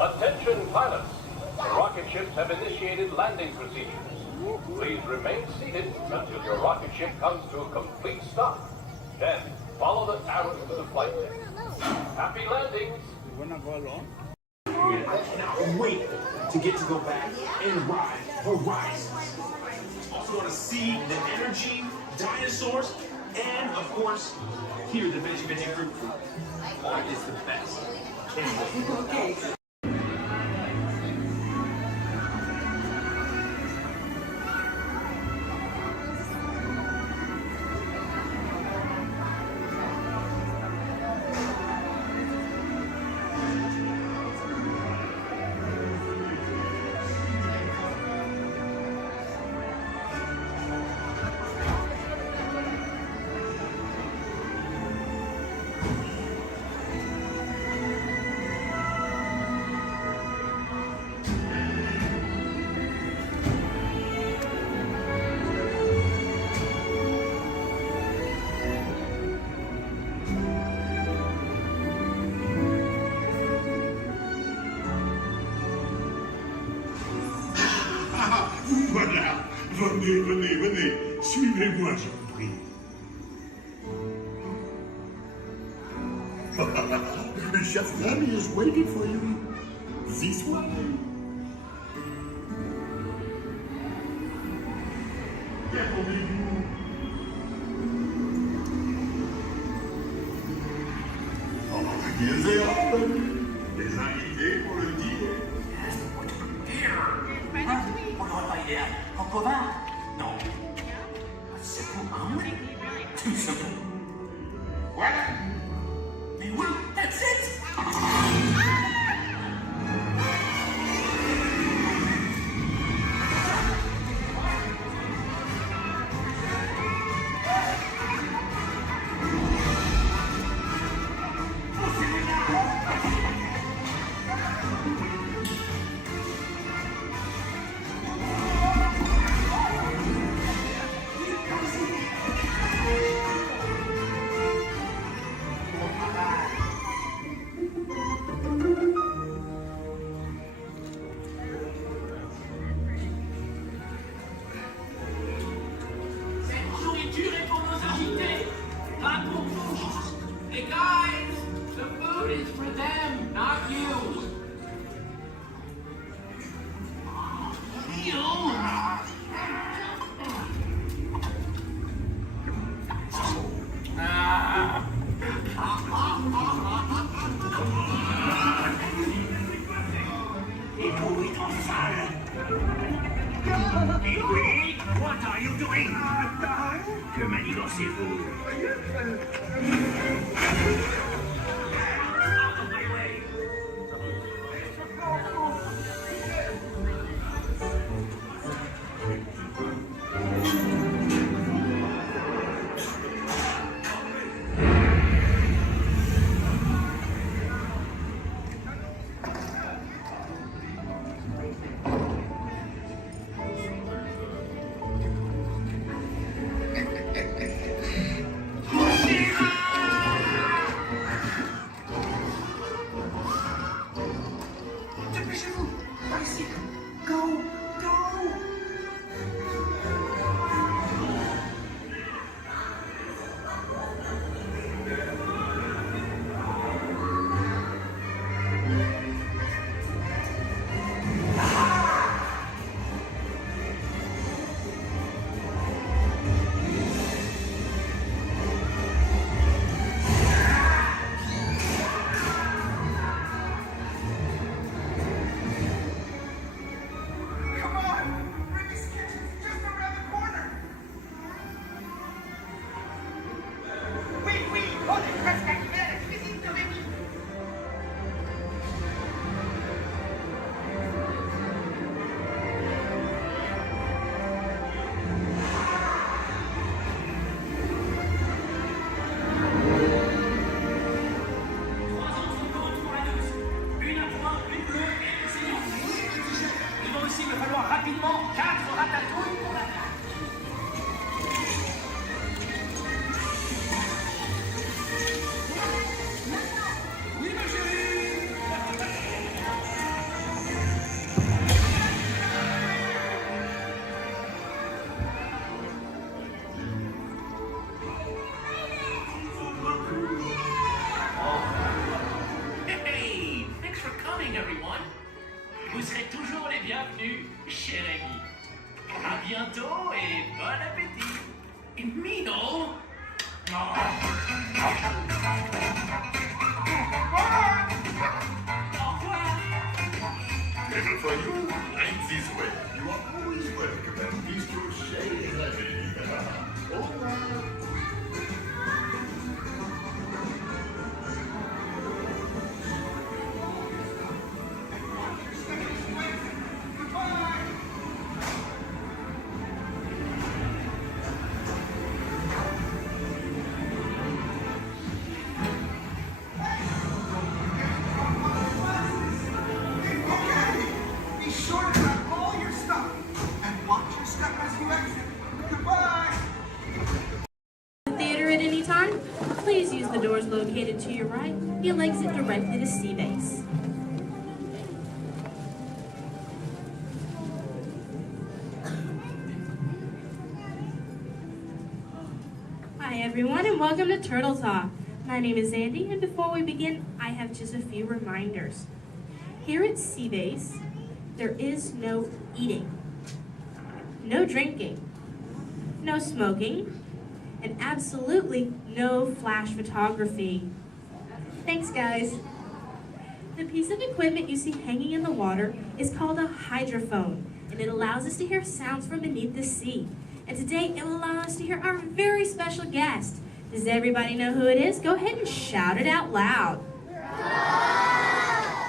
Attention pilots. The rocket ships have initiated landing procedures. Please remain seated until your rocket ship comes to a complete stop. Then follow the arrows to the flight deck. Happy landings. You wanna go alone? I cannot wait to get to go back and ride Horizons. Also want to see the energy, dinosaurs, and of course, hear the Veggie Fruit Fruit. Walt is the best. Can't wait. Voilà, venez, suivez-moi, je vous prie. Chef Remy is waiting for you. This way. Déroulez-vous. Des invités pour le dîner. On n'aurait pas idée en commun. Non. C'est pour un oui. Tout ça. Voilà. Mais oui, that's it. What are you doing? Que manigancez-vous? Out of my way! turtle. Maybe for you, ain't this way. You are always welcome and bistro chez Réveil. Au revoir. Be sure to grab all your stuff and watch your step as you exit. Goodbye! The theater at any time, please use the doors located to your right. You'll exit directly to Sea Base. Hi everyone and welcome to Turtle Talk. My name is Andy and before we begin, I have just a few reminders. Here at Sea Base, there is no eating, no drinking, no smoking, and absolutely no flash photography. Thanks, guys. The piece of equipment you see hanging in the water is called a hydrophone, and it allows us to hear sounds from beneath the sea. And today, it will allow us to hear our very special guest. Does everybody know who it is? Go ahead and shout it out loud.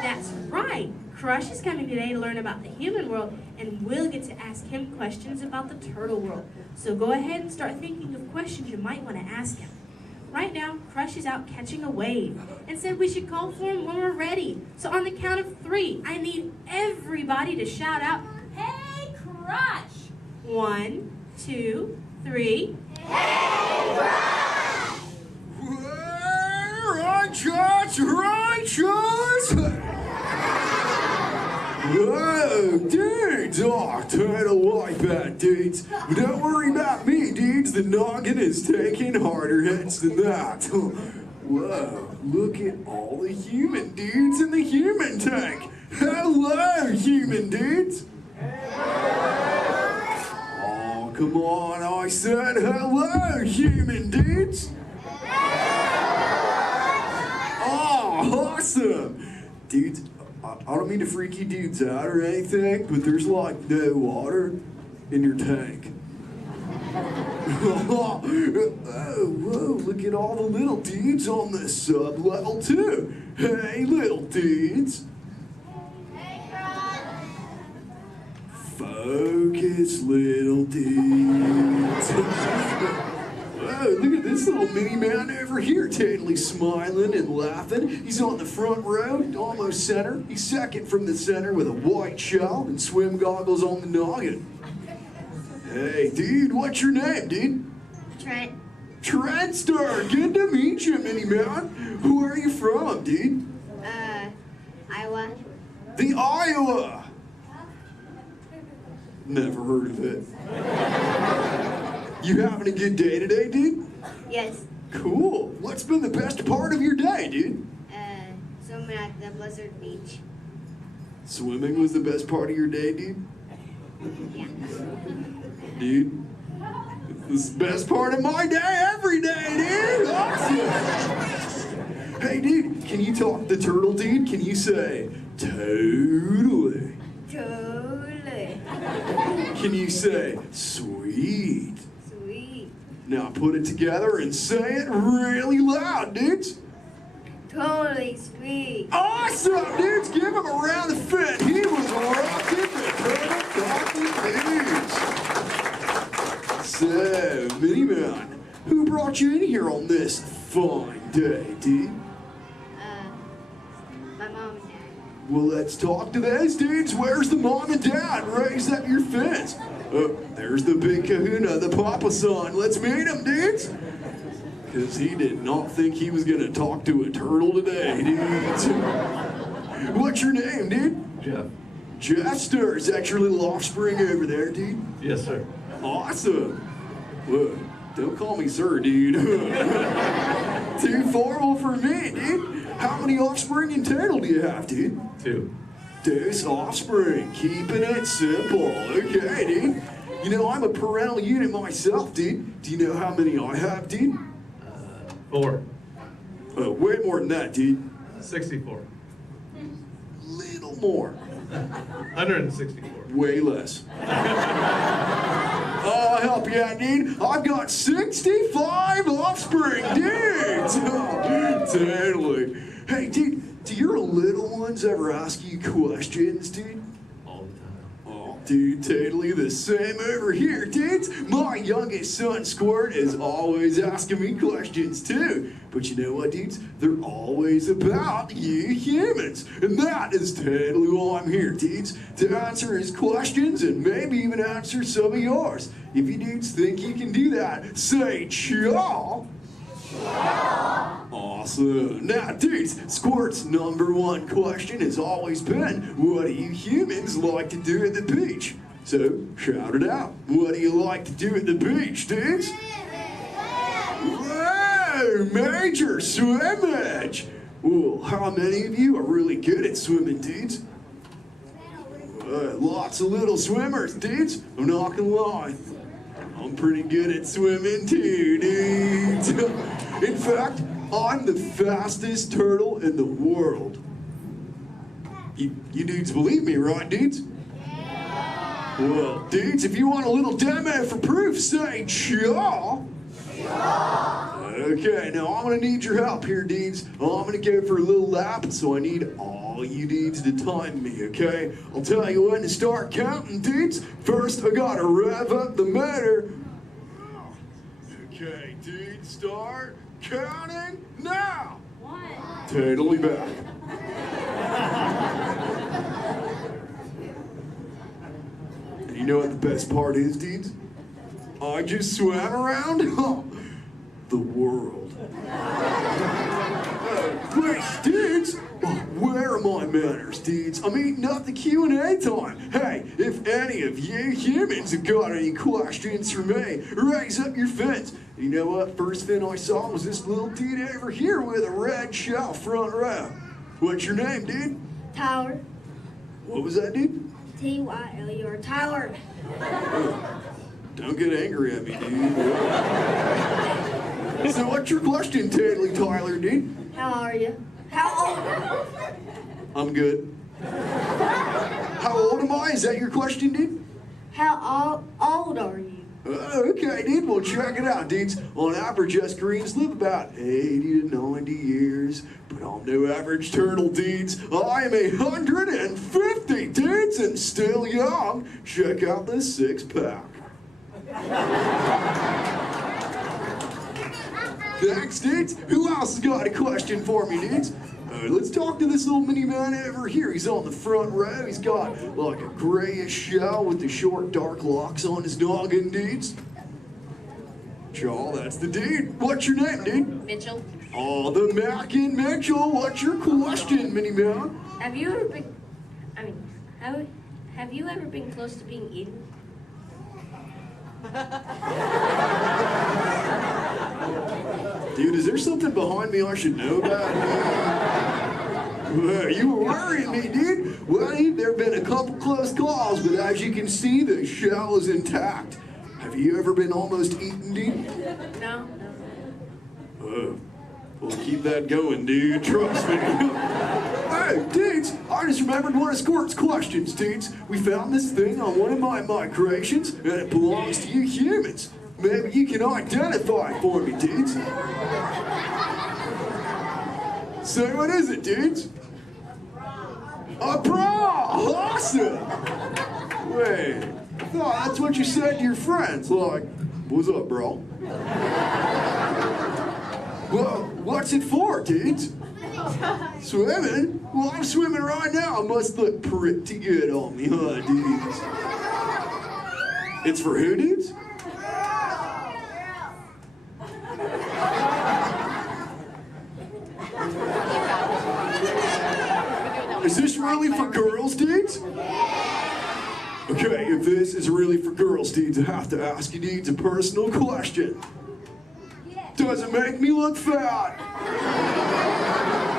That's right. Crush is coming today to learn about the human world, and we'll get to ask him questions about the turtle world. So go ahead and start thinking of questions you might want to ask him. Right now, Crush is out catching a wave and said we should call for him when we're ready. So on the count of 3, I need everybody to shout out, "Hey, Crush!" 1, 2, 3. Righteous! Whoa, dudes! Oh, turtle like that, dudes. But don't worry about me, dudes. The noggin is taking harder hits than that. Whoa, look at all the human dudes in the human tank. Hello, human dudes. Oh, come on, I said hello, human dudes. Oh, awesome. Dudes, I don't mean to freak you dudes out or anything, but there's like no water in your tank. Oh, whoa, look at all the little dudes on the sub-level too. Hey, little dudes. Focus, little dudes. Whoa, look at this little mini man over here, totally smiling and laughing. He's on the front row, almost center. He's second from the center with a white shell and swim goggles on the noggin. Hey, dude, what's your name, dude? Trent. Trent Star, good to meet you, mini man. Who are you from, dude? Iowa. The Iowa. Never heard of it. You having a good day today, dude? Yes. Cool. What's been the best part of your day, dude? Swimming at the Blizzard Beach. Swimming was the best part of your day, dude? Yeah. Dude, this is the best part of my day every day, dude! Awesome! Hey, dude, can you talk the turtle, dude? Can you say, totally? Totally. Can you say, sweet? Sweet. Now put it together and say it really loud, dudes. Totally sweet. Awesome, dudes! Give him a round of fit. He was rocking the Turtle Talking Dudes. So, Mini Man, who brought you in here on this fine day, dude? My mom and dad. Well, let's talk to those dudes. Where's the mom and dad? Raise up your fist. Oh, there's the big kahuna, the papa son. Let's meet him, dudes. Because he did not think he was going to talk to a turtle today, dudes. What's your name, dude? Jeff. Jester. Is that your little offspring over there, dude? Yes, sir. Awesome. Whoa, don't call me sir, dude. Too formal for me, dude. How many offspring in total do you have, dude? 2. Deuce offspring, keeping it simple. Okay, dude. You know, I'm a parental unit myself, dude. Do you know how many I have, dude? 4. Way more than that, dude. 64. Little more. 164. Way less. I'll help you out, dude. I've got 65 offspring, dude. Totally. Hey, dude, do your little ones ever ask you questions, dude? All the time. Oh, dude, totally the same over here, dudes. My youngest son, Squirt, is always asking me questions, too. But you know what, dudes? They're always about you humans. And that is totally why I'm here, dudes. To answer his questions and maybe even answer some of yours. If you dudes think you can do that, say chaw. Awesome. Now, dudes, Squirt's #1 question has always been, what do you humans like to do at the beach? So, shout it out. What do you like to do at the beach, dudes? Whoa, major swimmage! Well, how many of you are really good at swimming, dudes? Lots of little swimmers, dudes. I'm not gonna lie. I'm pretty good at swimming too, dudes. In fact, I'm the fastest turtle in the world. You dudes believe me, right, dudes? Well, dudes, if you want a little demo for proof, say chaw. Okay, now I'm gonna need your help here, dudes. I'm gonna go for a little lap, so I need all you dudes to time me, okay? I'll tell you when to start counting, dudes. First, I gotta rev up the motor. Okay, dudes, start counting now. 1. Totally back. And you know what the best part is, dudes? I just swam around the world. Wait, dudes, where are my manners, dudes? I mean, not the Q&A time. Hey, if any of you humans have got any questions for me, raise up your fins. You know what? First fin I saw was this little dude over here with a red shell front row. What's your name, dude? Tower. What was that, dude? Tyler. Tower. Don't get angry at me, dude. So what's your question, Tyler, dude? How are you? How old are you? I'm good. How old am I? Is that your question, dude? How old are you? Okay, dude. Well, check it out, dudes. On average, us Koreans live about 80 to 90 years. But I'm no average turtle, dudes. I am 150, dudes, and still young. Check out this 6-pack. Thanks, dudes. Who else has got a question for me, dudes? Let's talk to this little mini man over here. He's on the front row. He's got like a grayish shell with the short, dark locks on his noggin, dudes. Chaw, that's the dude. What's your name, dude? Mitchell. Oh, the Mackin Mitchell. What's your question, mini man? Have you ever been? Have you ever been close to being eaten? Dude, is there something behind me I should know about? Well, you were worrying me, dude. Well, there have been a couple close calls, but as you can see, the shell is intact. Have you ever been almost eaten, dude? No. Well, keep that going, dude. Trust me. Hey, dudes, I just remembered one of Squirt's questions, dudes. We found this thing on one of my migrations, and it belongs to you humans. Maybe you can identify it for me, dudes. Say, what is it, dudes? A bra! Awesome! Wait, I thought that's what you said to your friends. Like, what's up, bro? Well, what's it for, dudes? Swimming? Well, I'm swimming right now. It must look pretty good on me, huh, dudes? It's for who, dudes? Is this really for girls, dudes? Okay, if this is really for girls, dudes, I have to ask you, dudes, a personal question. Does it make me look fat?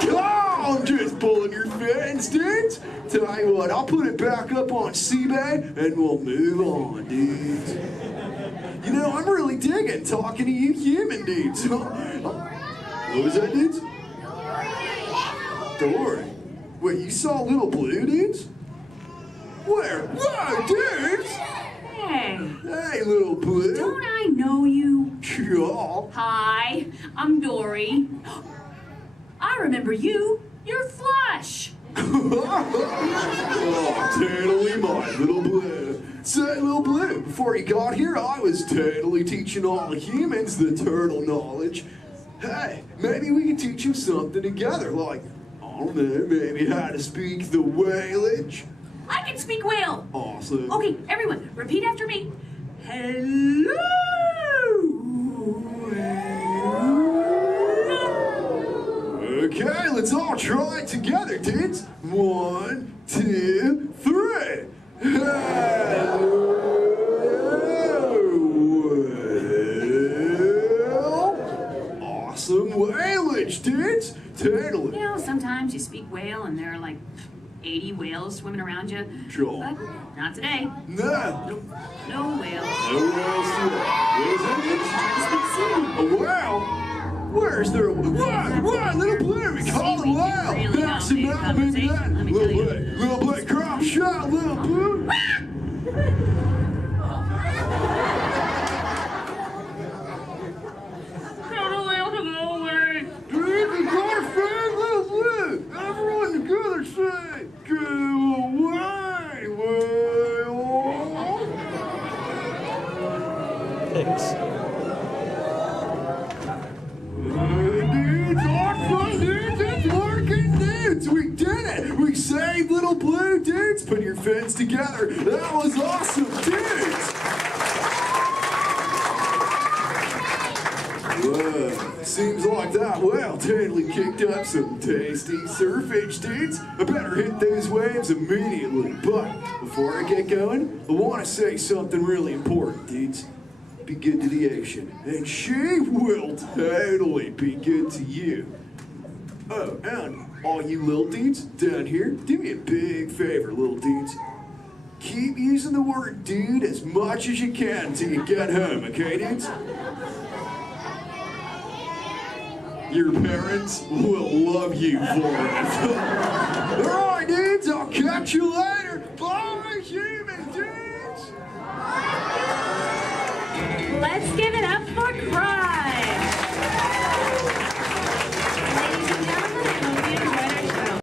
God, I'm just pulling your fins, dudes. Tell you what, I'll put it back up on CBay and we'll move on, dudes. You know, I'm really digging talking to you human dudes. What was that, dudes? Dory. Wait, you saw Little Blue, dudes? Where? Whoa, dudes! Hey. Hey, Little Blue. Don't I know you? Yeah. Hi, I'm Dory. I remember you. You're Flush. Oh, totally my Little Blue. Say, Little Blue, before you got here, I was totally teaching all the humans the turtle knowledge. Hey, maybe we can teach you something together, like, I don't know, maybe how to speak the whalage. I can speak whale. Awesome. Okay, everyone, repeat after me. Hello. Okay, let's all try it together, dudes. 1, 2, 3. Awesome whalage, dudes. Totally. You know, sometimes you speak whale and there are like 80 whales swimming around you. Sure. But not today. No. No whales. No whales today. What is that? A whale? Where's there a whale? What? Little Blue, we call it whale. Really That's the conversation. Let me tell you. Little Blue, crop shot, Little Blue. Dude, we got a fan, Little Blue. Everyone together say, go away, whale. Thanks. Dudes, awesome, dudes, it's working, dudes. We did it. We saved Little Blue, dudes. Put your fins together. That was awesome, dudes. Whoa, seems like that whale totally kicked up some tasty surfage, dudes. I better hit those waves immediately. But before I get going, I want to say something really important, dudes. Be good to the ocean, and she will totally be good to you. Oh, and all you little dudes down here, do me a big favor, little dudes. Keep using the word dude as much as you can till you get home, okay, dudes? Your parents will love you for it. All right, dudes, I'll catch you later. Bye, human dudes. Let's give it up for Crime. Ladies and gentlemen, I hope you enjoyed our show.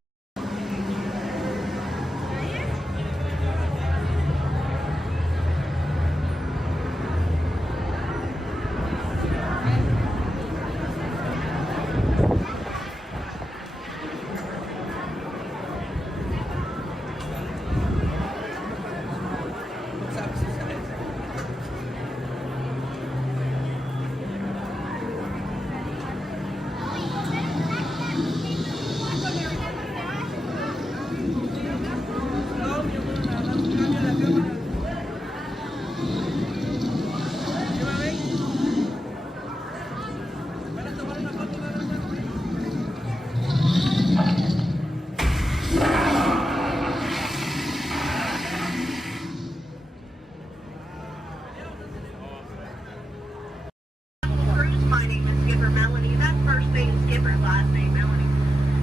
My name is Skipper Melanie. That's first name Skipper, last name Melanie.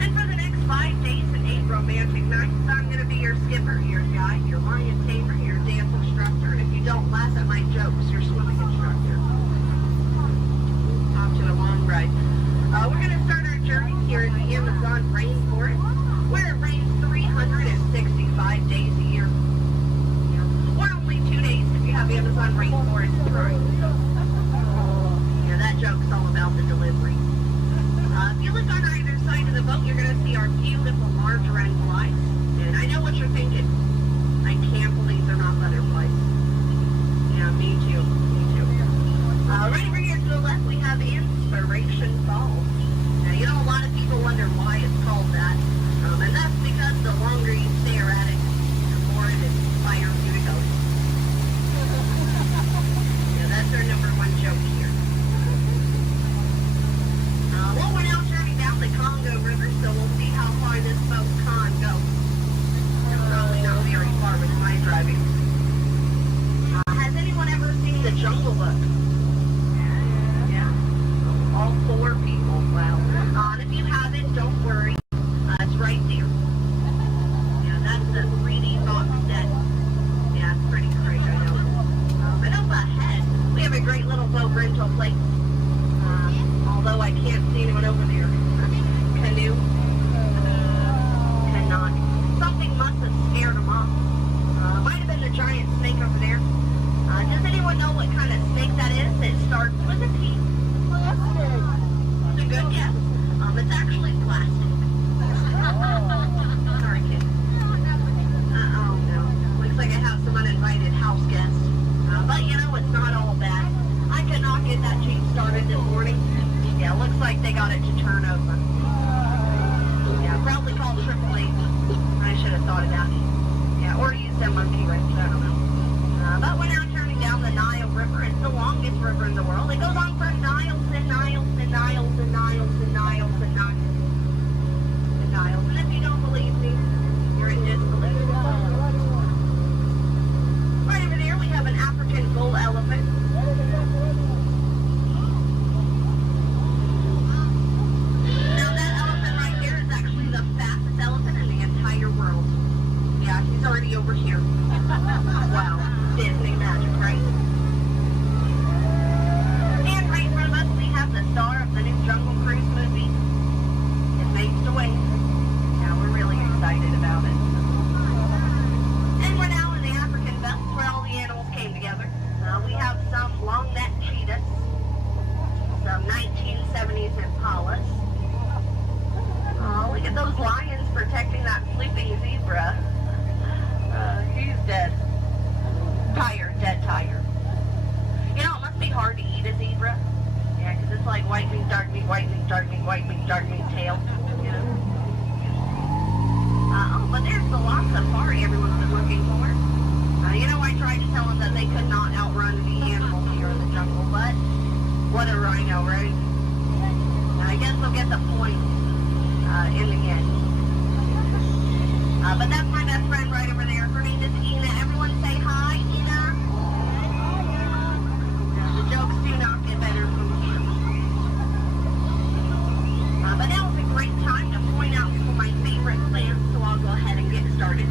And for the next 5 days and 8 romantic nights, I'm going to be your skipper, your guide, your lion tamer, your dance instructor, and if you don't laugh at my jokes, your swimming instructor. Off to a long ride. We're going to start our journey here in the Amazon rainforest, where it rains 365 days a year. Or only 2 days if you have Amazon rainforest touring. That joke's all about the delivery. If you look on either side of the boat, you're going to see our beautiful margarine flies. And I know what you're thinking. I can't believe they're not butterflies. Yeah, me too. Me too. Right over here to the left, we have Inspiration Falls. Now, you know, a lot of people wonder why it's called that. And that's because the longer you stare at it, the more it inspires you to go. Yeah, that's our #1 joke here. Well, we're now turning down the Congo River, so we'll see how far I can't see anyone over there. Canoe? Cannot. Something must have scared them off. Might have been the giant snake over there. Does anyone know what kind of snake that is? It starts with a P. Plastic. It's a good guess. It's actually plastic. Sorry, kid. Oh no. Looks like I have some uninvited house guests. But you know, it's not all bad. I could not get that Jeep started this morning. Yeah, looks like they got it to turn over. Yeah, probably called AAA. I should have thought of that. Yeah, or use that monkey wrench, I don't know. But we're now turning down the Nile River. It's the longest river in the world. It goes on for miles and miles and miles and miles and miles and miles and miles. And if you don't believe me, you're in disbelief. Right over there, we have an African bull elephant. Now that elephant right here is actually the fastest elephant in the entire world. Yeah, he's already over here. Wow, Disney magic, right? And right in front of us, we have the star of the new Jungle Cruise movie. It makes the way. Yeah, we're really excited about it. And we're now in the African belt where all the animals came together. We have some long-necked cheetahs, some 1970s impalas. Oh, look at those lions protecting that sleeping zebra. He's dead. Tired, dead tired. You know, it must be hard to eat a zebra. Yeah, because it's like white meat, dark meat, white meat, dark meat, white meat, dark meat tail. You know? Oh, but there's the lost safari everyone's been looking for. You know, I tried to tell them that they could not outrun the animals here in the jungle, but what a rhino, right? I guess they'll get the point in the end. But that's my best friend right over there. Her name is Ina. Everyone say hi, Ina. The jokes do not get better from here. But that was a great time to point out some of my favorite plants, so I'll go ahead and get started.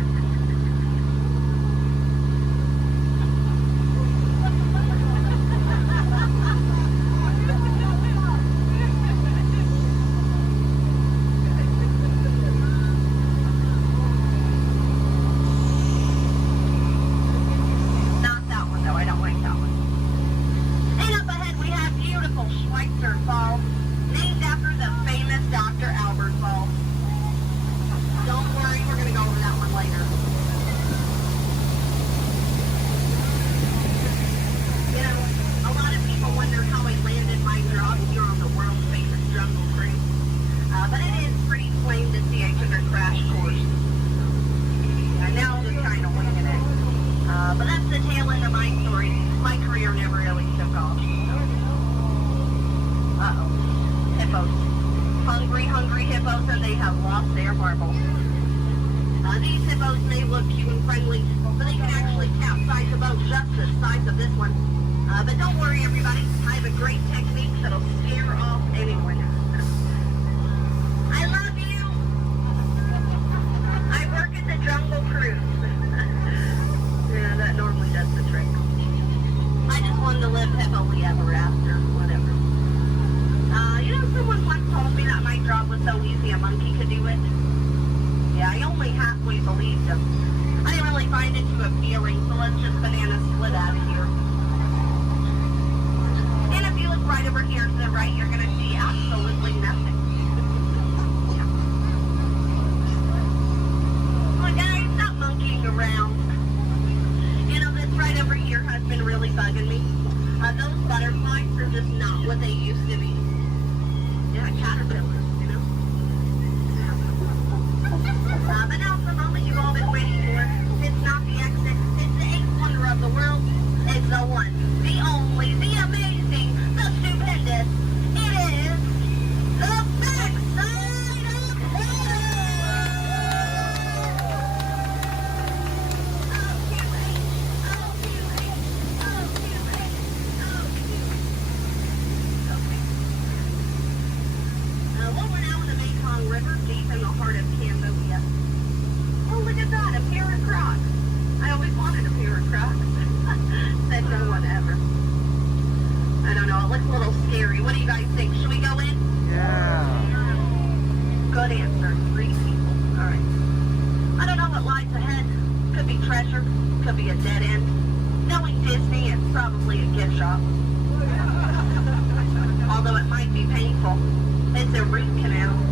What do you guys think? Should we go in? could be a dead end. Knowing Disney, it's probably a gift shop. Although it might be painful. It's a root canal.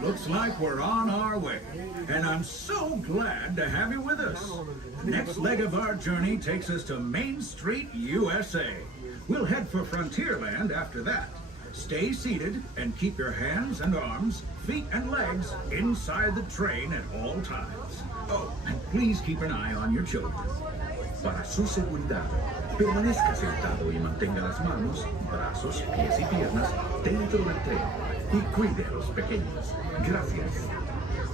Looks like we're on our way, and I'm so glad to have you with us. The next leg of our journey takes us to Main Street, USA. We'll head for Frontierland after that. Stay seated and keep your hands and arms, feet and legs inside the train at all times. Oh, and please keep an eye on your children. Para su seguridad, permanezca sentado y mantenga las manos, brazos, pies y piernas dentro del tren y cuide a los pequeños. Gracias.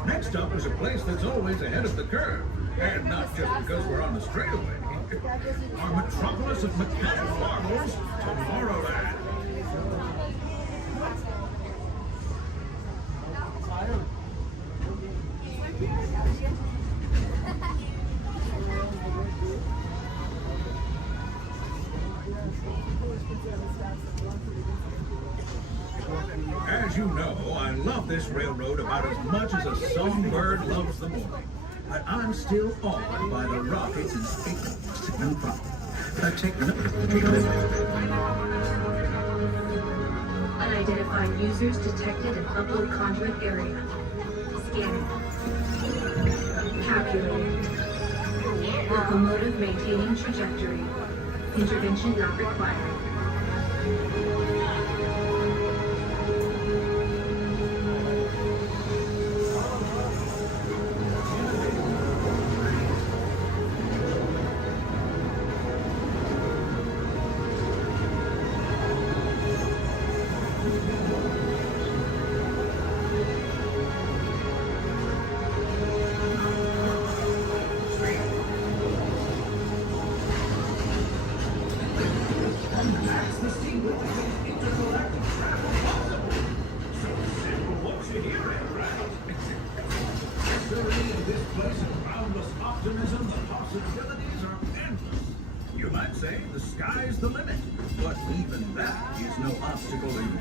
Next up is a place that's always ahead of the curve, and not just because we're on the straightaway. Our metropolis of mechanic marvels, Tomorrowland. As you know, I love this railroad about as much as a songbird loves the morning. But I'm still awed by the rockets and Unidentified users detected in upload conduit area. Scanning. Calculating. Locomotive maintaining trajectory. Intervention not required. You might say the sky's the limit, but even that is no obstacle in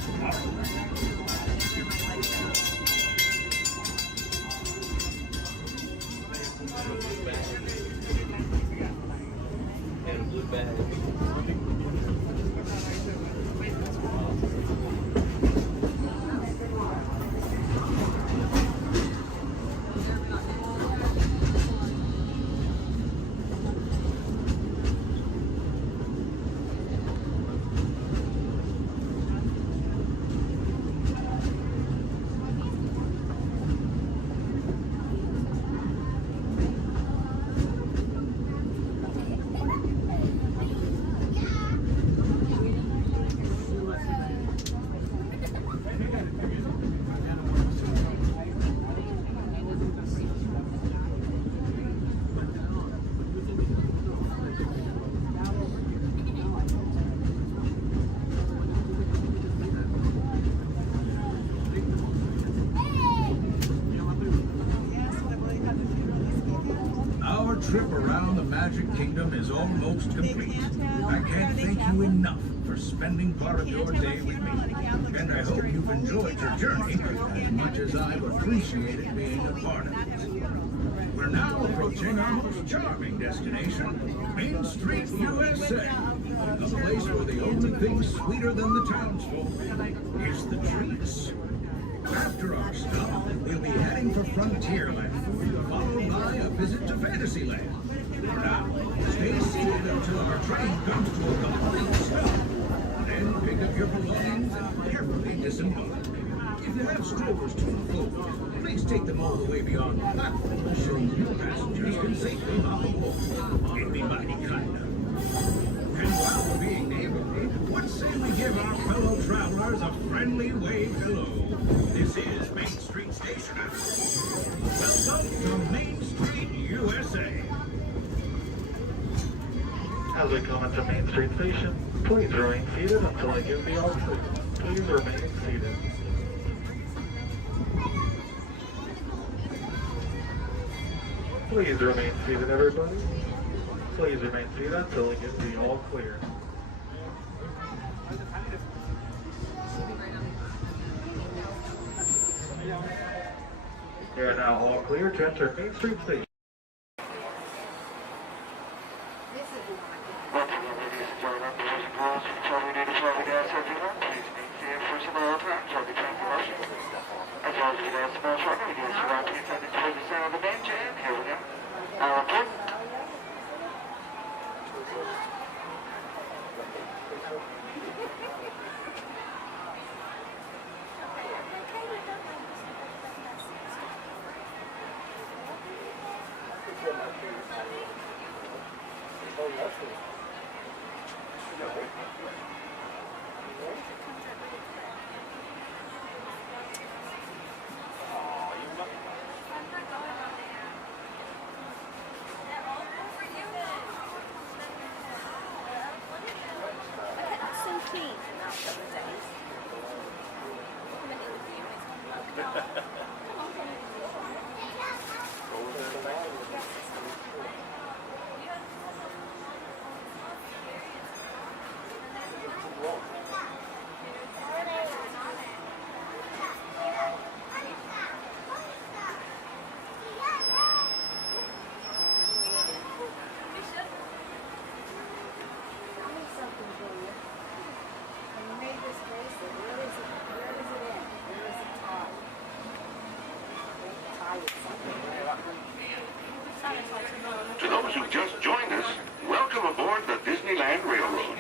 trip around the Magic Kingdom is almost complete. I can't thank you enough for spending part of your day with me. And I hope you've enjoyed your journey as much as I've appreciated being a part of it. We're now approaching our most charming destination, Main Street, USA. A place where the only thing sweeter than the townsfolk is the treats. After our stop, we'll be heading for Frontierland, followed by a visit to Fantasyland. Now, stay seated until our train comes to a complete stop. Then pick up your belongings and carefully disembark. If you have strollers to unfold, please take them all the way beyond the platform so new passengers can safely hop aboard. It'd be mighty kind of. And while we're being neighborly, what say we give our fellow travelers a friendly wave hello? This is Main Street Station. Welcome to Main Street, USA. As we come into Main Street Station, please remain seated until I give the all clear. Please remain seated. Please remain seated, everybody. Please remain seated until I give the all clear. We are now all clear to enter Main Street Station. Ladies and gentlemen, please join up you guys smell shortly. We do surround you to the center of the bench, and here we go. Okay. To those who just joined us, welcome aboard the Disneyland Railroad.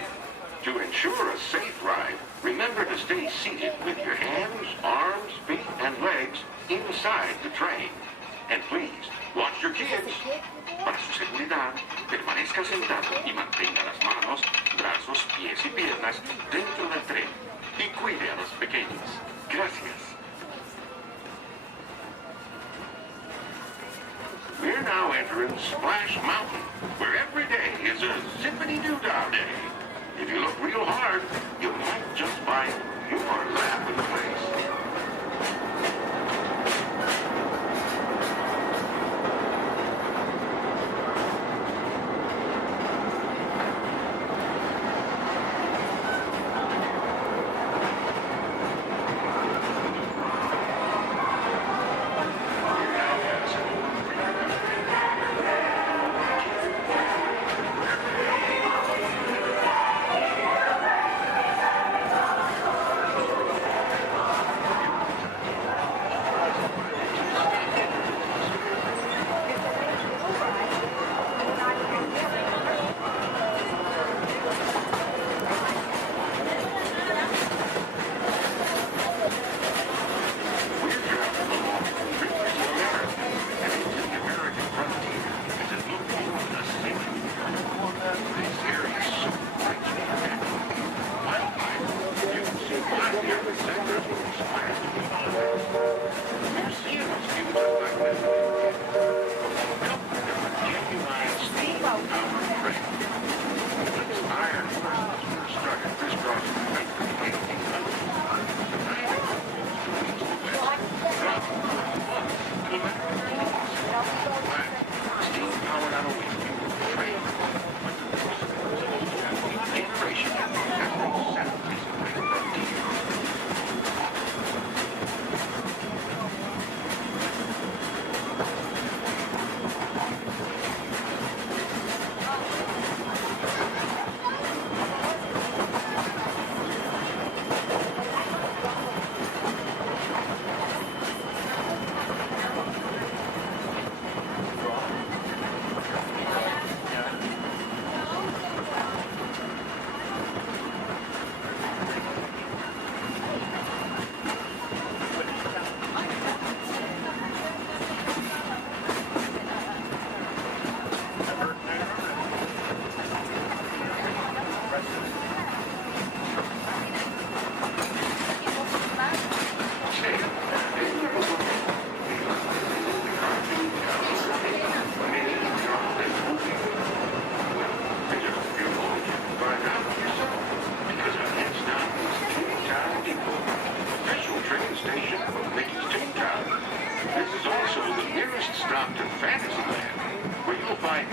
To ensure a safe ride, remember to stay seated with your hands, arms, feet, and legs inside the train. And please, watch your kids. Para su seguridad, permanezca sentado y mantenga las manos, brazos, pies y piernas dentro del tren. Y cuide a los pequeños. Gracias. We're now entering Splash Mountain, where every day is a zippity-doo-dah day. If you look real hard, you might just find more laugh in the place.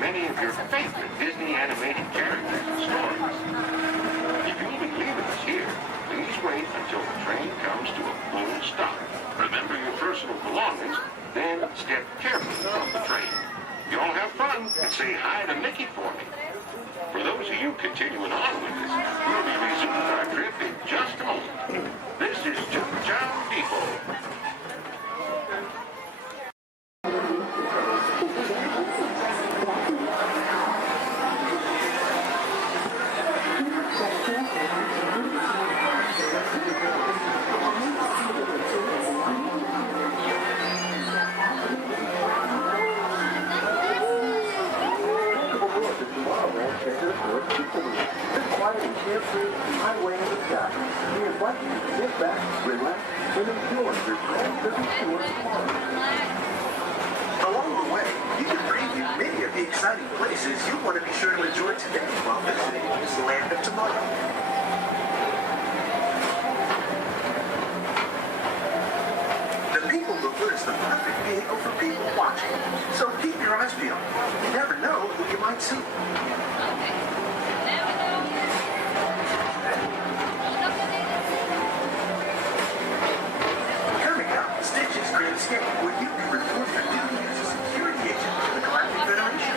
Many of your favorite Disney animated characters and stories. If you'll be leaving us here, please wait until the train comes to a full stop. Remember your personal belongings, then step carefully from the train. You all have fun and say hi to Mickey for me. For those of you continuing on with us, we'll be resuming our trip in just a moment. This is Toontown Depot. invite you to sit back, relax, and enjoy your grand Christmas tour tomorrow. Along the way, you can preview many of the exciting places you want to be sure to enjoy today while visiting this land of tomorrow. The People Mover is the perfect vehicle for people watching, so keep your eyes peeled. You never know who you might see. Coming up, Stitch's Great Escape, where you can report your duty as a security agent for the Galactic Federation.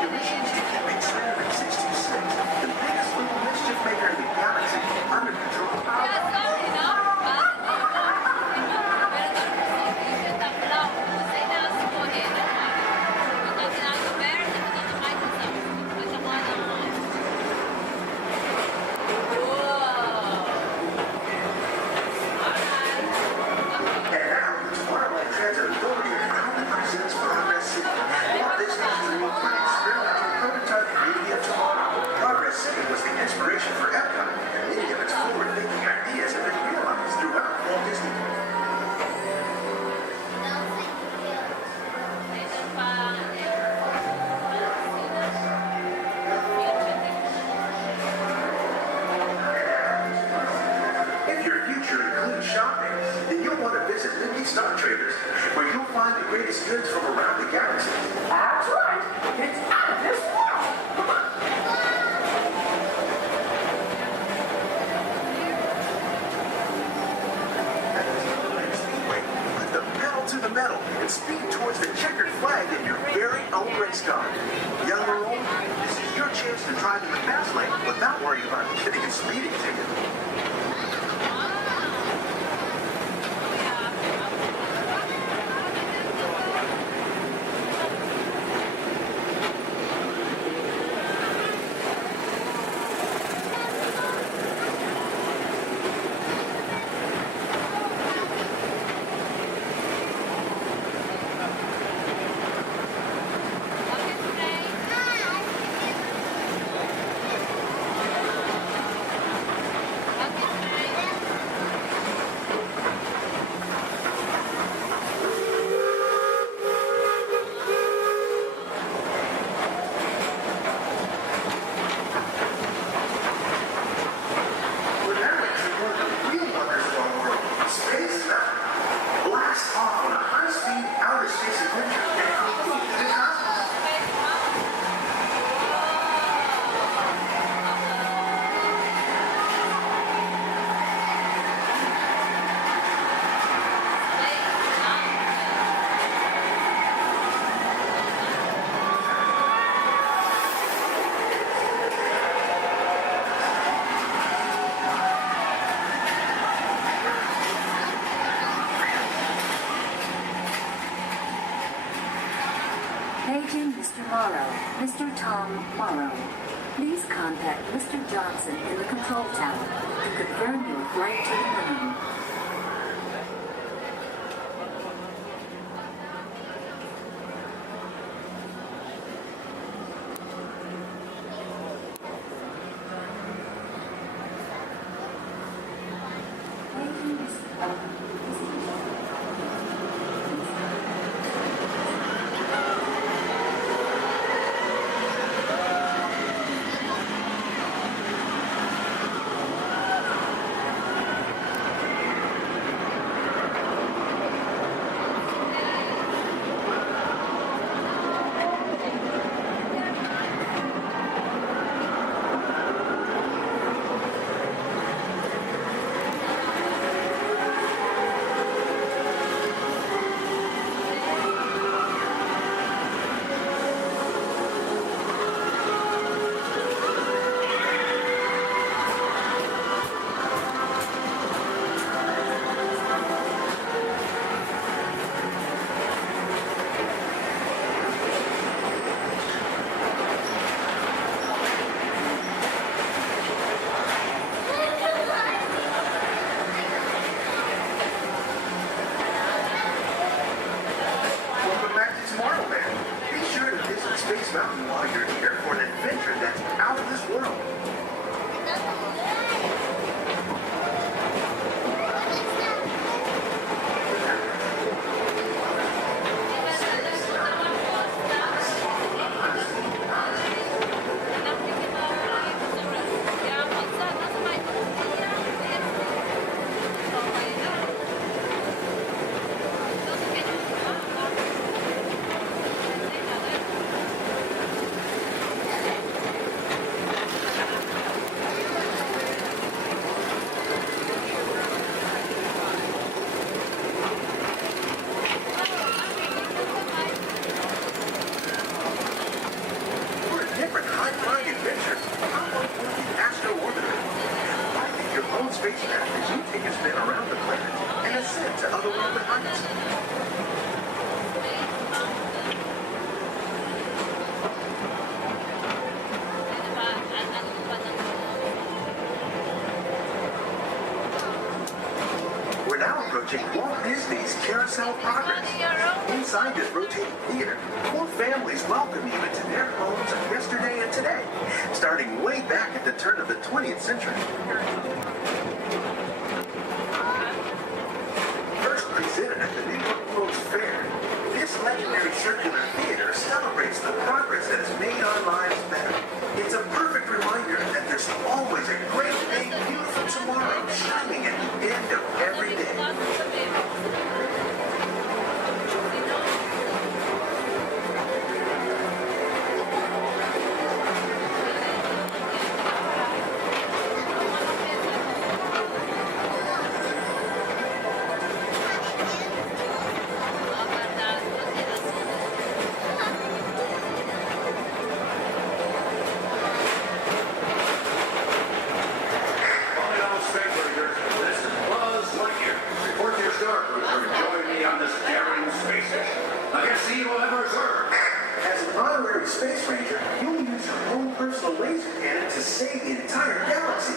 Your missions to keep Experiment 626, the biggest little mischief maker in the galaxy, under control. And now, Tomorrowland Transit Authority proudly presents Progress City, Walt Disney's dream for an experimental prototype community of tomorrow. Progress City was the inspiration for Epcot, and many of its forward-thinking ideas have been realized throughout Walt Disney World. If your future includes shopping, then you'll want to visit Lindy Star Traders, where you'll find the greatest goods from around the galaxy. That's right! It's out of this world! Come on! Speedway, put the pedal to the metal and speed towards the checkered flag in your very own race car. Young or old, this is your chance to drive in the fast lane without worrying about getting a speeding ticket. We're now entering one of the real wonders of our world, Space Mountain. Blast off on a high-speed outer space adventure and complete the cosmos. Paging Mr. Morrow, Mr. Tom Morrow. Please contact Mr. Johnson in the control tower to confirm your flight to the moon. mountain while you're here for an adventure that's out of this world. We're now approaching Walt Disney's Carousel Progress. Inside this rotating theater, 4 families welcome you into their homes of yesterday and today, starting way back at the turn of the 20th century. First presented at the New York World's Fair, this legendary circular theater celebrates the progress that has made our lives better. It's a perfect reminder that there's always a great, big, beautiful tomorrow shining at the end of every day. Space Ranger, you'll use your own personal laser cannon to save the entire galaxy.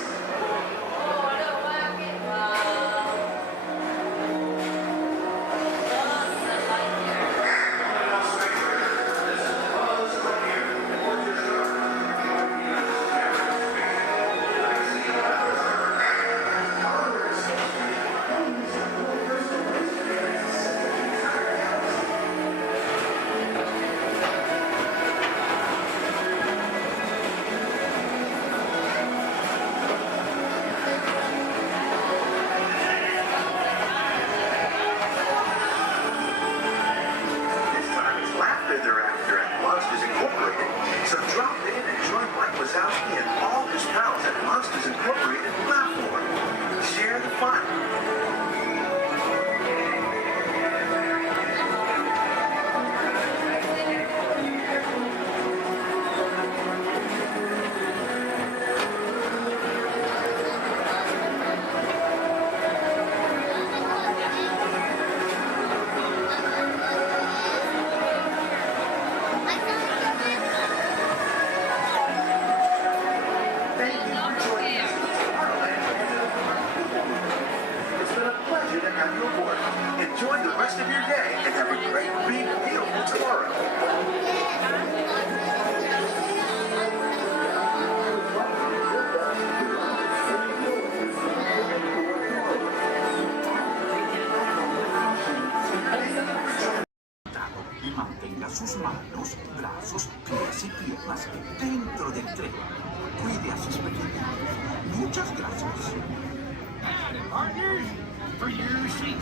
Enjoy the rest of your day and have a great, big, beautiful tomorrow. Y mantenga sus manos, brazos, pies y piernas dentro del tren. Cuide a sus pequeños. Muchas gracias. Howdy, partners. For your safety,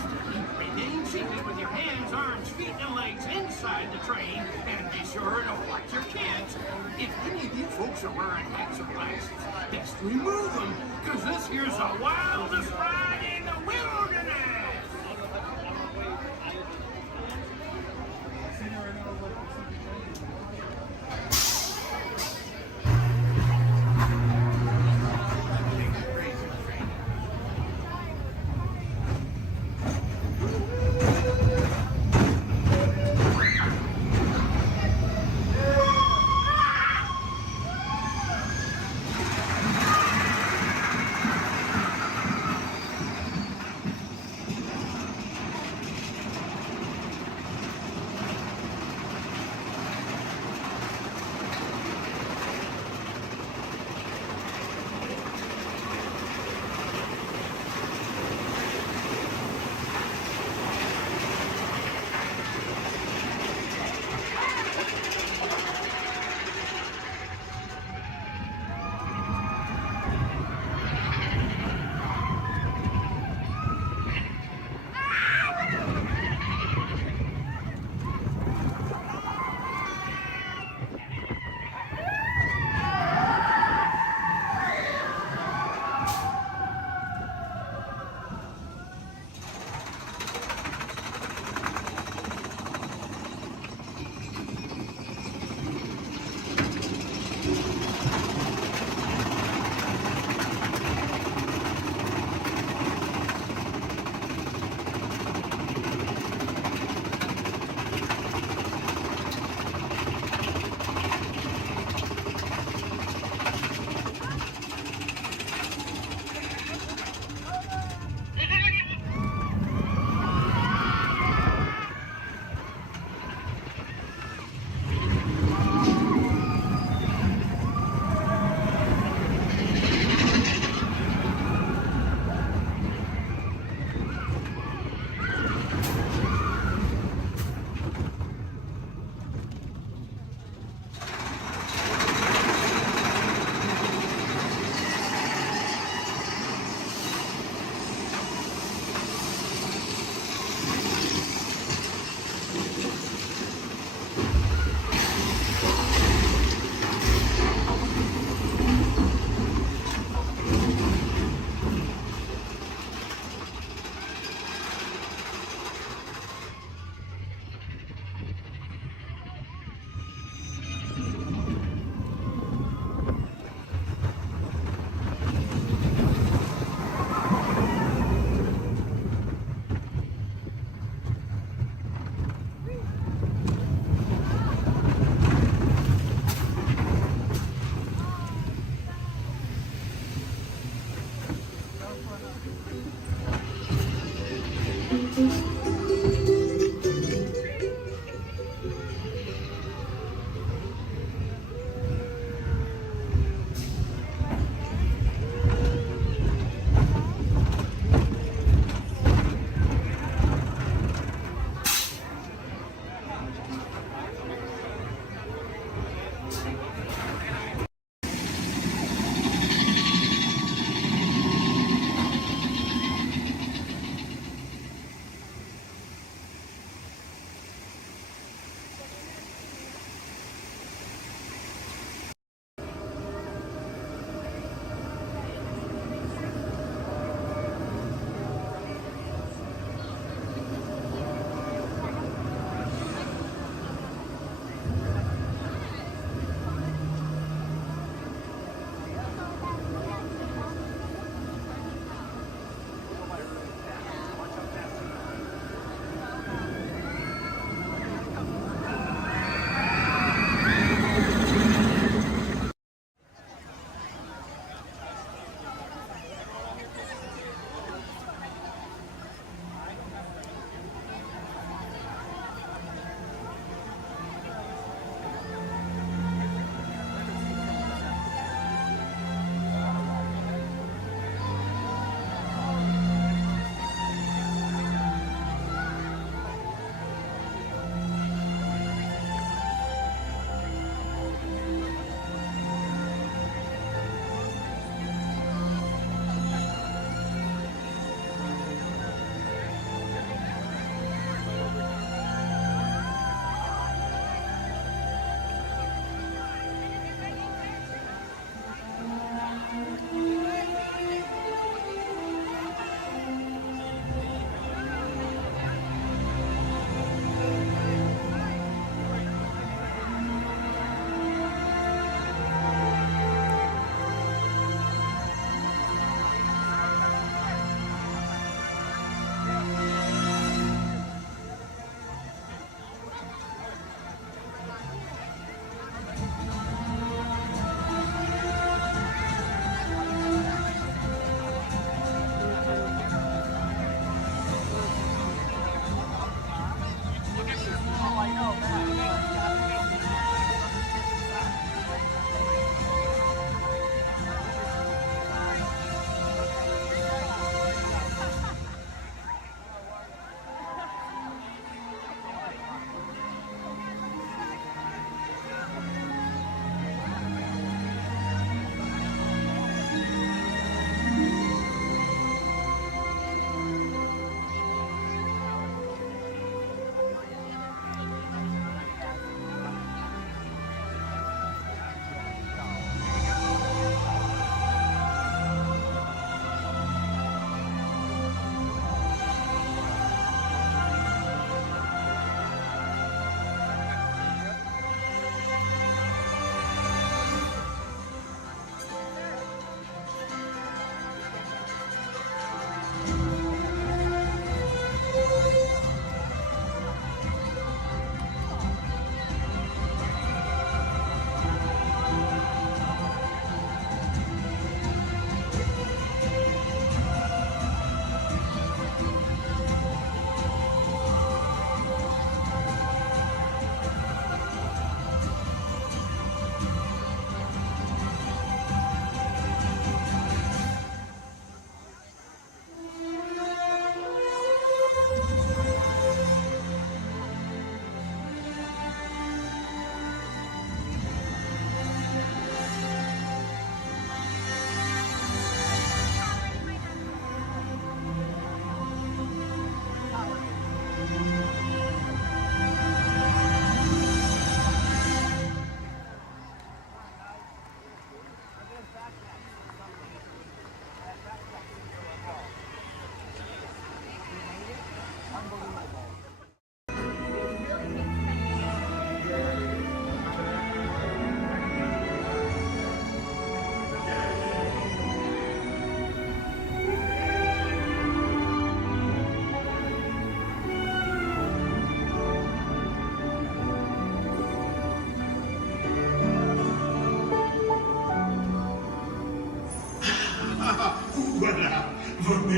remain seated with your hands, arms, feet, and legs inside the train, and be sure to watch your kids. If any of you folks are wearing hats or glasses, best remove them, because this here's the wildest ride in the wilderness.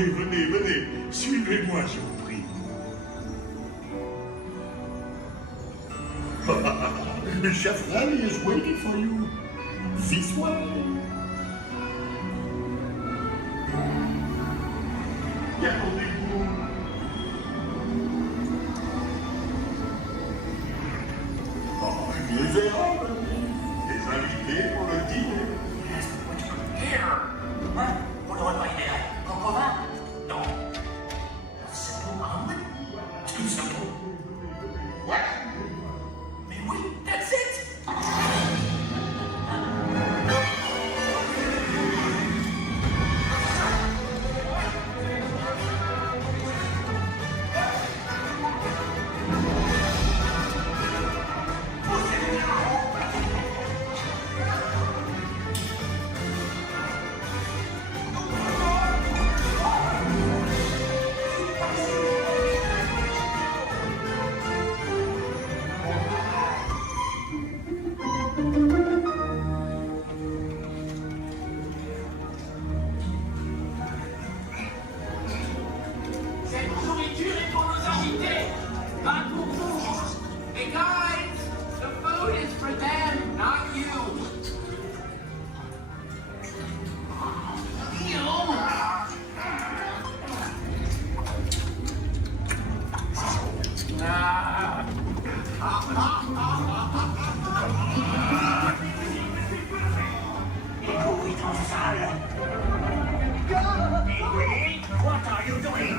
venez, venez, venez. Suivez-moi, je vous prie. Chef Rally is waiting for you. This way. Déroulez-vous. Oh, les erreurs, les invités pour le dîner. Here! Hein? Vous ne revoyez là? Comprends? Non. Simple omelet? Too simple. What? Mais oui, that's it! Cette nourriture est pour nos invités, pas pour vous. Hey guys, the food is for them, not you. What are you doing?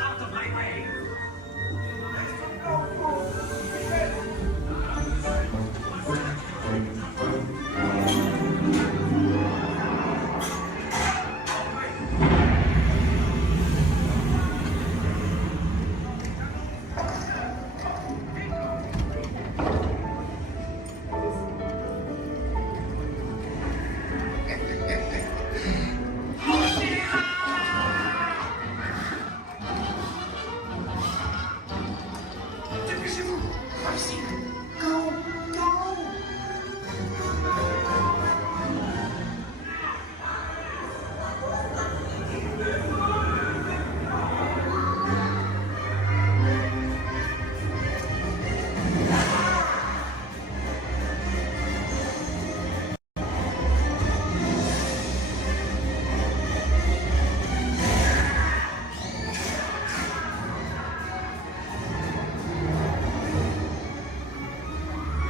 Out of my way! Dépêchez-vous! Par ici! Go! Go!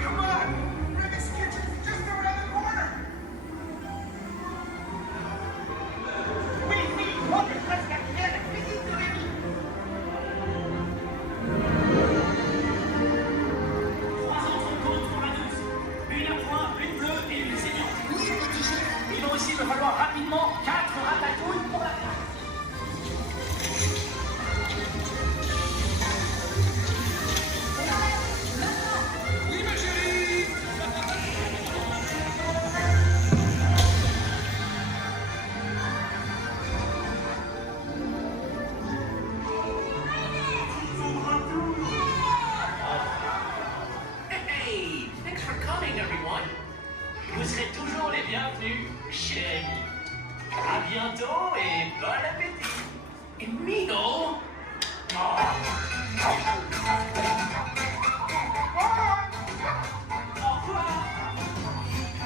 Come on! Ribbit's kitchen's just around the corner! Oui, on est presque à la cuisine de Rémi! 3 entrecotes pour la douce, une à point, une bleue et une saignante. Oui, petit chef. Il va aussi me falloir rapidement 4 ratatouilles pour la table. Oui, ma chérie! Hey! Thanks for coming, everyone! Vous serez toujours les bienvenus chez Amy. À bientôt et bon appétit! Amigo!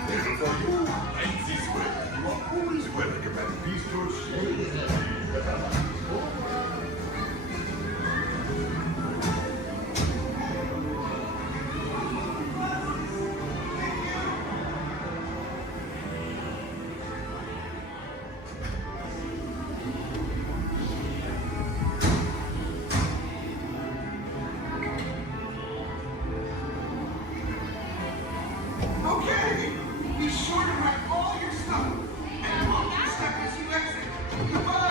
Little for you, and this way. You are always welcome at Bistro Shade. Okay! Be sure to wrap all your stuff and lock your step as you exit. Goodbye!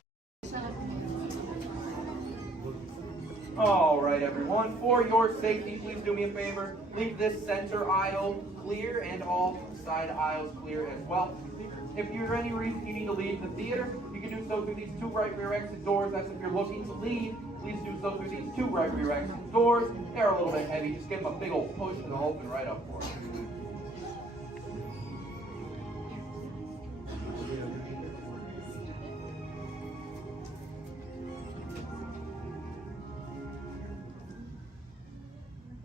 All right, everyone. For your safety, please do me a favor. Leave this center aisle clear and all side aisles clear as well. If for any reason you need to leave the theater, you can do so through these 2 right rear exit doors. That's if you're looking to leave. Please do so through these 2 right rear exit doors. They're a little bit heavy. Just give them a big old push and they'll open right up for you.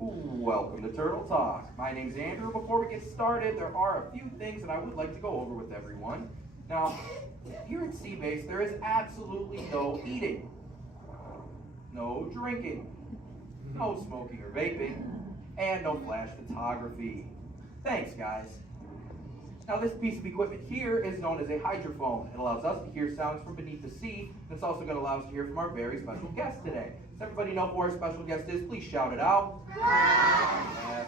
Welcome to Turtle Talk. My name's Andrew. Before we get started, there are a few things that I would like to go over with everyone. Now, here at Seabase, there is absolutely no eating, no drinking, no smoking or vaping, and no flash photography. Thanks, guys. Now, this piece of equipment here is known as a hydrophone. It allows us to hear sounds from beneath the sea, and it's also going to allow us to hear from our very special guest today. Does everybody know who our special guest is? Please shout it out.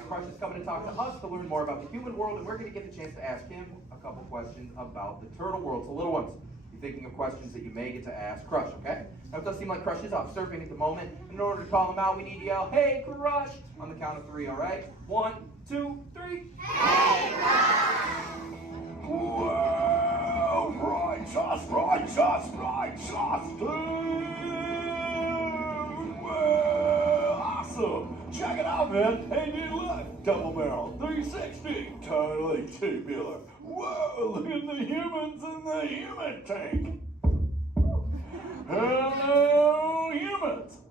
Crush is coming to talk to us to learn more about the human world, and we're going to get the chance to ask him a couple questions about the turtle world. So, little ones, be thinking of questions that you may get to ask Crush, okay? Now, it does seem like Crush is off surfing at the moment. In order to call him out, we need to yell, "Hey, Crush!" on the count of 3, all right? 1, 2, 3. Hey, Crush! Well, righteous, dude. Well, awesome. Check it out, man. Hey, dude, look. Double barrel, 360. Totally tubular. Whoa, look at the humans in the human tank. Hello, humans.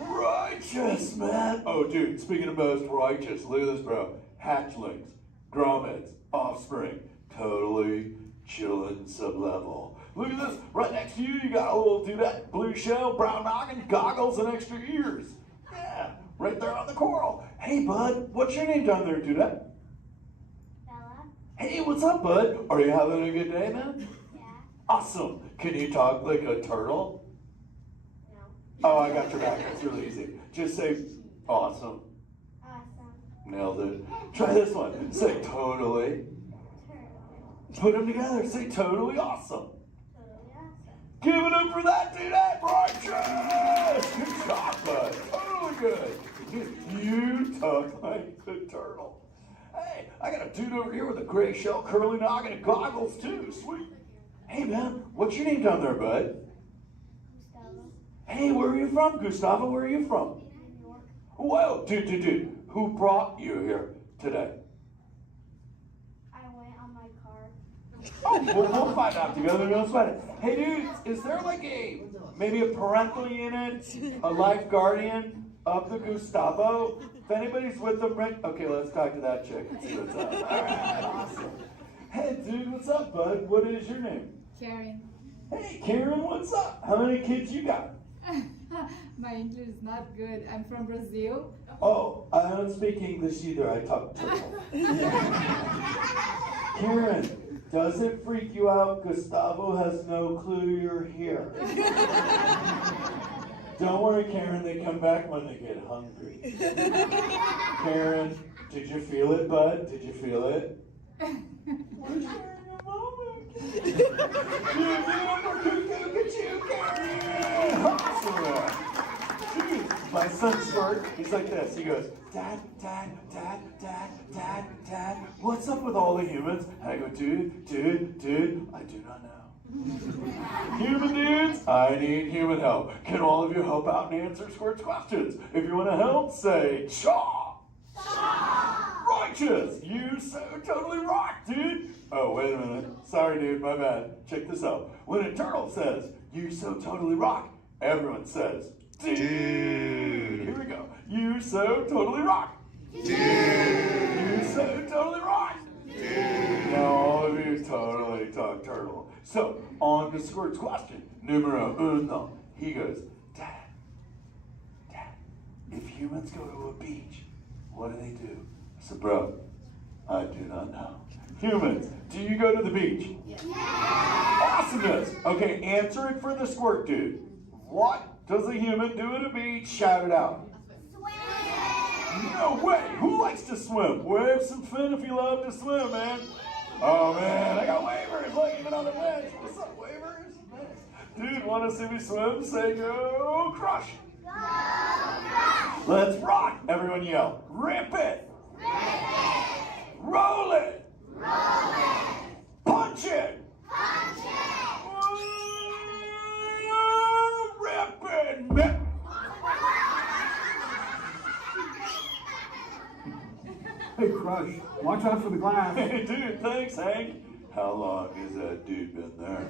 Righteous, man. Oh, dude, speaking of most righteous, look at this, bro. Hatchlings, grommets, offspring, totally chillin' sub-level. Look at this, right next to you, you got a little dudette, blue shell, brown noggin, goggles, and extra ears. Yeah, right there on the coral. Hey, bud, what's your name down there, dudette? Bella. Hey, what's up, bud? Are you having a good day, man? Yeah. Awesome. Can you talk like a turtle? No. Oh, I got your back. It's really easy. Just say awesome. Awesome. Nailed it. Try this one. Say totally. Put them together. Say totally awesome. Totally awesome. Give it up for that dude. Hey, righteous. Good job, bud. Totally good. You talk like the turtle. Hey, I got a dude over here with a gray shell, curly noggin, and goggles too. Sweet. Hey, man, what's your name down there, bud? Gustavo. Hey, where are you from, Gustavo? Where are you from? New York. Whoa, dude. Who brought you here today? I went on my car. Oh, we'll find out together. Don't sweat it. Hey, dude, is there like maybe a parental unit, a life guardian of the Gustavo? If anybody's with them, right? Okay, let's talk to that chick and see what's up. All right, awesome. Hey, dude, what's up, bud? What is your name? Karen. Hey, Karen, what's up? How many kids you got? My English is not good. I'm from Brazil. Oh, I don't speak English either. I talk turtle. Karen, does it freak you out? Gustavo has no clue you're here. Don't worry, Karen. They come back when they get hungry. Karen, did you feel it, bud? Did you feel it? We're sharing a moment. Dude, my son Squirt, he's like this. He goes, Dad, what's up with all the humans? And I go, dude, I do not know. Human dudes, I need human help. Can all of you help out and answer Squirt's questions? If you want to help, say, Chaw! Righteous! You so totally rock, dude! Oh, wait a minute. Sorry, dude, my bad. Check this out. When a turtle says, you so totally rock, everyone says, dude! Here we go. You so totally rock! Dude! You so totally rock! Dude! Now all of you totally talk turtle. So, on to Squirt's question. Numero uno. He goes, Dad, if humans go to a beach, what do they do? I said, bro, I do not know. Humans, do you go to the beach? Yes. Awesomeness. Okay, answer it for the Squirt dude. What does a human do at a beach? Shout it out. Swim. No way. Who likes to swim? Wave some fin if you love to swim, man. Oh, man, I got wavers. Look, even on the bench. What's up, wavers? Dude, want to see me swim? Say go crush. Go crush. Let's rock. Everyone yell. Rip it. Rip it. Roll it. Roll it. Punch it. Punch it. Rip it. Man. Hey, Crush, watch out for the glass. Hey, dude, thanks, Hank. How long has that dude been there?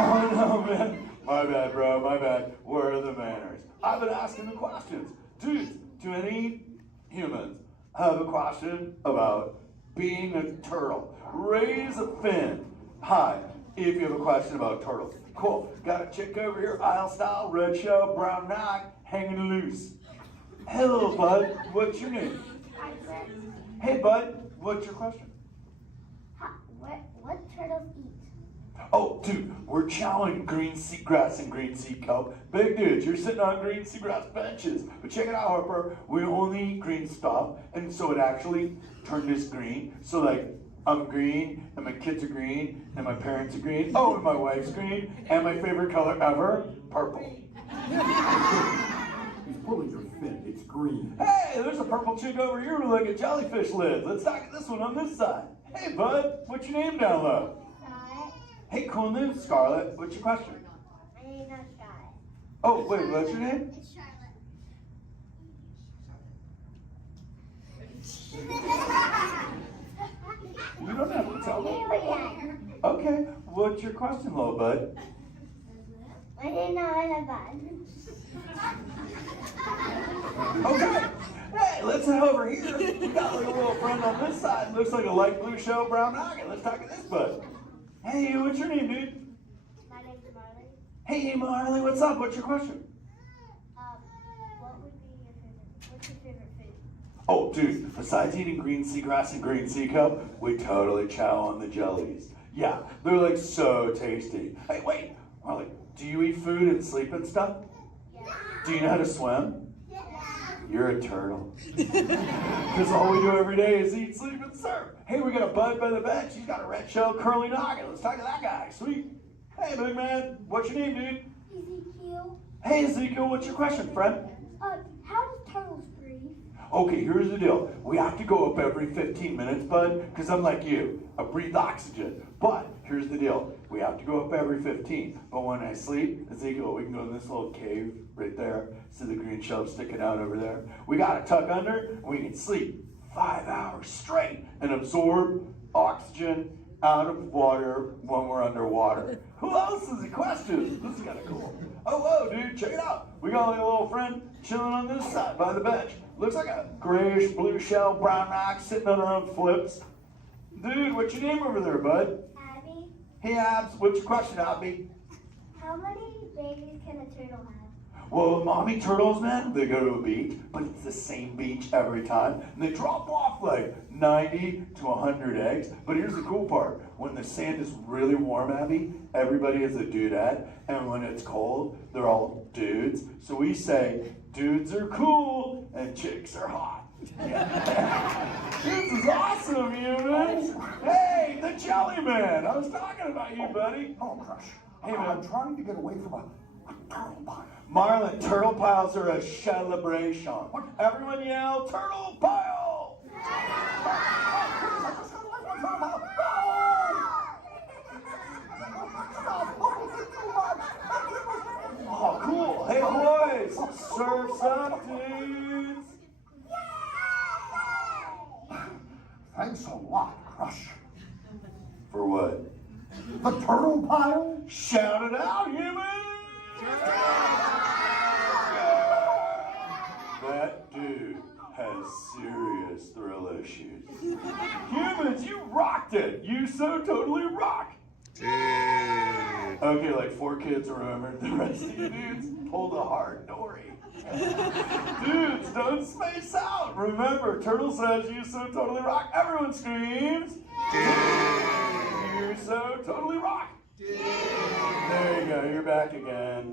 Oh, no, man. My bad, bro, my bad. Where are the manners? I've been asking the questions. Dudes, do any humans have a question about being a turtle? Raise a fin. Hi, if you have a question about turtles. Cool. Got a chick over here, aisle style, red shell, brown knock, hanging loose. Hello, bud. What's your name? Hey, bud. What's your question? What turtles eat? Oh, dude, we're chowing green seagrass and green sea kelp. Big dudes, you're sitting on green seagrass benches. But check it out, Harper. We only eat green stuff, and so it actually turned us green. So, like, I'm green, and my kids are green, and my parents are green. Oh, and my wife's green, and my favorite color ever, purple. He's pulling your fin. It's green. Hey, there's a purple chick over here with like a jellyfish lid. Let's talk at this one on this side. Hey, bud, what's your name down low? Hey, cool name, Scarlett. What's your question? My name's not Scarlett. Oh, wait, what's your name? It's Charlotte. You don't have to tell me. Okay, what's your question, little bud? My name's not a bud. Okay. Hey, let's head over here. We got like a little friend on this side. Looks like a light blue shell, brown noggin. Let's talk to this bud. Hey, what's your name, dude? My name's Marley. Hey, Marley, what's up? What's your question? What's your favorite food? Oh, dude, besides eating green seagrass and green sea kelp, we totally chow on the jellies. Yeah, they're like so tasty. Hey, wait, Marley, do you eat food and sleep and stuff? Yeah. Do you know how to swim? Yeah. You're a turtle. Because all we do every day is eat, sleep, and surf. Hey, we got a bud by the bench. He's got a red shell curly noggin. Let's talk to that guy. Sweet. Hey, big man. What's your name, dude? Ezekiel. Hey, Ezekiel. What's your question, friend? How do turtles breathe? Okay, here's the deal. We have to go up every 15 minutes, bud, because I'm like you. I breathe oxygen. But here's the deal. We have to go up every 15. But when I sleep, Ezekiel, we can go in this little cave right there. See the green shelf sticking out over there? We got to tuck under, and we can sleep 5 hours straight and absorb oxygen out of water when we're underwater. Who else has a question? This is kind of cool. Oh, whoa, dude, check it out. We got like a little friend chilling on this side by the bench. Looks like a grayish blue shell, brown rock sitting on her own flips. Dude, what's your name over there, bud? Abby. Hey, Abs, what's your question, Abby? How many babies can a turtle have? Well, mommy turtles, man, they go to a beach, but it's the same beach every time. And they drop off like 90 to 100 eggs. But here's the cool part. When the sand is really warm, Abby, everybody is a dudette. And when it's cold, they're all dudes. So we say, dudes are cool and chicks are hot. Yeah. This is awesome, humans. Hey, the Jelly Man. I was talking about you, buddy. Oh, Crush. Hey, man. I'm trying to get away from a turtle pile. Marlin, turtle piles are a celebration. Everyone yell, turtle pile! Oh, cool. Hey, boys, surf's up, dudes. Thanks a lot, Crush. For what? The turtle pile? Shout it out, humans! That dude has serious thrill issues. Humans, you rocked it! You so totally rock! Okay, like 4 kids remembered. The rest of you dudes pulled a hard Dory. Dudes, don't space out! Remember, Turtle says you so totally rock. Everyone screams! You so totally rock! There you go, you're back again.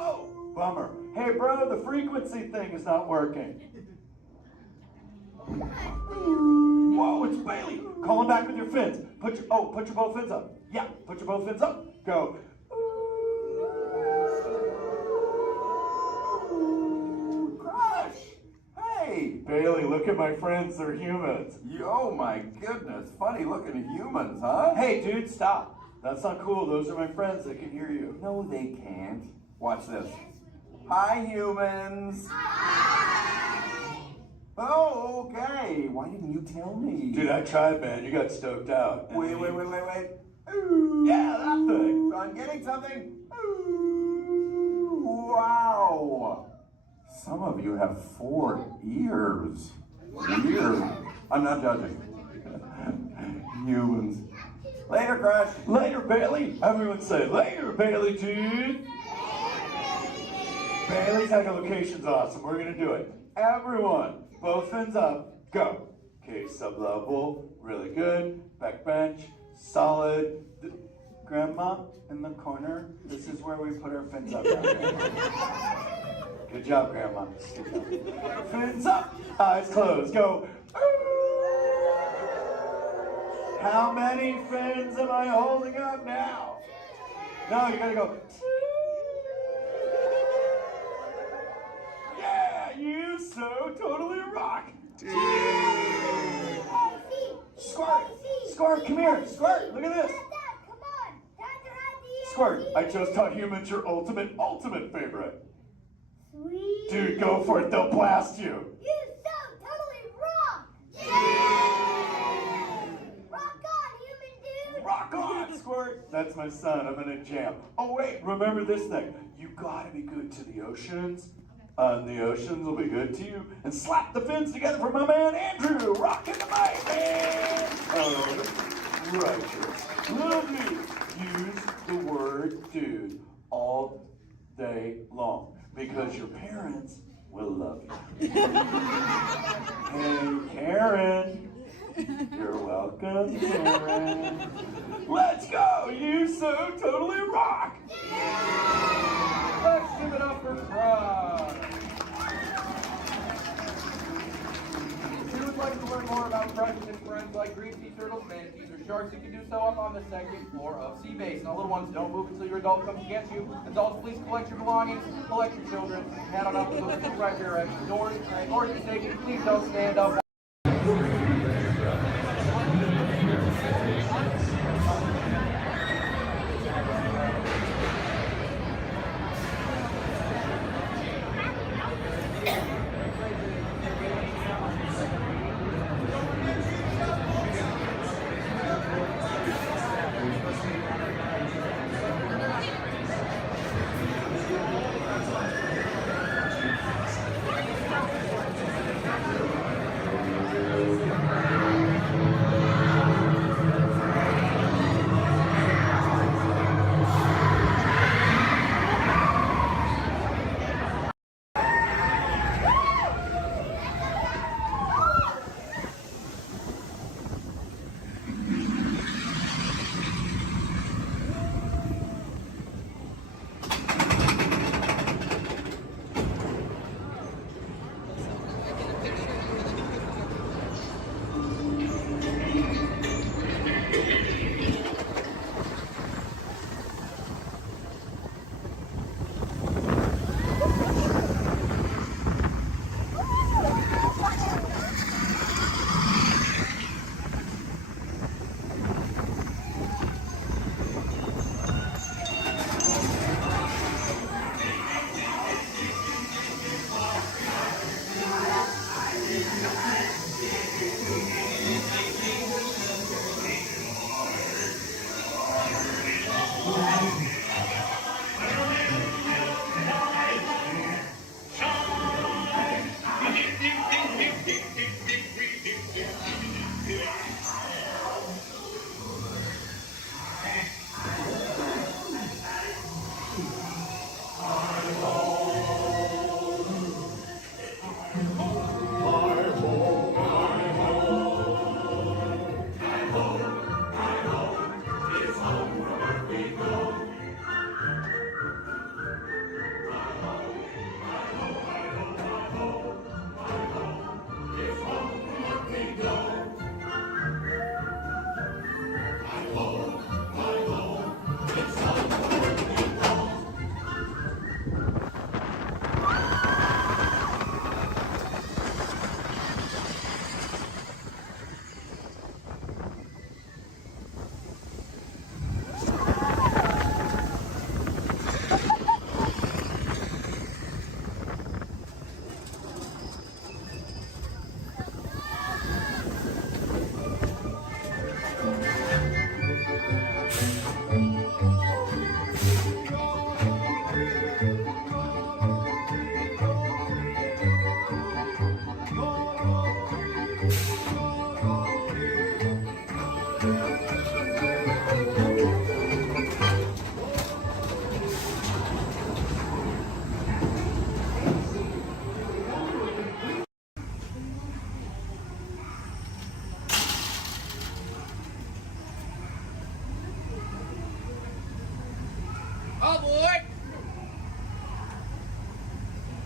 Oh, bummer. Hey, bro, the frequency thing is not working. Whoa, it's Bailey. Call him back with your fins. Put your both fins up. Yeah, put your both fins up. Go. Crush! Hey! Bailey, look at my friends. They're humans. Oh my goodness. Funny looking humans, huh? Hey, dude, stop. That's not cool. Those are my friends. They can hear you. No, they can't. Watch this. Hi, humans. Oh, okay. Why didn't you tell me? Dude, I tried, man. You got stoked out. Wait. Yeah, that thing. I'm getting something. Ooh. Some of you have 4 ears. Weird. I'm not judging. Humans. Later, Crush. Later, Bailey. Everyone say, later, Bailey, dude. Bailey's echolocation's awesome. We're going to do it. Everyone, both fins up. Go. Okay, sub-level. Really good. Back bench. Solid. Grandma, in the corner. This is where we put our fins up. Good job, Grandma. Good job. Fins up. Eyes closed. Go. How many fins am I holding up now? No, you gotta go. Yeah, you so totally rock. Squirt, Squirt, come here. Squirt, look at this. Squirt, I just taught humans your ultimate favorite. Sweet. Dude, go for it. They'll blast you. You so totally rock. Rock on, human dude. Rock on, Squirt. That's my son. I'm in a jam. Oh, wait. Remember this thing. You gotta be good to the oceans. And the oceans will be good to you. And slap the fins together for my man Andrew. Rocking the mic, man. Oh, righteous. Lovely. Use the word dude all day long. Because your parents will love you. Hey, Karen. You're welcome, Karen. Let's go! You so totally rock! Let's give it up for Crush. If you would like to learn more about Crush and his friends like green sea turtles, manatees, or sharks, you can do so up on the second floor of Sea Base. Now, little ones, don't move until your adult comes to get you. Adults, please collect your belongings, collect your children, head on up to those 2 right here exit doors. Or your safety, please don't stand up.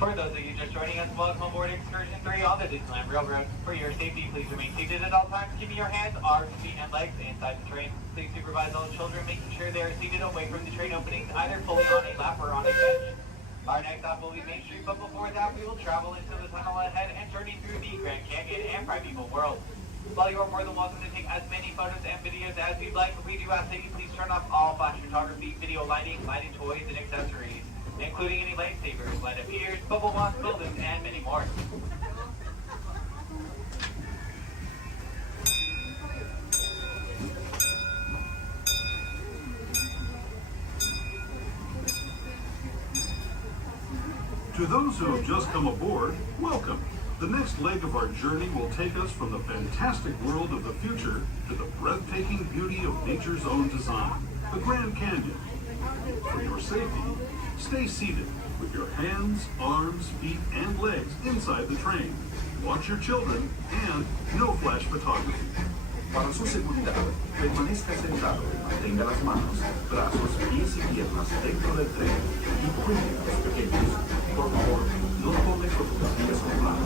For those of you just joining us, welcome aboard Excursion 3 on the Disneyland Railroad. For your safety, please remain seated at all times, keeping your hands, arms, feet, and legs inside the train. Please supervise all children, making sure they are seated away from the train openings, either fully on a lap or on a bench. Our next stop will be Main Street, but before that, we will travel into the tunnel ahead and journey through the Grand Canyon and Primeval World. While you are more than welcome to take as many photos and videos as you'd like, we do ask that you please turn off all flash photography, video lighting, lighted toys, and accessories, including any lightsabers, light up ears, bubble wands, buildings, and many more. To those who have just come aboard, welcome. The next leg of our journey will take us from the fantastic world of the future to the breathtaking beauty of nature's own design, the Grand Canyon. For your safety, stay seated with your hands, arms, feet, and legs inside the train. Watch your children and no flash photography. Para su seguridad, permanezca sentado y mantenga las manos, brazos, pies y piernas dentro del tren y cuide a los pequeños. Por favor, no tome fotografías con flash.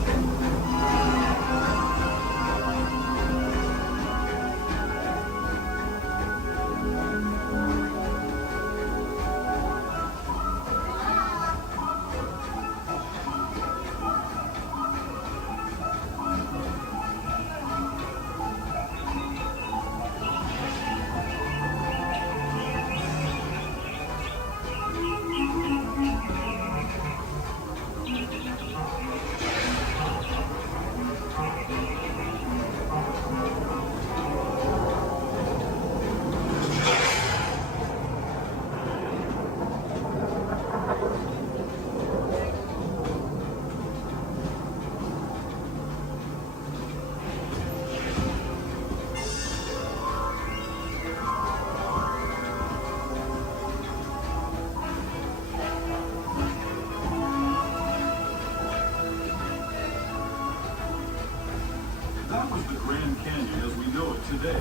That was the Grand Canyon as we know it today.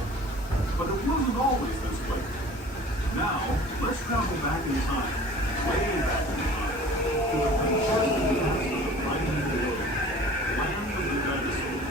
But it wasn't always this way. Now, let's travel back in time, way back in time, to the prehistoric past of the Primeval World, land of the dinosaurs.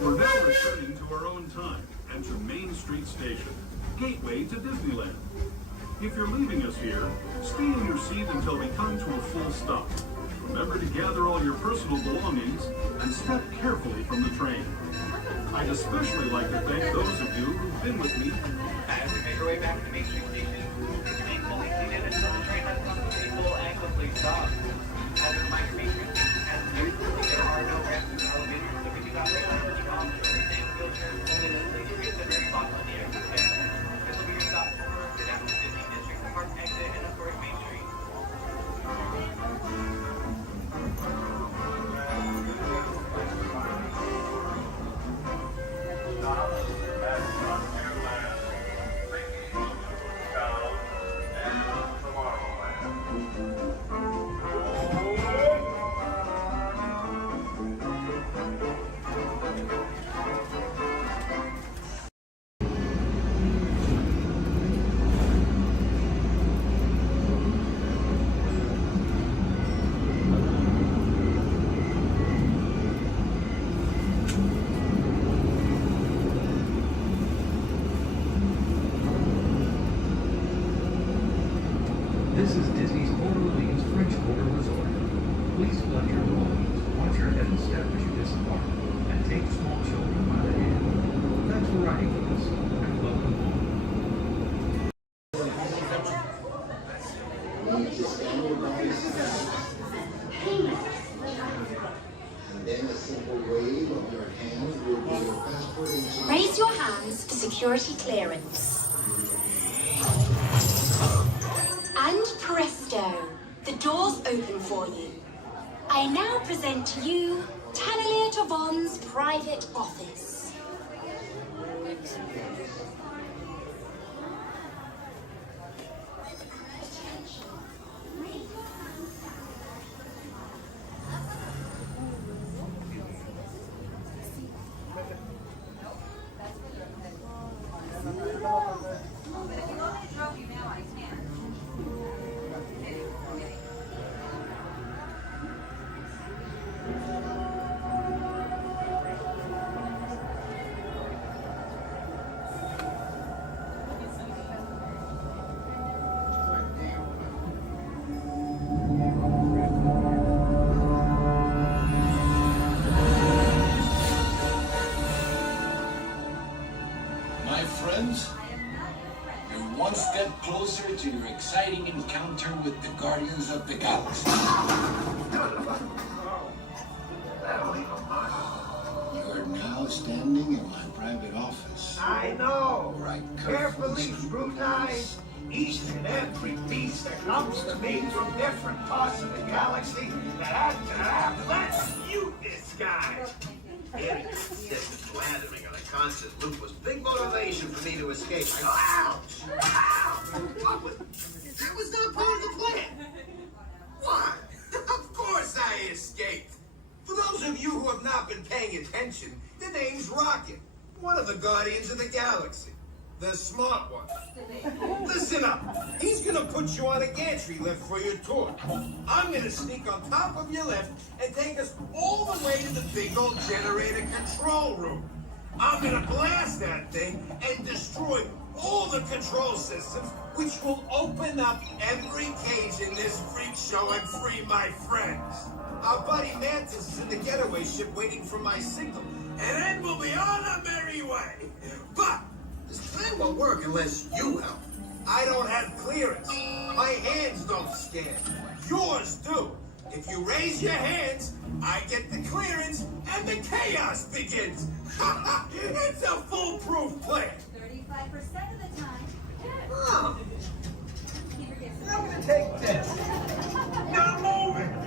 We're now returning to our own time and to Main Street Station, gateway to Disneyland. If you're leaving us here, stay in your seat until we come to a full stop. Remember to gather all your personal belongings and step carefully from the train. I'd especially like to thank those of you who've been with me. As we make our way back to Main Street Station, please remain fully seated until the train has come to a full and complete stop. As a reminder, Main Street Station has there are no ramps or elevators, so we do not wait on the wheelchairs, only the sleepers and very locked on the exit stand. This will be your stop for the National Disney District Park exit and of course Main Street. security clearance. And presto, the doors open for you. I now present to you Tannelier Tavon's private office. My friends, you're one step closer to your exciting encounter with the Guardians of the Galaxy. You're now standing in my private office. I know. Where I Carefully scrutinize each and every piece that comes to me from different parts of the galaxy let's shoot this guy. Getting this landing on a constant loop was big motivation for me to escape. I go, ouch! Ow! That was not part of the plan. What? Of course I escaped. For those of you who have not been paying attention, the name's Rocket, one of the Guardians of the Galaxy. The smart one. Listen up. He's gonna put you on a gantry lift for your tour. I'm gonna sneak on top of your lift and take us all the way to the big old generator control room. I'm gonna blast that thing and destroy all the control systems, which will open up every cage in this freak show and free my friends. Our buddy Mantis is in the getaway ship waiting for my signal, and then we'll be on our merry way. But this plan won't work unless you help. I don't have clearance. My hands don't scan. Yours do. If you raise your hands, I get the clearance and the chaos begins. It's a foolproof plan. 35% of the time. Oh. I'm gonna take this. Now move it.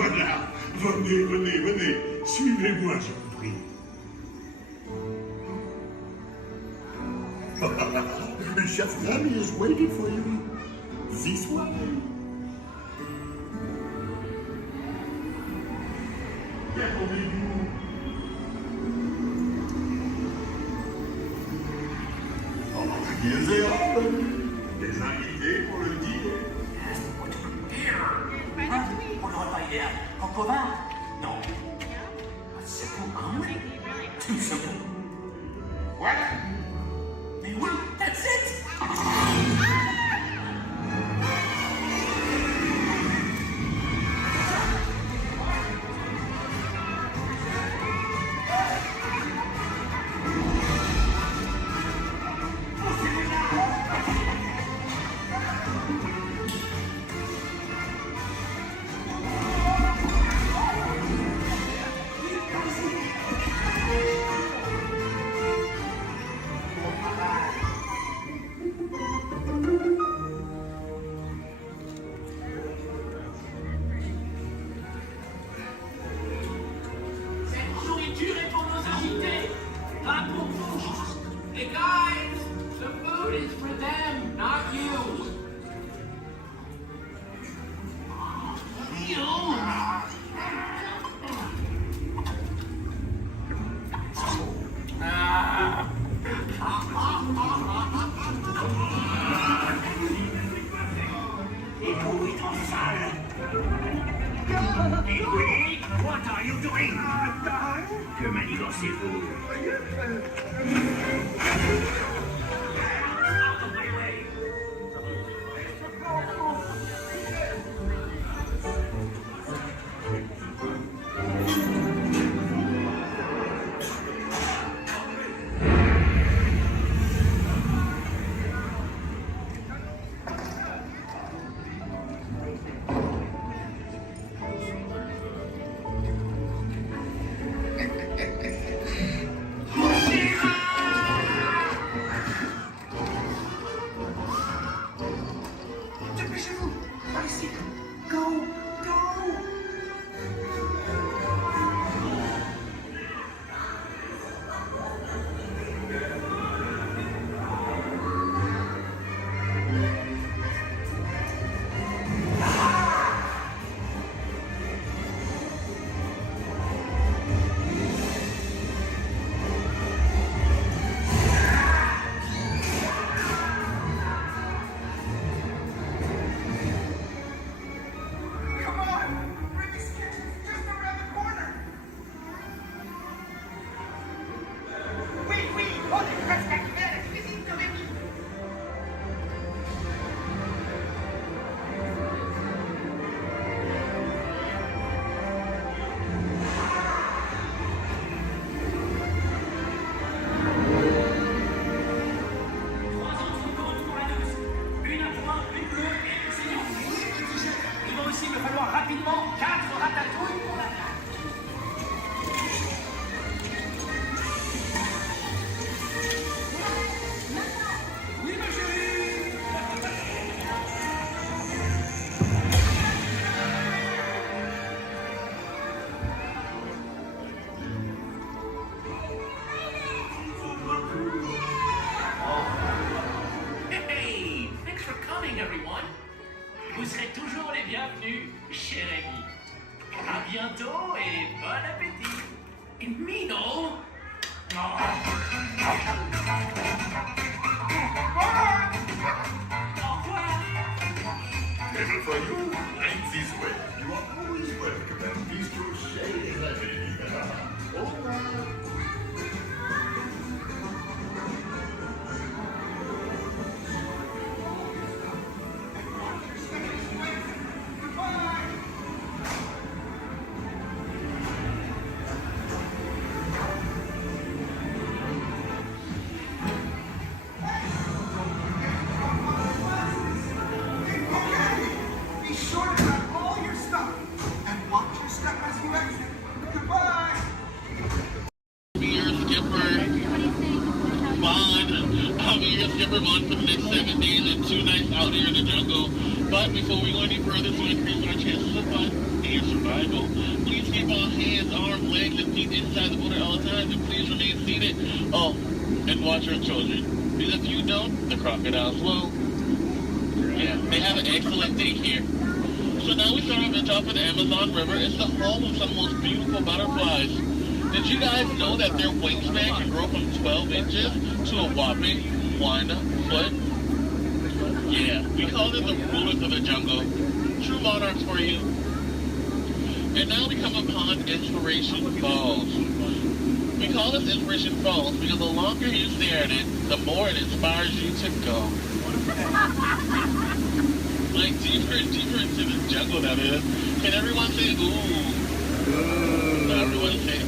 Voilà. Venez, venez, venez. Suivez-moi, je vous prie. Chef Daddy is waiting for you. This way. Déroulez-vous. Ils et hommes, des invités pour le dîner. On n'aurait pas idée en province? Non. C'est pour un oui. Tout simplement. Voilà. Mais oui, that's it. What are you doing? Que manigancez-vous? Out of my way! Vous serez toujours les bienvenus, cher ami. À bientôt et bon appétit. Mino? Never for you, right this way. You are always welcome at Bistro Chez Réveil. Au revoir. Be sure everyone for the next 7 days and 2 nights out here in the jungle. But before we go any further to increase our chances of fun and your survival, please keep all hands, arms, legs, and feet inside the water all the time, and please remain seated. Oh, and watch your children. Because if you don't, the crocodiles will. Yeah, they have an excellent day here. So now we start our adventure off of the Amazon River. It's the home of some of the most beautiful butterflies. Did you guys know that their wingspan can grow from 12 inches to a whopping 1 foot? Yeah, we call them the rulers of the jungle. True monarchs for you. And now we come upon Inspiration Falls. We call this Inspiration Falls because the longer you stare at it, the more it inspires you to go. Like deeper and deeper into the jungle, that is. Can everyone say ooh? Ooh. Everyone say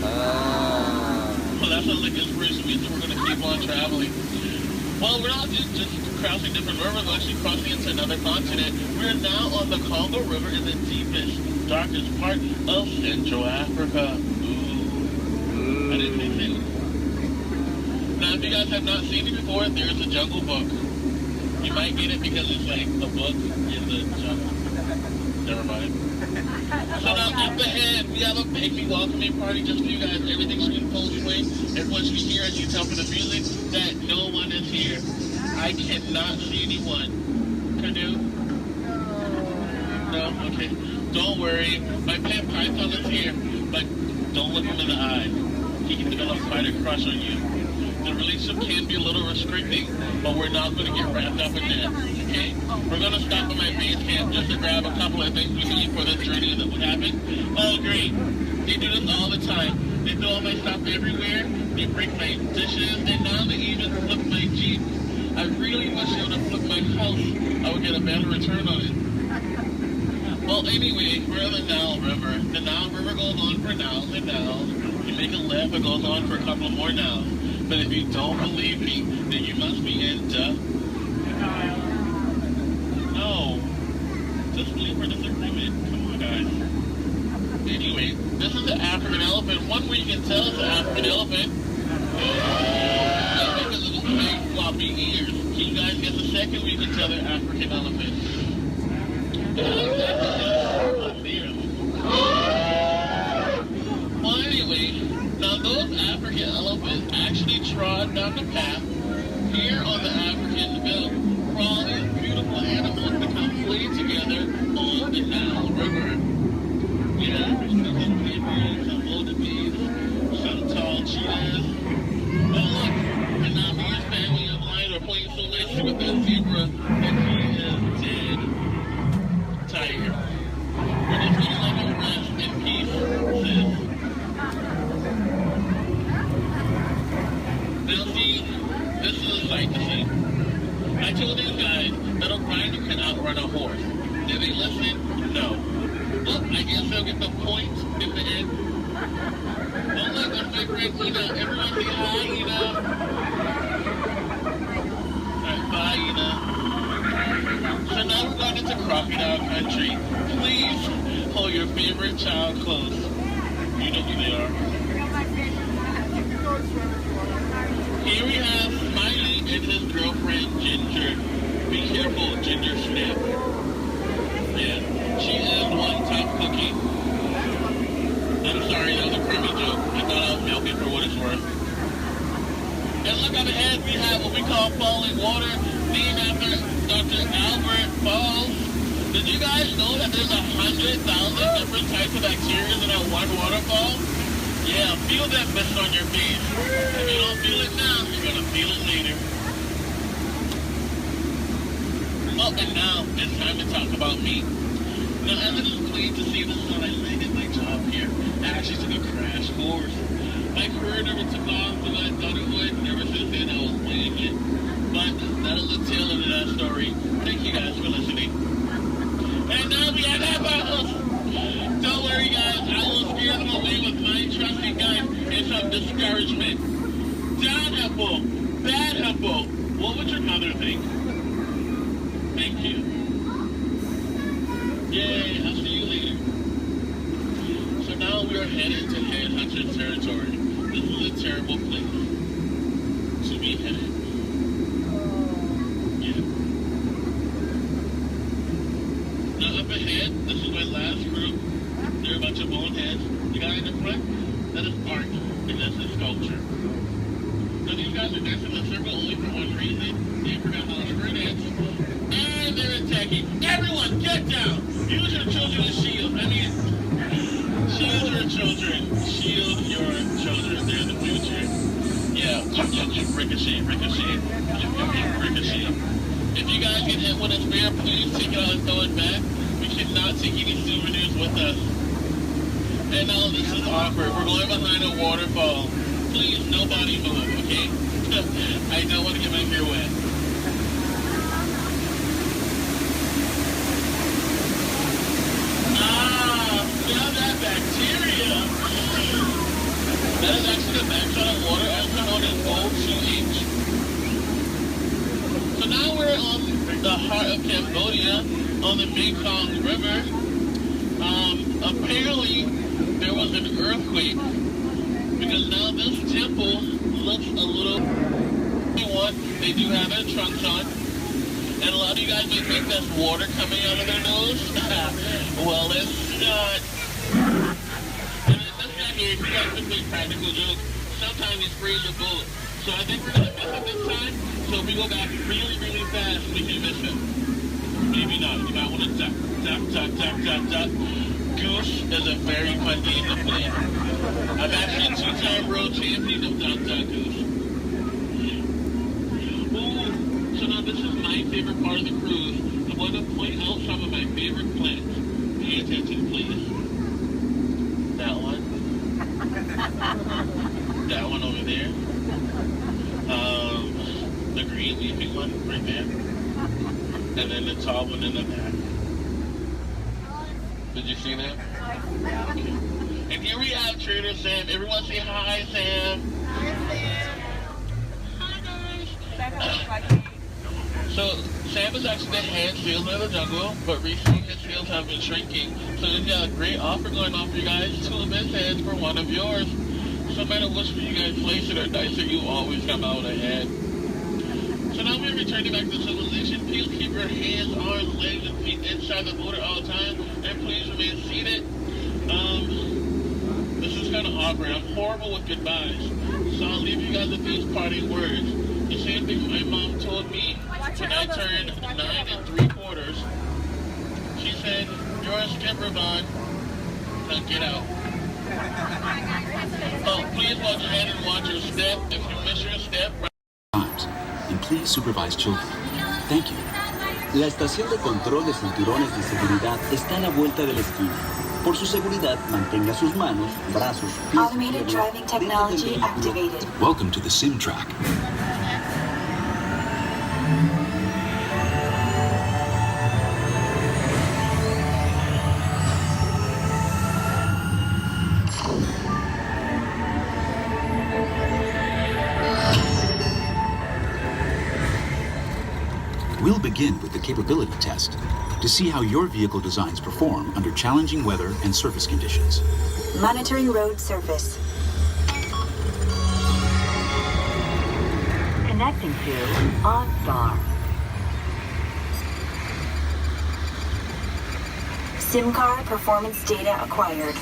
well, that sounds like inspiration means that we're going to keep on traveling. Well, we're not just crossing different rivers, we're actually crossing into another continent. We're now on the Congo River in the deepest, darkest part of Central Africa. Ooh. I didn't say so. Now, if you guys have not seen it before, there's a Jungle Book. You might get it because it's like the book in the jungle. Never mind. So now up ahead, we have a big welcoming party just for you guys. Everything should be in full swing. Everyone should be here, as you can tell from the music, that no one is here. I cannot see anyone. Canoe? No? Okay. Don't worry. My pet python is here, but don't look him in the eye. He can develop quite a crush on you. The relationship can be a little restricting, but we're not going to get wrapped up in that, okay? We're going to stop at my base camp just to grab a couple of things we need for this journey that would happen. Oh, great. They do this all the time. They throw all my stuff everywhere. They break my dishes, and now they even flip my Jeep. I really wish they would have flipped my house. I would get a better return on it. Well, anyway, we're in the Nile River. The Nile River goes on for Nile and Nile. You make a left, it goes on for a couple more Niles. But if you don't believe me, then you must be in No. Just believe for disagreement. Come on, guys. Anyway, this is the African elephant. One way you can tell it's an African elephant because of its big floppy ears. Can you guys get the second way you can tell they're African elephants? Well, anyway, now those African elephants actually trod down the path here on the African belt for all these beautiful animals to come play together on the Nile River. Yeah, some zebras, some wildebeest, some tall cheetahs. Oh look, and now me and his family of lions are playing so nicely with that zebra that he is dead. Tiger. We're just gonna let him rest in peace, sis. Now see, this is a sight to see. I told these guys that a rider can outrun a horse. Did they listen? No. Well, I guess they'll get the point in the end. Oh look, that's my friend Ina. Everyone say hi, Ina. Alright, bye, Ina. So now we're going into crocodile country. Please hold your favorite child close. You know who they are. Here we have Smiley and his girlfriend Ginger. Be careful, Ginger Snap. Yeah, she is one tough cookie. I'm sorry, that was a crummy joke. I thought I was milking for what it's worth. And look up ahead, we have what we call falling water, named after Dr. Albert Falls. Did you guys know that there's 100,000 different types of bacteria in that one waterfall? Yeah, feel that mist on your face. If you don't feel it now, you're gonna feel it later. Oh, and now it's time to talk about me. Now, as it is pleased to see, this is how I landed my job here. I actually took a crash course. My career never took off the way I thought it would. Never should have said I was playing it. But that'll the tail end of that story. Thank you guys for listening. And now we have apples. Don't worry, guys. I will steer them away with my trusty gun and some discouragement. Down apple, bad apple. What would your mother think? Thank you. Yay, I'll see you later. So now we are headed to Headhunter territory. This is a terrible place to be headed. This is my last group. They're a bunch of boneheads. The guy in the front, that is art, and that's a sculpture. So these guys are dancing in a circle only for one reason. They forgot how to square dance. And they're attacking. Everyone, get down! Use your children as shields. I mean, shield your children. Shield your children. They're the future. Yeah, ricochet, ricochet. Ricochet. If you guys get hit with a spear, please take it out and throw it back. We cannot take any souvenirs with us. And now this is awkward. We're going behind a waterfall. Please, nobody move, okay? I don't want to get my hair wet. Now that bacteria. That is actually the backside of water, also known as O2H. So now we're on the heart of Cambodia, on the Mekong River. Apparently, there was an earthquake, because now this temple looks a little... They do have their trunks on, and a lot of you guys may think that's water coming out of their nose. Well, it's not. And that's not here. If you guys can make practical jokes, sometimes you sprays a bullet. So I think we're going to miss it this time. So if we go back really, really fast, we can miss it. Maybe not. You might want to duck, duck, duck, duck, duck, duck. Goose is a very fun game to play. I'm actually a two-time world champion of Duck Duck Goose. Ooh, so now this is my favorite part of the cruise. I want to point out some of my favorite plants. Pay attention, please. That one. That one over there. The green leafy one right there. And then the tall one in the back. Did you see that? Okay. And here we have Trader Sam. Everyone say hi, Sam. Hi, guys. So Sam is actually the head salesman of the jungle, but recently his sales have been shrinking. So he's got a great offer going on for you guys. 2 of his heads for one of yours. So no matter which one you guys place it or dice it, you always come out ahead. So now we're returning back to civilization. Please keep your hands, arms, legs, and feet inside the water all the time. And please remain seated. This is kind of awkward. I'm horrible with goodbyes. So I'll leave you guys with these parting words. The same thing my mom told me when I turned 9 3/4. She said, "You're a skipper, Bond. Now get out." Oh, please watch ahead and watch your step. If you miss your step... And please supervise children. Thank you. La estación de control de cinturones de seguridad está a la vuelta de la esquina. Por su seguridad, mantenga sus manos, brazos, pies. Automated driving technology activated. Welcome to the sim track. We'll begin with the capability test to see how your vehicle designs perform under challenging weather and surface conditions. Monitoring road surface. Connecting to OnStar. SIM card performance data acquired.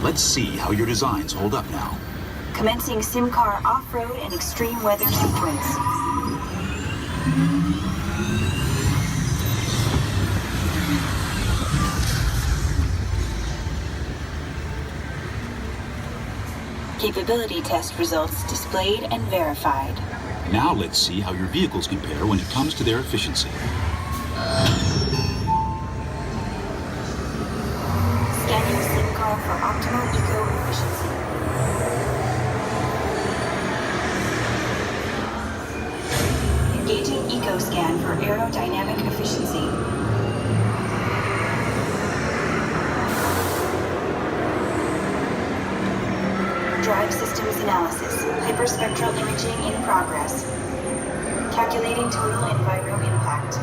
Let's see how your designs hold up now. Commencing SIM car off-road and extreme weather sequence. Capability test results displayed and verified. Now let's see how your vehicles compare when it comes to their efficiency. Scanning SIM car for optimal eco-efficiency. Engaging eco-scan for aerodynamic efficiency. Drive systems analysis. Hyperspectral imaging in progress. Calculating total enviro impact.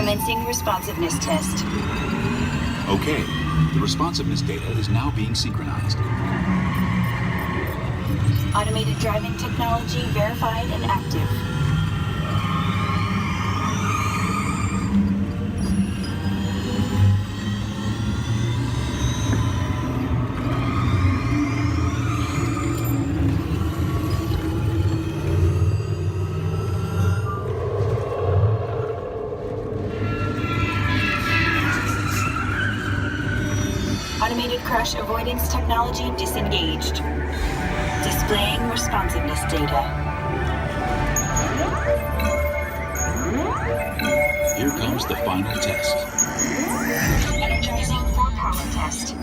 Commencing responsiveness test. Okay, the responsiveness data is now being synchronized. Automated driving technology verified and active. Automated crash avoidance technology disengaged. Displaying responsiveness data. Here comes the final test. Energizing for power test.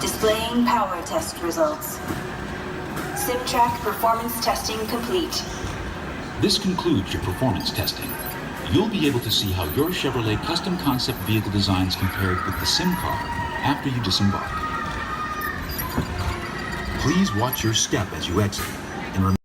Displaying power test results. SimTrack performance testing complete. This concludes your performance testing. You'll be able to see how your Chevrolet custom concept vehicle designs compared with the sim car after you disembark. Please watch your step as you exit and remember.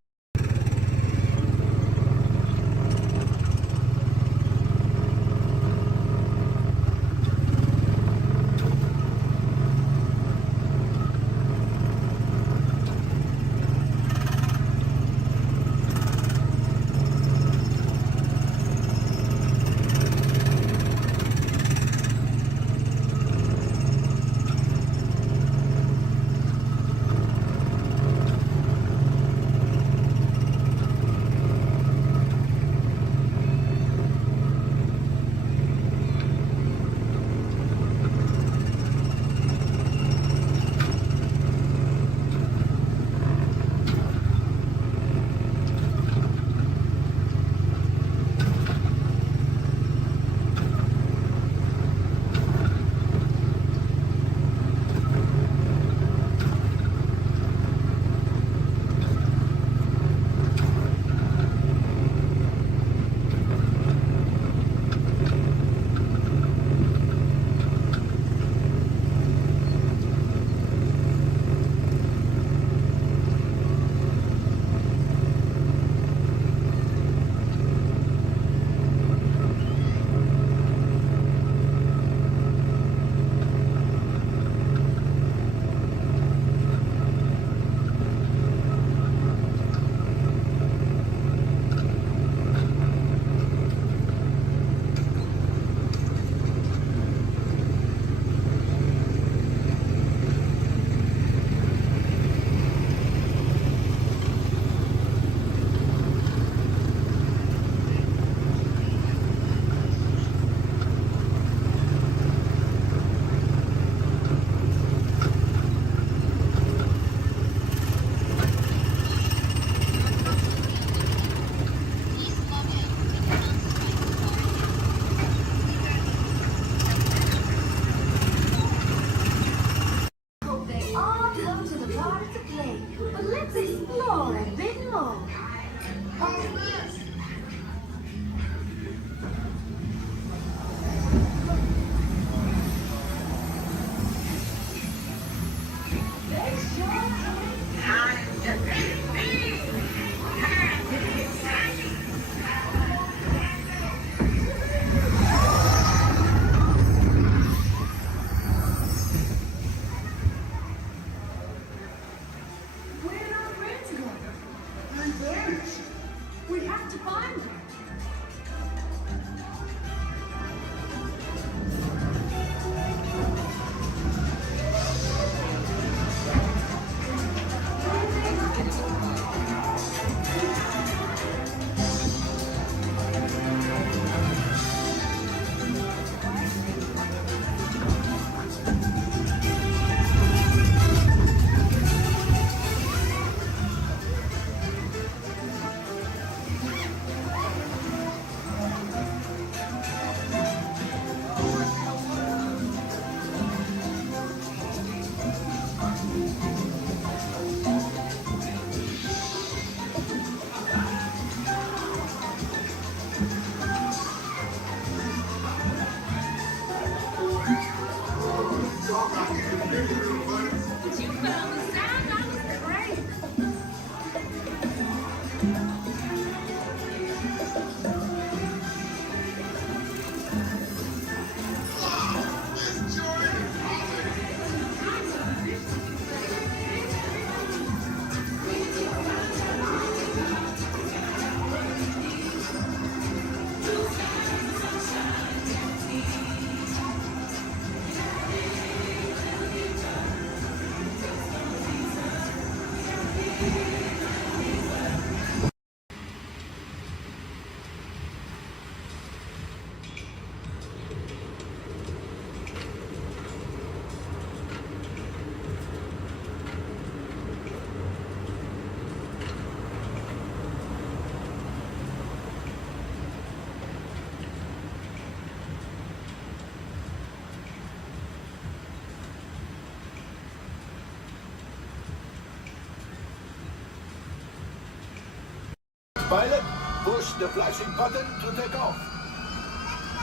Pilot, push the flashing button to take off.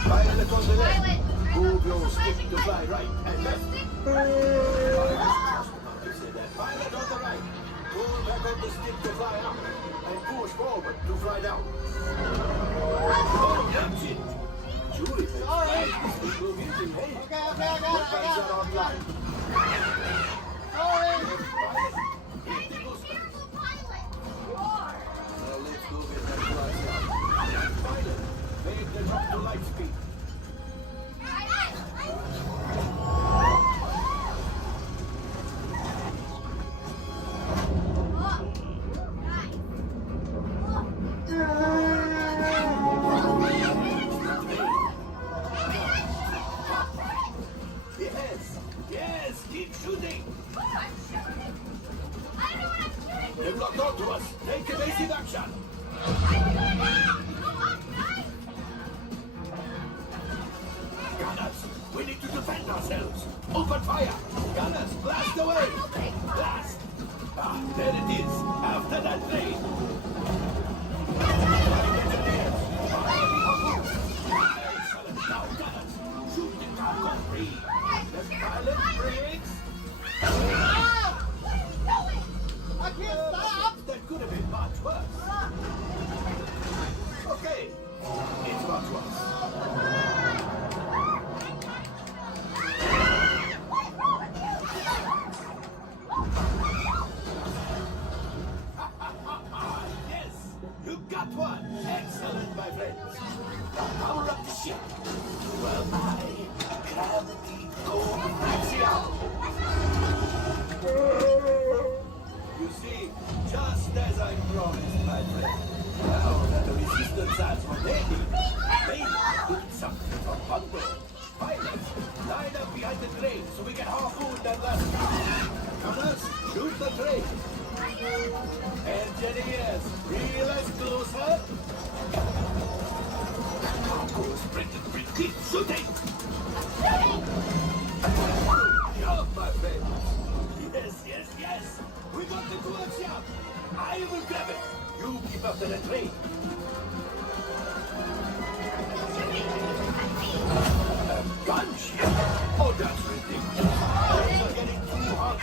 Pilot on the left. Move your stick to fly right and left. Pilot on the right. Pull back on the stick to fly up. And push forward to fly down. Oh, that's it. Julie, sorry. Okay. What buttons are online? Sorry. Now let's go get that fly down. Pilot, make the drop to light speed. Yes, keep shooting. They've locked onto us. Take evasive action. Gunners, we need to defend ourselves. Open fire. Gunners, blast away. Blast. Ah, there it is. After that plane. Excellent. Now, gunners, shoot the cargo free. The pilot brakes. I can't stop. That could have been much worse. Okay, it's much worse. Yes, you got one. Excellent, my friends. Power up the ship. Well, gravity coaxial. You see, just as I promised, my friend. Now that the resistance has rotated, they did something from Bungo. Pilots, line up behind the train so we can half food and left. Gunners, shoot the train. Engineers, realize closer. Cargo's printed pretty. Shooting! Job, my friend. Yes. We got the coaxium. I will grab it. You keep after the train. A gunship? Oh, that's ridiculous. We're getting too hot.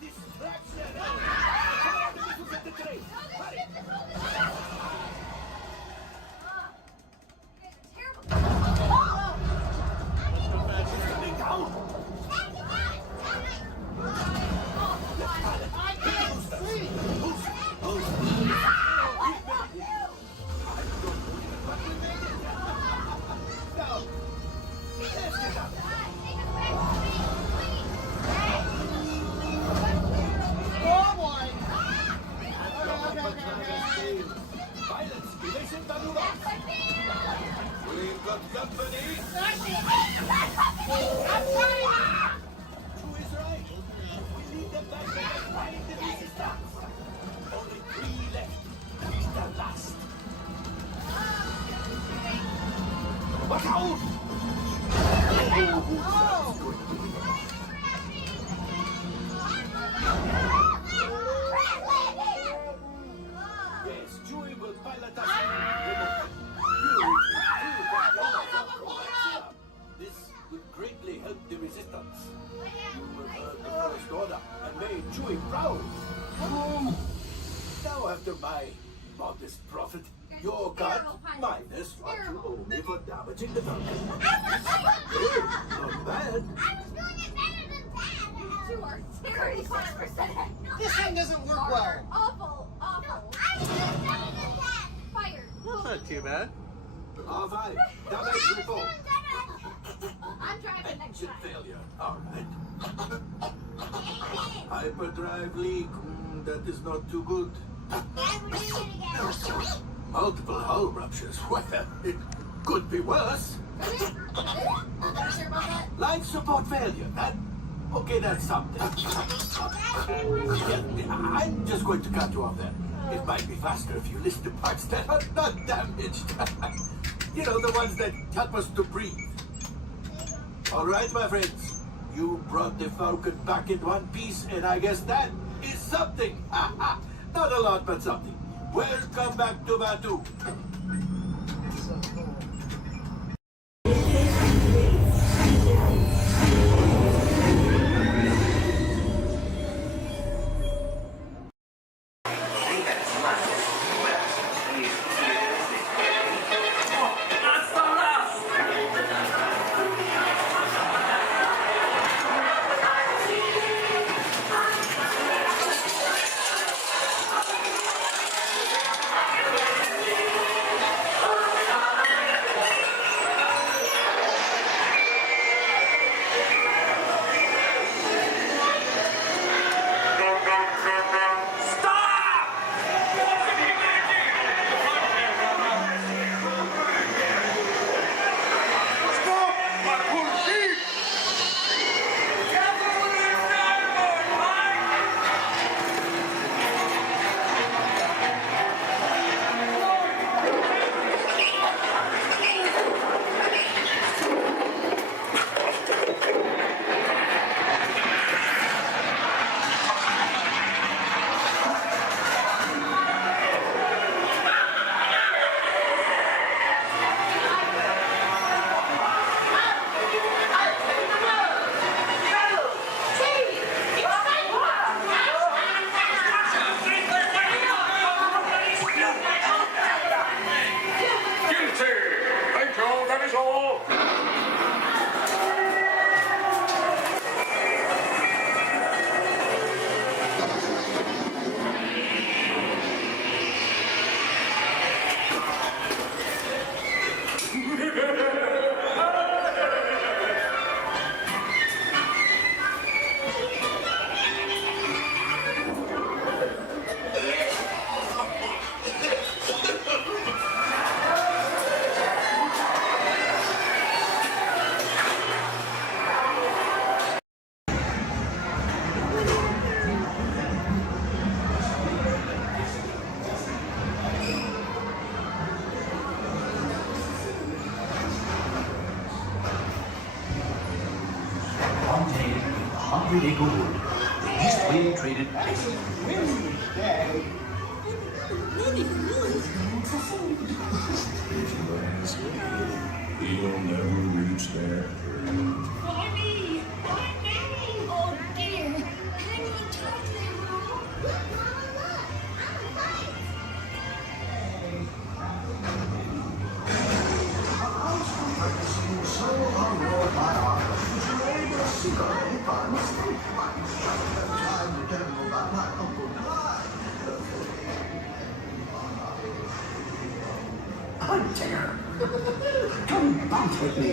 Distraction. Come on, to get the train. Hurry. We've got company. Who is right? We need them back behind the resistance. Only 3 left. He's the last. Watch out! Yes, Chewie will pilot us. This would greatly help the resistance. You will earn the first order and made Chewie proud. Now after my modest profit, your cut minus what you owe me for damaging the Falcon. Good, not bad. I was doing it better than that. You are 35%. This thing doesn't work well. Awful. No, I was doing better than that. Fired. That's not too bad. R5, damage report. I'm driving next Engine time. failure. All right. Hyperdrive leak. That is not too good. Multiple hull ruptures. Well, it could be worse. Life support failure. Okay, that's something. I'm just going to cut you off there. It might be faster if you list the parts that are not damaged. You know, the ones that help us to breathe. All right, my friends. You brought the Falcon back in one piece, and I guess that is something. Not a lot, but something. Welcome back to Batu. Acre Wood, the East Wind traded He'll never reach there. Mommy! Oh dear! Can you talk to him, Hunter! Come bounce with me!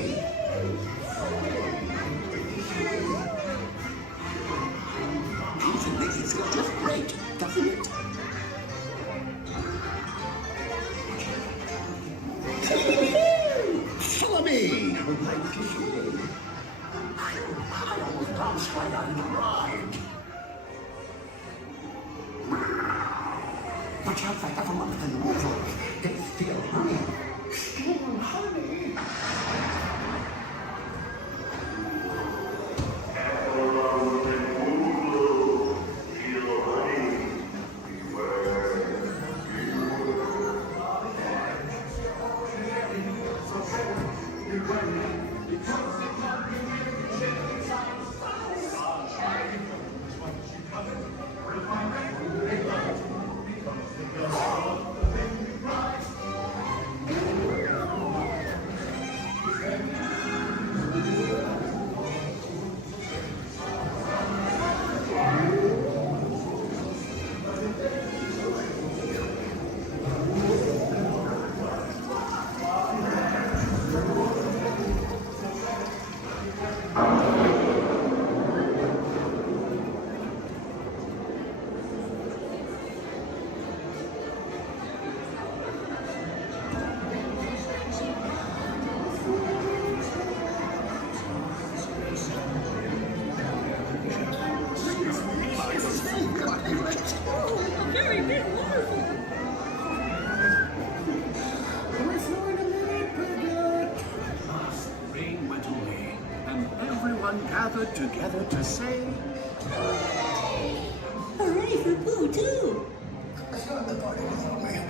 Music makes you feel just great, doesn't it? Follow me! Like to see. I almost bounced right out of the ride. Watch out for everyone in the water. They steal honey. Steal honey. Rain went away, and everyone gathered together to say, Hooray for Pooh, too! I saw the part of the little man.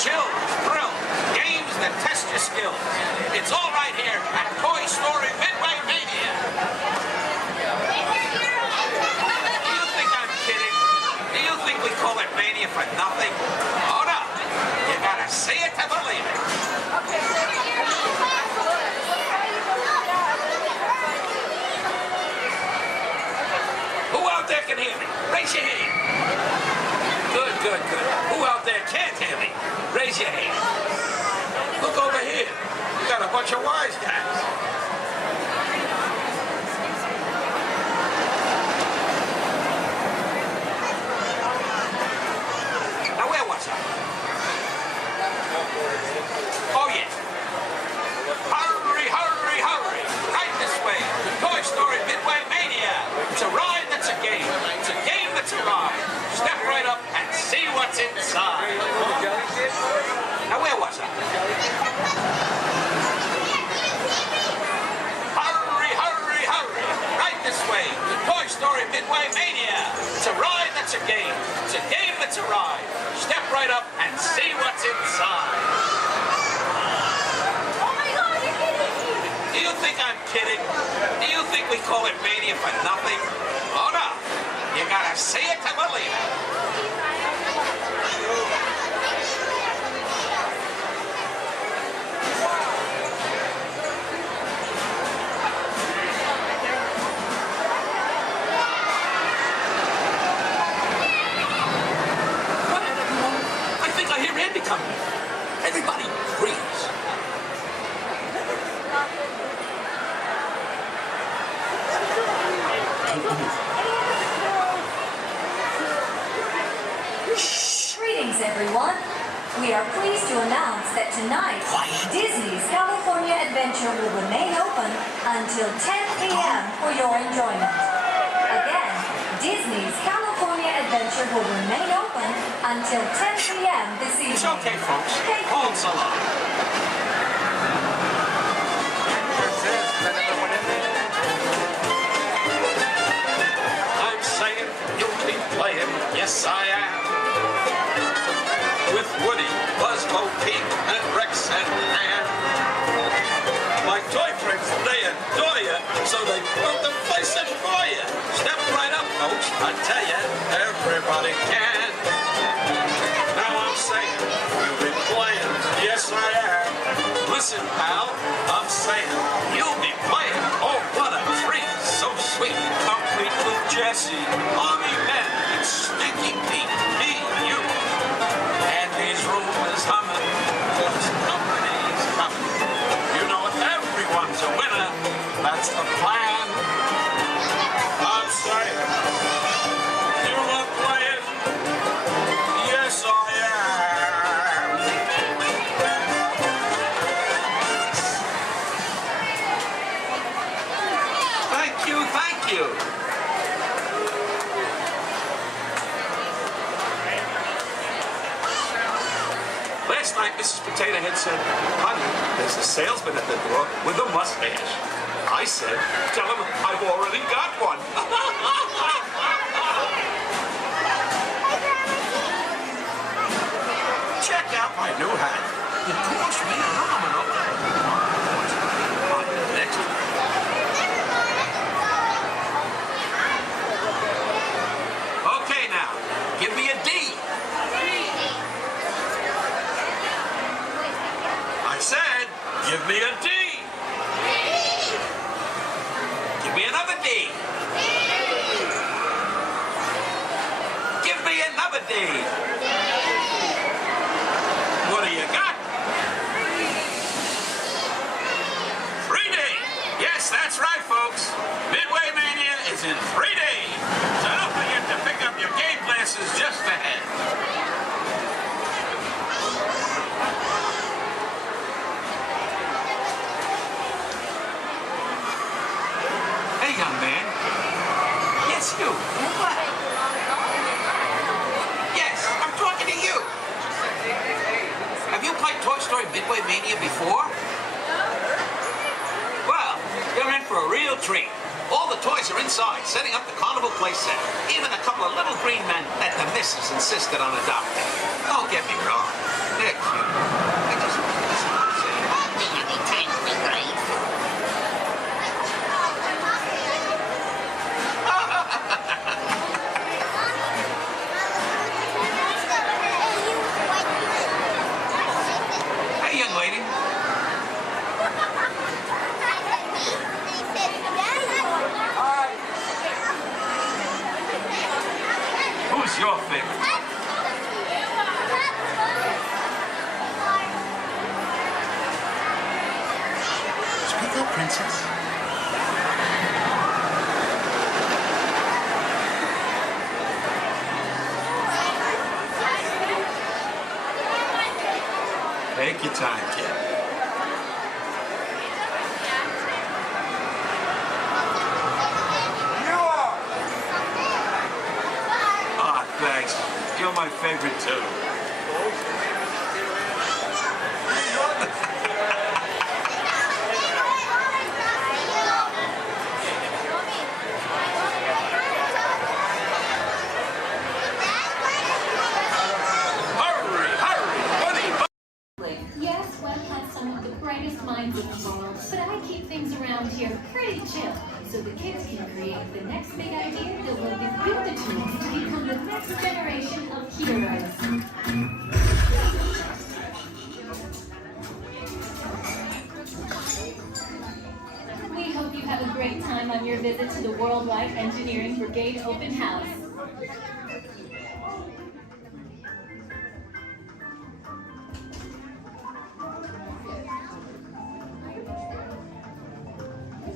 Chill, thrill, games that test your skills. It's all right here at Toy Story Midway Mania. Do you think I'm kidding? Do you think we call it Mania for nothing? Oh no, you gotta see it to believe it. Who out there can hear me? Raise your hand. Good, good, good. Who out there can't hear me? Raise your hand. Look over here. You got a bunch of wise guys. Now where was I? Oh yeah. Hurry, hurry, hurry. Right this way. Toy Story Midway Mania. It's a ride that's a game. It's a game that's a ride. Step right up and see what's inside. Now where was I? Hurry, hurry, hurry. Right this way. Toy Story Midway Mania. It's a ride that's a game. It's a game that's a ride. Step right up and see what's inside. Oh my God, you're kidding me! Do you think I'm kidding? Do you think we call it Mania for nothing? Oh no. You gotta see it to believe it. What? I think I hear Andy coming. Everybody, freeze. Greetings, everyone. We are pleased to announce that tonight, Disney's California Adventure will remain open until 10 p.m. for your enjoyment. Again, Disney's California Adventure will remain open until 10 p.m. this evening. It's okay, folks. Hold so long. I'm saying you'll be playing, yes I am. With Woody, Buzz, Bo Peep, and Rex and Ann. My toy friends, they adore you, so they built the place in for you. Step right up, folks, I tell you, everybody can. Now I'm saying, you'll be playing, yes I am. Listen, pal, I'm saying, you'll be playing, oh what a treat, so sweet. Complete with Jesse, Mommy Ben, and Stinky Pete, me, you. Andy's room is humming, plus company's coming. You know if everyone's a winner, that's the plan. I'm saying, you are playing, yes I am. Thank you, thank you. Last night, Mrs. Potato Head said, honey, there's a salesman at the door with a mustache. I said, tell him I've already got one. Check out my new hat. It cost me a nominal. Next. Okay now, give me a D. I said, give me a D. Give me another D. Give me another D. What do you got? 3D. Yes, that's right, folks. Midway Mania is in 3D. So don't forget to pick up your game glasses just ahead. You. What? Yes, I'm talking to you. Have you played Toy Story Midway Mania before? Well, you're in for a real treat. All the toys are inside, setting up the carnival play set. Even a couple of little green men that the missus insisted on adopting. Don't get me wrong. They're cute. I just want to say, hey, young lady. Who's your favorite? Speak up, princess. Take your time, kid. Thanks. You're my favorite too. Yes, Walt has some of the brightest minds in the world, but I keep things around here pretty chill, so the kids can create the next big idea that will give you the tools to become the next generation of heroes. We hope you have a great time on your visit to the Worldwide Engineering Brigade Open House.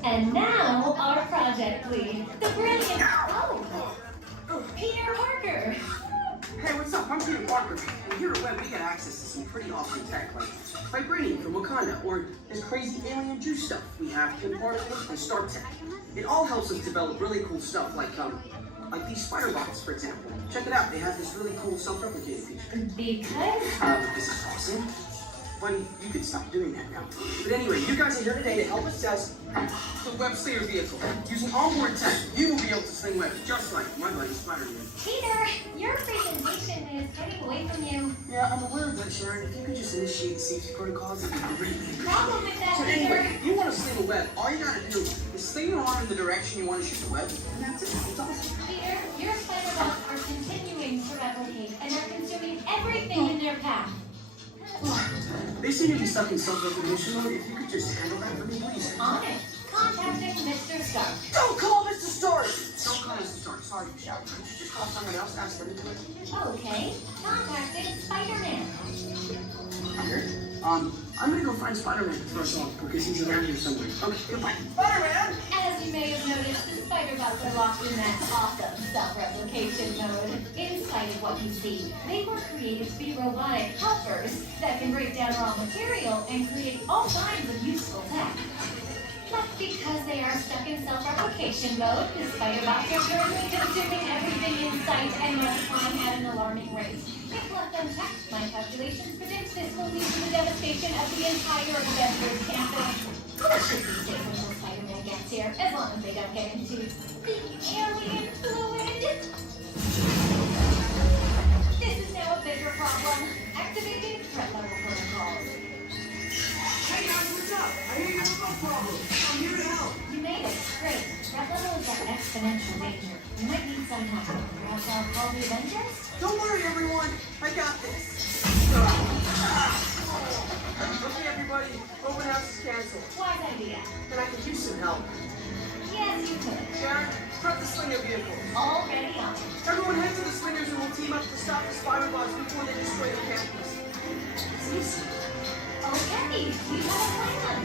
And now, our project lead, the brilliant... Oh, Peter Parker. Hey, what's up? I'm Peter Parker. And here at Web, we get access to some pretty awesome tech, like vibranium from Wakanda, or this crazy alien juice stuff we have in particles and Star Tech. It all helps us develop really cool stuff, like these spider bots, for example. Check it out. They have this really cool self-replicating feature. Because? This is awesome. Buddy, you can stop doing that now. But anyway, you guys are here today to help us test the Web Slayer vehicle. Using onboard tech, you will be able to sling webs just like my buddy Spider-Man. Peter, your presentation is getting away from you. Yeah, I'm aware of that, Sharon. If you could just initiate the safety protocols, it'd be great. Problem with that, So Peter. anyway, if you want to sling a web, all you gotta do is sling your arm in the direction you want to shoot the web, and that's it. It's awesome. Peter, your spider bots are continuing to replicate and are consuming everything in their path. They seem to be stuck in self-recognition mode. If you could just handle that for me, please. On it. Contacting Mr. Stark. Don't call Mr. Stark! Don't call Mr. Stark. Sorry, Michelle. Could you just call someone else? Ask them to do it. Okay. Contacting Spider-Man. Here. I'm gonna go find Spider-Man for us all, because he's around here somewhere. Okay, goodbye. Spider-Man! As you may have noticed, the spider bots are locked in that awesome self-replication mode. In spite of what you see, they were created to be robotic helpers that can break down raw material and create all kinds of useful tech. But because they are stuck in self-replication mode, the spider bots are currently consuming everything in sight and multiplying at an alarming rate. If left unchecked, my calculations predict this will lead to the devastation of the entire Avengers campus. This should be safe until Spider-Man gets here, as long as they don't get into the alien fluid. This is now a bigger problem. Activating threat level protocols. Hey guys, what's up? I hear you have no problem. I'm here to help. You made it. Great. Threat level is at exponential danger. You might need some help. Perhaps I'll call the Avengers? Don't worry, everyone. I got this. Okay, everybody. Open house is canceled. Wise idea. And I could use some help. Yes, you could. Sharon, prep the slinger vehicle. Already on. Everyone head to the slingers and we'll team up to stop the spider bots before they destroy the campus. It's easy. Okay, we have a plan.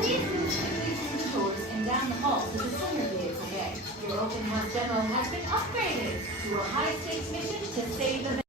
Please move quickly through the doors and down the hall to the slinger vehicle bay. Your open house demo has been upgraded to a high-stakes mission to save the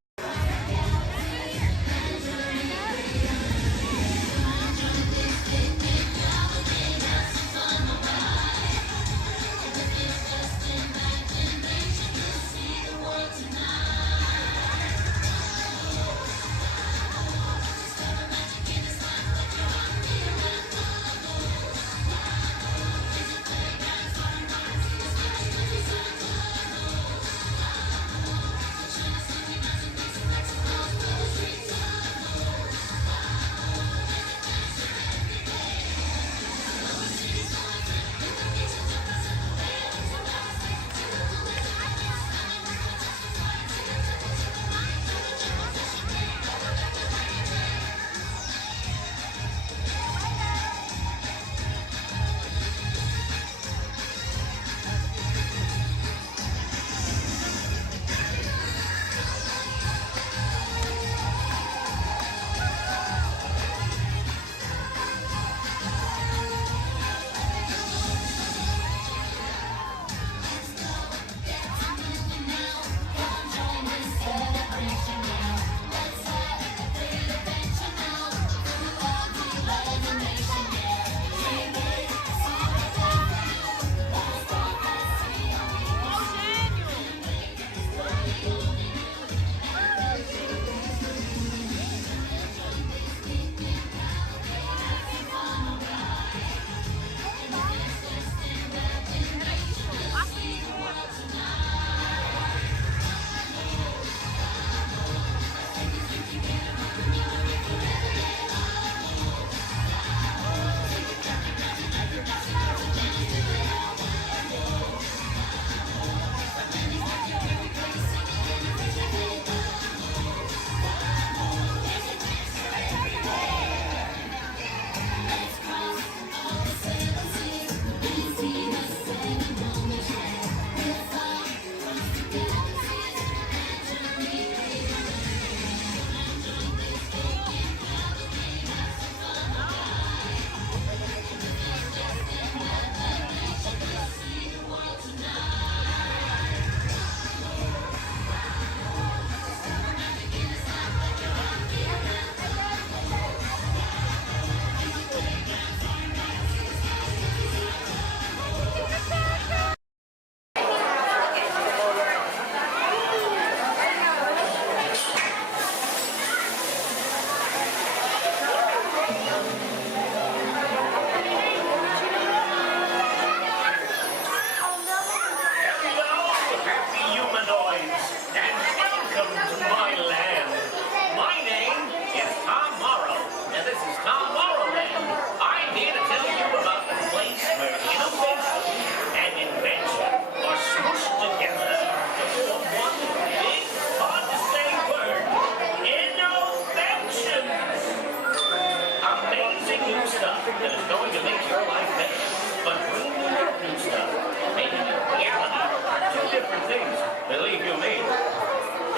that is going to make your life better. But green and new stuff, maybe reality, are two different things. Believe you me.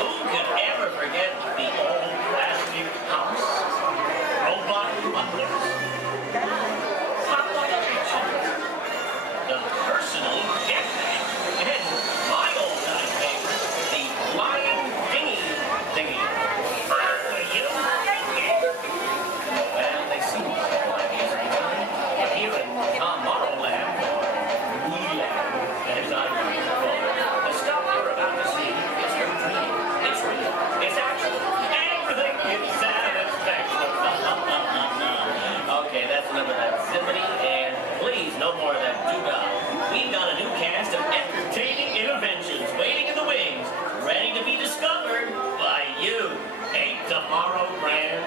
Who could ever forget the old plastic house? Robot butlers? Hot-like kitchen? The personal jetpack? And my old-time favorite, the flying thingy. For you? Well, they seem like easy time. But here in Tom Morrow Land, or Wee-Land, as I call it, the stuff you're about to see is routine. It's real. It's actual. Everything is satisfaction. Okay, that's enough of that zippity, and please, no more of that doo-dah. We've got a new cast of entertaining interventions waiting in the wings, ready to be discovered by you. Ain't tomorrow grand?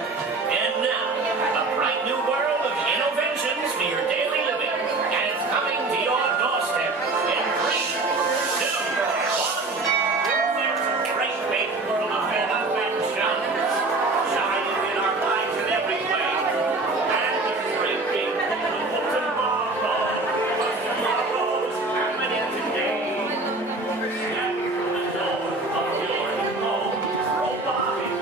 And now, a bright new world of innovations for your daily living, and it's coming to your doorstep in 3, 2, 1. There's a great big world of innovations, shining in our lives in every way, and a great big beautiful tomorrow. Tomorrow's happening today. Step through the door of your home, robotic.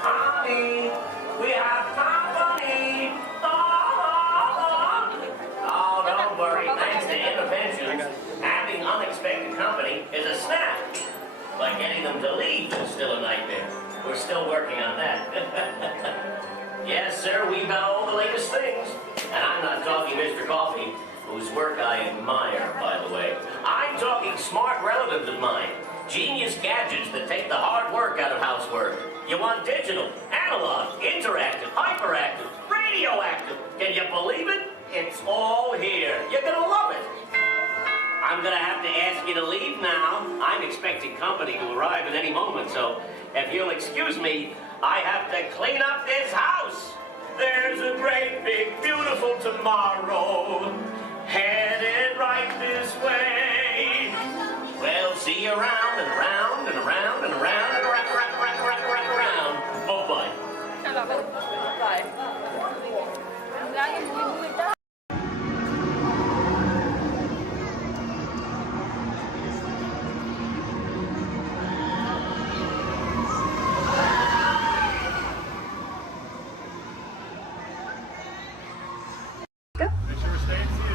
Honey, we have company. Oh, don't worry. Thanks to interventions, having unexpected company is a snap. But getting them to leave is still a nightmare. We're still working on that. Yes, sir, we've got all the latest things. And I'm not talking Mr. Coffee, whose work I admire, by the way. I'm talking smart relatives of mine. Genius gadgets that take the hard work out of housework. You want digital, analog, interactive, hyperactive, radioactive. Can you believe it? It's all here. You're gonna love it. I'm gonna have to ask you to leave now. I'm expecting company to arrive at any moment, so if you'll excuse me, I have to clean up this house. There's a great big beautiful tomorrow headed right this way. Well, see you around and around and around and around and around. Bye-bye.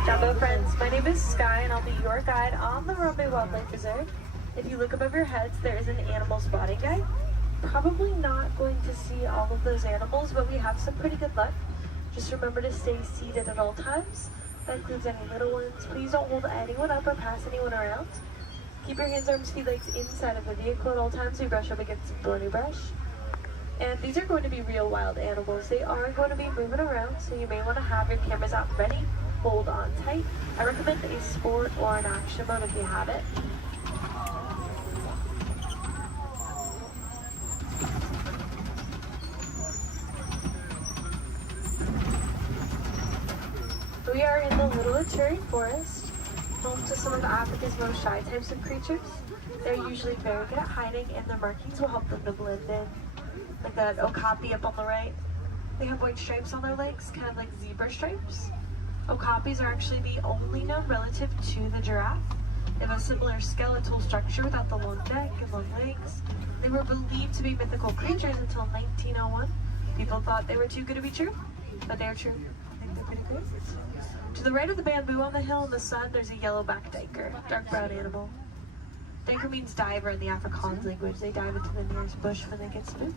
Jumbo friends, my name is Sky and I'll be your guide on the Harambe Wildlife Reserve. If you look above your heads, there is an animal spotting guide. Probably not going to see all of those animals, but we have some pretty good luck. Just remember to stay seated at all times. That includes any little ones. Please don't hold anyone up or pass anyone around. Keep your hands, arms, feet, legs inside of the vehicle at all times. We brush up against some thorny brush. And these are going to be real wild animals. They are going to be moving around, so you may want to have your cameras out ready. Hold on tight. I recommend a sport or an action mode if you have it. We are in the Little Ituri Forest, home to some of Africa's most shy types of creatures. They're usually very good at hiding, and their markings will help them to blend in. Like that okapi up on the right. They have white stripes on their legs, kind of like zebra stripes. Okapis are actually the only known relative to the giraffe. They have a similar skeletal structure without the long neck and long legs. They were believed to be mythical creatures until 1901. People thought they were too good to be true, but they're true. I think they're pretty great. To the right of the bamboo on the hill in the sun, there's a yellow-backed duiker, dark brown animal. Duiker means diver in the Afrikaans language. They dive into the nearest bush when they get spooked.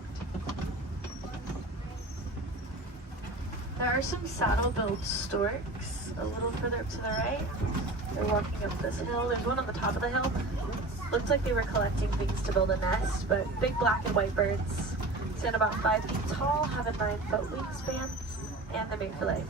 There are some saddle-billed storks a little further up to the right. They're walking up this hill. There's one on the top of the hill. Looks like they were collecting things to build a nest, but big black and white birds. Stand about 5 feet tall, have a 9-foot wingspan, and they're made for life.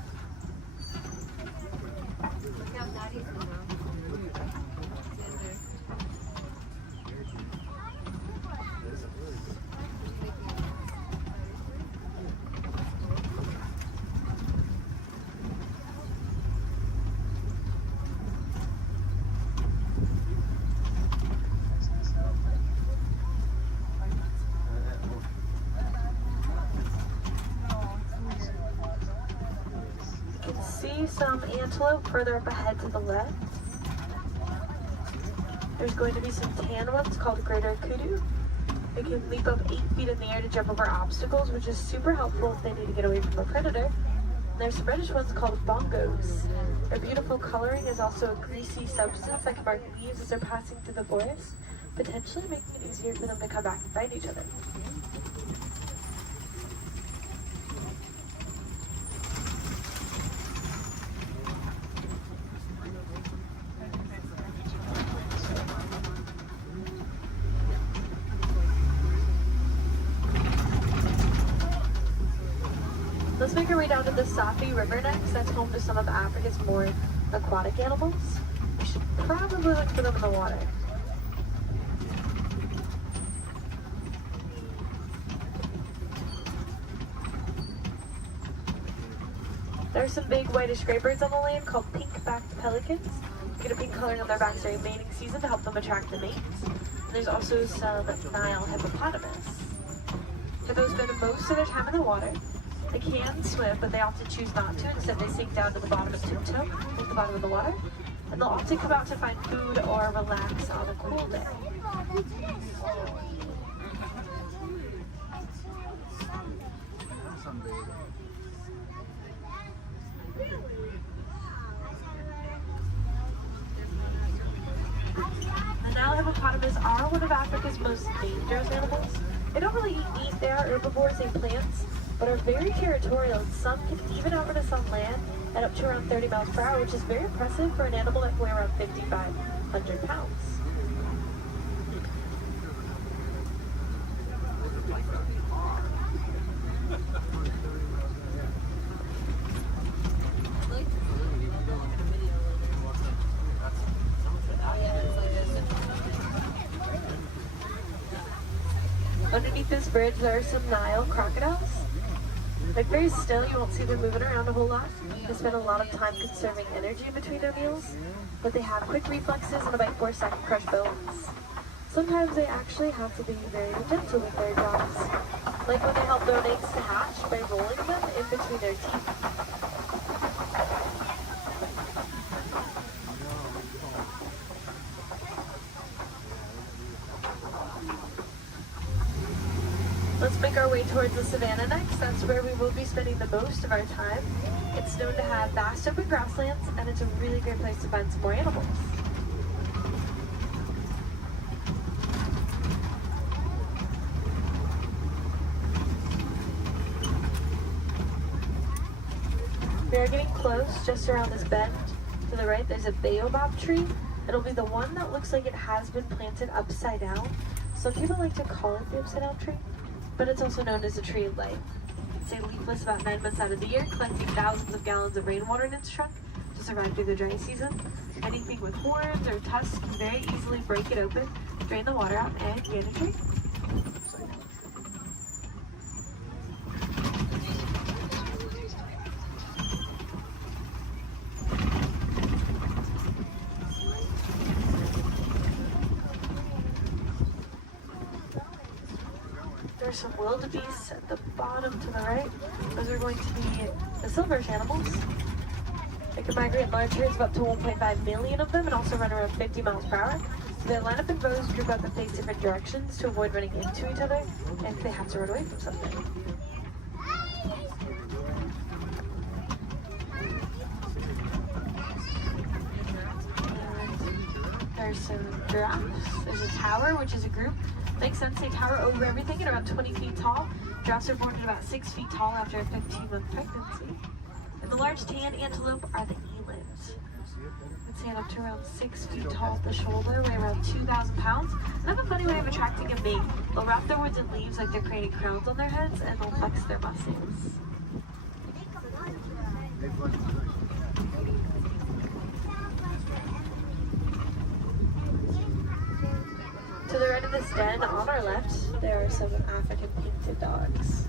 some antelope further up ahead to the left. There's going to be some tan ones called greater kudu. They can leap up 8 feet in the air to jump over obstacles, which is super helpful if they need to get away from a predator. And there's some reddish ones called bongos. Their beautiful coloring is also a greasy substance that can mark leaves as they're passing through the forest, potentially making it easier for them to come back and find each other. Let's make our way down to the Safi River next. That's home to some of Africa's more aquatic animals. We should probably look for them in the water. There are some big whitish gray birds on the land called pink-backed pelicans. Get a pink coloring on their backs during mating season to help them attract the mates. And there's also some Nile hippopotamus. For those who spend most of their time in the water, they can swim, but they often choose not to. Instead, they sink down to the bottom of tiptoe at the bottom of the water. And they'll often come out to find food or relax on a cool day. The Nile hippopotamus are one of Africa's most dangerous animals. They don't really eat meat, they are herbivores and plants, but are very territorial, and some can even outrun us on land at up to around 30 miles per hour, which is very impressive for an animal that can weigh around 5,500 pounds. Underneath this bridge, there are some Nile crocodiles. They're very still, you won't see them moving around a whole lot. They spend a lot of time conserving energy in between their meals, but they have quick reflexes and a bite force that can crush bones. Sometimes they actually have to be very gentle with their jaws, like when they help their eggs to hatch by rolling them in between their teeth. Let's make our way towards the savannah next. That's where we will be spending the most of our time. It's known to have vast open grasslands, and it's a really great place to find some more animals. We are getting close, just around this bend. To the right, there's a baobab tree. It'll be the one that looks like it has been planted upside down. Some people like to call it the upside down tree, but it's also known as a tree of life. It's leafless about 9 months out of the year, collecting thousands of gallons of rainwater in its trunk to survive through the dry season. Anything with horns or tusks can very easily break it open, drain the water out, and get a tree. There's some wildebeests at the bottom to the right. Those are going to be the silverfish animals. They can migrate in large herds of up to 1.5 million of them and also run around 50 miles per hour. So they line up in rows, group up and face different directions to avoid running into each other if they have to run away from something. And there's some giraffes. There's a tower, which is a group. Makes sense, they tower over everything at around 20 feet tall. Giraffes are born at about 6 feet tall after a 15-month pregnancy. And the large tan antelope are the elands. They stand up to around 6 feet tall at the shoulder, weigh around 2,000 pounds, and have a funny way of attracting a mate. They'll wrap their woods in leaves like they're creating crowns on their heads, and they'll flex their muscles. To the right of this den, on our left, there are some African painted dogs.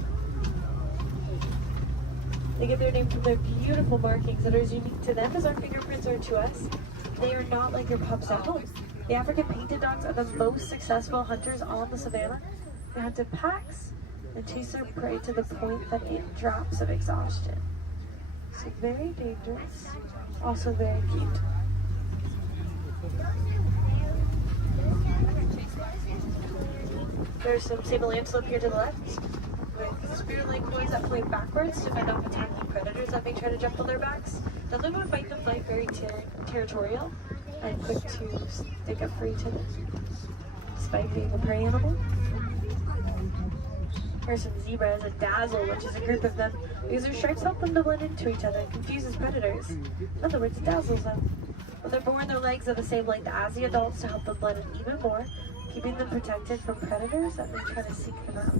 They get their name from their beautiful markings that are as unique to them as our fingerprints are to us. They are not like your pups at home. The African painted dogs are the most successful hunters on the savannah. They hunt in packs and chase their prey to the point that it drops of exhaustion. So very dangerous, also very cute. There's some sable antelope here to the left, with spear-like noise that fly backwards to fend off attacking predators that may try to jump on their backs. Now they're going to fight them like very territorial and quick to stick up for each other, despite being a prey animal. Here's some zebras and dazzle, which is a group of them, because their stripes help them to blend into each other and confuses predators. In other words, it dazzles them. When they're born, their legs are the same length as the adults to help them blend in even more, keeping them protected from predators that may try to seek them out.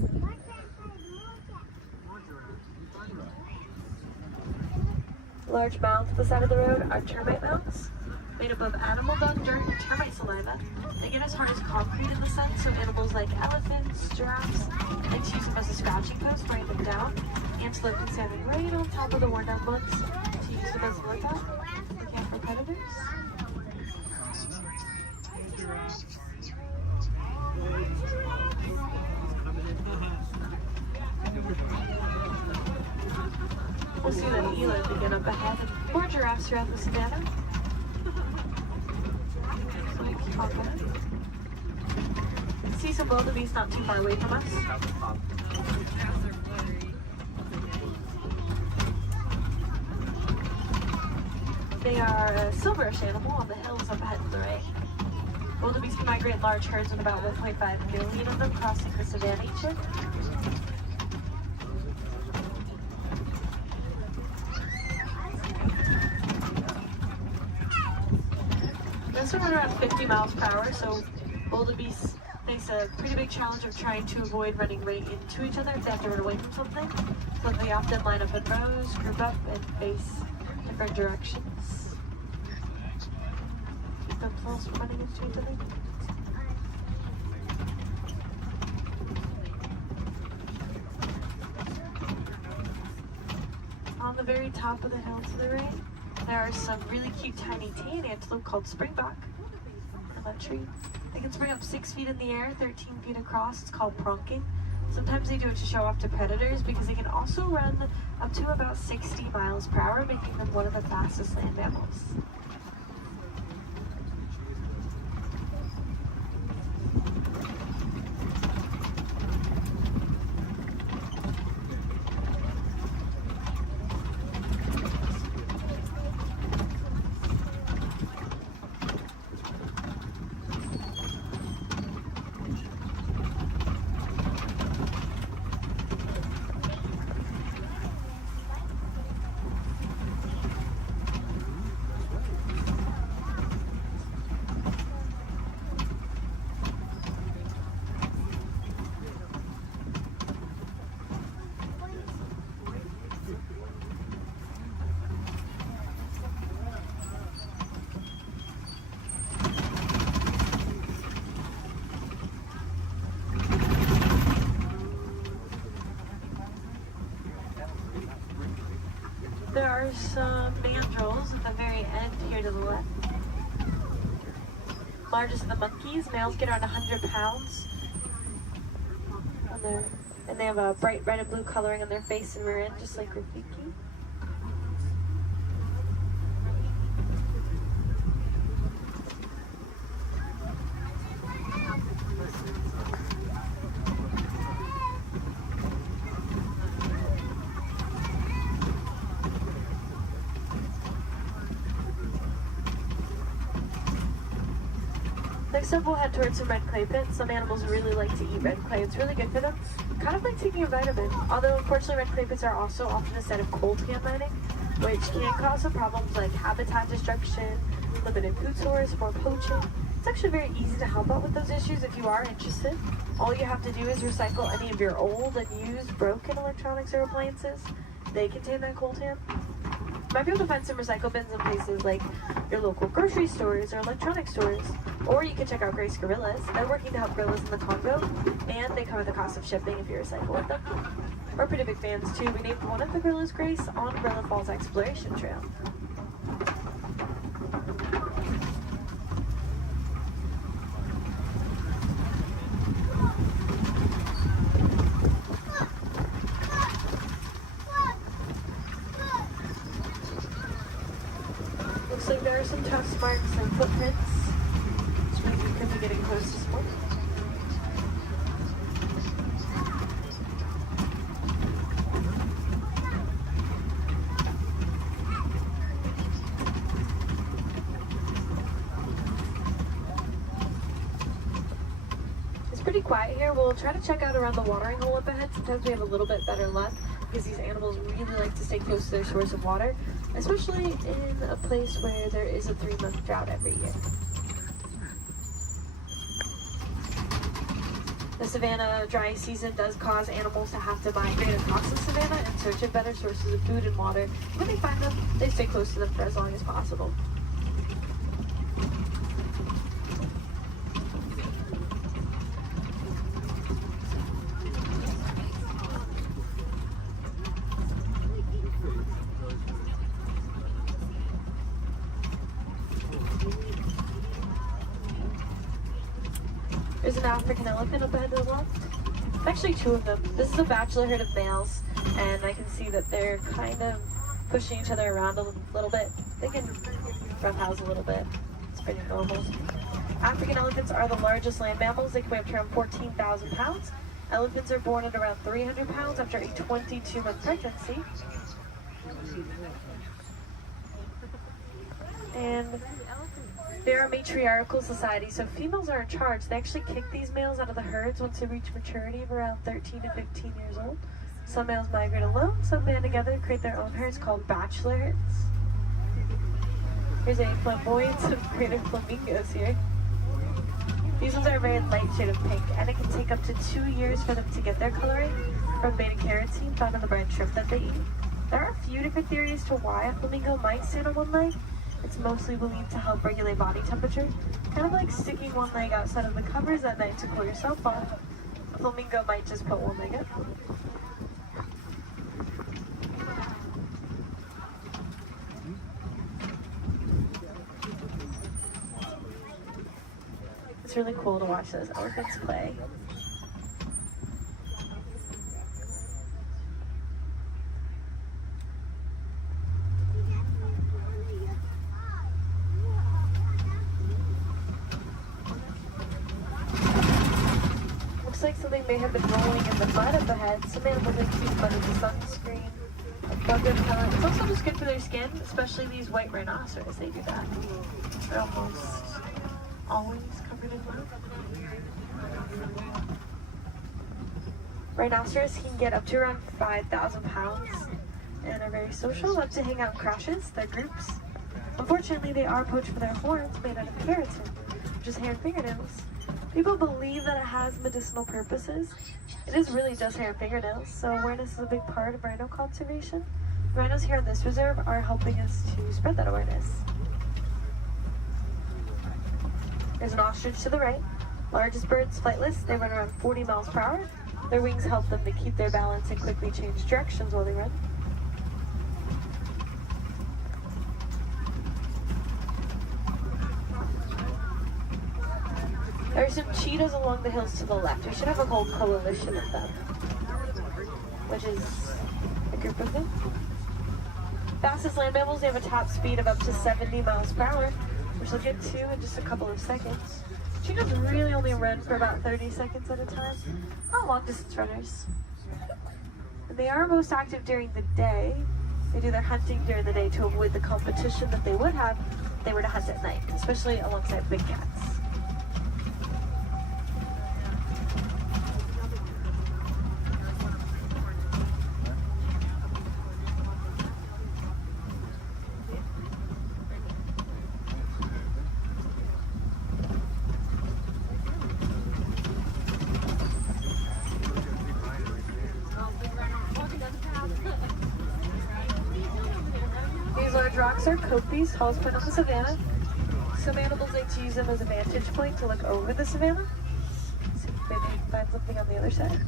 Large mouths at the side of the road are termite mouths, made up of animal dung, dirt, and termite saliva. They get as hard as concrete in the sun, so animals like elephants, giraffes, like to use them as a scratching post, weighing them down. Antelope can stand right on top of the worn down ones to use them as a lookout, looking out for predators. We'll see that eland again up ahead, and more giraffes throughout the savannah. So we keep on going. See some wildebeest not too far away from us. They are a silverish animal on the hills up ahead to the right. Wildebeest can migrate in large herds with about 1.5 million of them crossing the savannah each year. This one around 50 miles per hour, so wildebeest face a pretty big challenge of trying to avoid running right into each other if they have to run away from something. So they often line up in rows, group up, and face different directions. Keep themselves from running into each other. On the very top of the hill to the right, there are some really cute tiny tan antelope called springbuck in that tree. They can spring up 6 feet in the air, 13 feet across. It's called pronking. Sometimes they do it to show off to predators because they can also run up to about 60 miles per hour, making them one of the fastest land mammals. There are some mandrills at the very end here to the left. Largest of the monkeys. Males get around 100 pounds. And they have a bright red and blue coloring on their face and rear end, just like Rafiki. Next up, we'll head towards some red clay pits. Some animals really like to eat red clay. It's really good for them. Kind of like taking a vitamin. Although, unfortunately, red clay pits are also often a set of coltan mining, which can cause some problems like habitat destruction, limited food source, more poaching. It's actually very easy to help out with those issues if you are interested. All you have to do is recycle any of your old, unused, broken electronics or appliances. They contain that coltan. You might be able to find some recycle bins in places like your local grocery stores or electronic stores. Or you can check out Grace Gorillas. They're working to help gorillas in the Congo, and they cover the cost of shipping if you recycle with them. We're pretty big fans too. We named one of the gorillas Grace on Gorilla Falls Exploration Trail. hoof marks and footprints. It's really good for getting close to sport. Pretty quiet here. We'll try to check out around the watering hole up ahead. Sometimes we have a little bit better luck because these animals really like to stay close to their source of water, especially in a place where there is a 3-month drought every year. The savanna dry season does cause animals to have to migrate across the savanna in search of better sources of food and water. When they find them, they stay close to them for as long as possible. There's an African elephant up ahead of the left. Actually, 2 of them. This is a bachelor herd of males, and I can see that they're kind of pushing each other around a little bit. They can roughhouse a little bit. It's pretty normal. African elephants are the largest land mammals. They can weigh up to around 14,000 pounds. Elephants are born at around 300 pounds after a 22-month pregnancy. And they're a matriarchal society, so females are in charge. They actually kick these males out of the herds once they reach maturity of around 13 to 15 years old. Some males migrate alone, some band together and create their own herds called bachelor herds. Here's a flamboyant of greater flamingos here. These ones are a very light shade of pink, and it can take up to 2 years for them to get their coloring from beta-carotene found in the brine shrimp that they eat. There are a few different theories to why a flamingo might stand on one leg. It's mostly believed to help regulate body temperature, kind of like sticking one leg outside of the covers at night to cool yourself off. A flamingo might just put one leg up. It's really cool to watch those elephants play. Looks like something may have been rolling in the mud up ahead. Some animals like to use mud as a sunscreen, a bug repellent. It's also just good for their skin, especially these white rhinoceros. They do that. They're almost always covered in mud. Rhinoceros can get up to around 5,000 pounds and are very social, love to hang out in crashes, their groups. Unfortunately, they are poached for their horns made out of keratin, which is hair and fingernails. People believe that it has medicinal purposes. It is really just hair and fingernails, so awareness is a big part of rhino conservation. Rhinos here in this reserve are helping us to spread that awareness. There's an ostrich to the right. Largest birds, flightless. They run around 40 miles per hour. Their wings help them to keep their balance and quickly change directions while they run. There are some cheetahs along the hills to the left. We should have a whole coalition of them, which is a group of them. Fastest land mammals, they have a top speed of up to 70 miles per hour, which we'll get to in just a couple of seconds. Cheetahs really only run for about 30 seconds at a time. Not long distance runners. And they are most active during the day. They do their hunting during the day to avoid the competition that they would have if they were to hunt at night, especially alongside big cats. These large rocks are kopis, tallest point on the savanna. Some animals like to use them as a vantage point to look over the savanna. See if maybe you can find something on the other side.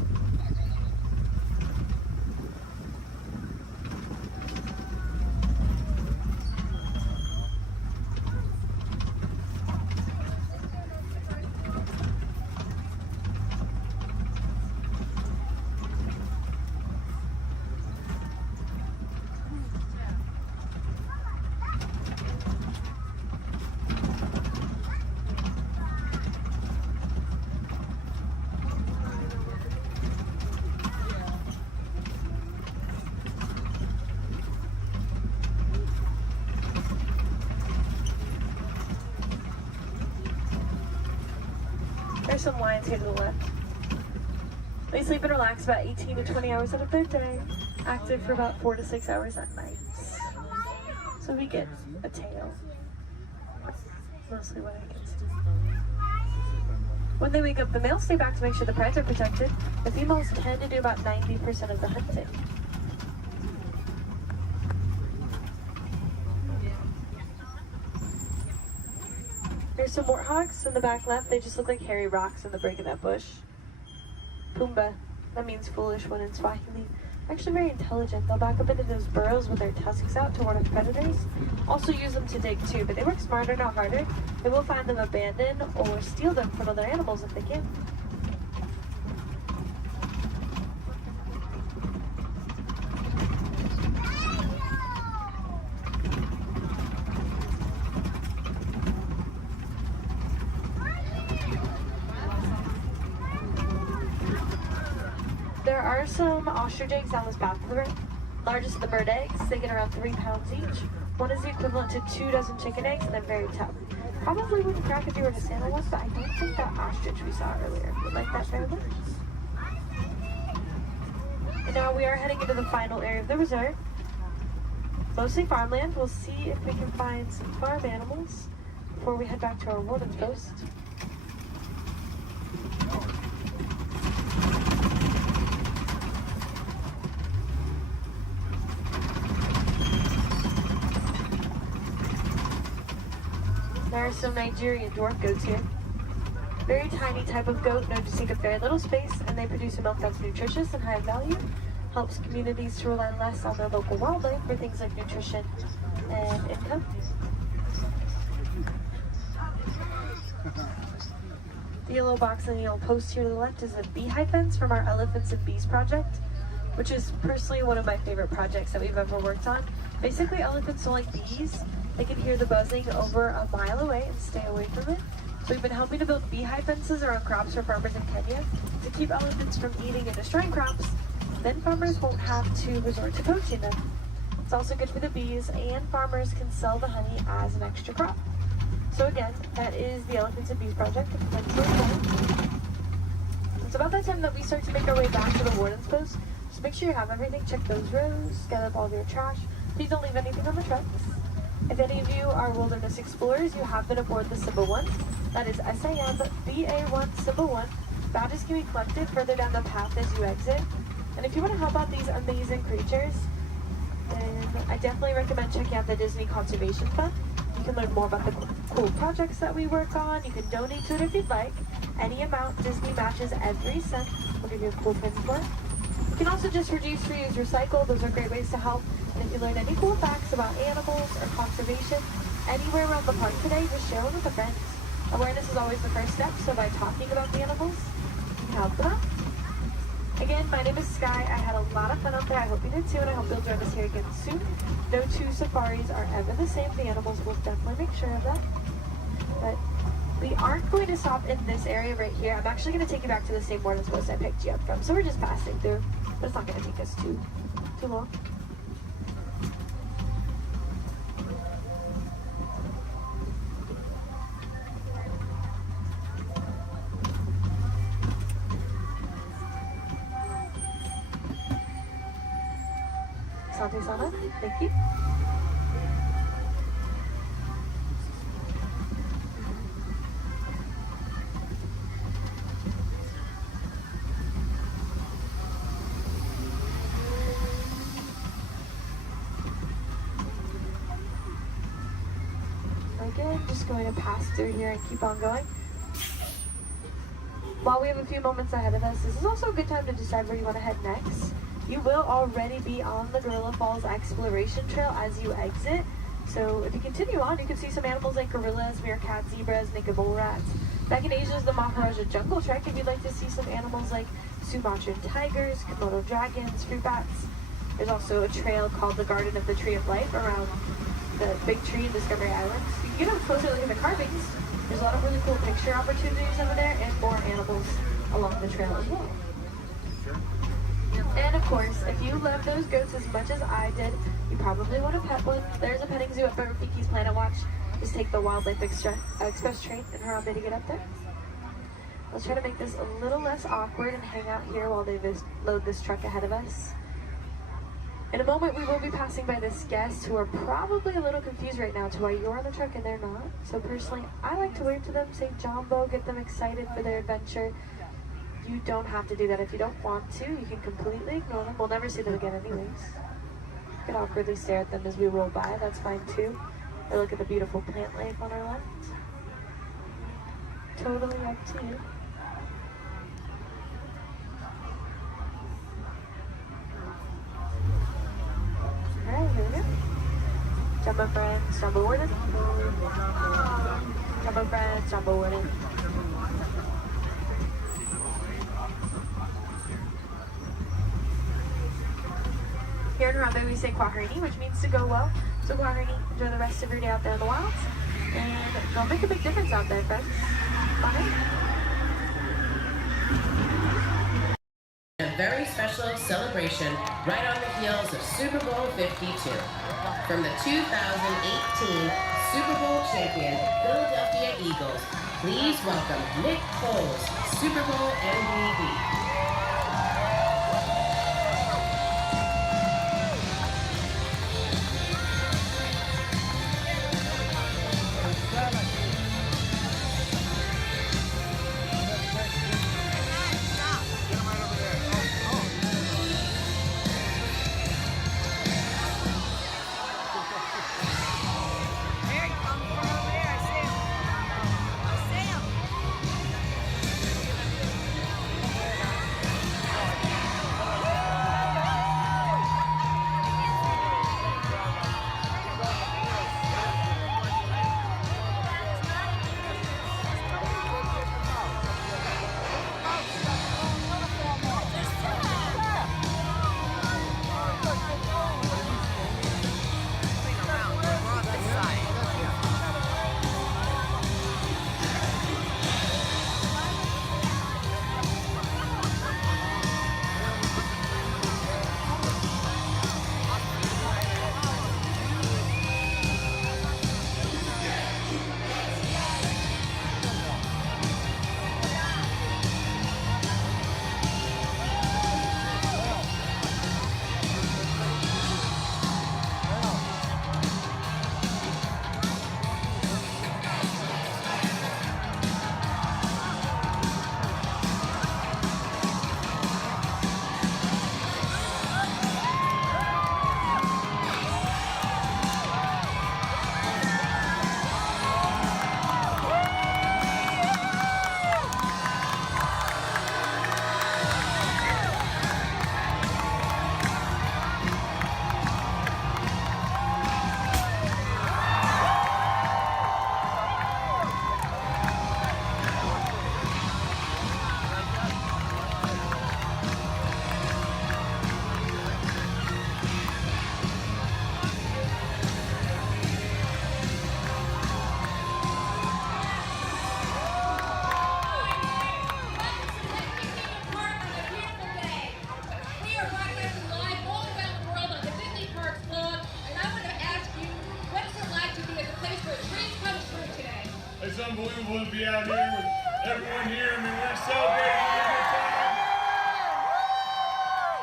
There's some lions here to the left. They sleep and relax about 18 to 20 hours out of their day, active for about 4 to 6 hours at night. So we get a tail. Mostly what I can see. When they wake up, the males stay back to make sure the prides are protected. The females tend to do about 90% of the hunting. There's some warthogs in the back left. They just look like hairy rocks in the break of that bush. Pumbaa, that means foolish one in Swahili. Actually very intelligent. They'll back up into those burrows with their tusks out to ward off predators. Also use them to dig too, but they work smarter, not harder. They will find them abandoned or steal them from other animals if they can. There are some ostrich eggs down this path to the right. Largest of the bird eggs, they get around 3 pounds each. One is the equivalent to 2 dozen chicken eggs, and they're very tough. Probably wouldn't crack if you were to sample one, but I don't think that ostrich we saw earlier would like that very much. And now we are heading into the final area of the resort. Mostly farmland. We'll see if we can find some farm animals before we head back to our warden's post. There are some Nigerian dwarf goats here. Very tiny type of goat known to take up very little space, and they produce a milk that's nutritious and high value. Helps communities to rely less on their local wildlife for things like nutrition and income. The yellow box and the yellow post here to the left is a beehive fence from our Elephants and Bees project, which is personally one of my favorite projects that we've ever worked on. Basically, elephants don't like bees. They can hear the buzzing over a mile away and stay away from it. So we've been helping to build beehive fences around crops for farmers in Kenya to keep elephants from eating and destroying crops. Then farmers won't have to resort to poaching them. It's also good for the bees, and farmers can sell the honey as an extra crop. So again, that is the Elephants and Bees project. It's about that time that we start to make our way back to the warden's post. Just make sure you have everything. Check those rows, gather up all of your trash. Please don't leave anything on the trucks. If any of you are wilderness explorers, you have been aboard the Simba 1. That is SAM BA1 Simba 1. Badges can be collected further down the path as you exit. And if you want to help out these amazing creatures, then I definitely recommend checking out the Disney Conservation Fund. You can learn more about the cool projects that we work on. You can donate to it if you'd like. Any amount, Disney matches every cent. We'll give you a cool pin for it. You can also just reduce, reuse, recycle. Those are great ways to help. And if you learn any cool facts about animals or conservation anywhere around the park today, just share them with a friend. Awareness is always the first step, so by talking about the animals, you can help them out. Again, my name is Sky. I had a lot of fun out there. I hope you did too, and I hope you'll join us here again soon. No two safaris are ever the same. The animals will definitely make sure of that. But we aren't going to stop in this area right here. I'm actually going to take you back to the same warden's post I picked you up from. So we're just passing through, but it's not going to take us too long. Asante Sana, thank you. Again, just going to pass through here and keep on going. While we have a few moments ahead of us, this is also a good time to decide where you want to head next. You will already be on the Gorilla Falls Exploration Trail as you exit. So if you continue on, you can see some animals like gorillas, meerkats, zebras, naked bull rats. Back in Asia is the Maharaja Jungle Trek if you'd like to see some animals like Sumatran tigers, Komodo dragons, fruit bats. There's also a trail called the Garden of the Tree of Life around the big tree in Discovery Island. So you can get a closer look at the carvings. There's a lot of really cool picture opportunities over there and more animals along the trail as well. And of course, if you love those goats as much as I did, you probably want to pet one. There's a petting zoo at Rafiki's Planet Watch. Just take the Wildlife Express train and hurry to get up there. Let's try to make this a little less awkward and hang out here while they load this truck ahead of us. In a moment, we will be passing by this guest who are probably a little confused right now to why you're on the truck and they're not. So personally, I like to wave to them, say Jumbo, get them excited for their adventure. You don't have to do that if you don't want to. You can completely ignore them. We'll never see them again anyways. You can awkwardly stare at them as we roll by. That's fine too. Or look at the beautiful plant life on our left. Totally up to you. Alright, here we go. Jumbo friends, Jumbo warden. Jumbo friends, Jumbo warden. Here in Harambe we say Kwaherini, which means to go well. So Kwaherini, enjoy the rest of your day out there in the wilds. And go make a big difference out there, friends. Bye. A very special celebration right on the heels of Super Bowl 52. From the 2018 Super Bowl champion Philadelphia Eagles, please welcome Nick Foles, Super Bowl MVP. Unbelievable to be out here with everyone here. I mean, we're celebrating a good time.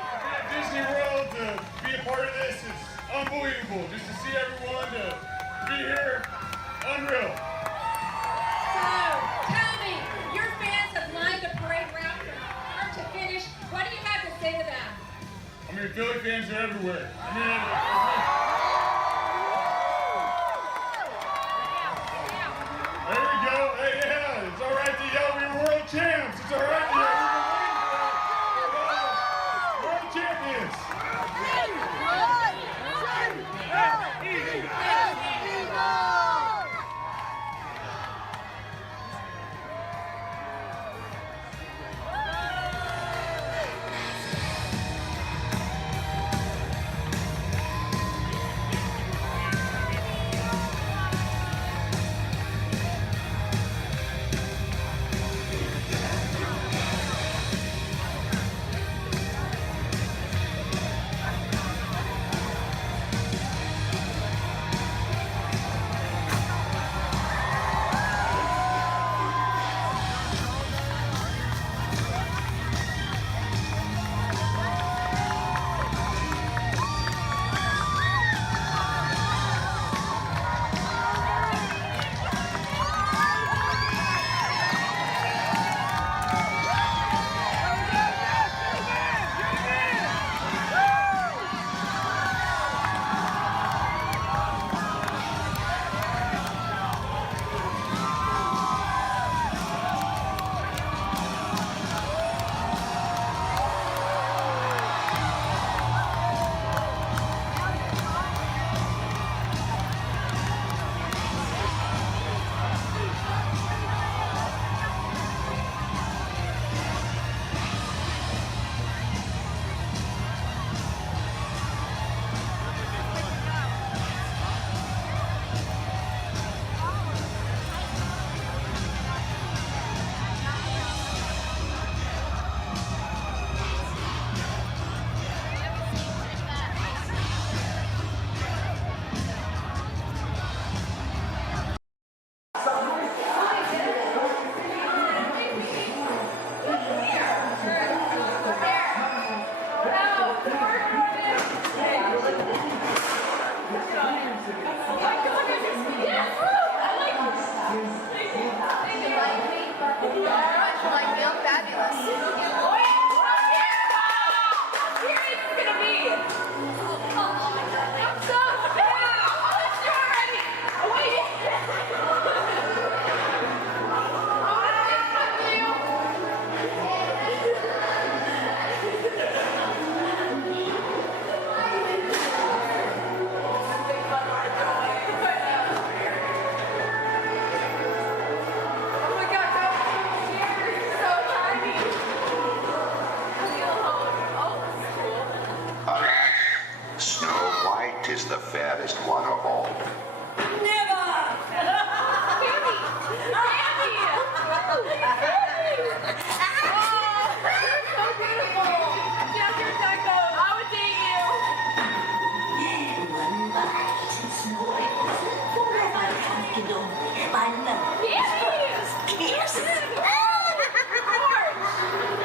To be at Disney World, to be a part of this, it's unbelievable. Just to see everyone, to be here, unreal. So, tell me, your fans have lined the parade route from start to finish. What do you have to say to them? I mean, Philly fans are everywhere. I mean, there we go. Hey, yeah, it's all right to yell we're world champs. It's all right to yell we're world champions.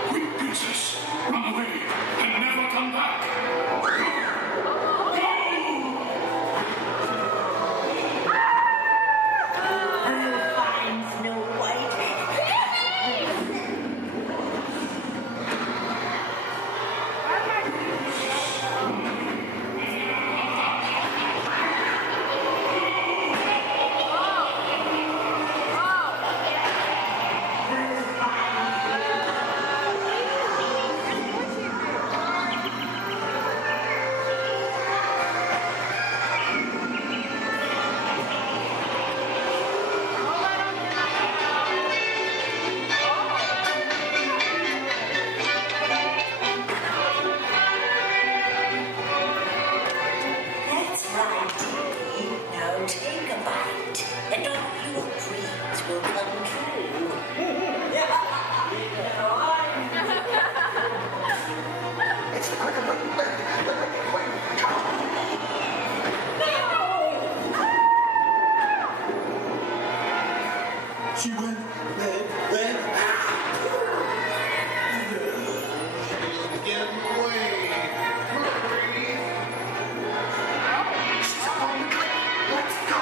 Quick, princess. Run away and never come back. That's right, dearie. Now take a bite, and all your dreams will come true. It's the quick She went red. Get away. Hurry. Stop on the cliff. Let's go.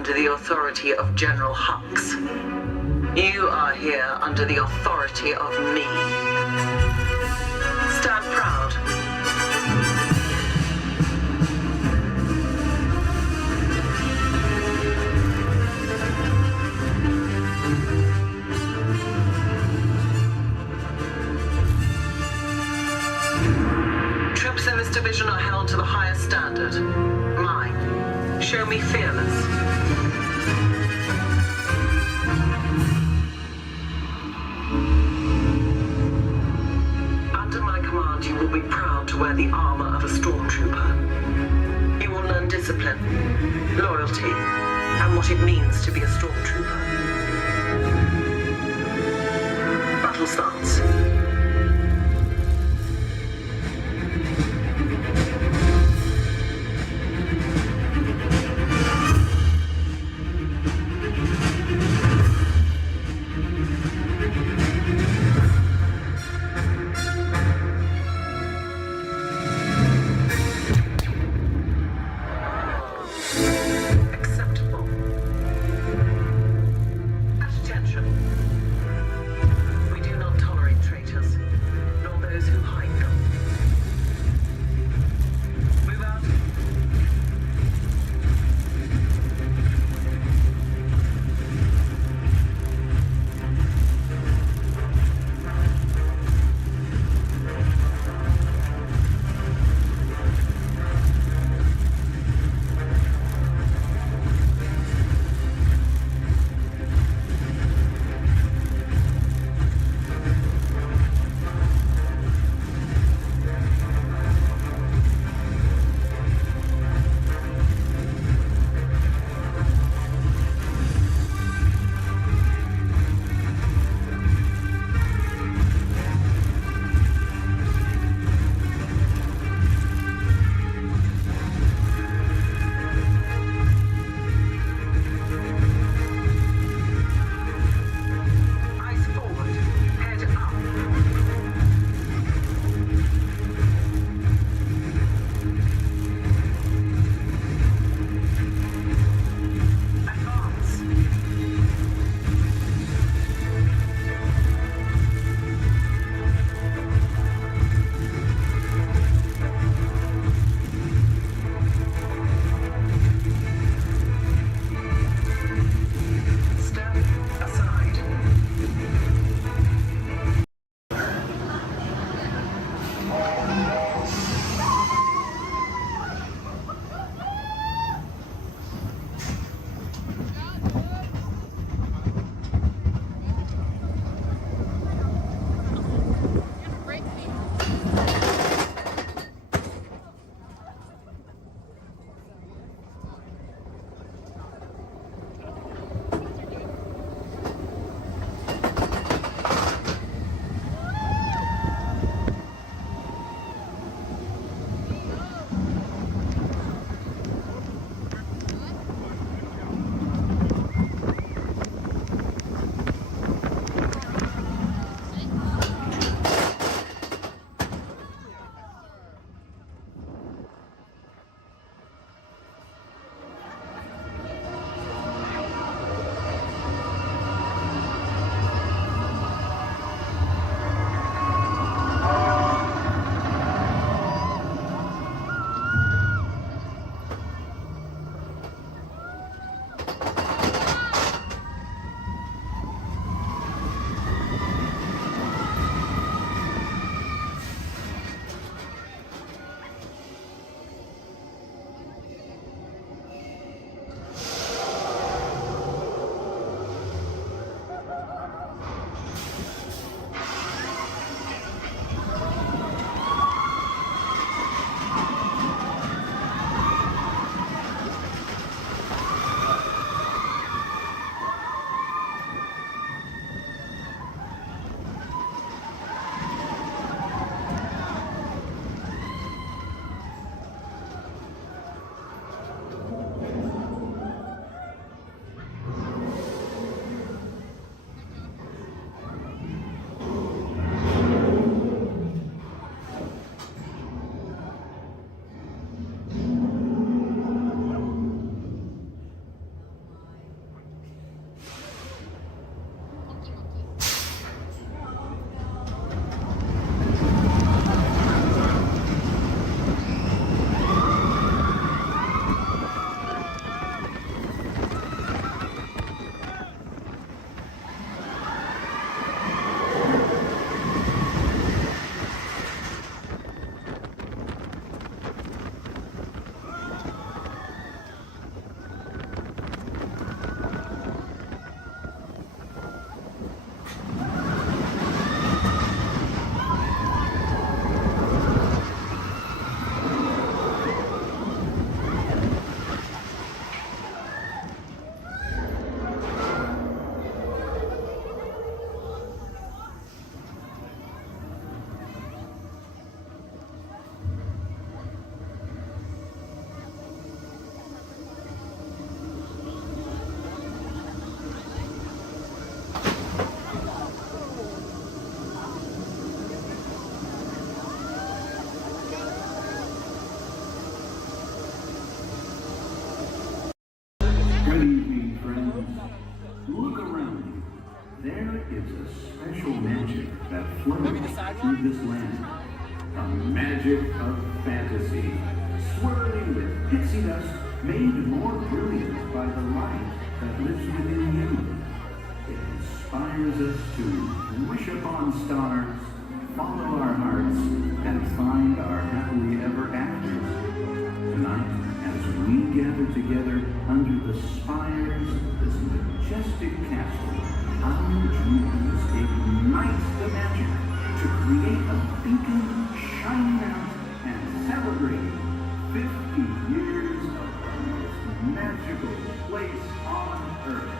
under the authority of General Hux. You are here under the authority of me. Stand proud. Troops in this division are held to the highest standard. Mine. Show me fearless. Under my command, you will be proud to wear the armor of a stormtrooper. You will learn discipline, loyalty, and what it means to be a stormtrooper. Battle starts. We do floating through this land. A magic of fantasy, swirling with pixie dust, made more brilliant by the light that lives within you. It inspires us to wish upon stars, follow our hearts, and find our happily ever afters. Tonight, as we gather together under the spires of this majestic castle, our dreams ignite the magic to create a beacon shining out and celebrate 50 years of the most magical place on earth.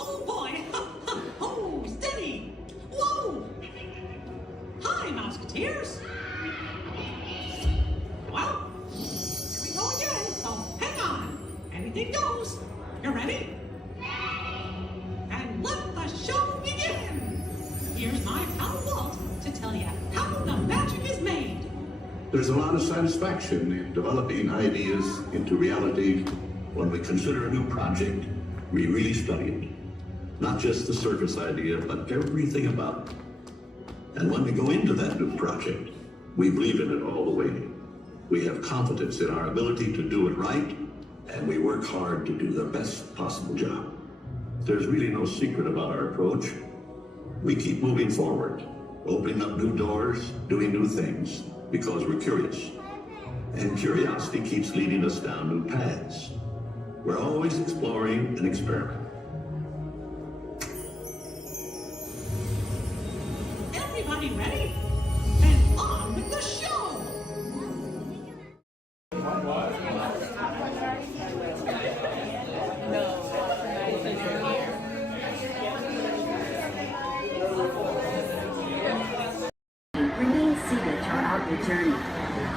Oh boy! Oh, steady! Whoa! Hi, Mouseketeers! Well, here we go again, so hang on. Anything goes. You ready? And let the show begin! Here's my pal Walt to tell you how the magic is made. There's a lot of satisfaction in developing ideas into reality. When we consider a new project, we really study it. Not just the surface idea, but everything about it. And when we go into that new project, we believe in it all the way. We have confidence in our ability to do it right, and we work hard to do the best possible job. There's really no secret about our approach. We keep moving forward, opening up new doors, doing new things, because we're curious. And curiosity keeps leading us down new paths. We're always exploring and experimenting. Everybody ready? And on with the show! Remain seated throughout your journey,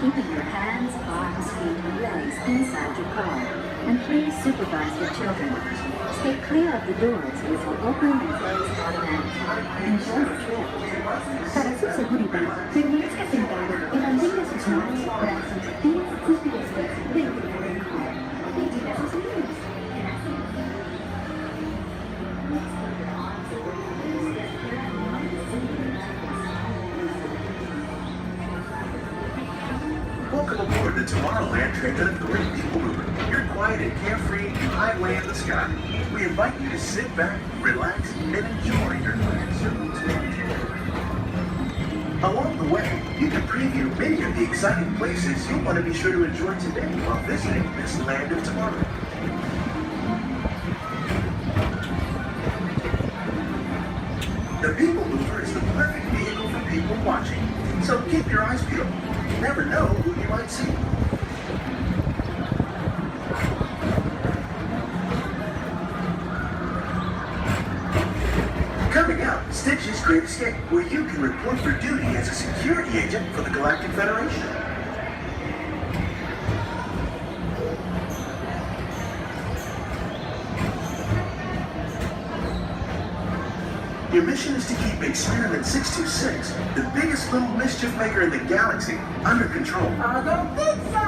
keeping your hands, arms, feet, and legs inside your car, and please supervise your children. Stay clear of the doors which will open and close automatically. Enjoy the trip. Para su seguridad, permanezca sentado y mantenga sus manos, brazos, pies y pies dentro del vehículo. Vigila sus niños. Welcome aboard the Tomorrowland Transit Authority People Mover. You're quiet and carefree, highway in the sky. We invite you to sit back, relax, and enjoy your planned circumstances. Along the way, you can preview many of the exciting places you'll want to be sure to enjoy today while visiting this land of tomorrow. The People Mover is the perfect vehicle for people watching, so keep your eyes peeled. You never know who you might see. Coming up, Stitch's Great Escape, where you can report for duty as a security agent for the Galactic Federation. Your mission is to keep Experiment 626, the biggest little mischief maker in the galaxy, under control. I don't think so!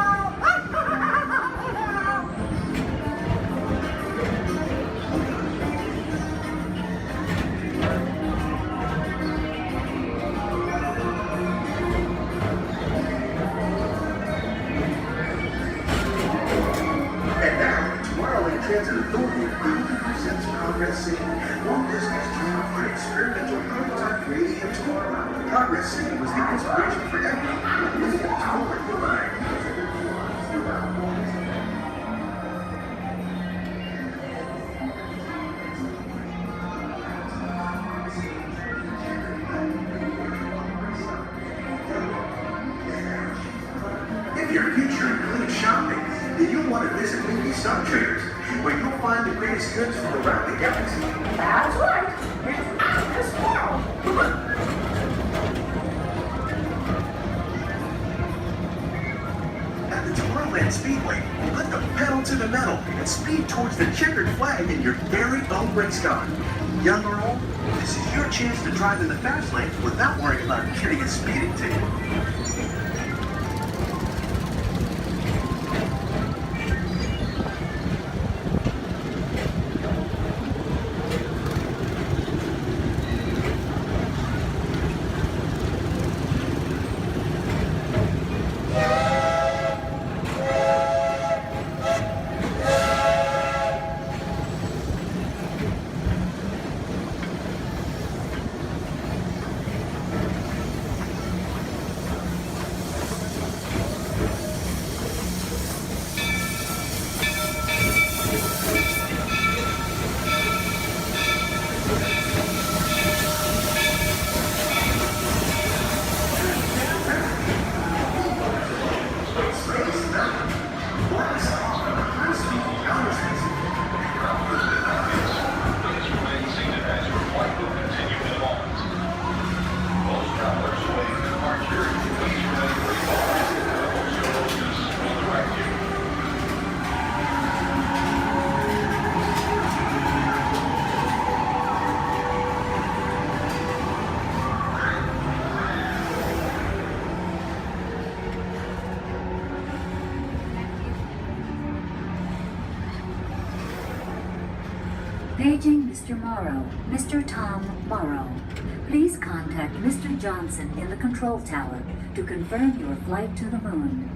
And now, Tomorrowland Transit Authority proudly presents Progress City, Walt Disney's dream for experimental prototype creating of tomorrow. Progress City was the inspiration for everything we lead toward the line. If your future includes shopping, then you'll want to visit Movie Star Traders, where you'll find the greatest goods from around the galaxy. That's right! It's out this world! At the Tomorrowland Disneyland Speedway, put the pedal to the metal and speed towards the checkered flag in your very own race car. Young or old, this is your chance to drive in the fast lane without worrying about getting a speeding ticket. Paging Mr. Morrow, Mr. Tom Morrow. Please contact Mr. Johnson in the control tower to confirm your flight to the moon.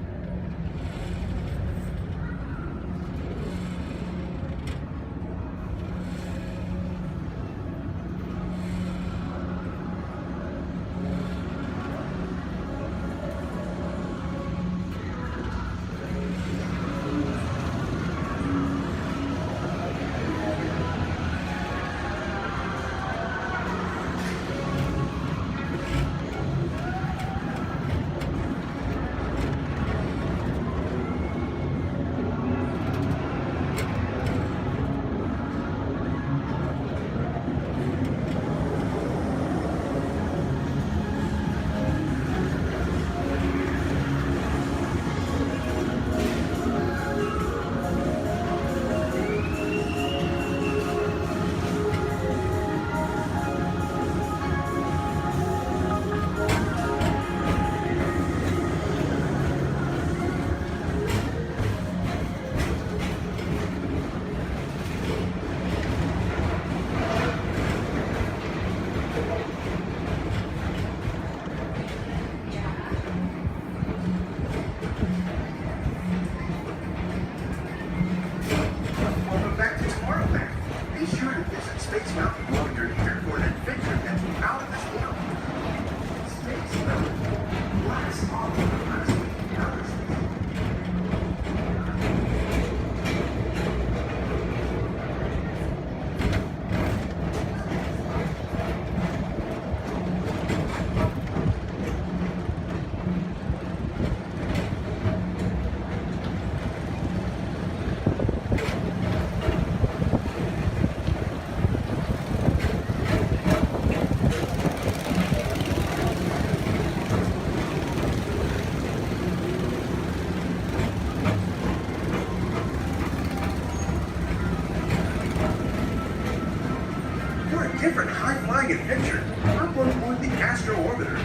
Different high-flying adventure. Hop on board the Astro Orbiter.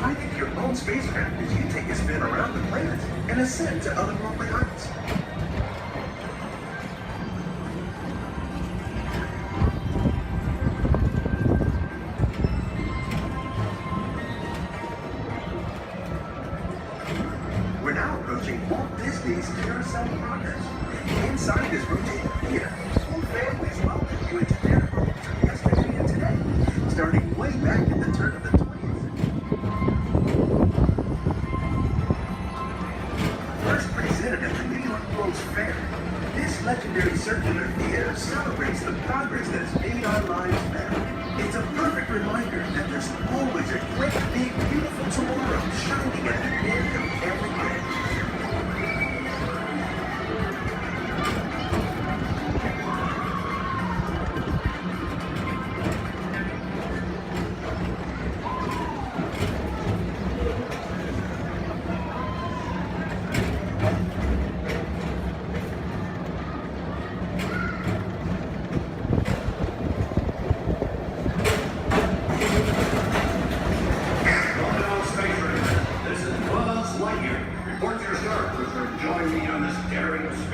Pilot your own spacecraft as you take a spin around the planet and ascend to otherworldly heights. We're now approaching Walt Disney's Carousel of Progress. Inside this rotating theater, whole families welcome you into their world from yesterday and today, starting way back at the turn of the 20th. First presented at the New York World's Fair, this legendary circular theater celebrates the progress that has made our lives better. It's a perfect reminder that there's always a great, big, beautiful tomorrow shining at the end of every day.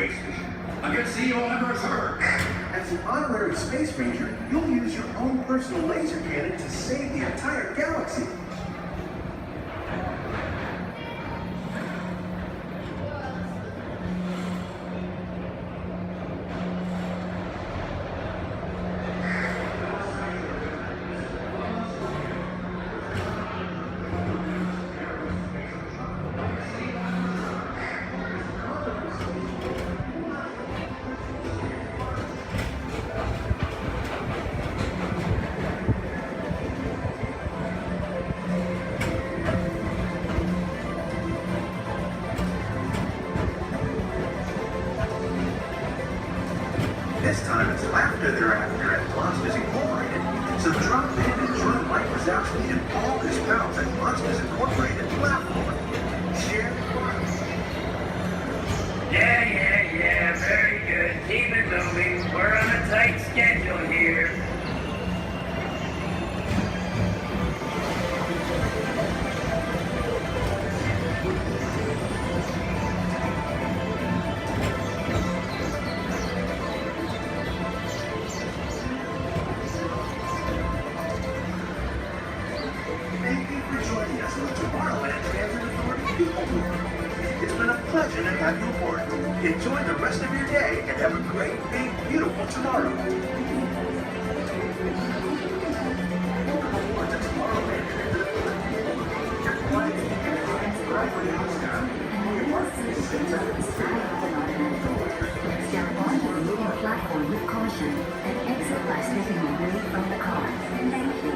space station. A good CEO ever heard. As an honorary space ranger, you'll use your own personal laser cannon to save the entire galaxy. This time it's laughter they're after at Monsters Incorporated. So drop in and join Mike Wazowski and all his pals at Monsters Incorporated platform. Share fun. Yeah, very good. Keep it moving. We're on a tight schedule here. Thank you for joining us on the Tomorrowland Transit Authority People Tour. It's been a pleasure to have you aboard. Enjoy the rest of your day and have a great, big, beautiful tomorrow. Welcome aboard the Tomorrowland Transit Authority. Your flight is right for the Oscar. Your parking is set up. Step onto the moving platform with caution and exit by stepping away from the car. Thank you.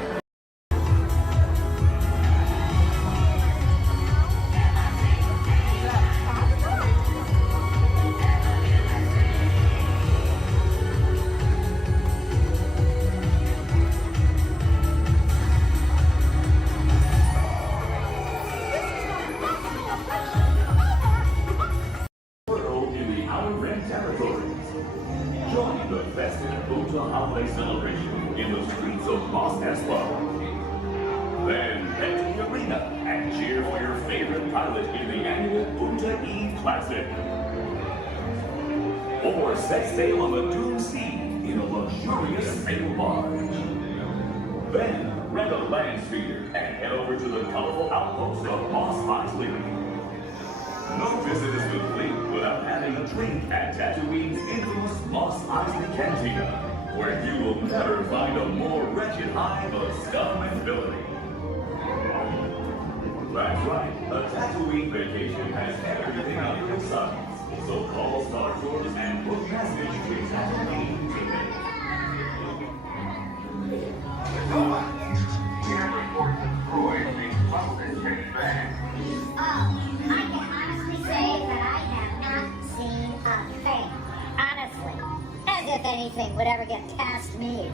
World in the Outer Rim territories. Join the festive Oota holiday celebration in the streets of Mos Espa. Then head to the arena and cheer for your favorite pilot in the annual Oota Eve Classic. Or set sail on the Doom Sea in a luxurious sail barge. Then rent a land speeder and head over to the colorful outpost of Mos Eisley. No visit is complete without having a drink at Tatooine's infamous Mos Eisley Cantina, where you will never find a more wretched hive of scum and villainy. That's right, a Tatooine vacation has everything under the sun. So call Star Tours and book passage to Tatooine today. Can't report that Troy thinks Walt is getting back. I can honestly say that I have not seen a thing. Honestly. As if anything would ever get past me.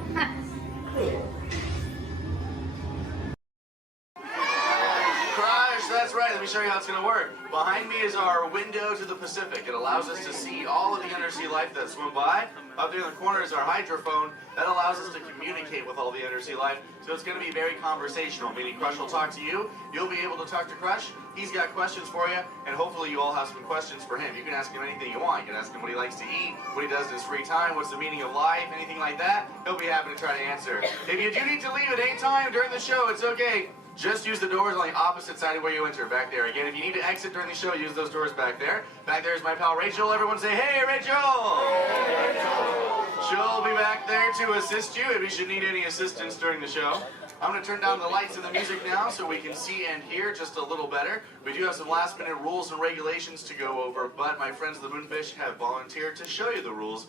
Crush, that's right. Let me show you how it's going to work. Behind me is our window to the Pacific. It allows us to see all of the undersea life that swim by. Up there in the corner is our hydrophone. That allows us to communicate with all the undersea life. So it's going to be very conversational, meaning Crush will talk to you. You'll be able to talk to Crush. He's got questions for you, and hopefully you all have some questions for him. You can ask him anything you want. You can ask him what he likes to eat, what he does in his free time, what's the meaning of life, anything like that. He'll be happy to try to answer. If you do need to leave at any time during the show, it's okay. Just use the doors on the opposite side of where you enter, back there. Again, if you need to exit during the show, use those doors back there. Back there is my pal Rachel. Everyone say, hey, Rachel! Hey, Rachel! She'll be back there to assist you if you should need any assistance during the show. I'm going to turn down the lights and the music now so we can see and hear just a little better. We do have some last-minute rules and regulations to go over, but my friends the Moonfish have volunteered to show you the rules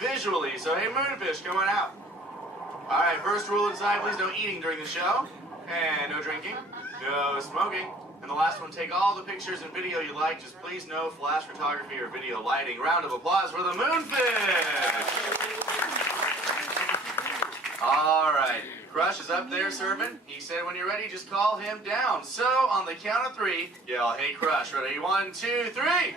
visually. So, hey, Moonfish, come on out. All right, first rule inside, please no eating during the show. And no drinking, no smoking. And the last one, take all the pictures and video you like. Just please no flash photography or video lighting. Round of applause for the Moonfish. All right, Crush is up there serving. He said when you're ready, just call him down. So on the count of three, yell, hey Crush. Ready? 1, 2, 3.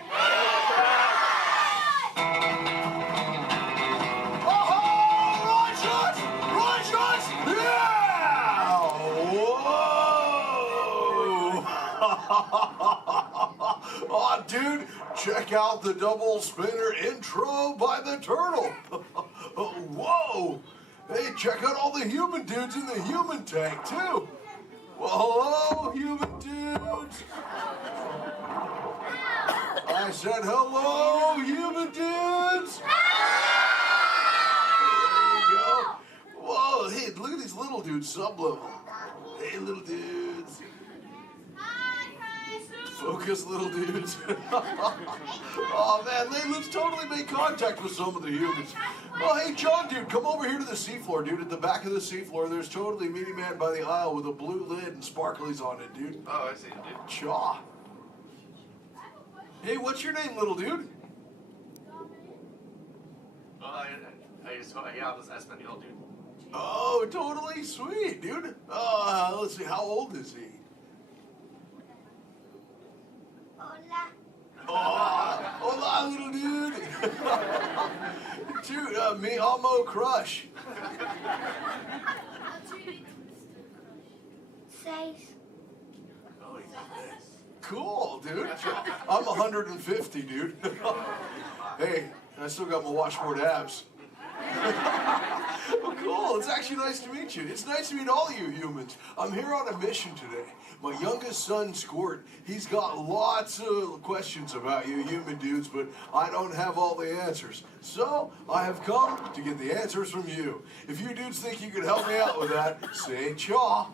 Oh, dude, check check out the double spinner intro by the turtle. Whoa! Hey, check out all the human dudes in the human tank, too. Well, hello, human dudes. I said hello, human dudes. There you go. Whoa, hey, look at these little dudes, sub-level. Hey, little dudes. Focus, little dudes. Oh, man, let's totally make contact with some of the humans. Oh, hey, John, dude, come over here to the seafloor, dude. At the back of the seafloor, there's totally a mini man by the aisle with a blue lid and sparklies on it, dude. Oh, I see, dude. Chaw. Hey, what's your name, little dude? I'll just ask the old dude. Oh, totally sweet, dude. Let's see, how old is he? Hola, little dude. Dude, me amo crush. Cool, dude. I'm 150, dude. Hey, I still got my washboard abs. Well, cool. It's actually nice to meet you. It's nice to meet all of you humans. I'm here on a mission today. My youngest son, Squirt, he's got lots of questions about you human dudes, but I don't have all the answers. So, I have come to get the answers from you. If you dudes think you could help me out with that, say chaw.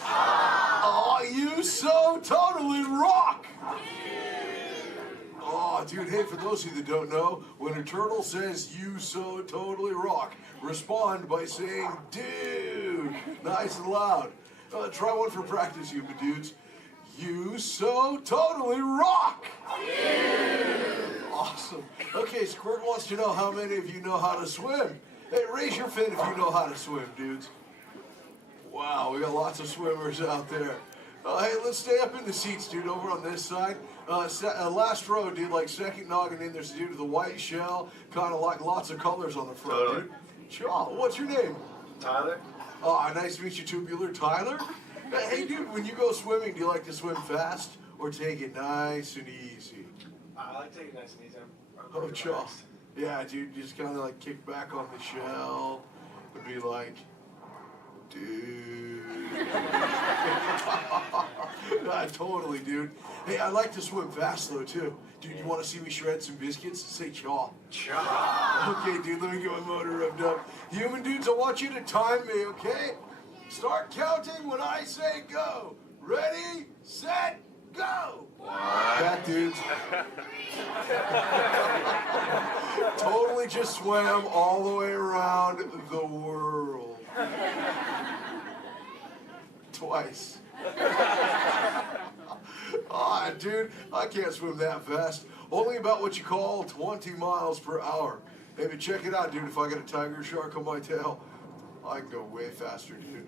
Oh, you so totally rock! Oh, dude, hey, for those of you that don't know, when a turtle says, you so totally rock, respond by saying, dude, nice and loud. Try one for practice, human dudes. You so totally rock! Awesome. Okay, Squirt wants to know how many of you know how to swim. Hey, raise your fin if you know how to swim, dudes. Wow, we got lots of swimmers out there. Hey, let's stay up in the seats, dude, over on this side. Last row, dude, like second noggin in, there's a dude with a white shell, kind of like lots of colors on the front, dude. Chaw, what's your name? Tyler. Oh, nice to meet you, Tubular. Tyler? Hey, dude, when you go swimming, do you like to swim fast or take it nice and easy? I like to take it nice and easy. Oh, chaw. Yeah, dude, just kind of like kick back on the shell and be like, dude. Totally, dude. Hey, I like to swim fast, though, too. Dude, you want to see me shred some biscuits? Say chaw. Chaw. Okay, dude, let me get my motor revved up. Human dudes, I want you to time me, okay? Start counting when I say go. Ready, set, go. That dudes. Totally just swam all the way around the world. Twice. Ah, dude, I can't swim that fast. Only about what you call 20 miles per hour. Maybe check it out, dude. If I got a tiger shark on my tail, I can go way faster, dude.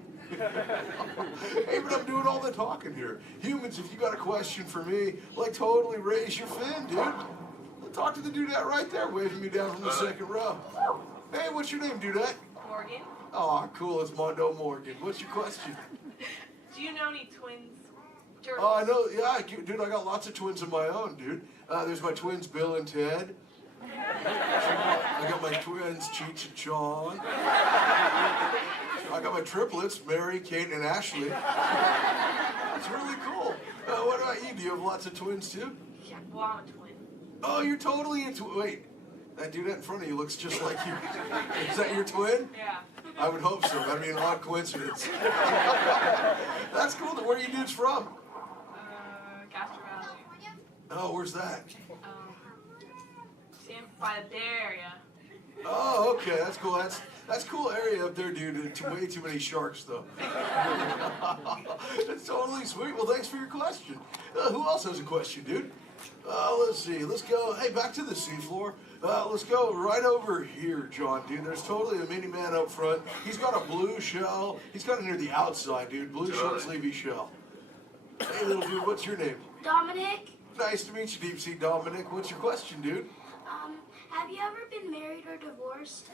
Hey, but I'm doing all the talking here. Humans, if you got a question for me, like totally raise your fin, dude. Talk to the dudette right there, waving me down from the second row. Hey, what's your name, dudette? Morgan. Oh, cool. It's Mondo Morgan. What's your question? Do you know any twins? Turtles? Oh, I know. Yeah, dude, I got lots of twins of my own, dude. There's my twins, Bill and Ted. I got my twins, Cheech and Chong. I got my triplets, Mary, Kate, and Ashley. That's really cool. What about you? Do you have lots of twins, too? Yeah, well, I'm a twin. Oh, you're totally into... Wait, that dude in front of you looks just like you. Is that your twin? Yeah. I would hope so. That'd be an odd coincidence. That's cool. Where are you dudes from? Castro Valley. Oh, where's that? By the Bay Area. Oh, okay. That's cool. That's cool area up there, dude. Way too many sharks, though. That's totally sweet. Well, thanks for your question. Who else has a question, dude? Let's see. Let's go. Hey, back to the seafloor. Let's go right over here, John, dude. There's totally a mini man up front. He's got a blue shell. He's got it near the outside, dude. Blue short sleevey shell. Hey, little dude, what's your name? Dominic. Nice to meet you, Deep Sea Dominic. What's your question, dude? Have you ever been married or divorced?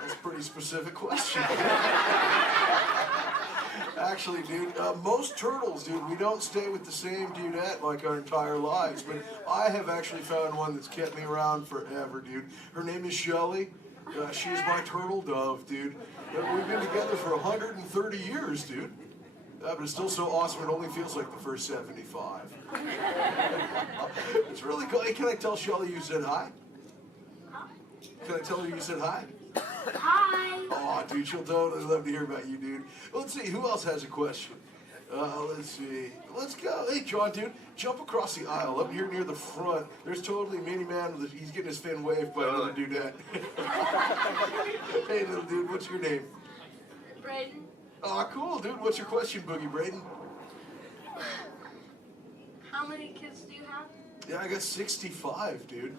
That's a pretty specific question. actually, dude. Most turtles, dude, we don't stay with the same dudette like our entire lives. But I have actually found one that's kept me around forever, dude. Her name is Shelly. She's my turtle dove, dude. We've been together for 130 years, dude. But it's still so awesome, it only feels like the first 75. It's really cool. Hey, can I tell Shelly you said hi? Can I tell her you said hi? Hi. Oh, dude, she'll totally love to hear about you, dude. Let's see, who else has a question? Let's see. Let's go. Hey, John, dude, jump across the aisle up here near the front. There's totally a mini man with he's getting his fin waved by another dudette. Hey, little dude, what's your name? Braden. Oh, cool, dude. What's your question, Boogie Braden? How many kids do you have? Yeah, I got 65, dude.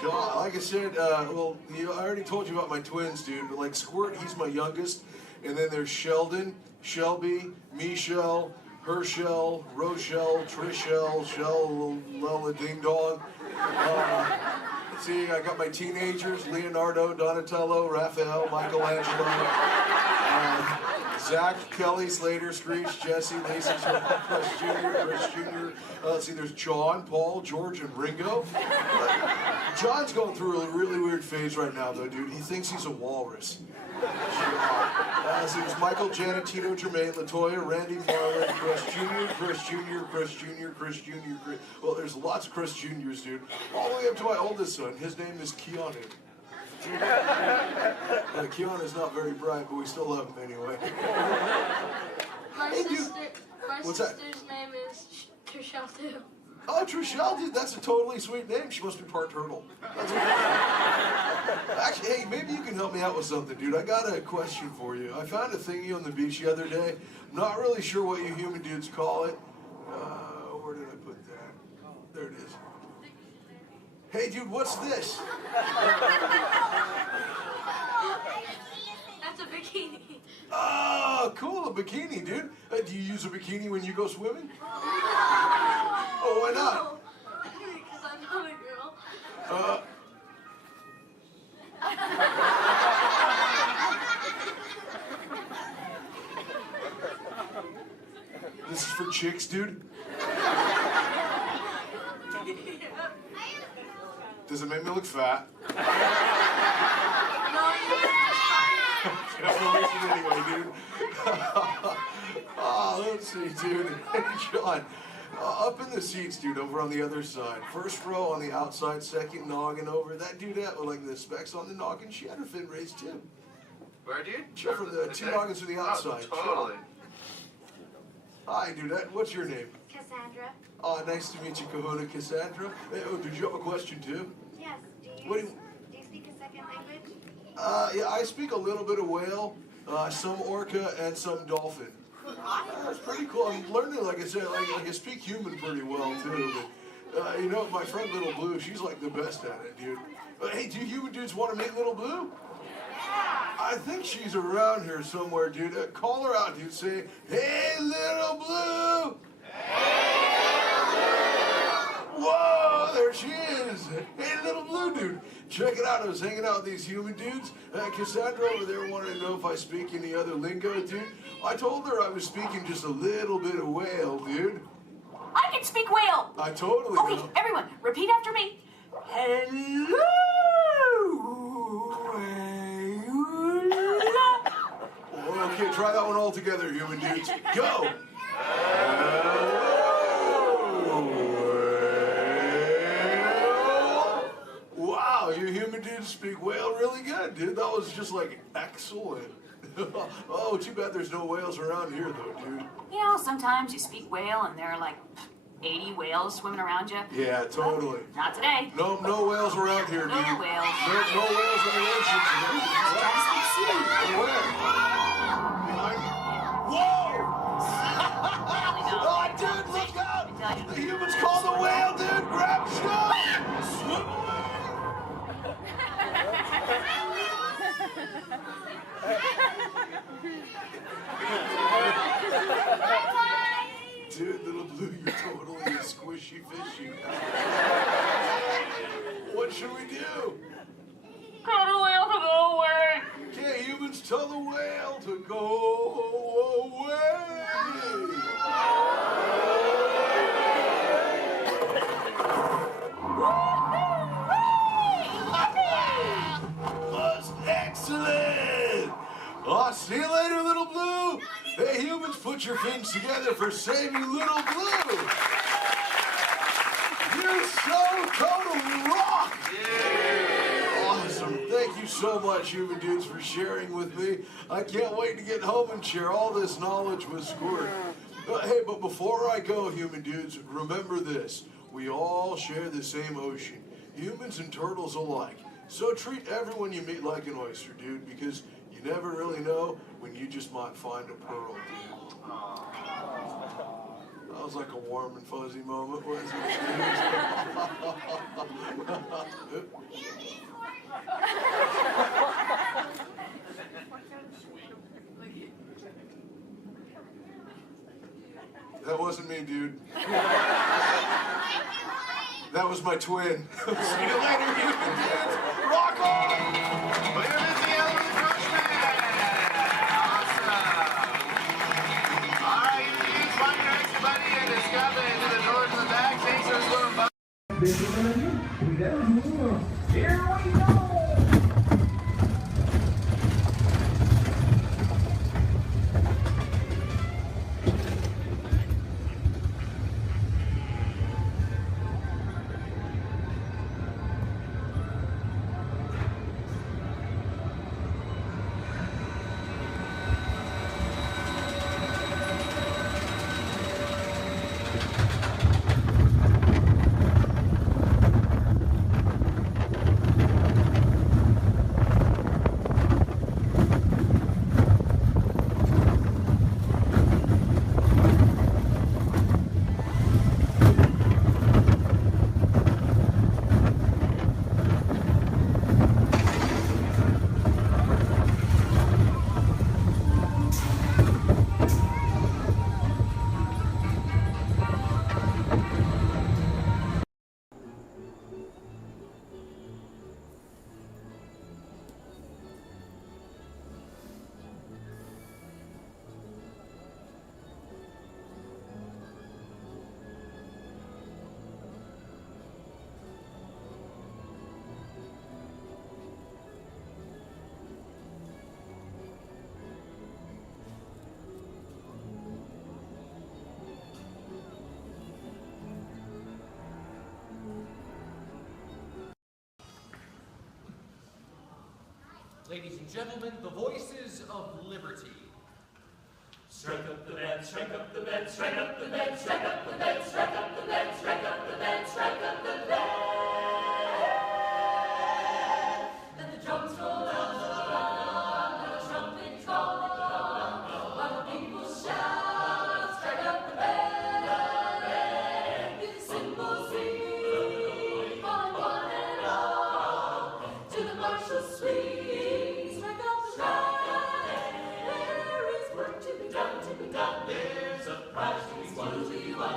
John, like I said, I already told you about my twins, dude. But like Squirt, he's my youngest. And then there's Sheldon, Shelby, Michelle, Herschel, Rochelle, Trishelle, Shell, Lella Ding Dong. Let's see, I got my teenagers, Leonardo, Donatello, Raphael, Michelangelo, Zach, Kelly, Slater, Screech, Jesse, Lacey, Chris Jr. Let's see, there's John, Paul, George, and Ringo. John's going through a really weird phase right now, though, dude. He thinks he's a walrus. So there's Michael, Janet, Tito, Jermaine, LaToya, Randy, Marlon, Chris Jr., Chris Jr., Chris Jr., Chris Jr., Chris... Well, there's lots of Chris Jr.'s, dude. All the way up to my oldest son. His name is Keanu. Keanu's not very bright, but we still love him anyway. My What's that? sister's name is Trishelle too. Oh, Trishelle, dude, that's a totally sweet name. She must be part turtle. That's Actually, hey, maybe you can help me out with something, dude. I got a question for you. I found a thingy on the beach the other day. I'm not really sure what you human dudes call it. Where did I put that? There it is. Hey, dude, what's this? That's a bikini. Oh, cool, a bikini, dude. Do you use a bikini when you go swimming? Oh, why not? Because I'm not a girl. This is for chicks, dude? Does it make me look fat? Anyway, dude. Oh, let's see, dude. Hey, John. Up in the seats, dude, over on the other side. First row on the outside, second noggin over. That dudette with like the specs on the noggin, she had her fin raised too. Where, dude? Sure, from the two noggins to the outside. Oh, totally. Hi, dudette. What's your name? Cassandra. Oh, nice to meet you, Kahuna Cassandra. Hey, oh, did you have a question too? Yes. What Do you speak a second language? Yeah, I speak a little bit of whale, some orca, and some dolphin. That's pretty cool. I'm learning, like I said, like I speak human pretty well too. But you know, my friend Little Blue, she's like the best at it, dude. Hey, do you human dudes want to meet Little Blue? I think she's around here somewhere, dude. Call her out, dude. Say, "Hey, Little Blue." Whoa, there she is. Hey, Little Blue, dude. Check it out. I was hanging out with these human dudes. Cassandra over there wanted to know if I speak any other lingo, dude. I told her I was speaking just a little bit of whale, dude. I can speak whale. I totally Okay, know. everyone, repeat after me. Hello. Okay, try that one all together, human dudes. Go. Wow, you human dudes speak whale really good, dude. That was just like excellent. Oh, too bad there's no whales around here, though, dude. You know, sometimes you speak whale and there are like 80 whales swimming around you. Yeah, totally. Not today. No whales around here, dude. No whales. No whales in the ocean today. Try to speak sea. Where? Whoa! Oh, dude, look out! The humans call the whale, dude! Grab stuff! Swim away! Dude, Little Blue, you're totally a squishy fishy. What should we do? Tell the whale to go away. Okay, humans, tell the whale to go away. put your fins together for Save You Little Blue. You so totally rock. Awesome. Thank you so much, human dudes, for sharing with me. I can't wait to get home and share all this knowledge with Squirt. Hey, but before I go, human dudes, remember this. We all share the same ocean, humans and turtles alike. So treat everyone you meet like an oyster, dude, because you never really know when you just might find a pearl, dude. That was like a warm and fuzzy moment, wasn't it? That wasn't me, dude. That was my twin. See you later, human dudes. Rock on! Later, Miss Yellow and the Crunchman. Awesome. All right, you find your next buddy and discover into the doors in the back. Thanks for swimming by. Here we go! Ladies and gentlemen, the voices of liberty. Strike up the band, strike up the band, strike up the band, strike up the band, strike up the band, strike up the band, strike up the band. And the drums roll out, and the trumpets call, while the people shout, strike up the band. Give the cymbals ring, calling one and all, to the martial swing. There's a prize to be won.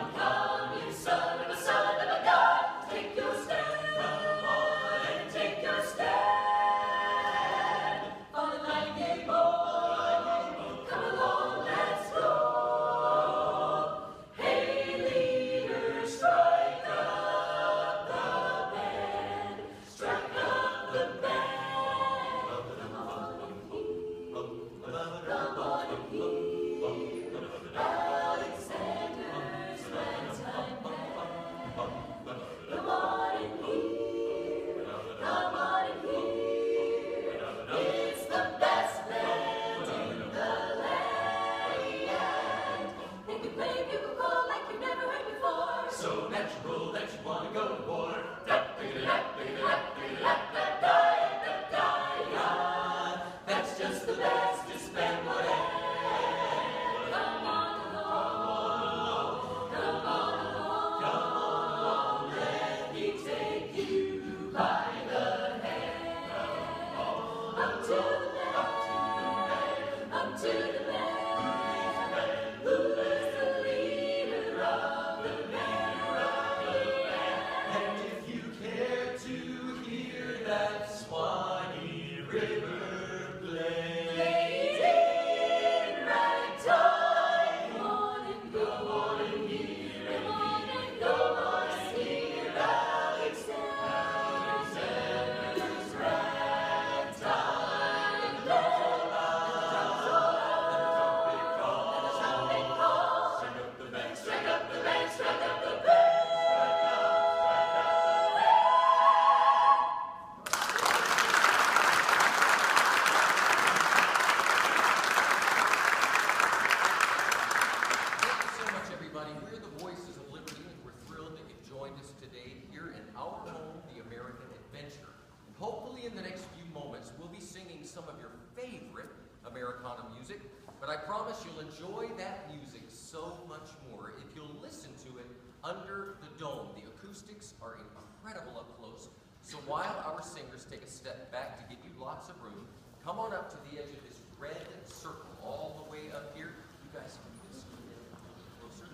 music, but I promise you'll enjoy that music so much more if you'll listen to it under the dome. The acoustics are incredible up close, so while our singers take a step back to give you lots of room, come on up to the edge of this red circle all the way up here. You guys can just a little closer.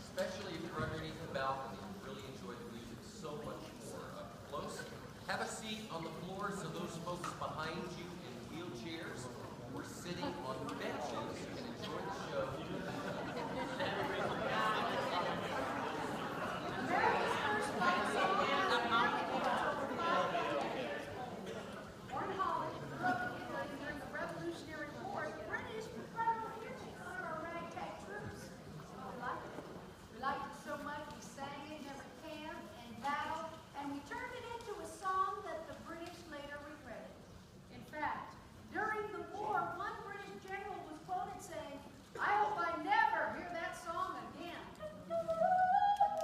Especially if you're underneath the balcony, you really enjoy the music so much more up close. Have a seat on the floor so those folks behind you in wheelchairs or sitting on benches can enjoy the show.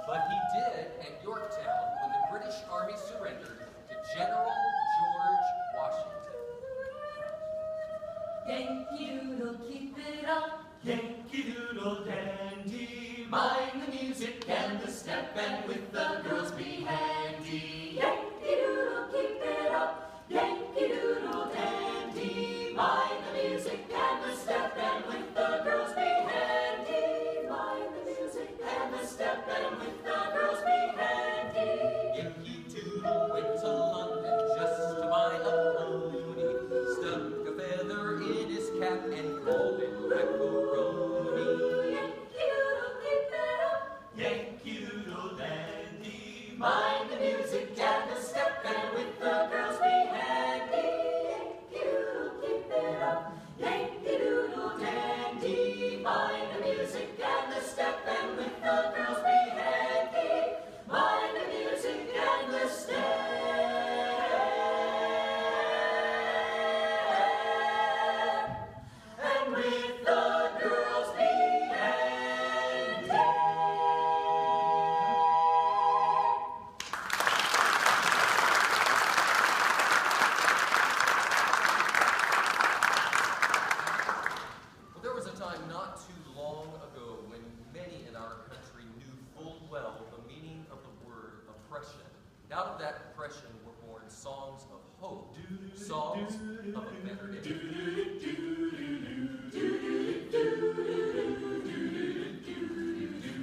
But he did at Yorktown when the British Army surrendered to General George Washington. Yankee Doodle, keep it up. Yankee Doodle dandy. Mind the music and the step, and with the girls be handy. Yankee Doodle, keep it up. Yankee Doodle dandy. Mind the music and the step, and with the girls be handy. Mind the music and the step, and with the girls be handy. Yankee Doodle went to London just to buy a pony, stuck a feather in his cap and called it macaroni. Yankee Doodle, keep it up. Yankee Doodle dandy. Mind the music and the step, and with the girls be handy. Yankee Doodle, keep it up. Yankee Doodle dandy. Mind the music and the step, and with the girls be handy. Mind the music and the step, and with the girls be handy. Well, there was a time not too long ago when many in our country knew full well the meaning of the word oppression. Out of that oppression were born songs of hope, songs of a better day.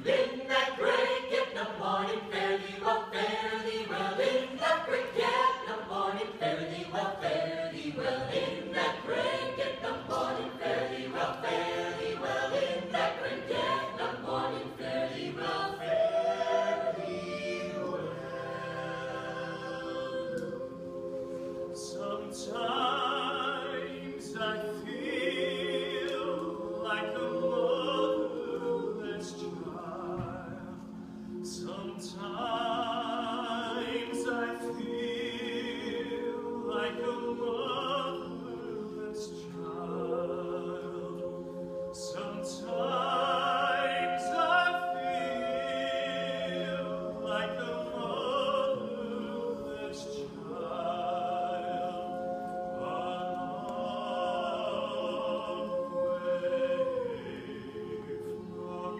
In that great get the morning, fare thee well, fare thee well. In that great get the morning, fare thee well, fare thee well. In that great get the morning, fare thee well, fare thee well. In that great get the morning, fare thee well, fare thee well. Sometimes I feel like a motherless child. Sometimes I feel like a motherless child. Sometimes I feel like a motherless child. A long way from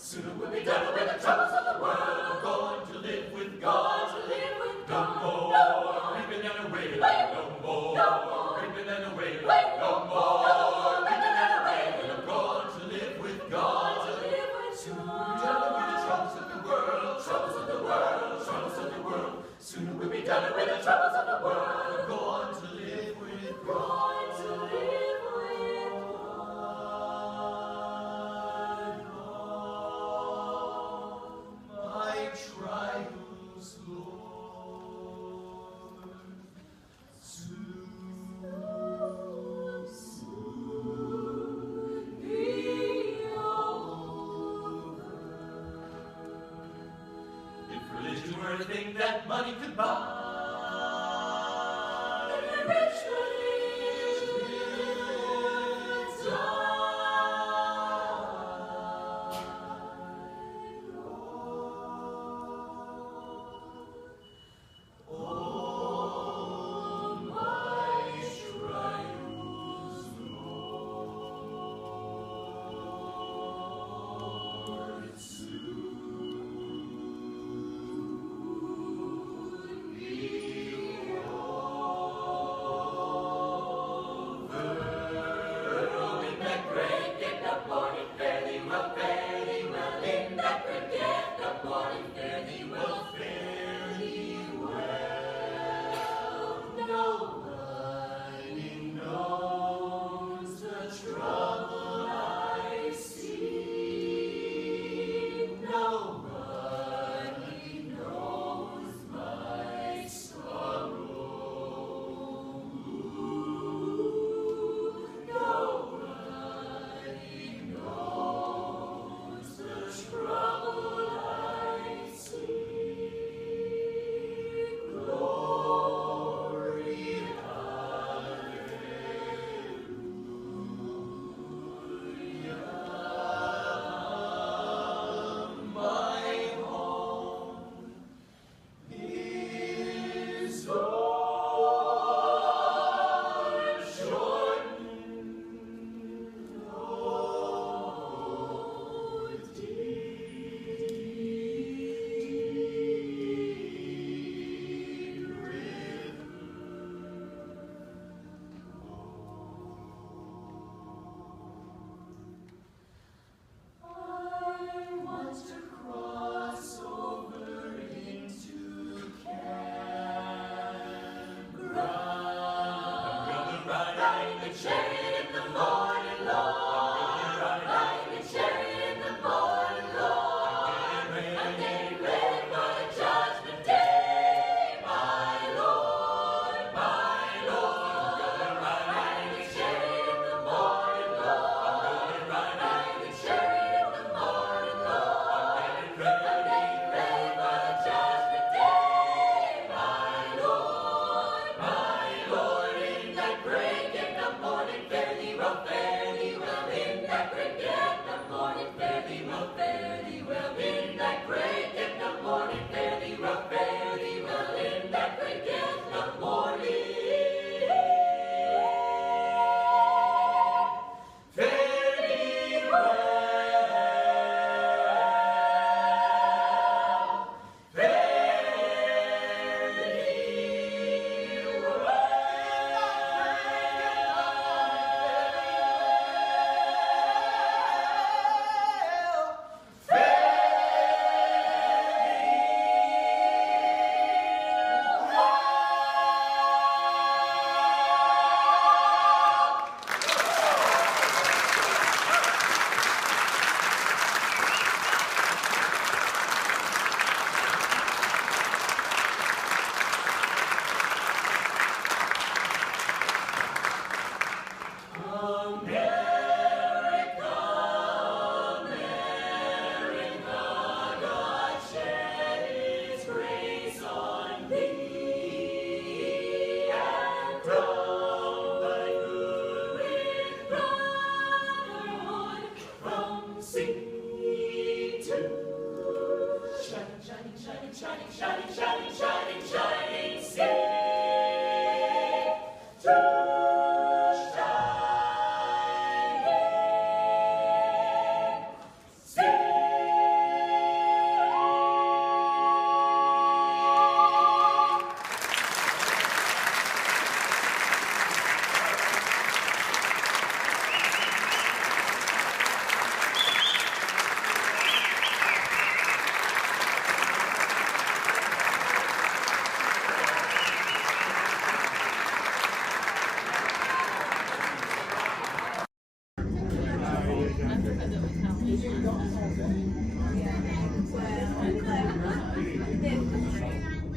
Soon we'll be done with the troubles of the world. Going to live with God. To live with God. No more. Reaping and away. No more. No more. Reaping and away. No more. Reaping and away. I'm going to live with God. To live with God. Soon we'll be done with the troubles of the world. Troubles of the world. Troubles of the world. Soon we'll be done with the troubles of the world. I'm going to live with God. To live with God. money could buy. Rich lives on.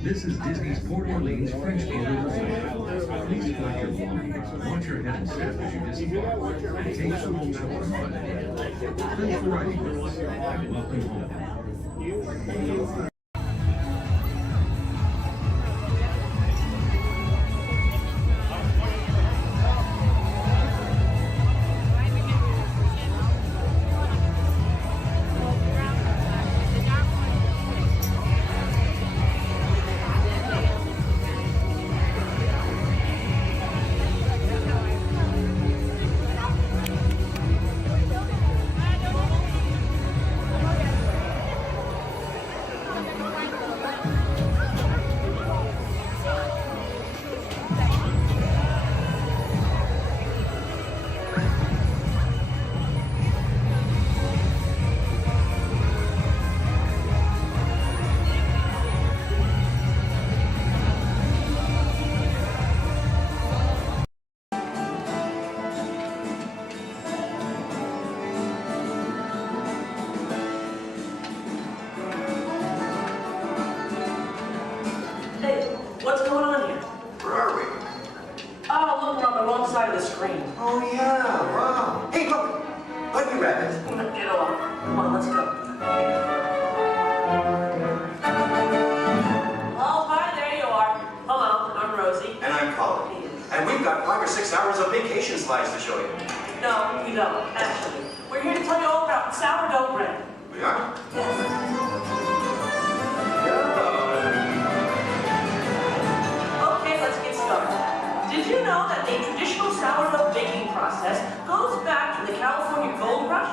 This is Disney's Port Orleans French Quarter Resort. Please collect your belongings, watch your head and step as you disembark, and take some home chores fun ahead. Thanks for riding with us, and welcome home. side of the screen. Oh, yeah, wow. Hey, look. Let me grab it. Get off. Come on, let's go. Oh, hi, there you are. Hello, I'm Rosie. And I'm Colin. And we've got 5 or 6 hours of vacation slides to show you. No, we don't, actually. We're here to tell you all about sourdough bread. We are? Okay, let's get started. Did you know that a traditional sourdough baking process goes back to the California Gold Rush?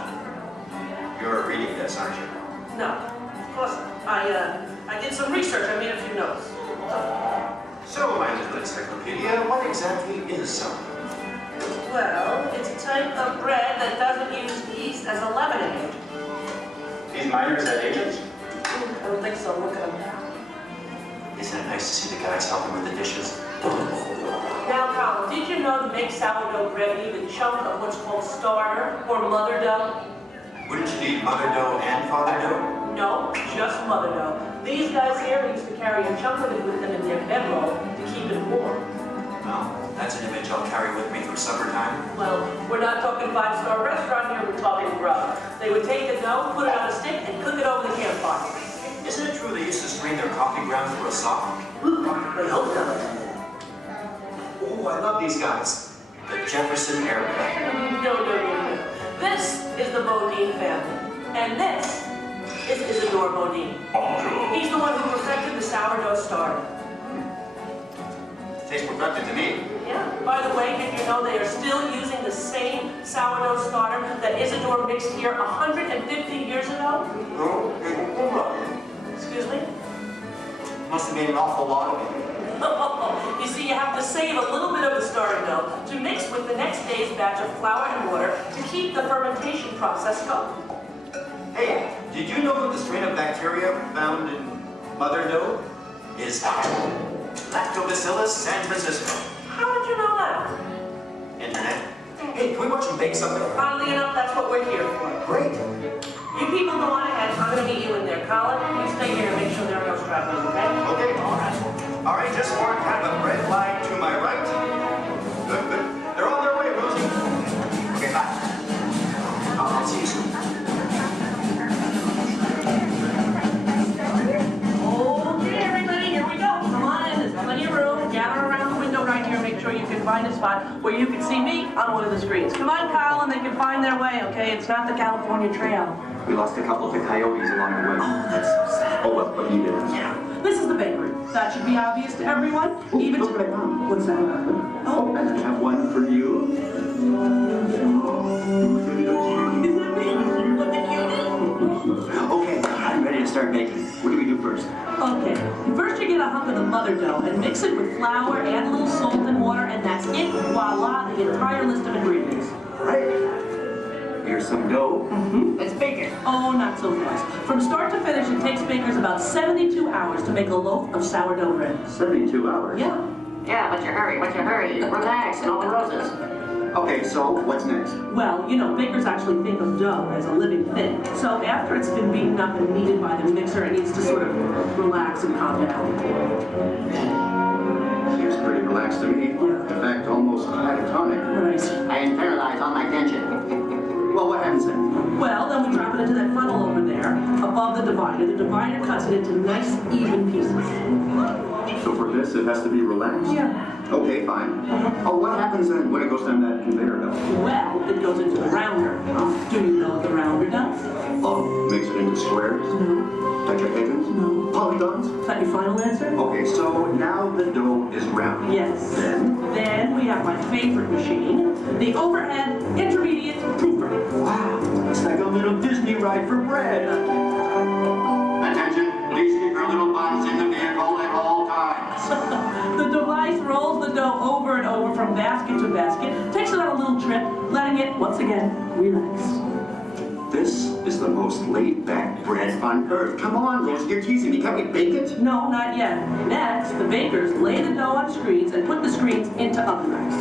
You're reading this, aren't you? No, of course not. I did some research. I made a few notes. So, my little encyclopedia, what exactly is sourdough? Well, it's a type of bread that doesn't use yeast as a leavening agent. These miners had agents? I don't think so. Look at them. Isn't it nice to see the guys helping with the dishes? Now, Colin, did you know to make sourdough bread you need a chunk of what's called starter or mother dough? Wouldn't you need mother dough and father dough? No, just mother dough. These guys here used to carry a chunk of it with them in their bedroll to keep it warm. Well, that's an image I'll carry with me through summertime. Well, we're not talking five-star restaurant here, we're talking grub. They would take the dough, put it on a stick, and cook it over the campfire. Isn't it true they used to strain their coffee grounds through a sock? They hope so. Oh, I love these guys. The Jefferson Airplane. No. This is the Bodine family. And this is Isidore Bodine. He's the one who perfected the sourdough starter. Tastes perfected to me. Yeah. By the way, did you know they are still using the same sourdough starter that Isidore mixed here 150 years ago? Excuse me? Must have made an awful lot of it. You see, you have to save a little bit of the starter dough to mix with the next day's batch of flour and water to keep the fermentation process going. Hey, did you know that the strain of bacteria found in mother dough is Lactobacillus San Francisco? How did you know that? Internet. Hey, can we watch them bake something? Oddly enough, that's what we're here for. Great. You people go on ahead. I'm going to meet you in there. Colin, you stay here and make sure there are no stragglers, okay? Okay. All right, just more kind of a red line to my right. Good. They're on their way, Rosie. Okay, bye. I'll see you soon. Okay, everybody, here we go. Come on in. There's plenty of room. Gather around the window right here. Make sure you can find a spot where you can see me on one of the screens. Come on, Colin. They can find their way, okay? It's not the California Trail. We lost a couple to coyotes along the way. Oh, that's so sad. Oh, well, what do you do? Yeah. This is the bakery. That should be obvious to everyone. Even to... What's that? Oh, and I have one for you. Is that me? What the cutie? Okay, I'm ready to start baking. What do we do first? Okay. First you get a hunk of the mother dough and mix it with flour, add a little salt and water, and that's it. Voila, the entire list of ingredients. Right. Here's some dough. Let's bake it. Oh, not so fast. From start to finish, it takes bakers about 72 hours to make a loaf of sourdough bread. 72 hours? Yeah. Yeah, what's your hurry? Relax, and all the roses. Okay, so what's next? Well, you know, bakers actually think of dough as a living thing. So after it's been beaten up and kneaded by the mixer, it needs to sort of relax and calm down. Seems pretty relaxed to me. In fact, almost catatonic. Right. I internalize all my tension. Well, what happens then? Well, then we drop it into that funnel over there, above the divider. The divider cuts it into nice, even pieces. So for this, it has to be relaxed? Yeah. Okay, fine. Oh, what happens then when it goes down that conveyor belt? Well, it goes into the rounder. Do you know what the rounder does? Oh, makes it into squares? No. Tetrahedrons? No. Polygons? Is that your final answer? Okay, so now the dough is round. Yes. Then we have my favorite machine, the overhead intermediate proofer. Wow, it's like a little Disney ride for bread. Attention, please keep your little buns in the vehicle at all times. The device rolls the dough over and over from basket to basket, takes it on a little trip, letting it, once again, relax. This is the most laid-back bread on earth. Come on, Rosie, you're teasing me. Can't we bake it? No, not yet. Next, the bakers lay the dough on screens and put the screens into oven racks.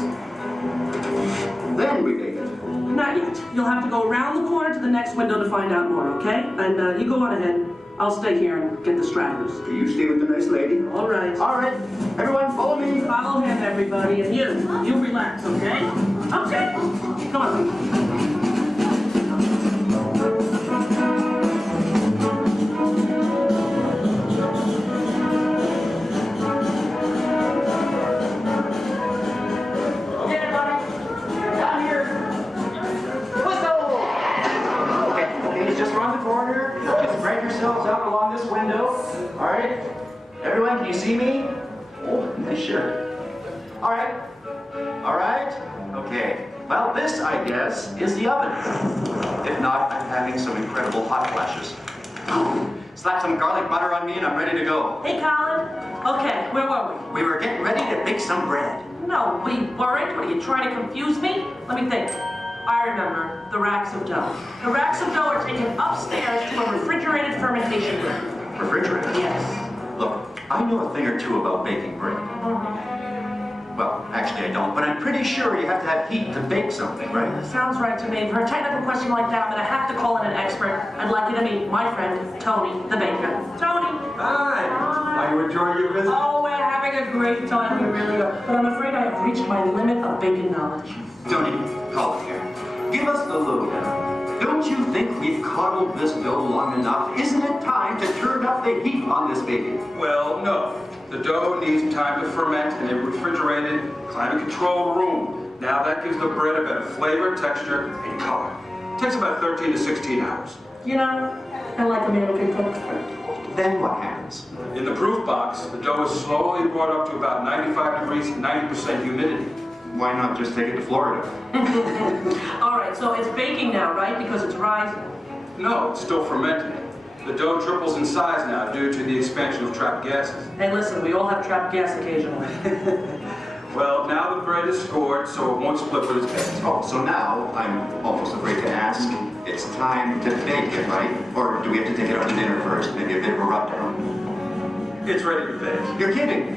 Then we bake it. Not yet. You'll have to go around the corner to the next window to find out more, okay? And you go on ahead. I'll stay here and get the stragglers. You stay with the nice lady. All right. All right. Everyone, follow me. Follow him, everyone. everybody, and you relax, okay? Okay? Come on. Yourselves out along this window. All right? Everyone, can you see me? Oh, nice shirt. All right. All right? Okay. Well, this, I guess, is the oven. If not, I'm having some incredible hot flashes. Slap some garlic butter on me and I'm ready to go. Hey, Colin. Okay, where were we? We were getting ready to bake some bread. No, we weren't. What, are you trying to confuse me? Let me think. I remember the racks of dough. The racks of dough are taken upstairs to a refrigerated fermentation room. Refrigerated? Yes. Look, I know a thing or two about baking bread. Well, actually I don't, but I'm pretty sure you have to have heat to bake something, right? Sounds right to me. For a technical question like that, I'm going to have to call in an expert. I'd like you to meet my friend, Tony, the baker. Tony! Hi! Are you enjoying your visit? Oh, we're having a great time. We really are. But I'm afraid I have reached my limit of baking knowledge. Tony, call it here. Give us the lowdown. Don't you think we've coddled this dough long enough? Isn't it time to turn up the heat on this baby? Well, no. The dough needs time to ferment in a refrigerated, climate-controlled room. Now that gives the bread a better flavor, texture, and color. It takes about 13 to 16 hours. You know, I like a man who can cook. Then what happens? In the proof box, the dough is slowly brought up to about 95 degrees, 90% humidity. Why not just take it to Florida? All right, so it's baking now, right? Because it's rising. No, it's still fermenting. The dough triples in size now due to the expansion of trapped gases. Hey, listen, we all have trapped gas occasionally. Well, now the bread is scored, so it won't split with its base. Oh, so now I'm almost afraid to ask. It's time to bake it, right? Or do we have to take it out to dinner first? Maybe a bit of a rub-down. It's ready to bake. You're kidding.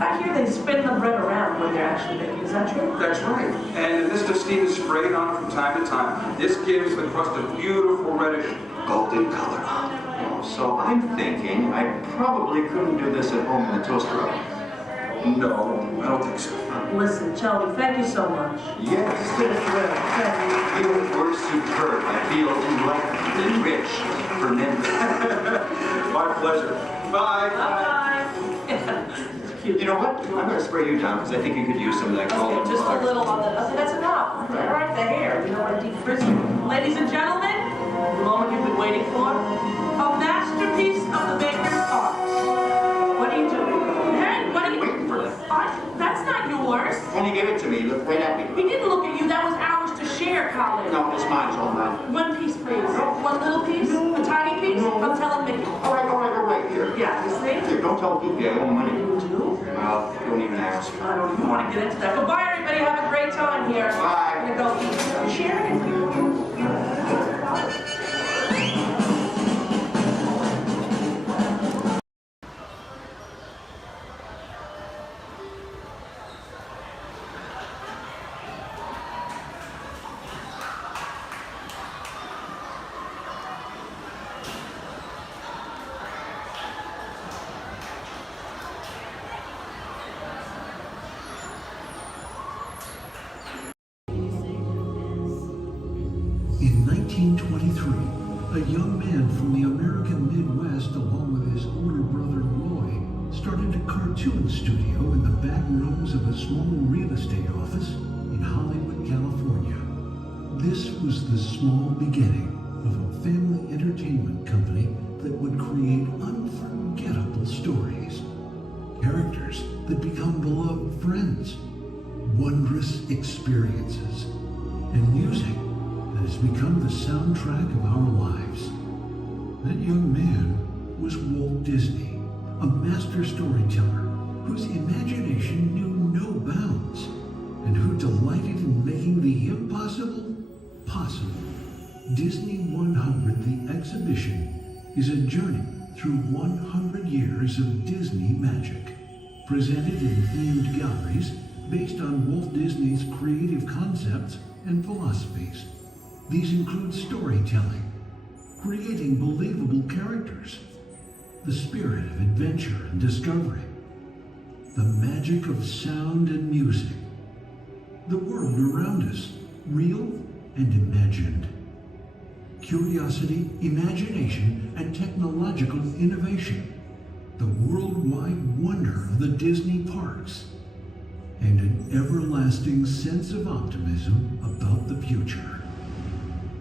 I hear they spin the bread around when they're actually baking. Is that true? That's right. And the mist of steam is sprayed on from time to time. This gives the crust a beautiful reddish golden color. Oh, so I'm thinking I probably couldn't do this at home in the toaster oven. No, I don't think so. Listen, Tony, thank you so much. Yes. It's been a thrill. Thank you. You were superb. I feel enlightened and rich for men. My pleasure. Bye. Bye-bye. You know what? I'm going to spray you down because I think you could use some of that golden Okay, just color. a little on the... Okay, that's enough. All right, the hair. You know what I deep frizz? Ladies and gentlemen, the moment you've been waiting for. A masterpiece of the baker's art. What are you doing? Hey, what are you... Waiting for that. That's not yours. Tony gave it to me. Look right at me. He didn't look at you. That was ours to share, Colin. No, it's mine. It's all mine. One piece, please. One little piece? A tiny piece? I'm telling Mickey. All right. Here. Yeah, you see? Here, don't tell Kiki I owe money. You do? Well, don't even ask. I don't even want to get into that. Goodbye, everybody. Have a great time here. Bye. I'm going to go eat. Share it. In 1923, a young man from the American Midwest, along with his older brother Roy, started a cartoon studio in the back rooms of a small real estate office in Hollywood, California. This was the small beginning of a family entertainment company that would create unforgettable stories, characters that become beloved friends, wondrous experiences, and music that has become the soundtrack of our lives. That young man was Walt Disney, a master storyteller whose imagination knew no bounds and who delighted in making the impossible possible. Disney 100, the exhibition, is a journey through 100 years of Disney magic, presented in themed galleries based on Walt Disney's creative concepts and philosophies. These include storytelling, creating believable characters, the spirit of adventure and discovery, the magic of sound and music. The world around us, real and imagined. Curiosity, imagination, and technological innovation. The worldwide wonder of the Disney parks. And an everlasting sense of optimism about the future.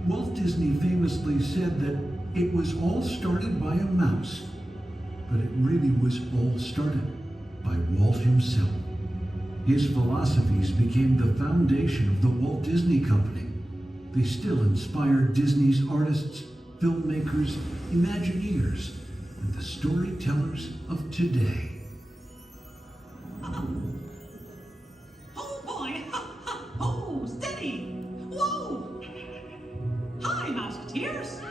Walt Disney famously said that it was all started by a mouse, but it really was all started by Walt himself. His philosophies became the foundation of the Walt Disney Company. They still inspire Disney's artists, filmmakers, Imagineers, and the storytellers of today. Oh boy! Oh, steady! Whoa! Hi, Mouseketeers!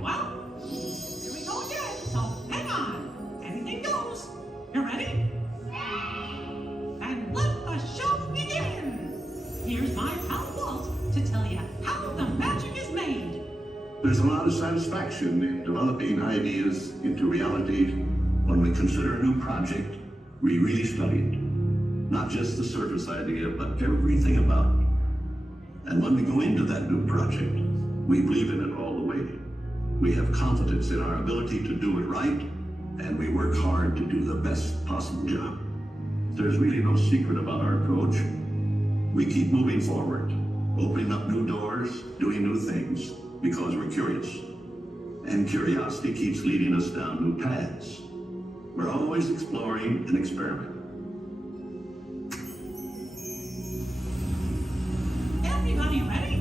Well, here we go again, so hang on. Anything goes. You ready? And let the show begin! Here's my pal Walt to tell you how the magic is made. There's a lot of satisfaction in developing ideas into reality when we consider a new project we really study it. Not just the surface idea, but everything about it. And when we go into that new project, we believe in it all the way. We have confidence in our ability to do it right, and we work hard to do the best possible job. There's really no secret about our approach. We keep moving forward, opening up new doors, doing new things, because we're curious. And curiosity keeps leading us down new paths. We're always exploring and experimenting. Everybody ready?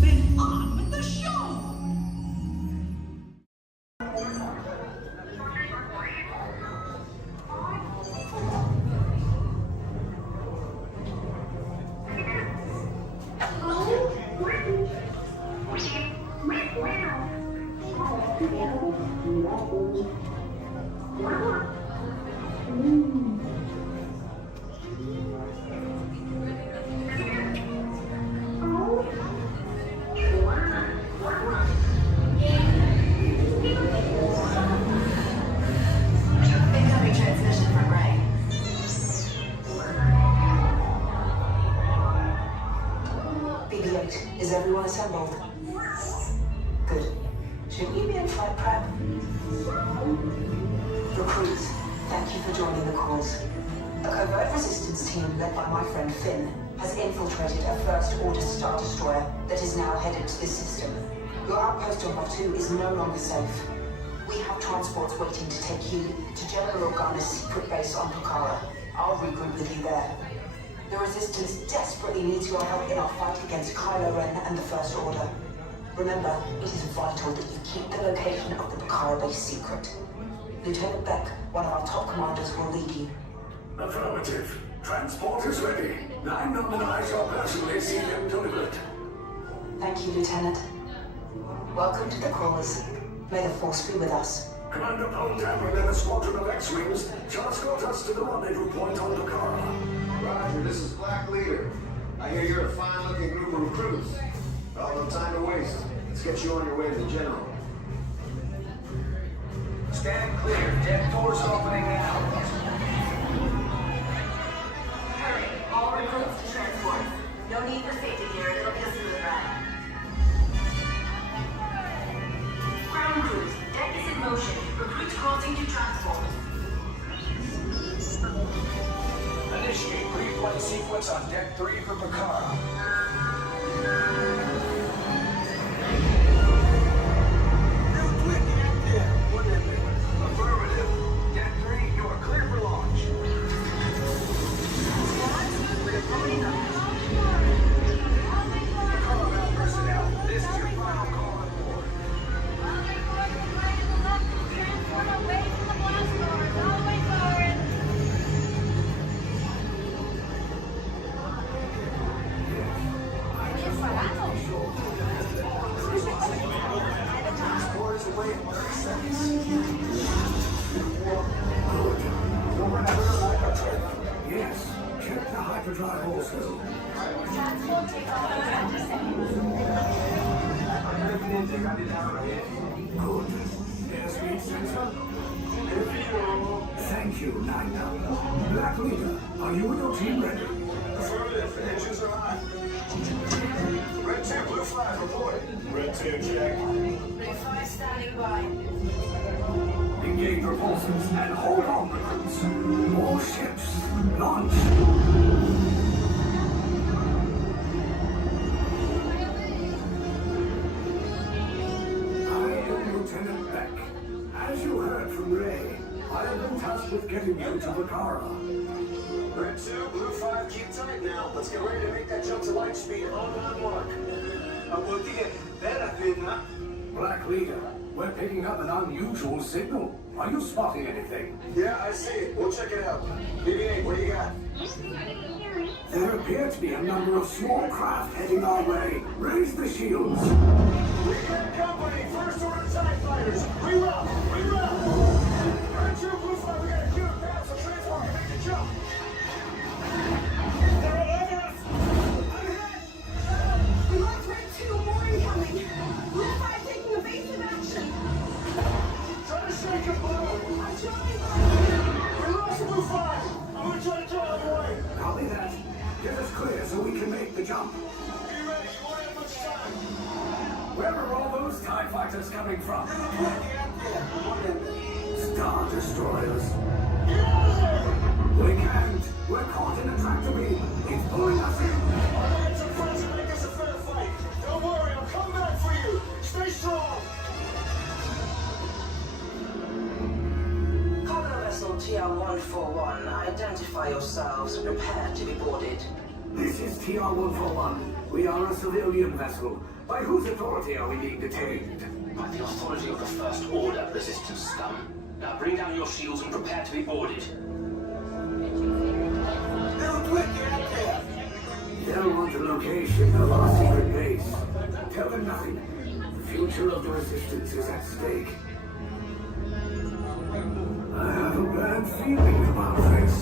Then on with the show! Incoming transmission from Ray. BB-8, is everyone assembled? Good. Should we be in flight prep? Recruits, thank you for joining the cause. A covert resistance team led by my friend Finn has infiltrated a first-order Star Destroyer that is now headed to this system. Your outpost on Batu is no longer safe. We have transports waiting to take you to General Organa's secret base on Pucara. I'll regroup with you there. The Resistance desperately needs your help in our fight against Kylo Ren and the First Order. Remember, it is vital that you keep the location of the Pucara base secret. Lieutenant Beck, one of our top commanders, will lead you. Affirmative. Transport is ready. 9 Nominai shall personally see him delivered. Thank you, Lieutenant. Welcome to the Crawlers. May the Force be with us. Commander Paul Dameron and a squadron of X-Wings shall escort us to the rendezvous point on Pucara. Roger, this is Black Leader. I hear you're a fine-looking group of recruits. Well, no time to waste. Let's get you on your way to the General. Stand clear. Deck doors opening now. Hurry, all recruits to transport. No need for safety here. It'll be a smooth ride. Ground crews, deck is in motion. Recruits crossing to transport. Initiate pre-flight sequence on Deck 3 for Pucara. Affirmative. Deck 3, you are clear for launch. Pucara personnel, this is your final call on board. Transport away from the blast doors. All the way forward. Transport is away in 30 seconds. Over and over hyperdrive. Yes, check the hyperdrive also. Transport takes off in 20 seconds. Good. Airspeed sensor. Thank you, Nina. Black Leader, are you and your team ready? Affirmative. Engines are hot. Red 2, blue 5, reporting. Red 2, check. Blue 5 standing by. Engage repulsors and hold on, recruits. More ships. Launch. Lieutenant Beck. As you heard from Ray, I have been tasked with getting you to Vakara. Red 2, blue 5, keep tight now. Let's get ready to make that jump to light speed on mark. Black Leader, we're picking up an unusual signal. Are you spotting anything? Yeah, I see it. We'll check it out. BB-8, what do you got? There appear to be a number of small craft heading our way. Raise the shields. We get company. First order TIE fighters. Reroute. Red 2, blue 5, we got a cue path so transport can make the jump. They're all over us. I'm hit. We lost Red 2, more incoming. Blue 5 taking evasive action. Try to shake him, Blue. I'm trying. We lost Blue 5. I'm going to try to get out of the way. Copy that. Get us clear so we can make the jump. Be ready. You won't have much time. Where are all those TIE fighters coming from? Star Destroyers. Get out of there! We can't. We're caught in a tractor beam. It's pulling us in. I'm going to get some friends and make this a fair fight. Don't worry, I'll come back for you. Stay strong. Cargo vessel TR-141, identify yourselves and prepare to be boarded. This is TR-141. We are a civilian vessel. By whose authority are we being detained? By the authority of the First Order, resistance scum. Now bring down your shields and prepare to be boarded. They'll want the location of our secret base. Tell them nothing. The future of the Resistance is at stake. I have a bad feeling about this.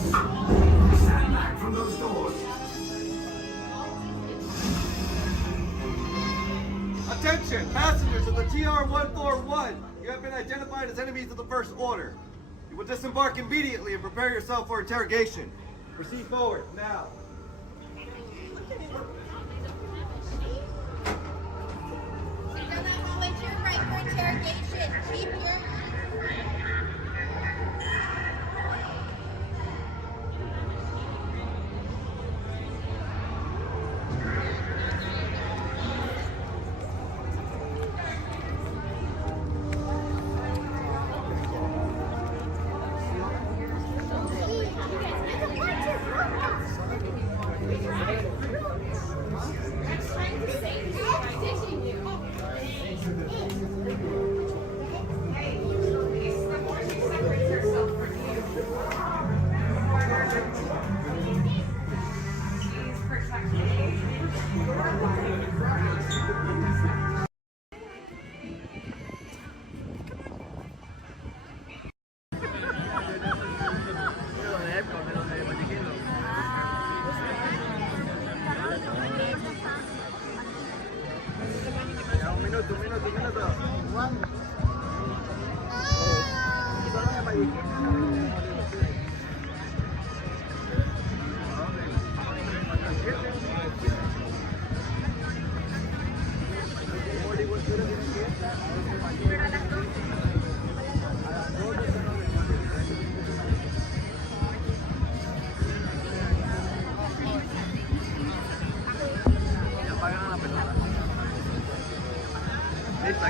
Stand back from those doors. Attention, passengers of the TR-141. You have been identified as enemies of the First Order. You will disembark immediately and prepare yourself for interrogation. Proceed forward, now. Go that hallway to your right for interrogation. Keep your...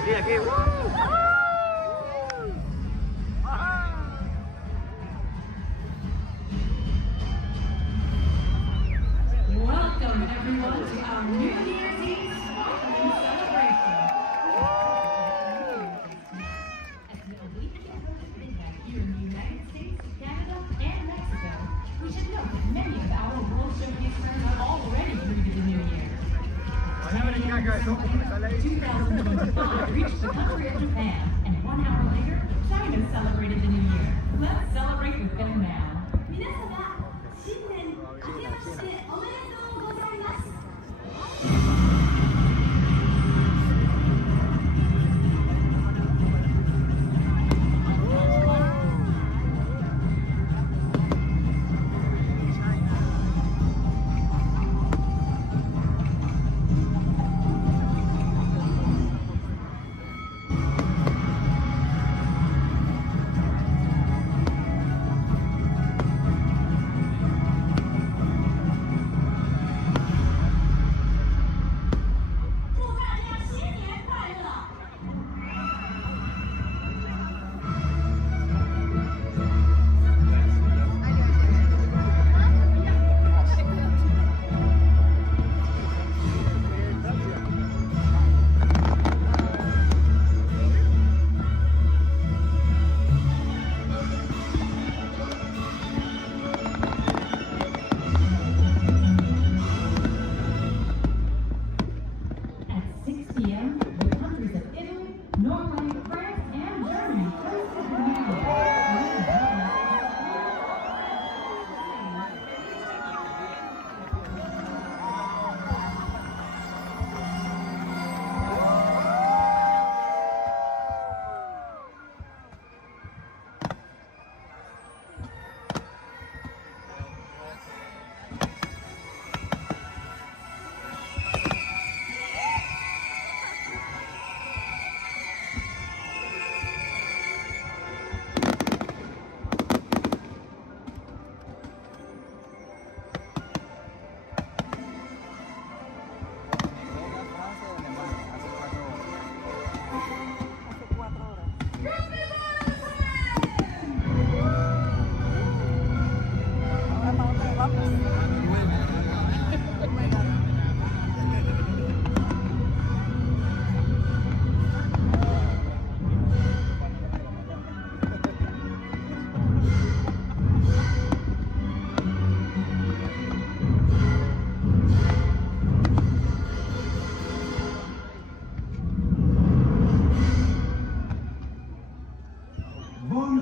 Aquí. Welcome everyone to our New Year's Eve sparkling celebration. As the weekend host midnight here in the United States, Canada, and Mexico, we should note that many of our World Showcase friends are already greeted the New Year. 2025 reached the country of Japan, and 1 hour later, China celebrated the New Year. Let's celebrate with them now. 皆様、新年明けましておめでとうございます。Bon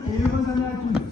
et heureuse année à tous.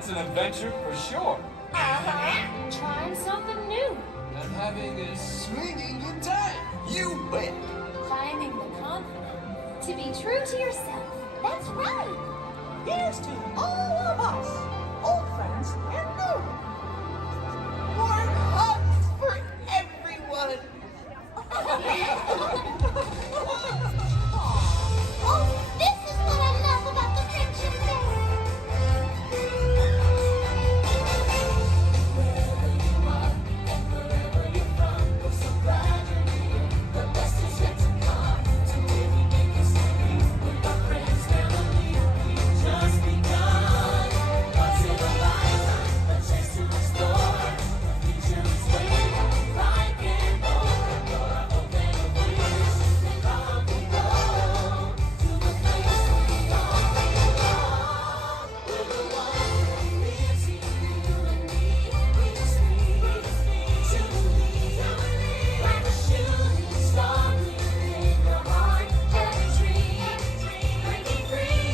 That's an adventure for sure. Uh-huh. Trying something new. And having a swinging good time. You bet. Finding the confidence to be true to yourself. That's right. Here's to all of us, old friends and new. Warm hugs for everyone. Oh, this is what I love about the Friendship Day. Wherever you are and wherever you're from, we're so glad you're here. The best is yet to come. To really make us happy with our friends, family. We've just begun. Once in a lifetime, a chance to explore. The future is waiting, right and bold. For a hope and a wish, and off we go to the place we all belong. We're the ones who lives in you and me. We just need to believe, like a shooting star within your heart. Every dream, breaking free.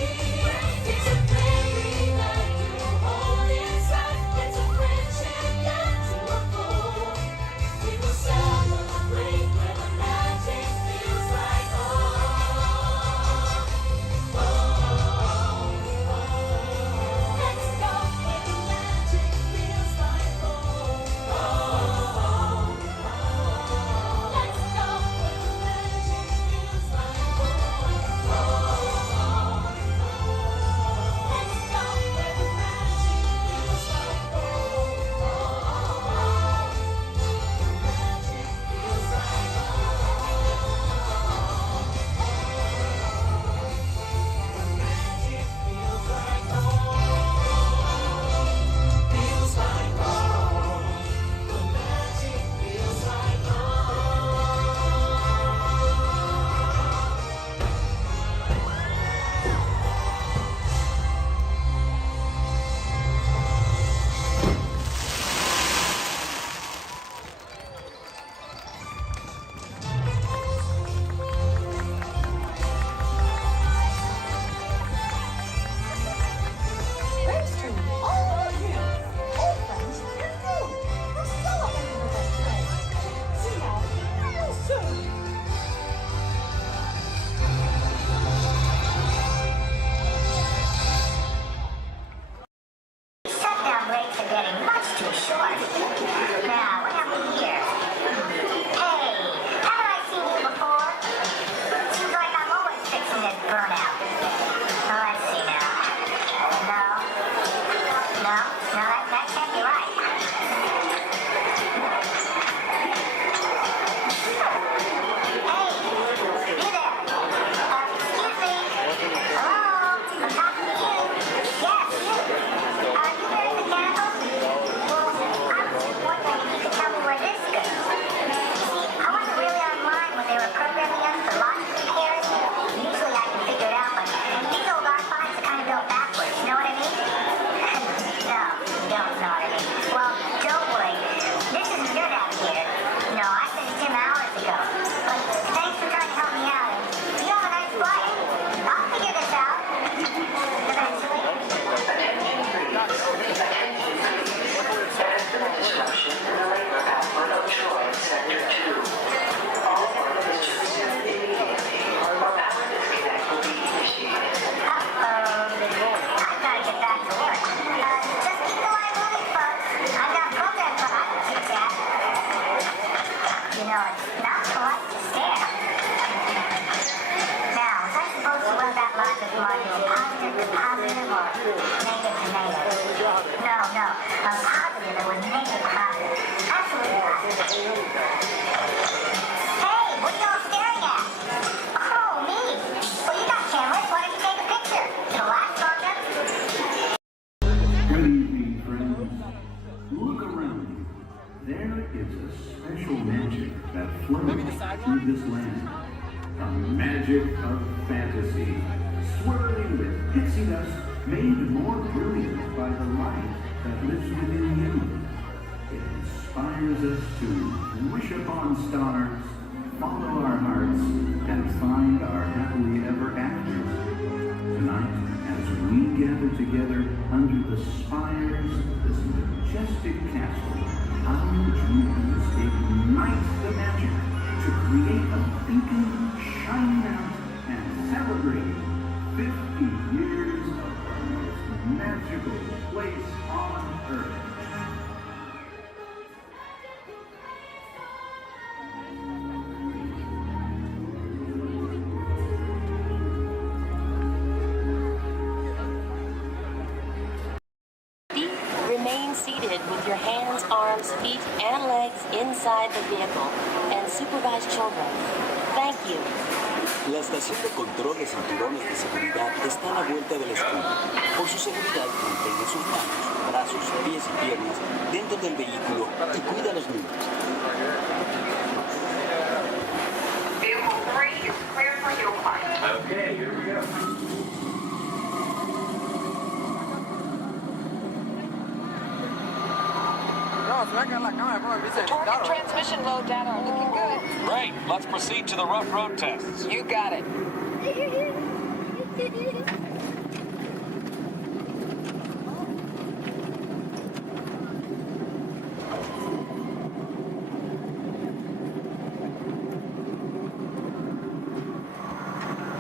It's a baby that you hold inside. It's a friendship that to unfold. We will celebrate where the magic feels like home. Let's go where the magic feels like home. Let's go where the magic feels like home. Let's go where the magic feels like Thanks to all of you, old friends and new, for celebrating with us today. See y'all real soon. Shutdown breaks are getting much too short. Now, what have we here? Hey, haven't I seen you before? Seems like I'm always fixing this burnout. Oh, let's see now. No, that can't be right. Hey, you there. Excuse me. Hello, I'm talking to you. Yes, you. Are you wearing the candle? Well, I was just wondering if you could tell me where this goes. See, I wasn't really online when they were programming us for logic repairs. Usually I can figure it out, but these old R5s are kind of built backwards, you know what I mean? No, you don't know what I mean. Well, don't worry. This isn't your navigator. No, I finished him hours ago. But thanks for trying to help me out. And you have a nice flight. I'll figure this out. Eventually. Disruption in the labor output of Troy Sector 2. All workers should resume immediately, or power disconnect will be initiated. I've got to get back to work. Just keep the line moving, folks. I've got programs that I can chit chat. You know, it's not polite to stare. Now, was I supposed to run that logic module positive to positive or negative to negative? No. Positive it was negative positive. Absolutely positive. Hey, what are y'all staring at? Oh, me. Well, you got cameras. Why don't you take a picture? It'll last longer. Good evening, friends. Look around you. There is a special magic that flows through this land. A magic of fantasy, swirling with pixie dust, made more brilliant by the light that lives within you. It inspires us to wish upon stars, follow our hearts, and find our happily ever after. Tonight, as we gather gather together under the spires of this majestic castle, our dreams ignites the magic to create a beacon shining out and celebrate 50 years of the most magical place on earth. Remain seated with your hands, arms, feet, and legs inside the vehicle and supervise children. Thank you. La estación de control de cinturones de seguridad está a la vuelta de la esquina. Por su seguridad, mantenga sus manos, brazos, pies y piernas dentro del vehículo y cuida a los niños. Vehicle 3 is clear for your flight. Okay, here we go. The target transmission load data are looking good. Great. Let's proceed to the rough road tests. You got it.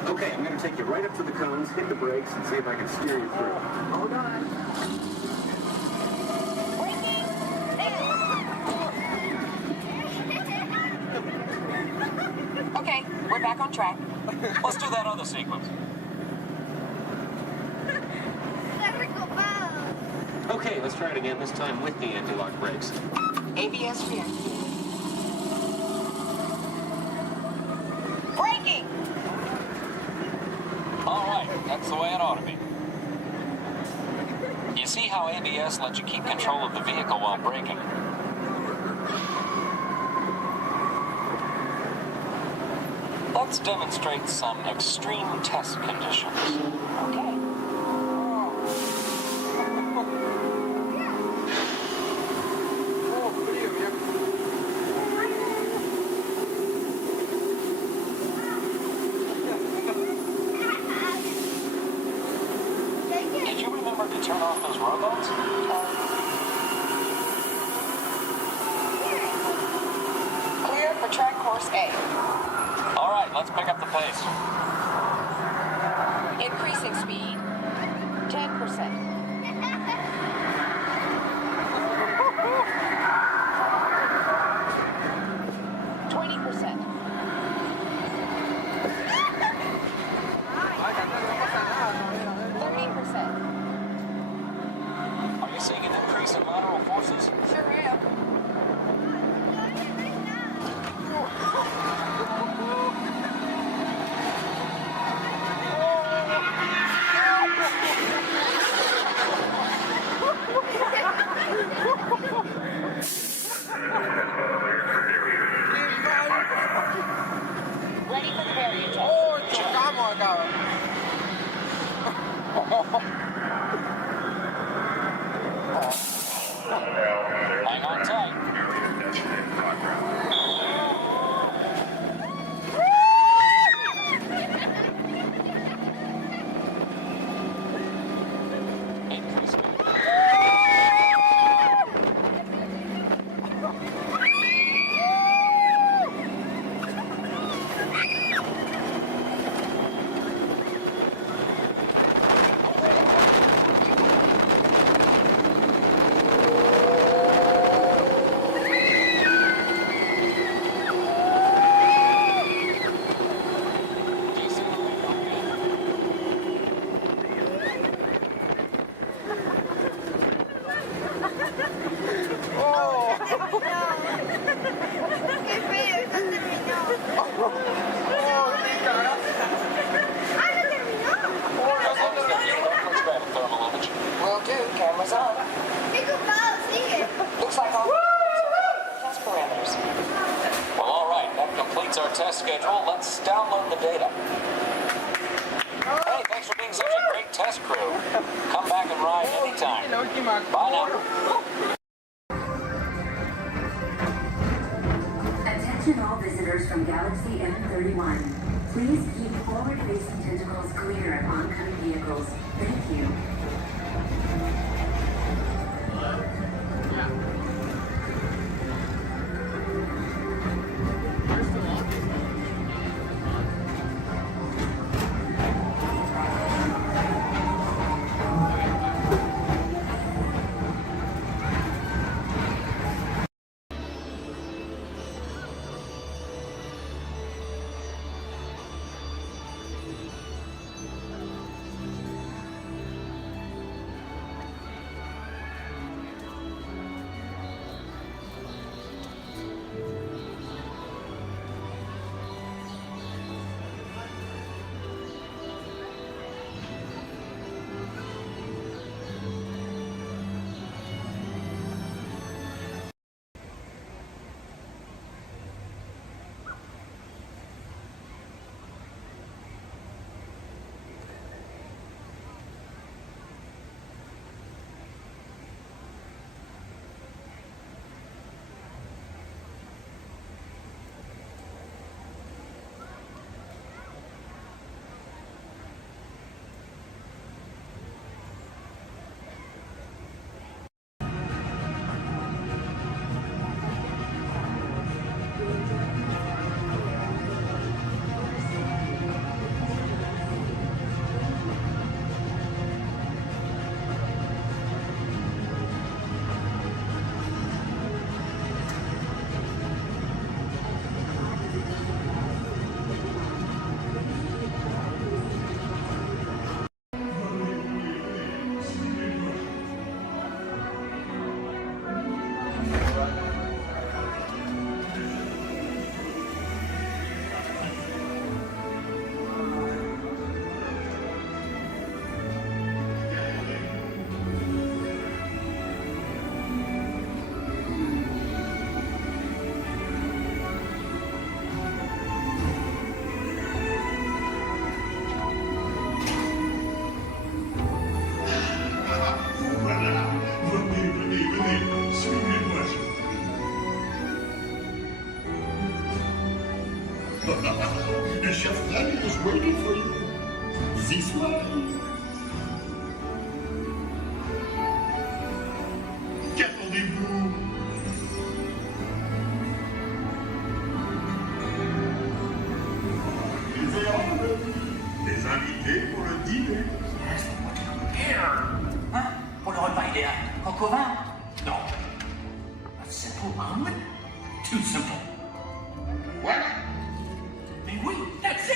Okay, I'm going to take you right up to the cones, hit the brakes, and see if I can steer you through. Hold on. Okay, we're back on track. Let's do that other sequence. Okay, let's try it again, this time with the anti-lock brakes. ABS rear. Braking! All right, that's the way it ought to be. You see how ABS lets you keep control of the vehicle while braking? Let's demonstrate some extreme test conditions. Okay. Did you remember to turn off those robots? Clear for track course A. All right, let's pick up the pace. Increasing speed. 10%. 20%. Are you seeing an increase in lateral forces? Sure am. Ready for the barrier test. Oh, chocamos, cabrón. Hang on tight. Will do. Cameras on. Looks like all test parameters. Well, all right, that completes our test schedule. Let's download the data. Hey, thanks for being such a great test crew. Come back and ride anytime. Bye now. Attention all visitors from Galaxy M31. Please keep forward-facing tentacles clear of oncoming vehicles. Thank you. Chef Daniel is waiting for you. This way. Qu'attendez-vous? Les invités pour le dîner. Hein? Pour le repas idéal. Coq au vin? Non. A simple omelet? Too simple. Voilà. Mais oui, that's it!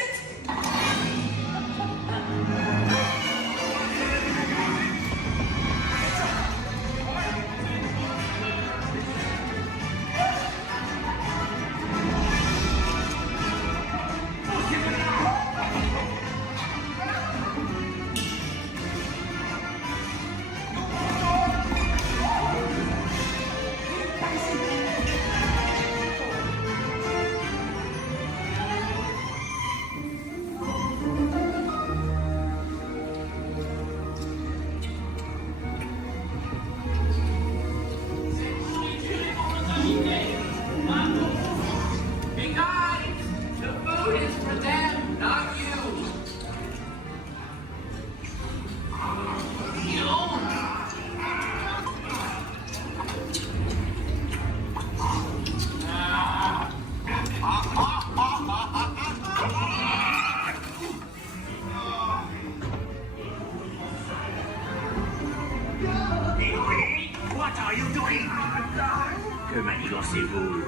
Hey guys, the food is for them, not you. What are you doing? Que manigancez-vous?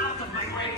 Out of my way!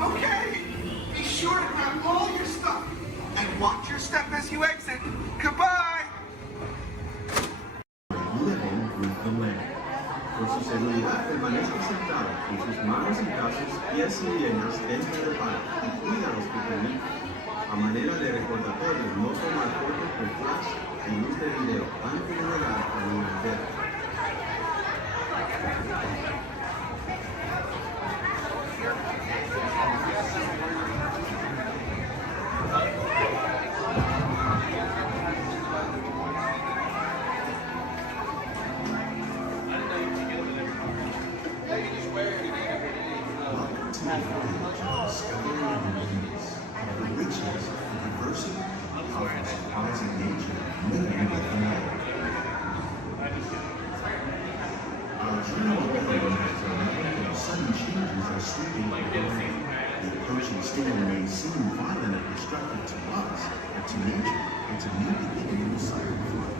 Okay, be sure to grab all your stuff and watch your step as you exit. Goodbye. Por su seguridad, permanezca sentado con sus manos y brazos, pies y piernas dentro del bar y cuida a los pequeñitos. A manera de recordatorio, no tomar fotos con flash y luz de video antes de llegar a la universidad. The richness and diversity of the surprising nature living with the land. Our journey has and sudden changes are sweeping over the land. The approaching storm may seem violent and destructive to us, but to nature, it's a new beginning in the cycle of life.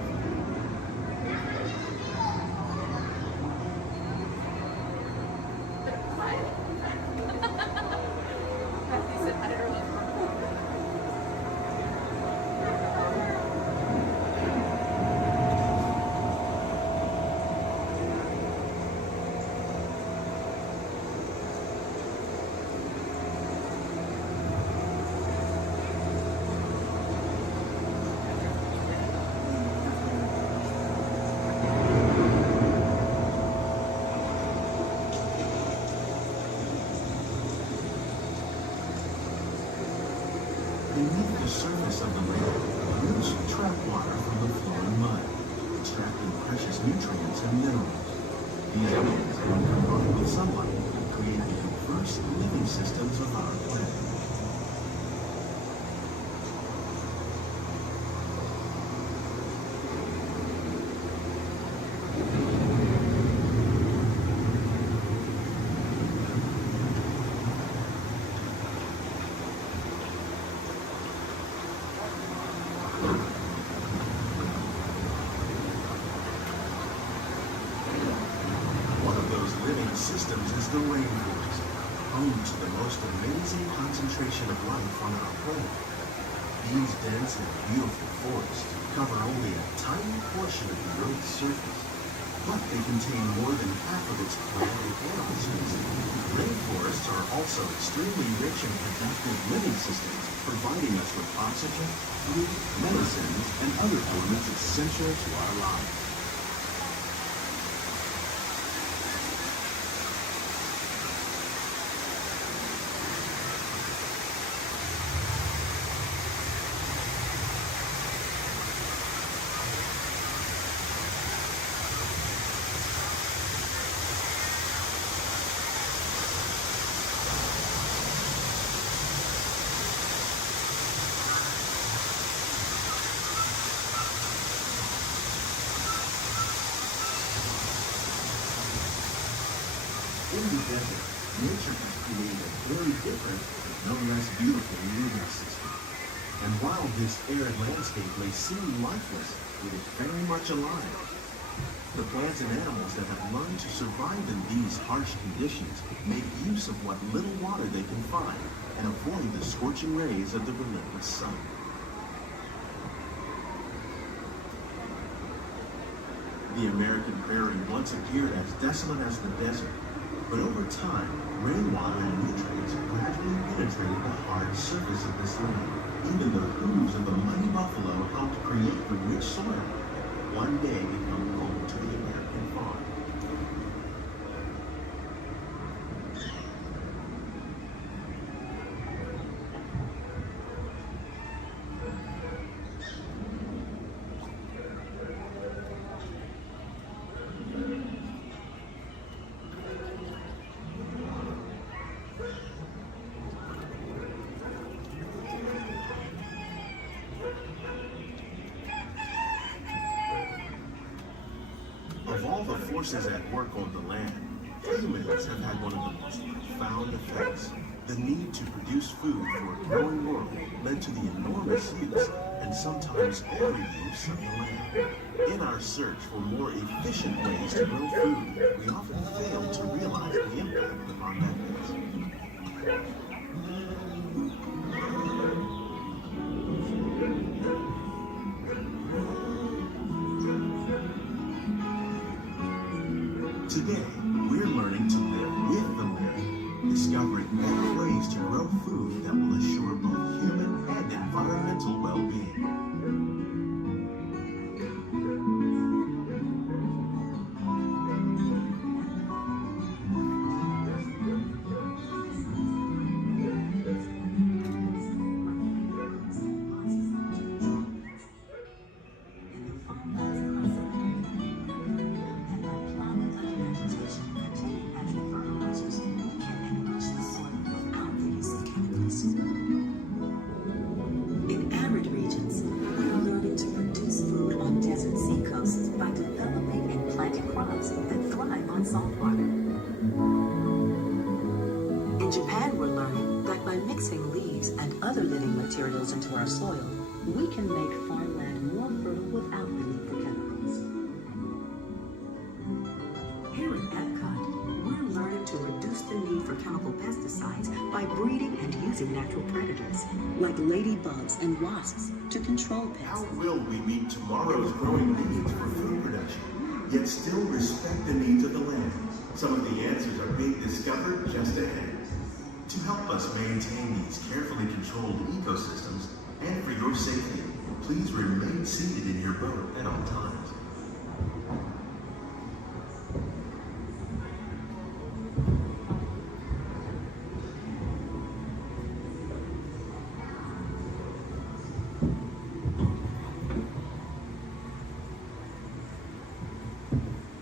Beneath the surface of the lake, roots trap water from the flowing mud, extracting precious nutrients and minerals. These elements, when combined with sunlight, create the diverse living systems of our planet. Systems is the rainforest, home to the most amazing concentration of life on our planet. These dense and beautiful forests cover only a tiny portion of the Earth's surface, but they contain more than half of its plant and animal species. Rainforests are also extremely rich and productive living systems, providing us with oxygen, food, medicines, and other elements essential to our lives. In the desert, nature has created a very different, but no less beautiful living system. And while this arid landscape may seem lifeless, it is very much alive. The plants and animals that have learned to survive in these harsh conditions make use of what little water they can find and avoid the scorching rays of the relentless sun. The American prairie once appeared as desolate as the desert. But over time, rainwater and nutrients gradually penetrated the hard surface of this land. Even the hooves of the mighty buffalo helped create the rich soil that one day become home to the American farm. Of all the forces at work on the land, humans have had one of the most profound effects. The need to produce food for a growing world led to the enormous use and sometimes overuse of the land. In our search for more efficient ways to grow food, we often fail to realize the impact of our methods. Today, we're learning to live with the land, discovering better ways to grow food that will assure both human and environmental well-being. In Japan, we're learning that by mixing leaves and other living materials into our soil, we can make farmland more fertile without the need for chemicals. Here at Epcot, we're learning to reduce the need for chemical pesticides by breeding and using natural predators, like ladybugs and wasps, to control pests. How will we meet tomorrow's growing needs for food production, yet still respect the needs of the land? Some of the answers are being discovered just ahead. To help us maintain these carefully controlled ecosystems, and for your safety, please remain seated in your boat at all times.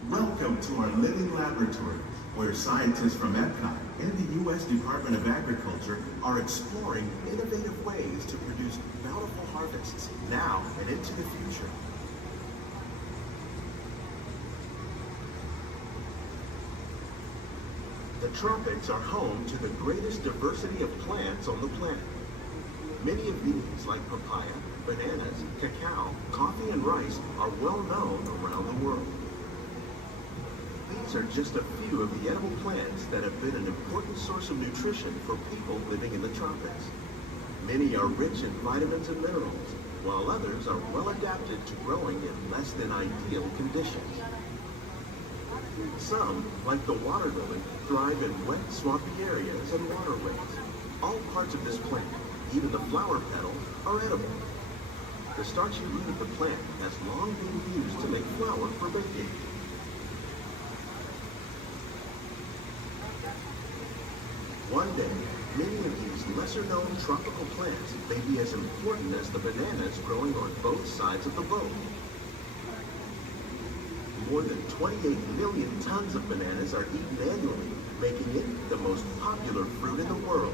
Welcome to our living laboratory, where scientists from Epcot and the U.S. Department of Agriculture are exploring innovative ways to produce bountiful harvests now and into the future. The tropics are home to the greatest diversity of plants on the planet. Many of these, like papaya, bananas, cacao, coffee, and rice, are well known around the world. These are just a few of the edible plants that have been an important source of nutrition for people living in the tropics. Many are rich in vitamins and minerals, while others are well adapted to growing in less than ideal conditions. Some, like the water lily, thrive in wet, swampy areas and waterways. All parts of this plant, even the flower petals, are edible. The starchy root of the plant has long been used to make flour for baking. One day, many of these lesser-known tropical plants may be as important as the bananas growing on both sides of the boat. More than 28 million tons of bananas are eaten annually, making it the most popular fruit in the world.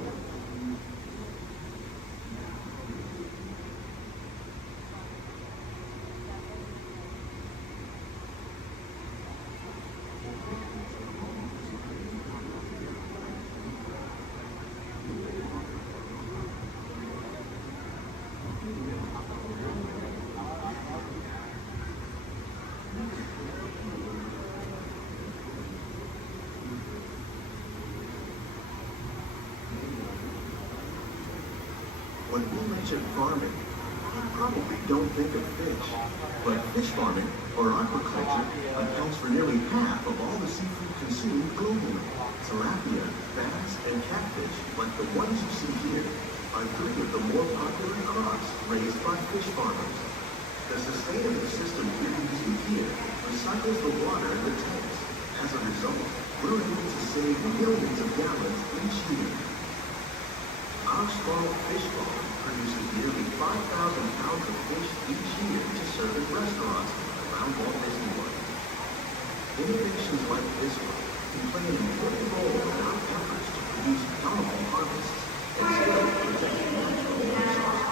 When we mention farming, we probably don't think of fish. But fish farming, or aquaculture, accounts for nearly half of all the seafood consumed globally. Tilapia, bass, and catfish, like the ones you see here, are three of the more popular crops raised by fish farmers. The sustainable system we're using here recycles the water in the tanks. As a result, we're able to save millions of gallons each year. Our small fish farm produces nearly 5,000 pounds of fish each year to serve in restaurants around Walt Disney World. Innovations like this one can play an important role in our efforts to produce bountiful harvests and still protect natural resources.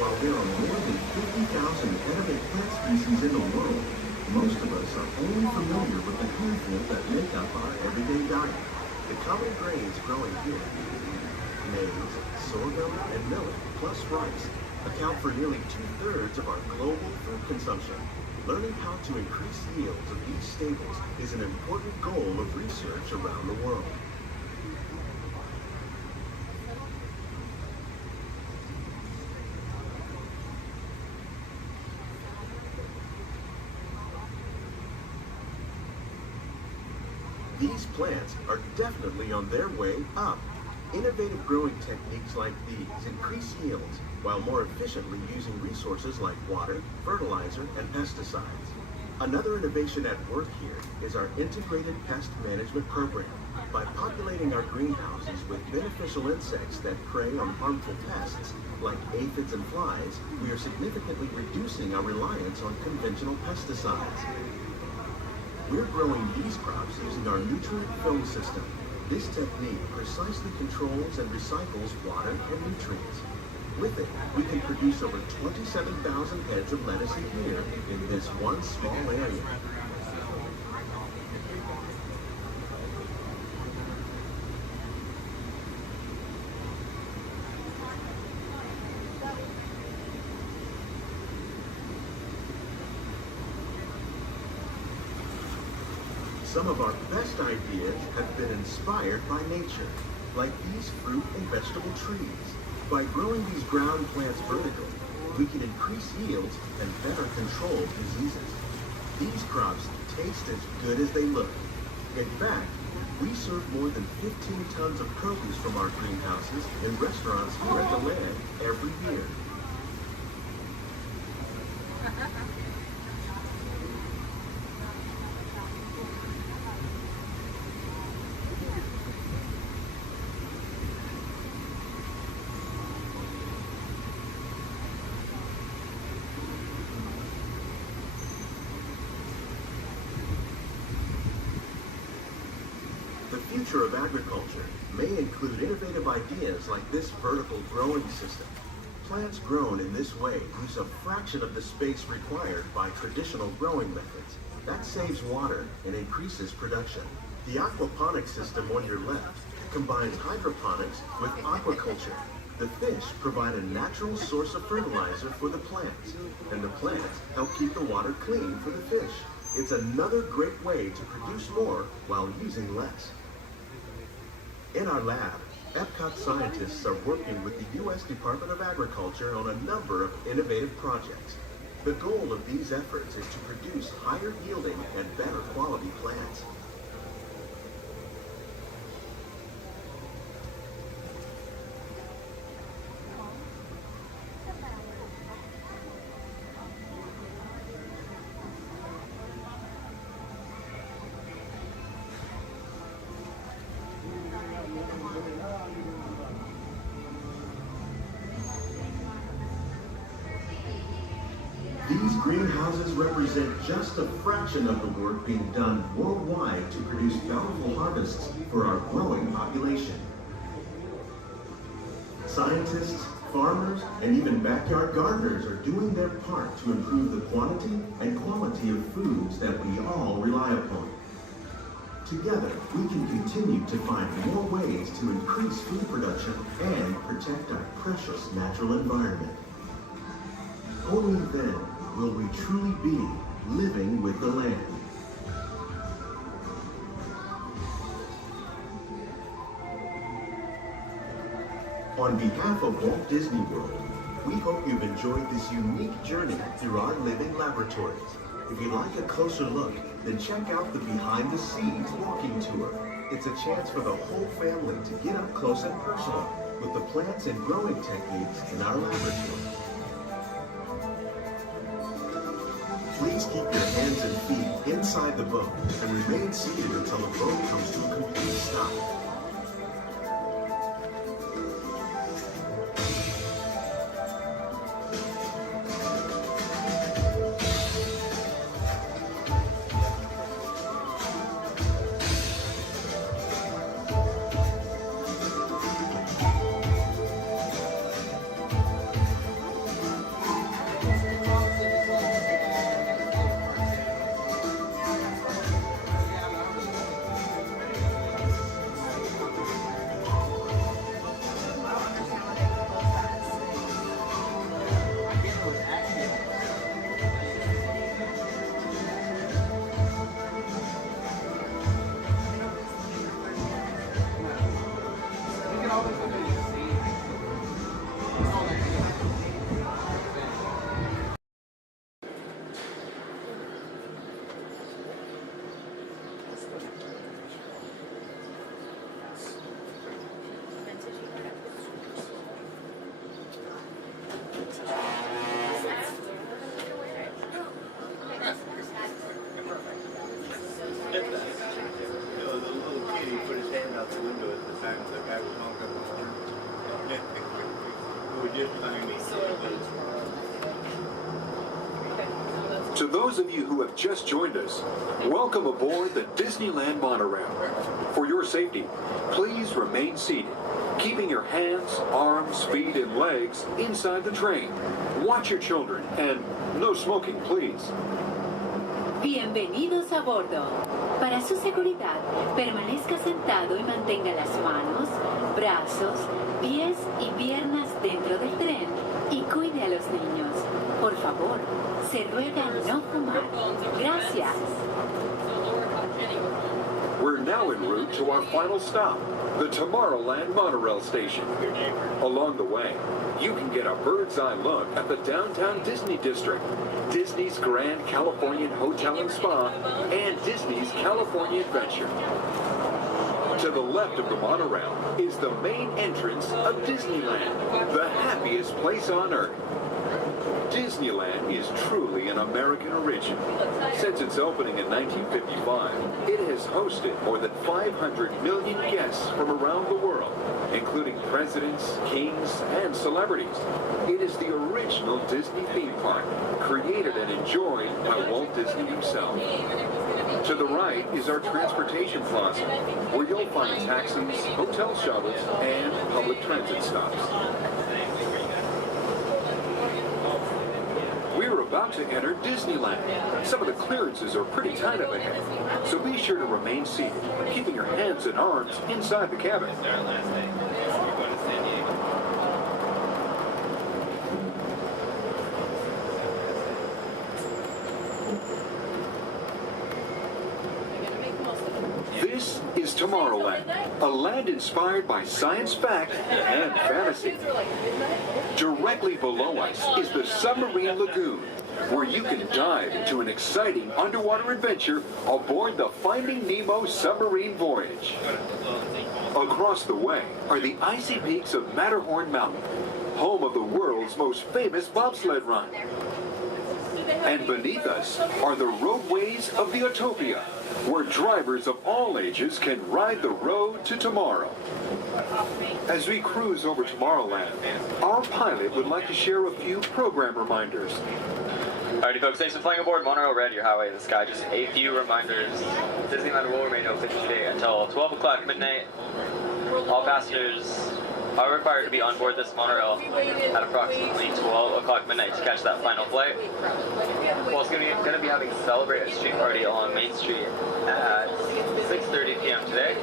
While there are more than 50,000 edible plant species in the world, most of us are only familiar with the handful that make up our everyday diet. The common grains growing here, maize, sorghum, and millet, plus rice, account for nearly 2/3 of our global food consumption. Learning how to increase yields of these staples is an important goal of research around the world. These plants are definitely on their way up. Innovative growing techniques like these increase yields while more efficiently using resources like water, fertilizer, and pesticides. Another innovation at work here is our integrated pest management program. By populating our greenhouses with beneficial insects that prey on harmful pests, like aphids and flies, we are significantly reducing our reliance on conventional pesticides. We're growing these crops using our nutrient film system. This technique precisely controls and recycles water and nutrients. With it, we can produce over 27,000 heads of lettuce a year in this one small area. Some of our best ideas have been inspired by nature, like these fruit and vegetable trees. By growing these ground plants vertically, we can increase yields and better control diseases. These crops taste as good as they look. In fact, we serve more than 15 tons of produce from our greenhouses in restaurants here at the land every year. The future of agriculture may include innovative ideas like this vertical growing system. Plants grown in this way use a fraction of the space required by traditional growing methods. That saves water and increases production. The aquaponics system on your left combines hydroponics with aquaculture. The fish provide a natural source of fertilizer for the plants, and the plants help keep the water clean for the fish. It's another great way to produce more while using less. In our lab, Epcot scientists are working with the U.S. Department of Agriculture on a number of innovative projects. The goal of these efforts is to produce higher yielding and better quality plants. These greenhouses represent just a fraction of the work being done worldwide to produce bountiful harvests for our growing population. Scientists, farmers, and even backyard gardeners are doing their part to improve the quantity and quality of foods that we all rely upon. Together, we can continue to find more ways to increase food production and protect our precious natural environment. Only then will we truly be living with the land. On behalf of Walt Disney World, we hope you've enjoyed this unique journey through our living laboratories. If you'd like a closer look, then check out the Behind the Scenes walking tour. It's a chance for the whole family to get up close and personal with the plants and growing techniques in our laboratory. Please keep your hands and feet inside the boat and remain seated until the boat comes to a complete stop. To those of you who have just joined us, welcome aboard the Disneyland monorail. For your safety, please remain seated, keeping your hands, arms, feet, and legs inside the train. Watch your children, and no smoking, please. Bienvenidos a bordo. Para su seguridad, permanezca sentado y mantenga las manos, brazos, pies y piernas dentro del tren y cuide a los niños. Por favor, se ruega no fumar. Gracias. We're now en route to our final stop, the Tomorrowland monorail station. Along the way, you can get a bird's eye look at the downtown Disney district, Disney's Grand Californian Hotel and Spa, and Disney's California Adventure. To the left of the monorail is the main entrance of Disneyland, the happiest place on earth. Disneyland is truly an American origin. Since its opening in 1955, it has hosted more than 500 million guests from around the world, including presidents, kings, and celebrities. It is the original Disney theme park, created and enjoyed by Walt Disney himself. To the right is our transportation plaza, where you'll find taxis, hotel shuttles, and public transit stops. We're about to enter Disneyland. Some of the clearances are pretty tight up ahead, so be sure to remain seated, keeping your hands and arms inside the cabin. This is Tomorrowland, a land inspired by science fact and fantasy. Directly below us is the Submarine Lagoon, where you can dive into an exciting underwater adventure aboard the Finding Nemo submarine voyage. Across the way are the icy peaks of Matterhorn Mountain, home of the world's most famous bobsled run. And beneath us are the roadways of the Utopia, where drivers of all ages can ride the road to tomorrow. As we cruise over Tomorrowland, our pilot would like to share a few program reminders. Alrighty folks, thanks for flying aboard Monorail Red, your highway in the sky. Just a few reminders. Disneyland will remain open today until 12 o'clock midnight. All passengers are required to be on board this monorail at approximately 12 o'clock midnight to catch that final flight. We're also going to be having a Celebrate a Street Party along Main Street at 6:30 p.m. today.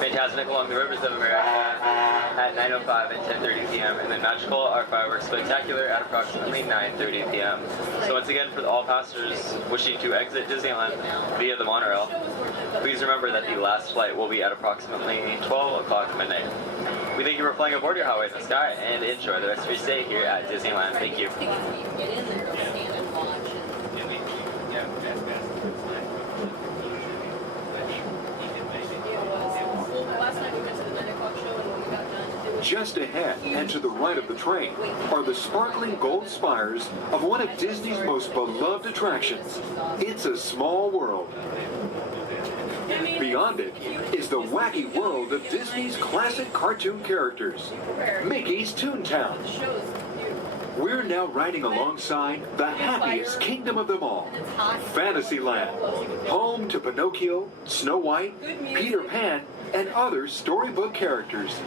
Fantastic along the Rivers of America at 9:05 and 10:30 p.m. and then Magical Our Fireworks Spectacular at approximately 9:30 p.m. So once again, for all passengers wishing to exit Disneyland via the monorail, please remember that the last flight will be at approximately 12 o'clock midnight. We thank you for flying aboard your highway in the sky and enjoy the rest of your stay here at Disneyland. Thank you. Just ahead and to the right of the train are the sparkling gold spires of one of Disney's most beloved attractions. It's a Small World. Beyond it is the wacky world of Disney's classic cartoon characters, Mickey's Toontown. We're now riding alongside the happiest kingdom of them all, Fantasyland, home to Pinocchio, Snow White, Peter Pan, and other storybook characters.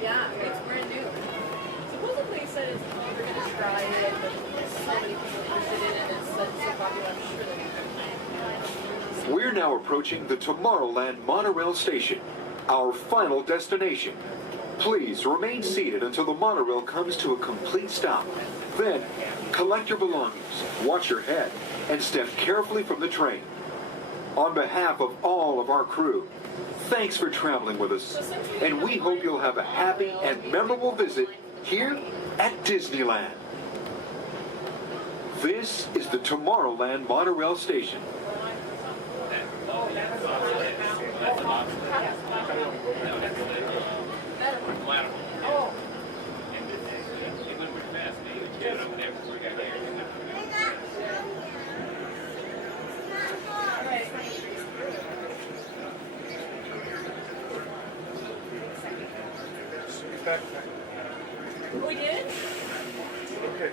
Yeah, it's brand new. Supposedly it said they're going to try it, but so many people interested in it, and it's so popular, I'm sure that We're now approaching the Tomorrowland monorail station, our final destination. Please remain seated until the monorail comes to a complete stop. Then, collect your belongings, watch your head, and step carefully from the train. On behalf of all of our crew, thanks for traveling with us, and we hope you'll have a happy and memorable visit here at Disneyland. This is the Tomorrowland monorail station. We did? Okay.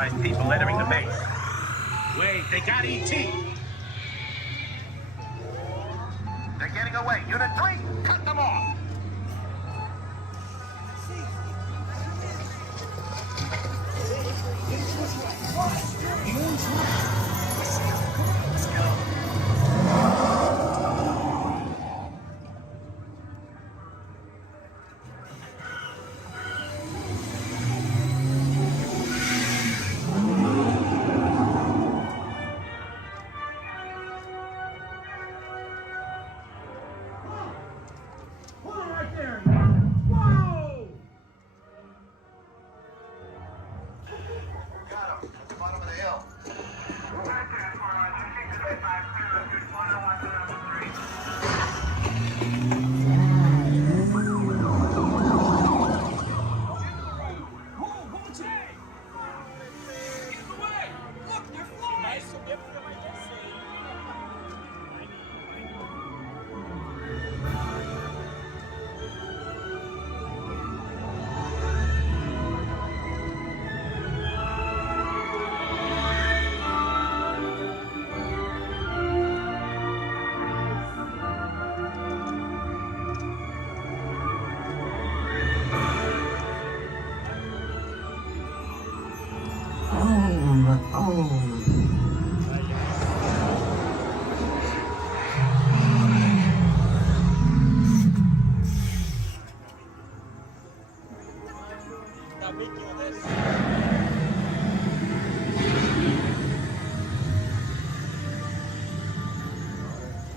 unauthorized people entering the base. Wait, they got ET. They're getting away. Unit 3, cut them off.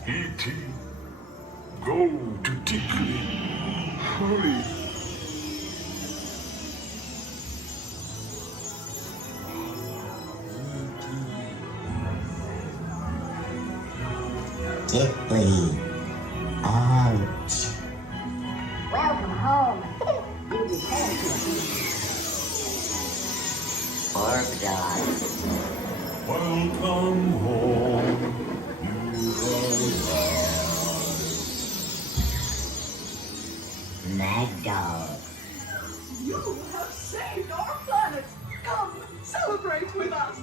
E.T. Go to Tickly. Hurry. Tickly. Ouch. Welcome home. You returned to Orb dog. Welcome home. Mad dog. You have saved our planet. Come, celebrate with us.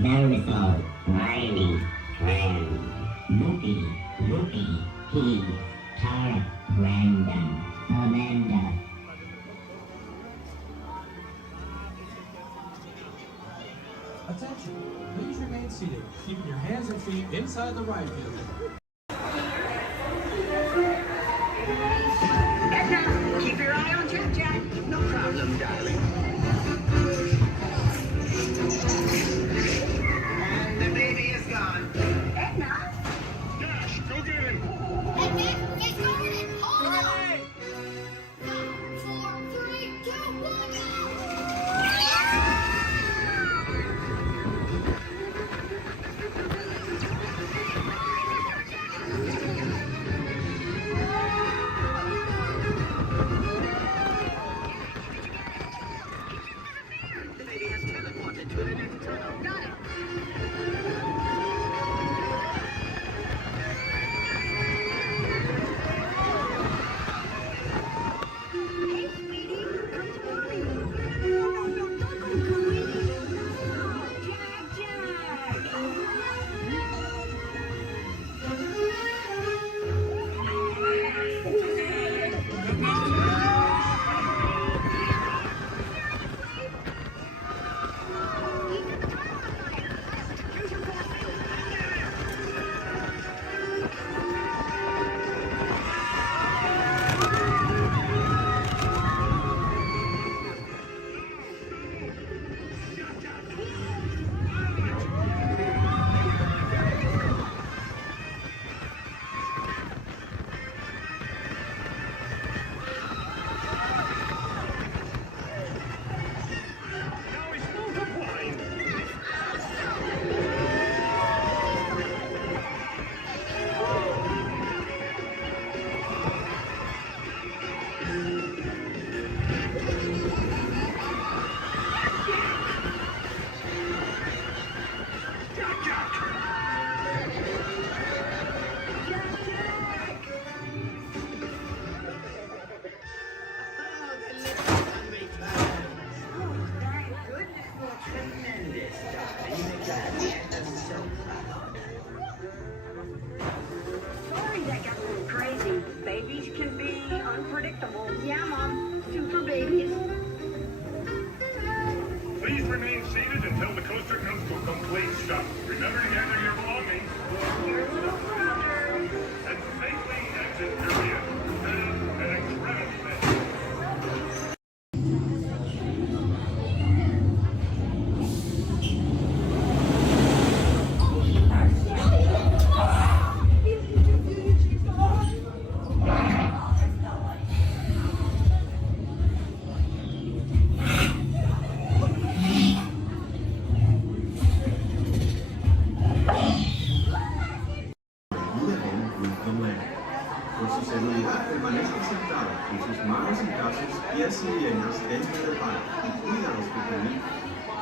Beautiful, mighty friend. Loopy, he, Tarek, Brandon, Amanda. Attention, please remain seated, keeping your hands and feet inside the ride vehicle. Edna, keep your eye on Jack. No problem, darling. And the baby is gone. Edna? Dash, go get him. Edna, get started! Hold on! 5, 4, 3, 2, 1, go! The baby has teleported to an internal. Got it. Por su seguridad, permanezca sentado con sus manos y brazos, pies y piernas dentro del parque y cuida a los pequeñitos.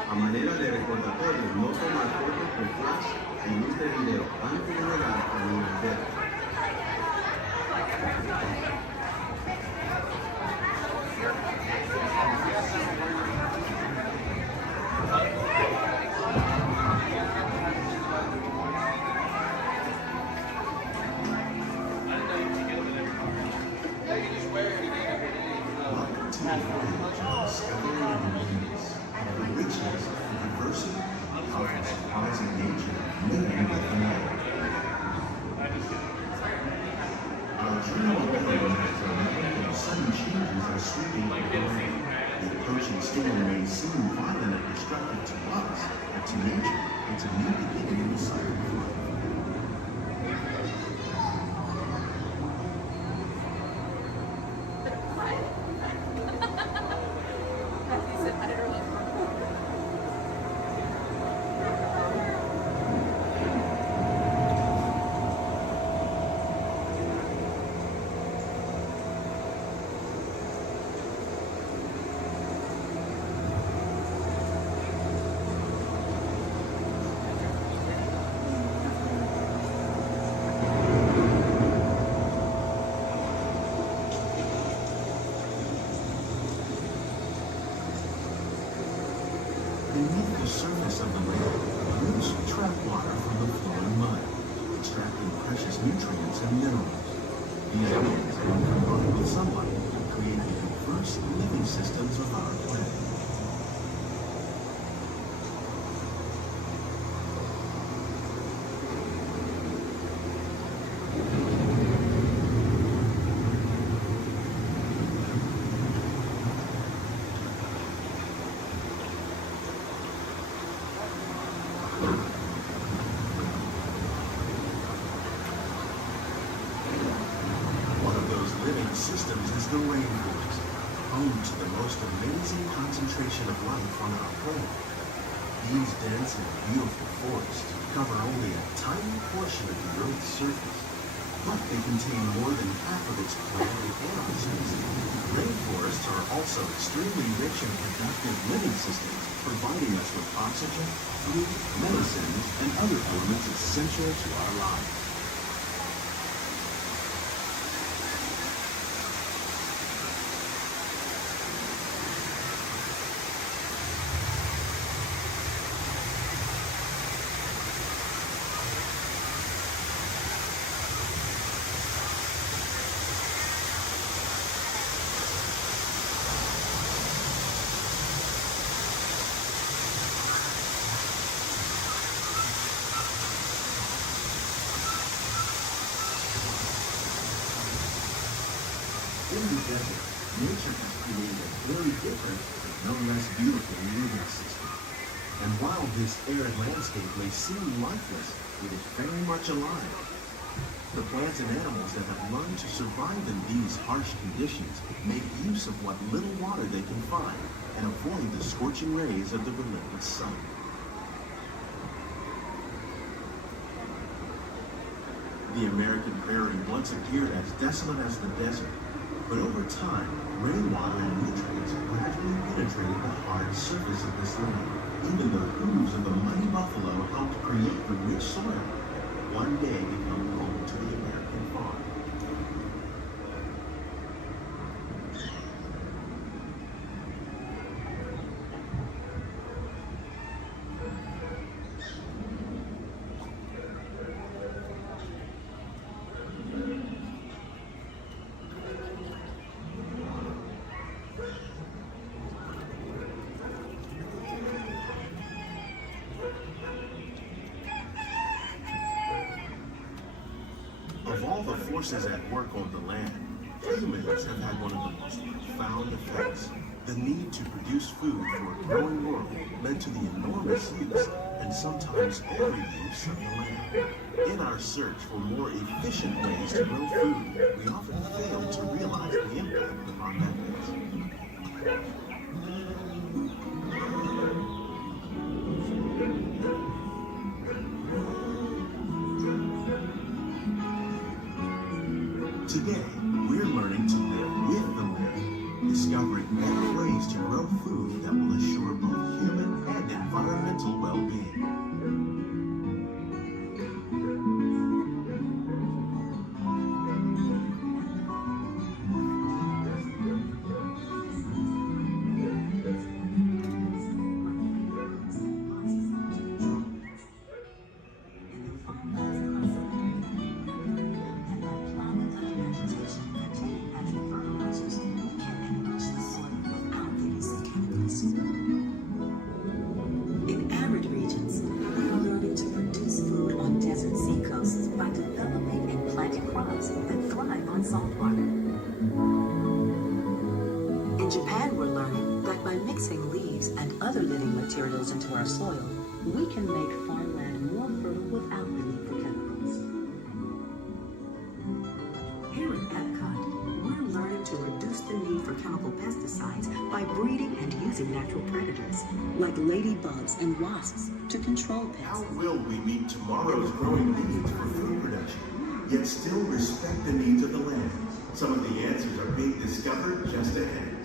A manera de recordatorio, no tomar fotos con flash y luz de video antes de llegar a un hotel. Sudden changes are sweeping over the land. The approaching storm may seem violent and destructive to us, but to nature, it's a new beginning in the cycle of life. Beneath the surface of the lake, roots trap water from the flowing mud, extracting precious nutrients and minerals. These elements, when combined with sunlight, create the diverse living systems of our planet. One of those living systems is the rainforest, home to the most amazing concentration of life on our planet. These dense and beautiful forests cover only a tiny portion of the Earth's surface, but they contain more than half of its plant and animal species. Rainforests are also extremely rich and productive living systems, providing us with oxygen, food, medicines, and other elements essential to our lives. In the desert, nature has created a very different, but no less beautiful living system. And while this arid landscape may seem lifeless, it is very much alive. The plants and animals that have learned to survive in these harsh conditions make use of what little water they can find and avoid the scorching rays of the relentless sun. The American prairie once appeared as desolate as the desert, but over time, rainwater and nutrients gradually penetrated the hard surface of this land. Even the hooves of the mighty buffalo helped create the rich soil, one day become home to the American farm. Of all the forces at work on the land, humans have had one of the most profound effects. The need to produce food for a growing world led to the enormous use and sometimes overuse of the land. In our search for more efficient ways to grow food, we often fail to realize the impact of our methods. Today, we're learning to live with the land, discovering better ways to grow food that will assure both human and environmental well-being. In arid regions, we are learning to produce food on desert seacoasts by developing and planting crops that thrive on salt water. In Japan, we're learning that by mixing leaves and other living materials into our soil, we can make farmland more fertile without the need for chemicals. Here at Epcot, we're learning to reduce the need for chemical pesticides by breeding and using natural predators, like ladybugs and wasps, to control pests. How will we meet tomorrow's growing needs for food production, yet still respect the needs of the land? Some of the answers are being discovered just ahead.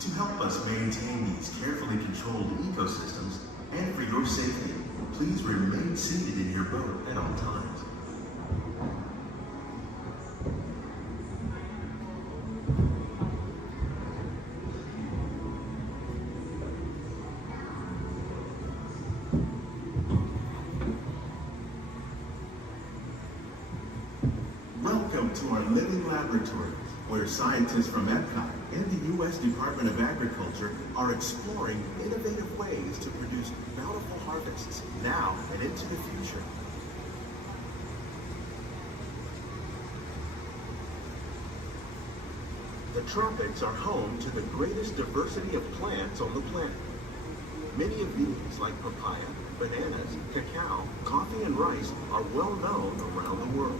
To help us maintain these carefully controlled ecosystems, and for your safety, please remain seated in your boat at all times. Welcome to our living laboratories, where scientists from Epcot and the U.S. Department of Agriculture are exploring innovative ways to produce bountiful harvests now and into the future. The tropics are home to the greatest diversity of plants on the planet. Many of these, like papaya, bananas, cacao, coffee, and rice, are well known around the world.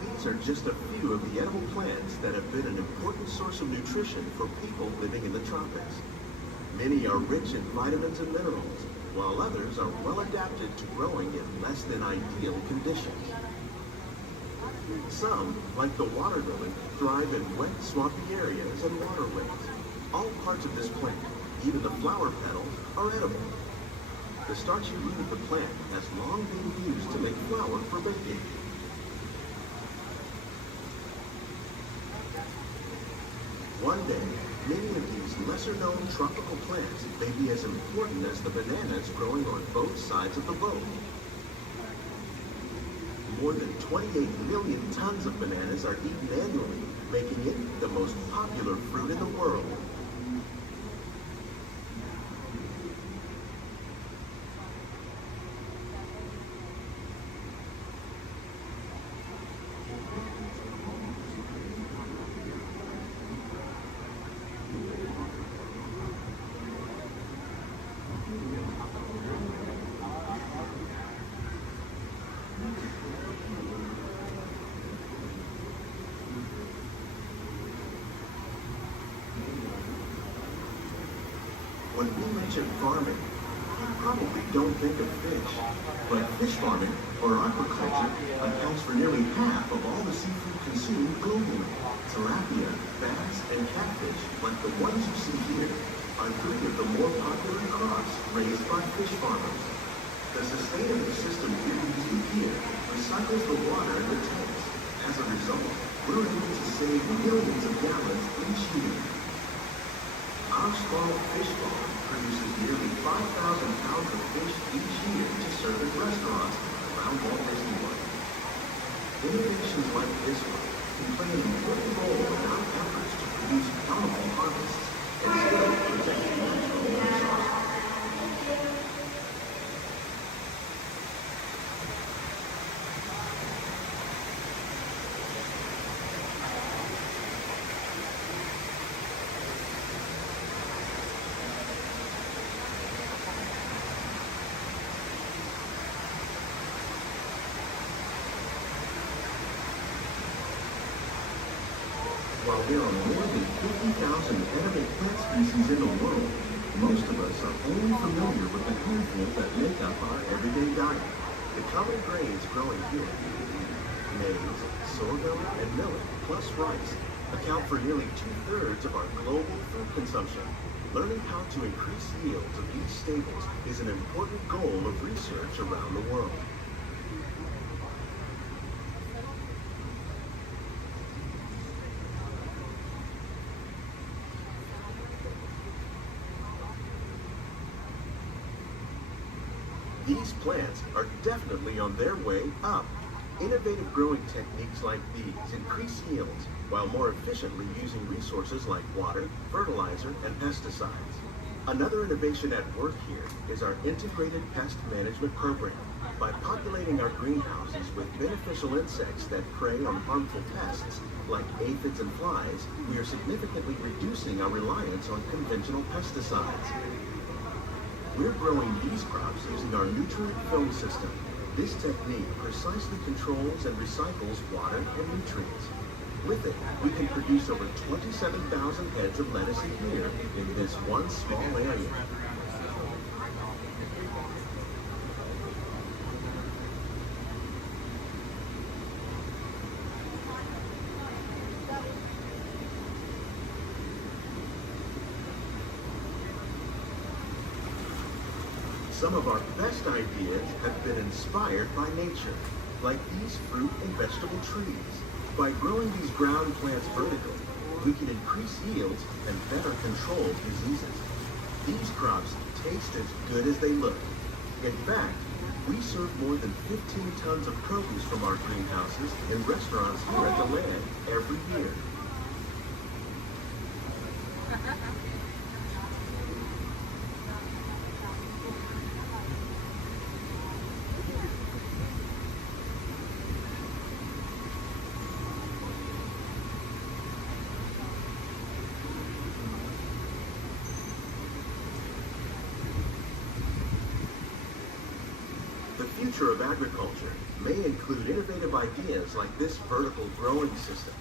These are just a few of the edible plants that have been an important source of nutrition for people living in the tropics. Many are rich in vitamins and minerals, while others are well adapted to growing in less than ideal conditions. Some, like the water lily, thrive in wet, swampy areas and waterways. All parts of this plant, even the flower petals, are edible. The starchy root of the plant has long been used to make flour for baking. One day, many of these lesser-known tropical plants may be as important as the bananas growing on both sides of the boat. More than 28 million tons of bananas are eaten annually, making it the most popular fruit in the world. When we mention farming, we probably don't think of fish. But fish farming, or aquaculture, accounts for nearly half of all the seafood consumed globally. Tilapia, bass, and catfish, like the ones you see here, are three of the more popular crops raised by fish farmers. The sustainable system we're using here recycles the water in the tanks. As a result, we're able to save millions of gallons each year. Our small fish farm produces nearly 5,000 pounds of fish each year to serve in restaurants around Walt Disney World. Innovations like this one can play an important role in our efforts to produce bountiful harvests and still protect the natural resources. While there are more than 50,000 edible plant species in the world, most of us are only familiar with the handful that make up our everyday diet. The common grains growing here, maize, sorghum, and millet, plus rice, account for nearly 2/3 of our global food consumption. Learning how to increase yields of these staples is an important goal of research around the world. These plants are definitely on their way up. Innovative growing techniques like these increase yields while more efficiently using resources like water, fertilizer, and pesticides. Another innovation at work here is our integrated pest management program. By populating our greenhouses with beneficial insects that prey on harmful pests like aphids and flies, we are significantly reducing our reliance on conventional pesticides. We're growing these crops using our nutrient film system. This technique precisely controls and recycles water and nutrients. With it, we can produce over 27,000 heads of lettuce a year in this one small area. Some of our best ideas have been inspired by nature, like these fruit and vegetable trees. By growing these ground plants vertically, we can increase yields and better control diseases. These crops taste as good as they look. In fact, we serve more than 15 tons of produce from our greenhouses in restaurants here at the land every year. The future of agriculture may include innovative ideas like this vertical growing system.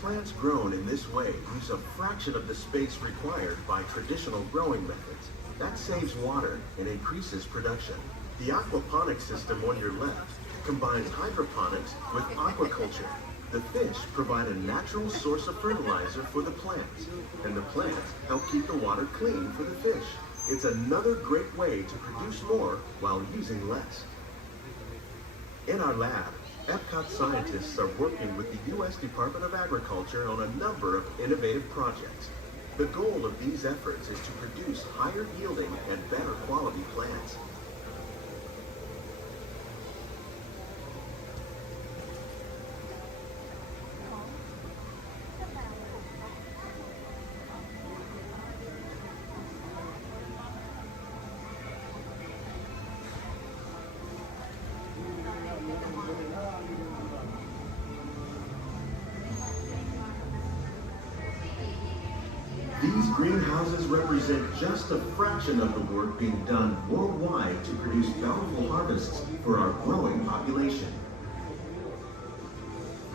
Plants grown in this way use a fraction of the space required by traditional growing methods. That saves water and increases production. The aquaponics system on your left combines hydroponics with aquaculture. The fish provide a natural source of fertilizer for the plants, and the plants help keep the water clean for the fish. It's another great way to produce more while using less. In our lab, Epcot scientists are working with the U.S. Department of Agriculture on a number of innovative projects. The goal of these efforts is to produce higher yielding and better quality plants. These greenhouses represent just a fraction of the work being done worldwide to produce bountiful harvests for our growing population.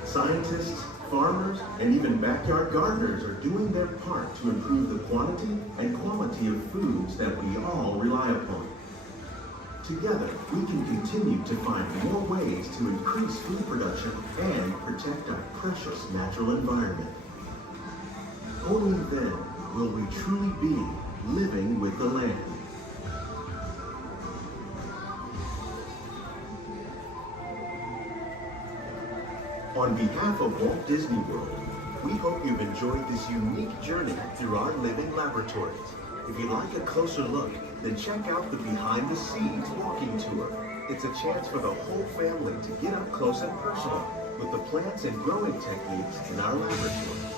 Scientists, farmers, and even backyard gardeners are doing their part to improve the quantity and quality of foods that we all rely upon. Together, we can continue to find more ways to increase food production and protect our precious natural environment. Only then will we truly be living with the land. On behalf of Walt Disney World, we hope you've enjoyed this unique journey through our living laboratories. If you'd like a closer look, then check out the Behind the Scenes walking tour. It's a chance for the whole family to get up close and personal with the plants and growing techniques in our laboratory.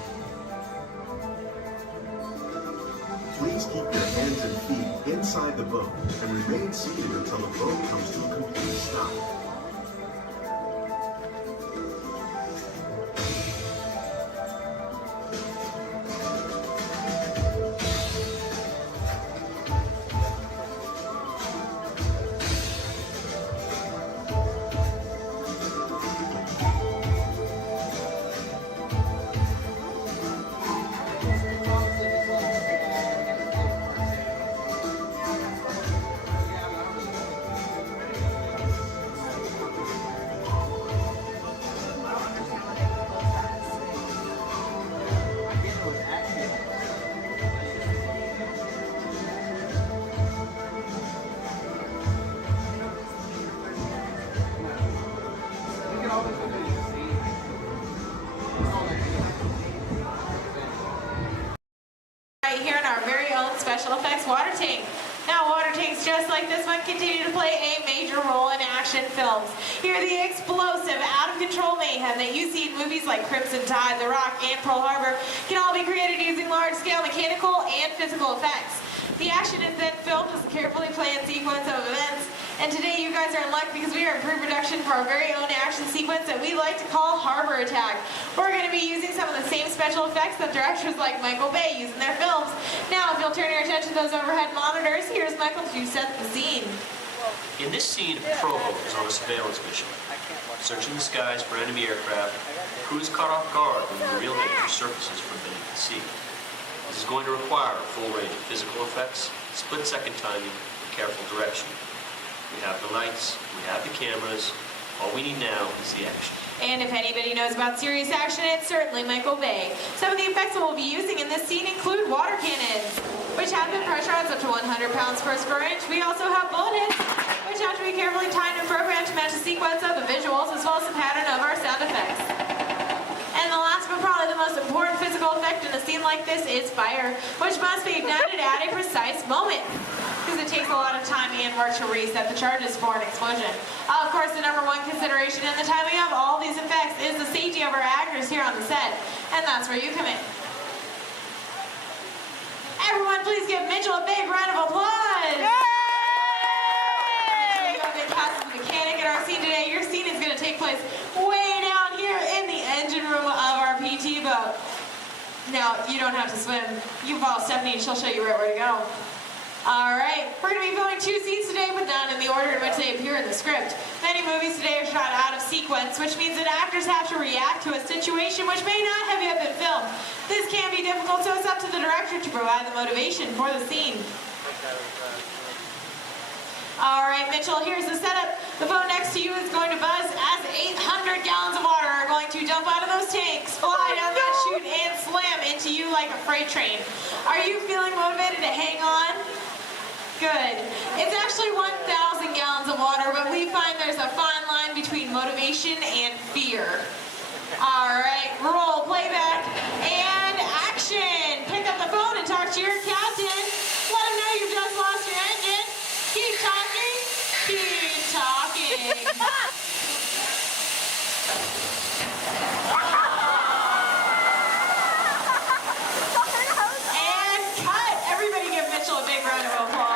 Please keep your hands and feet inside the boat and remain seated until the boat comes to a complete stop. like this one continue to play a major role in action films. Here, the explosive, out-of-control mayhem that you see in movies like Crimson Tide, The Rock, and Pearl Harbor can all be created using large-scale mechanical and physical effects. The action is then filmed as a carefully planned sequence of events. And today you guys are in luck because we are in pre-production for our very own action sequence that we like to call Harbor Attack. We're going to be using some of the same special effects that directors like Michael Bay use in their films. Now, if you'll turn your attention to those overhead monitors, here's Michael to set the scene. In this scene, a patrol boat is on a surveillance mission, searching the skies for enemy aircraft. The crew is caught off guard when the real danger surfaces from beneath the sea. This is going to require a full range of physical effects, split-second timing, and careful direction. We have the lights, we have the cameras. All we need now is the action. And if anybody knows about serious action, it's certainly Michael Bay. Some of the effects that we'll be using in this scene include water cannons, which have been pressurized up to 100 pounds per square inch. We also have bullet hits, which have to be carefully timed and programmed to match the sequence of the visuals as well as the pattern of our sound effects. And the last but probably the most important physical effect in a scene like this is fire, which must be ignited at a precise moment, because it takes a lot of time and work to reset the charges for an explosion. Of course, the number one consideration in the timing of all these effects is the safety of our actors here on the set, and that's where you come in. Everyone, please give Mitchell a big round of applause! Yay! Mitchell, you have been cast as the mechanic in our scene today. Your scene is going to take place way down here in the engine room of our PT boat. Now, you don't have to swim. You can follow Stephanie and she'll show you right where to go. Alright, we're going to be filming 2 scenes today, but not in the order in which they appear in the script. Many movies today are shot out of sequence, which means that actors have to react to a situation which may not have yet been filmed. This can be difficult, so it's up to the director to provide the motivation for the scene. Alright, Mitchell, here's the setup. The phone next to you is going to buzz as 800 gallons of water are going to dump out of those tanks, fly down that chute, and slam into you like a freight train. Are you feeling motivated to hang on? Good. It's actually 1,000 gallons of water, but we find there's a fine line between motivation and fear. Alright, roll playback and action. Pick up the phone and talk to your captain. Let him know you've just lost your engine. Keep talking. Keep talking. And cut. Everybody give Mitchell a big round of applause.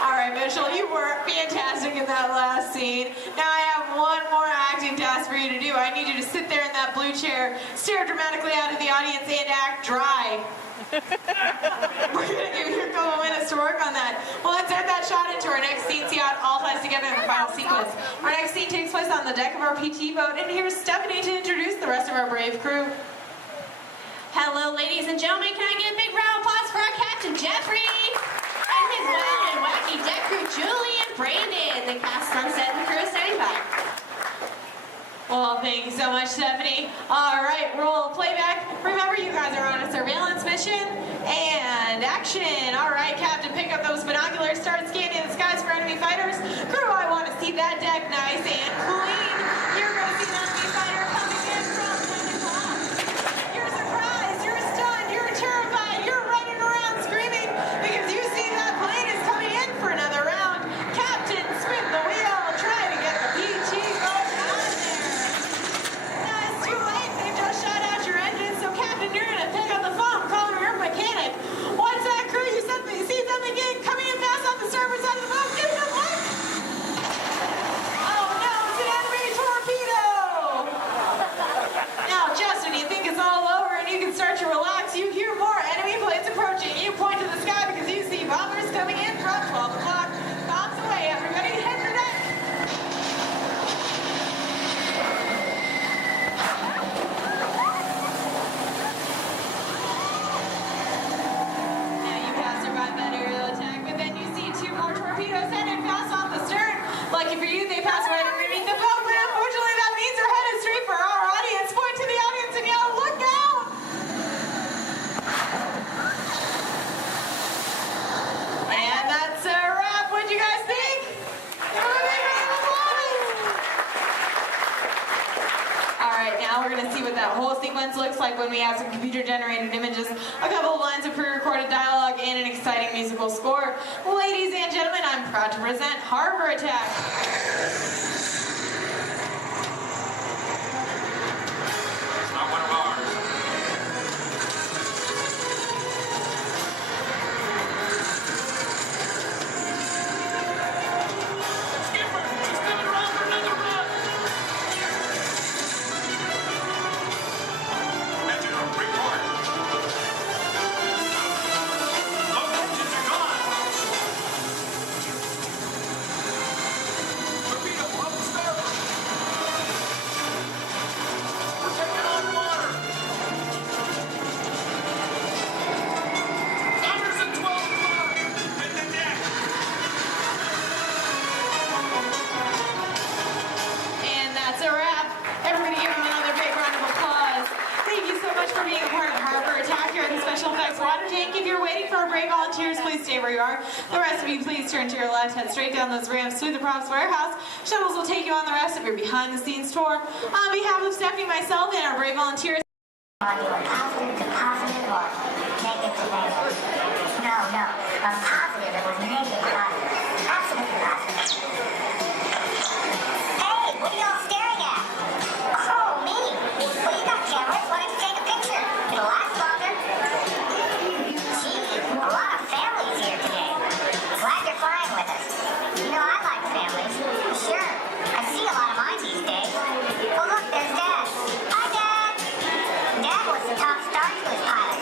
Alright, Mitchell, you were fantastic in that last scene. Now I have one more acting task for you to do. I need you to sit there in that blue chair, stare dramatically out at the audience, and act dry. We're going to give you a couple minutes to work on that. We'll insert that shot into our next scene, see how it all ties together in the final sequence. Our next scene takes place on the deck of our PT boat, and here's Stephanie to introduce the rest of our brave crew. Hello, ladies and gentlemen. Can I get a big round of applause for our Captain Jeffrey and his wild and wacky deck crew, Julie and Brandon, the cast on set and the crew is standing by. Well, thank you so much, Stephanie. All right, roll playback. Remember, you guys are on a surveillance mission. And action. All right, Captain, pick up those binoculars. Start scanning the skies for enemy fighters. Crew, I want to see that deck nice and clean. You're going to see an enemy fighter coming in from 10 o'clock. You're surprised. You're stunned. You're terrified. You're running around screaming because you see that plane is coming in for another round. Captain, spin the wheel. Try to get the PT boat out of there. No, it's too late. They've just shut out your engine. So, Captain, you're going to pick up the phone, call your mechanic. What's that, crew? You see something coming in fast off the starboard side of the boat? Give it a look. Oh, no, it's an enemy torpedo. Now, Justin, you think it's all over and you can start to relax. You hear more enemy planes approaching. You point to the sky because you see bombers coming in from 12 o'clock. Bombs away, everybody. Head for deck. Now, you have survived that aerial attack, but then you see 2 more torpedoes headed fast off the stern. Lucky for you, they pass right underneath the boat, but unfortunately that means they're headed straight for our audience. Point to the audience and yell, look out! And that's a wrap. What'd you guys think? Give them a big round of applause. All right, now we're going to see what that that whole sequence looks like when we have some computer-generated images, a couple of lines of pre-recorded dialogue, and an exciting musical score. Ladies and gentlemen, I'm proud to present Harbor Attack. It's not one of ours. Skipper, it's coming around for another run. Metro, report. Both engines are gone. Torpedo, up starboard. We're taking on water. Numbers at 12 o'clock. Hit the deck. And that's a wrap. Everybody give him another big round of applause. Thank you so much for being a part of Harbor Attack here at the Special Effects Water Tank. If you're waiting for a break, volunteers, please stay where you are. The rest of you, please turn to your left, head straight down those ramps to the props warehouse. Shuttles will take you on the rest of your behind-the-scenes tour. On behalf of Stephanie, myself, and our brave volunteers, Positive to positive or negative to negative? No. A positive that was negative positive. Absolutely positive. Hey, what are y'all staring at? Oh, me. Well, you got cameras. Why don't you take a picture? It'll last longer. Gee, a lot of families here today. Glad you're flying with us. You know, I like families. Sure. I see a lot of mine these days. Oh, look, there's Dad. Hi, Dad. Dad was the top Star Tours pilot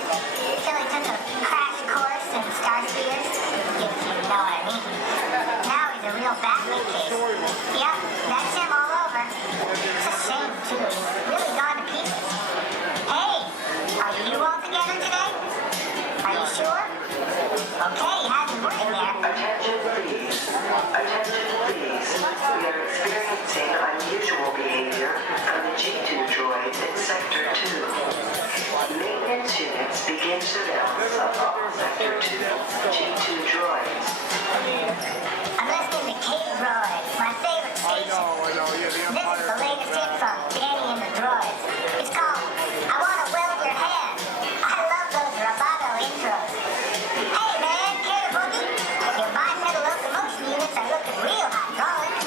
until he took a crash course in Star Speeders, if you know what I mean. Now he's a real Batman case. Yep, that's him all over. It's a shame, too. He's really gone to pieces. Hey, are you all together today? Are you sure? Okay, he has been working there. Attention, please. Attention, please. We are experiencing unusual behavior from the G2 droids in Sector 2. Maintenance units begin surveillance of all Sector 2 G2 droids. I'm listening to K-Droid, my favorite station. This is the latest hit from Danny and the Droids. It's called I Wanna Weld Your Hand. I love those Roboto intros. Hey man, care to boogie? Your bipedal locomotion units are looking real hydraulic.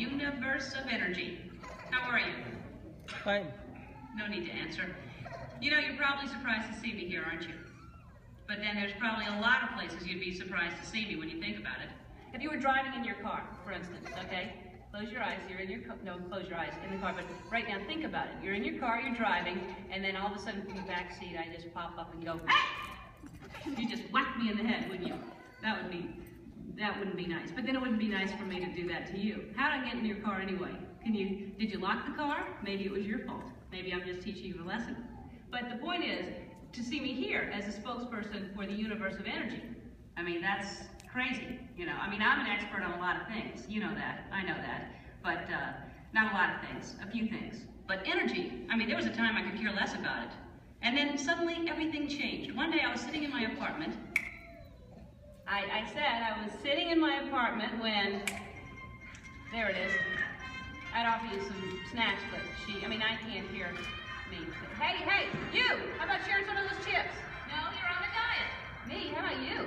universe of energy. How are you? Fine. No need to answer. You know, you're probably surprised to see me here, aren't you? But then there's probably a lot of places you'd be surprised to see me when you think about it. If you were driving in your car, for instance, okay? Close your eyes, you're in your car, no, close your eyes, in the car, but right now think about it. You're in your car, you're driving, and then all of a sudden from the back seat, I just pop up and go, hey! You just whack me in the head, wouldn't you? That wouldn't be nice. But then it wouldn't be nice for me to do that to you. How'd I get in your car anyway? Did you lock the car? Maybe it was your fault. Maybe I'm just teaching you a lesson. But the point is, to see me here as a spokesperson for the universe of energy. I mean, that's crazy, you know. I mean, I'm an expert on a lot of things. You know that, I know that. But not a lot of things, a few things. But energy, I mean, there was a time I could care less about it. And then suddenly everything changed. One day I was sitting in my apartment. I said I was sitting in my apartment when, there it is. I'd offer you some snacks, but I can't hear me. Hey, you! How about sharing some of those chips? No, you're on a diet. Me? How about you?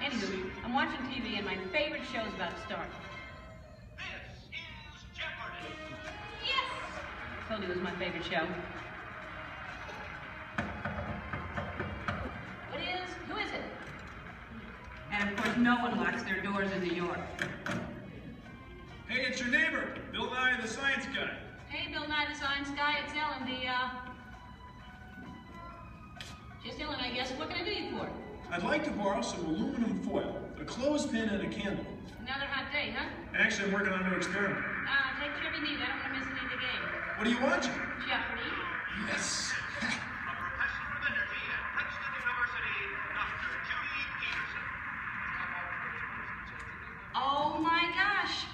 Anywho, I'm watching TV and my favorite show's about to start. This is Jeopardy! Yes! I told you it was my favorite show. Who is it? And of course, no one locks their doors in New York. Hey, it's your neighbor, Bill Nye, the science guy. Hey, Bill Nye, the science guy, it's Ellen, just Ellen, I guess. What can I do you for? I'd like to borrow some aluminum foil, a clothespin and a candle. Another hot day, huh? Actually, I'm working on a new experiment. Take whatever you need. I don't want to miss any of the game. What are you watching? Jeopardy. Yes. A professor of energy at Princeton University, Dr. Judy Peterson. Oh my gosh.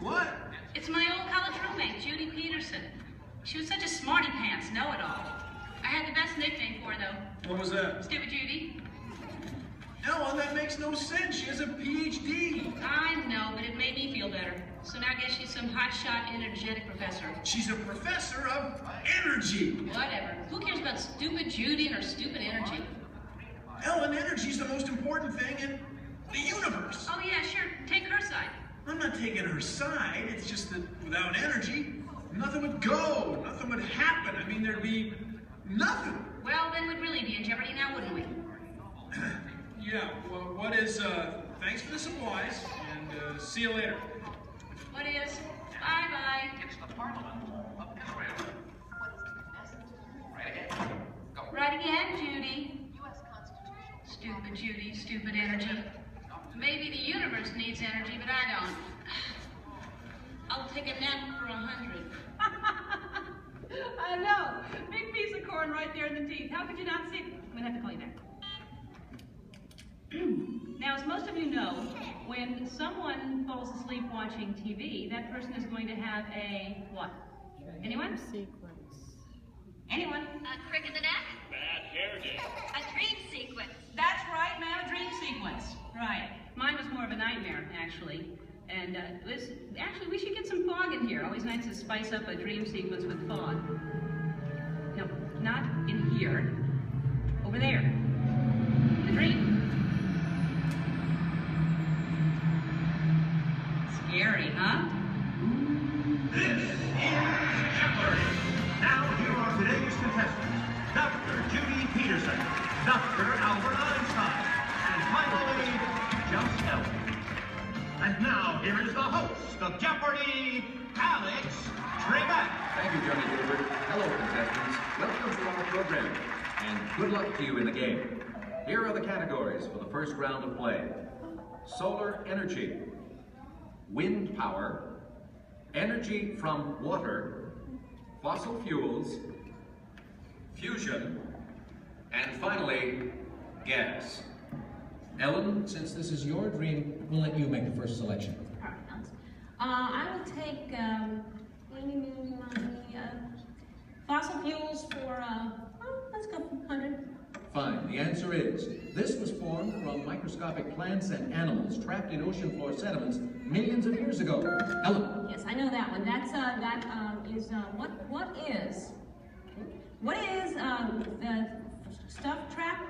What? It's my old college roommate, Judy Peterson. She was such a smarty pants know-it-all. I had the best nickname for her, though. What was that? Stupid Judy. Ellen, that makes no sense. She has a PhD. I know, but it made me feel better. So now I guess she's some hotshot, energetic professor. She's a professor of energy. Whatever. Who cares about stupid Judy and her stupid energy? Ellen, energy's the most important thing in the universe. Oh yeah, sure. Take her side. I'm not taking her side. It's just that without energy, nothing would go. Nothing would happen. I mean, there'd be nothing. Well, then we'd really be in jeopardy now, wouldn't we? Yeah, well, what is, thanks for the supplies, and see you later. What is? Bye-bye. It's the Parliament of Israel. Right again. Go. Right again, Judy. Stupid Judy, stupid energy. Maybe the universe needs energy, but I don't. I'll take a nap for 100. I know. Big piece of corn right there in the teeth. How could you not see it? I'm gonna have to call you back. Now, as most of you know, when someone falls asleep watching TV, that person is going to have a what? Anyone? Sequence. Anyone? A crick in the neck? Bad hair day. A dream sequence. That's right, ma'am, a dream sequence. Right. Mine was more of a nightmare, actually. And actually, we should get some fog in here. Always nice to spice up a dream sequence with fog. No, not in here. Over there. The dream. Scary, huh? This is Jeopardy! Now here are today's contestants. Dr. Judy Peterson, Dr. Albert Einstein, and finally, just Ellen. And now here is the host of Jeopardy, Alex Trebek. Thank you, Johnny Gilbert. Hello, contestants. Welcome to our program, and good luck to you in the game. Here are the categories for the first round of play. Solar energy, wind power, energy from water, fossil fuels, fusion, and finally, gas. Ellen, since this is your dream, we'll let you make the first selection. I will take fossil fuels for, let's go 100. Fine. The answer is, this was formed from microscopic plants and animals trapped in ocean floor sediments millions of years ago. Ellen. Yes, I know that one. That's, what is the stuff trapped?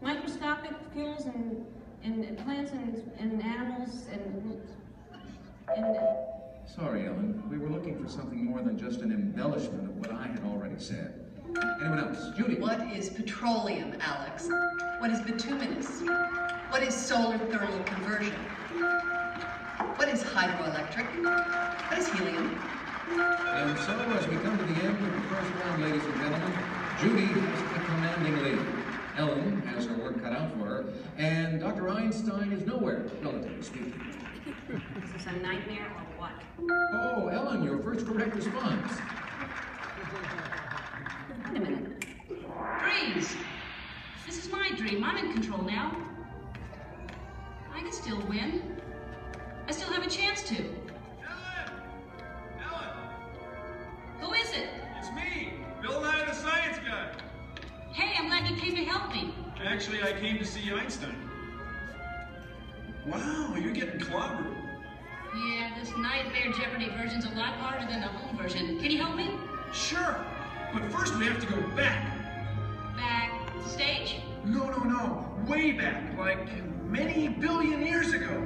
Microscopic fuels and plants and animals and Sorry, Ellen. We were looking for something more than just an embellishment of what I had already said. Anyone else? Judy? What is petroleum, Alex? What is bituminous? What is solar thermal conversion? What is hydroelectric? What is helium? And so, as we come to the end of the first round, ladies and gentlemen, Judy has the commanding lead. Ellen has her work cut out for her, and Dr. Einstein is nowhere, relatively speaking. Is this a nightmare or what? Oh, Ellen, your first correct response. Wait a minute. Dreams! This is my dream. I'm in control now. I can still win. I still have a chance to. Who is it? It's me, Bill Nye the Science Guy. Hey, I'm glad you came to help me. Actually, I came to see Einstein. Wow, you're getting clobbered. Yeah, this Nightmare Jeopardy version's a lot harder than the home version. Can you help me? Sure, but first we have to go back. Backstage? No, way back, like many billion years ago.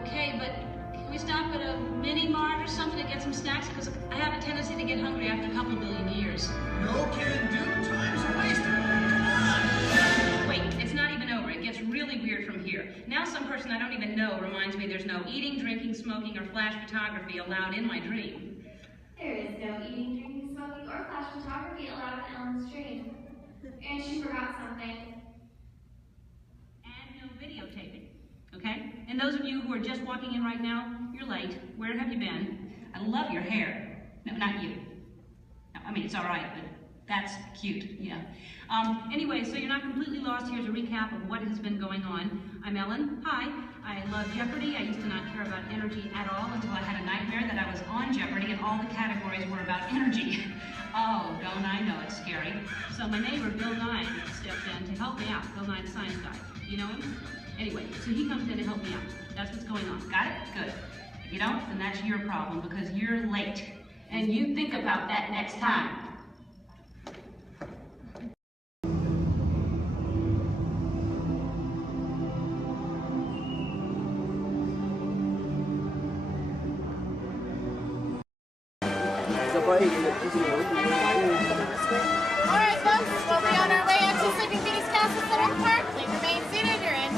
Okay, but can we stop at a mini-mart or something to get some snacks? Because I have a tendency to get hungry after a couple of billion years. No can do, time's wasted. Come on! Wait, it's not even over. It gets really weird from here. Now some person I don't even know reminds me there's no eating, drinking, smoking, or flash photography allowed in my dream. There is no eating, drinking, smoking, or flash photography allowed in Ellen's dream. And she forgot something. And no videotaping, okay? And those of you who are just walking in right now, you're late. Where have you been? I love your hair. No, not you. No, I mean, it's all right, but that's cute, yeah. Anyway, so you're not completely lost. Here's a recap of what has been going on. I'm Ellen. Hi. I love Jeopardy. I used to not care about energy at all until I had a nightmare that I was on Jeopardy and all the categories were about energy. Oh, don't I know it's scary. So my neighbor, Bill Nye, stepped in to help me out. Bill Nye, the science guy. You know him? Anyway, so he comes in to help me out. That's what's going on. Got it? Good. If you don't, then that's your problem because you're late. And you think about that next time. Alright folks, we'll be on our way out to Sleeping Beauty's Castle Center Park. Please remain seated, you're in.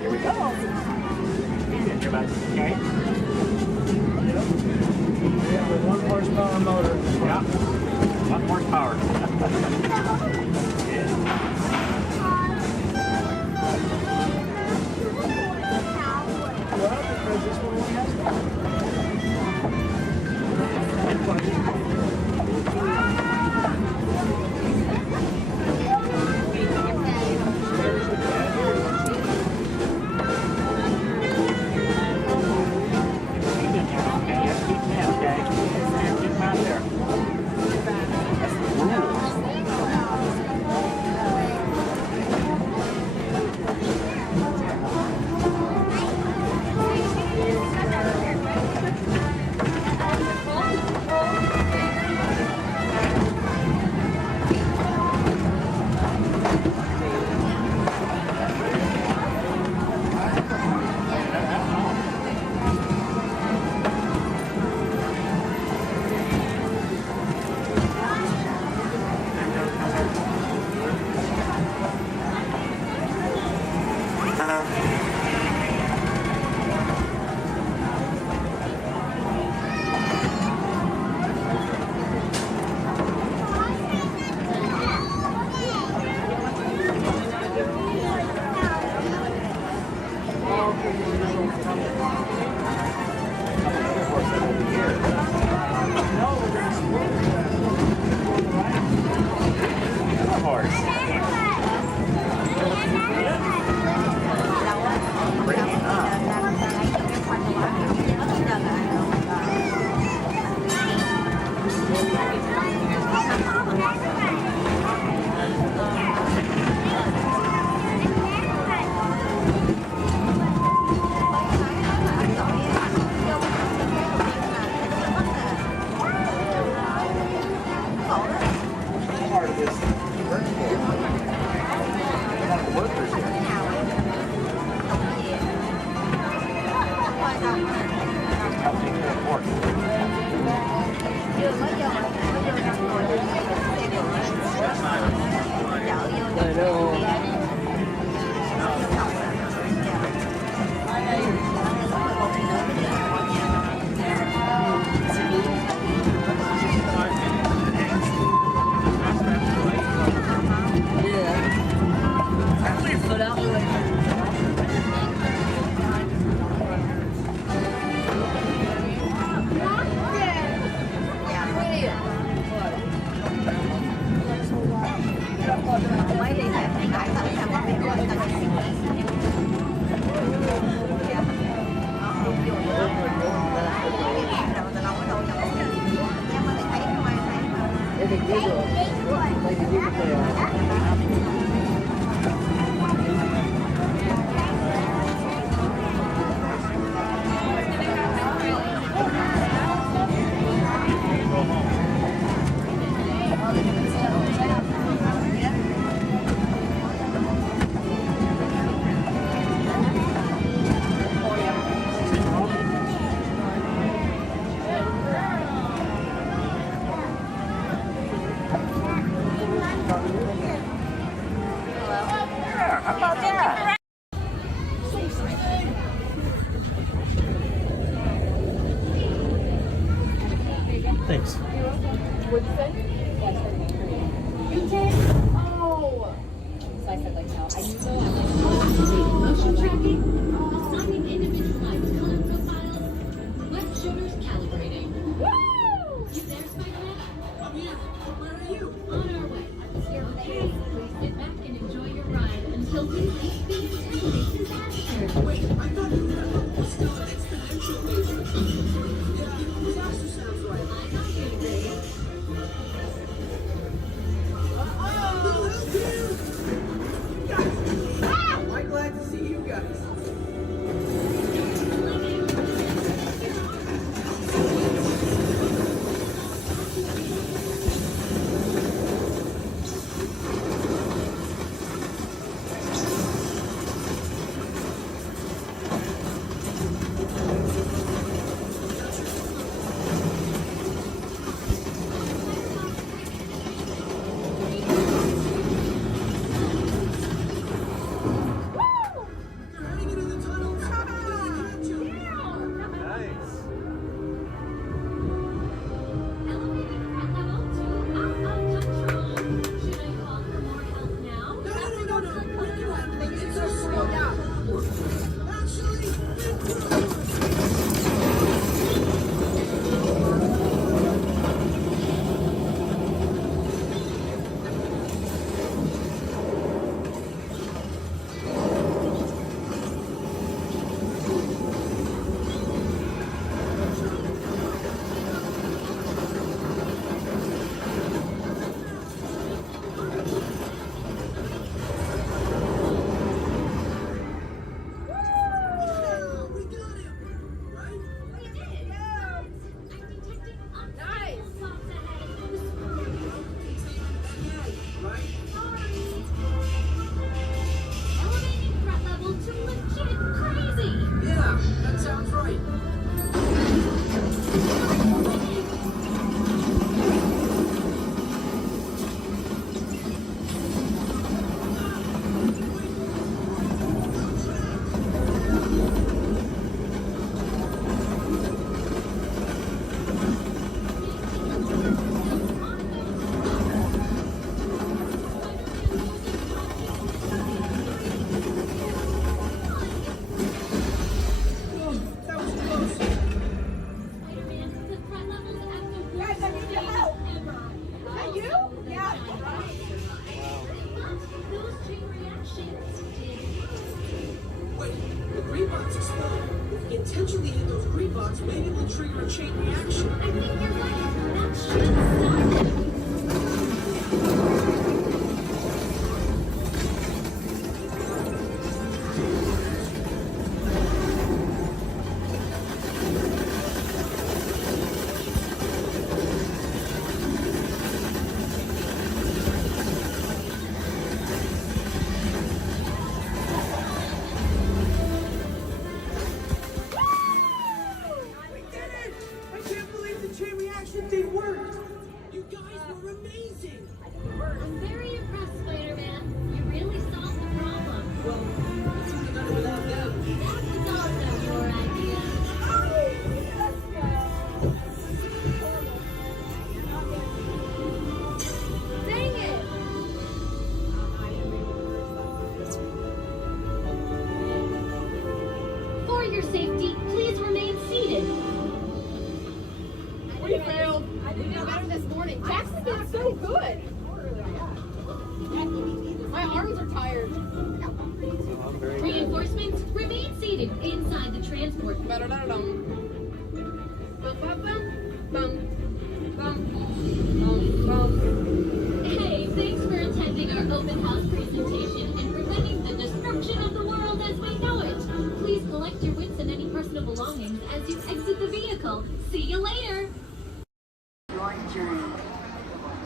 Here we go. You're back, okay? Yeah, with 1 horsepower motor. Yeah, 1 horsepower. Because this one only has I said like no. I knew though I'm like motion tracking, assigning individualized color profiles, web shooters calibrating. Woo! You there, Spider-Man? Oh yeah, where are you? On our way. Okay, please sit back and enjoy your ride until we reach the intended disaster. Wait, I thought you were still an exponential laser. Yeah, disaster sounds right. I got you, Dave. I'm glad to see you guys. Intentionally hit those green bugs, maybe we'll trigger a chain reaction. I think you're right. That should stop it. I'm very impressed, Spider-Man. You really solved the problem. Well, we couldn't have done it without them. That was also your idea. Dang it! For your safety, please remain seated. We failed. I didn't know better this morning. Jackson's been so good. My arms are tired. Reinforcements, remain seated inside the transport. Hey, thanks for attending our open house presentation and preventing the destruction of the world as we know it. Please collect your wits and any personal belongings as you exit the vehicle. See you later. Your journey.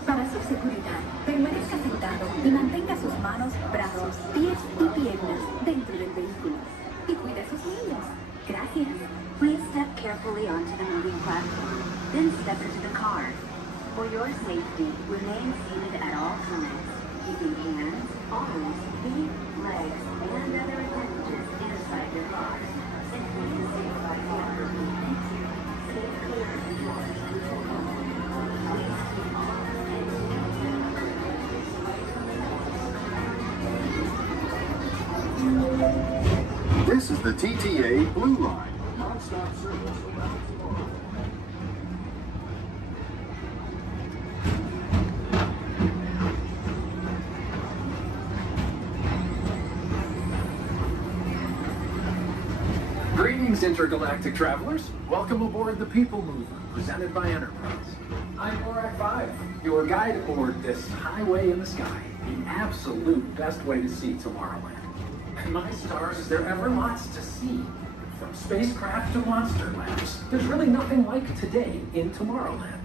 Para su seguridad, permanezca sentado y mantenga sus manos, brazos, pies y piernas dentro del vehículo. Y cuide a sus niños. Gracias. Please step carefully onto the moving platform, then step into the car. For your safety, remain seated at all times, keeping hands, arms, feet, legs, and other appendages inside your car. And please stay by your Thank you. Stay clear of the doors and control. Please keep all and This is the TTA Blue Line, non-stop service around tomorrow. Greetings, intergalactic travelers. Welcome aboard the People Mover, presented by Enterprise. I'm Borak 5, your guide aboard this highway in the sky, the absolute best way to see Tomorrowland. And my stars, is there ever lots to see? From spacecraft to monster labs, there's really nothing like today in Tomorrowland.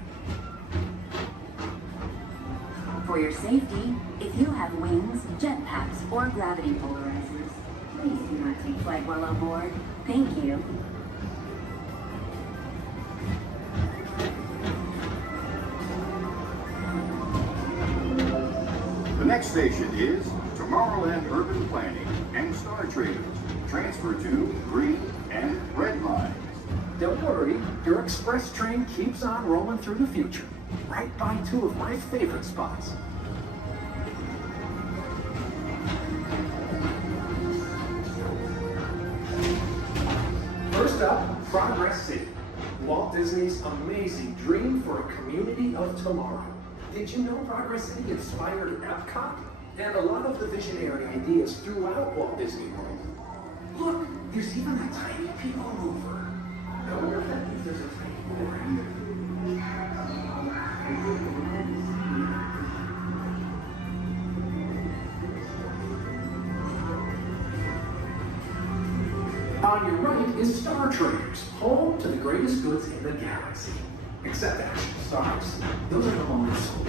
For your safety, if you have wings, jetpacks, or gravity polarizers, please do not take flight while aboard. Thank you. The next station is Tomorrowland Urban Planning and Star Traders. Transfer to green and red lines. Don't worry, your express train keeps on rolling through the future, right by two of my favorite spots. First up, Progress City, Walt Disney's amazing dream for a community of tomorrow. Did you know Progress City inspired Epcot? And a lot of the visionary ideas throughout Walt Disney World. Look, there's even a tiny people mover. I wonder if that means there's a tiny mover here. On your right is Star Traders, home to the greatest goods in the galaxy. Except actual stars. Those are the moments sold.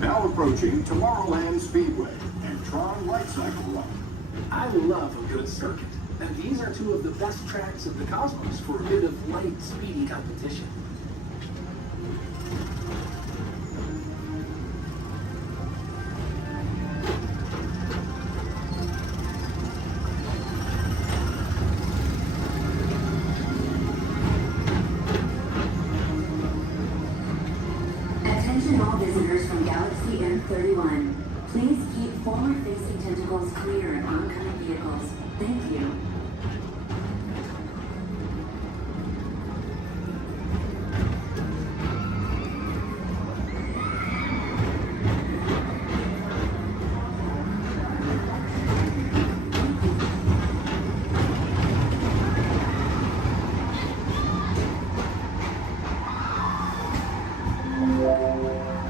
Now approaching Tomorrowland Speedway and Tron Light Cycle Run. I love a good circuit, and these are two of the best tracks in the cosmos for a bit of light, speedy competition. Attention all visitors from Galaxy M31. Please keep forward-facing tentacles clear of oncoming vehicles. Thank you.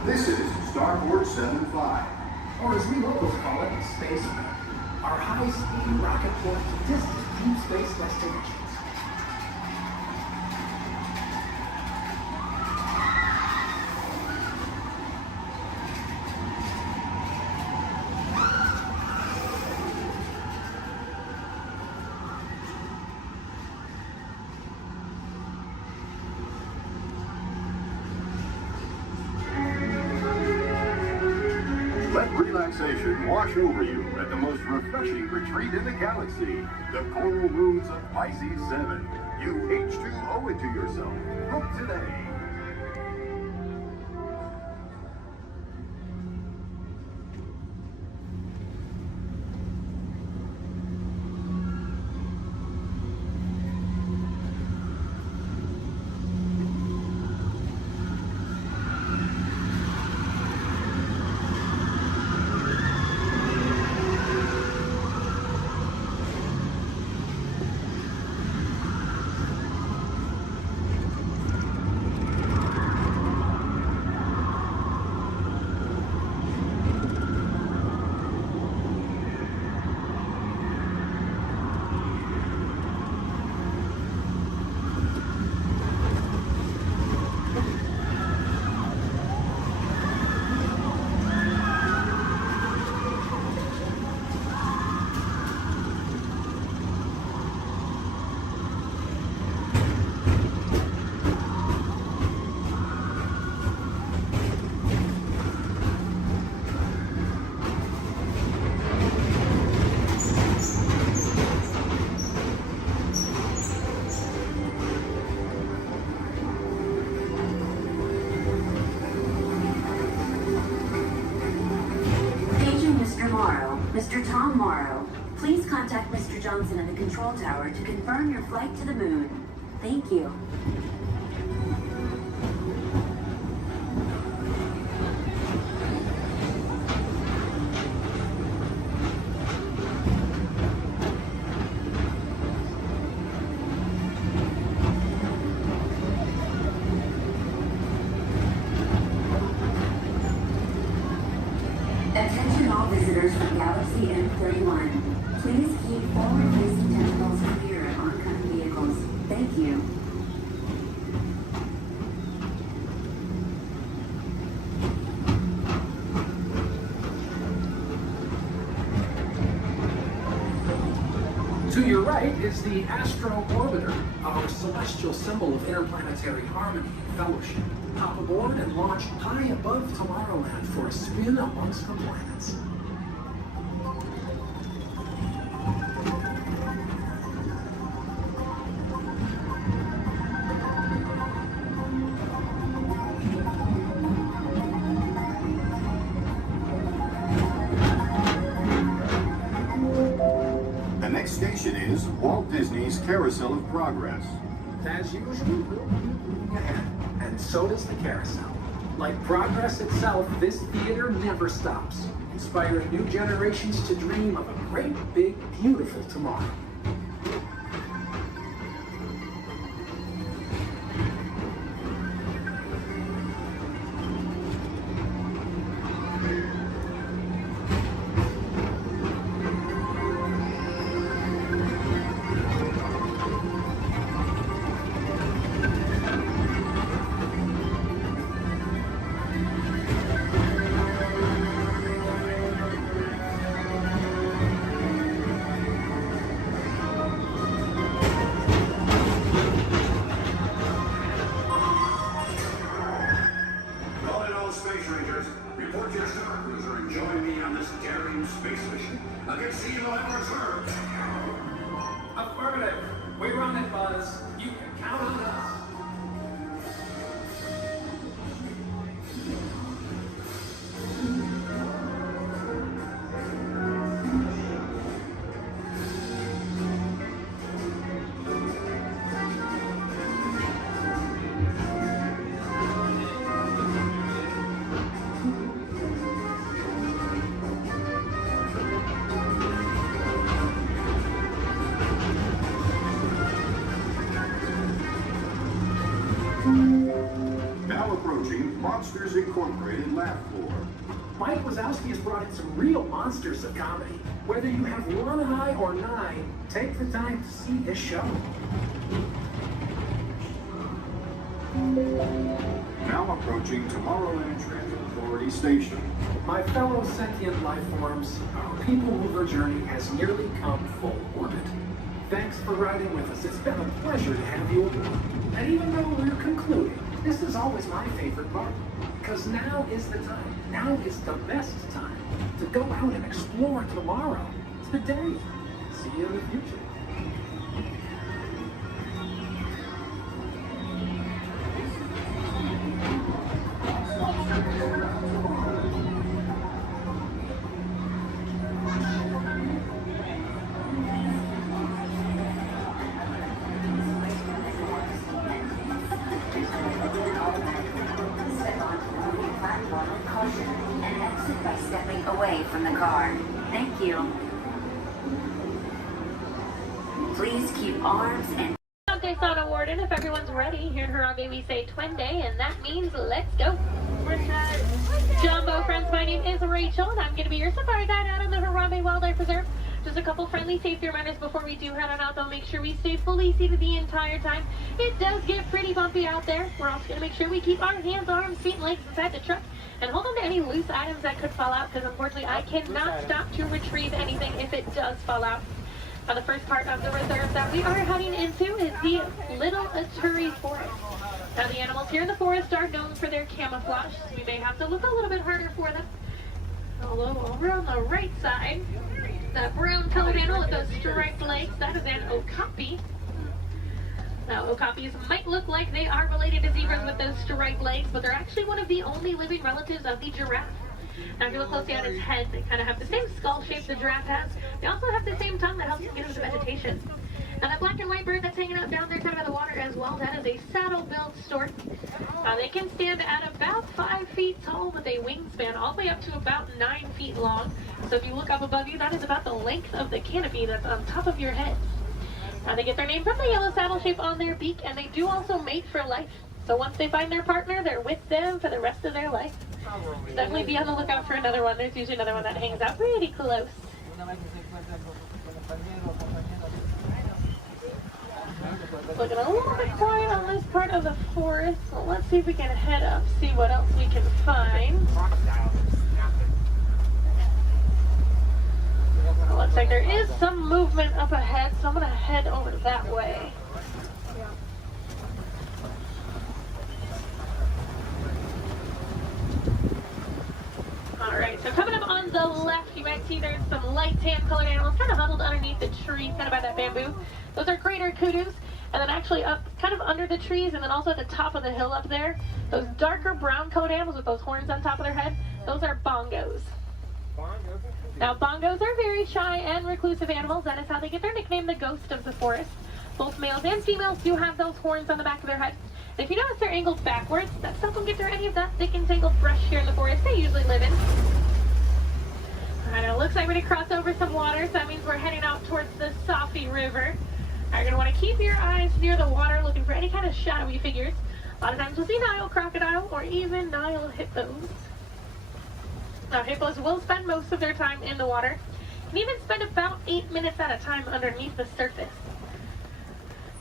This is Starport 75. Or as we locals call it, Space Mountain. Our high-speed rocket port to distant deep space destinations. Let relaxation wash over you at the most refreshing retreat in the galaxy, the coral moons of Pisces 7. You H2O it to yourself. Book today. Johnson at the control tower to confirm your flight to the moon. Thank you. Attention all visitors from Galaxy M31. Please keep forward-facing tentacles clear of oncoming vehicles. Thank you. To your right is the Astro Orbiter, our celestial symbol of interplanetary harmony and fellowship. Hop aboard and launch high above Tomorrowland for a spin amongst the planets. The next station is Walt Disney's Carousel of Progress. As usual, we'll be moving ahead, and so does the carousel. Like progress itself, this theater never stops, inspiring new generations to dream of a great, big, beautiful tomorrow. Affirmative. We run it, Buzz. You can count on us. Now approaching Monsters Incorporated lab floor. Mike Wazowski has brought in some real monsters of comedy. Whether you have one eye or nine, take the time to see this show. Now approaching Tomorrowland Transit Authority Station. My fellow sentient life forms, our people mover journey has nearly come full orbit. Thanks for riding with us. It's been a pleasure to have you aboard. And even though we're concluding, this is always my favorite part. Because now is the time. Now is the best time to go out and explore tomorrow, today. See you in the future. And exit by stepping away from the car. Thank you. Please keep arms and... Okay, Sana Warden, if everyone's ready, here in Harambe we say Twende, and that means let's go. Jumbo friends, my name is Rachel, and I'm going to be your safari guide out on the Harambe Wildlife Reserve. Just a couple friendly safety reminders before we do head on out, though. Make sure we stay fully seated the entire time. It does get pretty bumpy out there. We're also going to make sure we keep our hands, arms, feet, and legs inside the truck, and hold on to any loose items that could fall out, because unfortunately I cannot stop to retrieve anything if it does fall out. Now, the first part of the reserve that we are heading into is the Little Aturi Forest. Now, the animals here in the forest are known for their camouflage. We may have to look a little bit harder for them. Although over on the right side, the brown colored animal with those striped legs, that is an okapi. Now, okapis might look like they are related to zebras with those striped legs, but they're actually one of the only living relatives of the giraffe. Now if you look closely at its head, they kind of have the same skull shape the giraffe has. They also have the same tongue that helps them get into the vegetation. Now that black and white bird that's hanging out down there kind of by the water as well, that is a saddle-billed stork. They can stand at about 5 feet tall with a wingspan all the way up to about 9 feet long. So if you look up above you, that is about the length of the canopy that's on top of your head. Now they get their name from the yellow saddle shape on their beak, and they do also mate for life. So once they find their partner, they're with them for the rest of their life. So definitely be on the lookout for another one. There's usually another one that hangs out pretty close. Looking a little bit quiet on this part of the forest. Well, let's see if we can head up, see what else we can find. Well, looks like there is some movement up ahead, so I'm going to head over that way. Alright, so coming up on the left, you might see there's some light tan colored animals kind of huddled underneath the tree, kind of by that bamboo. Those are greater kudus. And then actually up kind of under the trees and then also at the top of the hill up there, those darker brown colored animals with those horns on top of their head, those are bongos. Now bongos are very shy and reclusive animals. That is how they get their nickname, the ghost of the forest. Both males and females do have those horns on the back of their head. And if you notice they're angled backwards, that's not going to get through any of that thick and tangled brush here in the forest they usually live in. Alright, it looks like we're going to cross over some water, so that means we're heading out towards the Safi River. You're going to want to keep your eyes near the water looking for any kind of shadowy figures. A lot of times you'll see Nile crocodile or even Nile hippos. Now hippos will spend most of their time in the water and even spend about 8 minutes at a time underneath the surface.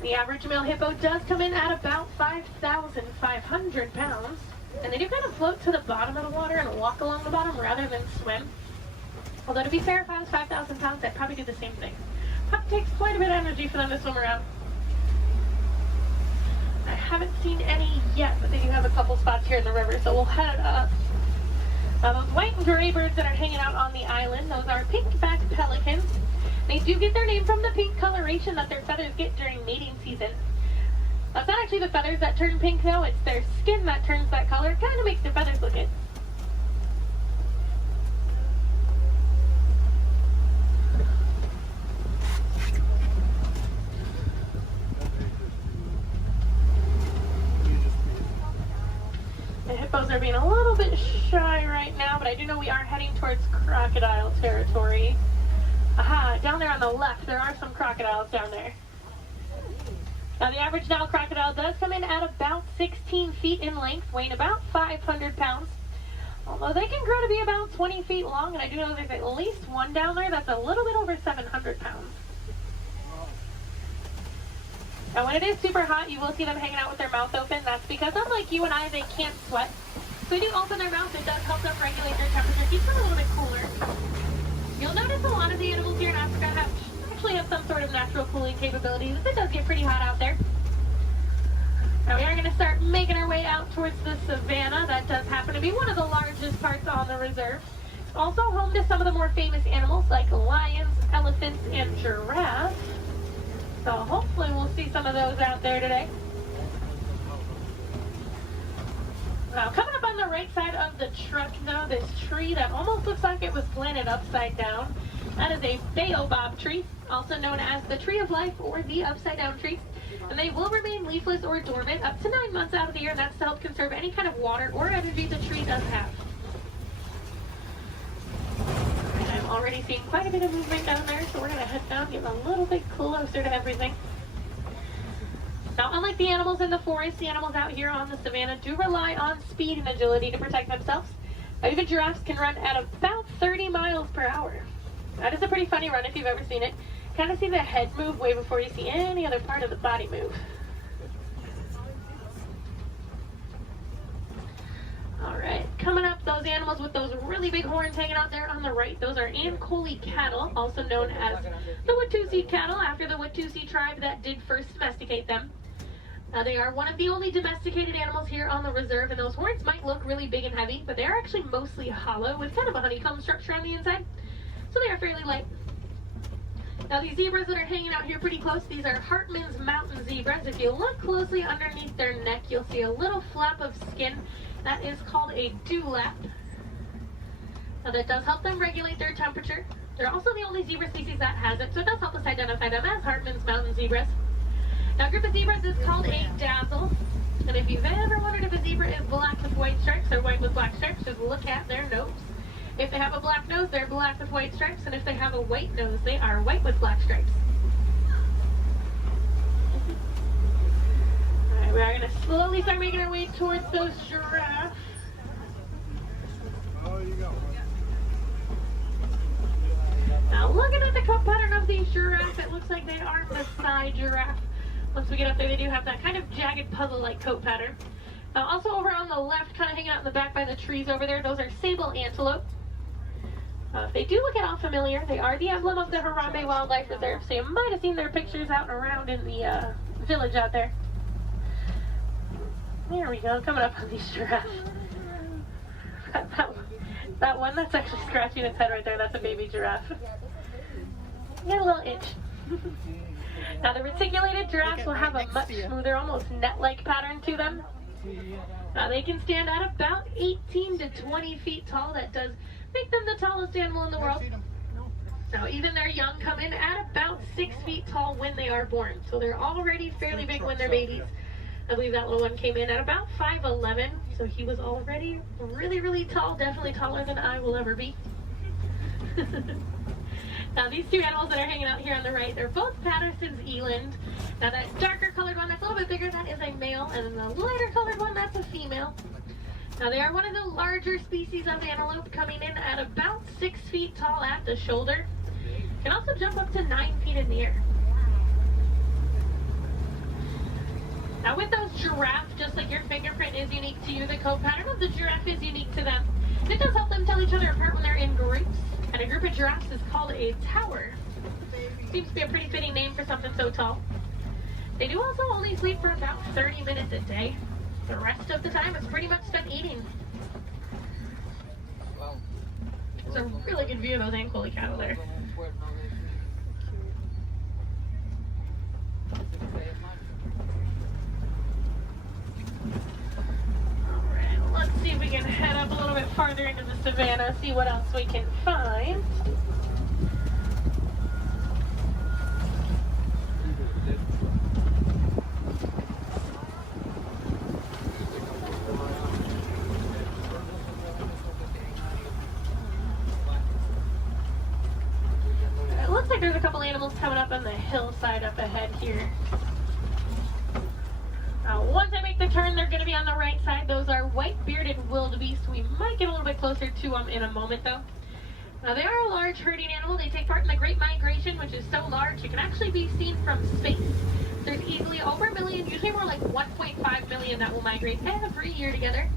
The average male hippo does come in at about 5,500 pounds, and they do kind of float to the bottom of the water and walk along the bottom rather than swim. Although to be fair, if I was 5,000 pounds, I'd probably do the same thing. It takes quite a bit of energy for them to swim around. I haven't seen any yet, but they do have a couple spots here in the river, so we'll head up. Now those white and gray birds that are hanging out on the island, those are pink-backed pelicans. They do get their name from the pink coloration that their feathers get during mating season. That's not actually the feathers that turn pink though, it's their skin that turns that color. It kind of makes their feathers look it. The hippos are being a little bit shy right now, but I do know we are heading towards crocodile territory. Aha, down there on the left, there are some crocodiles down there. Now the average Nile crocodile does come in at about 16 feet in length, weighing about 500 pounds. Although they can grow to be about 20 feet long, and I do know there's at least one down there that's a little bit over 700 pounds. Now when it is super hot, you will see them hanging out with their mouth open. That's because unlike you and I, they can't sweat. So they do open their mouth. It does help them regulate their temperature, keeps them a little bit cooler. You'll notice a lot of the animals here in Africa actually have some sort of natural cooling capabilities. It does get pretty hot out there. Now we are going to start making our way out towards the savannah. That does happen to be one of the largest parts on the reserve. It's also home to some of the more famous animals like lions, elephants, and giraffes. So hopefully we'll see some of those out there today. Now coming up on the right side of the truck though, this tree that almost looks like it was planted upside down. That is a baobab tree, also known as the tree of life or the upside down tree. And they will remain leafless or dormant up to 9 months out of the year, and that's to help conserve any kind of water or energy the tree does have. And I'm already seeing quite a bit of movement down there, so we're going to head down, get a little bit closer to everything. Now, unlike the animals in the forest, the animals out here on the savannah do rely on speed and agility to protect themselves. Even giraffes can run at about 30 miles per hour. That is a pretty funny run if you've ever seen it. Kind of see the head move way before you see any other part of the body move. Alright, coming up, those animals with those really big horns hanging out there on the right, those are Ankole cattle, also known as the Watusi cattle, after the Watusi tribe that did first domesticate them. Now, they are one of the only domesticated animals here on the reserve, and those horns might look really big and heavy, but they are actually mostly hollow with kind of a honeycomb structure on the inside, so they are fairly light. Now, these zebras that are hanging out here pretty close, these are Hartman's mountain zebras. If you look closely underneath their neck, you'll see a little flap of skin. That is called a dewlap. Now that does help them regulate their temperature. They're also the only zebra species that has it, so it does help us identify them as Hartman's mountain zebras. Now a group of zebras is called a dazzle. And if you've ever wondered if a zebra is black with white stripes or white with black stripes, just look at their nose. If they have a black nose, they're black with white stripes, and if they have a white nose, they are white with black stripes. Alright, we are going to slowly start making our way towards those giraffes. Now looking at the coat pattern of these giraffes, it looks like they are Maasai giraffe. Once we get up there, they do have that kind of jagged puzzle-like coat pattern. Now also over on the left, kind of hanging out in the back by the trees over there, those are sable antelope. If they do look at all familiar, they are the emblem of the Harambe Wildlife Reserve, so you might have seen their pictures out and around in the village out there. There we go, coming up on these giraffes. That one that's actually scratching its head right there, that's a baby giraffe. Got a little itch. Now the reticulated giraffes will have a much smoother, almost net-like pattern to them. They can stand at about 18 to 20 feet tall. That does make them the tallest animal in the world. Now even their young come in at about 6 feet tall when they are born. So they're already fairly big when they're babies. I believe that little one came in at about 5'11", so he was already really, really tall, definitely taller than I will ever be. Now these two animals that are hanging out here on the right, they're both Patterson's eland. Now that darker colored one, that's a little bit bigger, that is a male, and then the lighter colored one, that's a female. Now they are one of the larger species of antelope, coming in at about 6 feet tall at the shoulder. Can also jump up to 9 feet in the air. Now with those giraffes, just like your fingerprint is unique to you, the coat pattern of the giraffe is unique to them. And it does help them tell each other apart when they're in groups. And a group of giraffes is called a tower. Seems to be a pretty fitting name for something so tall. They do also only sleep for about 30 minutes a day. The rest of the time is pretty much spent eating. There's a really good view of those ankole cattle there. Alright, let's see if we can head up a little bit farther into the savannah, see what else we can find. It looks like there's a couple animals coming up on the hillside up ahead here. Once I make the turn, they're going to be on the right side. Those are white-bearded wildebeest. We might get a little bit closer to them in a moment, though. Now, they are a large herding animal. They take part in the Great Migration, which is so large you can actually be seen from space. There's easily over 1 million, usually more like 1.5 million that will migrate every year together.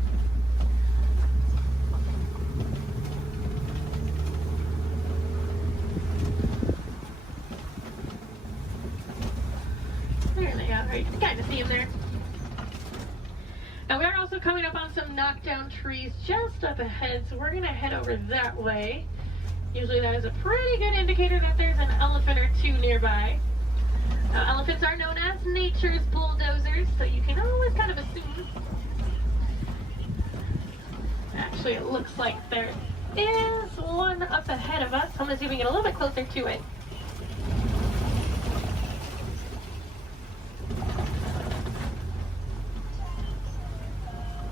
There they are. You can kind of see them there. Now we are also coming up on some knockdown trees just up ahead, so we're going to head over that way. Usually that is a pretty good indicator that there's an elephant or two nearby. Elephants are known as nature's bulldozers, so you can always kind of assume. Actually, it looks like there is one up ahead of us. I'm going to see if we can get a little bit closer to it.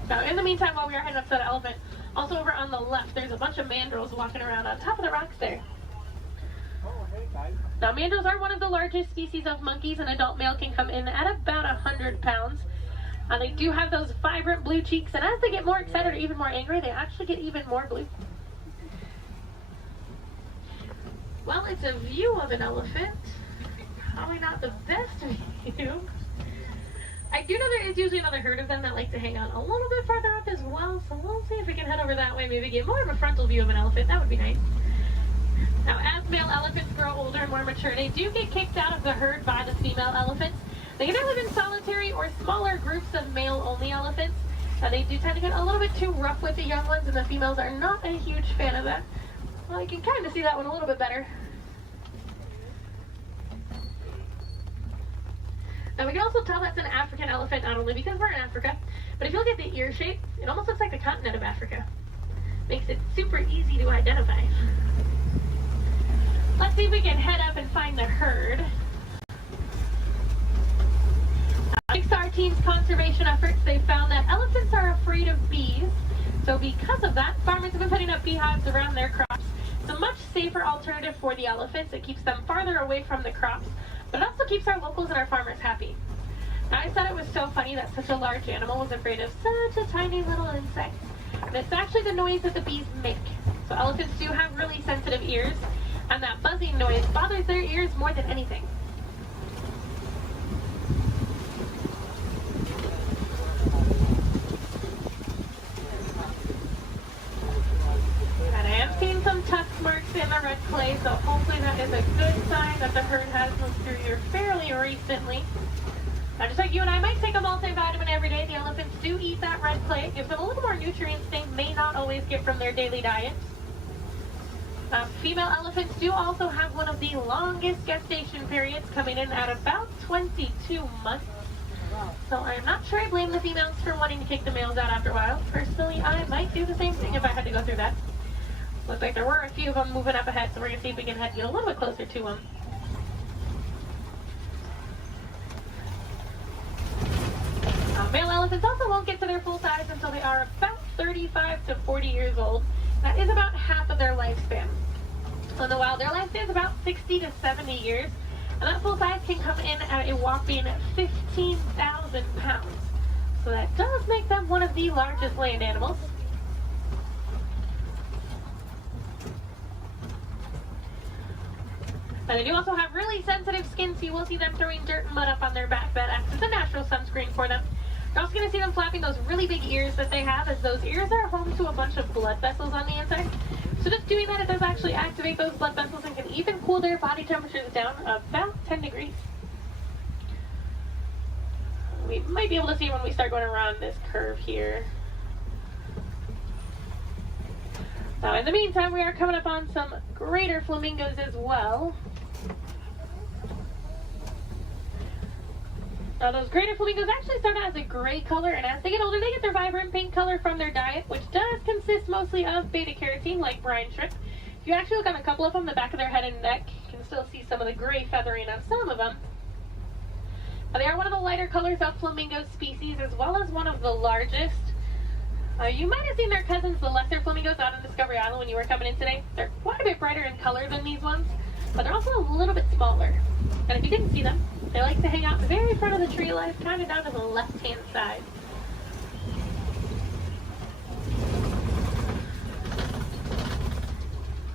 Now, in the meantime, while we are heading up to that elephant, also over on the left, there's a bunch of mandrills walking around on top of the rocks there. Now, mandrills are one of the largest species of monkeys. An adult male can come in at about 100 pounds. They do have those vibrant blue cheeks, and as they get more excited or even more angry, they actually get even more blue. Well, it's a view of an elephant. Probably not the best view. I do know there is usually another herd of them that like to hang out a little bit farther up as well, so we'll see if we can head over that way, maybe get more of a frontal view of an elephant. That would be nice. Now, as male elephants grow older and more mature, they do get kicked out of the herd by the female elephants. They can either live in solitary or smaller groups of male-only elephants. They do tend to get a little bit too rough with the young ones, and the females are not a huge fan of that. Well, you can kind of see that one a little bit better. Now we can also tell that's an African elephant, not only because we're in Africa, but if you look at the ear shape, it almost looks like the continent of Africa. Makes it super easy to identify. Let's see if we can head up and find the herd. Thanks to our team's conservation efforts, they found that elephants are afraid of bees. So because of that, farmers have been putting up beehives around their crops. It's a much safer alternative for the elephants. It keeps them farther away from the crops, but it also keeps our locals and our farmers happy. Now, I thought it was so funny that such a large animal was afraid of such a tiny little insect. And it's actually the noise that the bees make. So elephants do have really sensitive ears, and that buzzing noise bothers their ears more than anything. And I am seeing some tusk marks in the red clay, so hopefully that is a good sign that the herd has moved through here fairly recently. Now, just like you and I might take a multivitamin every day, the elephants do eat that red clay. It gives them a little more nutrients they may not always get from their daily diet. Female elephants do also have one of the longest gestation periods, coming in at about 22 months. So I'm not sure I blame the females for wanting to kick the males out after a while. Personally, I might do the same thing if I had to go through that. Looks like there were a few of them moving up ahead, so we're going to see if we can get a little bit closer to them. Male elephants also won't get to their full size until they are about 35 to 40 years old. That is about half of their lifespan. So in the wild, their lifespan is about 60 to 70 years, and that full size can come in at a whopping 15,000 pounds. So that does make them one of the largest land animals. And they do also have really sensitive skin, so you will see them throwing dirt and mud up on their back. That acts as a natural sunscreen for them. You're also going to see them flapping those really big ears that they have, as those ears are home to a bunch of blood vessels on the inside. So just doing that, it does actually activate those blood vessels and can even cool their body temperatures down about 10 degrees. We might be able to see when we start going around this curve here. Now, in the meantime, we are coming up on some greater flamingos as well. Now, those greater flamingos actually start out as a gray color, and as they get older, they get their vibrant pink color from their diet, which does consist mostly of beta-carotene, like brine shrimp. If you actually look on a couple of them, the back of their head and neck, you can still see some of the gray feathering of some of them. Now, they are one of the lighter colors of flamingo species, as well as one of the largest. You might have seen their cousins, the lesser flamingos, out on Discovery Island when you were coming in today. They're quite a bit brighter in color than these ones, but they're also a little bit smaller. And if you didn't see them, they like to hang out very front of the tree line, kind of down to the left-hand side.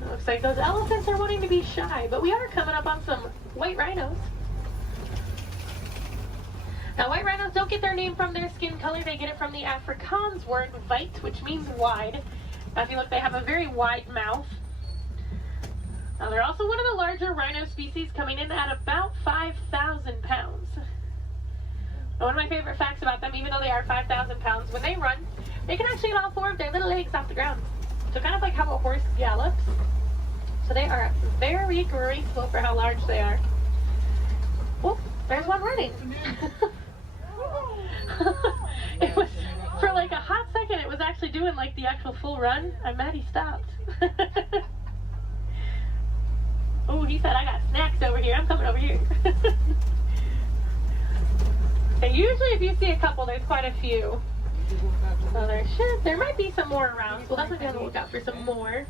It looks like those elephants are wanting to be shy, but we are coming up on some white rhinos. Now, white rhinos don't get their name from their skin color. They get it from the Afrikaans word weit, which means wide. Now, if you look, they have a very wide mouth. Now, they're also one of the larger rhino species, coming in at about 5,000 pounds. Now, one of my favorite facts about them, even though they are 5,000 pounds, when they run, they can actually get all four of their little legs off the ground. So kind of like how a horse gallops. So they are very graceful for how large they are. Oh, there's one running. It was, for like a hot second, it was actually doing like the actual full run. I'm mad he stopped. Oh, he said, I got snacks over here. I'm coming over here. And usually if you see a couple, there's quite a few. So there might be some more around. So we'll definitely be on the lookout for some more.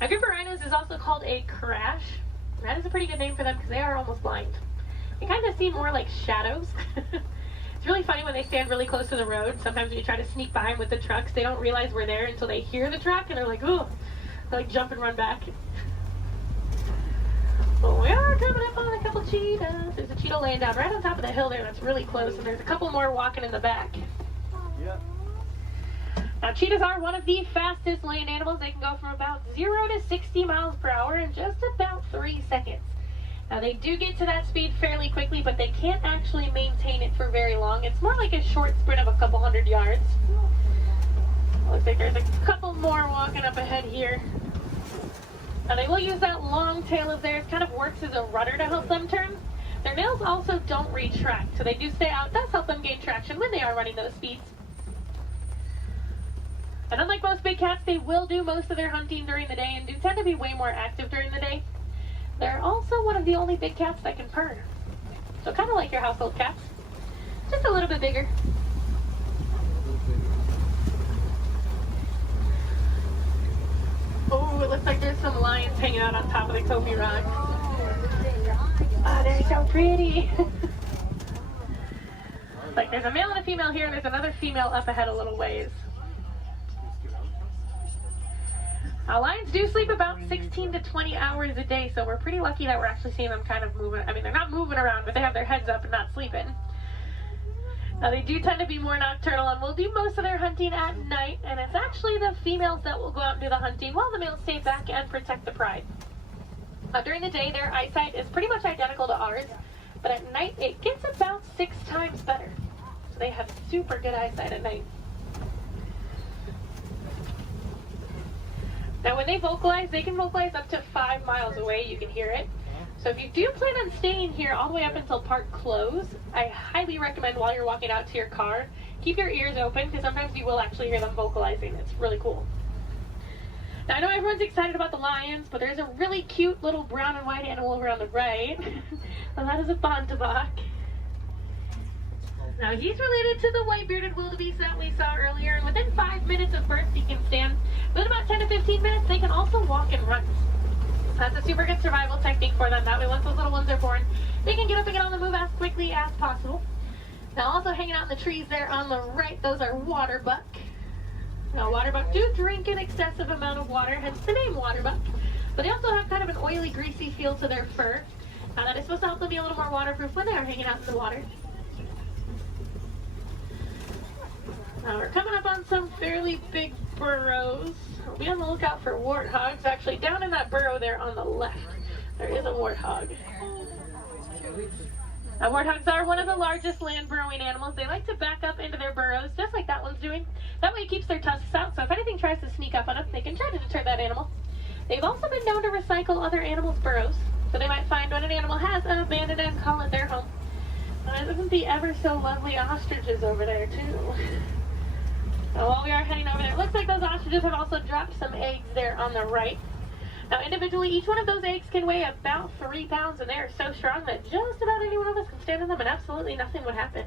A group of rhinos is also called a crash. That is a pretty good name for them because they are almost blind. They kind of seem more like shadows. It's really funny when they stand really close to the road. Sometimes when you try to sneak behind with the trucks, they don't realize we're there until they hear the truck and they're like, ooh, they like jump and run back. Well, we are coming up on a couple cheetahs. There's a cheetah laying down right on top of the hill there that's really close, and there's a couple more walking in the back. Yeah. Now, cheetahs are one of the fastest land animals. They can go from about 0 to 60 miles per hour in just about 3 seconds. Now, they do get to that speed fairly quickly, but they can't actually maintain it for very long. It's more like a short sprint of a couple hundred yards. Looks like there's a couple more walking up ahead here. Now, they will use that long tail of theirs, kind of works as a rudder to help them turn. Their nails also don't retract, so they do stay out. It does help them gain traction when they are running those speeds. And unlike most big cats, they will do most of their hunting during the day and do tend to be way more active during the day. They're also one of the only big cats that can purr. So kind of like your household cats, just a little bit bigger. Oh, it looks like there's some lions hanging out on top of the Kofi rock. Oh, they're so pretty. Like there's a male and a female here, and there's another female up ahead a little ways. Now, lions do sleep about 16 to 20 hours a day, so we're pretty lucky that we're actually seeing them kind of moving. I mean, they're not moving around, but they have their heads up and not sleeping. Now, they do tend to be more nocturnal and will do most of their hunting at night, and it's actually the females that will go out and do the hunting while the males stay back and protect the pride. Now, during the day, their eyesight is pretty much identical to ours, but at night, it gets about 6 times better. So they have super good eyesight at night. Now, when they vocalize, they can vocalize up to 5 miles away. You can hear it. So if you do plan on staying here all the way up until park close, I highly recommend while you're walking out to your car, keep your ears open because sometimes you will actually hear them vocalizing. It's really cool. Now, I know everyone's excited about the lions, but there's a really cute little brown and white animal over on the right. And that is a Bontebok. Now, he's related to the white-bearded wildebeest that we saw earlier, and within 5 minutes of birth, he can stand. Within about 10 to 15 minutes, they can also walk and run. That's a super good survival technique for them. That way, once those little ones are born, they can get up and get on the move as quickly as possible. Now, also hanging out in the trees there on the right, those are waterbuck. Now, waterbuck do drink an excessive amount of water, hence the name waterbuck. But they also have kind of an oily, greasy feel to their fur. Now, that is supposed to help them be a little more waterproof when they are hanging out in the water. Now, we're coming up on some fairly big burrows. We'll be on the lookout for warthogs. Actually, down in that burrow there on the left, there is a warthog. Now, warthogs are one of the largest land burrowing animals. They like to back up into their burrows, just like that one's doing. That way it keeps their tusks out, so if anything tries to sneak up on them, they can try to deter that animal. They've also been known to recycle other animals' burrows, so they might find when an animal has an abandoned and call it their home. Isn't the ever so lovely ostriches over there, too? Now, while we are heading over there, it looks like those ostriches have also dropped some eggs there on the right. Now, individually, each one of those eggs can weigh about 3 pounds, and they are so strong that just about any one of us can stand on them and absolutely nothing would happen.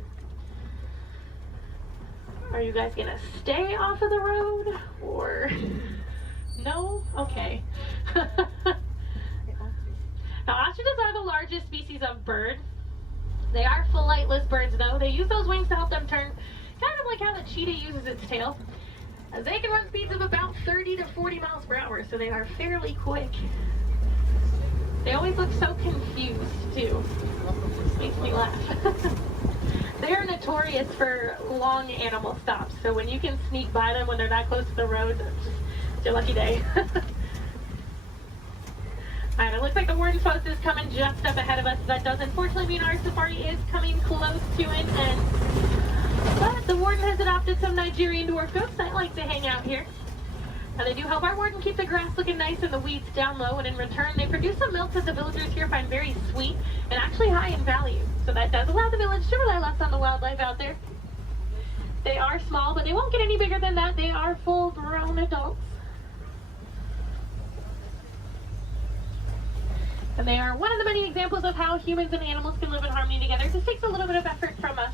Are you guys going to stay off of the road, or no? Okay. Now, ostriches are the largest species of bird. They are flightless birds, though. They use those wings to help them turn, kind of like how the cheetah uses its tail. They can run speeds of about 30 to 40 miles per hour, so they are fairly quick. They always look so confused, too. This makes me laugh. They are notorious for long animal stops, so when you can sneak by them when they're that close to the road, it's your lucky day. Alright, it looks like the warden's post is coming just up ahead of us. That does unfortunately mean our safari is coming close to an end. But the warden has adopted some Nigerian dwarf goats that like to hang out here. Now, they do help our warden keep the grass looking nice and the weeds down low, and in return, they produce some milk that the villagers here find very sweet and actually high in value. So that does allow the village to rely less on the wildlife out there. They are small, but they won't get any bigger than that. They are full-grown adults. And they are one of the many examples of how humans and animals can live in harmony together. It just takes a little bit of effort from us.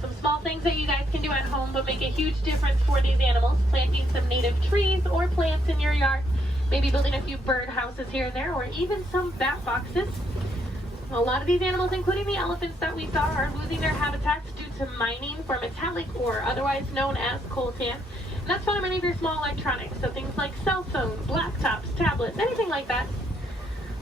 Some small things that you guys can do at home but make a huge difference for these animals. Planting some native trees or plants in your yard. Maybe building a few bird houses here and there, or even some bat boxes. A lot of these animals, including the elephants that we saw, are losing their habitats due to mining for metallic ore, otherwise known as coltan. And that's found in many of your small electronics, so things like cell phones, laptops, tablets, anything like that.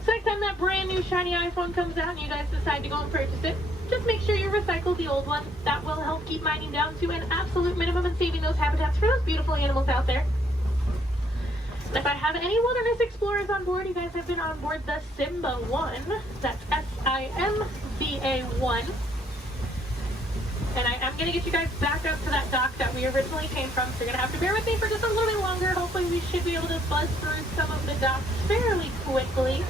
So next time that brand new shiny iPhone comes out and you guys decide to go and purchase it, just make sure you recycle the old one. That will help keep mining down to an absolute minimum and saving those habitats for those beautiful animals out there. And if I have any wilderness explorers on board, you guys have been on board the Simba 1. That's S-I-M-B-A 1. And I am going to get you guys back up to that dock that we originally came from, so you're going to have to bear with me for just a little bit longer. Hopefully we should be able to buzz through some of the docks fairly quickly.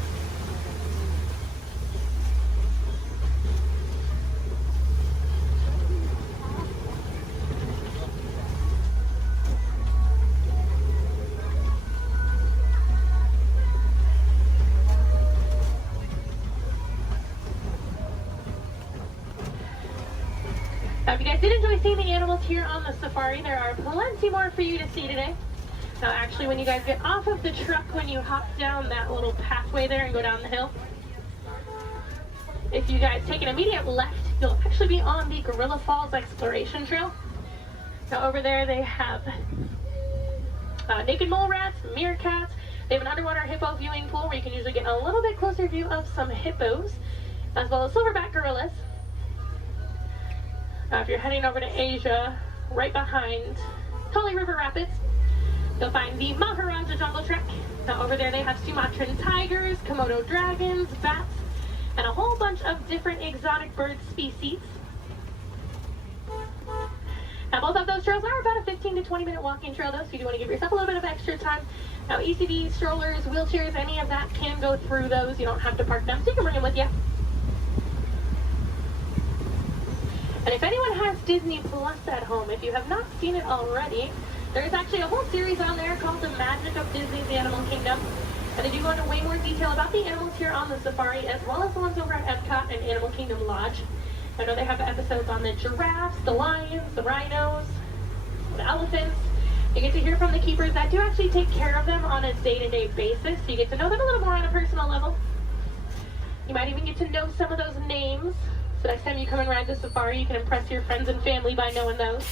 If you guys did enjoy seeing the animals here on the safari, there are plenty more for you to see today. Now actually, when you guys get off of the truck, when you hop down that little pathway there and go down the hill, if you guys take an immediate left, you'll actually be on the Gorilla Falls Exploration Trail. Now over there they have naked mole rats, meerkats. They have an underwater hippo viewing pool where you can usually get a little bit closer view of some hippos, as well as silverback gorillas. Now if you're heading over to Asia, right behind Tully River Rapids, you'll find the Maharaja Jungle Trek. Now over there they have Sumatran tigers, Komodo dragons, bats, and a whole bunch of different exotic bird species. Now both of those trails are about a 15 to 20 minute walking trail though, so you do want to give yourself a little bit of extra time. Now ECVs, strollers, wheelchairs, any of that can go through those. You don't have to park them, so you can bring them with you. And if anyone has Disney Plus at home, if you have not seen it already, there is actually a whole series on there called The Magic of Disney's Animal Kingdom. And they do go into way more detail about the animals here on the safari, as well as the ones over at Epcot and Animal Kingdom Lodge. I know they have episodes on the giraffes, the lions, the rhinos, the elephants. You get to hear from the keepers that do actually take care of them on a day-to-day basis, so you get to know them a little more on a personal level. You might even get to know some of those names, so next time you come and ride the safari, you can impress your friends and family by knowing those.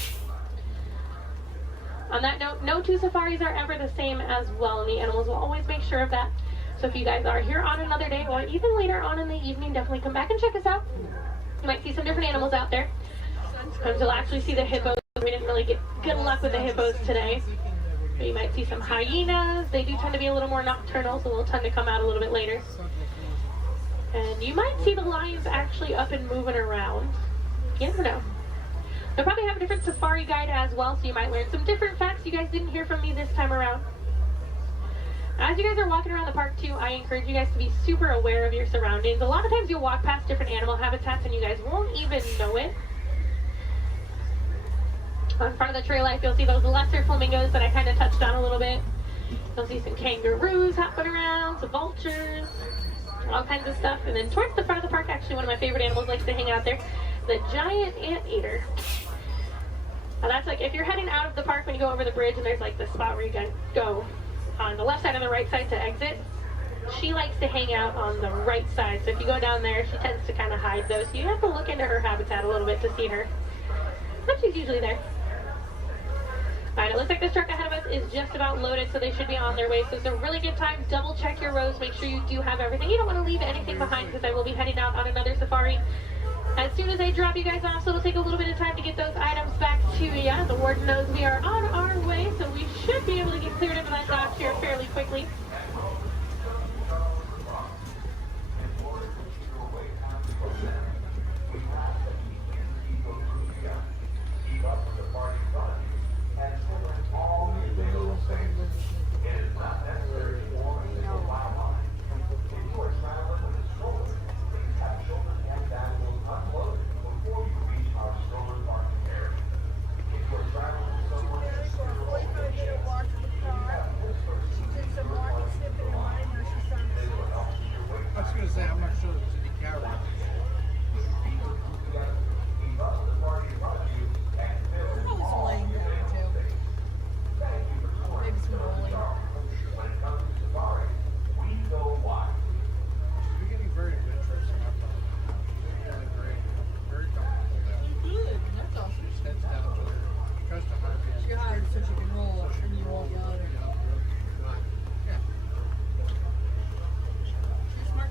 On that note, no two safaris are ever the same as well, and the animals will always make sure of that. So if you guys are here on another day, or even later on in the evening, definitely come back and check us out. You might see some different animals out there. Sometimes you'll actually see the hippos. We didn't really get good luck with the hippos today. But you might see some hyenas. They do tend to be a little more nocturnal, so they'll tend to come out a little bit later. And you might see the lions actually up and moving around. You never know. They'll probably have a different safari guide as well, so you might learn some different facts you guys didn't hear from me this time around. As you guys are walking around the park too, I encourage you guys to be super aware of your surroundings. A lot of times you'll walk past different animal habitats and you guys won't even know it. On front of the trail life, you'll see those lesser flamingos that I kind of touched on a little bit. You'll see some kangaroos hopping around, some vultures, all kinds of stuff. And then towards the front of the park, actually one of my favorite animals likes to hang out there, the giant anteater. Now that's like, if you're heading out of the park when you go over the bridge and there's like the spot where you guys go on the left side and the right side to exit, she likes to hang out on the right side. So if you go down there, she tends to kind of hide those. So you have to look into her habitat a little bit to see her. But she's usually there. Alright, it looks like this truck ahead of us is just about loaded, so they should be on their way. So it's a really good time. Double check your rows. Make sure you do have everything. You don't want to leave anything behind because I will be heading out on another safari as soon as I drop you guys off. So it'll take a little bit of time to get those items back to you. The warden knows we are on our way, so we should be able to get cleared into that dock here fairly quickly. I'm not sure there's any carrots. Probably some laying down too. Maybe some rolling. You're getting very adventurous in our park. Really great. Very comfortable there. Good. That's awesome. She just heads down to her customer. She hired so she can roll and you walk out. Yeah. She's smart.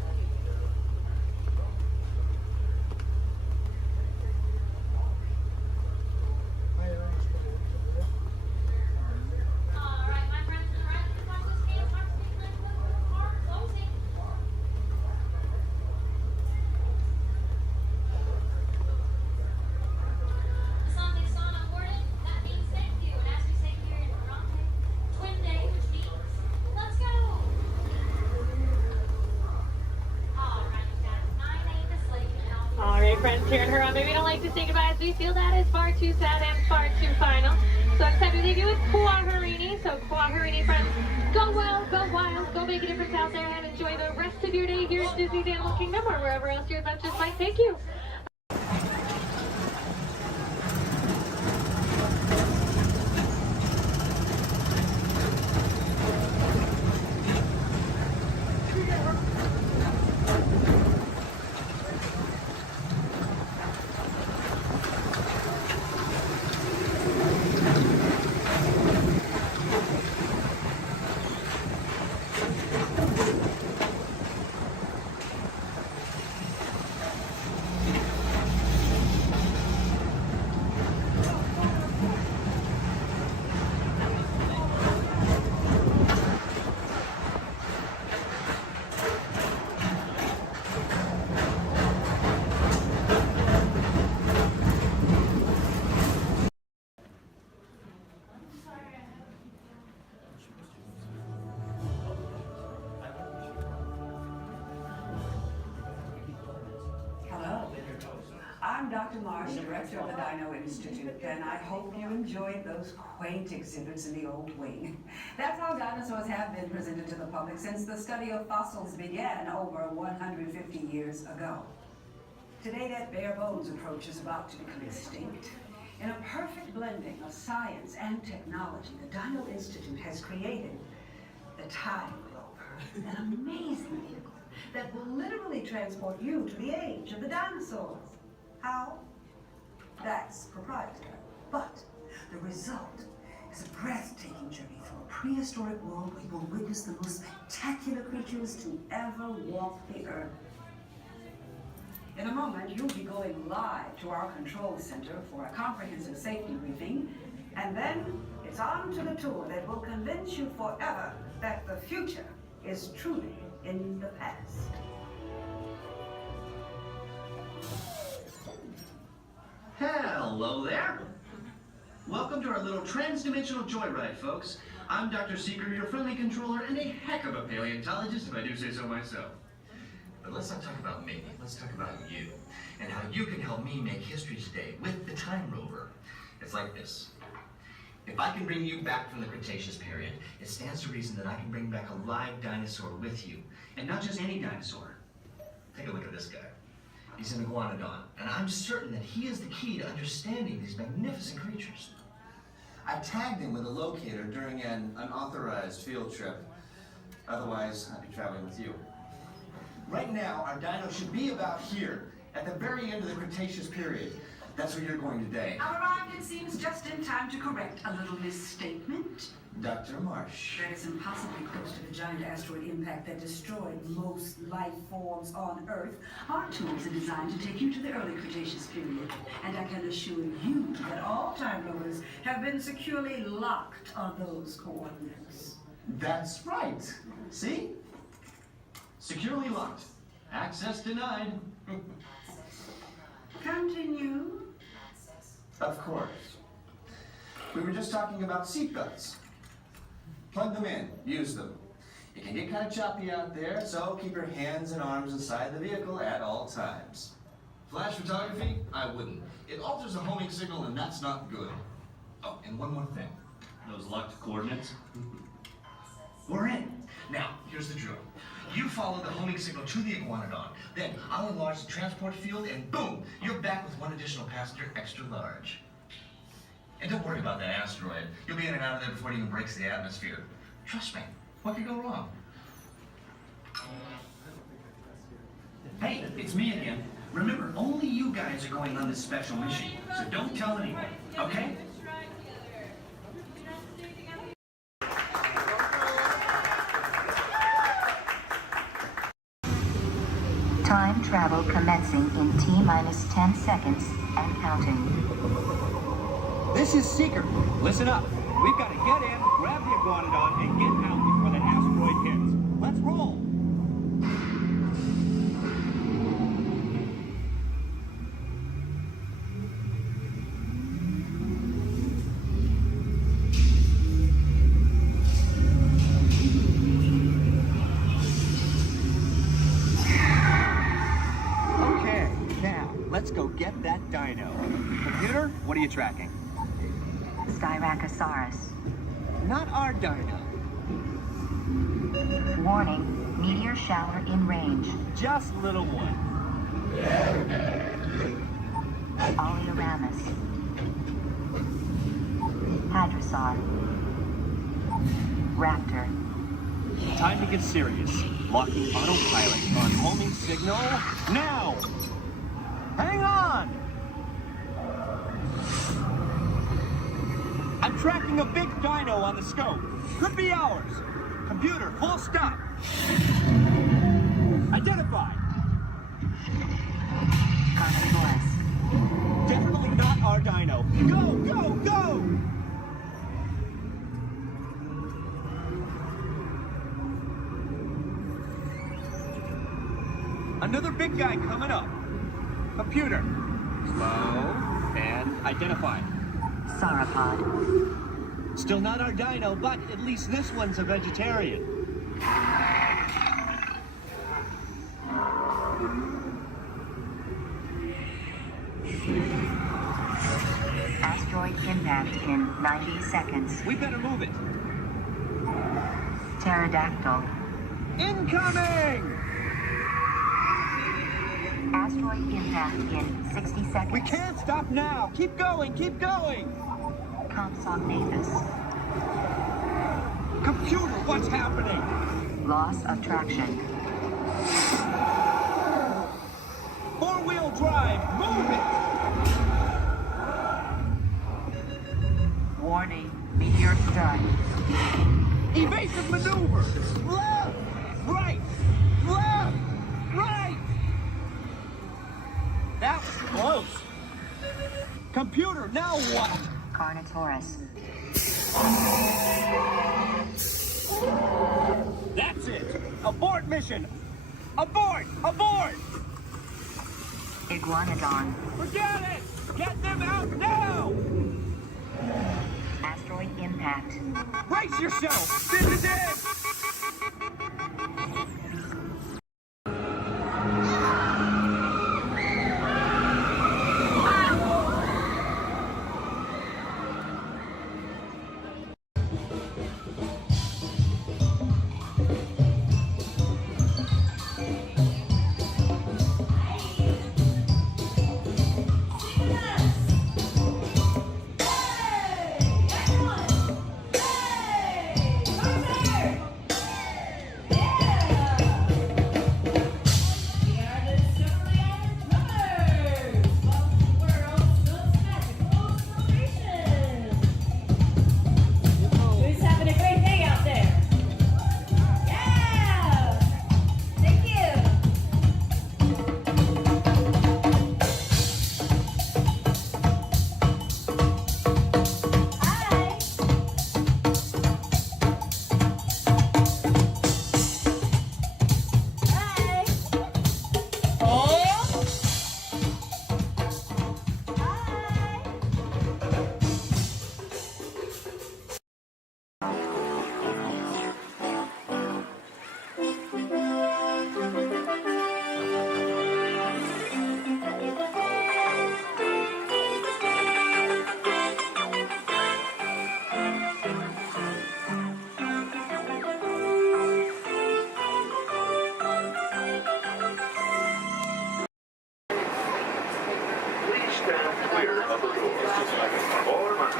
Friends here in Huron, maybe we don't like to say goodbye as we feel that is far too sad and far too final. So it's time to leave you with Kuaharini. So Kuaharini friends, go well, go wild, go make a difference out there and enjoy the rest of your day here at Disney's Animal Kingdom or wherever else your adventures might take you. I'm Dr. Marsh, director of the Dino Institute, and I hope you enjoyed those quaint exhibits in the old wing. That's how dinosaurs have been presented to the public since the study of fossils began over 150 years ago. Today, that bare bones approach is about to become extinct. In a perfect blending of science and technology, the Dino Institute has created the Time Rover, an amazing vehicle that will literally transport you to the age of the dinosaurs. How? That's proprietary. But the result is a breathtaking journey through a prehistoric world where you will witness the most spectacular creatures to ever walk the earth. In a moment, you'll be going live to our control center for a comprehensive safety briefing, and then it's on to the tour that will convince you forever that the future is truly in the past. Hello there. Welcome to our little trans-dimensional joyride, folks. I'm Dr. Seeker, your friendly controller, and a heck of a paleontologist, if I do say so myself. But let's not talk about me. Let's talk about you, and how you can help me make history today with the Time Rover. It's like this. If I can bring you back from the Cretaceous period, it stands to reason that I can bring back a live dinosaur with you. And not just any dinosaur. Take a look at this guy. He's an iguanodon, and I'm certain that he is the key to understanding these magnificent creatures. I tagged him with a locator during an unauthorized field trip. Otherwise, I'd be traveling with you. Right now, our dino should be about here, at the very end of the Cretaceous period. That's where you're going today. Arrived, it seems, just in time to correct a little misstatement. Dr. Marsh. That is impossibly close to the giant asteroid impact that destroyed most life forms on Earth. Our tools are designed to take you to the early Cretaceous period, and I can assure you that all Time Rovers have been securely locked on those coordinates. That's right. See? Securely locked. Access denied. Continue. Of course. We were just talking about seatbelts. Plug them in, use them. It can get kind of choppy out there, so keep your hands and arms inside the vehicle at all times. Flash photography? I wouldn't. It alters the homing signal, and that's not good. Oh, and one more thing. Those locked coordinates? We're in. Now, here's the drill. You follow the homing signal to the iguanodon. Then I'll enlarge the transport field, and boom, you're back with one additional passenger extra large. And don't worry about that asteroid. You'll be in and out of there before it even breaks the atmosphere. Trust me, what could go wrong? Hey, it's me again. Remember, only you guys are going on this special mission, so don't tell anyone, okay? Time travel commencing in T-minus 10 seconds and counting. This is Seeker. Listen up. We've got to get in, grab the iguanodon, and get out before the asteroid hits. Let's roll. Okay, now let's go get that dino. Computer, what are you tracking? Styracosaurus. Not our dino. Warning, meteor shower in range. Just little one. Oleoramus. Hadrosaur. Raptor. Time to get serious. Locking autopilot on homing signal now. Hang on. I'm tracking a big dino on the scope. Could be ours. Computer, full stop. Identified. Definitely not our dino. Go, go, go! Another big guy coming up. Computer. Slow and identified. Sauropod. Still not our dino, but at least this one's a vegetarian. impact in 90 seconds. We better move it. Pterodactyl. Incoming! Asteroid impact in 60 seconds. We can't stop now. Keep going, keep going. Compsognathus. Computer, what's happening? Loss of traction. Four-wheel drive, move it! Warning, meteor strike. Evasive maneuver! Left! Right! Left! Right! That was close. Computer, now what? Carnotaurus. That's it! Abort mission! Abort! Abort! Iguanodon. Forget it! Get them out now! Asteroid impact. Brace yourself! This is it!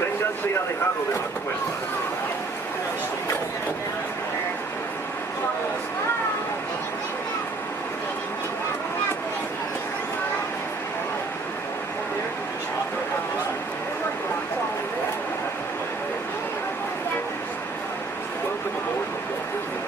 Manténganse alejado de las puertas. Welcome aboard the Walt Disney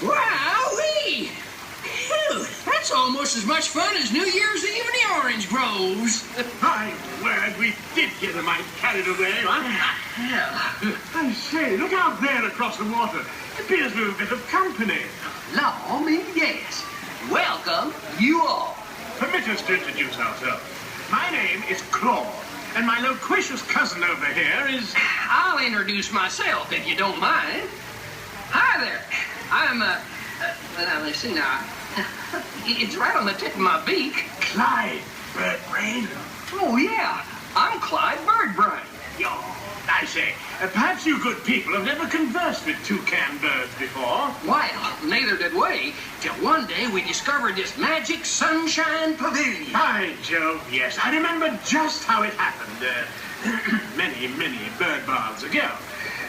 Wowee! Phew, that's almost as much fun as New Year's Eve in the orange groves. My word, we did get a mite carried away, huh? Yeah. I say, look out there across the water. It appears we're a bit of company. Law me, yes. Welcome, you all. Permit us to introduce ourselves. My name is Claude, and my loquacious cousin over here is... I'll introduce myself, if you don't mind. Hi there. I'm, well, let's see now. It's right on the tip of my beak. Clyde Birdbrain. Oh, yeah. I'm Clyde Birdbrain. I say, perhaps you good people have never conversed with toucan birds before. Well, neither did we, till one day we discovered this magic sunshine pavilion. By Jove, yes. I remember just how it happened, many, many bird baths ago.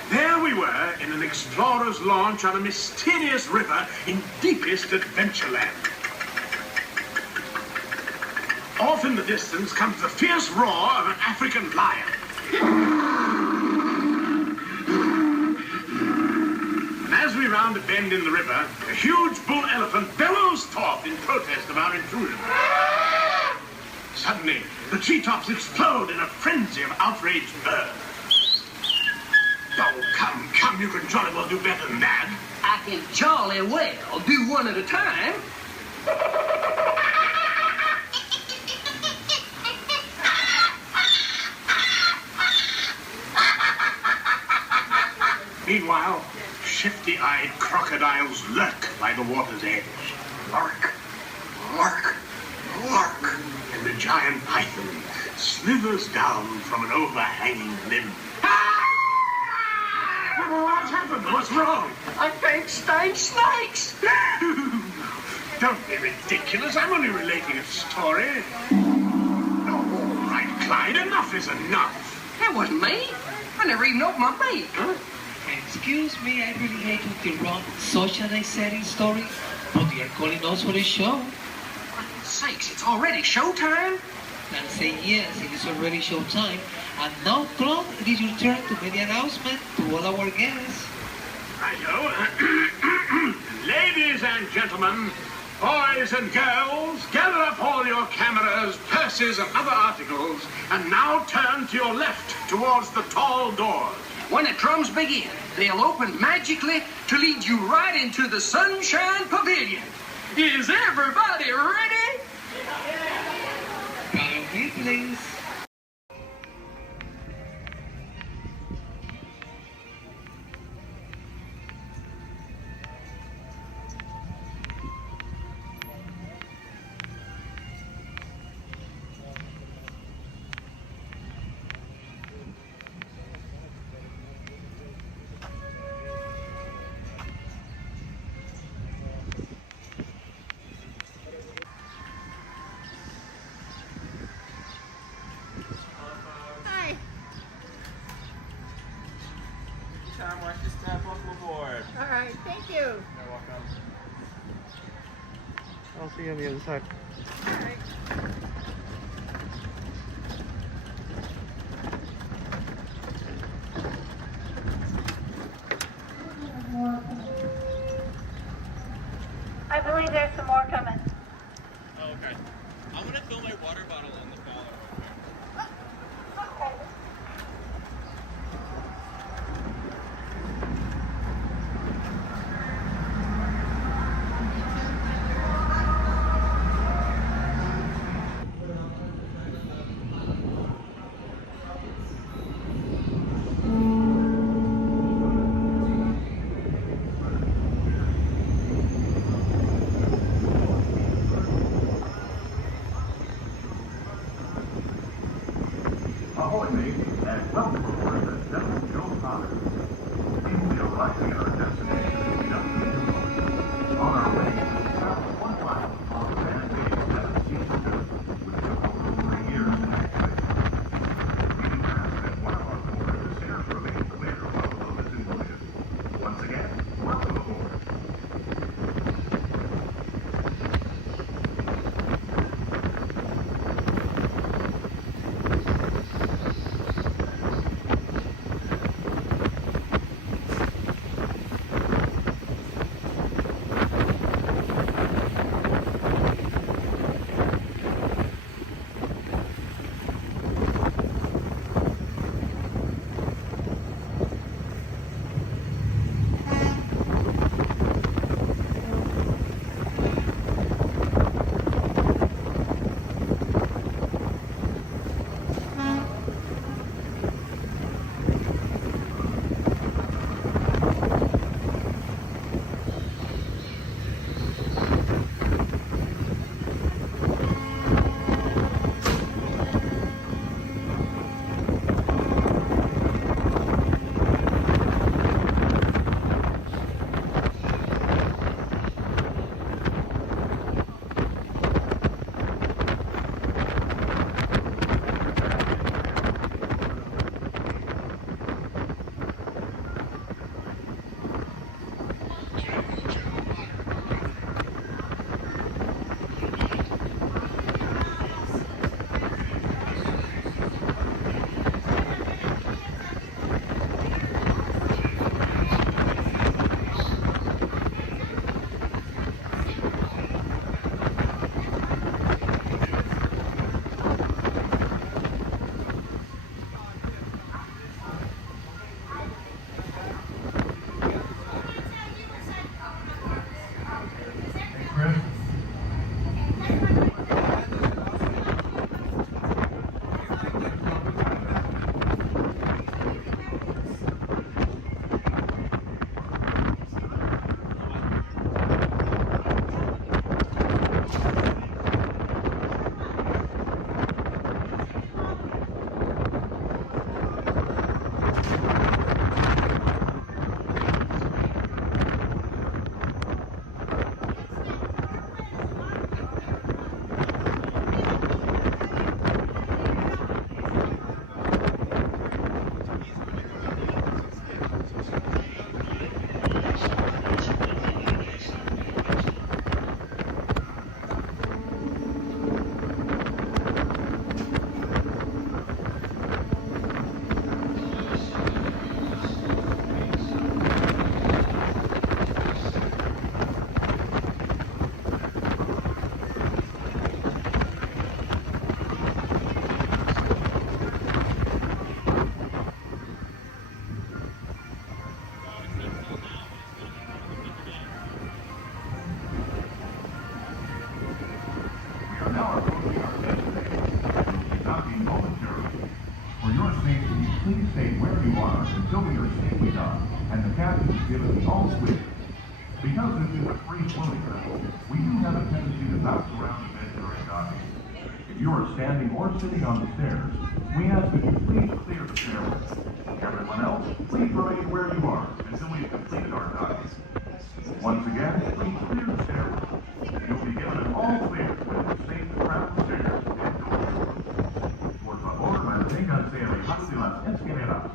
There we were in an explorer's launch on a mysterious river in deepest Adventureland. Off in the distance comes the fierce roar of an African lion. And as we round a bend in the river, a huge bull elephant bellows forth in protest of our intrusion. Suddenly, the treetops explode in a frenzy of outraged birds. Oh, come, you can jolly well do better than that. I can jolly well do one at a time. Meanwhile, shifty-eyed crocodiles lurk by the water's edge. Lurk, lurk, lurk. And the giant python slithers down from an overhanging limb. What's happened? What's wrong? I think snakes. Don't be ridiculous. I'm only relating a story. Oh, all right, Clyde. Enough is enough. That wasn't me. I never even opened my beak. Huh? Excuse me, I really hate to interrupt such an exciting story, but they are calling us for a show. For goodness sakes, it's already showtime? And say yes, it is already showtime. And now, Claude, it is your turn to make the announcement to all our guests. Righto. Ladies and gentlemen, boys and girls, gather up all your cameras, purses, and other articles, and now turn to your left towards the tall doors. When the drums begin, they'll open magically to lead you right into the Sunshine Pavilion. Is everybody ready? Follow me, please. Alright, thank you. You're welcome. I'll see you on the other side. Alright. I believe there's some more coming. Oh, okay. I'm gonna fill my water bottle in the collar. safely docked, and the captain is given the all clear. Because this is a free floating vessel, we do have a tendency to bounce around a bit during docking. If you are standing or sitting on the stairs, we ask that you please clear the stairway. Everyone else, please remain where you are until we've completed our docking. Once again, please clear the stairway. You'll be given an all clear when it's safe to travel the stairs indoors. Por favor, manténganse alejados de las escaleras.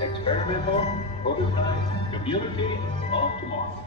Experimental, prototype, community of tomorrow.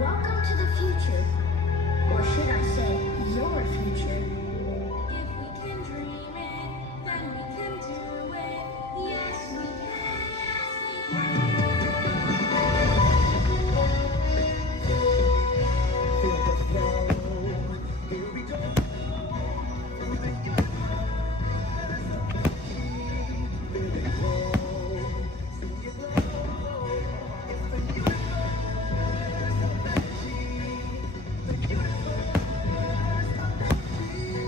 Welcome to the future, or should I say, your future. If we can dream it, then we can do it. Yes, we can. Feel the flow. Here we go. Through the universe of the key. Feel it grow. See it grow. It's the universe. The universe of the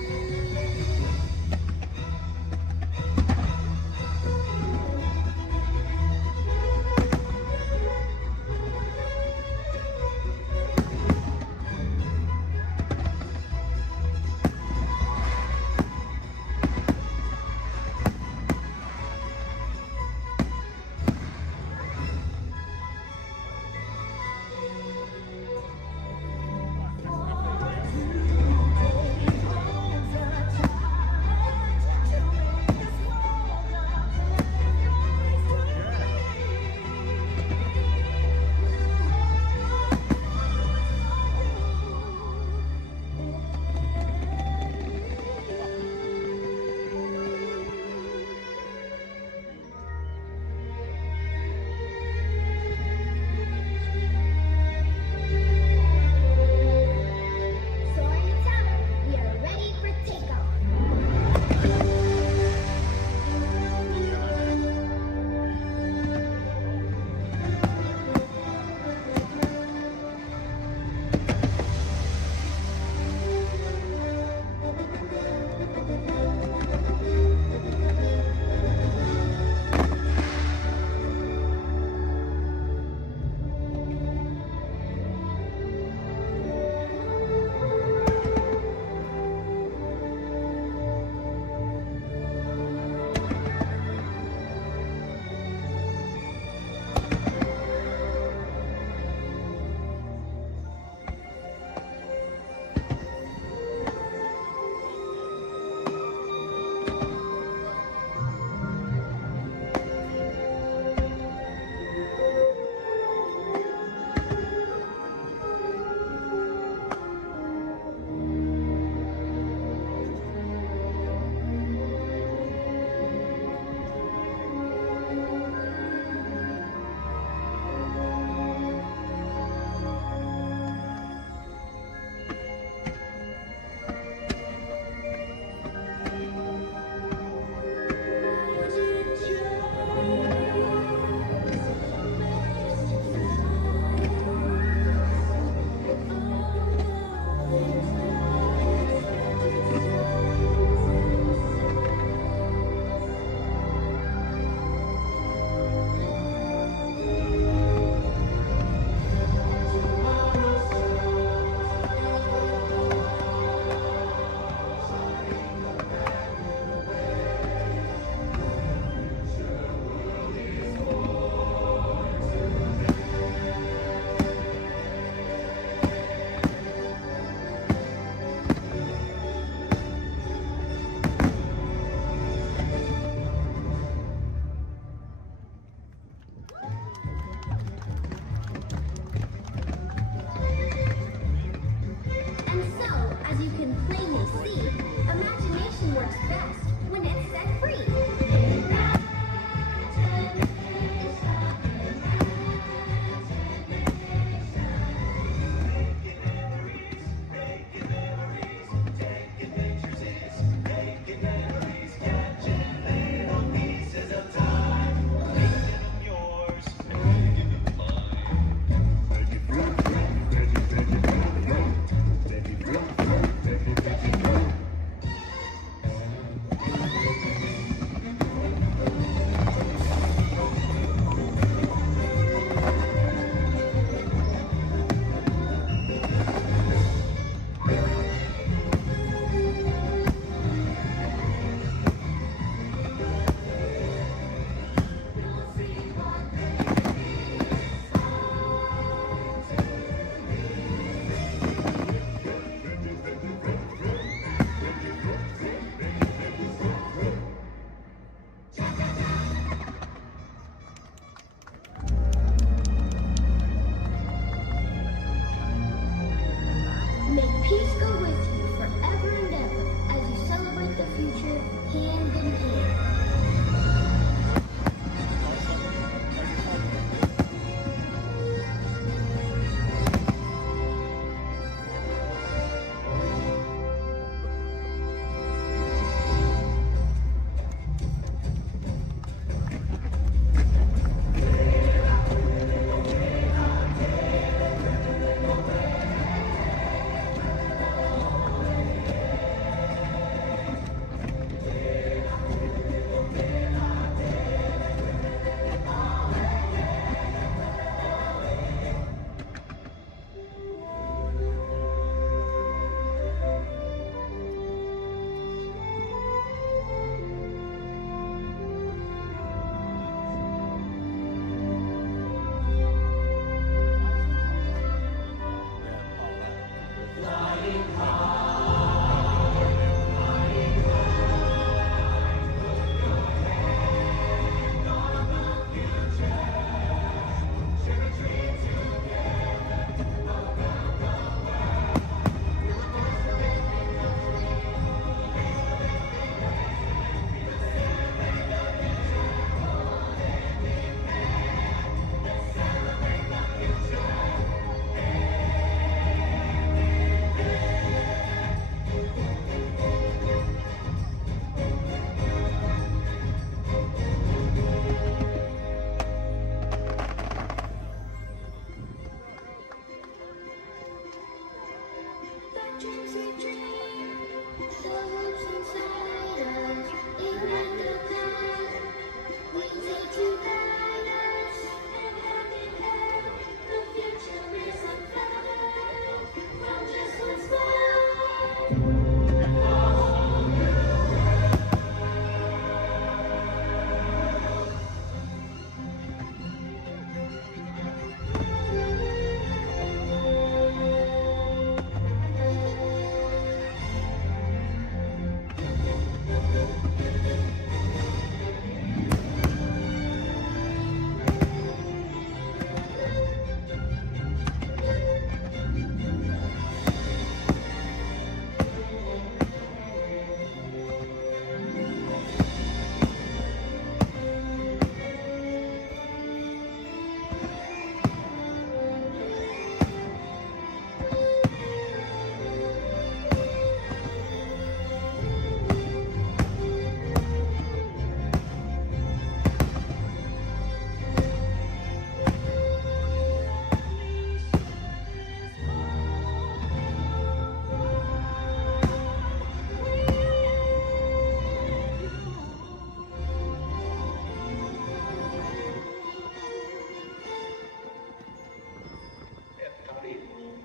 Peace go with you forever and ever as you celebrate the future hand in hand.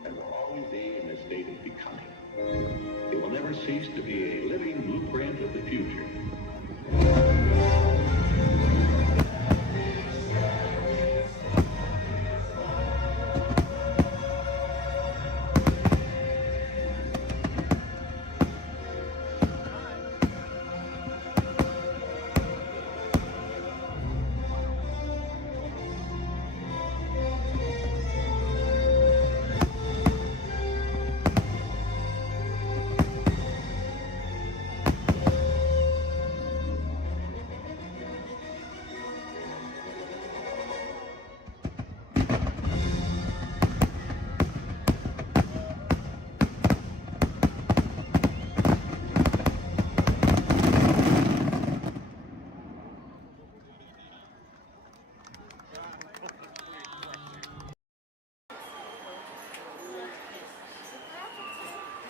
And will always be in a state of decline. It will never cease to be a living blueprint of the future.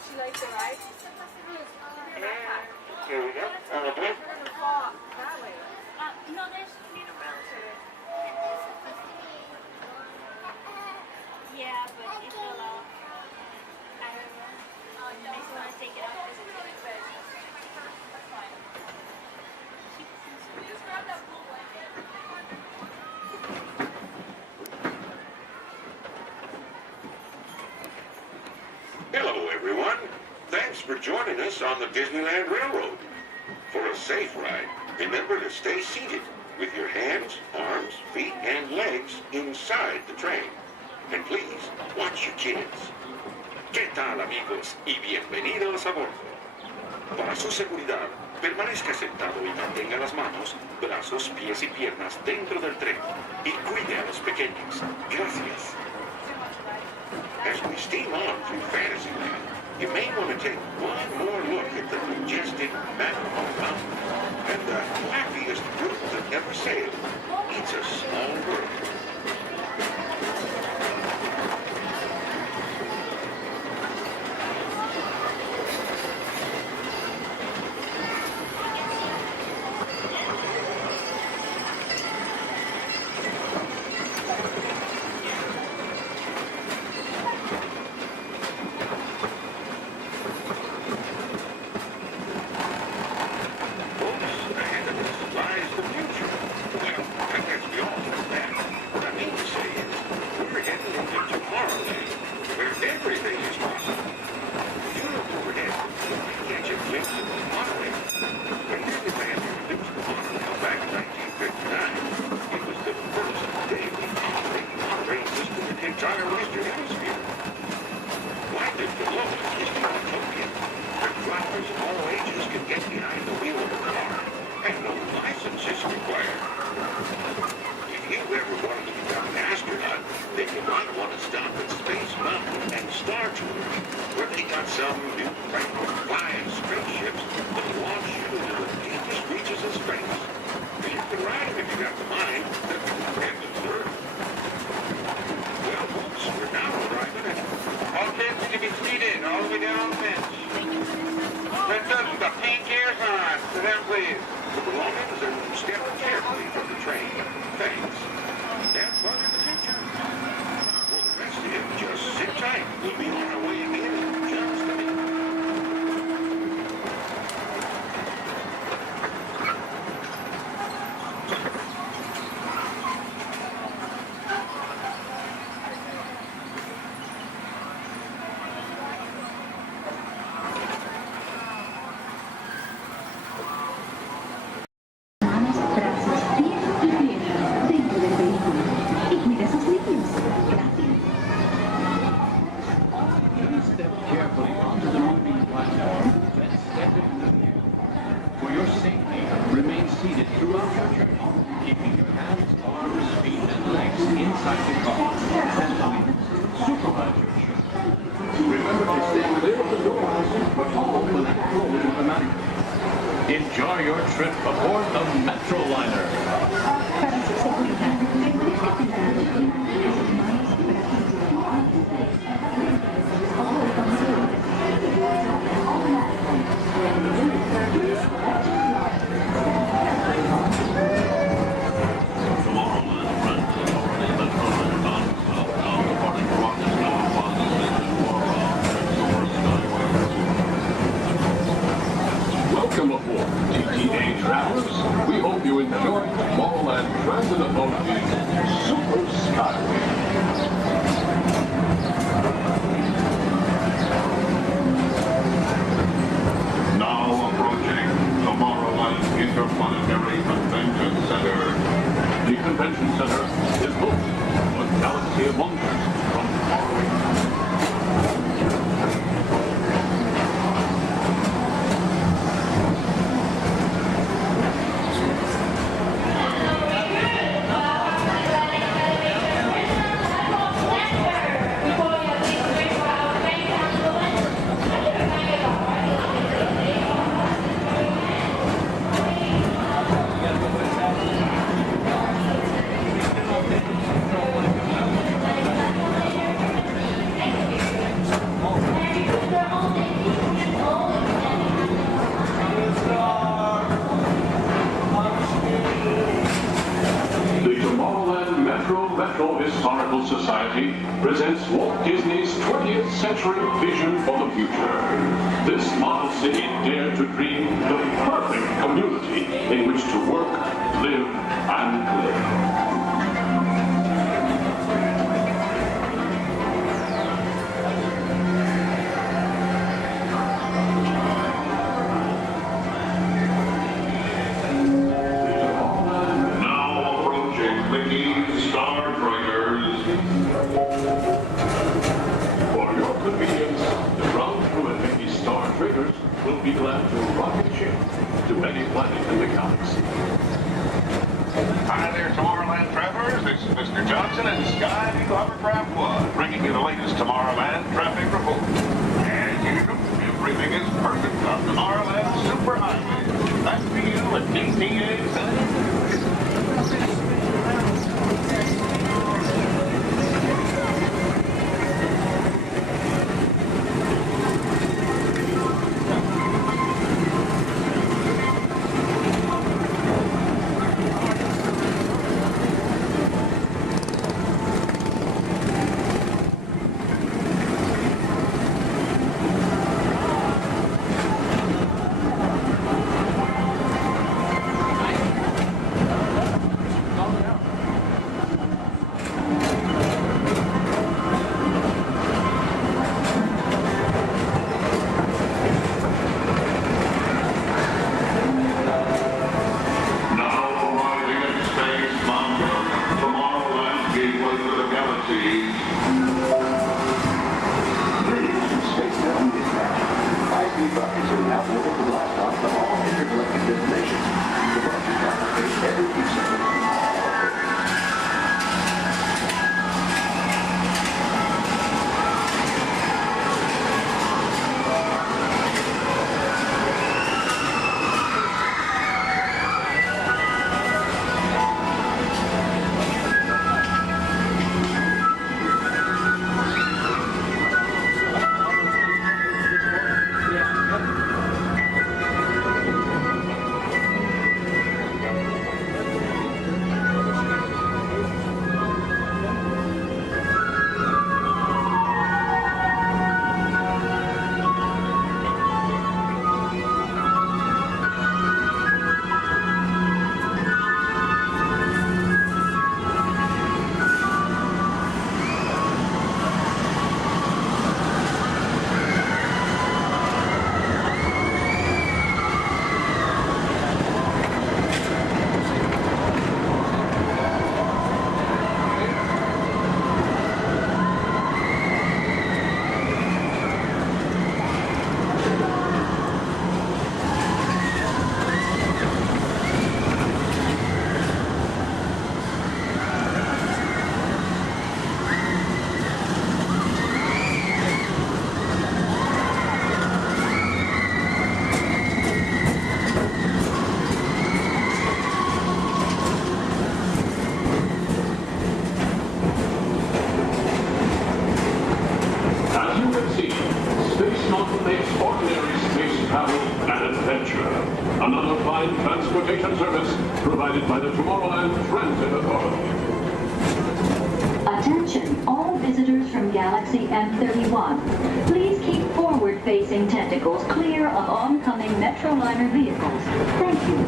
She likes it, right? Here we go. That way. No, there's need a relative. Yeah, but it fell off. I don't know. I just want to take it off. Just grab that blue blanket. Hello, everyone. Thanks for joining us on the Disneyland Railroad. For a safe ride, remember to stay seated with your hands, arms, feet, and legs inside the train. And please, watch your kids. ¿Qué tal, amigos? Y bienvenidos a bordo. Para su seguridad, permanezca sentado y mantenga las manos, brazos, pies y piernas dentro del tren. Y cuide a los pequeños. Gracias. As we steam on through Fantasyland, you may want to take one more look at the majestic Matterhorn Mountain and the happiest group that ever sailed. It's a small world. Enjoy your trip aboard the Metroliner. Welcome aboard, TTA travelers. We hope you enjoy Tomorrowland Transit Authority's Super Skyway. Now approaching Tomorrowland Interplanetary Convention Center. The convention center is home to a galaxy of wonders from faraway. Historical Society presents Walt Disney's 20th century vision for the future. This model city dared to dream the perfect community in which to work, live, and live. For your convenience, will be glad to rocket ship to any planet in the galaxy. Hi there, Tomorrowland travelers. This is Mr. Johnson and Sky Eagle Hovercraft 1, bringing you the latest Tomorrowland traffic report. As usual, everything is perfect on Tomorrowland Superhighway. Back to you at DTA Center. Another fine transportation service provided by the Tomorrowland Transit Authority. Attention, all visitors from Galaxy M31. Please keep forward-facing tentacles clear of oncoming Metroliner vehicles. Thank you.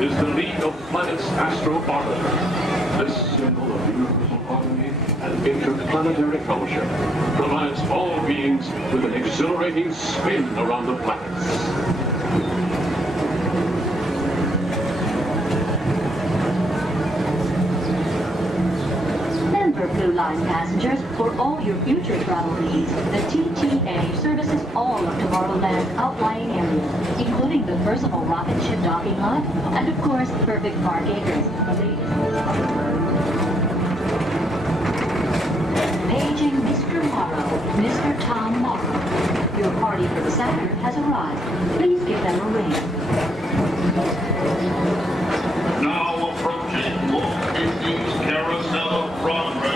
Is the League of Planets Astro Orbiter. This symbol of universal harmony and interplanetary fellowship provides all beings with an exhilarating spin around the planets. Blue Line passengers, for all your future travel needs, the TTA services all of Tomorrowland's outlying areas, including the personal rocket ship docking lot, and of course, perfect park acres. Paging Mr. Morrow, Mr. Tom Morrow. Your party for the Saturn has arrived. Please give them a ring. Now approaching Walt Disney's Carousel of Progress.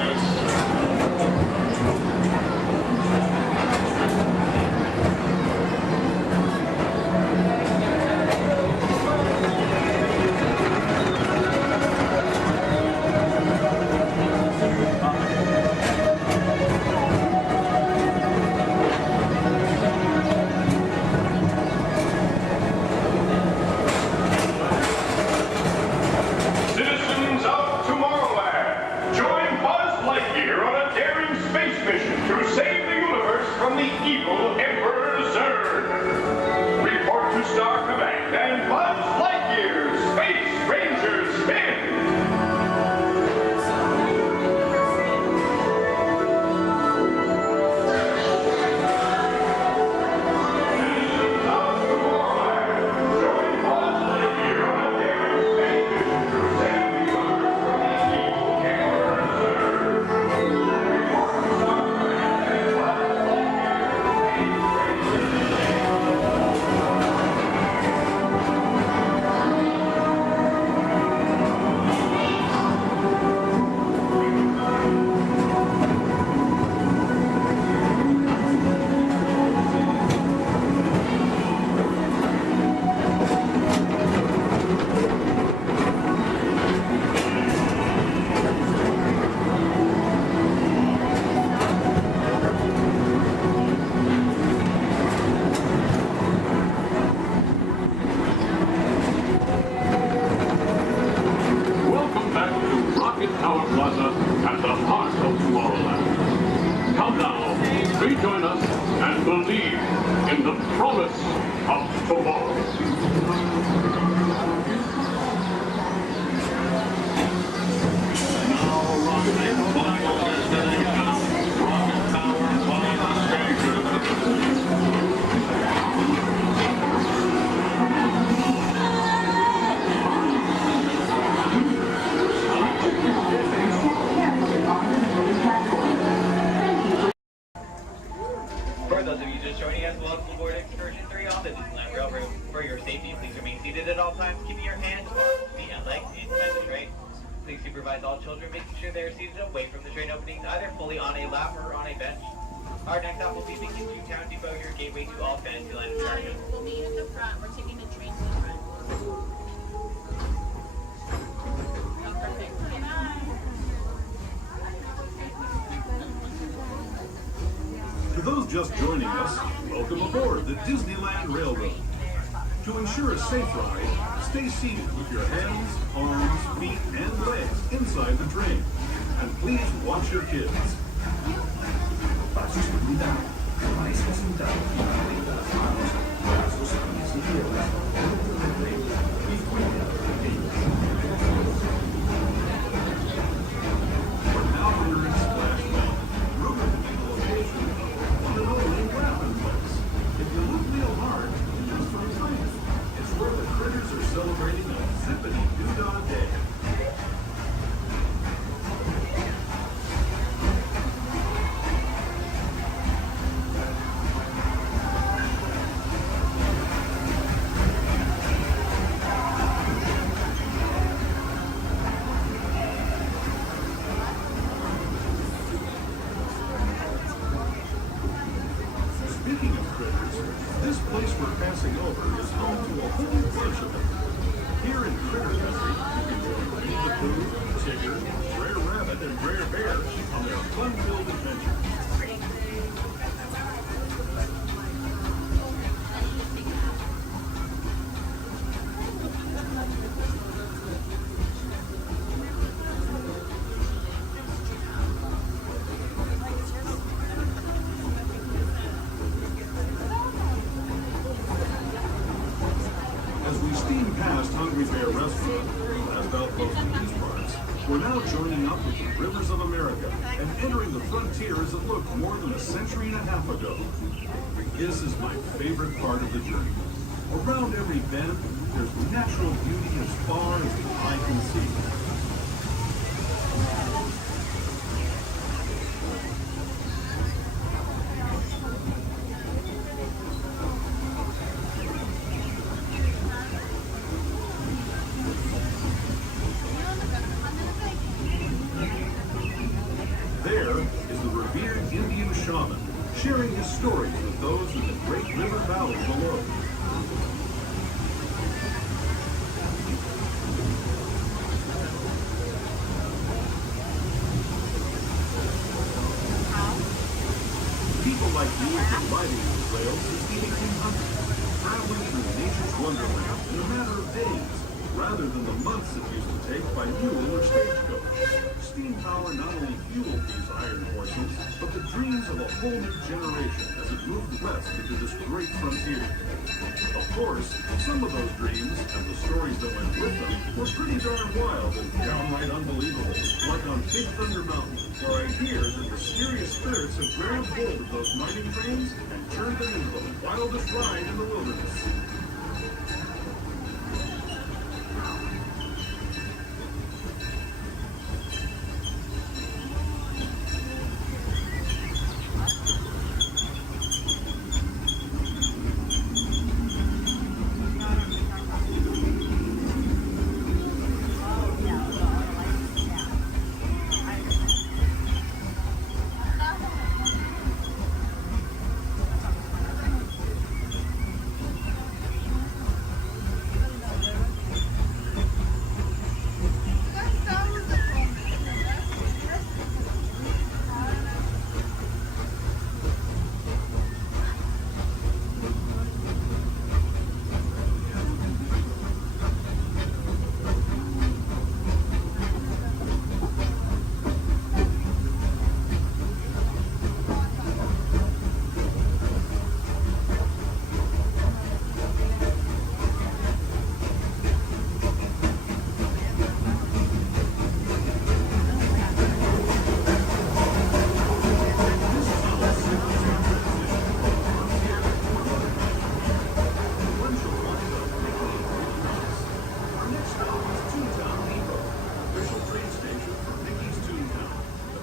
Seated at all times, keeping your hands, feet, and legs inside the tray. Please supervise all children, making sure they are seated away from the train openings, either fully on a lap or on a bench. Our next stop will be Mickey's Toontown Depot, your gateway to all Fantasyland attractions. We'll meet you in the front. We're taking the train to the front. Oh, perfect. To those just joining us, welcome aboard the Disneyland Railroad. To ensure a safe ride, stay seated with your hands, arms, feet, and legs inside the train. And please watch your kids. Para su seguridad, permanezca sentado y mantenga las manos, brazos, pies y piernas dentro del tren y cuide a los pequeños. We're now entering Splash Mountain, rumored to be the location of the one and only Rappin' Place. If you look real hard, just for a moment, it's where the critters are celebrating a zippity-doo-dah day. Speaking of critters, this place we're passing over is home to a whole bunch of them. Here in Critter Country, you can join Winnie the Pooh, Tigger, Brer Rabbit, and Brer Bear on their fun-filled adventures. As we steam past Hungry Bear Restaurant, the last outpost in these parts, we're now joining up with the rivers of America and entering the frontier as it looked more than a century and a half ago. This is my favorite part of the journey. Around every bend, there's natural beauty as far as the eye can see. There is the revered Indian shaman, sharing his stories with those in the great river valley below. People like me have been riding these rails since the 1800s, traveling through nature's wonderland in a matter of days, rather than the months it used to take by mule or stagecoach. Steam power not only fueled these iron horses, but the dreams of a whole new generation as it moved west into this great frontier. Of course, some of those dreams and the stories that went with them were pretty darn wild and downright unbelievable, like on Big Thunder Mountain, where I hear that mysterious spirits have grabbed hold of those mining trains and turned them into the wildest ride in the wilderness.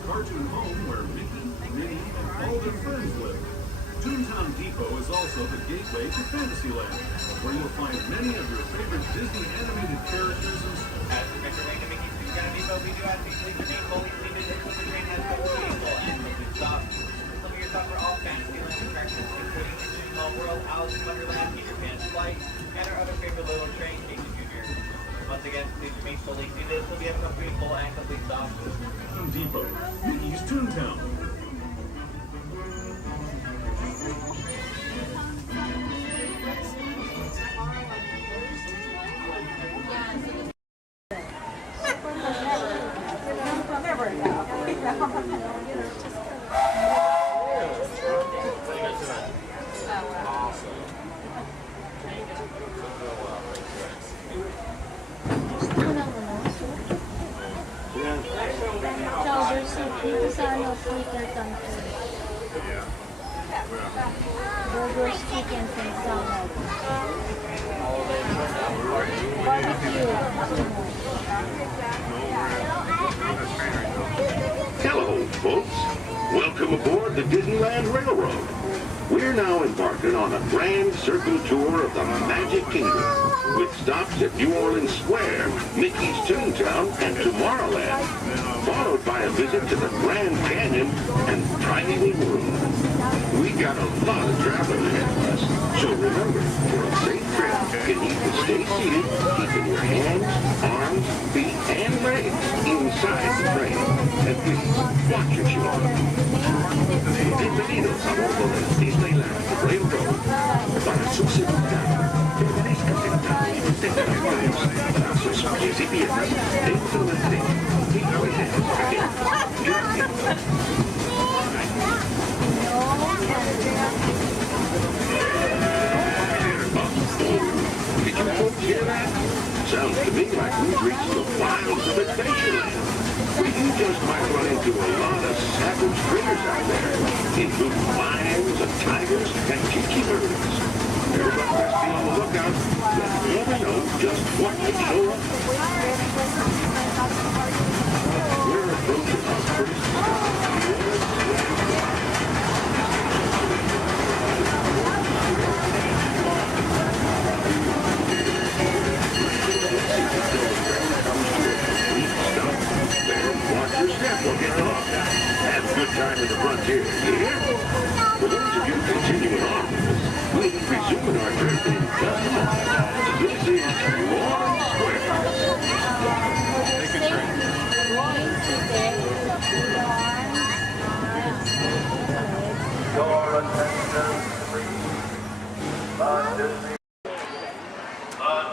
cartoon home where Mickey, Minnie, and all their friends live. Toontown Depot is also the gateway to Fantasyland. where you'll find many of your favorite Disney animated characters and As the Metro Lane to Mickey's Food County Depot, we do ask you please remain fully seated until the train has come to a full and complete stop. Some of your stops are all Fantasyland attractions, including Into Small World, Alice in Wonderland, Peter Pan's Flight, and our other favorite little train, Casey Jr. Once again, please remain fully seated until we have come to a full and complete stop. Home Depot, Mickey's Toontown. Burgers, chickens, and salad. Barbecue. Hello, folks. Welcome aboard the Disneyland Railroad. We're now embarking on a grand circle tour of the Magic Kingdom, with stops at New Orleans Square, Mickey's Toontown, and Tomorrowland, followed by a visit to the Grand Canyon and Tiny Little Room. We got a lot of traveling ahead of us, so remember, for a safe trip, you need to stay seated, keeping your hands, arms, feet, and legs inside the train. And please, watch your children. Bienvenidos a bordo del Disneyland Railroad. Para su seguridad, permanezcan sentados y mantengan las manos, brazos, pies y piernas dentro del tren. Y pueden caer. Gracias. Did you folks hear that? Sounds to me like we've reached the wilds of Adventureland. We just might run into a lot of savage critters out there, including lions and tigers and tiki birds. Everybody best be on the lookout. You never know just what could show up. We're approaching our first watch your step, we'll get off. Have a good time at the frontier, you hear? For those of you continuing on, we'll be resuming our trip in just a moment. This is New Orleans Square. Take a train. Your attention, please.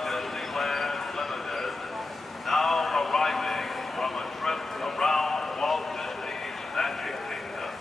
Disneyland Limited, now arriving from a trip around Walt Disney's Magic Kingdom.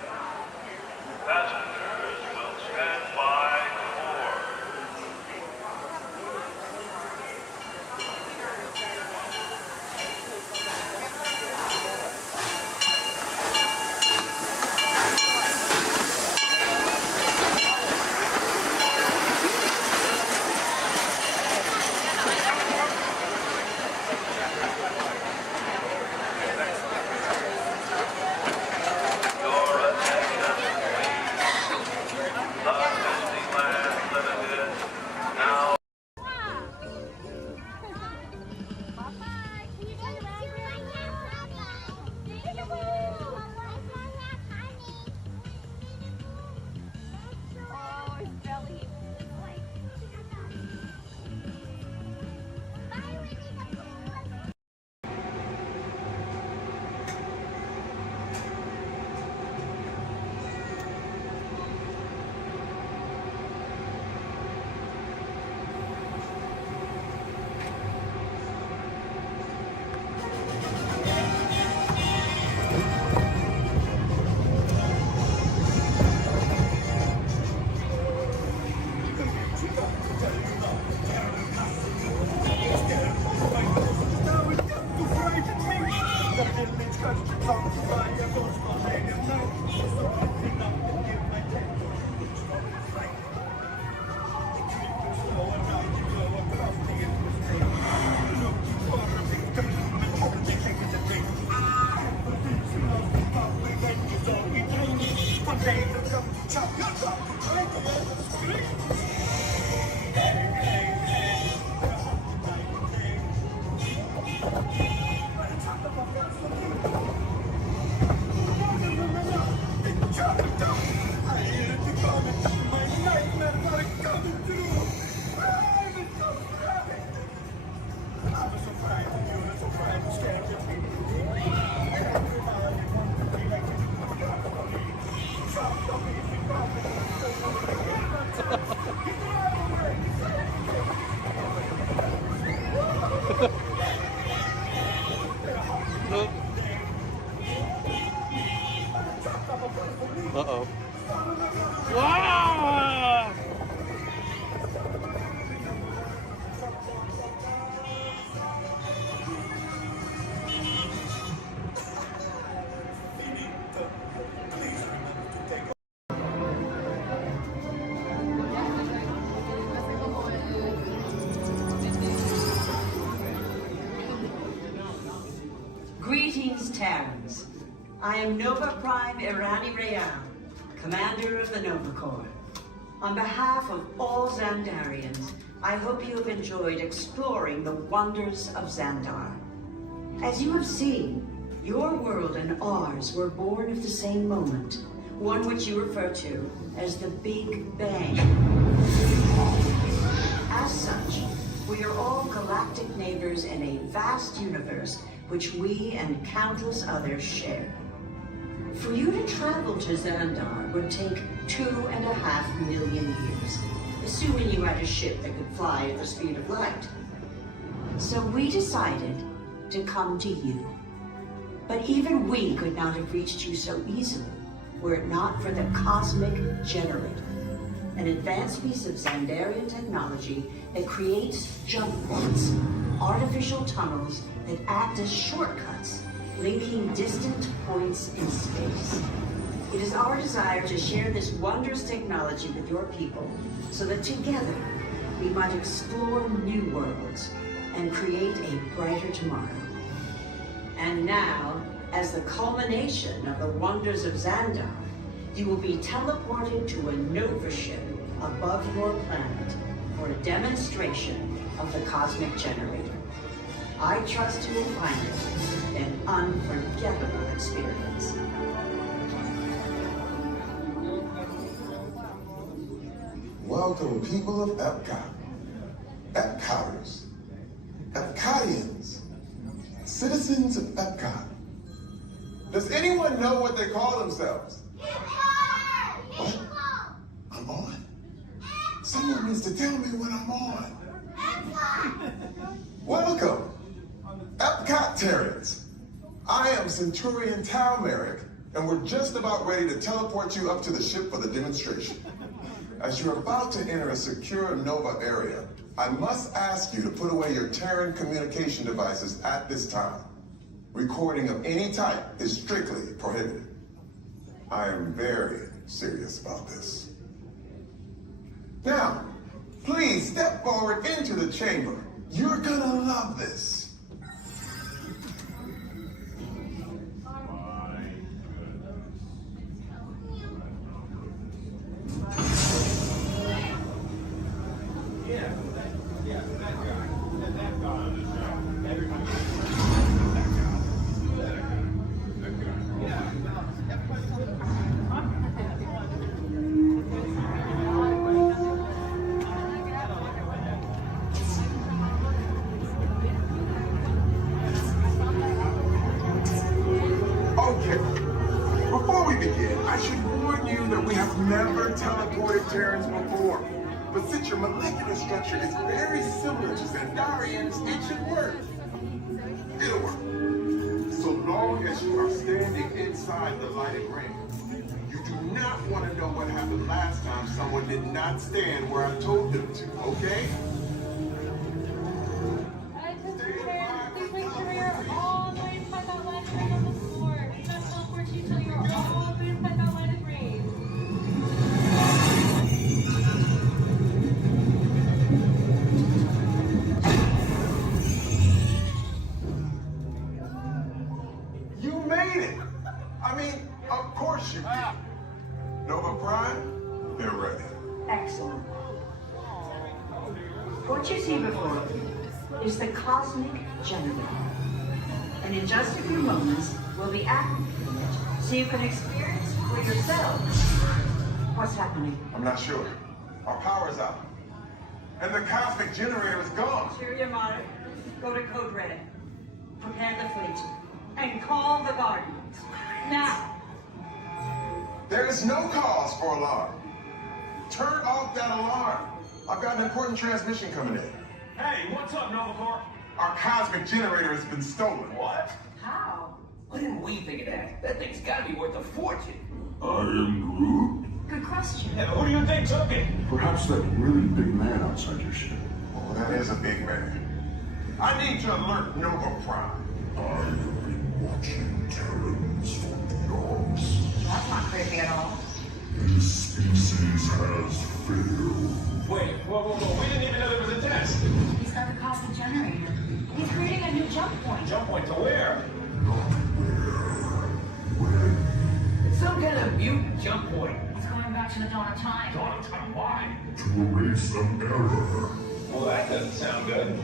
Uh-oh. Wow! Greetings, Terrans. I am Nova Prime Irani Rayan, Commander of the Nova Corps. On behalf of all Xandarians, I hope you have enjoyed exploring the wonders of Xandar. As you have seen, your world and ours were born of the same moment, one which you refer to as the Big Bang. As such, we are all galactic neighbors in a vast universe which we and countless others share. For you to travel to Xandar would take 2.5 million years, assuming you had a ship that could fly at the speed of light. So we decided to come to you. But even we could not have reached you so easily were it not for the Cosmic Generator, an advanced piece of Xandarian technology that creates jump points, artificial tunnels that act as shortcuts, linking distant points in space. It is our desire to share this wondrous technology with your people so that together we might explore new worlds and create a brighter tomorrow. And now, as the culmination of the wonders of Xandar, you will be teleported to a Nova ship above your planet for a demonstration of the Cosmic Generator. I trust you will find it an unforgettable experience. Welcome, people of Epcot, Epcoters, Epcotians, citizens of Epcot. Does anyone know what they call themselves? What? I'm on? Someone needs to tell me when I'm on. Welcome, Epcot-tarians. I am Centurion Tal Merrick, and we're just about ready to teleport you up to the ship for the demonstration. As you're about to enter a secure Nova area, I must ask you to put away your Terran communication devices at this time. Recording of any type is strictly prohibited. I am very serious about this. Now, please step forward into the chamber. You're gonna love this. Never teleported Terrans before, but since your molecular structure is very similar to Xandarians, it should work. It'll work. So long as you are standing inside the lighted ring. You do not want to know what happened last time someone did not stand where I told them to, okay? Please make sure you're all the way inside that lighted ring on the floor. We must teleport you till you're all the way inside that lighted ring. You made it! I mean, of course you did. Nova Prime, they're ready. Excellent. What you see before you is the Cosmic Generator. And in just a few moments, we'll be activating it so you can experience for yourself what's happening. I'm not sure. Our power's out. And the Cosmic Generator is gone. Sure, your mother. Go to Code Red. Prepare the fleet. And call the Guardians. Now. There is no cause for alarm. Turn off that alarm. I've got an important transmission coming in. Hey, what's up, Nova Corps? Our cosmic generator has been stolen. What? How? Why didn't we think of that? That thing's gotta be worth a fortune. I am Groot. Good question. Yeah, who do you think took it? Perhaps that really big man outside your ship. Oh, that is a big man. I need to alert Nova Prime. I have been watching Terrans for eons. That's not creepy at all. This species has failed. Wait, whoa. We didn't even know there was a test. He's got the cosmic generator. He's creating a new jump point. Jump point to where? Not where. It's some kind of mutant jump point. It's going back to the dawn of time. Dawn of time, why? To erase an error. Well, that doesn't sound good.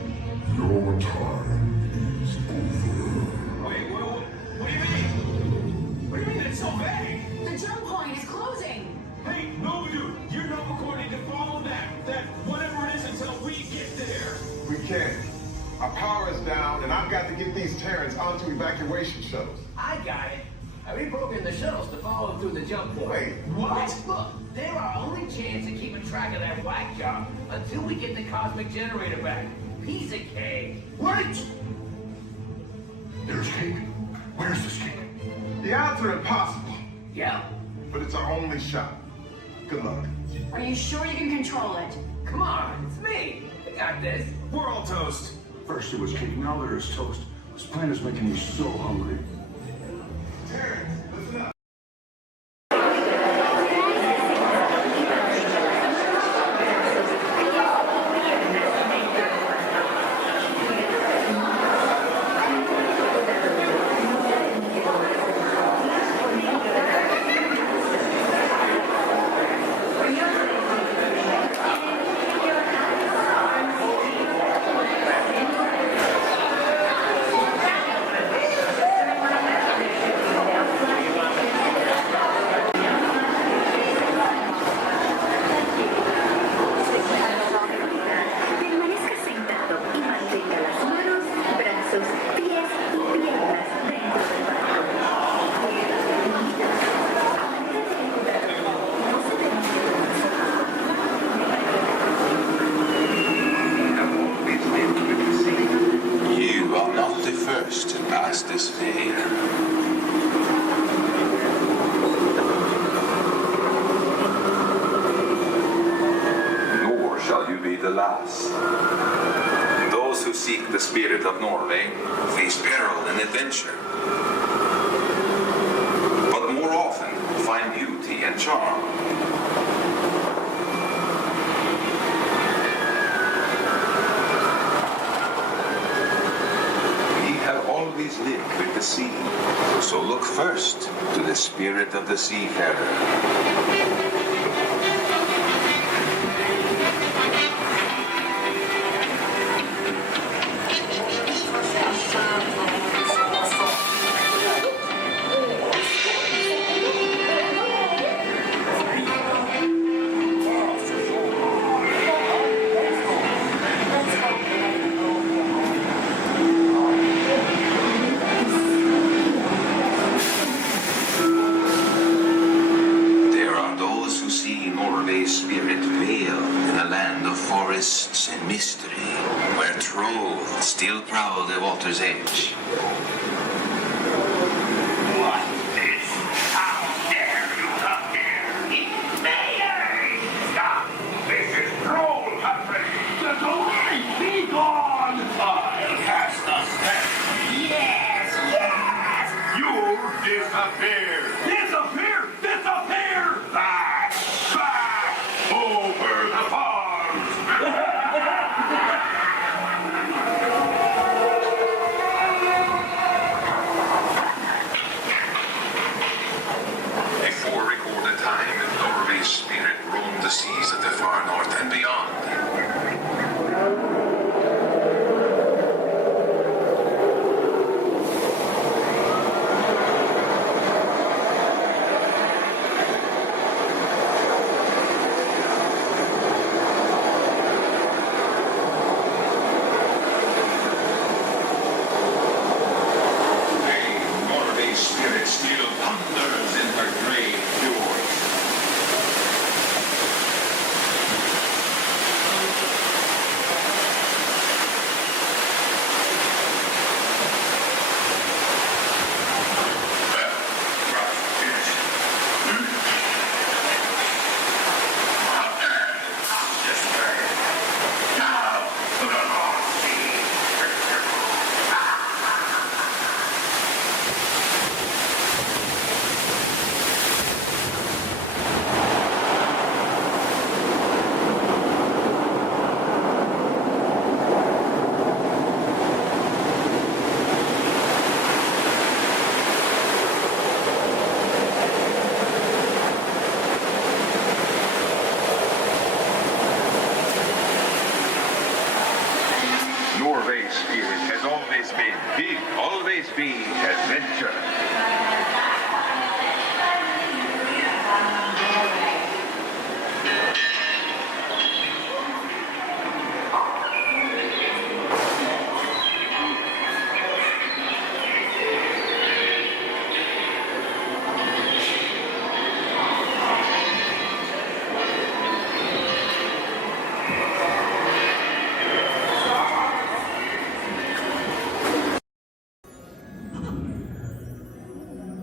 Your time is over. Wait, what do you mean? What do you mean it's so vague? The jump point is closing. Hey, Nova Dude, you're Nova Corps need to follow that whatever it is until we get there. We can't. Our power is down, and I've got to get these Terrans onto evacuation shuttles. I got it. I reprogrammed the shuttles to follow them through the jump point. Wait, what? Look, they're our only chance of keeping track of that whack job until we get the cosmic generator back. Piece of cake. Wait! There's cake. Where's this cake? The odds are impossible, Yeah. but it's our only shot. Good luck. Are you sure you can control it? Come on, it's me. I got this. We're all toast. First it was cake, now there is toast. This plan is making me so hungry. Terrans, listen up. Those who seek the spirit of Norway face peril and adventure, but more often find beauty and charm. We have always lived with the sea, so look first to the spirit of the seafarer. Spirit veiled in a land of forests and mystery, where trolls still prowl the water's edge. What is? How dare you come here? Invaders! Stop! This is troll country! Get away! Be gone! I'll cast the spell. Yes! Yes! You disappear! Disappear! Disappear! Back! Back! Over the farm! will always be adventure.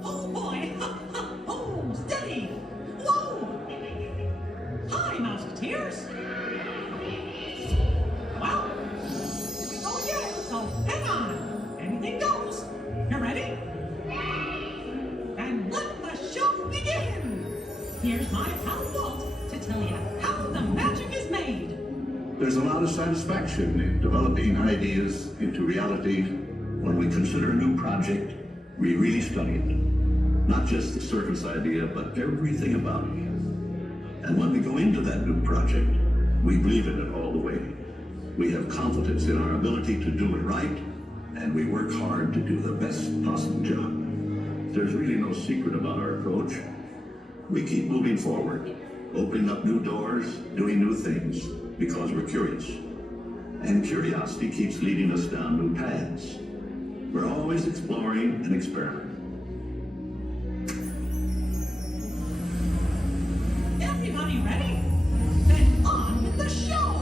Oh boy! Oh, steady! Whoa! Hi, Mouseketeers! Well, here we go again, so hang on! Anything goes! You ready? And let the show begin! Here's my pal Walt to tell you how the magic is made! There's a lot of satisfaction in developing ideas into reality. When we consider a new project, we really study it. Not just the surface idea, but everything about it. And when we go into that new project, we believe in it all the way. We have confidence in our ability to do it right, and we work hard to do the best possible job. There's really no secret about our approach. We keep moving forward, opening up new doors, doing new things, because we're curious. And curiosity keeps leading us down new paths. We're always exploring and experimenting. Everybody ready? Then on with the show!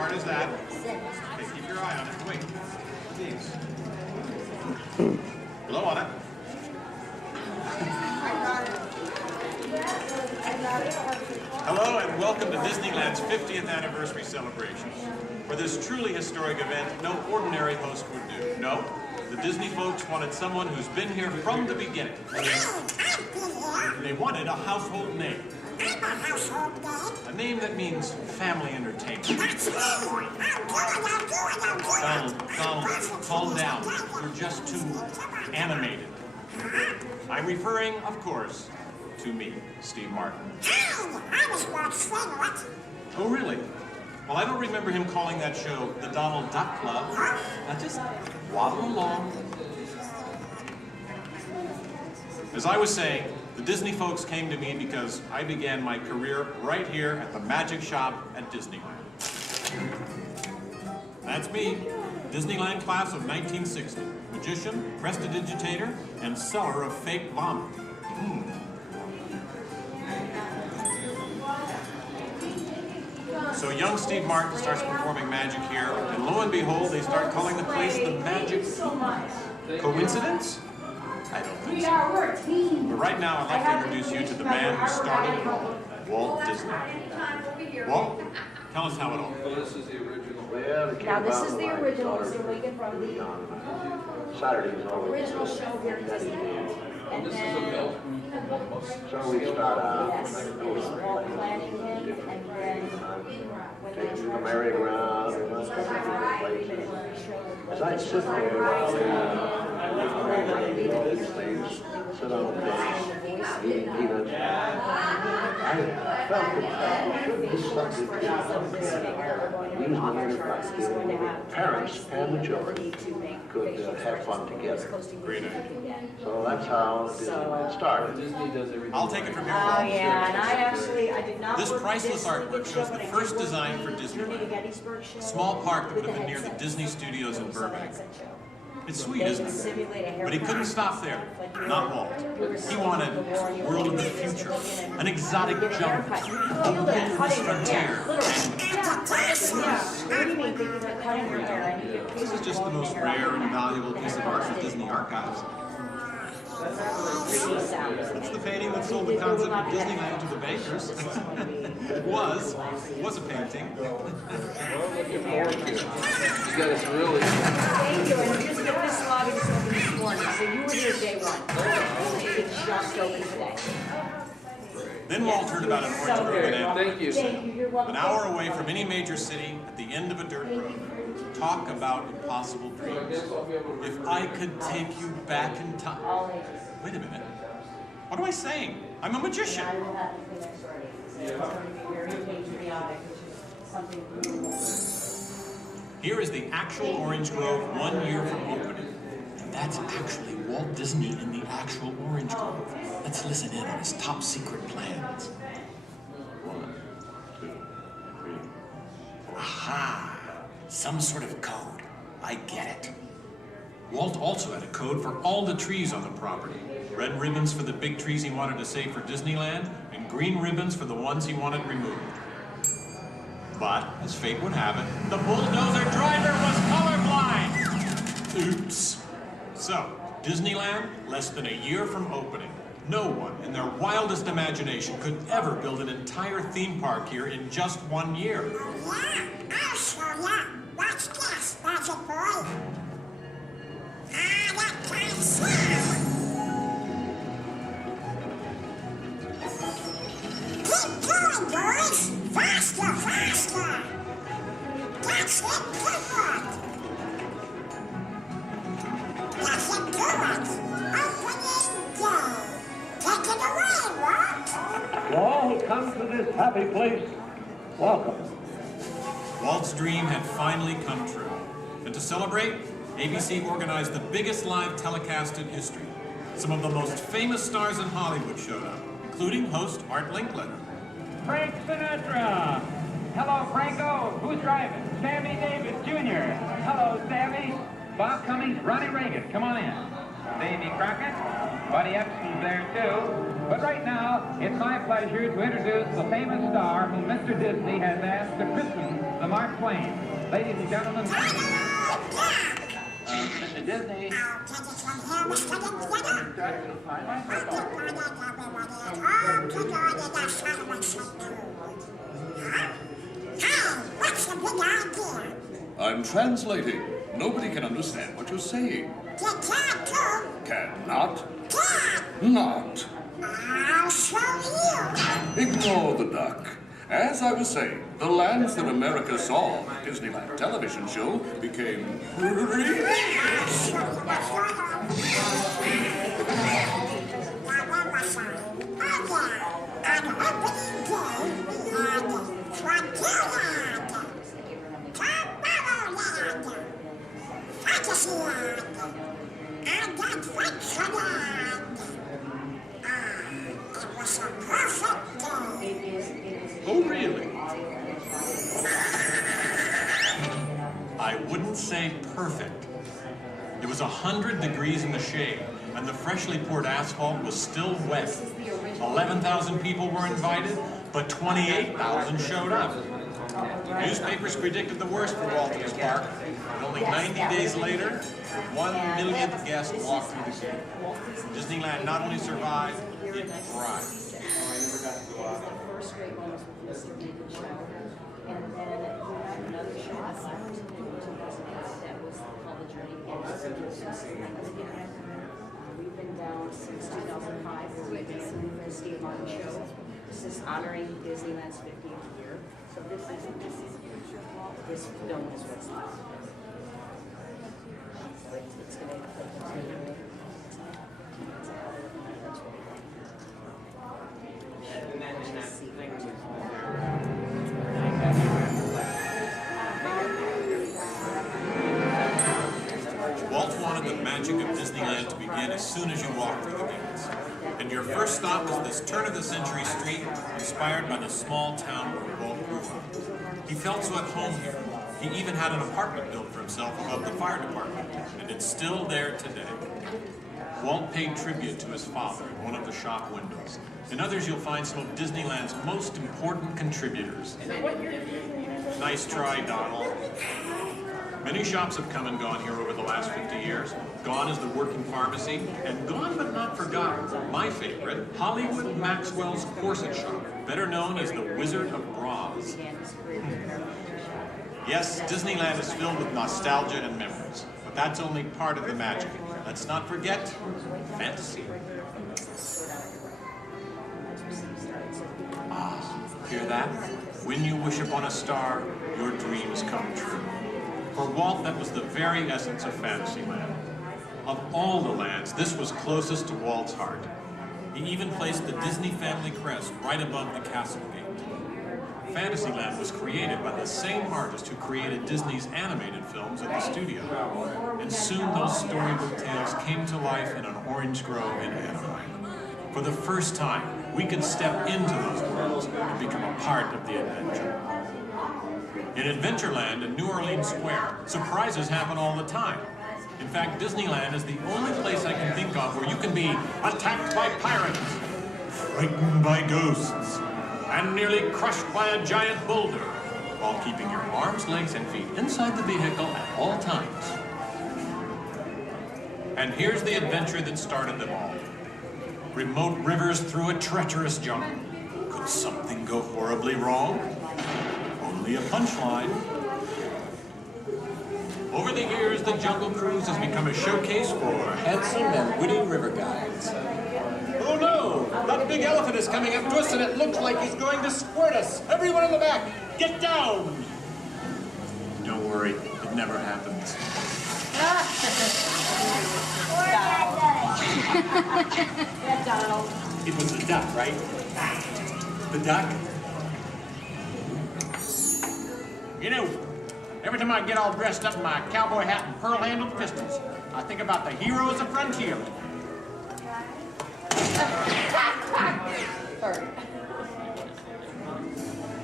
card is that? Okay, keep your eye on it. Wait. Please. Blow on it. Hello and welcome to Disneyland's 50th anniversary celebration. For this truly historic event, no ordinary host would do. No, the Disney folks wanted someone who's been here from the beginning. They wanted a household name. I'm a household name. A name that means family entertainment. That's me. Donald, calm down. You're just too animated. I'm referring, of course, to me, Steve Martin. Hi, I was Walt's friend, what? Oh, really? Well, I don't remember him calling that show the Donald Duck Club. Now just waddle along. As I was saying, the Disney folks came to me because I began my career right here at the Magic Shop at Disneyland. That's me, Disneyland class of 1960. Magician, prestidigitator, and seller of fake vomit. So So young Steve Martin starts performing magic here, and lo and behold, they start calling the place the Magic Peak. Coincidence? I don't think so. We're a team. But right now, I'd like to introduce you to the man who started it all, Walt Disney. Walt, tell us how it all Well, this is the original. Now this is the original, Mr. Wigan, from the original show here at Disneyland. And This is a then, belt. So we start out yes, it was Walt planning him, and then when they taking the merry-go-round and let's go to different places. As I sit there while these things sit on the bench, eating peanuts, I felt that there should be something to parents and the children could have fun together. Great idea. So that's how Disneyland started. I'll take it from here, Oh, Walt. yeah, and I did not. This work priceless this artwork show, shows but the I did first work design on for the Journey to Disneyland. Gettysburg show A small park that would have with been the near the headset Disney show. Studios in Burbank. Headset show. It's sweet, They isn't can it? simulate a But he couldn't stop there. Not Walt. He wanted a world of the future, an exotic jungle, a wilderness frontier. This is just the most rare and valuable piece of art for Disney archives. It's the painting that sold the concept of Disneyland to the bankers. It was a painting. Well, looking forward to it. You guys really. Thank you, and here's the this lobby just opened this morning, so you were here day one. It's just open today. Then Walt heard about an orange grove in Anaheim. Thank you. Thank you, you're welcome. An hour away from any major city, at the end of a dirt road. Talk about impossible dreams. If I could take you back in time. Wait a minute. What am I saying? I'm a magician. Here is the actual orange grove 1 year from opening. And that's actually Walt Disney in the actual orange grove. Let's listen in on his top secret plans. 1, 2, 3. Aha! Some sort of code. I get it. Walt also had a code for all the trees on the property. Red ribbons for the big trees he wanted to save for Disneyland, and green ribbons for the ones he wanted removed. But, as fate would have it, the bulldozer driver was colorblind! Oops. So, Disneyland, less than a year from opening. No one, in their wildest imagination, could ever build an entire theme park here in just 1 year. Yeah, I'll show ya. Watch this, Magic Boy. That kind of sound. Keep going, boys. Faster, faster. That's it, good one. That's it, good one. Opening day. Take it away, Walt. To all who come to this happy place, welcome. Walt's dream had finally come true. And to celebrate, ABC organized the biggest live telecast in history. Some of the most famous stars in Hollywood showed up, including host Art Linkletter. Frank Sinatra. Hello, Franco. Who's driving? Sammy Davis Jr. Hello, Sammy. Bob Cummings, Ronnie Reagan. Come on in. Davy Crockett. Buddy Epson's there, too. But right now, it's my pleasure to introduce the famous star whom Mr. Disney has asked to christen the Mark Twain. Ladies and gentlemen, Mr. Disney. I'll take it from here, Mr. Hey, what's the big idea? I'm translating. Nobody can understand what you're saying. You can't do. Cannot. Can. Not. I'll show you. Ignore the duck. As I was saying, the lands that America saw on the Disneyland television show became real. I'll show you what's going on. Now, where was I? Oh, yeah. On opening day, we had Frontierland, Tomorrowland, Fantasyland, and Adventureland. It was a perfect day. Oh, really? I wouldn't say perfect. It was 100 degrees in the shade, and the freshly poured asphalt was still wet. 11,000 people were invited, but 28,000 showed up. Newspapers predicted the worst for Walt and his park, and only 90 days later, 1 millionth guest walked through the gate. Disneyland not only survived, it thrived. First great moments with Mr. Lincoln show, and then we had another show that was called The Journey again. We've been down since 2005, where we've been singing for the Steve Martin show. This is honoring Disneyland's 50th year. So this film is what's left. So it's going to continue. Walt wanted the magic of Disneyland to begin as soon as you walk through the gates. And your first stop is this turn-of-the-century street inspired by the small town where Walt grew up. He felt so at home here. He even had an apartment built for himself above the fire department, and it's still there today. Walt paid tribute to his father in one of the shop windows. In others, you'll find some of Disneyland's most important contributors. Nice try, Donald. Many shops have come and gone here over the last 50 years. Gone is the working pharmacy, and gone but not forgotten, my favorite, Hollywood Maxwell's corset shop, better known as the Wizard of Bras. Yes, Disneyland is filled with nostalgia and memories, but that's only part of the magic. Let's not forget fantasy. Ah, hear that? When you wish upon a star, your dreams come true. For Walt, that was the very essence of Fantasyland. Of all the lands, this was closest to Walt's heart. He even placed the Disney family crest right above the castle gate. Fantasyland was created by the same artist who created Disney's animated films at the studio. And soon those storybook tales came to life in an orange grove in Anaheim. For the first time, we could step into those worlds and become a part of the adventure. In Adventureland in New Orleans Square, surprises happen all the time. In fact, Disneyland is the only place I can think of where you can be attacked by pirates, frightened by ghosts, and nearly crushed by a giant boulder, while keeping your arms, legs, and feet inside the vehicle at all times. And here's the adventure that started them all. Remote rivers through a treacherous jungle. Could something go horribly wrong? Only a punchline. Over the years, the Jungle Cruise has become a showcase for handsome and witty river guides. Oh no! That big elephant is coming up to us and it looks like he's going to squirt us! Everyone in the back, get down! Don't worry, it never happens. Yeah, Donald. It was the duck, right? The duck? You know, every time I get all dressed up in my cowboy hat and pearl-handled pistols, I think about the heroes of Frontierland.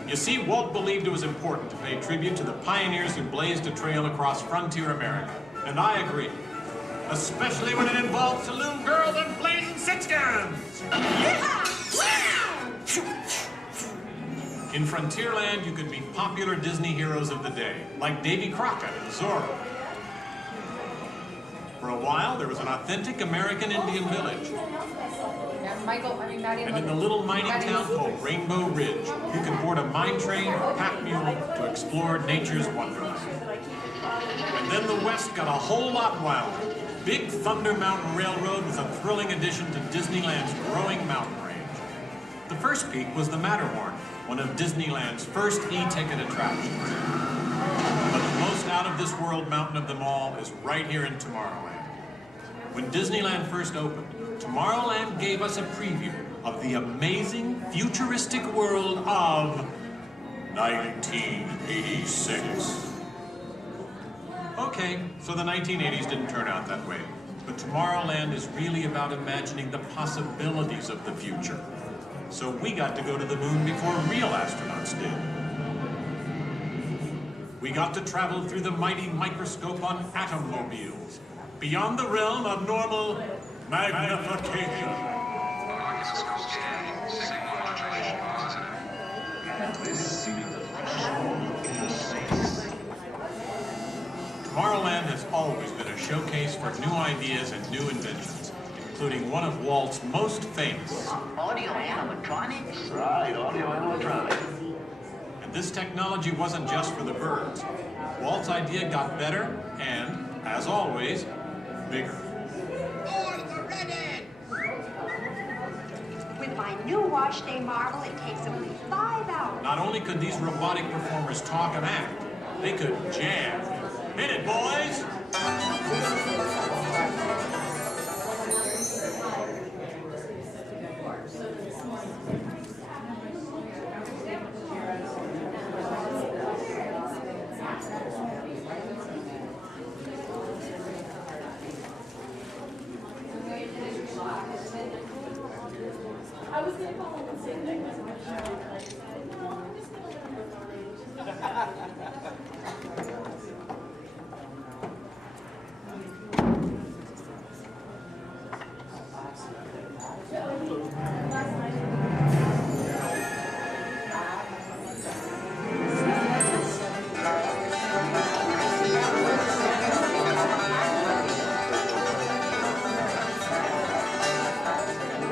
You see, Walt believed it was important to pay tribute to the pioneers who blazed a trail across frontier America. And I agree. Especially when it involves saloon girls and blazing six-guns! In Frontierland, you could meet popular Disney heroes of the day, like Davy Crockett and Zorro. For a while, there was an authentic American Indian village. And in the little mining town called Rainbow Ridge, you can board a mine train or pack mule to explore nature's wonderland. And then the West got a whole lot wilder. Big Thunder Mountain Railroad was a thrilling addition to Disneyland's growing mountain range. The first peak was the Matterhorn, one of Disneyland's first e-ticket attractions. But the most out-of-this-world mountain of them all is right here in Tomorrowland. When Disneyland first opened, Tomorrowland gave us a preview of the amazing, futuristic world of 1986. Okay, so the 1980s didn't turn out that way. But Tomorrowland is really about imagining the possibilities of the future. So we got to go to the moon before real astronauts did. We got to travel through the mighty microscope on atommobiles, beyond the realm of normal magnification. showcase for new ideas and new inventions, including one of Walt's most famous. Audio animatronics? Right, audio animatronics. And this technology wasn't just for the birds. Walt's idea got better and, as always, bigger. With my new watch, they marvel it takes only 5 hours. Not only could these robotic performers talk and act, they could jam. Hit it, boys! I was going to call him and say that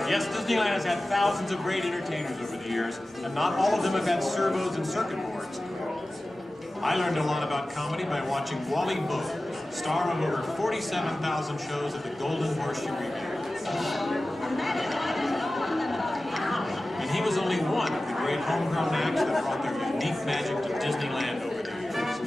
Yes, Disneyland has had thousands of great entertainers over the years, and not all of them have had servos and circuit boards. I learned a lot about comedy by watching Wally Boat, star of over 47,000 shows at the Golden Horseshoe Revue. And he was only one of the great homegrown acts that brought their unique magic to Disneyland over the years.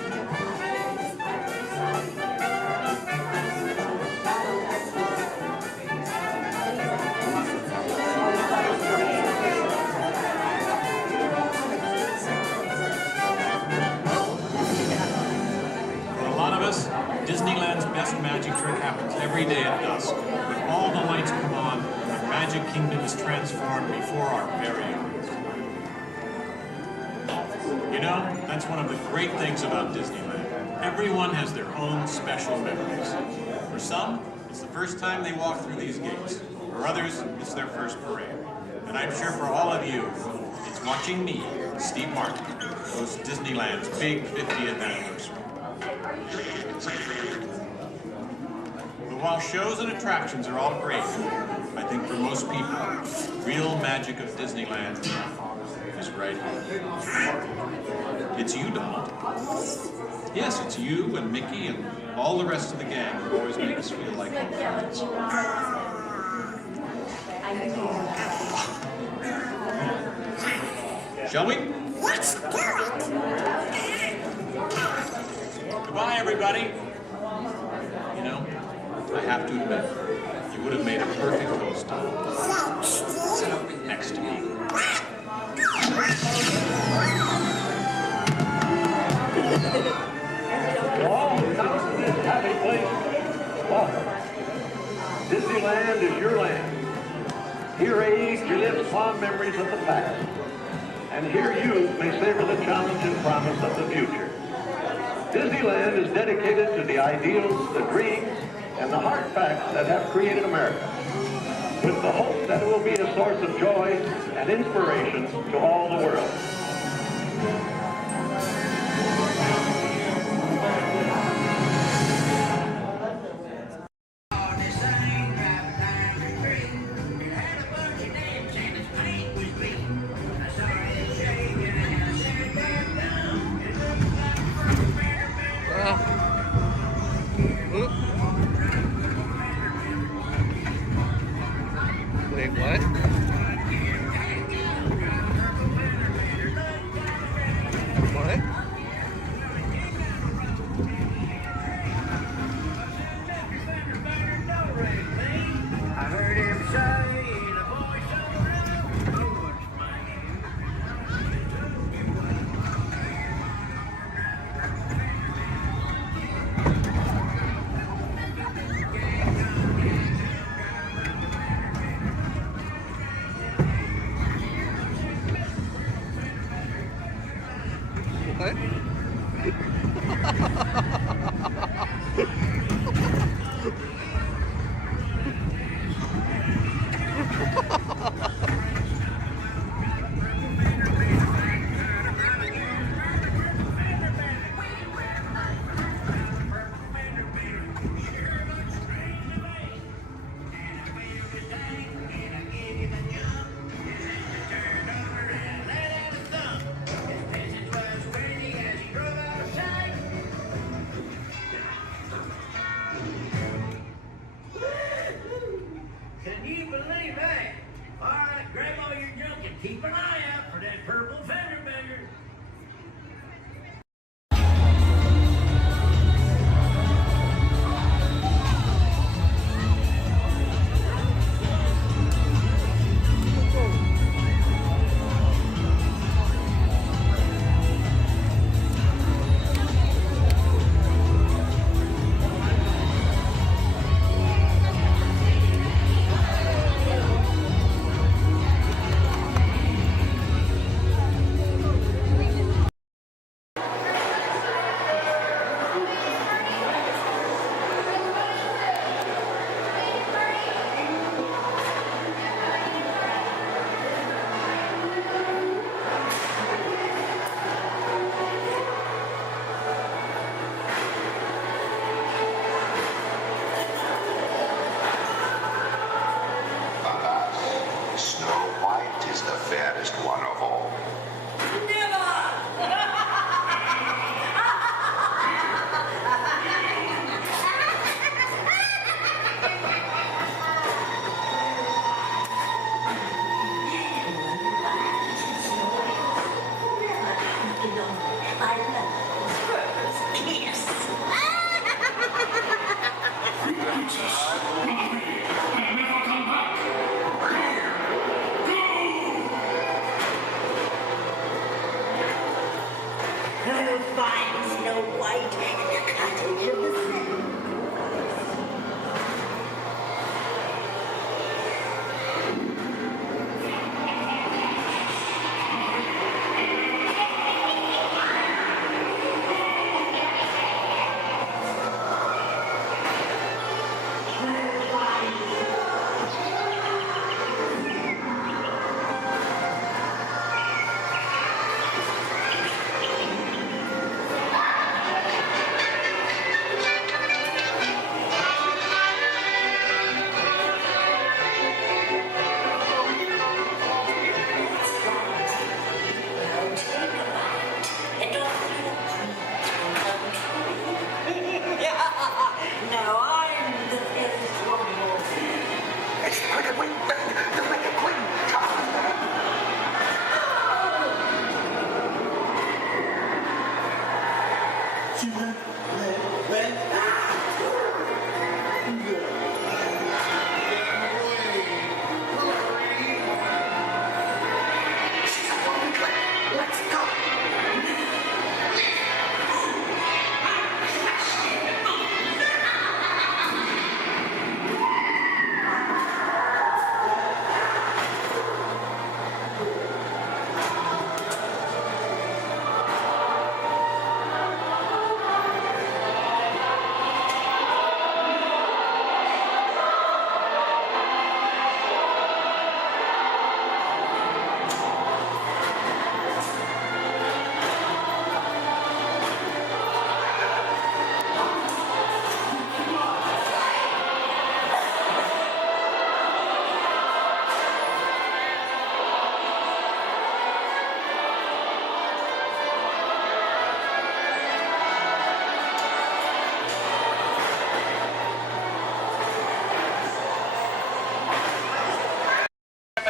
Disneyland's best magic trick happens every day at dusk, when all the lights come on and the Magic Kingdom is transformed before our very eyes. You know, that's one of the great things about Disneyland. Everyone has their own special memories. For some, it's the first time they walk through these gates. For others, it's their first parade. And I'm sure for all of you, it's watching me, Steve Martin, host Disneyland's big 50th anniversary. But while shows and attractions are all great, I think for most people, real magic of Disneyland is right here. It's you, Donald. Yes, it's you and Mickey and all the rest of the gang who always make us feel like home. Shall we? Let's do it! Goodbye, everybody. You know, I have to admit, you would have made a perfect host. Sit up next to me. All come to this happy place. Welcome. Disneyland is your land. Here age relives fond memories of the past. And here you may savor the challenge and promise of the future. Disneyland is dedicated to the ideals, the dreams, and the hard facts that have created America, with the hope that it will be a source of joy and inspiration to all the world. Wait, what? What? I heard him say the voice of the Lord's What?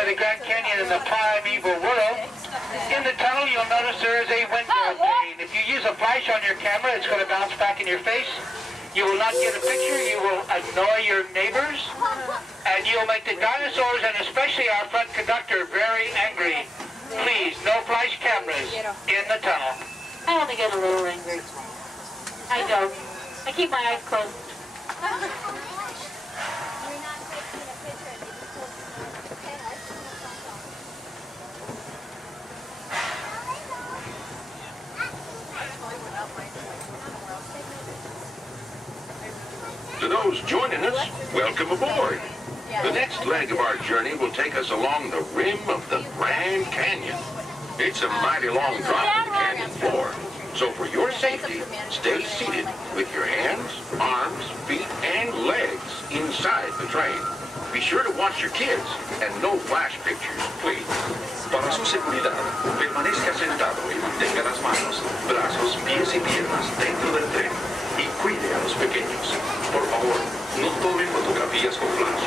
The Grand Canyon in the primeval world. In the tunnel, you'll notice there is a window pane. If you use a flash on your camera, it's going to bounce back in your face. You will not get a picture. You will annoy your neighbors. And you'll make the dinosaurs, and especially our front conductor, very angry. Please, no flash cameras in the tunnel. I only get a little angry. I don't. I keep my eyes closed. To those joining us, welcome aboard. The next leg of our journey will take us along the rim of the Grand Canyon. It's a mighty long drop to the canyon floor, so for your safety, stay seated with your hands, arms, feet, and legs inside the train. Be sure to watch your kids and no flash pictures, please. Para su seguridad, permanezca sentado y mantenga las manos, brazos, pies y piernas dentro del tren y cuide a los pequeños. Por favor, no tome fotografías con flash.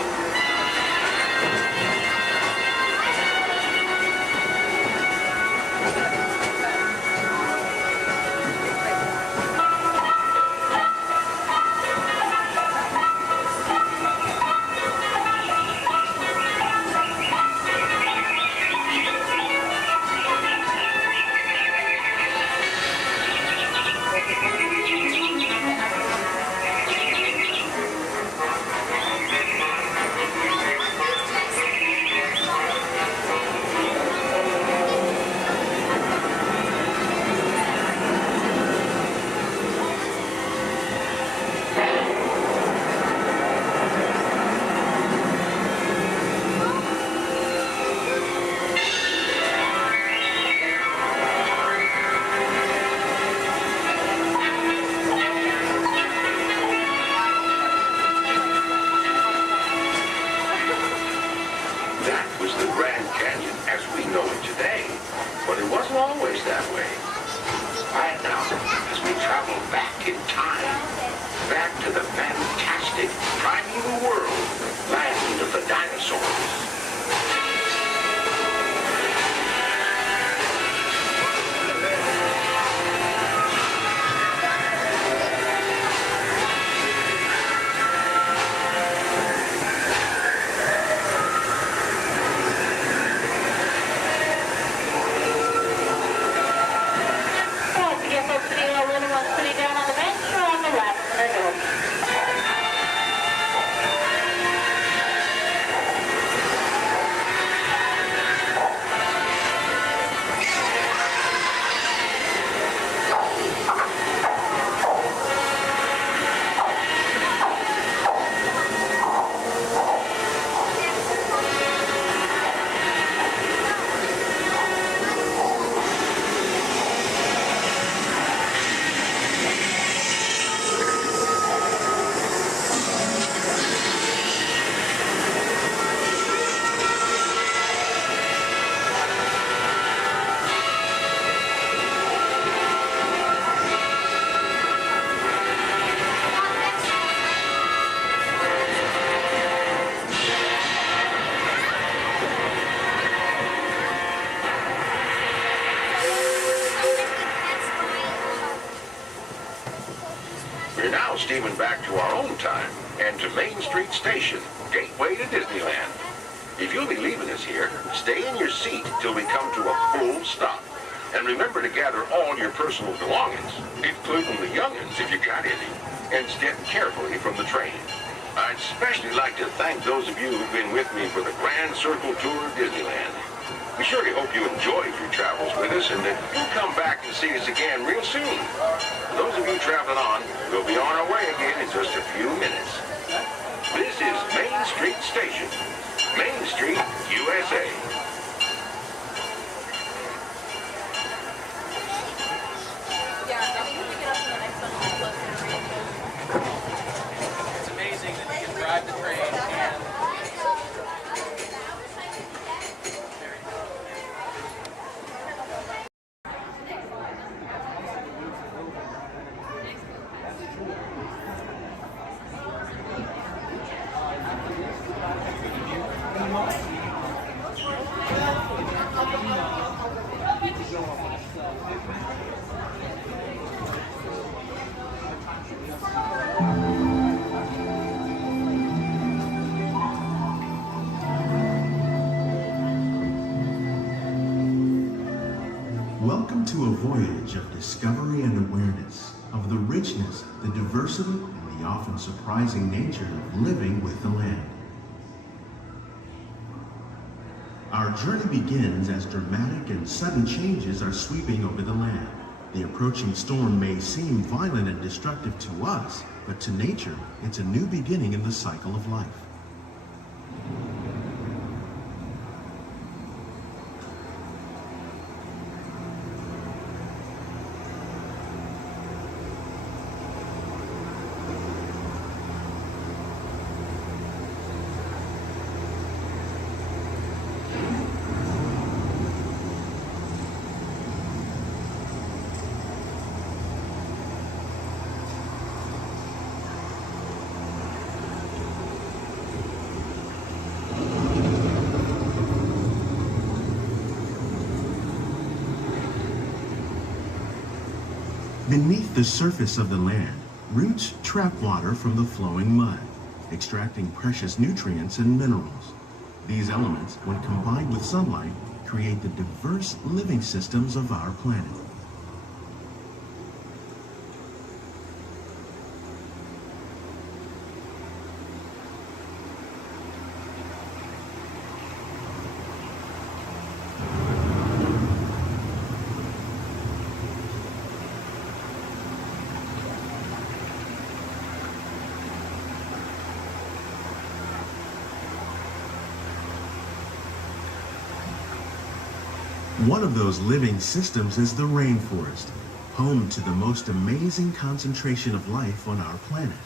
We're now steaming back to our own time and to Main Street Station, gateway to Disneyland. If you'll be leaving us here, stay in your seat till we come to a full stop. And remember to gather all your personal belongings, including the young'uns if you got any, and step carefully from the train. I'd especially like to thank those of you who've been with me for the Grand Circle Tour of Disneyland. We surely hope you enjoyed your travels with us and that you'll come back and see us again real soon. For those of you traveling on, we'll be on our way again in just a few minutes. This is Main Street Station, Main Street, USA. It's amazing that you can drive the train and Welcome to a voyage of discovery and awareness of the richness, the diversity, and the often surprising nature of living with the land. Our journey begins as dramatic and sudden changes are sweeping over the land. The approaching storm may seem violent and destructive to us, but to nature, it's a new beginning in the cycle of life. Beneath the surface of the land, roots trap water from the flowing mud, extracting precious nutrients and minerals. These elements, when combined with sunlight, create the diverse living systems of our planet. One of those living systems is the rainforest, home to the most amazing concentration of life on our planet.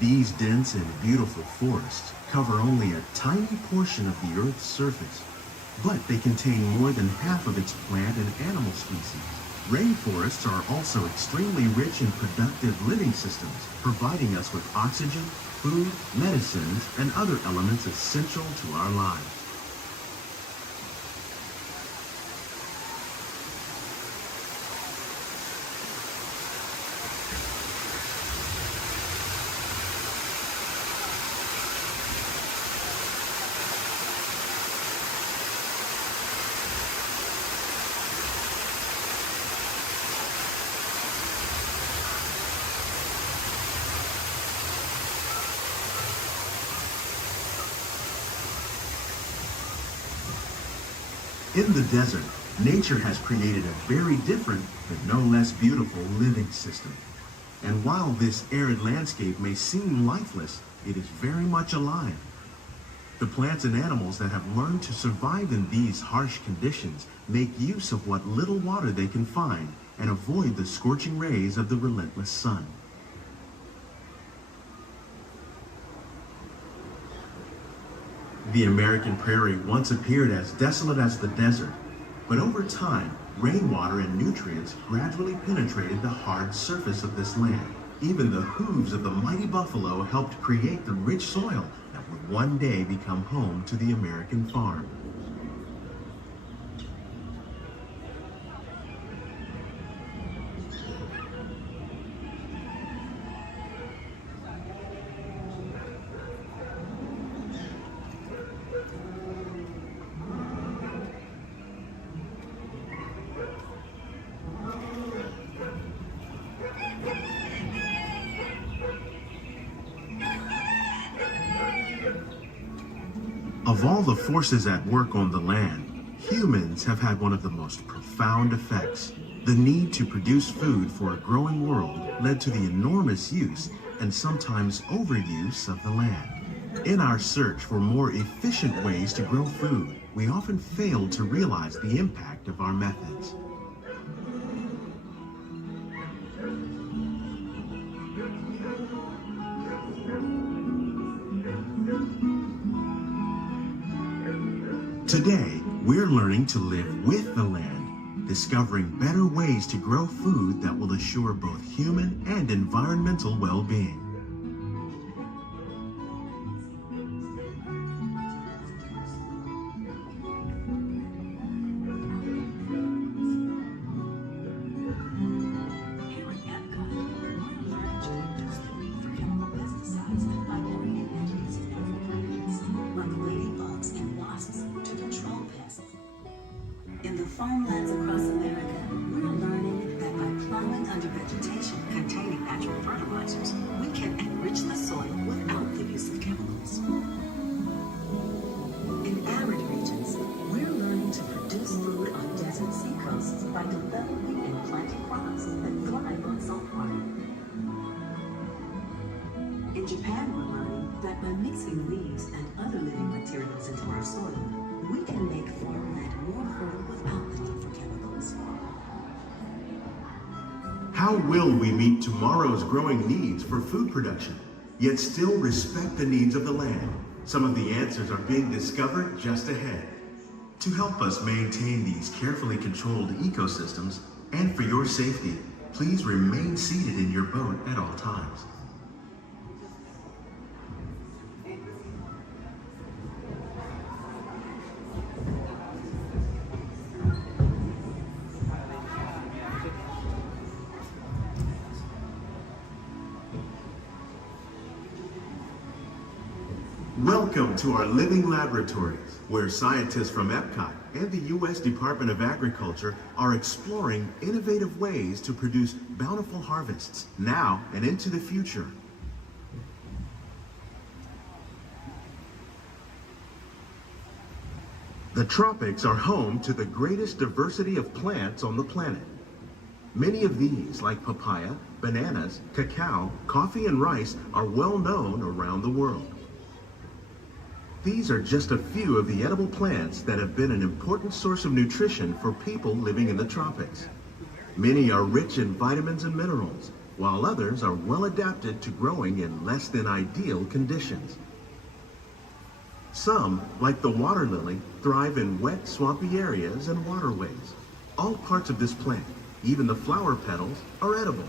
These dense and beautiful forests cover only a tiny portion of the Earth's surface, but they contain more than half of its plant and animal species. Rainforests are also extremely rich in productive living systems, providing us with oxygen, food, medicines, and other elements essential to our lives. In the desert, nature has created a very different, but no less beautiful living system. And while this arid landscape may seem lifeless, it is very much alive. The plants and animals that have learned to survive in these harsh conditions make use of what little water they can find and avoid the scorching rays of the relentless sun. The American prairie once appeared as desolate as the desert, but over time, rainwater and nutrients gradually penetrated the hard surface of this land. Even the hooves of the mighty buffalo helped create the rich soil that would one day become home to the American farm. Of all the forces at work on the land, humans have had one of the most profound effects. The need to produce food for a growing world led to the enormous use and sometimes overuse of the land. In our search for more efficient ways to grow food, we often fail to realize the impact of our methods. Today, we're learning to live with the land, discovering better ways to grow food that will assure both human and environmental well-being. In the farmlands across America, we're learning that by plowing under vegetation containing natural fertilizers, we can enrich the soil without the use of chemicals. In arid regions, we're learning to produce food on desert seacoasts by developing and planting crops that thrive on salt water. In Japan, we're learning that by mixing leaves and other living materials into our soil, we can make farmland more fertile without the need for chemicals. How will we meet tomorrow's growing needs for food production, yet still respect the needs of the land? Some of the answers are being discovered just ahead. To help us maintain these carefully controlled ecosystems, and for your safety, please remain seated in your boat at all times. Welcome to our living laboratories, where scientists from Epcot and the U.S. Department of Agriculture are exploring innovative ways to produce bountiful harvests now and into the future. The tropics are home to the greatest diversity of plants on the planet. Many of these, like papaya, bananas, cacao, coffee, and rice, are well known around the world. These are just a few of the edible plants that have been an important source of nutrition for people living in the tropics. Many are rich in vitamins and minerals, while others are well adapted to growing in less than ideal conditions. Some, like the water lily, thrive in wet, swampy areas and waterways. All parts of this plant, even the flower petals, are edible.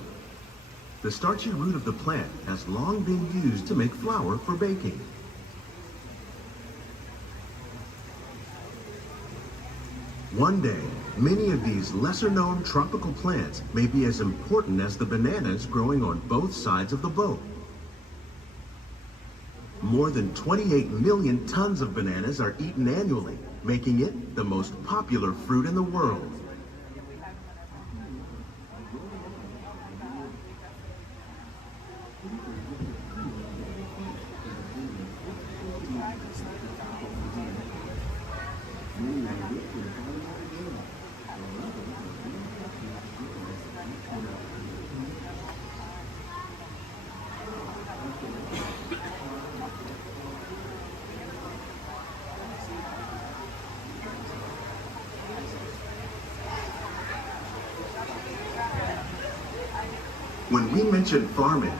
The starchy root of the plant has long been used to make flour for baking. One day, many of these lesser-known tropical plants may be as important as the bananas growing on both sides of the boat. More than 28 million tons of bananas are eaten annually, making it the most popular fruit in the world. When we mention farming,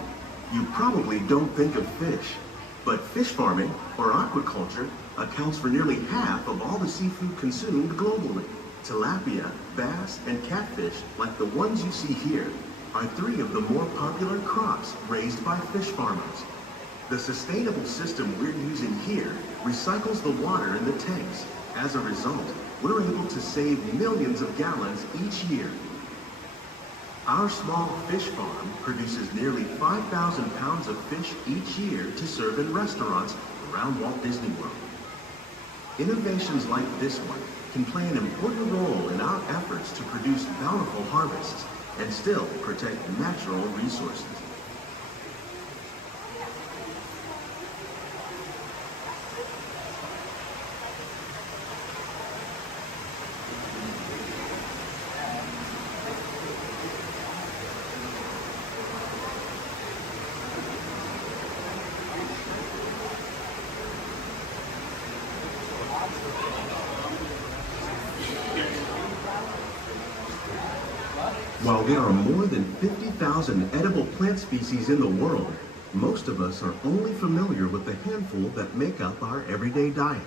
you probably don't think of fish. But fish farming, or aquaculture, accounts for nearly half of all the seafood consumed globally. Tilapia, bass, and catfish, like the ones you see here, are three of the more popular crops raised by fish farmers. The sustainable system we're using here recycles the water in the tanks. As a result, we're able to save millions of gallons each year. Our small fish farm produces nearly 5,000 pounds of fish each year to serve in restaurants around Walt Disney World. Innovations like this one can play an important role in our efforts to produce bountiful harvests and still protect natural resources. While there are more than 50,000 edible plant species in the world, most of us are only familiar with the handful that make up our everyday diet.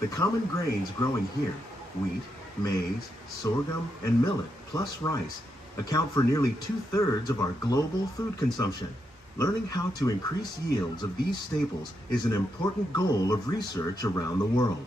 The common grains growing here, wheat, maize, sorghum, and millet, plus rice, account for nearly 2/3 of our global food consumption. Learning how to increase yields of these staples is an important goal of research around the world.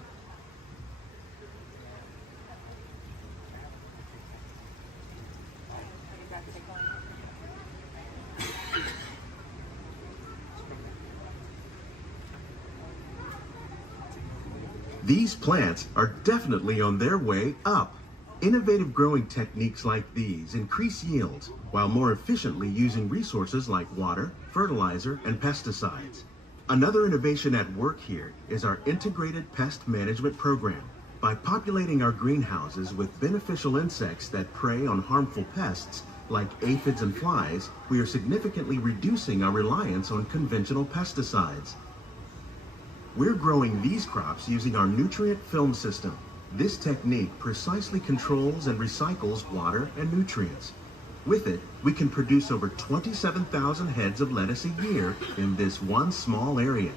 These plants are definitely on their way up. Innovative growing techniques like these increase yields while more efficiently using resources like water, fertilizer, and pesticides. Another innovation at work here is our integrated pest management program. By populating our greenhouses with beneficial insects that prey on harmful pests like aphids and flies, we are significantly reducing our reliance on conventional pesticides. We're growing these crops using our nutrient film system. This technique precisely controls and recycles water and nutrients. With it, we can produce over 27,000 heads of lettuce a year in this one small area.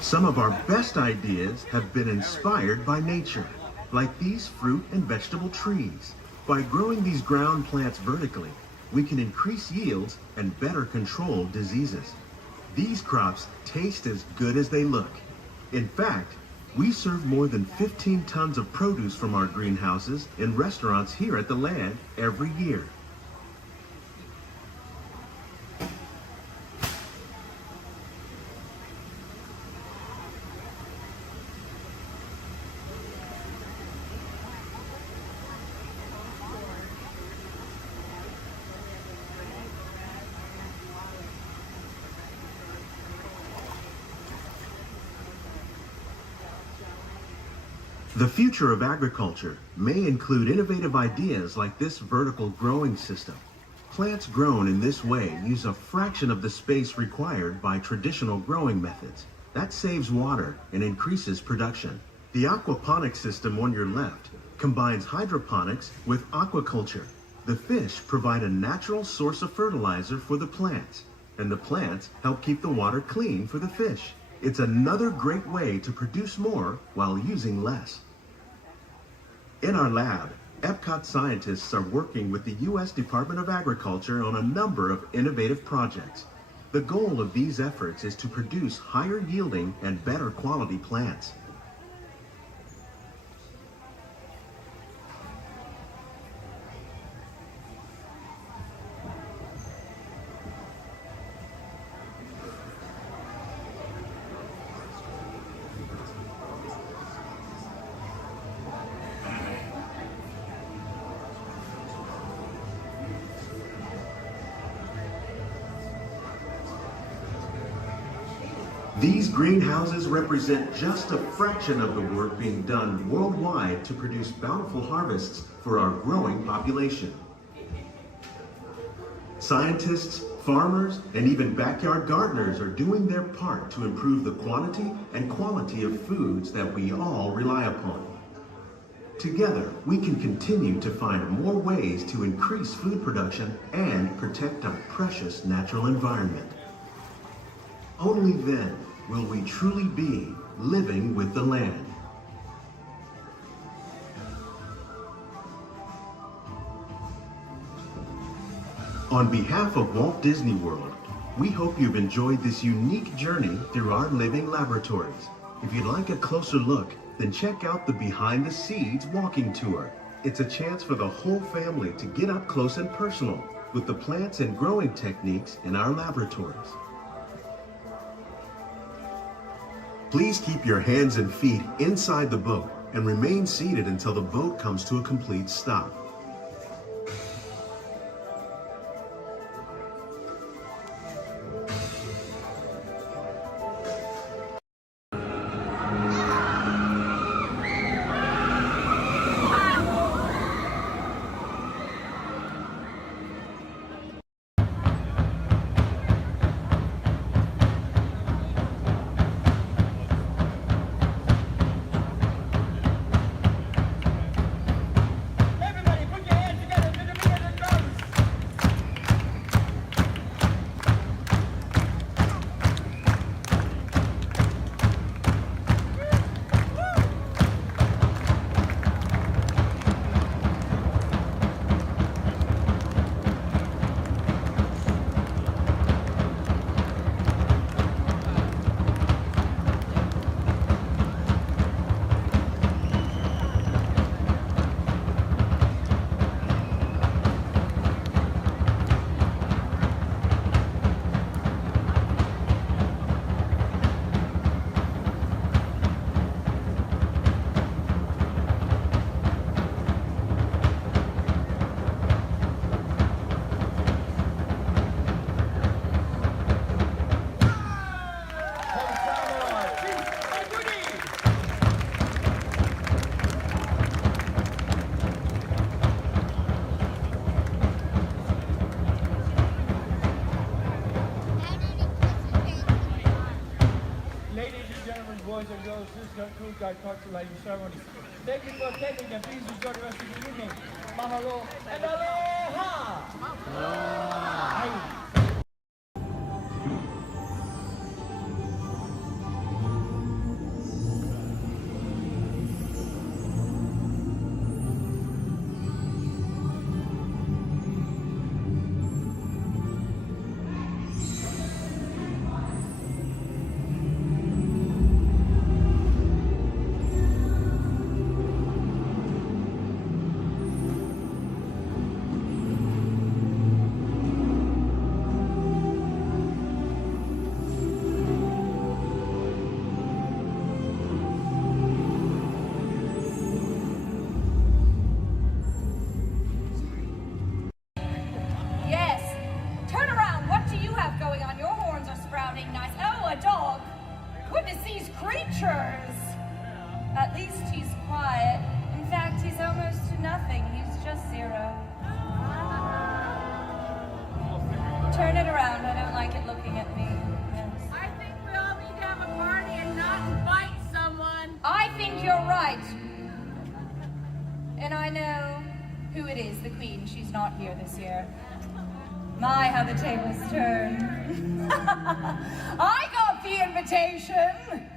Some of our best ideas have been inspired by nature, like these fruit and vegetable trees. By growing these ground plants vertically, we can increase yields and better control diseases. These crops taste as good as they look. In fact, we serve more than 15 tons of produce from our greenhouses in restaurants here at the land every year. The future of agriculture may include innovative ideas like this vertical growing system. Plants grown in this way use a fraction of the space required by traditional growing methods. That saves water and increases production. The aquaponics system on your left combines hydroponics with aquaculture. The fish provide a natural source of fertilizer for the plants, and the plants help keep the water clean for the fish. It's another great way to produce more while using less. In our lab, Epcot scientists are working with the U.S. Department of Agriculture on a number of innovative projects. The goal of these efforts is to produce higher yielding and better quality plants. These greenhouses represent just a fraction of the work being done worldwide to produce bountiful harvests for our growing population. Scientists, farmers, and even backyard gardeners are doing their part to improve the quantity and quality of foods that we all rely upon. Together, we can continue to find more ways to increase food production and protect our precious natural environment. Only then will we truly be living with the land. On behalf of Walt Disney World, we hope you've enjoyed this unique journey through our living laboratories. If you'd like a closer look, then check out the Behind the Seeds walking tour. It's a chance for the whole family to get up close and personal with the plants and growing techniques in our laboratories. Please keep your hands and feet inside the boat and remain seated until the boat comes to a complete stop. boys and girls, this is a cool guy cocktail ceremony. Thank you for attending and please enjoy the rest of the evening. Mahalo and aloha! Aloha! At least he's quiet. In fact, he's almost to nothing. He's just zero. Turn it around. I don't like it looking at me. Yes. I think we all need to have a party and not invite someone. I think you're right. And I know who it is, the Queen. She's not here this year. My, how the tables turn. I got the invitation.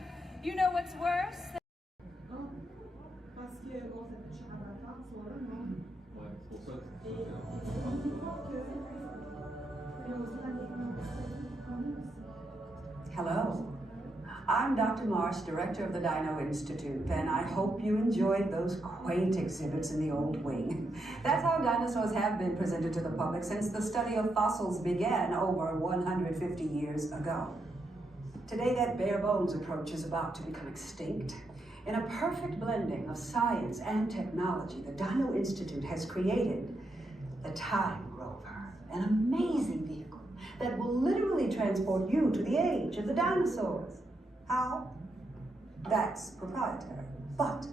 You know what's worse? Hello. I'm Dr. Marsh, director of the Dino Institute, and I hope you enjoyed those quaint exhibits in the old wing. That's how dinosaurs have been presented to the public since the study of fossils began over 150 years ago. Today, that bare bones approach is about to become extinct. In a perfect blending of science and technology, the Dino Institute has created the Time Rover, an amazing vehicle that will literally transport you to the age of the dinosaurs. How? That's proprietary. But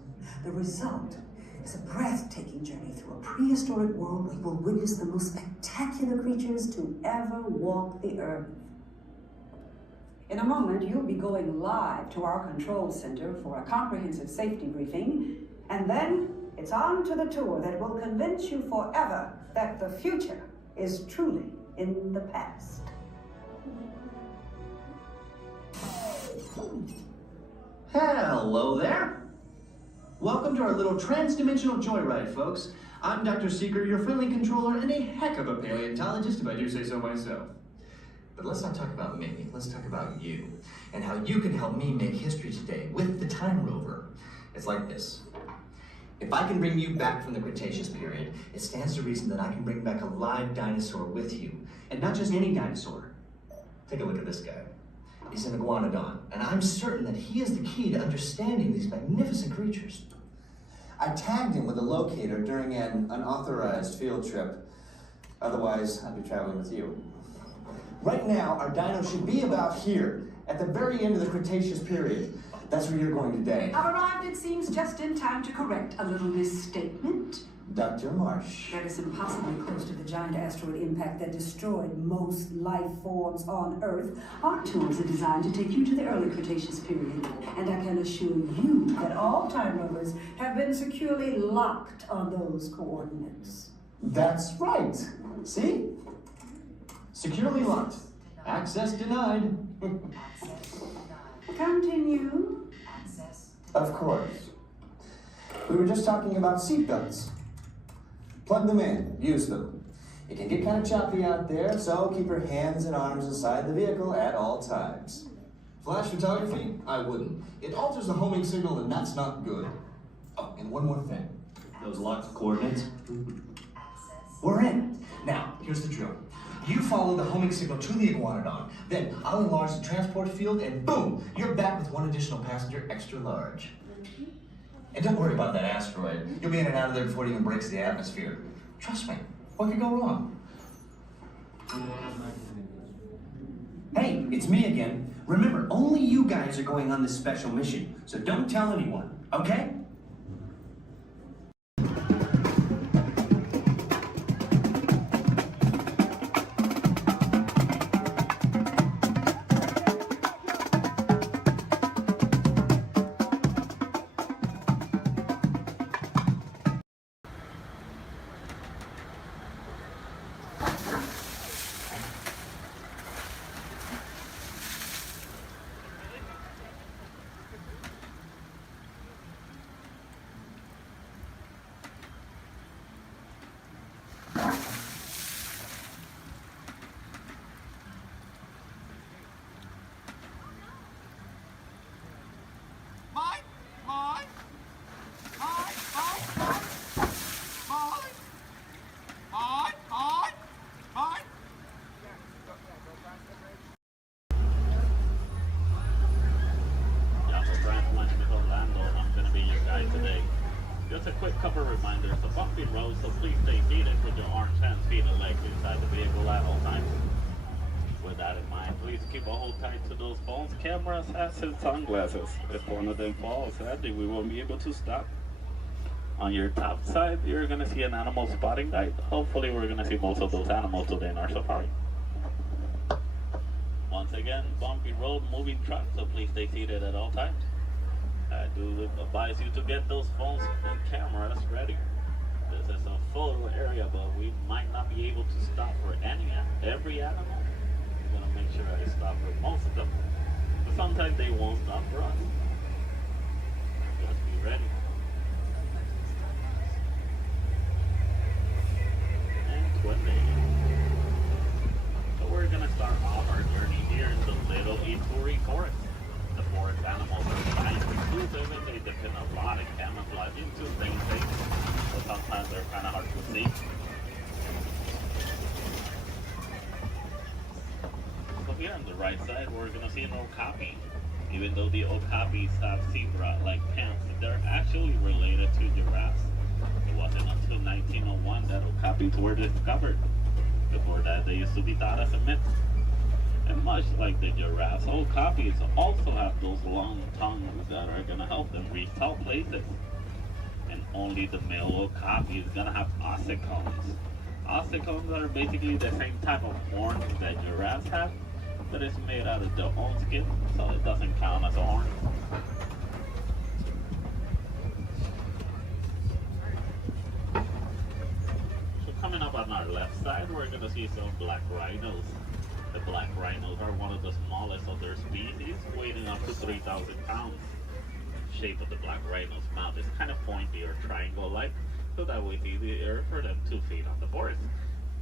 the result is a breathtaking journey through a prehistoric world where you will witness the most spectacular creatures to ever walk the earth. In a moment, you'll be going live to our control center for a comprehensive safety briefing, and then it's on to the tour that will convince you forever that the future is truly in the past. Hello there. Welcome to our little trans-dimensional joyride, folks. I'm Dr. Seeker, your friendly controller and a heck of a paleontologist, if I do say so myself. But let's not talk about me, let's talk about you, and how you can help me make history today with the Time Rover. It's like this. If I can bring you back from the Cretaceous period, it stands to reason that I can bring back a live dinosaur with you. And not just any dinosaur. Take a look at this guy. He's an iguanodon, and I'm certain that he is the key to understanding these magnificent creatures. I tagged him with a locator during an unauthorized field trip. Otherwise, I'd be traveling with you. Right now, our dino should be about here, at the very end of the Cretaceous period. That's where you're going today. I've arrived, it seems, just in time to correct a little misstatement. Dr. Marsh. That is impossibly close to the giant asteroid impact that destroyed most life forms on Earth. Our tours are designed to take you to the early Cretaceous period. And I can assure you that all time rovers have been securely locked on those coordinates. That's right. See? Securely locked. Access denied. Continue. Of course. We were just talking about seatbelts. Plug them in, use them. It can get kind of choppy out there, so keep your hands and arms inside the vehicle at all times. Flash photography? I wouldn't. It alters the homing signal, and that's not good. Oh, and one more thing. Those locked coordinates? We're in. Now, here's the drill. You follow the homing signal to the iguanodon, then I'll enlarge the transport field, and boom, you're back with one additional passenger extra large. And don't worry about that asteroid. You'll be in and out of there before it even breaks the atmosphere. Trust me, what could go wrong? Hey, it's me again. Remember, only you guys are going on this special mission, so don't tell anyone, okay? couple reminders. The bumpy road, so please stay seated with your arms, hands, feet, and legs inside the vehicle at all times. With that in mind, please keep a hold tight to those phones, cameras, hats, and sunglasses. If one of them falls, sadly, we won't be able to stop. On your top side, you're going to see an animal spotting guide. Hopefully, we're going to see most of those animals today in our safari. Once again, bumpy road, moving truck, so please stay seated at all times. I do advise you to get those phones and cameras ready. This is a photo area, but we might not be able to stop for every animal. I'm going to make sure I stop for most of them. But sometimes they won't stop for us. Just be ready. And 20. So we're going to start off our journey here in the Little Ituri Forest. The forest animals are kind of exclusive and they depend a lot on camouflage into plain things, so sometimes they're kind of hard to see. So here on the right side, we're going to see an okapi. Even though the okapis have zebra-like pants, they're actually related to giraffes. It wasn't until 1901 that okapis were discovered. Before that, they used to be thought as a myth. And much like the giraffes, okapis also have those long tongues that are going to help them reach tall places. And only the male okapi is going to have ossicones. Ossicones are basically the same type of horns that giraffes have, but it's made out of their own skin, so it doesn't count as a horn. So coming up on our left side, we're going to see some black rhinos. The black rhinos are one of the smallest of their species, weighing up to 3,000 pounds. The shape of the black rhino's mouth is kind of pointy or triangle-like, so that way it's easier for them to feed on the forest.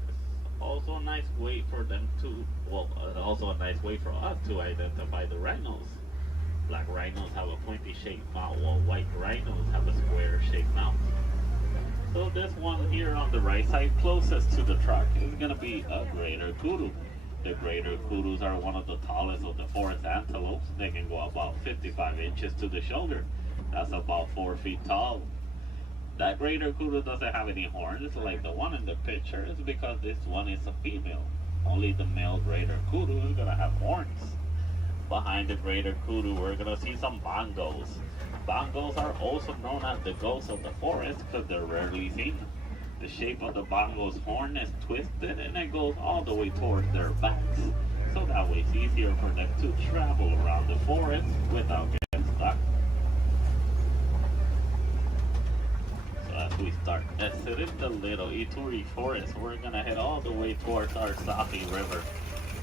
It's also a nice way for them to, also a nice way for us to identify the rhinos. Black rhinos have a pointy-shaped mouth, while white rhinos have a square-shaped mouth. So this one here on the right side, closest to the truck, is going to be a greater kudu. The greater kudus are one of the tallest of the forest antelopes. They can go about 55 inches to the shoulder. That's about 4 feet tall. That greater kudu doesn't have any horns like the one in the picture. It's because this one is a female. Only the male greater kudu is going to have horns. Behind the greater kudu, we're going to see some bongos. Bongos are also known as the ghosts of the forest because they're rarely seen. The shape of the bongo's horn is twisted and it goes all the way towards their backs. So that way it's easier for them to travel around the forest without getting stuck. So as we start exiting the Little Ituri Forest, we're going to head all the way towards our Safi River.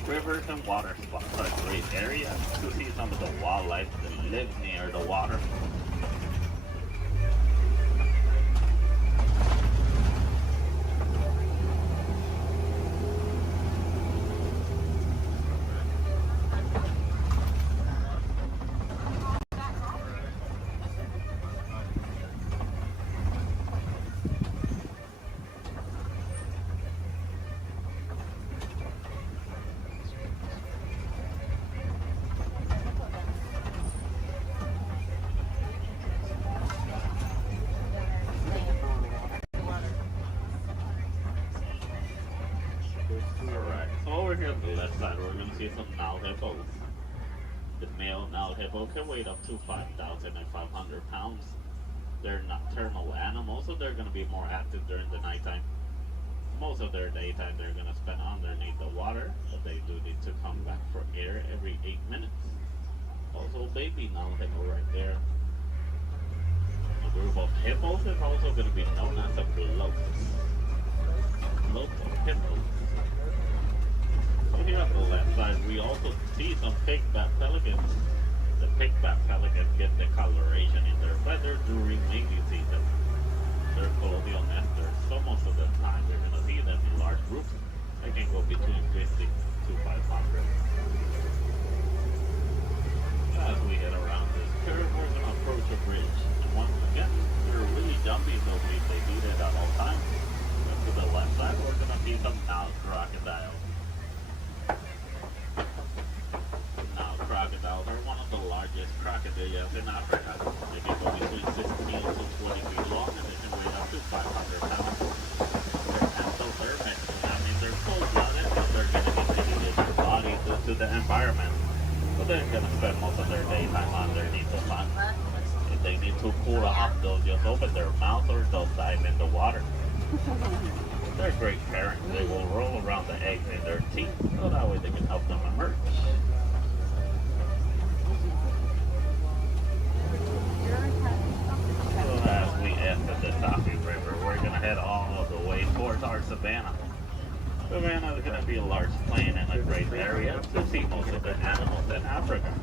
Rivers and water spots are great areas to see some of the wildlife that lives near the water. Here on the left side, we're going to see some Nile hippos. The male Nile hippo can weigh up to 5,500 pounds. They're nocturnal animals, so they're going to be more active during the nighttime. Most of their daytime they're going to spend underneath the water, but they do need to come back for air every 8 minutes. Also, baby Nile hippo right there. A group of hippos is also going to be known as a bloat. Bloat of hippos. So here on the left side, we also see some pigbat pelicans. The pigbat pelicans get the coloration in their feathers during mating season. They're colonial nesters, so most of the time we're going to see them in large groups. They can go between 50 to 500. As we head around this curve, we're going to approach a bridge. And once again, we're really jumpy, so we stay seated at all times. And to the left side, we're going to see some Nile crocodiles. Crocodiles are one of the largest crocodiles in Africa. They can go between 16 to 20 feet long and they can weigh 500 pounds. They're endothermic. I mean, they're cold-blooded, but they're going to be taking their body to the environment. But they're going to spend most of their daytime underneath the sun. If they need to cool off, they'll just open their mouth or they'll dive in the water. They're great parents. They will roll around the eggs in their teeth, so that way they can help them emerge. So as we enter the Safi River, we're going to head all the way towards our savannah. Savannah is going to be a large plain and a great area to see most of the animals in Africa.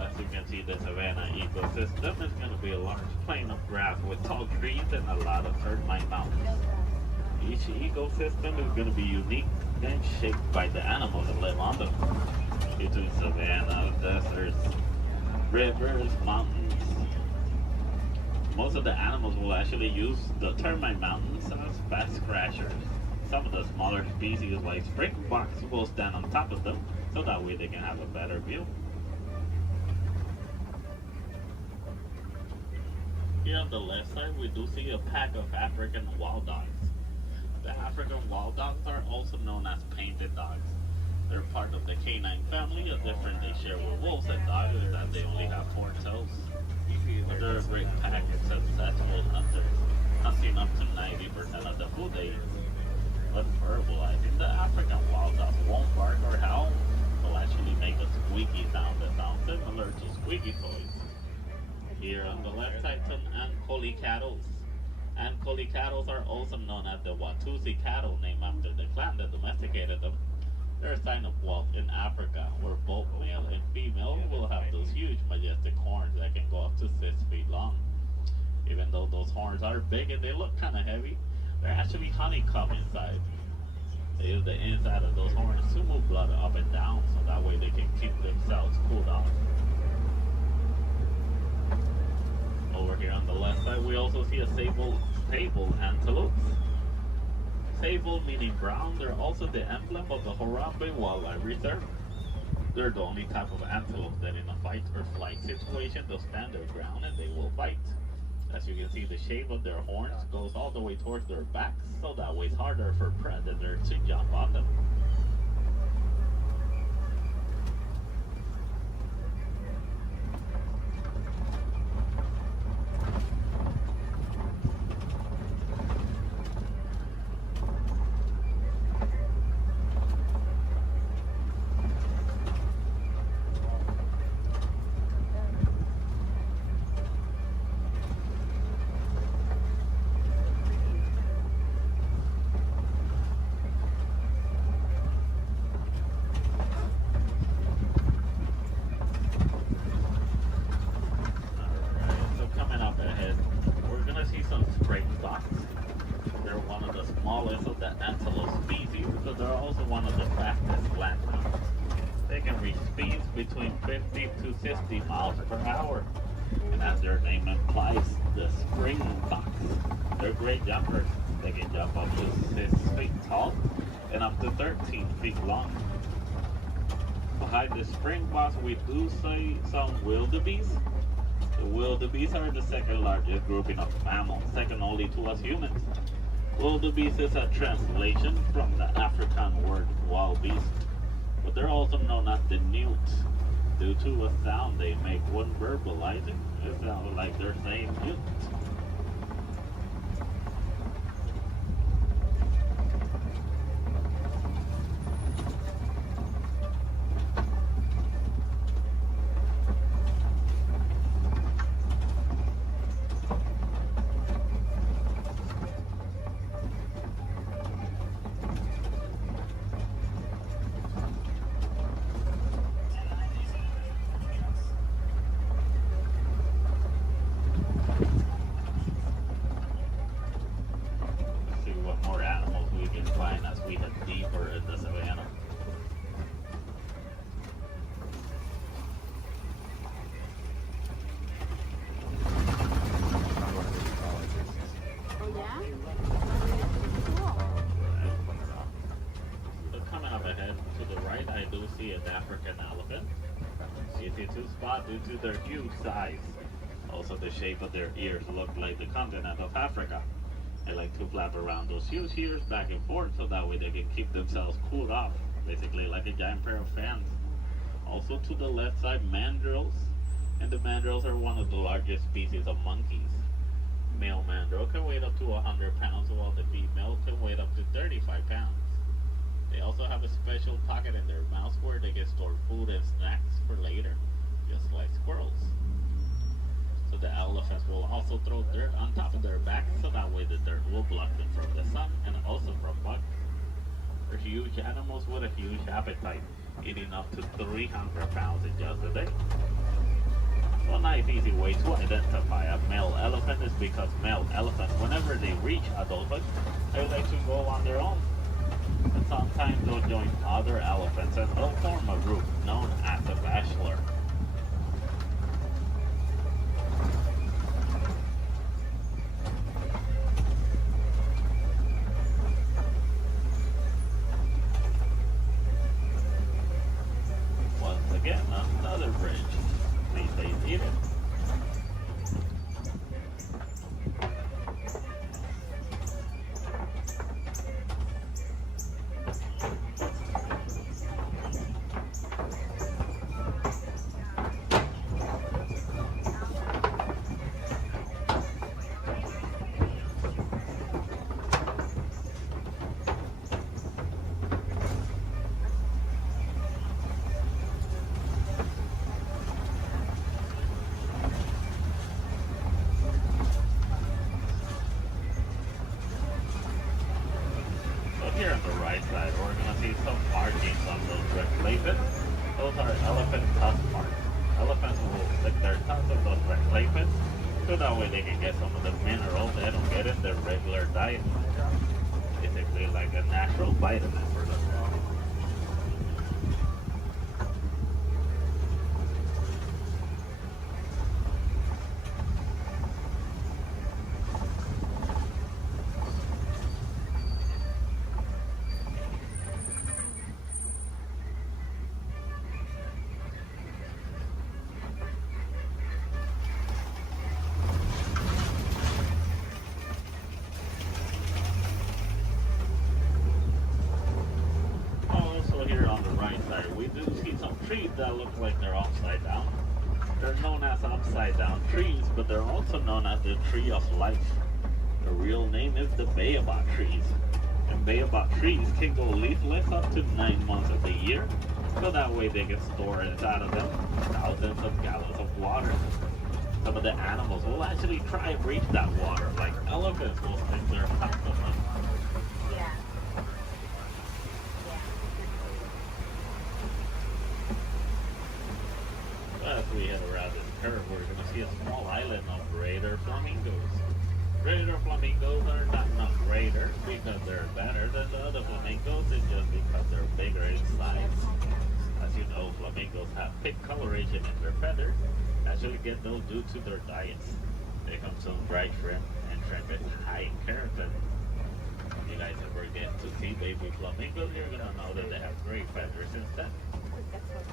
As you can see, the savanna ecosystem is going to be a large plain of grass with tall trees and a lot of termite mountains. Each ecosystem is going to be unique and shaped by the animals that live on them. Between savanna, deserts, rivers, mountains. Most of the animals will actually use the termite mountains as fast crashers. Some of the smaller species like springboks will stand on top of them, so that way they can have a better view. Here on the left side, we do see a pack of African wild dogs. The African wild dogs are also known as painted dogs. They're part of the canine family. A difference they share with wolves and dogs is that they only have 4 toes. But they're a great pack of successful hunters, hunting up to 90% of the food they eat. But verbalizing, the African wild dog won't bark or howl. They'll actually make a squeaky sound that sounds similar to squeaky toys. Here on the left side, some Ankoli cattle. Ankoli cattle are also known as the Watusi cattle, named after the clan that domesticated them. They're a sign of wealth in Africa, where both male and female will have those huge, majestic horns that can go up to 6 feet long. Even though those horns are big and they look kind of heavy, they're actually honeycomb inside. They use the inside of those horns to move blood up and down, so that way they can keep themselves cooled off. Over here on the left side, we also see a sable antelope. Sable meaning brown, they're also the emblem of the Harambe Wildlife Reserve. They're the only type of antelope that in a fight or flight situation, they'll stand their ground and they will fight. As you can see, the shape of their horns goes all the way towards their backs, so that way it's harder for predators to jump on them. Between 50 to 60 miles per hour. And as their name implies, the springboks. They're great jumpers. They can jump up to 6 feet tall and up to 13 feet long. Behind the springboks, we do see some wildebeest. The wildebeest are the second largest grouping of mammals, second only to us humans. Wildebeest is a translation from the African word wild beast, but they're also known as the newt due to a sound they make when verbalizing. It sounds like they're saying newt. can find as we head deeper in the savannah. So coming up ahead to the right, I do see an African elephant. Easy to spot due to their huge size. Also, the shape of their ears look like the continent of Africa. They like to flap around those huge ears back and forth so that way they can keep themselves cooled off. Basically like a giant pair of fans. Also to the left side, mandrills. And the mandrills are one of the largest species of monkeys. Male mandrill can weigh up to 100 pounds while the female can weigh up to 35 pounds. They also have a special pocket in their mouths where they can store food and snacks for later, just like squirrels. So the elephants will also throw dirt on top of their backs so that way the dirt will block them from the sun and also from bugs. They're huge animals with a huge appetite, eating up to 300 pounds in just a day. So a nice easy way to identify a male elephant is because male elephants, whenever they reach adulthood, they like to go on their own. And sometimes they'll join other elephants and they'll form a group known as a bachelor. Once again, another bridge. Please stay seated. Here on the right side, we're going to see some markings on those red clay. Those are elephant tusk marks. Elephants will stick their tusks on those red clay pits so that way they can get some of the minerals they don't get in their regular diet. Basically like a natural vitamin for them. Here on the right side, we do see some trees that look like they're upside down. They're known as upside down trees, but they're also known as the tree of life. The real name is the baobab trees. And baobab trees can go leafless up to 9 months of the year, so that way they can store inside of them thousands of gallons of water. Some of the animals will actually try and reach that water, like elephants will stick their tusks on them. As we head around this curve, we're going to see a small island of greater flamingos. Greater flamingos are not greater because they're better than the other flamingos, it's just because they're bigger in size. As you know, flamingos have thick coloration in their feathers, actually get those due to their diets. They come some dried shrimp, and shrimp is high in keratin. If you guys ever get to see baby flamingos, you're going to know that they have great feathers instead.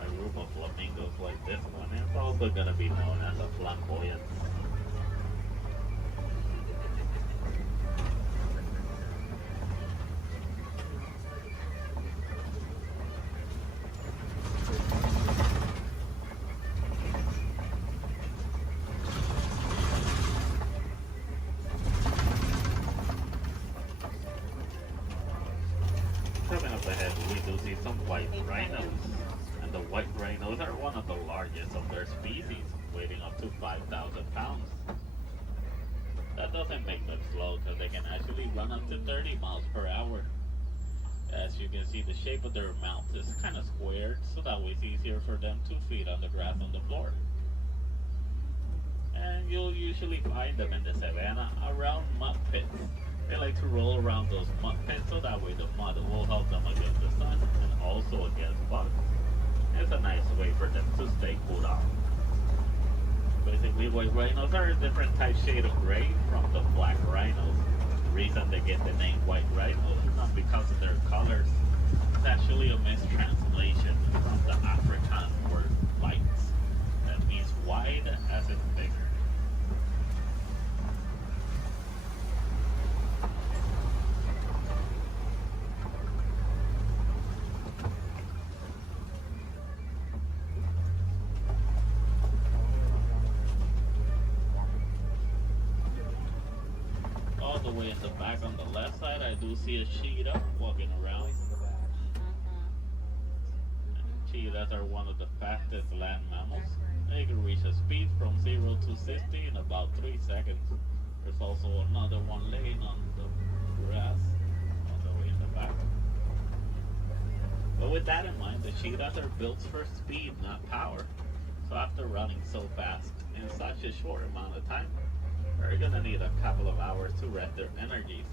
A group of flamingos like this one is also going to be known as a flamboyant. Coming up ahead, we do see some white rhinos. The white rhinos are one of the largest of their species, weighing up to 5,000 pounds. That doesn't make them slow because they can actually run up to 30 miles per hour. As you can see, the shape of their mouth is kind of squared, so that way it's easier for them to feed on the grass on the floor. And you'll usually find them in the savannah around mud pits. They like to roll around those mud pits so that way the mud will help them against the sun and also against bugs. It's a nice way for them to stay cooled off. Basically, white rhinos are a different type shade of gray from the black rhinos. The reason they get the name white rhinos is not because of their colors. It's actually a mistranslation from the African word light. That means wide as in bigger. All the way in the back on the left side, I do see a cheetah walking around. Cheetahs are one of the fastest land mammals. They can reach a speed from 0 to 60 in about 3 seconds. There's also another one laying on the grass all the way in the back. But with that in mind, the cheetahs are built for speed, not power. So after running so fast in such a short amount of time, they're gonna need a couple of hours to rest their energies.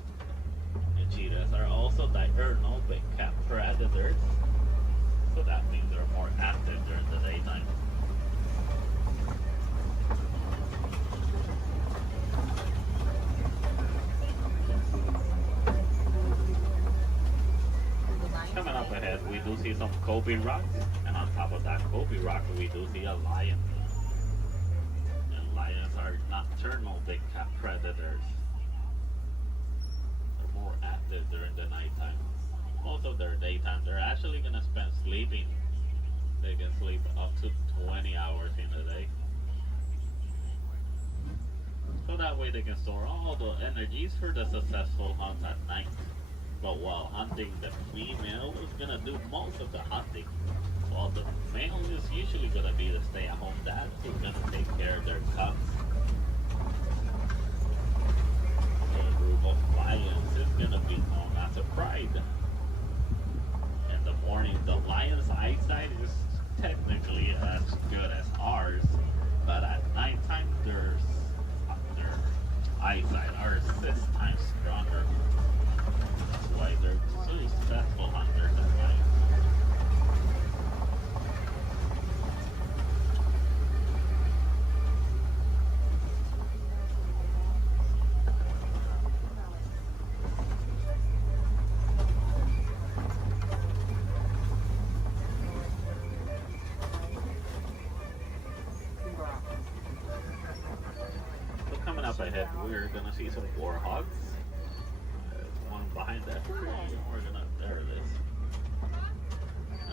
The cheetahs are also diurnal big cat predators, so that means they're more active during the daytime. Coming up ahead, we do see some Kobe rocks, and on top of that Kobe rock, we do see a lion. Lions are nocturnal big cat predators. They're more active during the nighttime. Most of their daytime, they're actually going to spend sleeping. They can sleep up to 20 hours in a day. So that way they can store all the energies for the successful hunt at night. But while hunting, the female is going to do most of the hunting. While the male is usually going to be the stay-at-home dad who's going to take care of their cubs. A group of lions is going to be known as a pride. In the morning, the lion's eyesight is technically as good as ours, but at nighttime, their eyesight are 6 times stronger. That's why they're successful hunters at night. Ahead, we're gonna see some warhogs. There's one behind that tree. There it is.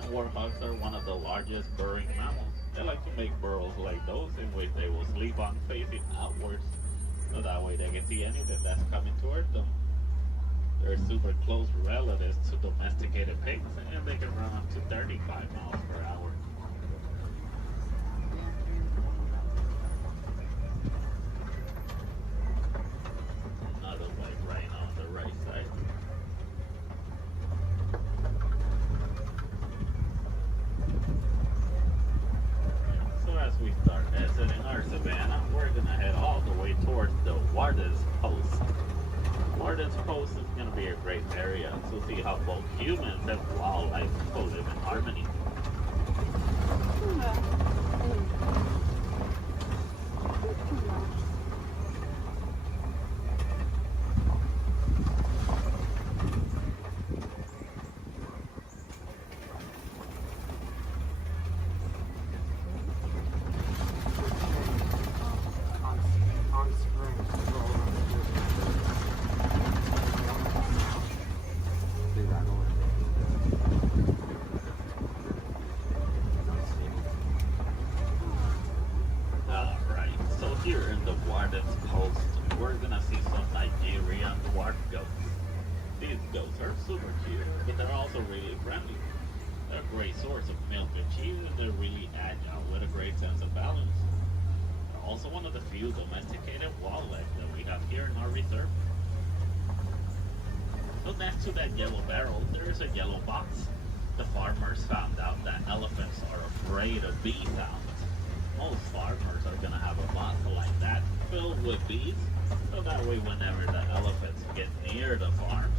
And warhogs are one of the largest burrowing mammals. They like to make burrows like those in which they will sleep on facing outwards, so that way they can see anything that's coming toward them. They're super close relatives to domesticated pigs, and they can run up to 35 miles per hour. We start exiting our savannah, we're going to head all the way towards the Warden's Post. Warden's Post is going to be a great area to see how both humans and wildlife live in harmony. Here in the Warden's Post, we're gonna see some Nigerian dwarf goats. These goats are super cute, but they're also really friendly. They're a great source of milk and cheese, and they're really agile with a great sense of balance. They're also one of the few domesticated wildlife that we have here in our reserve. So next to that yellow barrel, there is a yellow box. The farmers found out that elephants are afraid of bee sounds. Most farmers are going to have a box like that filled with bees So that way whenever the elephants get near the farms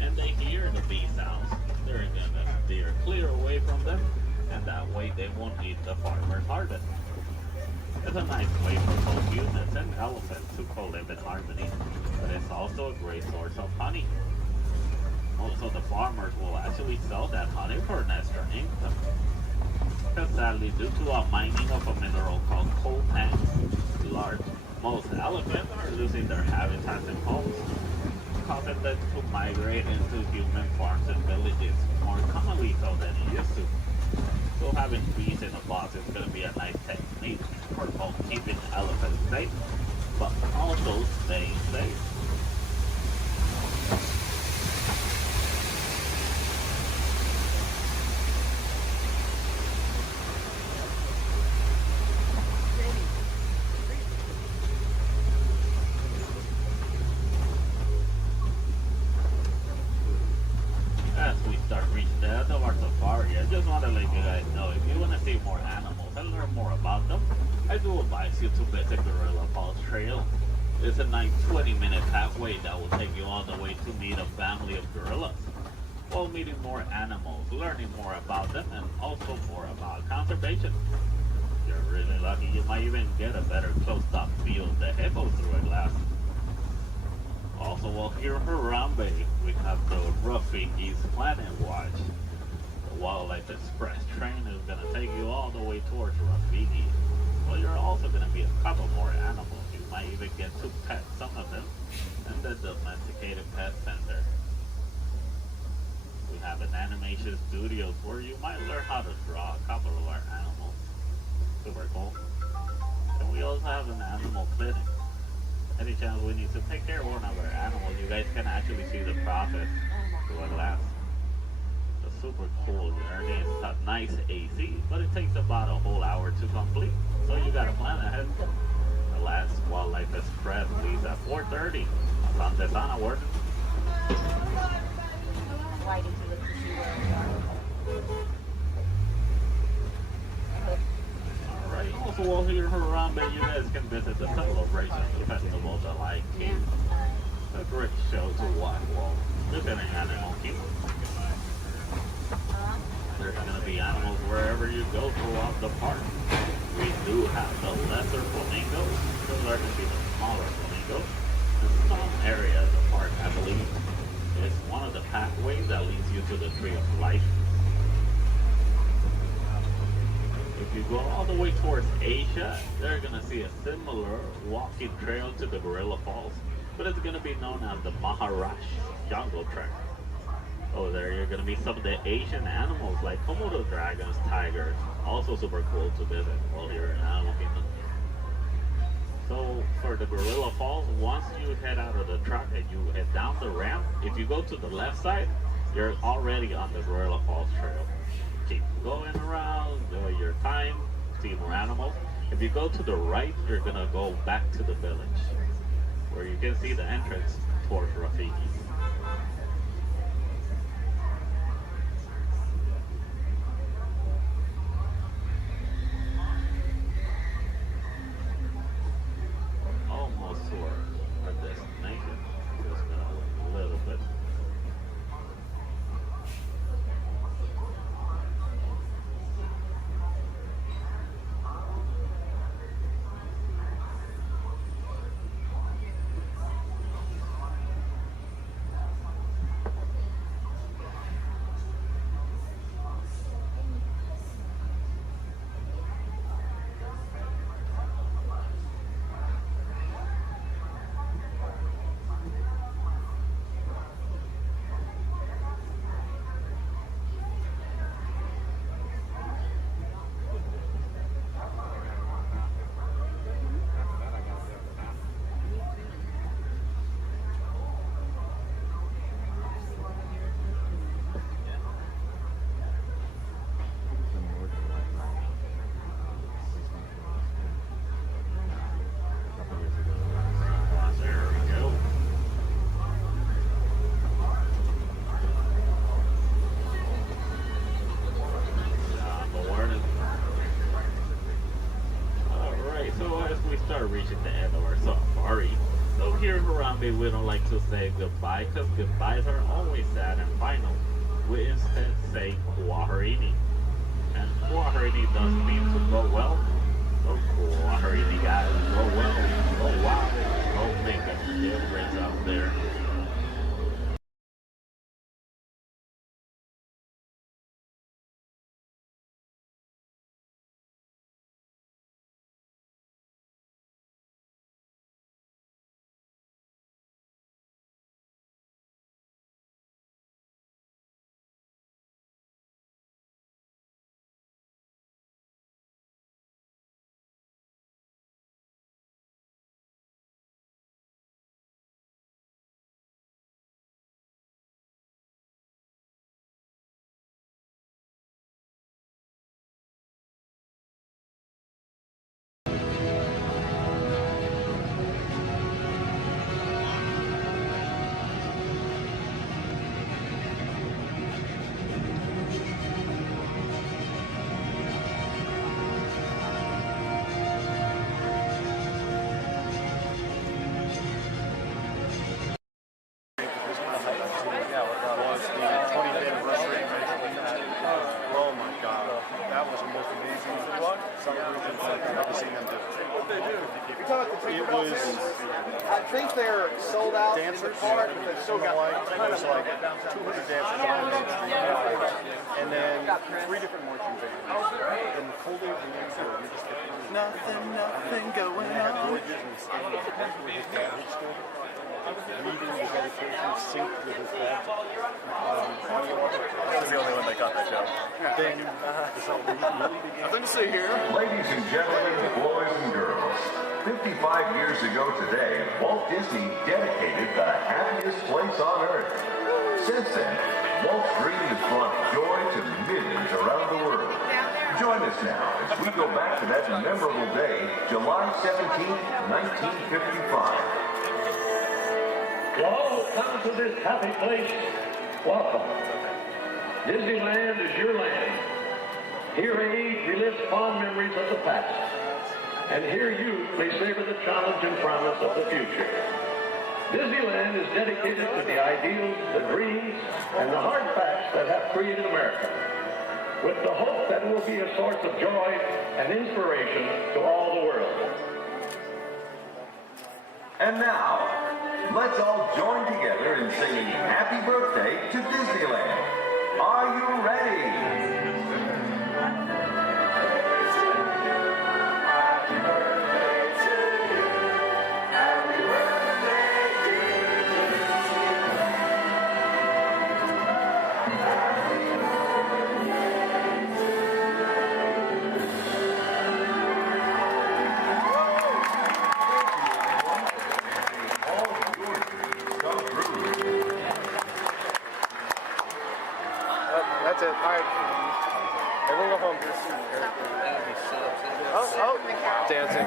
and they hear the bee sounds, they're gonna steer clear away from them, and that way they won't eat the farmer's harvest. It's a nice way for both humans and elephants to co-live in harmony, but it's also a great source of honey. Also, the farmers will actually sell that honey for an extra income. Because sadly, due to a mining of a mineral called coltan, most elephants are losing their habitats and homes, causing them to migrate into human farms and villages more commonly so than it used to. So having bees in a box is going to be a nice technique for both keeping elephants safe, but also staying safe. As we start reaching the end of our safari, I just want to let you guys know, if you want to see more animals and learn more about them, I do advise you to visit Gorilla Falls Trail. It's a nice 20-minute pathway that will take you all the way to meet a family of gorillas, while meeting more animals, learning more about them, and also more about conservation. If you're really lucky, you might even get a better close-up view of the hippos through a glass. Also, while here in Harambe, we have the Rafiki's Planet Watch. The Wildlife Express train is going to take you all the way towards Rafiki. Well, you're also going to meet a couple more animals. You might even get to pet some of them in the Domesticated Pet Center. We have an animation studio where you might learn how to draw a couple of our animals. Super cool. And we also have an animal clinic. Any chance we need to take care of one of our animals, you guys can actually see the process through a glass. It's super cool journey. It's a nice AC, but it takes about a whole hour to complete. So you gotta plan ahead. The last Wildlife Express leaves at 4:30. Asante Sana working. Right into the casino. Alright, also while here in Harambe, you guys can visit the Celebration Festival, the Lion King. A great show to watch while visiting Animal Kingdom. There's going to be animals wherever you go throughout the park. We do have the lesser flamingos. Those are going to be the smaller flamingos. In some area of the park, I believe, is one of the pathways that leads you to the Tree of Life. If you go all the way towards Asia, they're going to see a similar walking trail to the Gorilla Falls, but it's going to be known as the Maharashtra Jungle Trek. Over there, you're going to meet some of the Asian animals like Komodo dragons, tigers, also super cool to visit while you're in Animal Kingdom. So for the Gorilla Falls, once you head out of the truck and you head down the ramp, if you go to the left side, you're already on the Gorilla Falls Trail. Keep going around, enjoy your time, see more animals. If you go to the right, you're going to go back to the village, where you can see the entrance towards Rafiki. Almost to our destination. Just gonna wait a little bit. maybe we don't like to say goodbye because goodbyes are always sad and final. We instead say kwaherini. And kwaherini does mean to go well. So kwaherini guys, go well, go wild, go make a difference out there. I think they're sold out dancers in the park, but they've still got there's like 200 dancers and then 3 different marching bands. And the full day of the music, you just get nothing going on. Reading the dedication synced with his dad. I was the only one that got that joke. Then, nothing to see here. Ladies and gentlemen, boys and girls, 55 years ago today, Walt Disney dedicated the happiest place on earth. Since then, Walt's dream has brought joy to millions around the world. Join us now as we go back to that memorable day, July 17th, 1955. To all who come to this happy place, welcome. Disneyland is your land. Here age relives fond memories of the past. And here you may savor the challenge and promise of the future. Disneyland is dedicated to the ideals, the dreams, and the hard facts that have created America, with the hope that it will be a source of joy and inspiration to all the world. And now, let's all join together in singing Happy Birthday to Disneyland. Are you ready? That's it. All right. Everyone go home. Oh, dancing.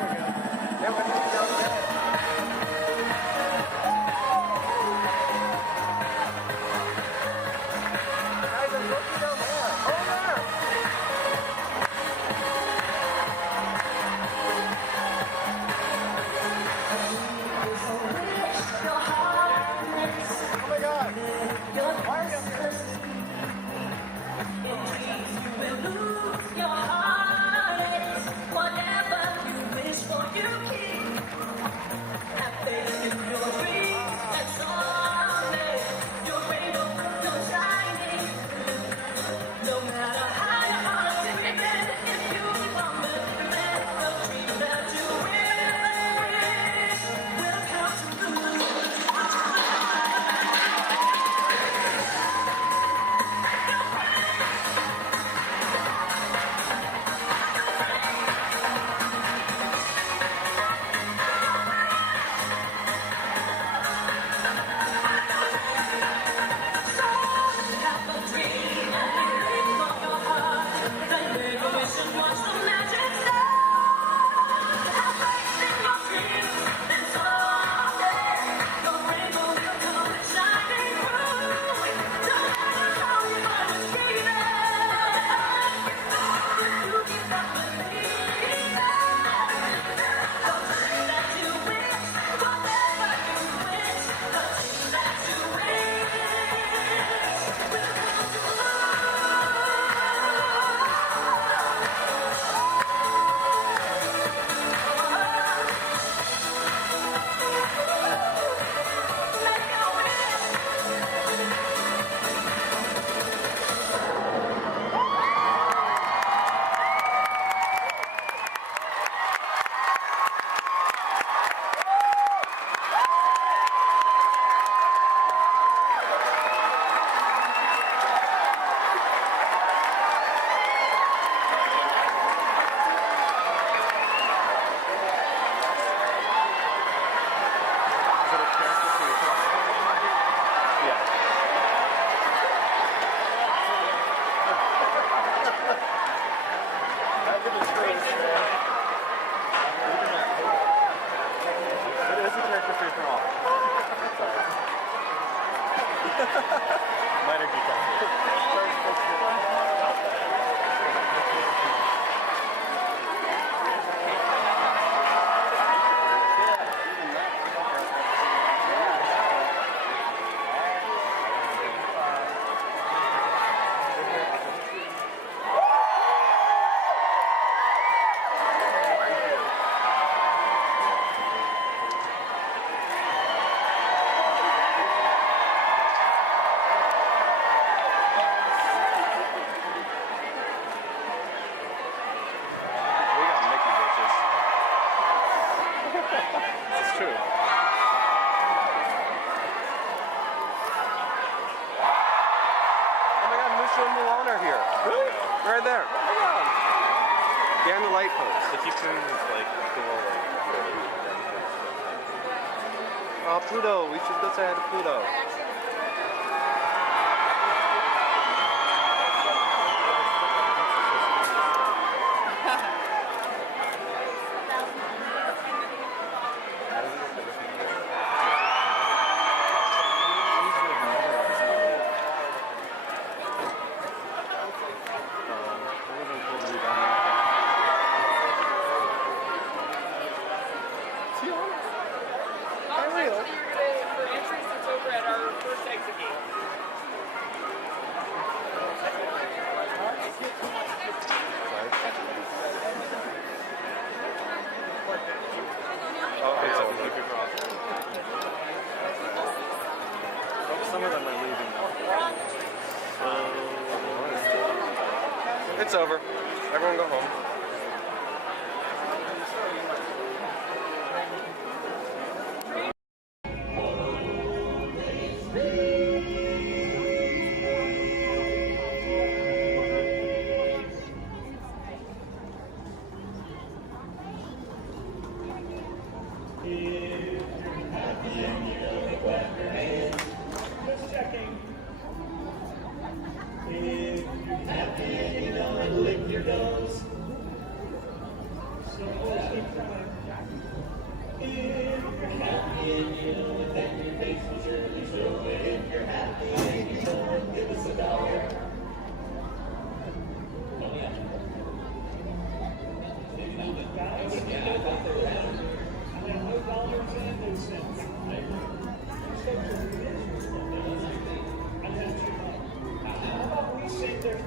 and Moana here. Really? Right there. Behind the light post. The Ticoon is like cool. Oh, Pluto. We should go say hi to Pluto. Some of them are leaving now. It's over. Everyone go home.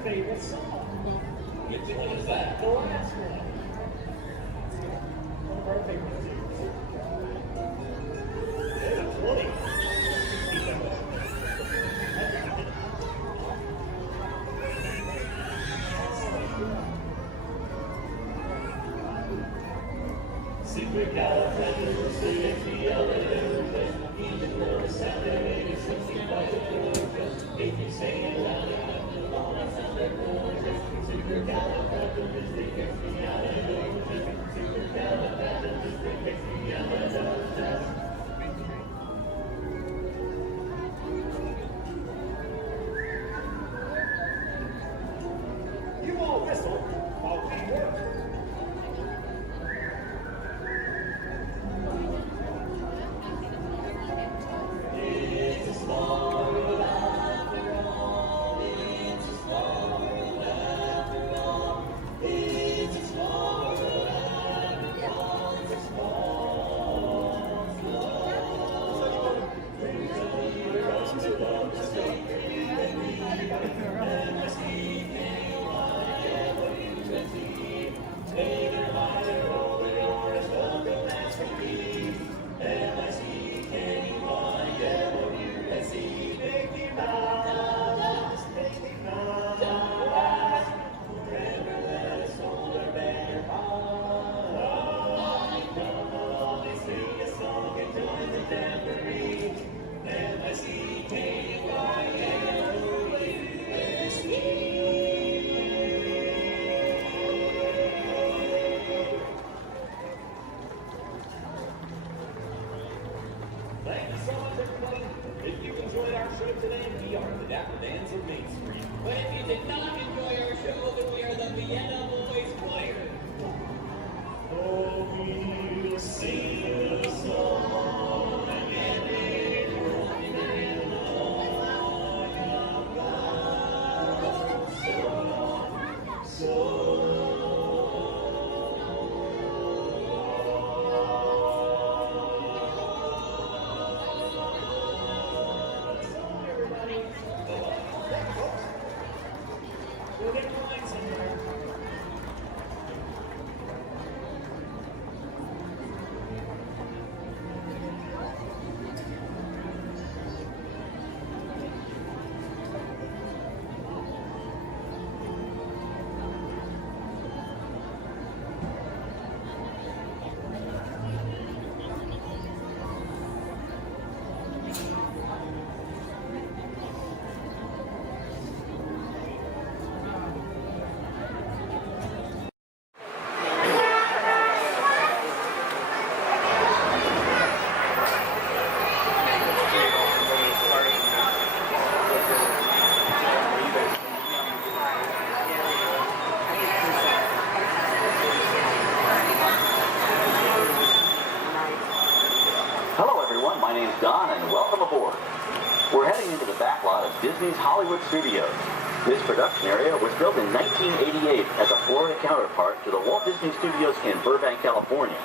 Favorite song. Which one is that? The last one. One of our favorite tunes. Yeah, 20. Secret You all whistle while we work. It's a small world after all. It's a small world after all. It's a small world after all. It's a Thank you so much, everybody. If you enjoyed our show today, we are the Dapper Dans of Main Street. But if you did not enjoy our show, then we are the Vienna Boys Choir. Oh, we'll sing a song and it will be so Disney's Hollywood Studios. This production area was built in 1988 as a Florida counterpart to the Walt Disney Studios in Burbank, California.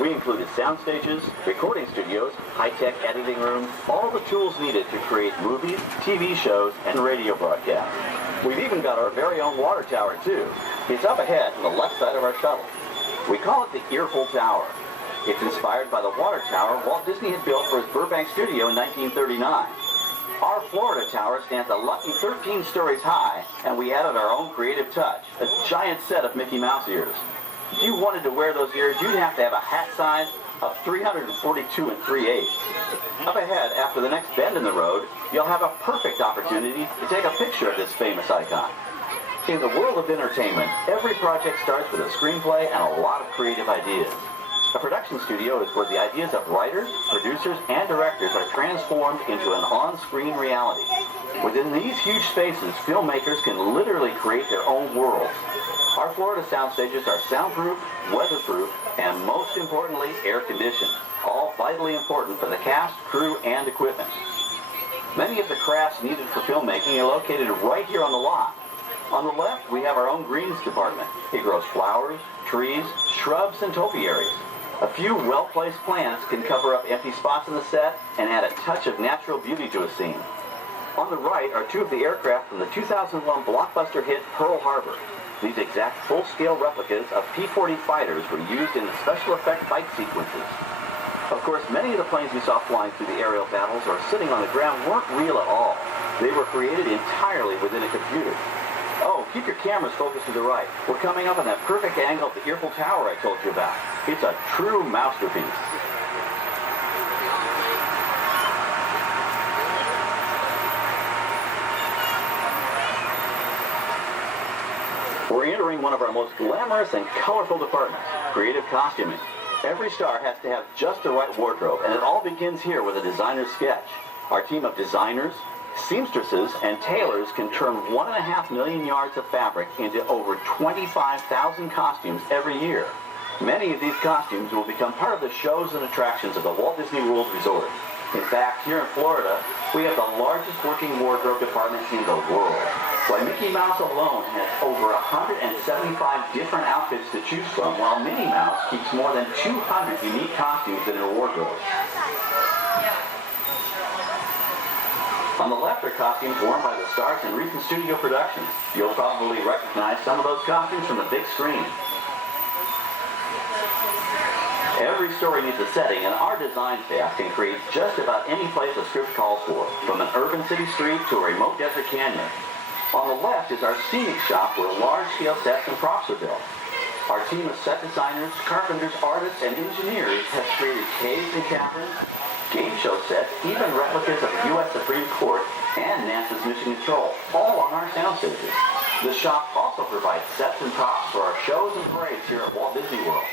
We included sound stages, recording studios, high-tech editing rooms, all the tools needed to create movies, TV shows, and radio broadcasts. We've even got our very own water tower, too. It's up ahead on the left side of our shuttle. We call it the Earful Tower. It's inspired by the water tower Walt Disney had built for his Burbank studio in 1939. Our Florida tower stands a lucky 13 stories high, and we added our own creative touch, a giant set of Mickey Mouse ears. If you wanted to wear those ears, you'd have to have a hat size of 342 3/8. Up ahead, after the next bend in the road, you'll have a perfect opportunity to take a picture of this famous icon. In the world of entertainment, every project starts with a screenplay and a lot of creative ideas. A production studio is where the ideas of writers, producers, and directors are transformed into an on-screen reality. Within these huge spaces, filmmakers can literally create their own worlds. Our Florida sound stages are soundproof, weatherproof, and most importantly, air-conditioned, all vitally important for the cast, crew, and equipment. Many of the crafts needed for filmmaking are located right here on the lot. On the left, we have our own greens department. It grows flowers, trees, shrubs, and topiaries. A few well-placed plants can cover up empty spots in the set and add a touch of natural beauty to a scene. On the right are two of the aircraft from the 2001 blockbuster hit Pearl Harbor. These exact full-scale replicas of P-40 fighters were used in the special effect fight sequences. Of course, many of the planes we saw flying through the aerial battles or sitting on the ground weren't real at all. They were created entirely within a computer. Oh, keep your cameras focused to the right. We're coming up on that perfect angle of the Earful Tower I told you about. It's a true masterpiece. We're entering one of our most glamorous and colorful departments, creative costuming. Every star has to have just the right wardrobe, and it all begins here with a designer's sketch. Our team of designers, seamstresses, and tailors can turn 1.5 million yards of fabric into over 25,000 costumes every year. Many of these costumes will become part of the shows and attractions of the Walt Disney World Resort. In fact, here in Florida, we have the largest working wardrobe department in the world. Why, Mickey Mouse alone has over 175 different outfits to choose from, while Minnie Mouse keeps more than 200 unique costumes in her wardrobe. On the left are costumes worn by the stars in recent studio productions. You'll probably recognize some of those costumes from the big screen. Every story needs a setting, and our design staff can create just about any place a script calls for, from an urban city street to a remote desert canyon. On the left is our scenic shop where large-scale sets and props are built. Our team of set designers, carpenters, artists, and engineers has created caves and caverns, game show sets, even replicas of the U.S. Supreme Court and NASA's Mission Control, all on our sound stages. The shop also provides sets and props for our shows and parades here at Walt Disney World.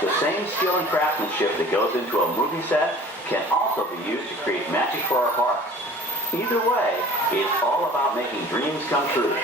The same skill and craftsmanship that goes into a movie set can also be used to create magic for our parks. Either way, it's all about making dreams come true.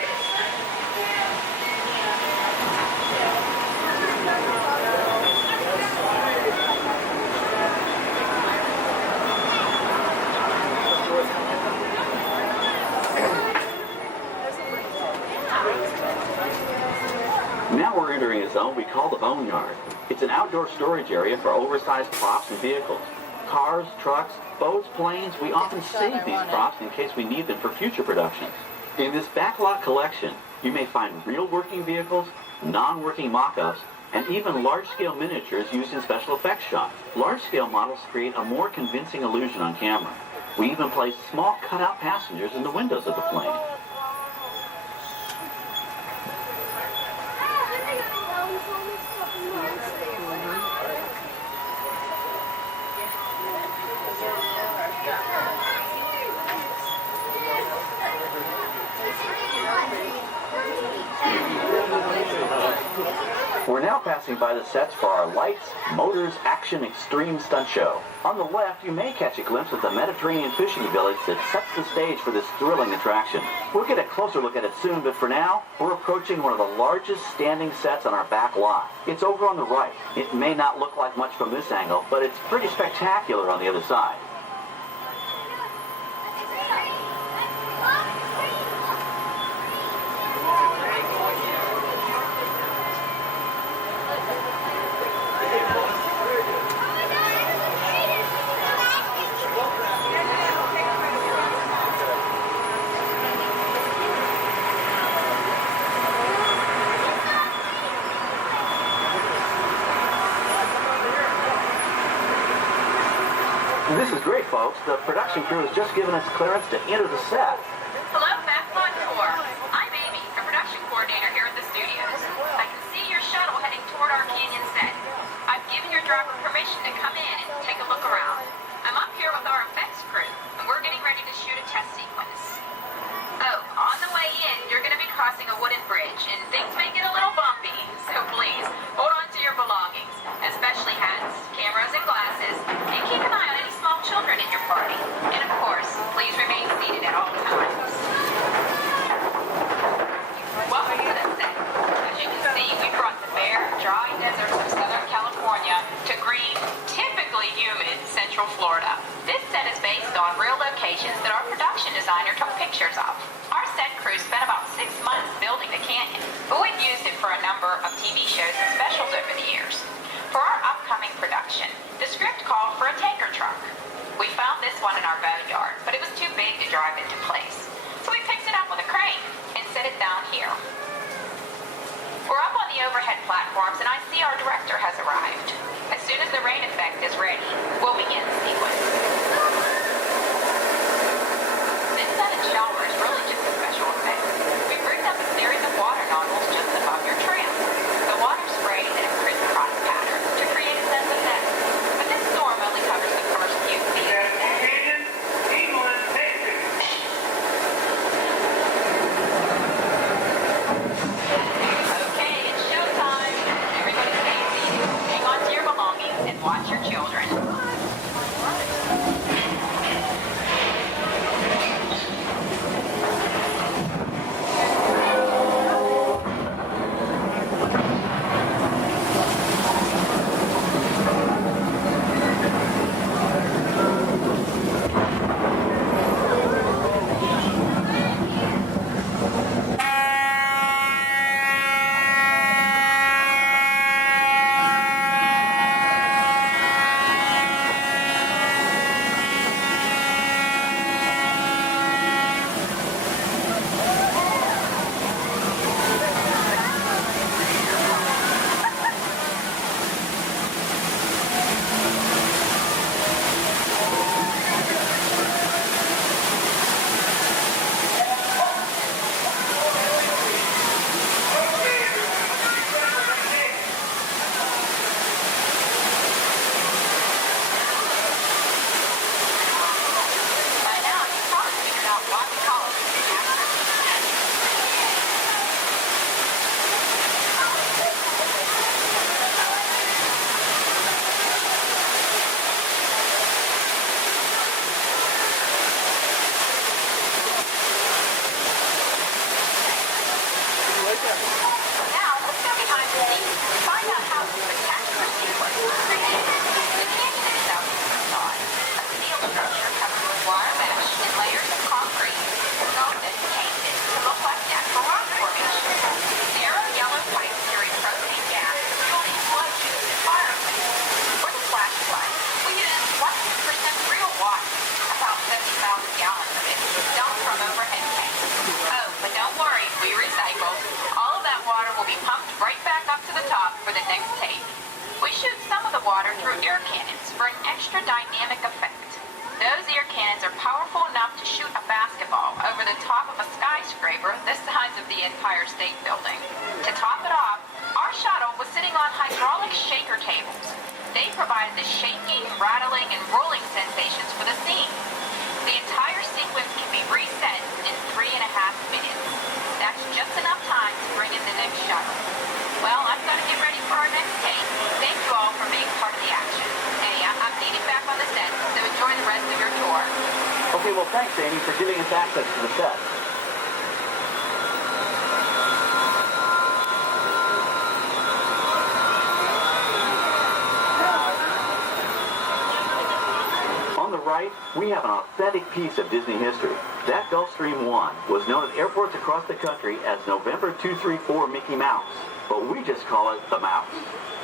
Now we're entering a zone we call the Boneyard. It's an outdoor storage area for oversized props and vehicles. Cars, trucks, boats, planes, we often save these props in case we need them for future productions. In this backlot collection, you may find real working vehicles, non-working mock-ups, and even large-scale miniatures used in special effects shots. Large-scale models create a more convincing illusion on camera. We even place small cutout passengers in the windows of the plane. We're now passing by the sets for our Lights, Motors, Action Extreme Stunt Show. On the left, you may catch a glimpse of the Mediterranean fishing village that sets the stage for this thrilling attraction. We'll get a closer look at it soon, but for now, we're approaching one of the largest standing sets on our back lot. It's over on the right. It may not look like much from this angle, but it's pretty spectacular on the other side. This is great, folks. The production crew has just given us clearance to enter the set. Hello, Fast Tour. I'm Amy, a production coordinator here at the studios. I can see your shuttle heading toward our canyon set. I've given your driver permission to come in and take a look around. I'm up here with our effects crew, and we're getting ready to shoot a test sequence. Oh, on the way in, you're going to be crossing a wooden bridge, and things may get a little bumpy, so please, hold on to your belongings, especially hats, cameras, and glasses, and keep an eye on any small children in your party. And of course, please remain seated at all times. Welcome to the set. As you can see, we brought the bare, dry deserts of Southern California to green, typically humid Central Florida. This set is based on real locations that our production designer took pictures of. Our set crew spent about 6 months building the canyon, but we've used it for a number of TV shows and specials over the years. For our upcoming production, the script called for a tanker truck. We found this one in our boneyard, but it was too big to drive into place. So we picked it up with a crane and set it down here. We're up on the overhead platforms, and I see our director has arrived. As soon as the rain effect is ready, we'll begin the sequence. This set and shower is really just a special effect. We've rigged up a series of water nozzles just above your tram. The water sprays in a crisscross pattern to create a sense of depth. But this storm only covers the first few feet. Okay, it's showtime. Everybody stay seated. Hang on to your belongings and watch your children. Now, let's go behind the scenes to find out how this spectacular sequence was created. The canyon itself is a facade, a steel structure covered with wire mesh and layers of concrete, sculpted and painted to look like natural rock formations. Narrow yellow pipes carry propane gas, fueling explosions and fireplaces. For the flashlight, we use 100% real water, about 70,000 gallons of it, dumped from overhead tanks. Oh, but don't worry, we recycle. All of that water will be pumped right back up to the top for the next take. We shoot some of the water through air cannons for an extra dynamic effect. Those air cannons are powerful enough to shoot a basketball over the top of a skyscraper the size of the Empire State Building. To top it off, our shuttle was sitting on hydraulic shaker tables. They provided the shaking, rattling, and rolling sensations for the scene. The entire sequence can be reset in 3.5 minutes. That's just enough time to bring in the next shuttle. Well, I've got to get ready for our next take. Thank you all for being part of the action. Hey, I'm needing back on the set, so enjoy the rest of your tour. Okay, well, thanks, Amy, for giving us access to the set. On the right, we have an authentic piece of Disney history. That Gulfstream 1 was known at airports across the country as November 234 Mickey Mouse, but we just call it the Mouse.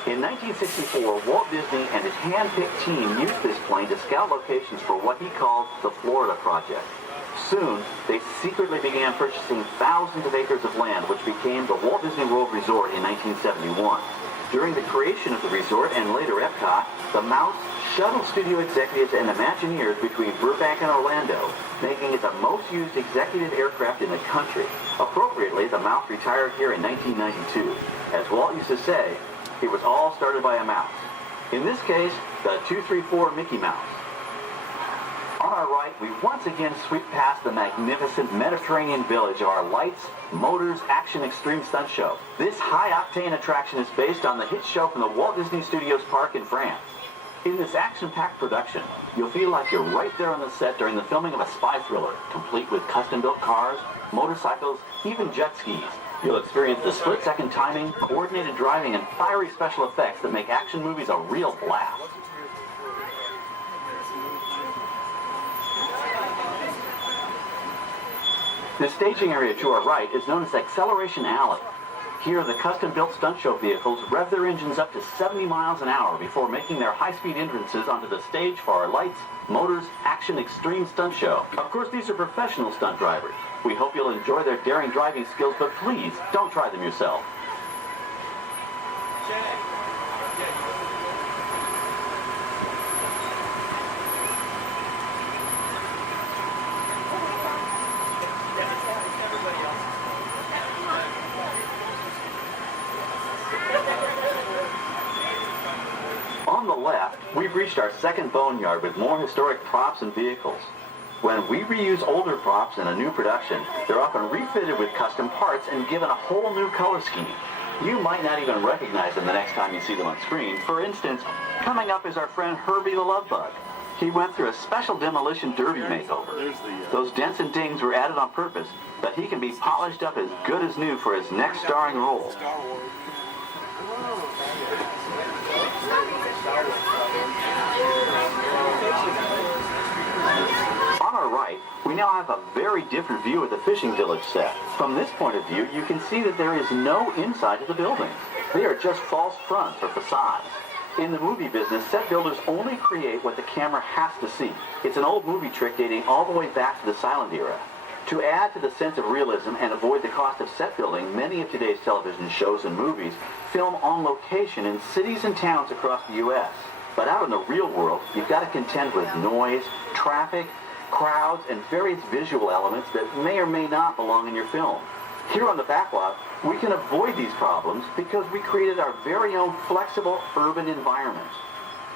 In 1964, Walt Disney and his hand-picked team used this plane to scout locations for what he called the Florida Project. Soon, they secretly began purchasing thousands of acres of land, which became the Walt Disney World Resort in 1971. During the creation of the resort and later Epcot, the Mouse shuttled studio executives and Imagineers between Burbank and Orlando, making it the most used executive aircraft in the country. Appropriately, the Mouse retired here in 1992. As Walt used to say, it was all started by a mouse. In this case, the 234 Mickey Mouse. On our right, we once again sweep past the magnificent Mediterranean village of our Lights, Motors, Action Extreme Stunt Show. This high-octane attraction is based on the hit show from the Walt Disney Studios Park in France. In this action-packed production, you'll feel like you're right there on the set during the filming of a spy thriller, complete with custom-built cars, motorcycles, even jet skis. You'll experience the split-second timing, coordinated driving, and fiery special effects that make action movies a real blast. The staging area to our right is known as Acceleration Alley. Here, the custom-built stunt show vehicles rev their engines up to 70 miles an hour before making their high-speed entrances onto the stage for our Lights, Motors, Action Extreme Stunt Show. Of course, these are professional stunt drivers. We hope you'll enjoy their daring driving skills, but please, don't try them yourself. On the left, we've reached our second boneyard with more historic props and vehicles. When we reuse older props in a new production, they're often refitted with custom parts and given a whole new color scheme. You might not even recognize them the next time you see them on screen. For instance, coming up is our friend Herbie the Love Bug. He went through a special demolition derby makeover. Those dents and dings were added on purpose, but he can be polished up as good as new for his next starring role. On our right, we now have a very different view of the fishing village set. From this point of view, you can see that there is no inside to the buildings. They are just false fronts or facades. In the movie business, set builders only create what the camera has to see. It's an old movie trick dating all the way back to the silent era. To add to the sense of realism and avoid the cost of set building, many of today's television shows and movies film on location in cities and towns across the U.S. But out in the real world, you've got to contend with noise, traffic, crowds, and various visual elements that may or may not belong in your film. Here on the backlot, we can avoid these problems because we created our very own flexible urban environment.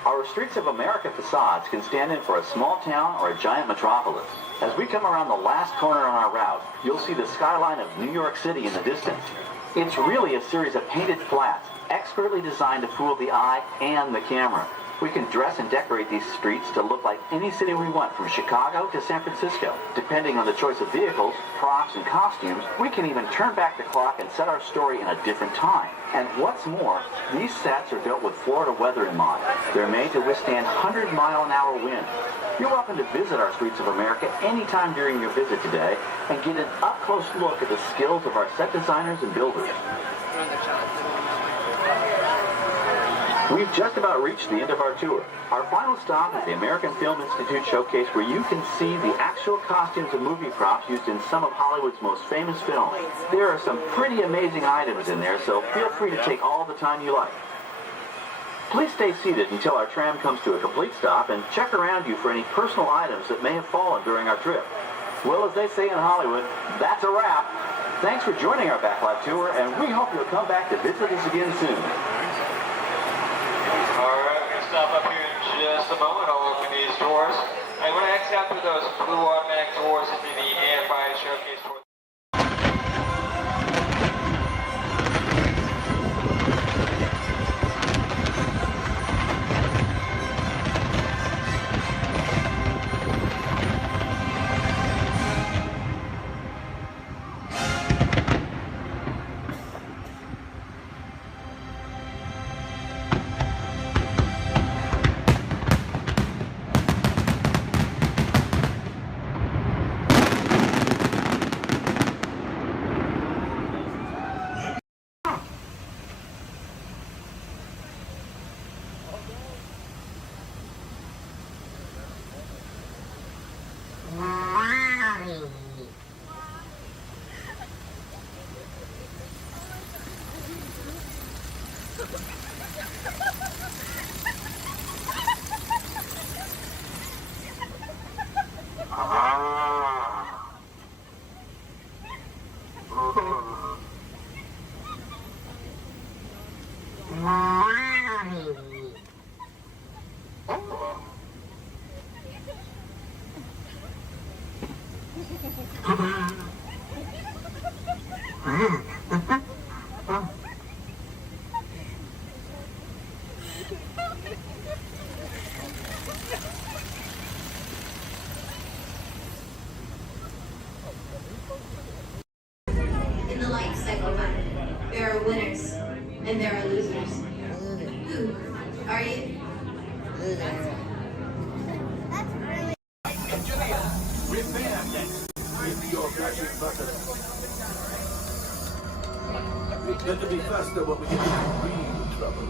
Our Streets of America facades can stand in for a small town or a giant metropolis. As we come around the last corner on our route, you'll see the skyline of New York City in the distance. It's really a series of painted flats, expertly designed to fool the eye and the camera. We can dress and decorate these streets to look like any city we want, from Chicago to San Francisco. Depending on the choice of vehicles, props, and costumes, we can even turn back the clock and set our story in a different time. And what's more, these sets are built with Florida weather in mind. They're made to withstand 100-mile-an-hour winds. You're welcome to visit our Streets of America anytime during your visit today and get an up-close look at the skills of our set designers and builders. We've just about reached the end of our tour. Our final stop is the American Film Institute Showcase, where you can see the actual costumes and movie props used in some of Hollywood's most famous films. There are some pretty amazing items in there, so feel free to take all the time you like. Please stay seated until our tram comes to a complete stop and check around you for any personal items that may have fallen during our trip. Well, as they say in Hollywood, that's a wrap. Thanks for joining our backlot tour, and we hope you'll come back to visit us again soon. Alright, we're going to stop up here in just a moment. I'll open these doors. I'm going to exit out through those blue automatic doors into the AFI showcase tour. In the life cycle map, there are winners and there are losers. Who are you? Engineer, repair next with your flashing button. It's better be faster when we get into real trouble.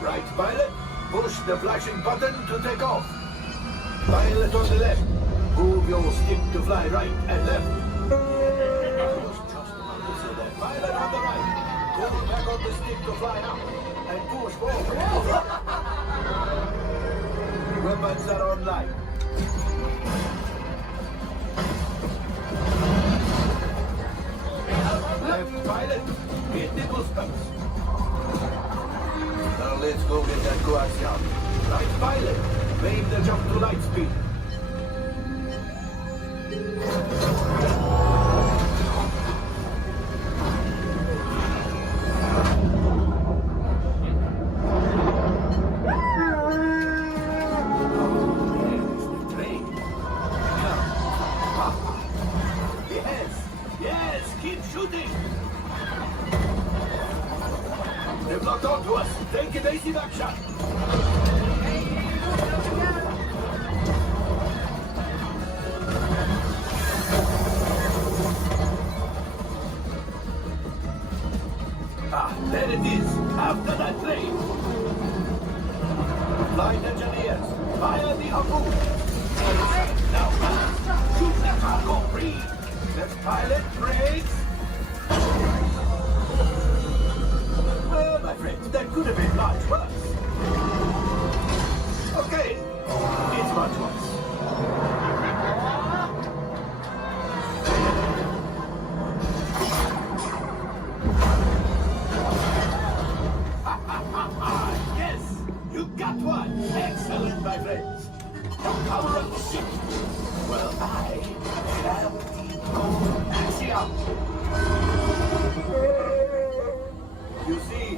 Right, pilot? Push the flashing button to take off. Pilot on the left. Move your stick to fly right and left. Pilot on the right. Pull back on the stick to fly up. And push forward. Weapons are online. Left pilot, hit the boosters. Now let's go get that coaxium. Right pilot, make the jump to light speed. Yes, keep shooting. They've locked onto us. Take evasive action. Ah, there it is. After that train. Flight engineers, fire the harpoon. Now, shoot the cargo free. Left pilot, brakes. Well, my friends, that could have been much worse. Okay, it's much worse. Yes, you got one. Excellent, my friends. Now power up the ship. Well, I am Axiom. You see,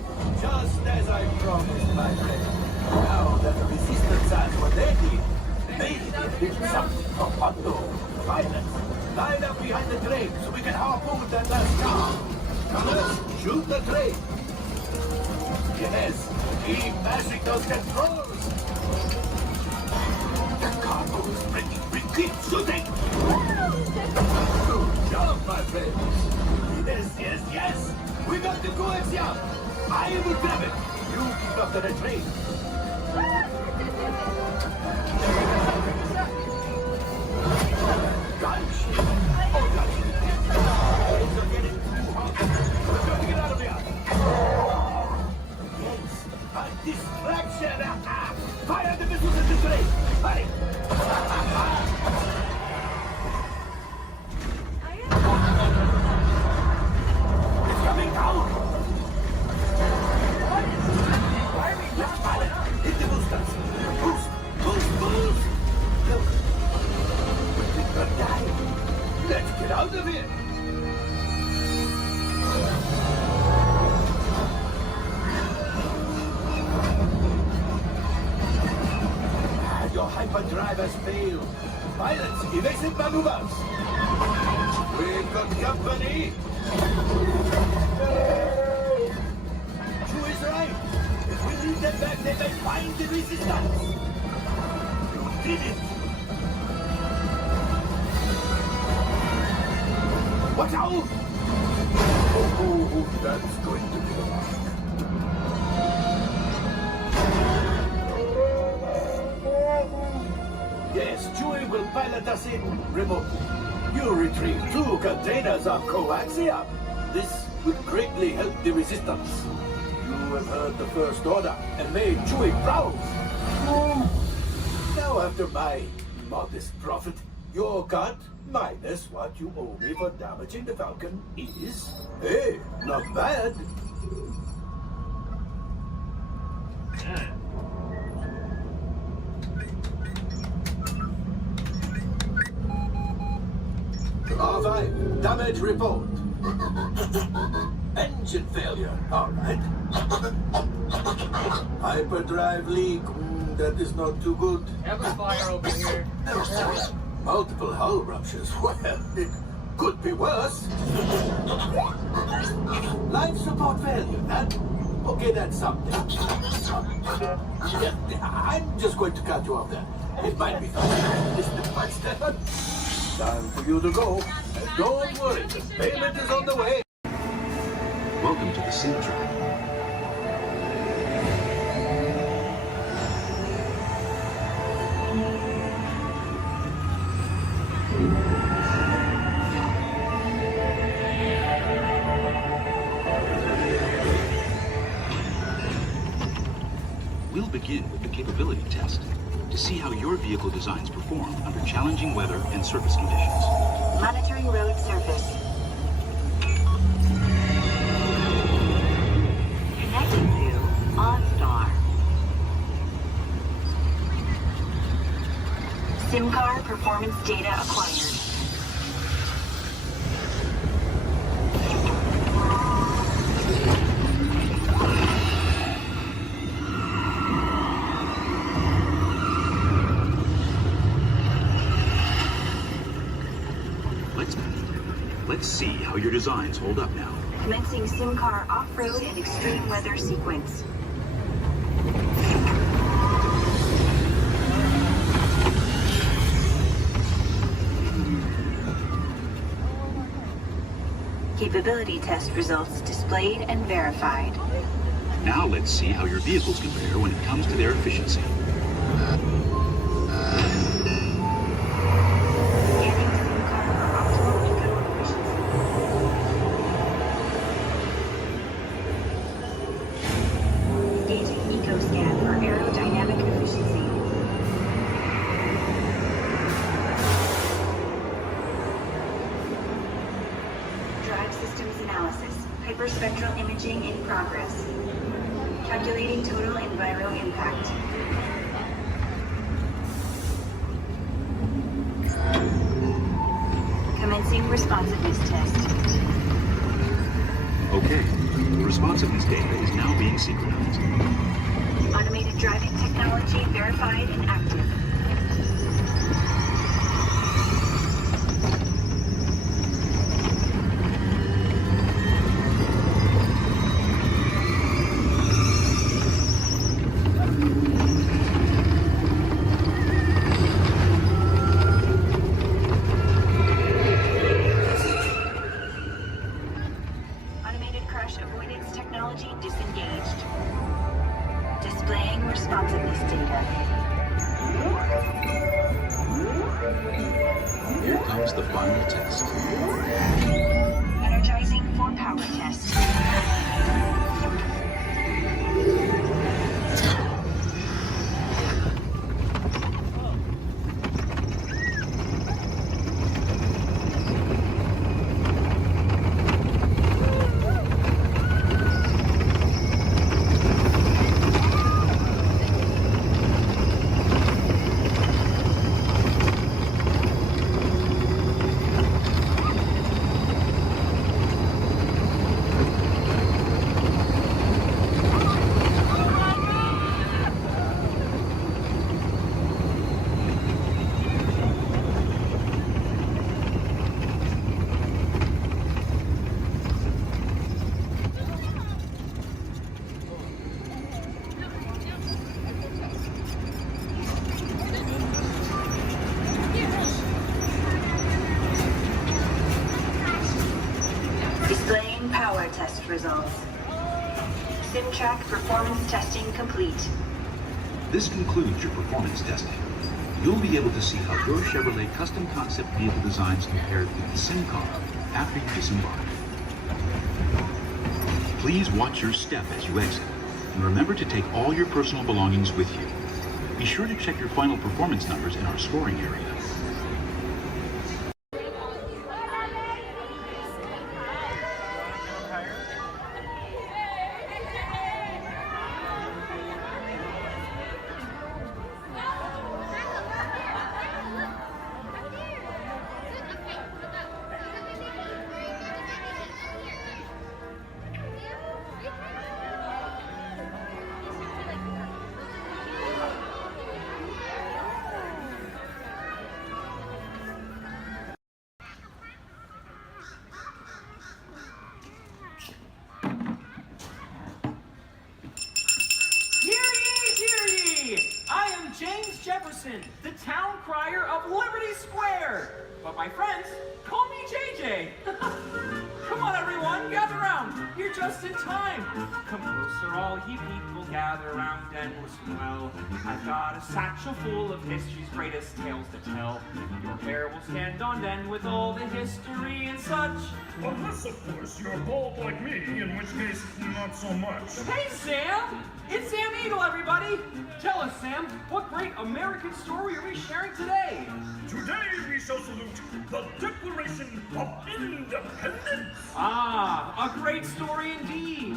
just as I promised, my friend, now that the resistance has what they need, they did something for Otto. Pilots, line up behind the train so we can harpoon that last car. Now let's shoot the train. Yes, keep mashing those controls. The cargo is ready. We keep shooting. Good job, my friends. Yes. We got the coaxium. I will grab it. You keep after the train. Gunship. Oh, gunship. Things are getting too hot. We're going to get out of here. Yes, a distraction. Fire the missiles at the train. Hurry. It's coming down. Left pilot, hit the boosters. Boost. Look, we did not die. Let's get out of here. Your hyperdrive has failed. Pilots, evasive maneuvers. We've got company. Drew is right. If we leave them back, they may find the resistance. You did it. Watch out! Oh, that's going to be a lot. Yes, Chewie will pilot us in remotely. You retrieve 2 containers of coaxium. This will greatly help the resistance. You have heard the First Order and made Chewie proud. Now, after my modest profit, your cut minus what you owe me for damaging the Falcon is, hey, not bad. R5, damage report. Engine failure, all right. Hyperdrive leak, that is not too good. Have a fire over here. Multiple hull ruptures, well, it could be worse. Life support failure, that? Okay, that's something. Yeah, I'm just going to cut you off there. It might be fun. Step by step. Time for you to go. And don't worry, the payment is on the way. Welcome to the sim track. We'll begin with the capability test to see how your vehicle designs perform under challenging weather and surface conditions. Monitoring road surface. Connecting to OnStar. SIM car performance data acquired. Let's see how your designs hold up now. Commencing SIM car off-road and extreme weather sequence. Capability test results displayed and verified. Now let's see how your vehicles compare when it comes to their efficiency. Spectral imaging in progress. Calculating total enviro impact. Commencing responsiveness test. Okay, the responsiveness data is now being synchronized. Automated driving technology verified and active. Here comes the final test. Energizing for power test. Displaying power test results. SimTrack performance testing complete. This concludes your performance testing. You'll be able to see how your Chevrolet custom concept vehicle designs compare with the sim car after you disembark. Please watch your step as you exit, and remember to take all your personal belongings with you. Be sure to check your final performance numbers in our scoring area. Jefferson, the town crier of Liberty Square. But my friends, call me JJ. Come on, everyone, gather round. You're just in time. Come closer, all ye people, gather round and listen well. I've got a satchel full of history's greatest tales to tell. Your hair will stand on end with all the history and such. Unless, of course, you're bald like me, in which case, not so much. Hey, Sam! It's Sam Eagle, everybody! Tell us, Sam, what great American story are we sharing today? Today we shall salute the Declaration of Independence. Ah, a great story indeed.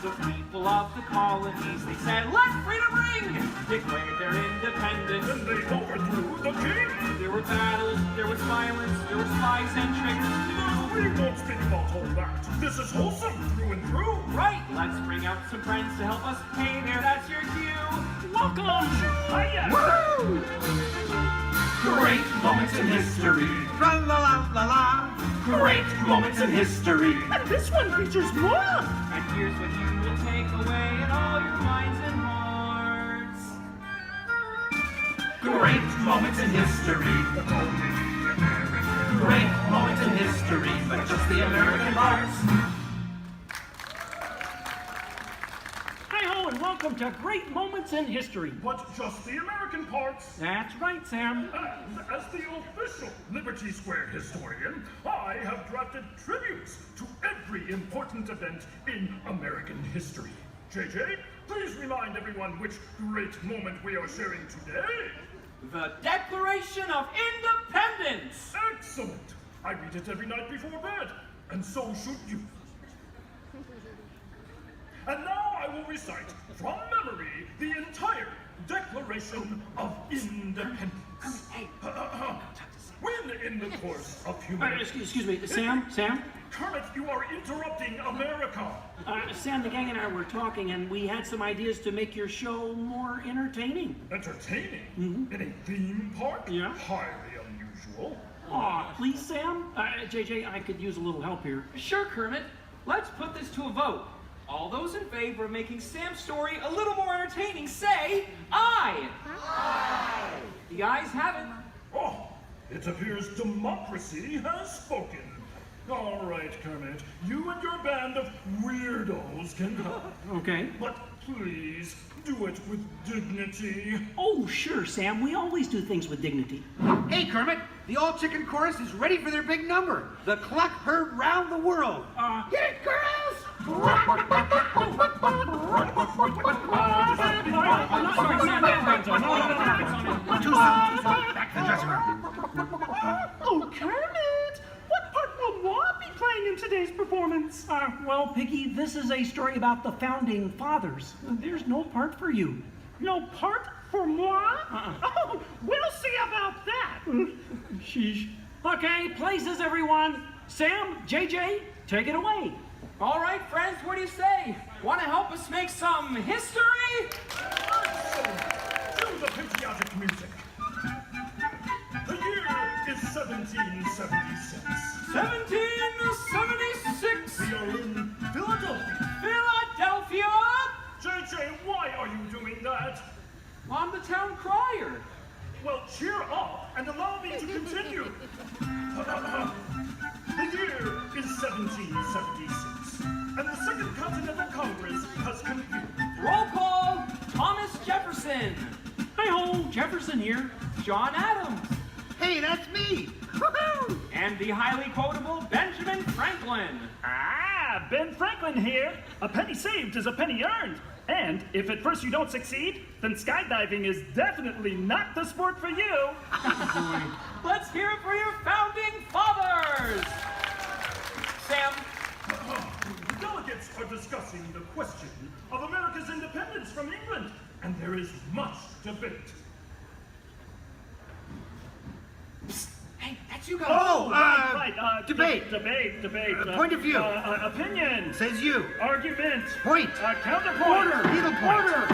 The people of the colonies, they said, let freedom ring! Declared their independence. And they overthrew the king. There were battles, there was violence, there were spies and triggers too. We won't speak about all that. This is wholesome through and through. Right, let's bring out some friends to help us. Hey there, that's your cue. Welcome! Hiya! Woo! Great moments in history. Tra la la la la. Great moments in history. And this one features more. And here's what you will take away in all your minds and hearts. Great moments in history. Great moments in history, but just the American parts. Hi-ho, and welcome to Great Moments in History. But just the American parts. That's right, Sam. And as the official Liberty Square historian, I have drafted tributes to every important event in American history. JJ, please remind everyone which great moment we are sharing today. The Declaration of Independence! Excellent! I read it every night before bed, and so should you. And now I will recite from memory the entire Declaration of Independence. When in the course of human... Excuse me, Sam? Kermit, you are interrupting America. Sam, the gang and I were talking, and we had some ideas to make your show more entertaining. Entertaining? Mm-hmm. In a theme park? Yeah. Highly unusual. Aw, please, Sam? JJ, I could use a little help here. Sure, Kermit. Let's put this to a vote. All those in favor of making Sam's story a little more entertaining, say aye. Aye. The ayes have it. Oh, it appears democracy has spoken. All right, Kermit, you and your band of weirdos can come. Okay. But please, do it with dignity. Oh, sure, Sam. We always do things with dignity. Hey, Kermit, the all-chicken chorus is ready for their big number. The cluck heard round the world. Get it, girls! Sorry, Sam. Too soon. Back to the dressing room. Oh, Kermit! What part will Walt be playing in today's performance? Well, Piggy, this is a story about the founding fathers. There's no part for you. No part for moi? Oh, we'll see about that. Sheesh. Okay, places, everyone. Sam, JJ, take it away. All right, friends, what do you say? Want to help us make some history? Do the patriotic music. The year is 1776. 1776. We are in Philadelphia. Philadelphia? JJ, why are you doing that? I'm the town crier. Well, cheer up and allow me to continue. The year is 1776, and the Second Continental Congress has convened. Roll call, Thomas Jefferson. Hi-ho, Jefferson here. John Adams. Hey, that's me. Woohoo! And the highly quotable Benjamin Franklin. Ah, Ben Franklin here. A penny saved is a penny earned. And if at first you don't succeed, then skydiving is definitely not the sport for you. Let's hear it for your founding fathers. Sam. The delegates are discussing the question of America's independence from England, and there is much debate. Psst. Hey, that's you guys. Oh, right. Debate. Debate. Point of view. Opinion. Says you. Argument. Point. Counterpoint. Order. Needlepoint. Order.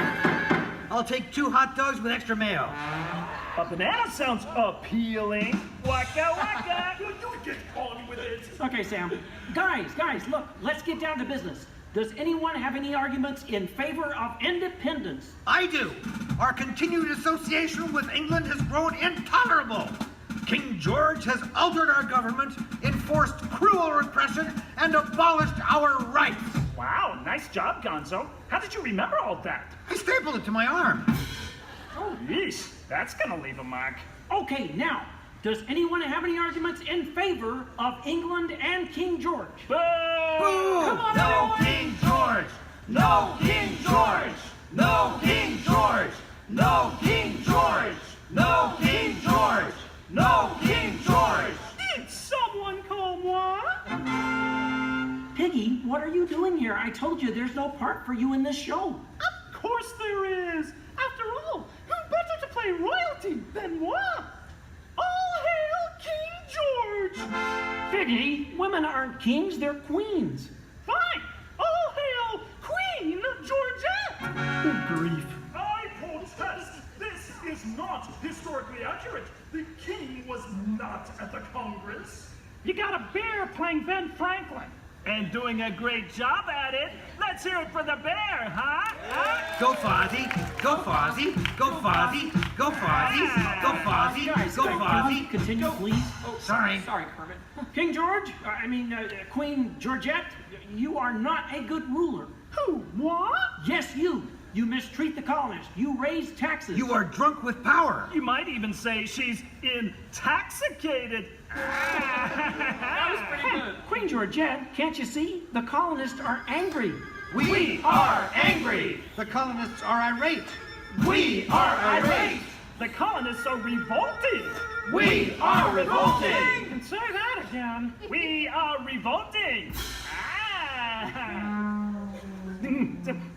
I'll take 2 hot dogs with extra mayo. A banana sounds appealing. Waka waka. Will you get on with it? Okay, Sam. Guys, look, let's get down to business. Does anyone have any arguments in favor of independence? I do. our continued association with England has grown intolerable. King George has altered our government, enforced cruel repression, and abolished our rights. Wow, nice job, Gonzo. How did you remember all that? I stapled it to my arm. Oh, yeesh, that's gonna leave a mark. Okay, now, does anyone have any arguments in favor of England and King George? Boo! Boo! Come on, No everyone! King George! No King George! No King George! No King George! No King George! No King George! Did someone call moi? Piggy, what are you doing here? I told you there's no part for you in this show. Of course there is. After all, who better to play royalty than moi? All hail King George! Piggy, women aren't kings, they're queens. Fine. All hail Queen Georgette! Good grief. I protest. This is not historically accurate. The king was not at the Congress. You got a bear playing Ben Franklin. And doing a great job at it. Let's hear it for the bear, huh? Go Fozzie! Go Fozzie! Go Fozzie! Go Fozzie! Go Fozzie! Guys, Go can we Fozzie! continue, please? Oh, Sorry. Sorry, Kermit. King George, Queen Georgette, you are not a good ruler. Who? What? Yes, you. You mistreat the colonists. You raise taxes. You are drunk with power. You might even say she's intoxicated. That was pretty good. Queen Georgette, can't you see? The colonists are angry. We are angry. The colonists are irate. We are irate. The colonists are revolted. We are revolted. And say that again. We are revolting.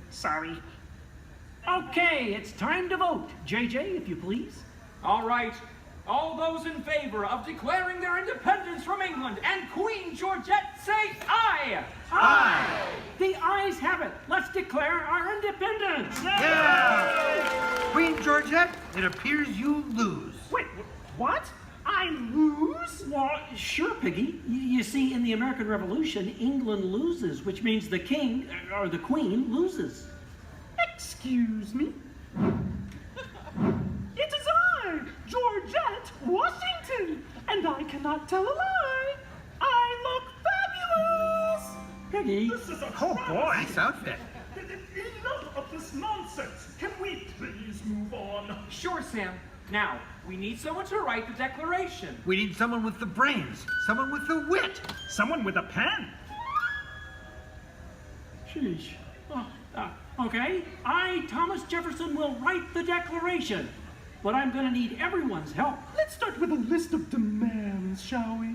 Sorry. Okay, it's time to vote. JJ, if you please. All right. All those in favor of declaring their independence from England and Queen Georgette say aye! Aye. The ayes have it. Let's declare our independence. Yeah. Queen Georgette, it appears you lose. Wait, what? I lose? Well, sure, Piggy. You see, in the American Revolution, England loses, which means the king, or the queen, loses. Excuse me? It is I, Georgette Washington, and I cannot tell a lie. I look fabulous! Piggy. This is a Oh boy, nice outfit. Enough of this nonsense. Can we please move on? Sure, Sam. Now, we need someone to write the declaration. We need someone with the brains, someone with the wit. Someone with a pen. Sheesh. Okay, I, Thomas Jefferson, will write the declaration. But I'm going to need everyone's help. Let's start with a list of demands, shall we?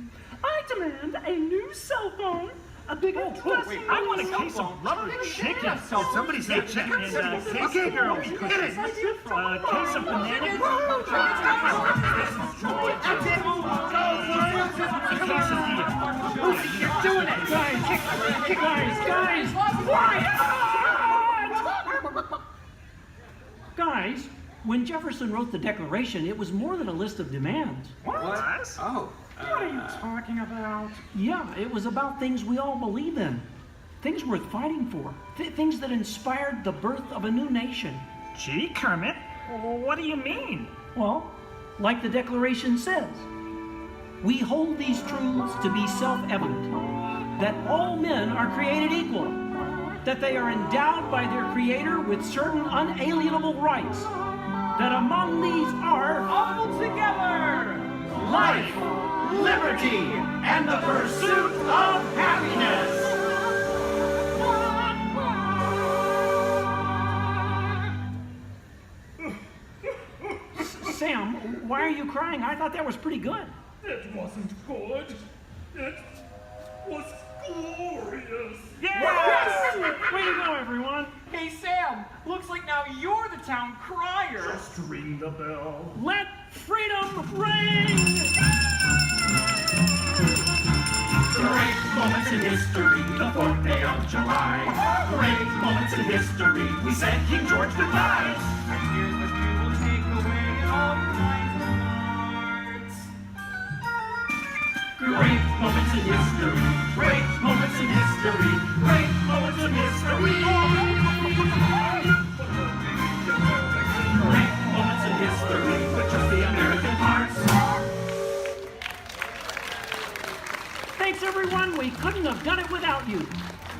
I demand a new cell phone, a bigger dressing room. I want a cell case phone. of rubber chicken. Yeah, Somebody said chicken. And, Okay, girls, hit it. case of banana. You're doing it! Guys! Guys, when Jefferson wrote the Declaration, it was more than a list of demands. What? Oh. What are you talking about? Yeah, it was about things we all believe in. Things worth fighting for. Things that inspired the birth of a new nation. Gee, Kermit, what do you mean? Well, like the Declaration says, we hold these truths to be self-evident, that all men are created equal, that they are endowed by their Creator with certain unalienable rights, that among these are All together! Life, liberty, and the pursuit of happiness. Sam, why are you crying? I thought that was pretty good. It wasn't good. It was glorious. Yes! Way to go, everyone. Hey, Sam, looks like now you're the town crier. Just ring the bell. Let freedom ring! Great moments in history, the 4th day of July. Great moments in history, we said King George goodbye. And here's what you will take away in all your minds and hearts. Great moments in history, great moments in history, great moments in history. Great have done it without you.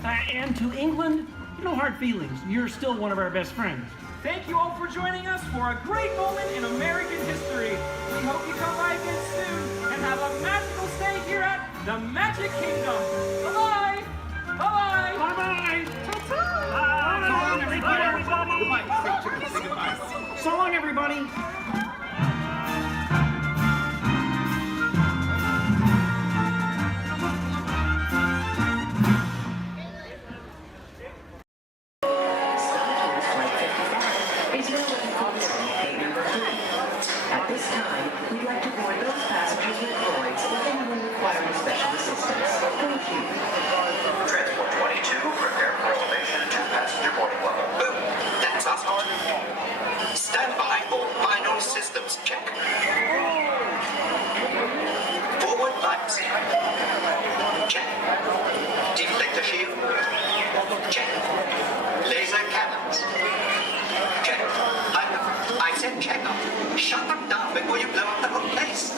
And to England, no hard feelings. You're still one of our best friends. Thank you all for joining us for a great moment in American history. We hope you come by again soon and have a magical stay here at the Magic Kingdom. Bye-bye. Bye-bye. Bye-bye. Bye-bye. So long, everybody. At this time, we'd like to board those passengers with voids if anyone requiring special assistance. Thank you. Transport 22, prepare for elevation to passenger boarding level. Boom! That's us, Howard. Stand by for final systems check. Forward lights. Check. Deflector shield. Check. Laser cannons. Check. I said check up. Shut them down before you blow up the whole place.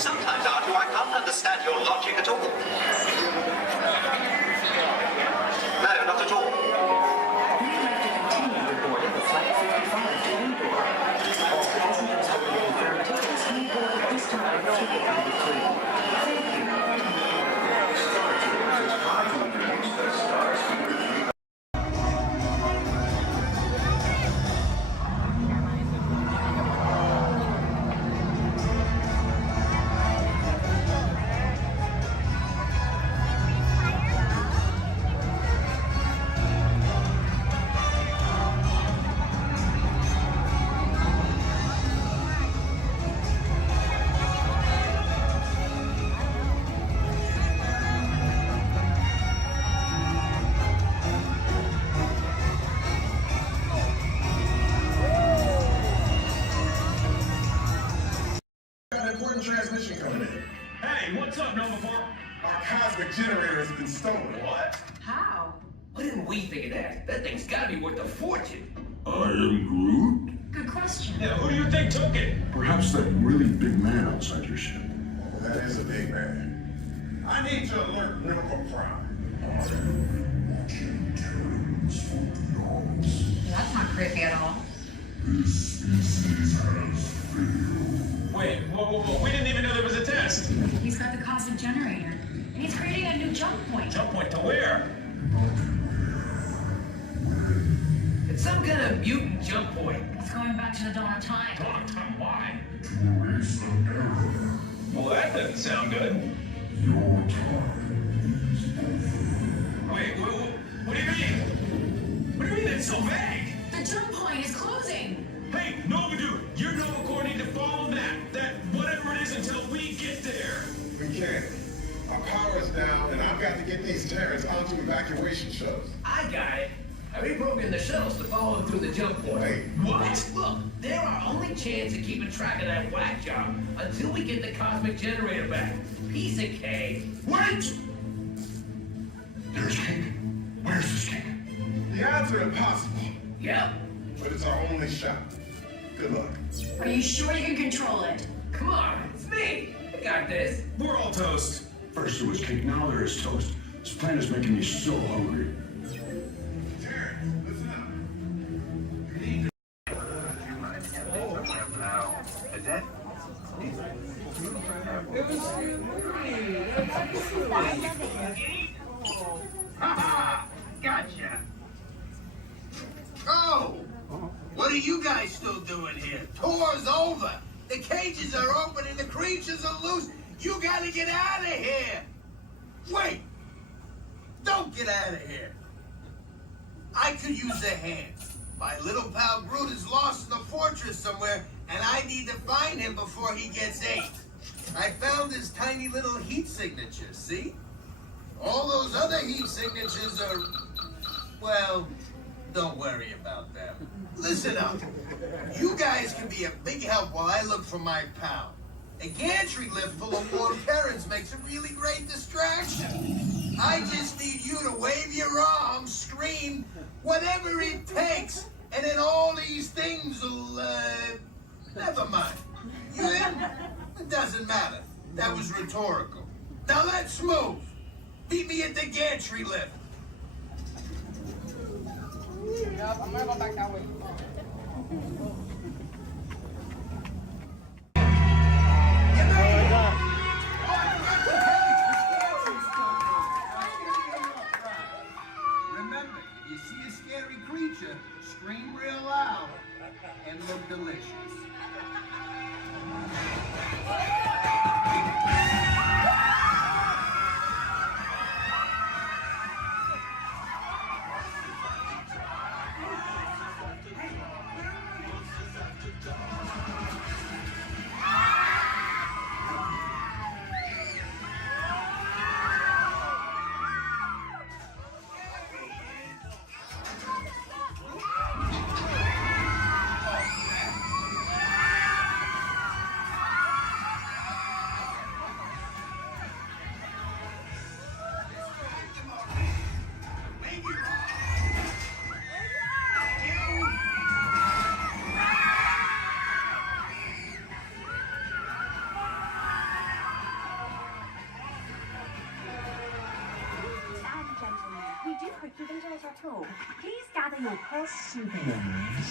Sometimes, Arthur, I can't understand your logic at all. No, not at all. We'd like to continue the boarding of Flight 55 to Newport. All passengers holding confirmed tickets may board at this time ticket number 3. Thank you. Transmission coming in. Hey, what's up, Nova 4? Our cosmic generator has been stolen. What? How? Why didn't we figure that? That thing's gotta be worth a fortune. I am Groot? Good question. Yeah, who do you think took it? Perhaps that really big man outside your ship. Oh, that is a big man. I need to alert Miracle Prime. That's not creepy at all. This species has failed. Wait, whoa. We didn't even know there was a test. He's got the cosmic generator, and he's creating a new jump point. Jump point to where? It's some kind of mutant jump point. It's going back to the dawn of time. Dawn of time, why? To erase an error. Well, that doesn't sound good. Your time is over. Wait, what do you mean? What do you mean it's so vague? The jump point is closing. Hey, Nova Dude, your Nova Corps need to follow that whatever it is until we get there. We can't. Our power is down, and I've got to get these Terrans onto evacuation shuttles. I got it. I reprogrammed the shuttles to follow them through the jump point. Wait, what? Look, they're our only chance of keeping track of that whack job until we get the cosmic generator back. Piece of cake. Wait! There's cake. Where's this cake? The odds are impossible. Yep. But it's our only shot. Good luck. Are you sure you can control it? Come on, it's me. I got this. We're all toast. First there was cake, now there is toast. This plan is making me so hungry. Terrence, listen up. You need to... Gotcha. Oh! What are you guys still doing here? Tour's over. The cages are open and the creatures are loose. You gotta get out of here. Wait. Don't get out of here. I could use a hand. My little pal Groot is lost in the fortress somewhere, and I need to find him before he gets ate. I found his tiny little heat signatures, see? All those other heat signatures are, well, don't worry about them. Listen up. You guys can be a big help while I look for my pal. A gantry lift full of warm parents makes a really great distraction. I just need you to wave your arms, scream, whatever it takes, and then all these things will, never mind. You in? It doesn't matter. That was rhetorical. Now let's move. Meet me at the gantry lift. I'm gonna go back that way. Remember, if you see a scary creature, scream real loud and look delicious. We do hope you've enjoyed our tour. Please gather your purse souvenirs.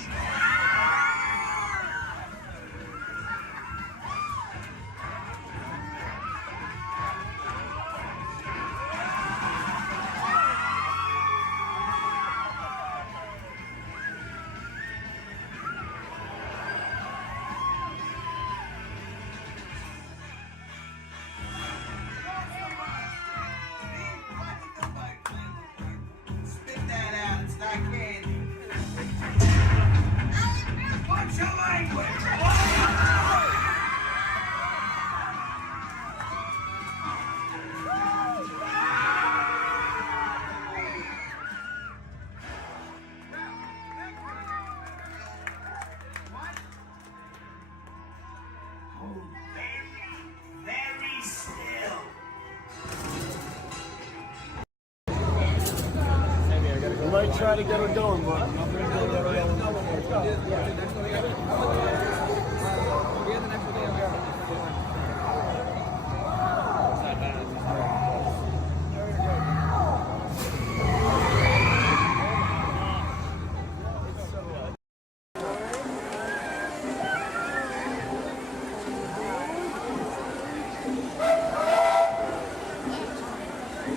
Spit that out, it's not candy. What's your language? Very still. We might try to get her going, but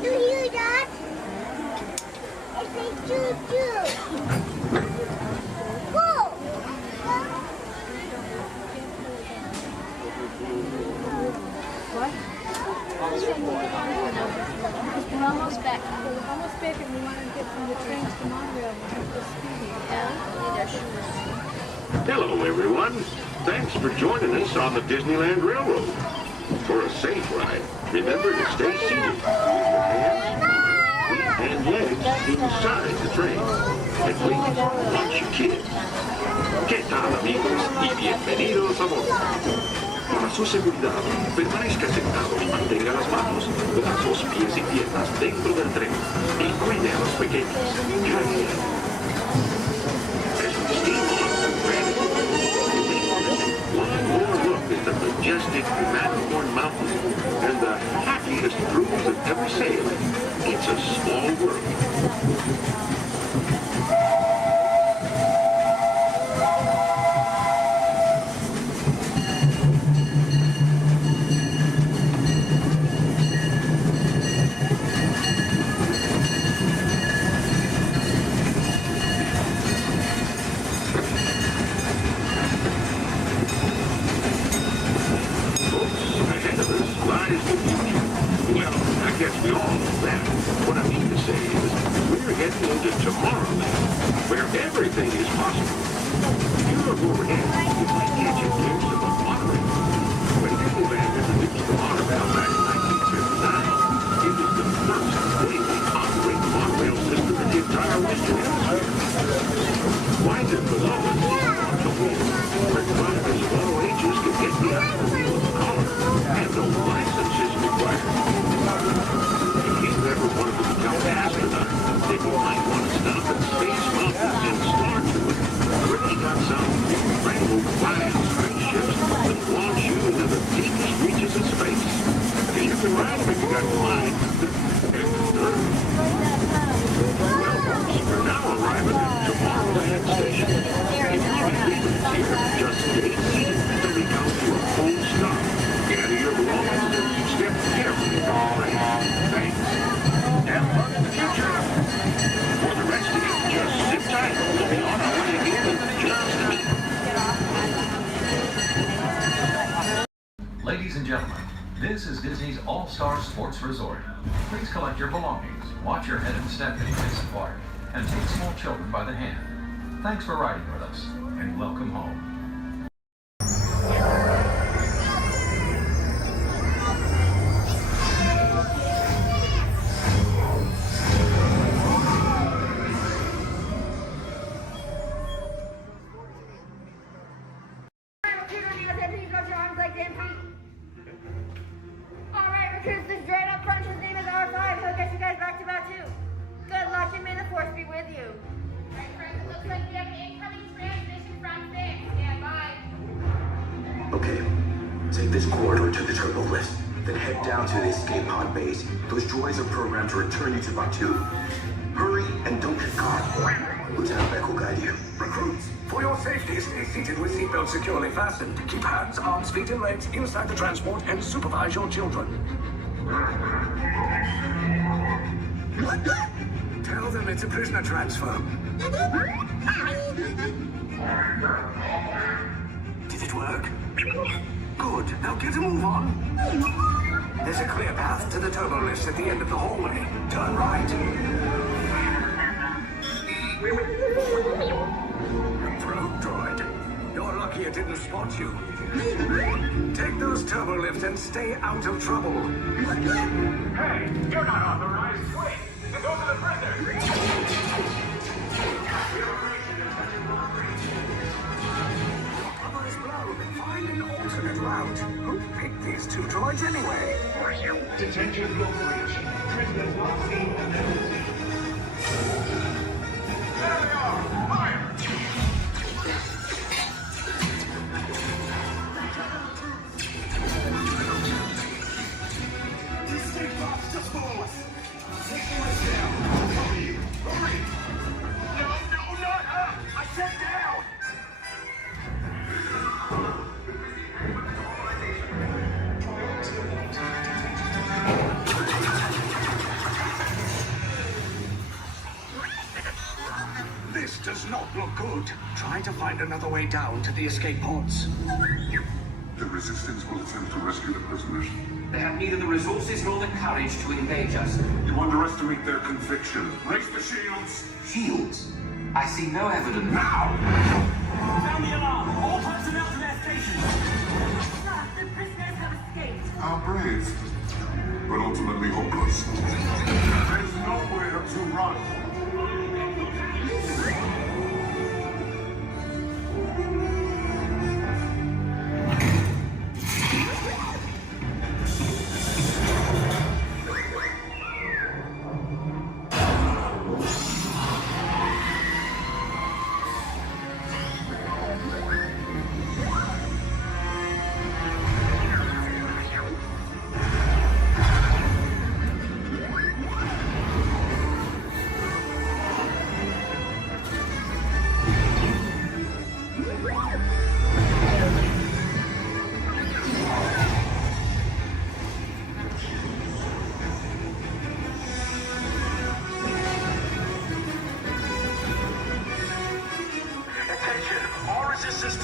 Do you, Dad? I say choo-choo. Go! What? We're almost back. We're almost back and we want to get from the trains to Montreal. Hello, everyone. Thanks for joining us on the Disneyland Railroad. For a safe ride, remember to stay seated with your hands, feet, and legs inside the train. And please, watch your kids. ¿Qué tal, amigos? Y bienvenidos a bordo. Para su seguridad, permanezca sentado y mantenga las manos, brazos, pies y piernas dentro del tren. Y cuide a los pequeños. Gracias. Es un destino. One more look at the majestic Matterhorn Mountain and the happiest cruise of ever sailed. It's a small world. Ahead of us lies the future. Well, I guess we all know that. What I mean to say is, we're heading into Tomorrowland, where everything is possible. If you look overhead, you might catch a glimpse of a monorail. When Disneyland introduced the monorail back in 1959, it was the first daily operating monorail system in the entire Western Hemisphere. Winding below us is the wheel, where drivers of all ages can get behind the wheel of the car, and no license is required. If you ever wanted to become an astronaut, then you might want to stop at Space Mountain and Star Tour, where they got some incredible flying spaceships sports resort. Please collect your belongings, watch your head and step in case acquired, and take small children by the hand. Thanks for riding with us, and welcome home. Alright, recruits, this droid up front, his name is R5. He'll get you guys back to Batuu. Good luck and may the force be with you. Alright, friends, it looks like we have an incoming transmission from 6. Stand by. Okay, take this corridor to the turbo lift, then head down to the escape pod base. Those droids are programmed to return you to Batuu. Hurry and don't get caught. Lieutenant Beck will guide you. Recruits, for your safety, stay seated with seatbelts securely fastened. Keep hands, arms, feet, and legs inside the transport and supervise your children. Tell them it's a prisoner transfer. Did it work? Good. Now get a move on. There's a clear path to the turbo lifts at the end of the hallway. Turn right. Probe droid. You're lucky it didn't spot you. Take those turbo lifts and stay out of trouble. Hey, you're not authorized. Wait, those are the prisoners. Cover is blown. Find an alternate route. Who picked these two droids anyway? Detention will breach. Prisoners not seen and never seen. There they are! Fire! This does not look good. Try to find another way down to the escape pods. The Resistance will attempt to rescue the prisoners. They have neither the resources nor the courage to engage us. You underestimate their conviction. Raise the shields! Shields? I see no evidence. Now! Sound the alarm! All personnel to their stations! Sir, the prisoners have escaped. How brave, but ultimately hopeless. There's nowhere to run.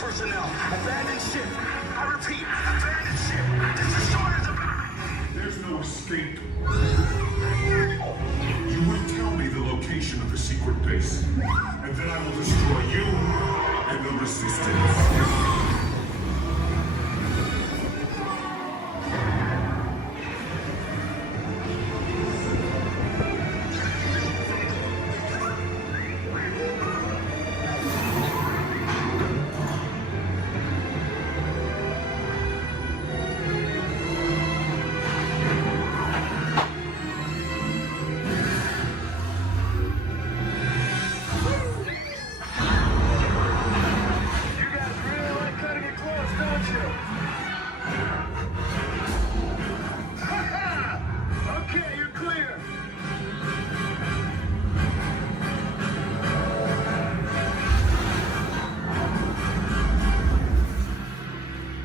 Personnel, abandon ship. I repeat, abandon ship. The destroyers are... There's no escape. You will tell me the location of the secret base, and then I will destroy you and the Resistance.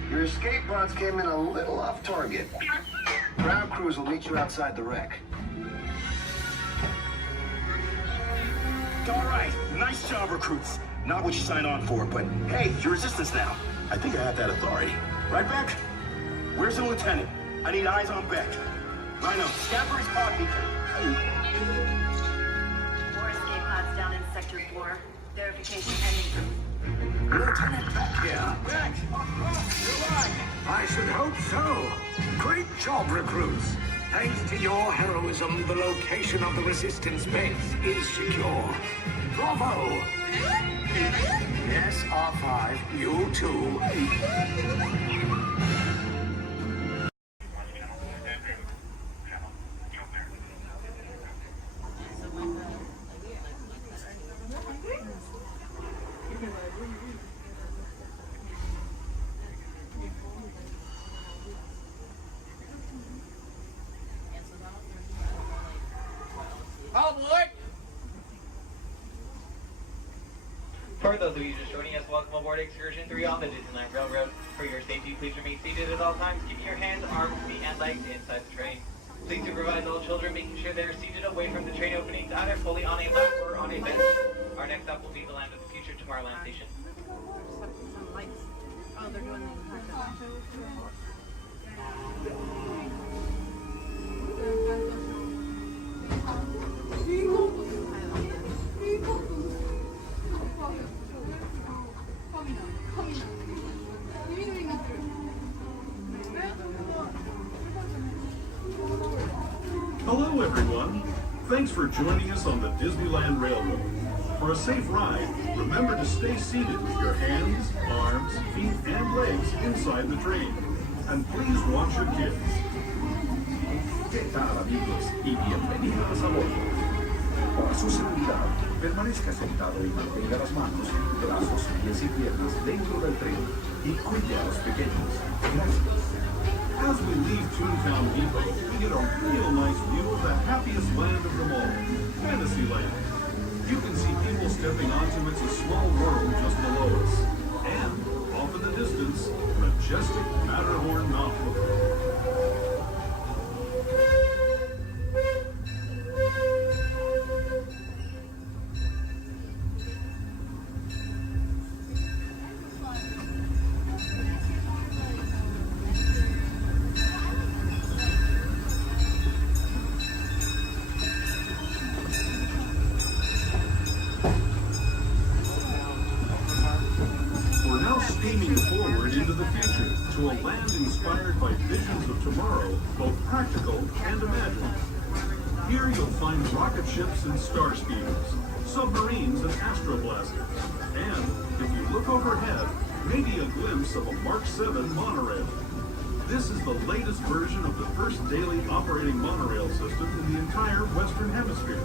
Your escape pods came in a little off target. Ground crews will meet you outside the wreck. All right, nice job, recruits. Not what you signed on for, but hey, you're Resistance now. I think I have that authority. Right, Beck? Where's the lieutenant? I need eyes on Beck. Rhino, scan for his pod feature. More escape pods down in Sector 4. Verification pending. Lieutenant Beck here. Beck! You're right. I should hope so. Great job, recruits. Thanks to your heroism, the location of the Resistance base is secure. Bravo! Yes, R5, you too. Oh, Lord! For those of you just joining us, welcome aboard Excursion 3 on the Disneyland Railroad. For your safety, please remain seated at all times, keeping your hands, arms, feet, and legs inside the train. Please supervise all children, making sure they are seated away from the train openings, either fully on a lap or on a bench. Our next stop will be the Land of the Future, Tomorrowland Station. Oh, they're doing Hello, everyone. Thanks for joining us on the Disneyland Railroad. For a safe ride, remember to stay seated with your hands, arms, feet, and legs inside the train. And please watch your kids. ¿Qué tal, amigos? Y bienvenidos a bordo. Para su seguridad, permanezca sentado y mantenga las manos, brazos, pies y piernas dentro del tren y cuide a los pequeños. Gracias. As we leave Toontown Depot, we get a real nice view of the happiest land of them all, Fantasyland. You can see people stepping onto It's a Small World just below us. And, off in the distance, majestic Matterhorn Mountain. Steaming forward into the future to a land inspired by visions of tomorrow, both practical and imagined. Here you'll find rocket ships and star speeders, submarines and astroblasters, and, if you look overhead, maybe a glimpse of a Mark 7 monorail. This is the latest version of the first daily operating monorail system in the entire Western Hemisphere,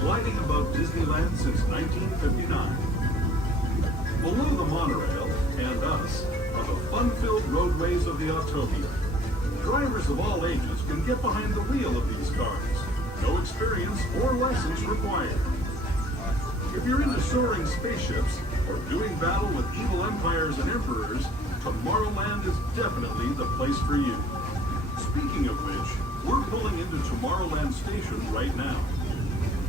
gliding above Disneyland since 1959. Below the monorail, and us, are the fun-filled roadways of the Autopia. Drivers of all ages can get behind the wheel of these cars. No experience or license required. If you're into soaring spaceships or doing battle with evil empires and emperors, Tomorrowland is definitely the place for you. Speaking of which, we're pulling into Tomorrowland Station right now.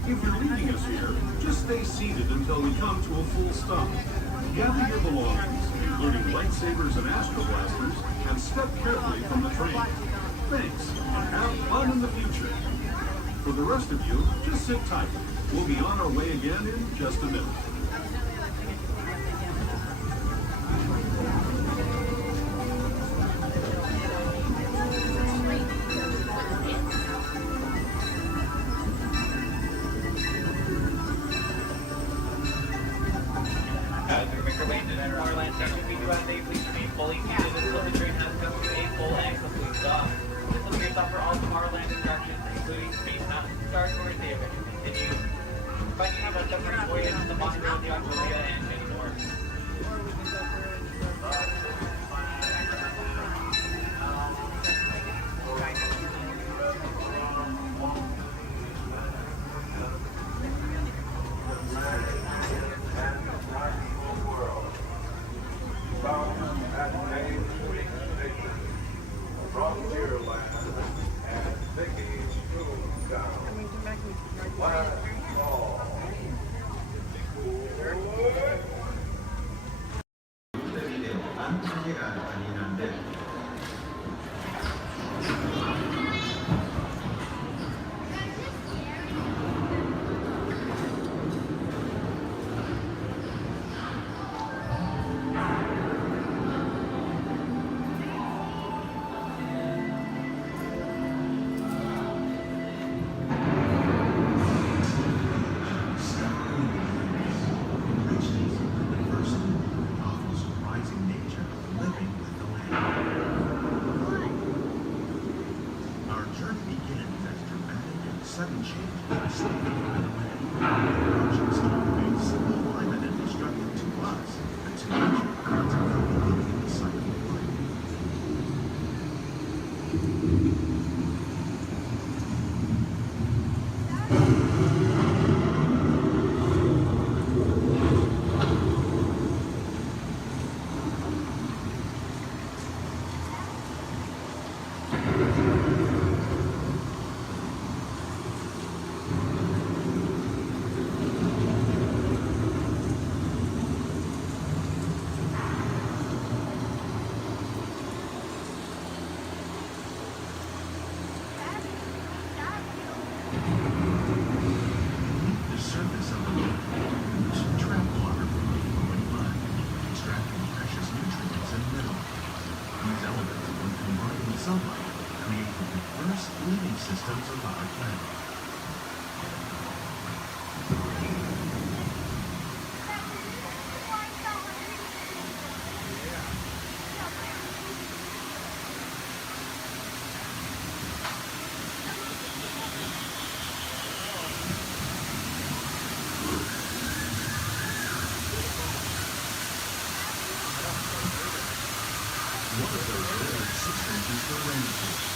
If you're leaving us here, just stay seated until we come to a full stop. Gather your belongings, including lightsabers and astroblasters, and step carefully from the train. Thanks, and have fun in the future. For the rest of you, just sit tight. We'll be on our way again in just a minute. As we make our way into Tomorrowland Station, we do ask that you please remain fully seated until the train has come to a full and complete stop. This will be your stop for all Tomorrowland attractions, including Space Mountain, Star Tours, the adventure continues. Finding out about submarine voyage, the monorail, the Autopia, and many more. sudden change in our sleeping environment. Oceans may seem climate and destructive to us, but to nature, it's a very beginning of the cycle of life. The surface of the lake is trap water from the flowing mud, extracting precious nutrients and minerals. These elements, when combined with sunlight, create the diverse living systems of our planet. One of those living systems is the rainforest,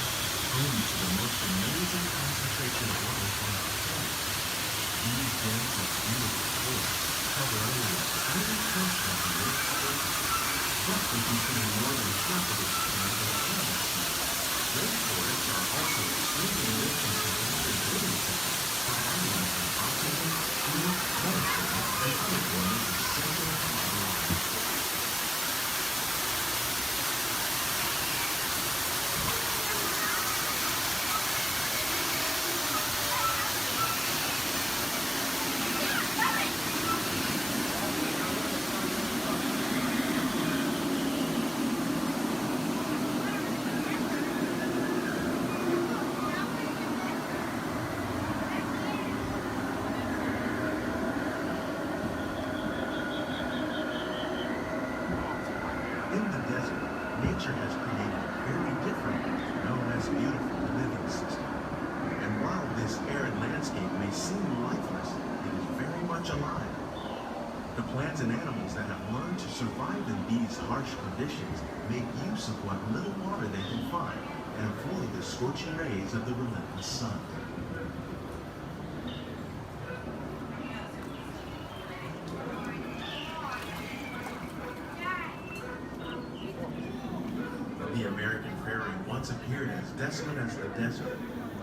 home to the most amazing concentration of life on our planet. These dense and beautiful forests cover only a tiny portion of the Earth's surface, but they contain more than half of its plant and animal species. Rainforests are also extremely rich in surrounding living systems, providing us with oxygen, food, medicine, and other forms essential to our lives. In the desert, nature has created a very different, known as beautiful living system. And while this arid landscape may seem lifeless, it is very much alive. The plants and animals that have learned to survive in these harsh conditions make use of what little water they can find and avoid the scorching rays of the relentless sun. The American prairie once appeared as desolate as the desert,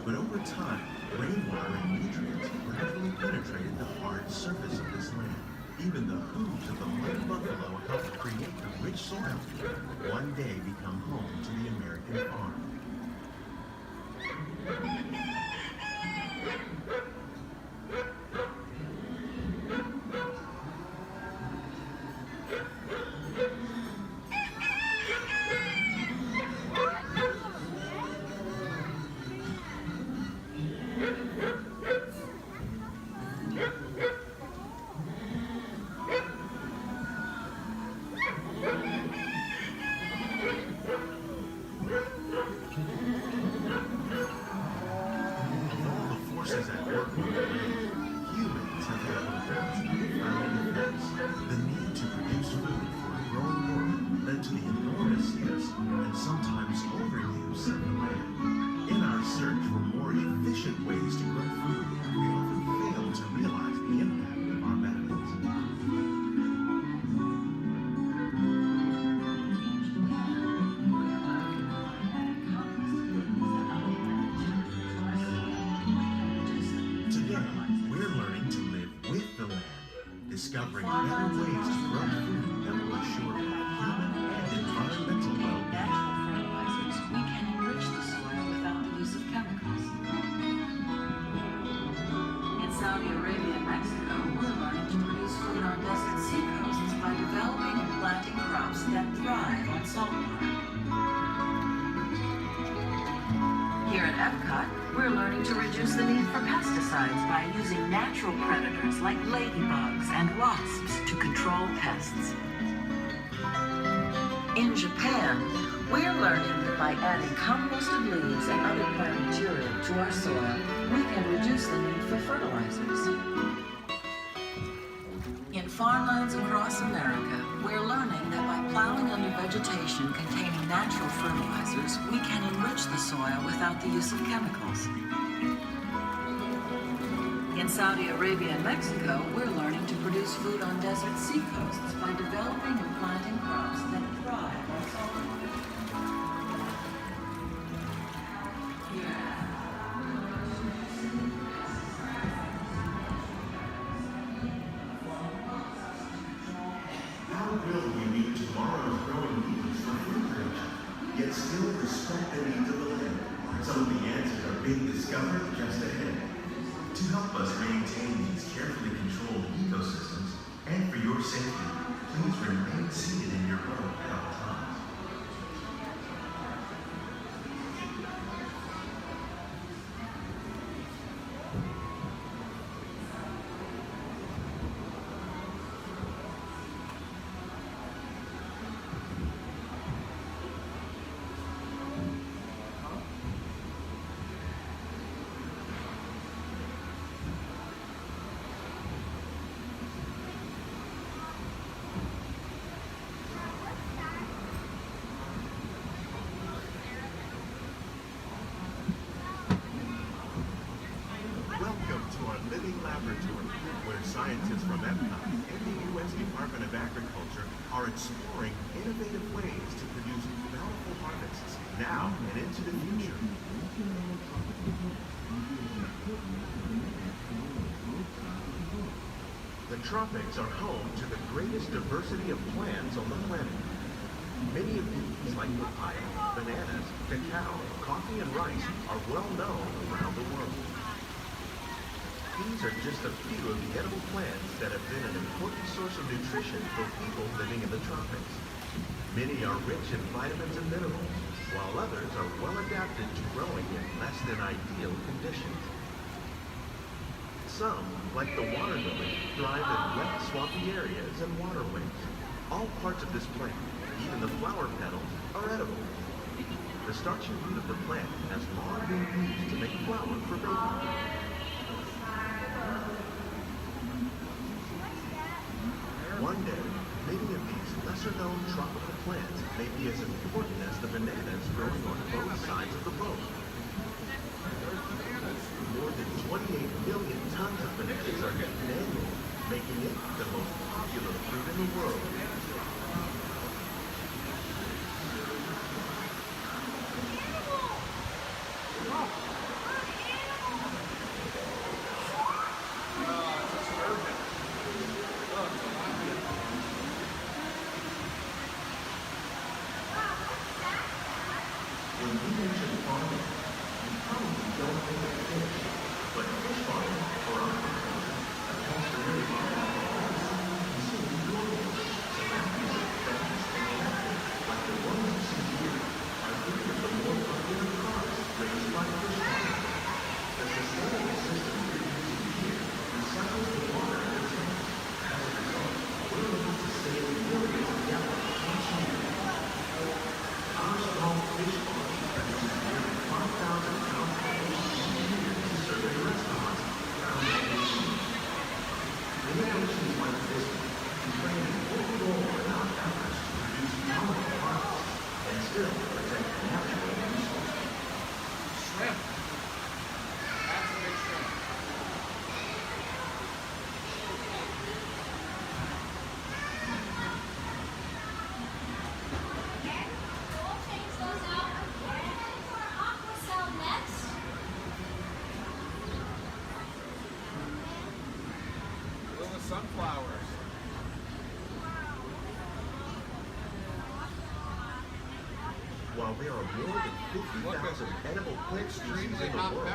but over time, rainwater and nutrients gradually penetrated the hard surface of this land. Even the hooves of the mighty buffalo helped create the rich soil that one day become home to the American farm. Forces at work on the land, humans have had one of the most profound effects. The need to produce food for a growing world led to the enormous use and sometimes overuse of the land. In our search for more efficient ways to grow food, we often fail to realize the impact of our methods. Today, we're learning to live with the land, discovering better ways to grow food that will assure both human and environmental well-being. Fertilizers, we can enrich the soil without the use of chemicals. In Saudi Arabia and Mexico, we're learning to produce food on desert seacoasts by developing and planting crops that thrive on salt water. Here at Epcot, we're learning to reduce the need for pesticides by using natural predators like ladybugs and wasps to control pests. In Japan, We're learning that by adding composted leaves and other plant material to our soil, we can reduce the need for fertilizers. In farmlands across America, we're learning that by plowing under vegetation containing natural fertilizers, we can enrich the soil without the use of chemicals. In Saudi Arabia and Mexico, we're learning to produce food on desert seacoasts by developing and planting crops that thrive on salt. How will we meet tomorrow's growing needs for food creation, yet still respect the needs of the land? Some of the answers are being discovered just ahead. To help us maintain these carefully controlled ecosystems, and for your safety, please remain seated in your boat at all times. Scientists from EPCOT and the U.S. Department of Agriculture are exploring innovative ways to produce bountiful harvests now and into the future. The tropics are home to the greatest diversity of plants on the planet. Many of these, like papaya, bananas, cacao, coffee, and rice, are well known around the world. These are just a few of the edible plants that have been an important source of nutrition for people living in the tropics. Many are rich in vitamins and minerals, while others are well adapted to growing in less than ideal conditions. Some, like the water lily, thrive in wet, swampy areas and waterways. All parts of this plant, even the flower petals, are edible. The starchy root of the plant has long been used to make flour for baking. One day, many of these lesser-known tropical plants may be as important as the bananas growing on both sides of the boat. More than 28 million tons of bananas are eaten annually, making it the most popular fruit in the world. Sunflowers. While there are more than 50,000 edible plant species in the world,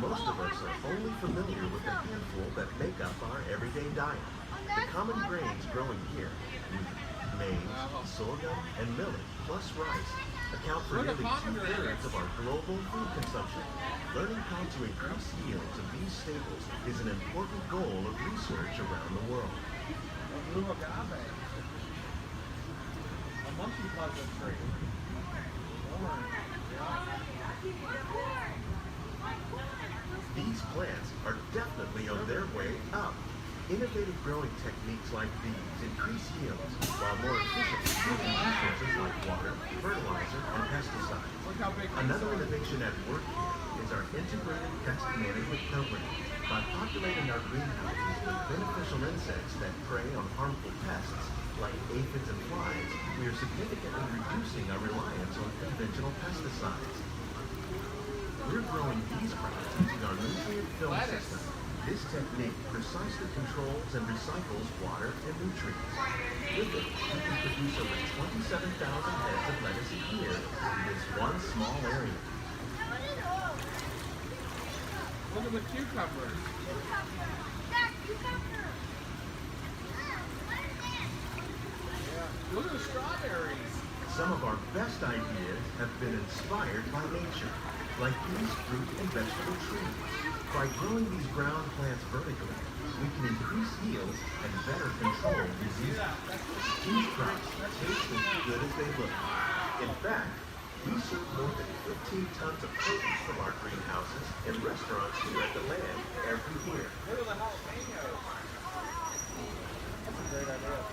most of us are only familiar with the handful that make up our everyday diet. The common grains growing here, maize, sorghum, and millet, plus rice, account for nearly 2/3 of our global food consumption. Learning how to increase yields of these staples is an important goal of research around the world. Blue agave. A monkey puzzle tree. These plants are definitely on their way up. Innovative growing techniques like these increase yields, while more efficiently using resources like water, fertilizer, and pesticides. Another innovation at work here is our integrated pest management program. By populating our greenhouses with beneficial insects that prey on harmful pests, like aphids and flies, we are significantly reducing our reliance on conventional pesticides. We're growing these crops using our nutrient film system. This technique precisely controls and recycles water and nutrients. With it, we can produce over 27,000 heads of lettuce a year in this one small area. Look at the cucumbers. Look at the strawberries. Some of our best ideas have been inspired by nature, like these fruit and vegetable trees. By growing these ground plants vertically, we can increase yields and better control diseases. These crops taste as good as they look. In fact, we serve more than 15 tons of produce from our greenhouses in restaurants here at the land every year. Look at the jalapenos. That's a great idea.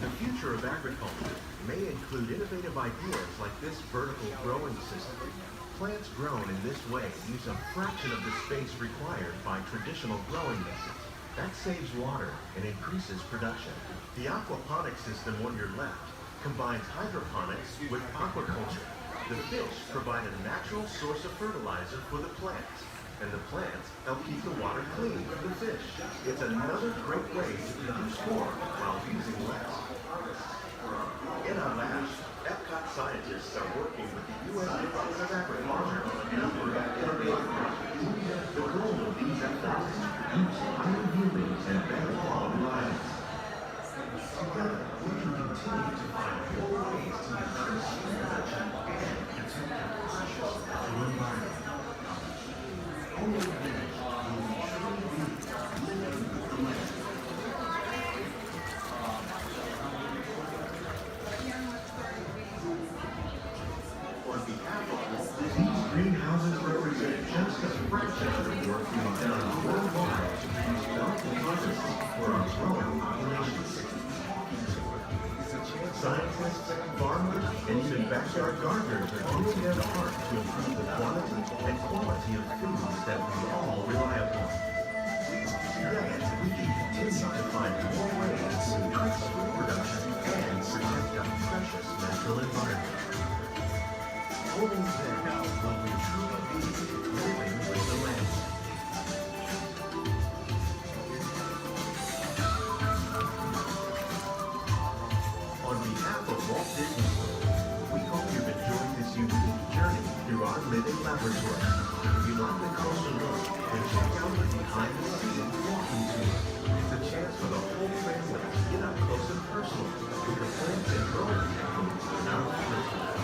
The future of agriculture may include innovative ideas like this vertical growing system. Plants grown in this way use a fraction of the space required by traditional growing methods. That saves water and increases production. The aquaponics system on your left combines hydroponics with aquaculture. The fish provide a natural source of fertilizer for the plants, and the plants help keep the water clean for the fish. It's another great way to produce more while using less. In our labs, Epcot scientists are working with the U.S. Department of Agriculture on a number of innovative projects. The goal of these efforts is to produce higher yielding and better quality lives. Together, we can continue to find more ways to increase food production and protect our precious natural environment. Only then will we truly be living the land. On behalf of Walt, these greenhouses represent just a fraction of the work being done worldwide to produce bountiful harvests for our growing populations. Scientists, farmers, and even backyard gardeners are doing their part to improve the quantity and quality of foods that we all rely upon. Together, we can continue to find more ways to increase food production and protect our precious natural environment. Only then will we truly be living with the land. On behalf of Walt Disney World, we hope you've enjoyed this unique journey through our living laboratory. If you'd like a closer look, then check out the behind-the-scenes walking tour. It's a chance for the whole family to get up close and personal with the plants and growing techniques in our laboratory.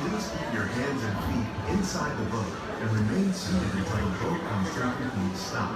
Please keep your hands and feet inside the boat and remain seated until the boat comes to a complete stop.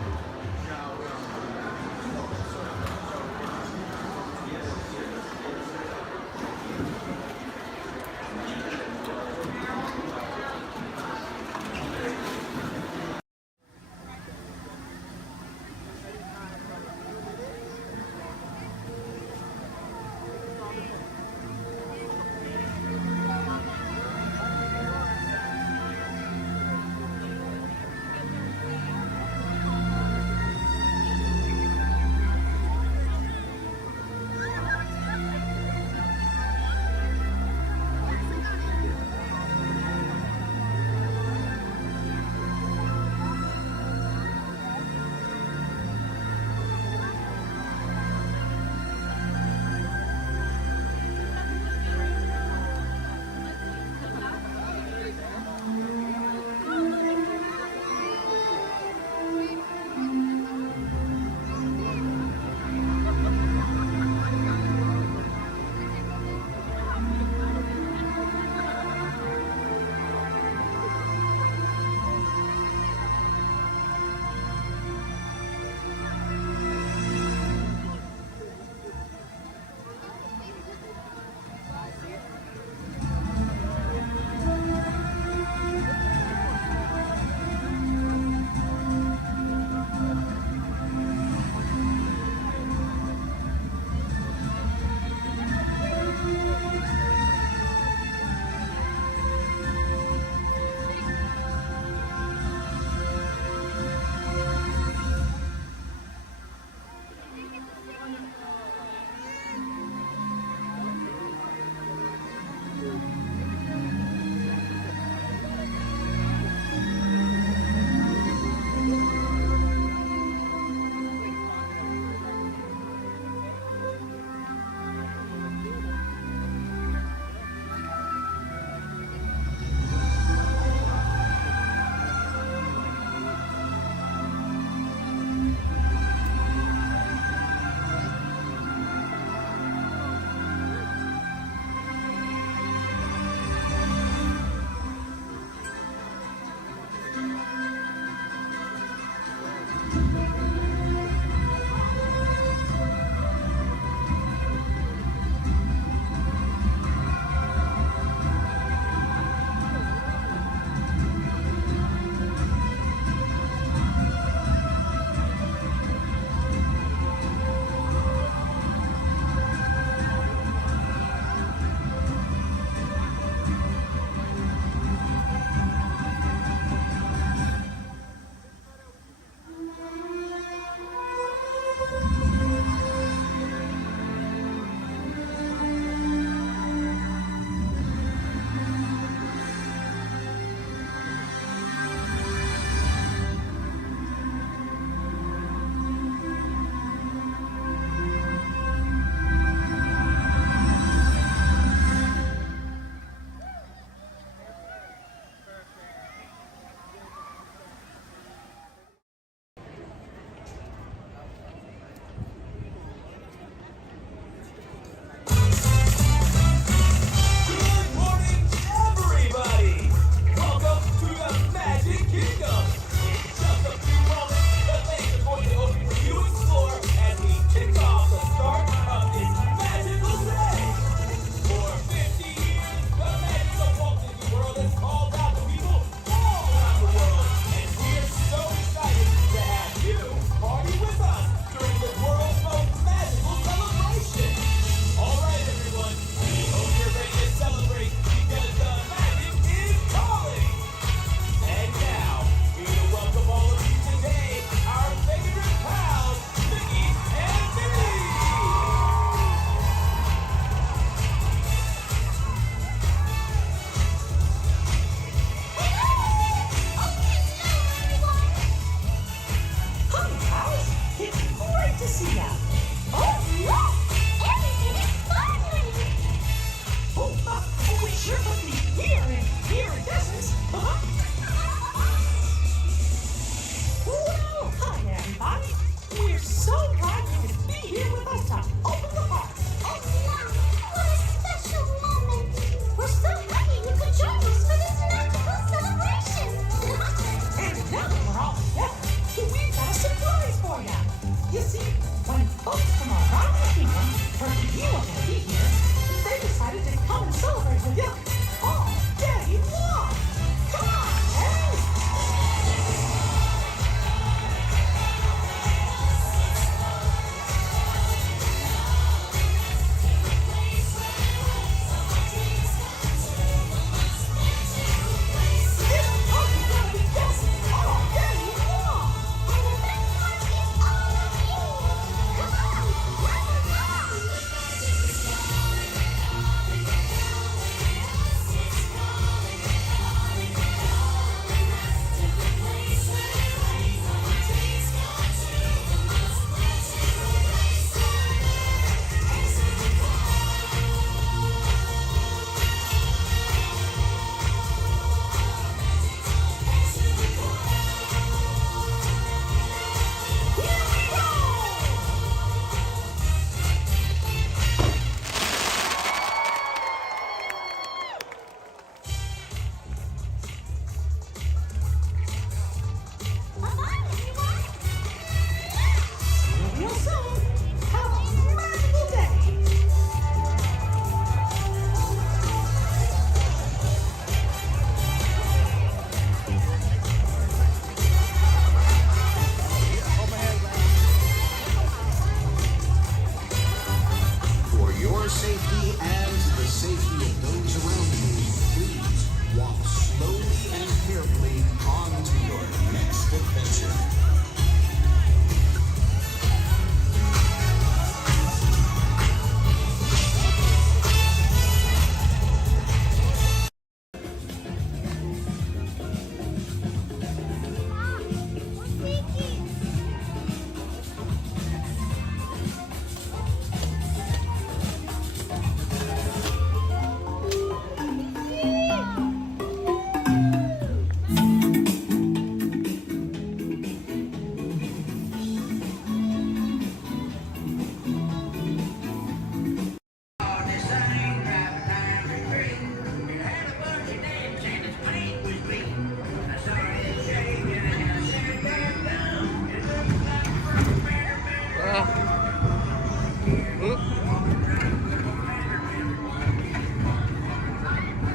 carefully on to your next adventure.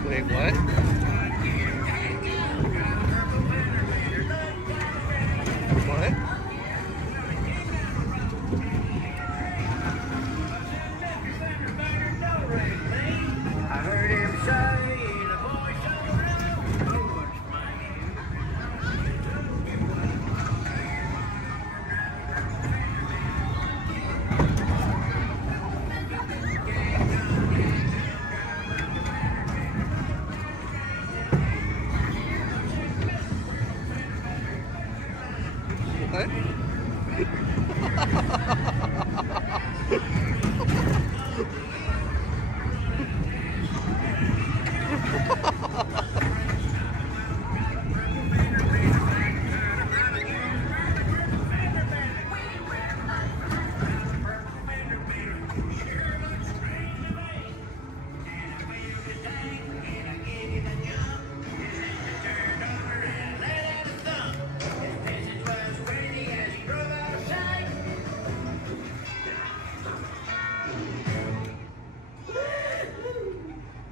Wait, what? What? I heard him say the voice of the railroad What?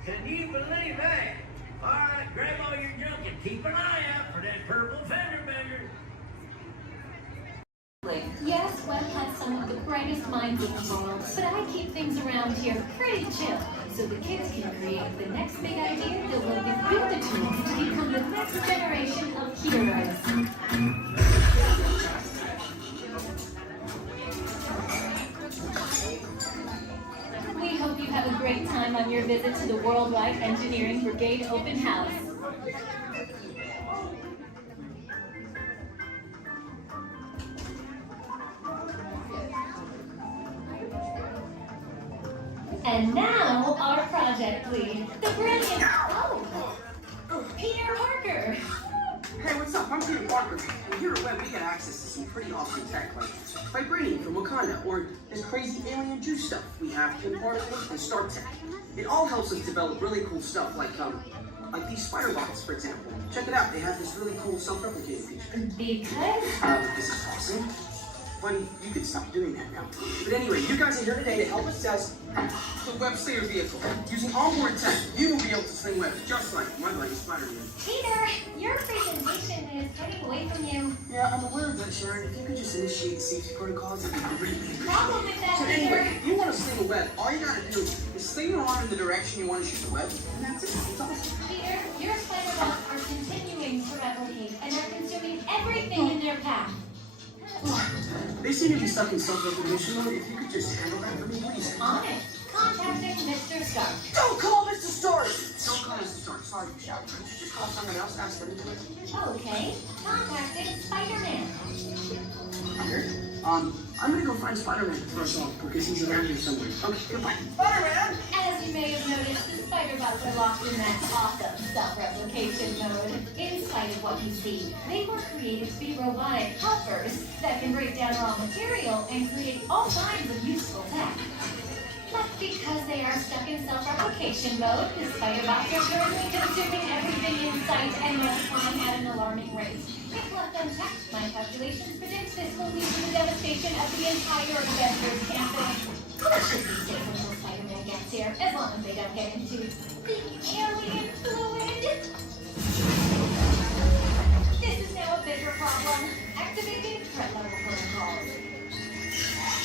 Can you believe that? All right, grab all your junk and keep an eye out for that purple fender bender. Yes, Walt has some of the brightest minds in the world, but I keep things around here pretty chill, so the kids can create the next big idea that will give you the tools to become the next generation of heroes. We hope you have a great time on your visit to the Worldwide Engineering Brigade Open House. And now, our project lead, the brilliant, Peter Parker. Hey, what's up? I'm Peter Parker. And here at Web, we get access to some pretty awesome tech, like vibranium from Wakanda, or this crazy alien juice stuff. We have Kim particles and Star Tech. It all helps us develop really cool stuff, like these spider bots, for example. Check it out. They have this really cool self-replicating feature. Because? This is awesome. Buddy, you can stop doing that now. But anyway, you guys are here today to help us test the Web Slayer vehicle. Using onboard tech, you will be able to sling webs just like my buddy Spider-Man. Peter, your presentation is getting away from you. Yeah, I'm aware of that, Sharon. If you could just initiate the safety protocols, it'd be great. Problem with that, So Peter. anyway, if you want to sling a web, all you gotta do is sling your arm in the direction you want to shoot the web, and that's it. It's awesome. Peter, your spider bots are continuing to replicate and are consuming everything in their path. They seem to be stuck in self-recognition mode. If you could just handle that for me, please. On it. Contacting Mr. Stark. Don't call Mr. Stark! Don't call Mr. Stark. Sorry for shouting. Could you just call someone else? Ask them to do it. Okay. Contacting Spider-Man. Here. I'm gonna go find Spider-Man for us all, because he's around here somewhere. Okay, goodbye. Spider-Man! As you may have noticed, the spider bots are locked in that awesome self-replication mode. In spite of what you see, they were created to be robotic helpers that can break down raw material and create all kinds of useful tech. But because they are stuck in self-replication mode, the spider bots are currently consuming everything in sight and multiplying at an alarming rate. If left unchecked, my calculations predict this will lead to the devastation of the entire Avengers campus. That should be safe until Spider-Man gets here, as long as they don't get into the alien fluid. This is now a bigger problem. Activating threat level protocols.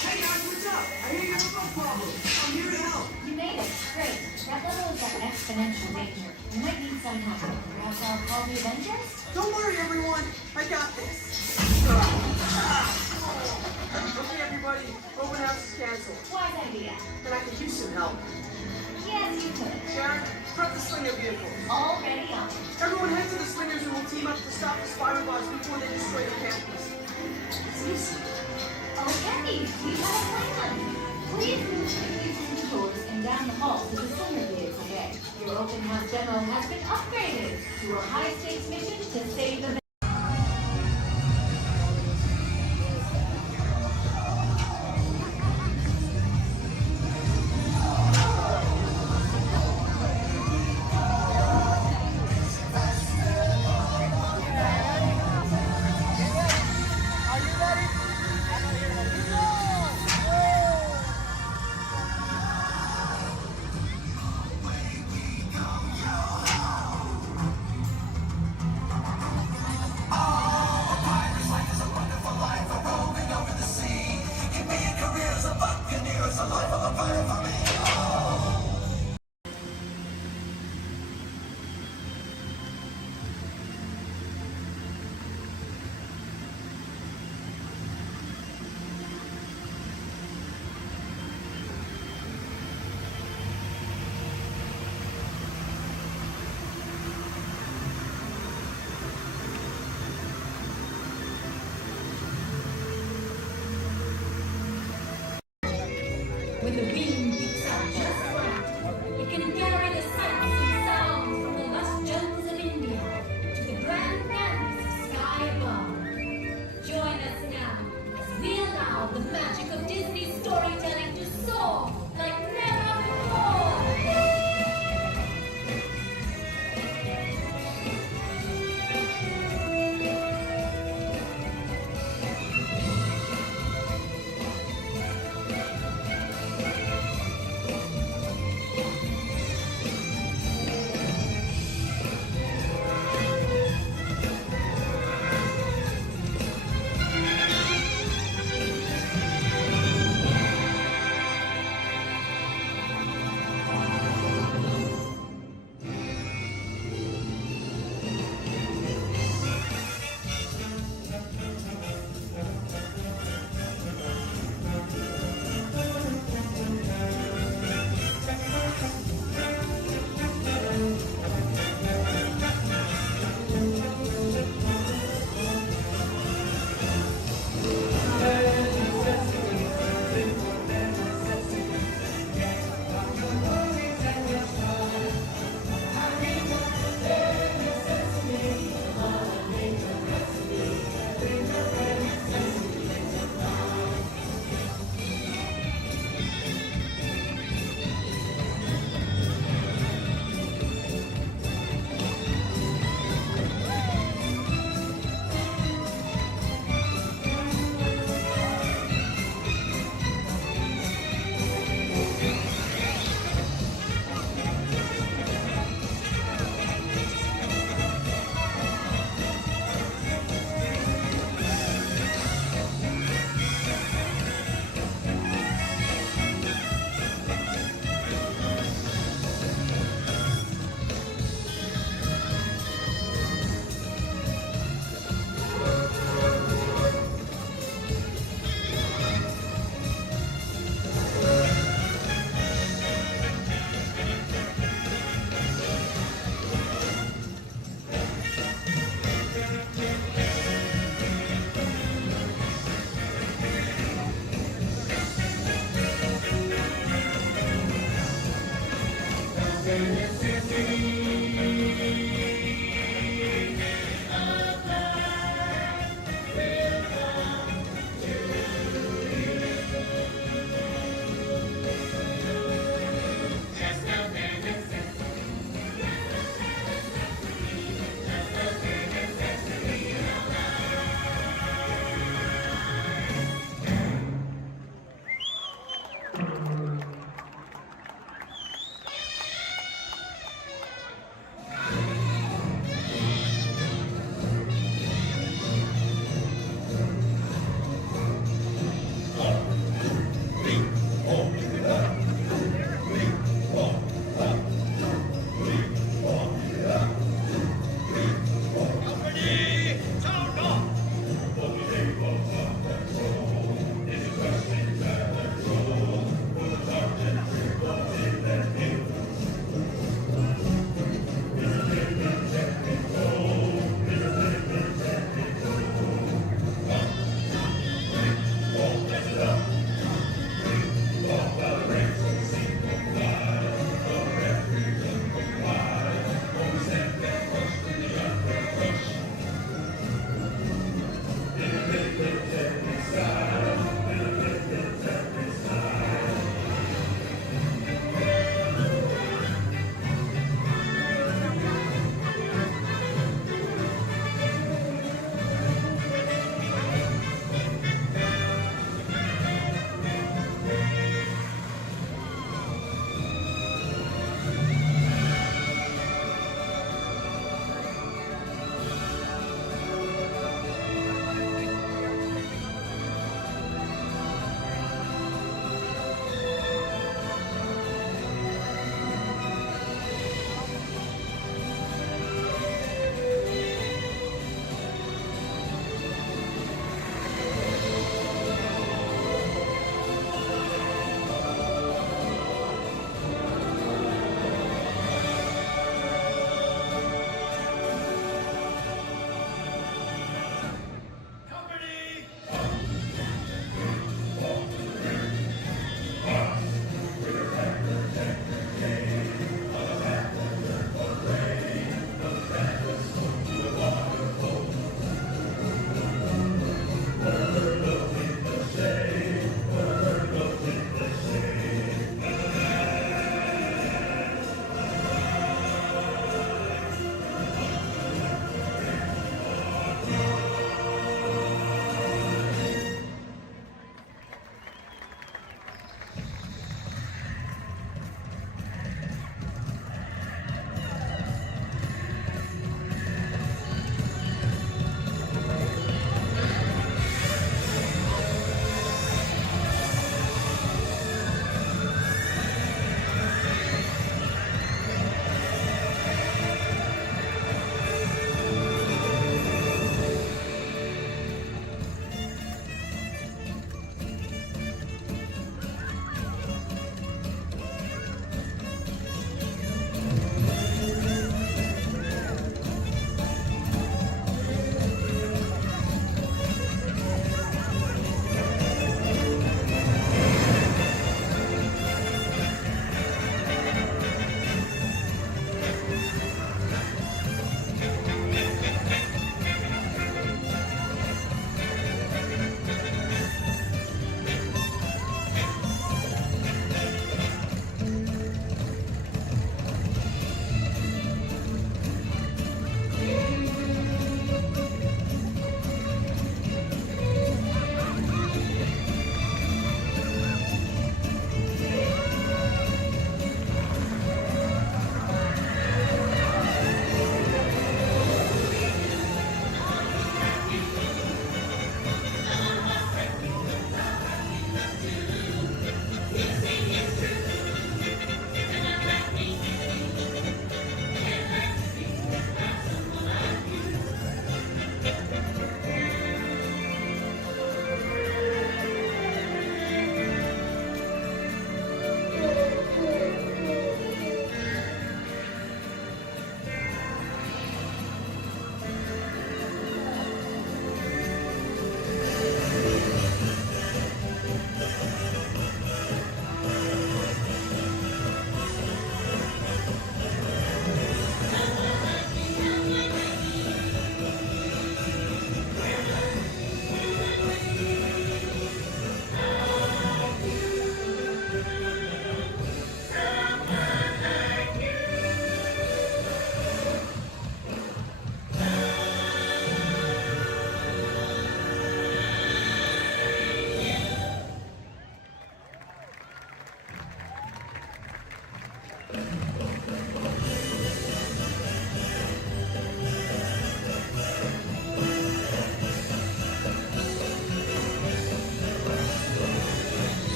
Hey guys, what's up? I hear you have a problem. I'm here to help. You made it. Great. Threat level is at exponential danger. You might need some help. Perhaps I'll call the Avengers? Don't worry, everyone. I got this. Okay, everybody. Open house is canceled. Wise idea. And I could use some help. Yes, you could. Sharon, prep the slinger vehicles. Already on. Everyone head to the slingers and we'll team up to stop the spider bots before they destroy the campus. It's easy. Okay, we have a plan. Please move quickly through the doors and down the hall to the slinger vehicle way. Your open house demo has been upgraded to a high-stakes mission to save the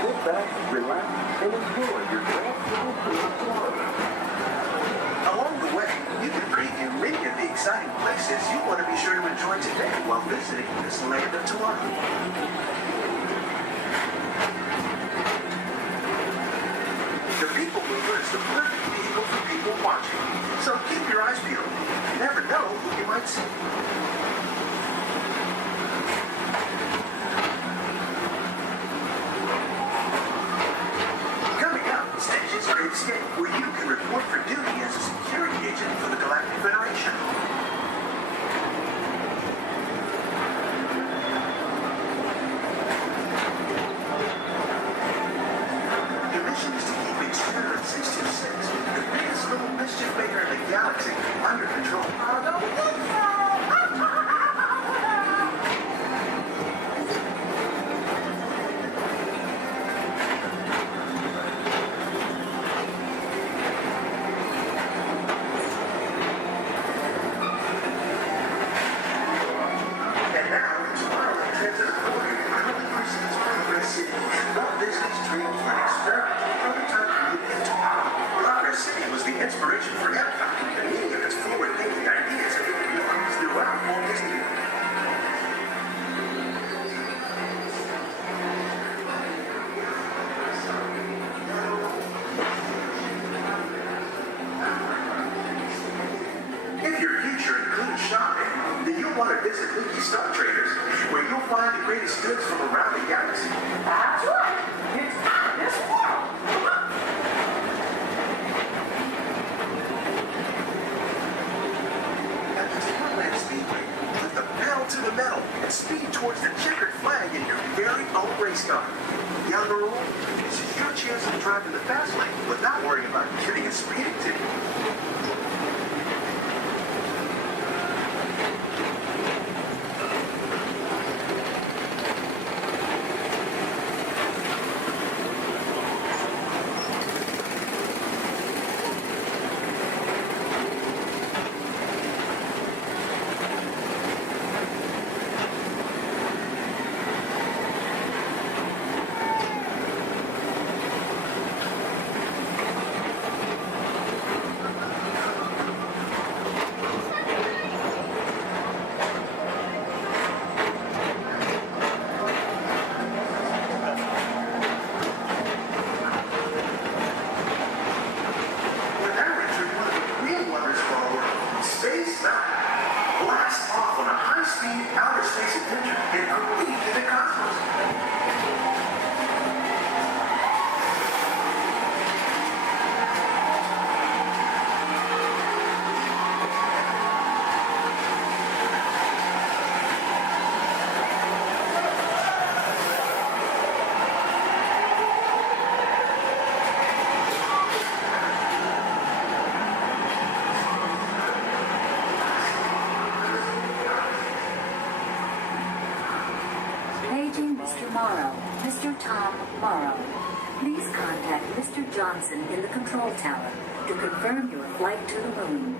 Sit back, relax, and enjoy your next little tour of Florida. Along the way, you can preview many of the exciting places you want to be sure to enjoy today while visiting this land of tomorrow. The People Mover is the perfect vehicle for people watching, so keep your eyes peeled. You never know who you might see. Coming up, Stage's Great Escape, where you can report for duty as a security agent for the Galactic Federation. Your mission is to keep Experiment 626, the biggest little mischief maker in the galaxy, under control. And now, tomorrow in Transit Authority proudly presents Progress City, Walt Disney's dream for an experimental prototype movie into power. Progress City was the inspiration for Epcot, and many of its forward-thinking ideas have been realized throughout Walt Disney World. If your future includes shopping, then you'll want to visit Mickey Star Traders, where you'll find the greatest goods from around the galaxy. That's right. It's this world. At the Disneyland Speedway, put the pedal to the metal and speed towards the checkered flag in your very own race car. The other rule, this is your chance to drive in the fast lane without worrying about getting a speeding ticket. When they're entering one of the real wonders of our world, Space Mountain, blast off on a high-speed outer space adventure and a leap into the cosmos. Paging Mr. Morrow, Mr. Tom Morrow. Please contact Mr. Johnson in the control tower to confirm your flight to the moon.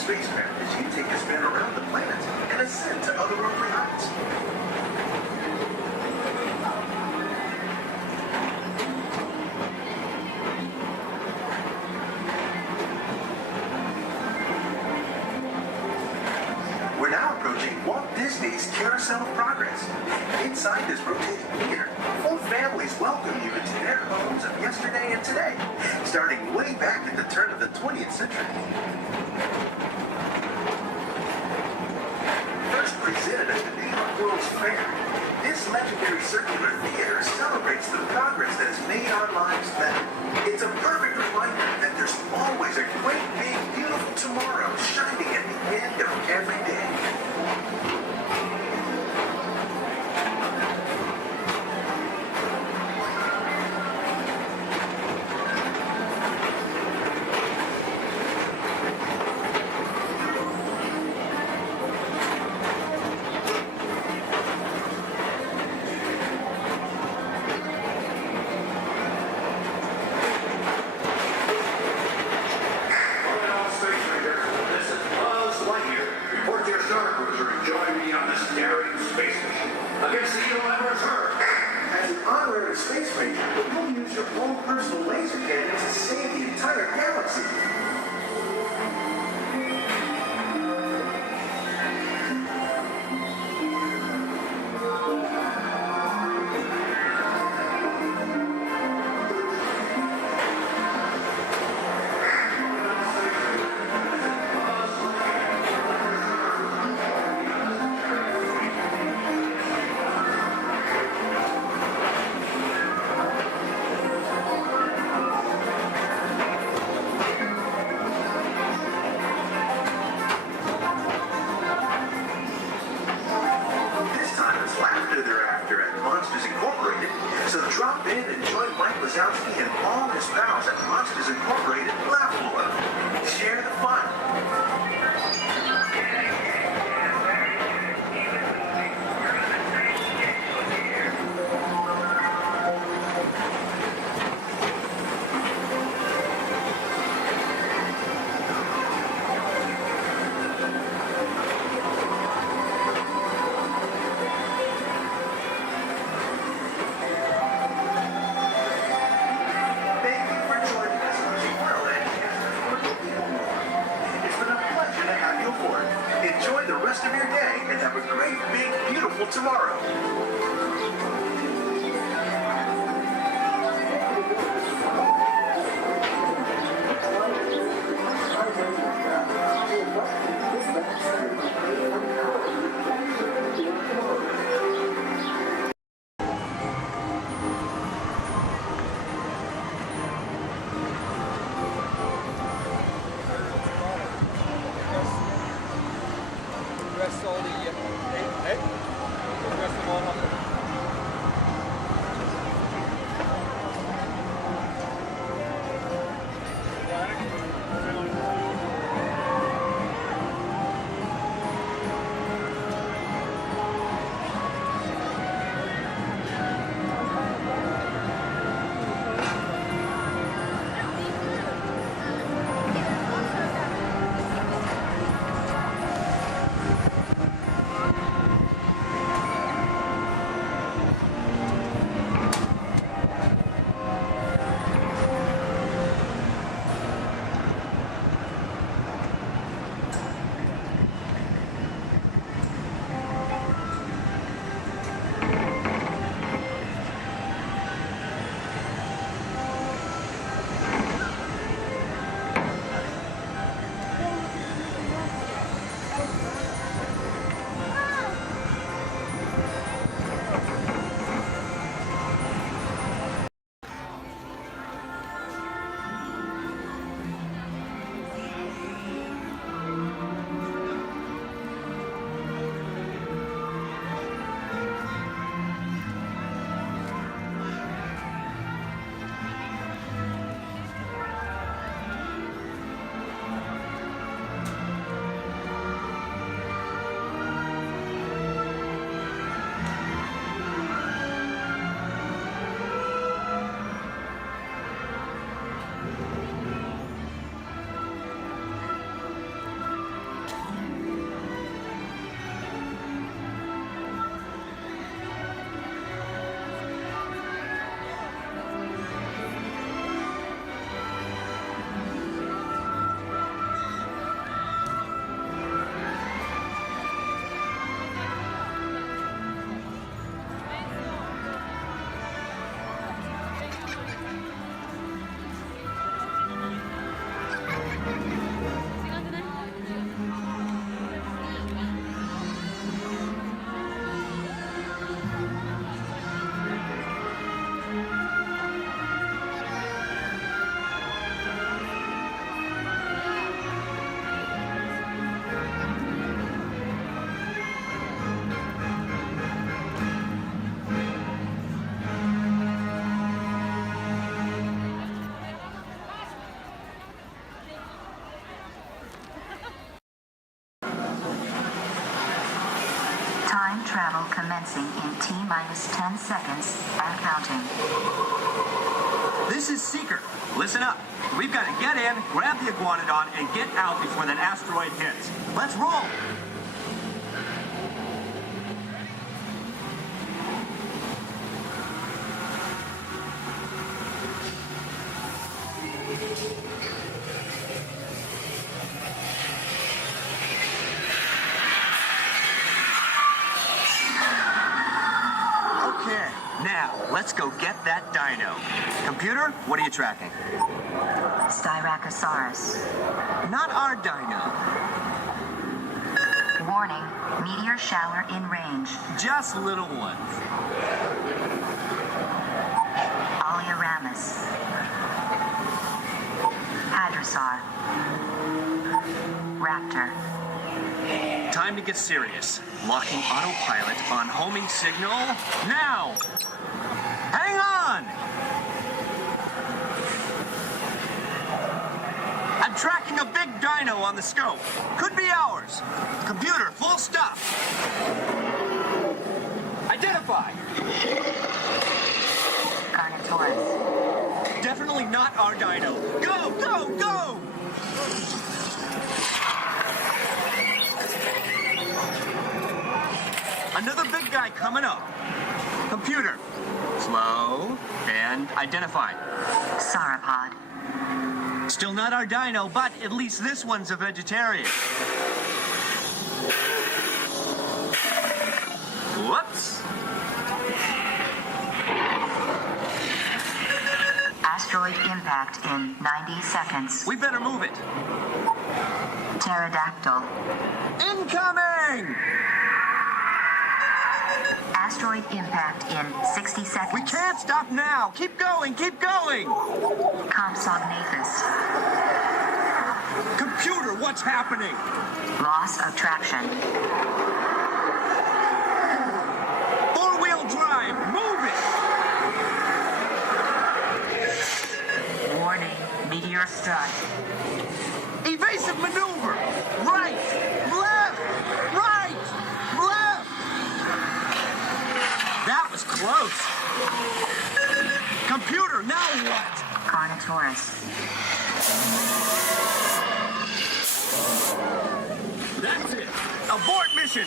spacecraft as you take a spin around the planet and ascend to otherworldly heights. We're now approaching Walt Disney's Carousel of Progress. Inside this rotating theater, full families welcome you into their homes of yesterday and today, starting way back at the turn of the 20th century. First presented at the New York World's Fair, this legendary circular theater celebrates the progress that has made our lives better. It's a perfect reminder that there's always a great, big, beautiful tomorrow shining at the end of every day. Space Ranger, you'll use your own personal laser cannon to save the entire galaxy. So drop in and join Mike Wazowski and all his pals at Monsters Incorporated Laugh Floor. Share the fun. Enjoy the rest of your day and have a great, big, beautiful tomorrow. Rest all the hey, rest them all up. Time travel commencing in T-minus 10 seconds and counting. This is Seeker. Listen up. We've got to get in, grab the iguanodon, and get out before that asteroid hits. Let's roll! Okay, now let's go get that dino. Computer, what are you tracking? Styracosaurus. Not our dino. Warning, meteor shower in range. Just little ones. Oleoramus. Hadrosaur. Raptor. Time to get serious. Locking autopilot on homing signal now. Hang on! I'm tracking a big dino on the scope. Could be ours. Computer, full stop. Identify. Carnotaurus. Definitely not our dino. Go, go, go! Another big guy coming up. Computer, slow, and identify. Sauropod. Still not our dino, but at least this one's a vegetarian. Whoops. Asteroid impact in 90 seconds. We better move it. Pterodactyl. Incoming! Asteroid impact in 60 seconds. We can't stop now. Keep going, keep going. Compsognathus. Computer, what's happening? Loss of traction. Four-wheel drive, move it. Warning, meteor strike. Evasive maneuver. Right, left, right, left. That was close. Computer, now what? Carnotaurus. That's it. Abort mission.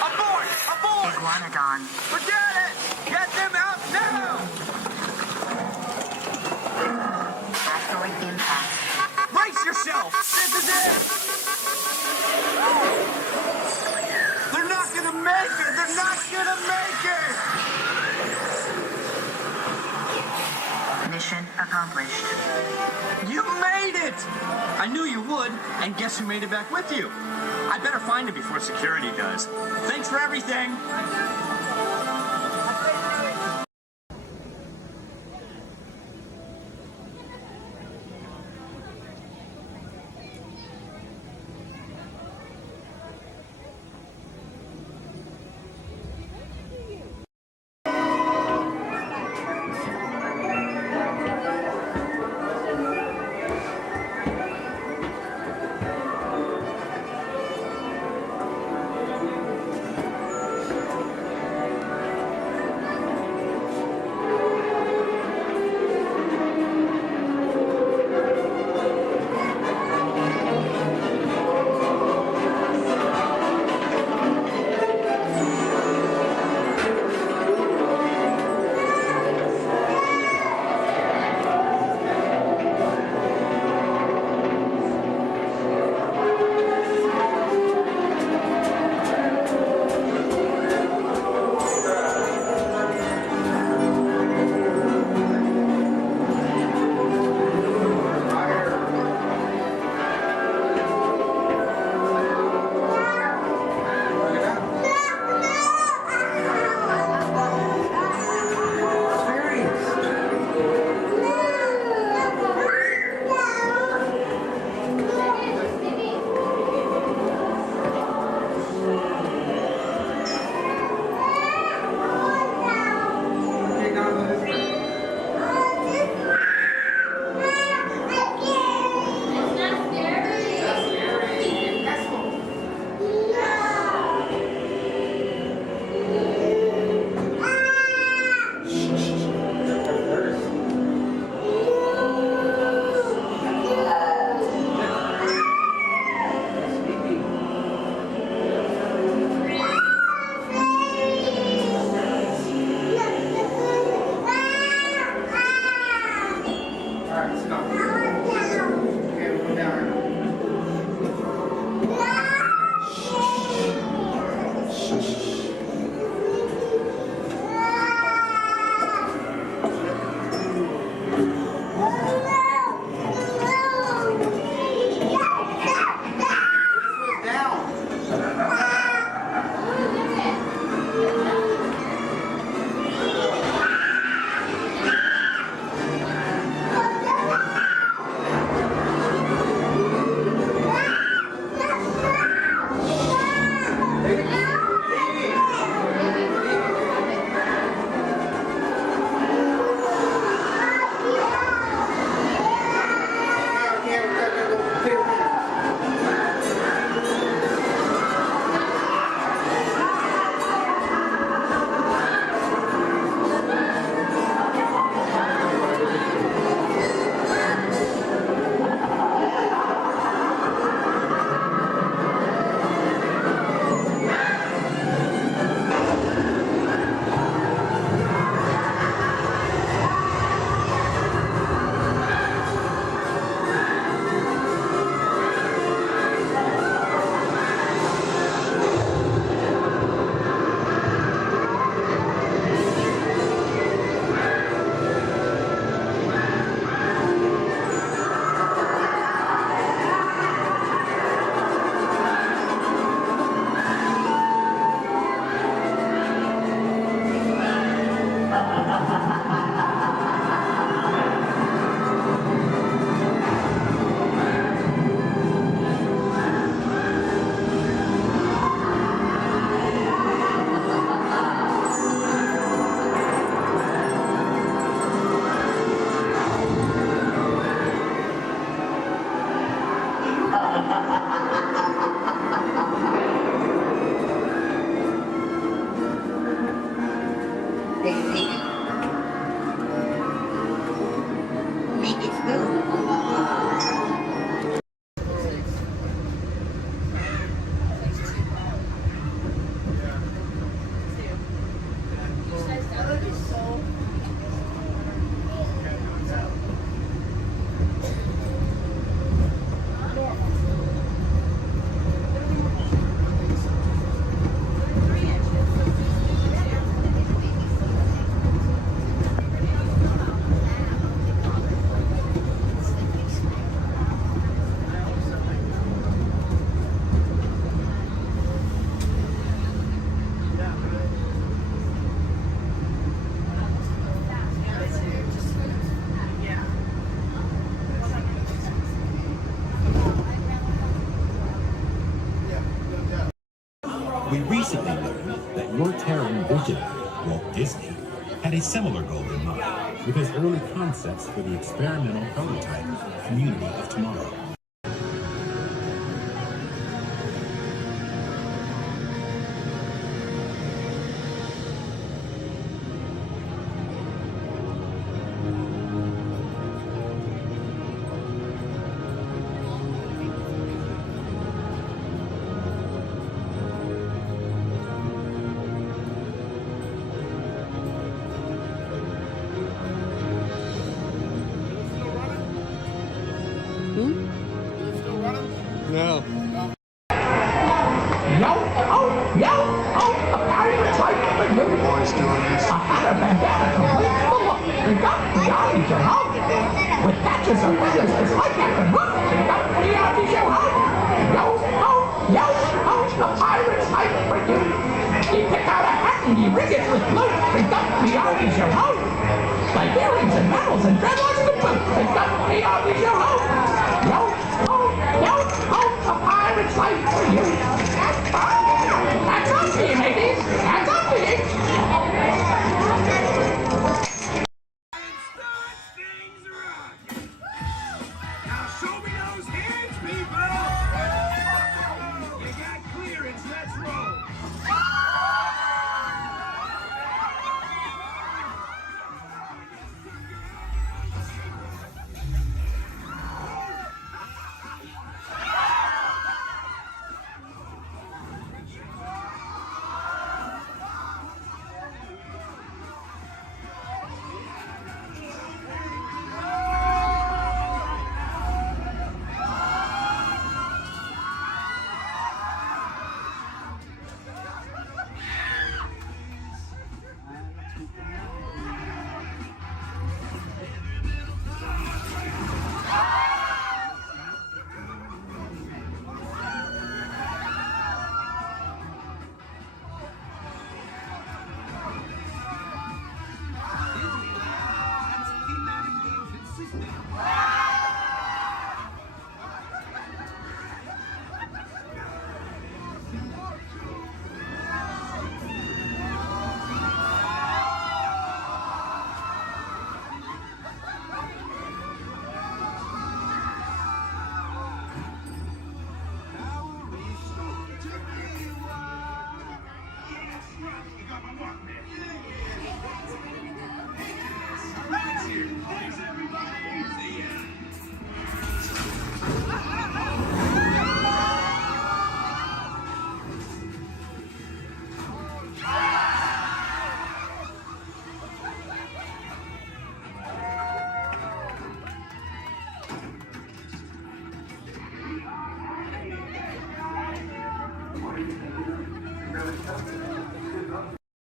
Abort, abort. Iguanodon. Forget it. Get them out now. Asteroid impact. Brace yourself. This is it. They're not gonna make it. They're not gonna make it. Mission accomplished. You made it! I knew you would, and guess who made it back with you? I better find it before security does. Thanks for everything! Take a peek. Make it smooth. We recently learned that your Terran visionary, Walt Disney, had a similar goal in mind with his early concepts for the experimental prototype Community of Tomorrow. No. Boys doing this. With patches of feathers, it's like I can run. A pirate's life for you. You pick out a hat and you rig it with blue. Beyond your home. Like earrings and medals and dreadlocks to boot. Beyond your home. A pirate's life for you. That's up to you, ladies. That's up to you. Now show me those hands, people! You got clearance, let's roll!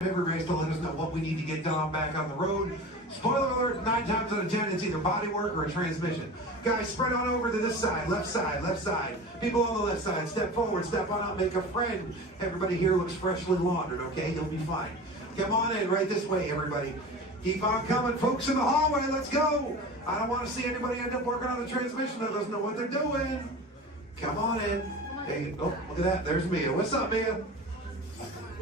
Everybody's to let us know what we need to get done back on the road. Spoiler alert, 9 times out of 10, it's either body work or a transmission. Guys, spread on over to this side, left side, left side. People on the left side, step forward, step on up, make a friend. Everybody here looks freshly laundered, okay? You'll be fine. Come on in, right this way, everybody. Keep on coming, folks in the hallway, let's go. I don't want to see anybody end up working on the transmission that doesn't know what they're doing. Come on in. Hey, oh, look at that, there's Mia. What's up, Mia?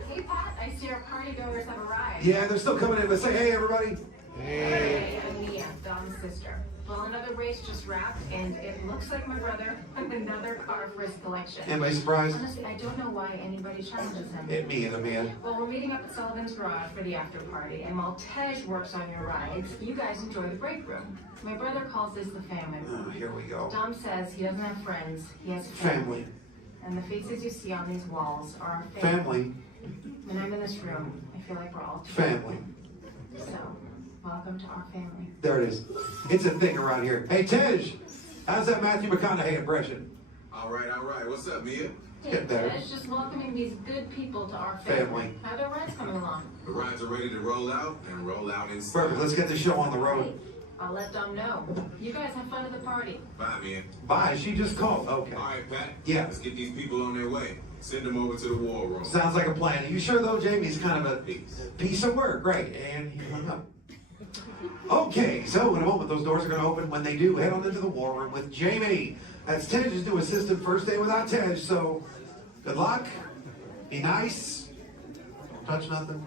Hey, Pat, I see our party goers have arrived. Yeah, they're still coming in. Let's say hey, everybody. Hey, I'm Mia, Don's sister. Well, another race just wrapped, and it looks like my brother with another car for his collection. Anybody surprised? Honestly, I don't know why anybody challenges him. Hit me either, man. Well, we're meeting up at Sullivan's Garage for the after party, and while Tej works on your rides, you guys enjoy the break room. My brother calls this the family room. Oh, here we go. Dom says he doesn't have friends, he has Family. And the faces you see on these walls are our Family. When I'm in this room, I feel like we're all Family. So, welcome to our family. There it is. It's a thing around here. Hey, Tej, how's that Matthew McConaughey impression? All right. What's up, Mia? Get better. It's just welcoming these good people to our family. How are their rides coming along? The rides are ready to roll out and roll out inside. Perfect. Let's get the show on the road. I'll let Dom know. You guys have fun at the party. Bye, Mia. Bye. She just called. Okay. All right, Pat. Yeah. Let's get these people on their way. Send them over to the war room. Sounds like a plan. Are you sure, though, Jamie's kind of a piece of work? Right. And he hung up. Okay, so in a moment, those doors are going to open. When they do, head on into the war room with Jamie. That's Tej's new assistant. First day without Tej, so good luck. Be nice. Don't touch nothing.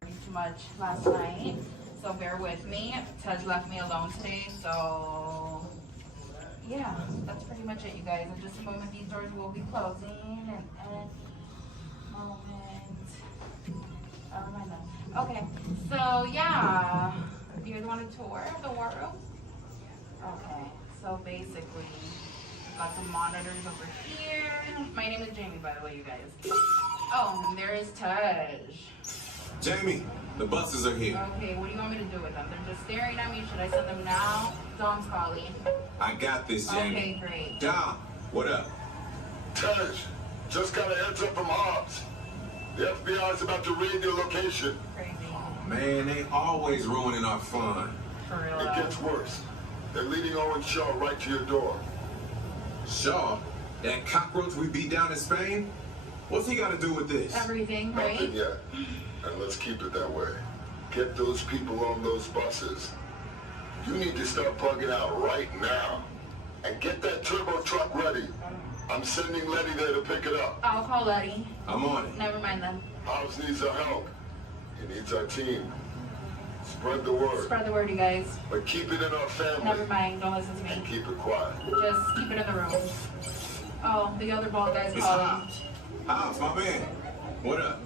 Too much last night, so bear with me. Tej left me alone today, so yeah, that's pretty much it, you guys. In just a moment, these doors will be closing, and okay, so yeah, you guys want a tour of the war room? Okay, so basically, got some monitors over here. My name is Jamie, by the way, you guys. Oh, and there is Tej. Jamie, the buses are here. Okay, what do you want me to do with them? They're just staring at me. Should I send them now? Dom's calling. I got this, Jamie. Okay, great. Dom, what up? Tej, just got a heads up from Hobbs. The FBI is about to raid your location. Crazy. Man, they always ruining our fun. For real. It gets worse. They're leading Owen Shaw right to your door. Shaw? That cockroach we beat down in Spain? What's he got to do with this? Everything, right? Nothing yet. And let's keep it that way. Get those people on those buses. You need to start plugging out right now. And get that turbo truck ready. I'm sending Letty there to pick it up. I'll call Letty. I'm on it. Never mind then. Hobbs needs our help. He needs our team. Spread the word. Spread the word, you guys. But keep it in our family. Never mind. Don't listen to me. And keep it quiet. Just keep it in the room. Oh, the other bald guy's It's calling. Hobbs, my man. What up?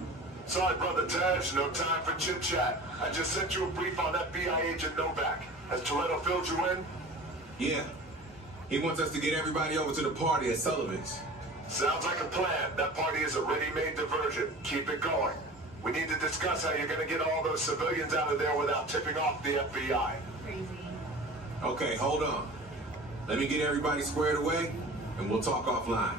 Sorry, Brother Tej, no time for chit-chat. I just sent you a brief on FBI agent Novak. Has Toretto filled you in? Yeah. He wants us to get everybody over to the party at Sullivan's. Sounds like a plan. That party is a ready-made diversion. Keep it going. We need to discuss how you're going to get all those civilians out of there without tipping off the FBI. Crazy. Okay, hold on. Let me get everybody squared away, and we'll talk offline.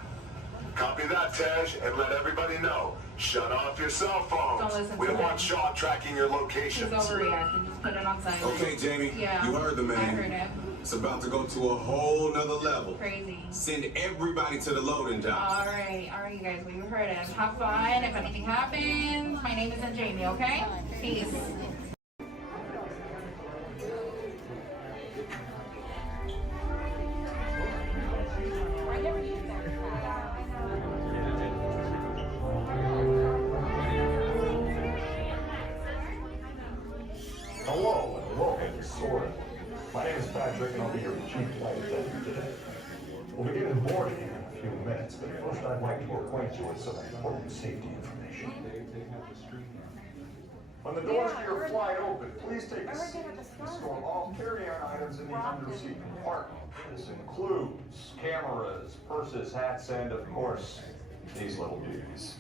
Copy that, Tej, and let everybody know. Shut off your cell phones. Don't listen We to don't him. want Shaw tracking your He's locations. overreacting. Just put it on silent. Okay, Jamie, Yeah. you heard the man. I heard him. It's about to go to a whole nother level. Crazy. Send everybody to the loading dock. All right, you guys. We heard him. Have fun. If anything happens, my name isn't Jamie. Okay? Peace. Hello and welcome to Soarin'. My name is Patrick and I'll be your chief flight attendant today. We'll begin boarding in a few minutes, but first I'd like to acquaint you with some important safety information. When the doors to your flight open, please take a seat and store all carry-on items in the under-seat compartment. This includes cameras, purses, hats, and of course, these little beauties.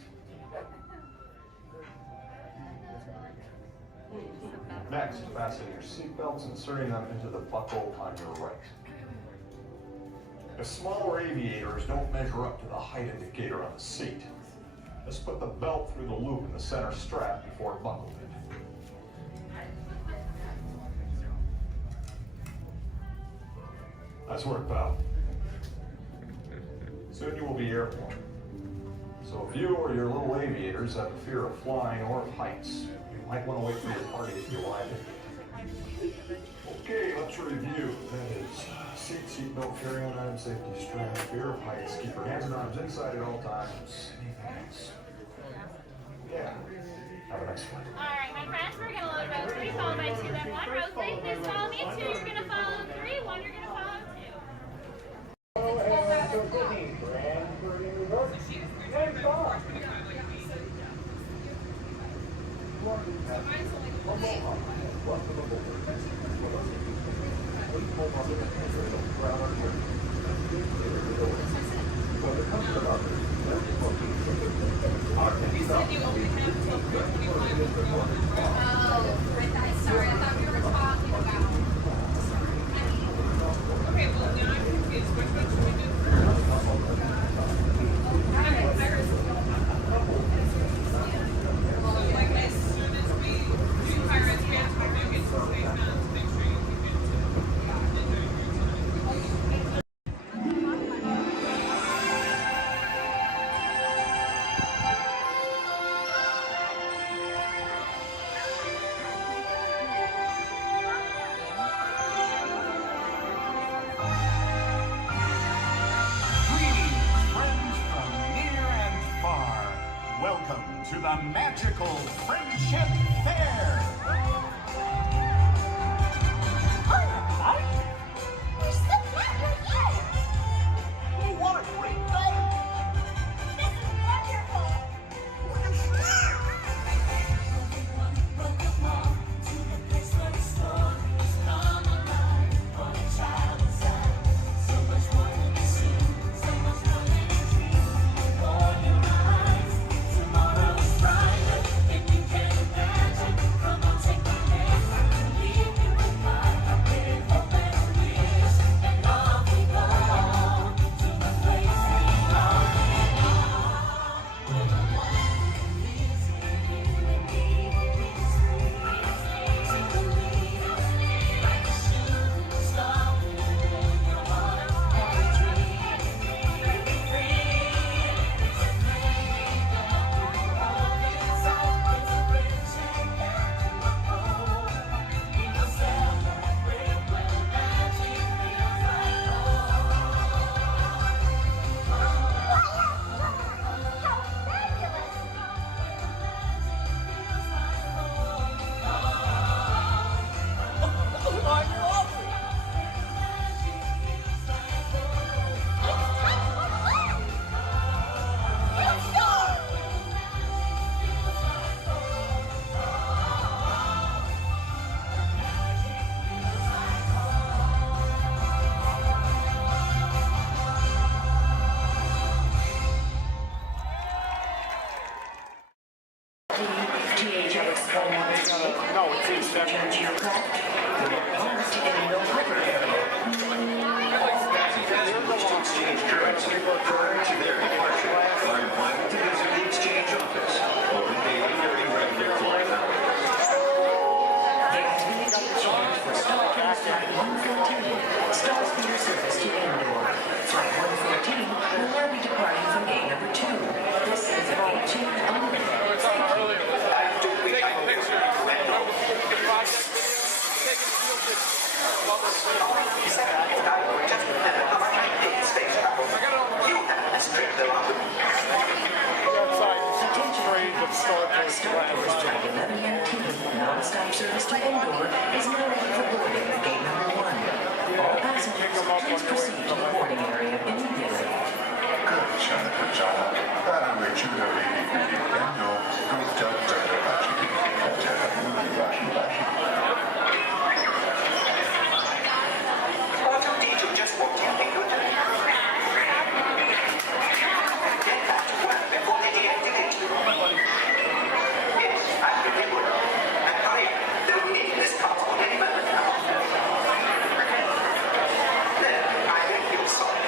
Next, fasten your seatbelts, inserting them into the buckle on your right. If smaller aviators don't measure up to the height indicator on the seat, just put the belt through the loop in the center strap before buckling it. Nice work, pal. Soon you will be airborne. So if you or your little aviators have a fear of flying or of heights, you might want to wait for your party if you like. Okay, let's review. That is seat belt, carry-on item, safety strap, fear of heights, keep your hands and arms inside at all times. Anything else? Yeah. Have a nice flight. Alright, my friends, we're gonna load row 3, followed by 2, then 1. Row 3, please follow me. 2, you're gonna follow 3. 1, you're gonna follow Sorry, I thought we were talking about. Okay, well, now I'm confused. Which one should we do first? So, like, as soon as we do pirates, we have to make it to Space Mountain to make sure you keep it Welcome to the magical Friendship Fair! We're so glad you're here! Oh, what a great day! This is wonderful! Non-stop service to Endor is now ready for boarding at gate number 1. All passengers, please proceed to the boarding area immediately. Good job. R2-D2 just walked in. Get back to work before they deactivate you. Yes, I remember. And hurry up. They'll need this console any moment now. There, I think you'll solve it.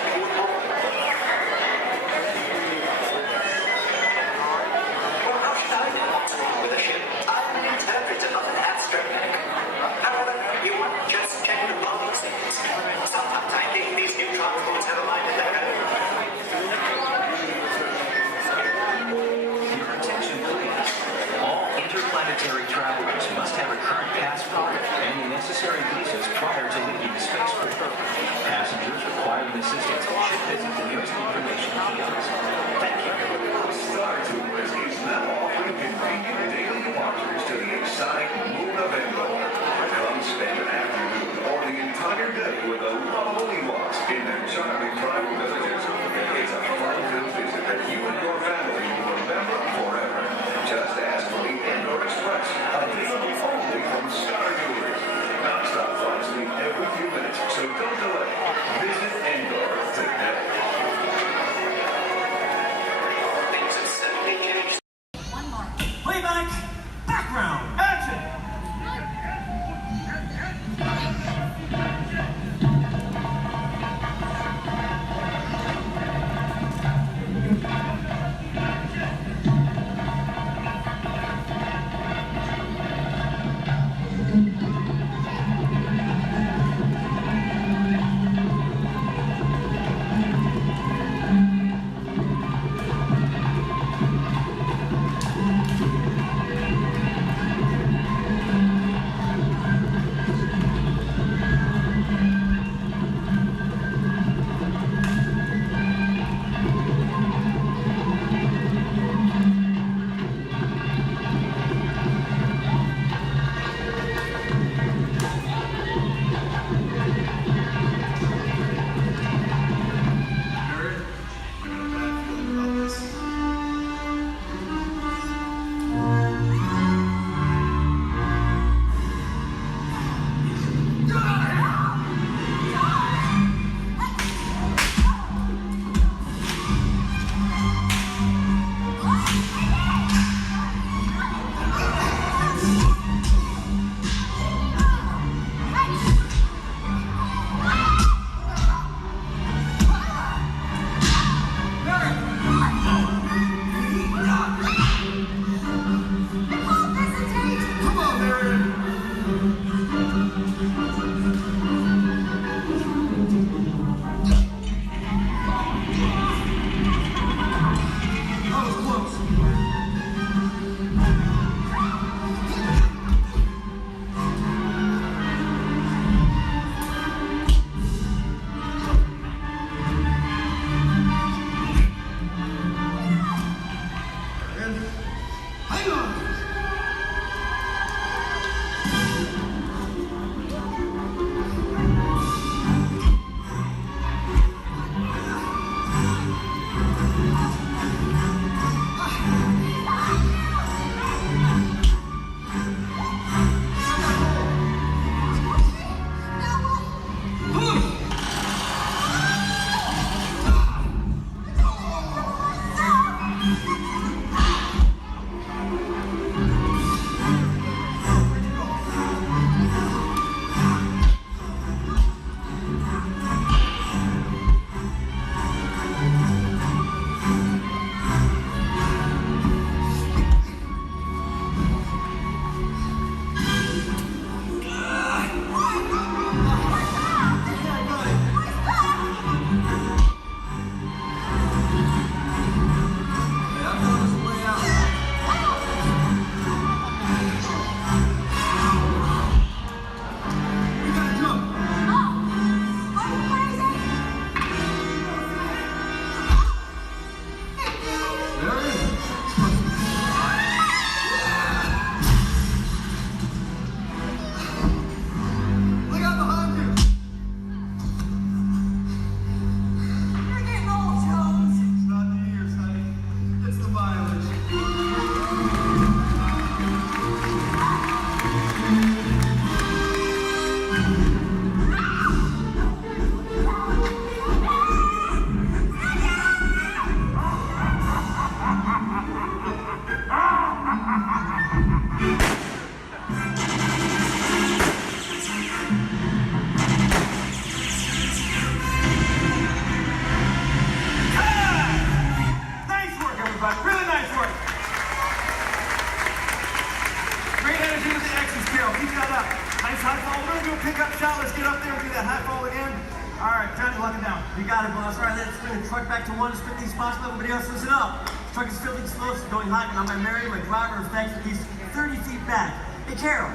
responsible, everybody else listen up. This truck is filled with explosives going hot, and I'm gonna marry my driver effects at least 30 feet back. Hey, Carol.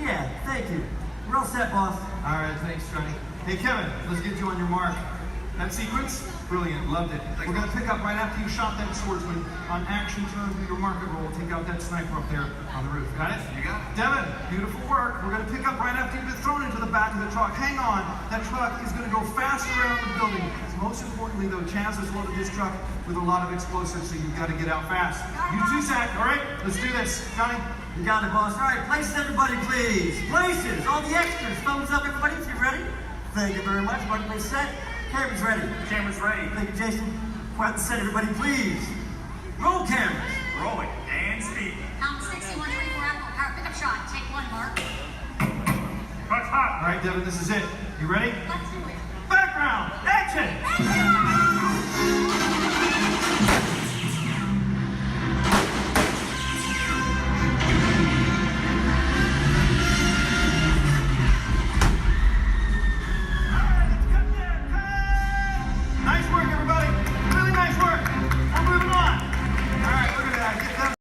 Yeah, thank you. We're all set, boss. All right, thanks, Johnny. Hey, Kevin, let's get you on your mark. That sequence, brilliant, loved it. We're gonna pick up right after you shot that swordsman. On action turn, do your market roll. Take out that sniper up there on the roof. Got it? You got it. Devin, beautiful work. We're gonna pick up right after you've been thrown into the back of the truck. Hang on, that truck is gonna go fast around the building. Most importantly, though, Chaz has loaded this truck with a lot of explosives, so you've got to get out fast. You too, Zach. All right, let's do this. Johnny? You got it, boss. All right, places, everybody, please. Places, all the extras. Thumbs up, everybody, if you're ready. Thank you very much. Everybody set. Camera's ready. Camera's ready. Thank you, Jason. Quiet the set, everybody, please. Roll cameras. Rolling and speed. Count 6124 Apple Power pickup shot. Take one, Mark. Truck's hot. All right, Devin, this is it. You ready? Let's do it. Background, action! Nice work, everybody. Really nice work. We're moving on. All right, look at that. Get them.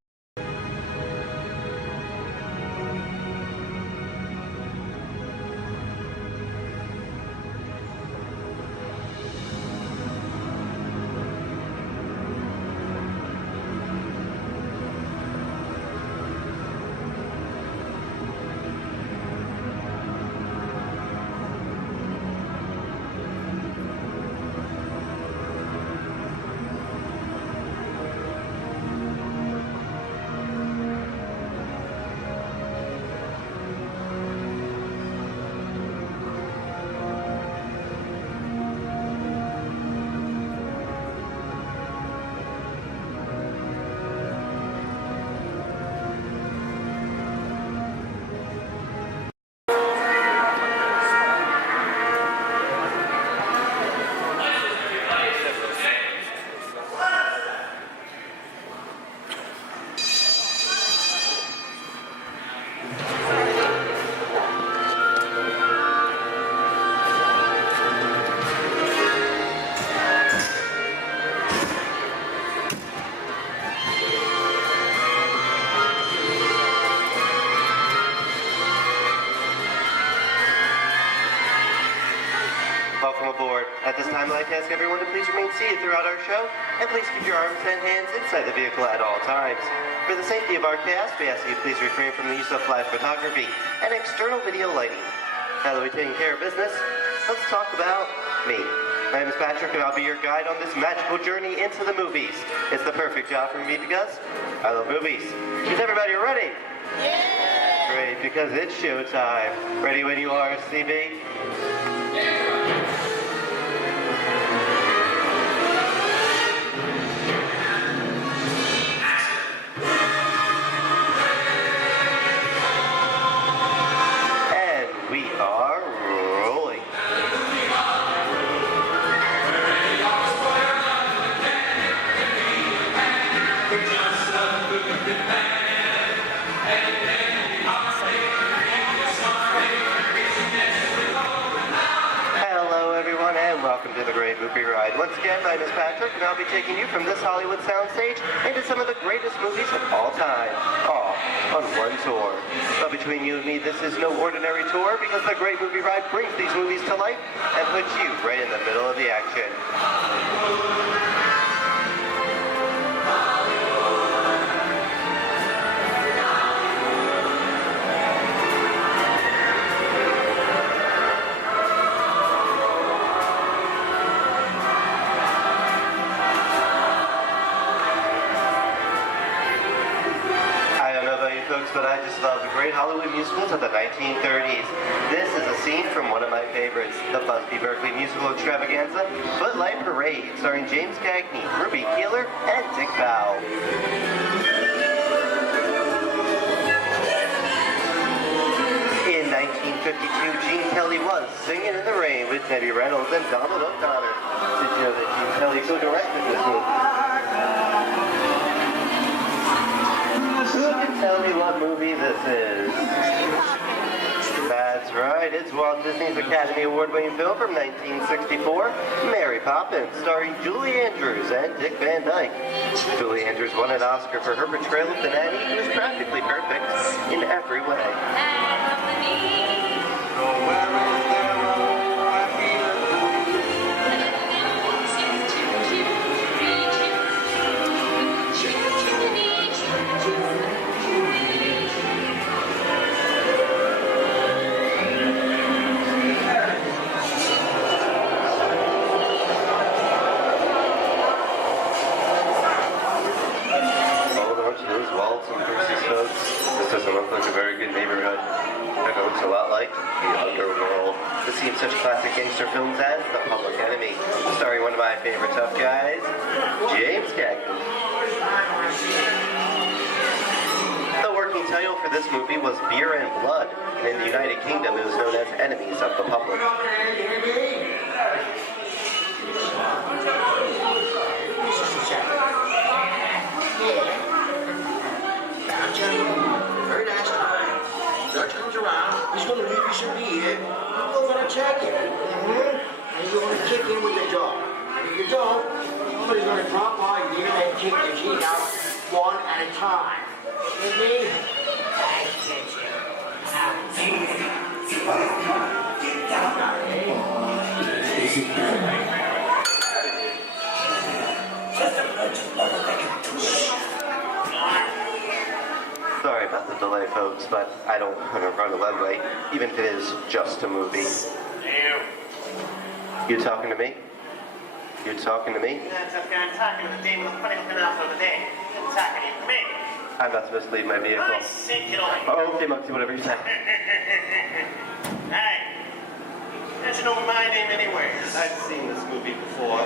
Welcome aboard. At this time, I'd like to ask everyone to please remain seated throughout our show, and please keep your arms and hands inside the vehicle at all times. For the safety of our cast, we ask you to please refrain from the use of flash photography and external video lighting. Now that we've taken care of business, let's talk about me. My name is Patrick, and I'll be your guide on this magical journey into the movies. It's the perfect job for me because I love movies. Is everybody ready? Yeah! Great, because it's showtime. Ready when you are, CB? Welcome to the Great Movie Ride. Once again, my name is Patrick, and I'll be taking you from this Hollywood soundstage into some of the greatest movies of all time, all on one tour. But between you and me, this is no ordinary tour, because the Great Movie Ride brings these movies to life and puts you right in the middle of the action. But I just love the great Hollywood musicals of the 1930s. This is a scene from one of my favorites, the Busby Berkeley musical extravaganza, Footlight Parade, starring James Cagney, Ruby Keeler, and Dick Powell. In 1952, Gene Kelly was Singing in the Rain with Debbie Reynolds and Donald O'Connor. Did you know that Gene Kelly co-directed this movie? Who can tell me what movie this is? That's That's right, it's Walt Disney's Academy Award-winning film from 1964, Mary Poppins, starring Julie Andrews and Dick Van Dyke. Julie Andrews won an Oscar for her portrayal of the nanny, who was practically perfect in every way. This doesn't look like a very good neighborhood. It looks a lot like the underworld. To see such classic gangster films as The Public Enemy, starring one of my favorite tough guys, James Cagney. The working title for this movie was Beer and Blood, and in the United Kingdom it was known as Enemies of the Public. Very nice time. Judge comes around. He's going to leave you some beer. We're going to check it. And you're going to kick in with your dog. And if you don't, somebody's going to drop by you and kick your teeth out one at a time. With me? I get you. Sorry about the delay, folks, but I don't want to run a red light, even if it is just a movie. You talking to me? You talking to me? That's okay. I'm talking to the demon who's punishment out for the day. I'm talking to me. I'm not supposed to leave my vehicle. I said get away. Oh, okay, Moxie, whatever you say. Hey, how'd you know my name anyway? I've seen this movie before.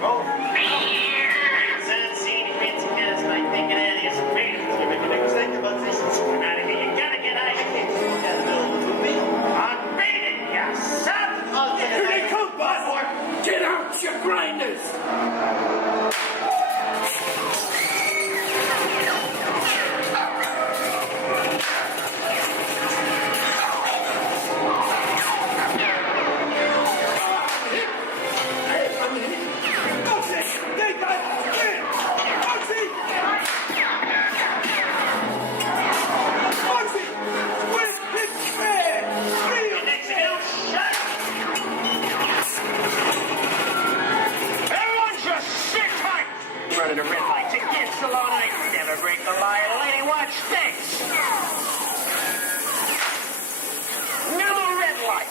Oh. I've seen it, fancy cats, and I think it is freedom. You make a mistake about this. I'm out of here. You gotta get out. You can't just look out the middle of the movie. I'm beating you, son. Here they come, boss! Get out your grinders! Running a red light to kiss the law night. Never break the law, lady. Watch this. No more red light.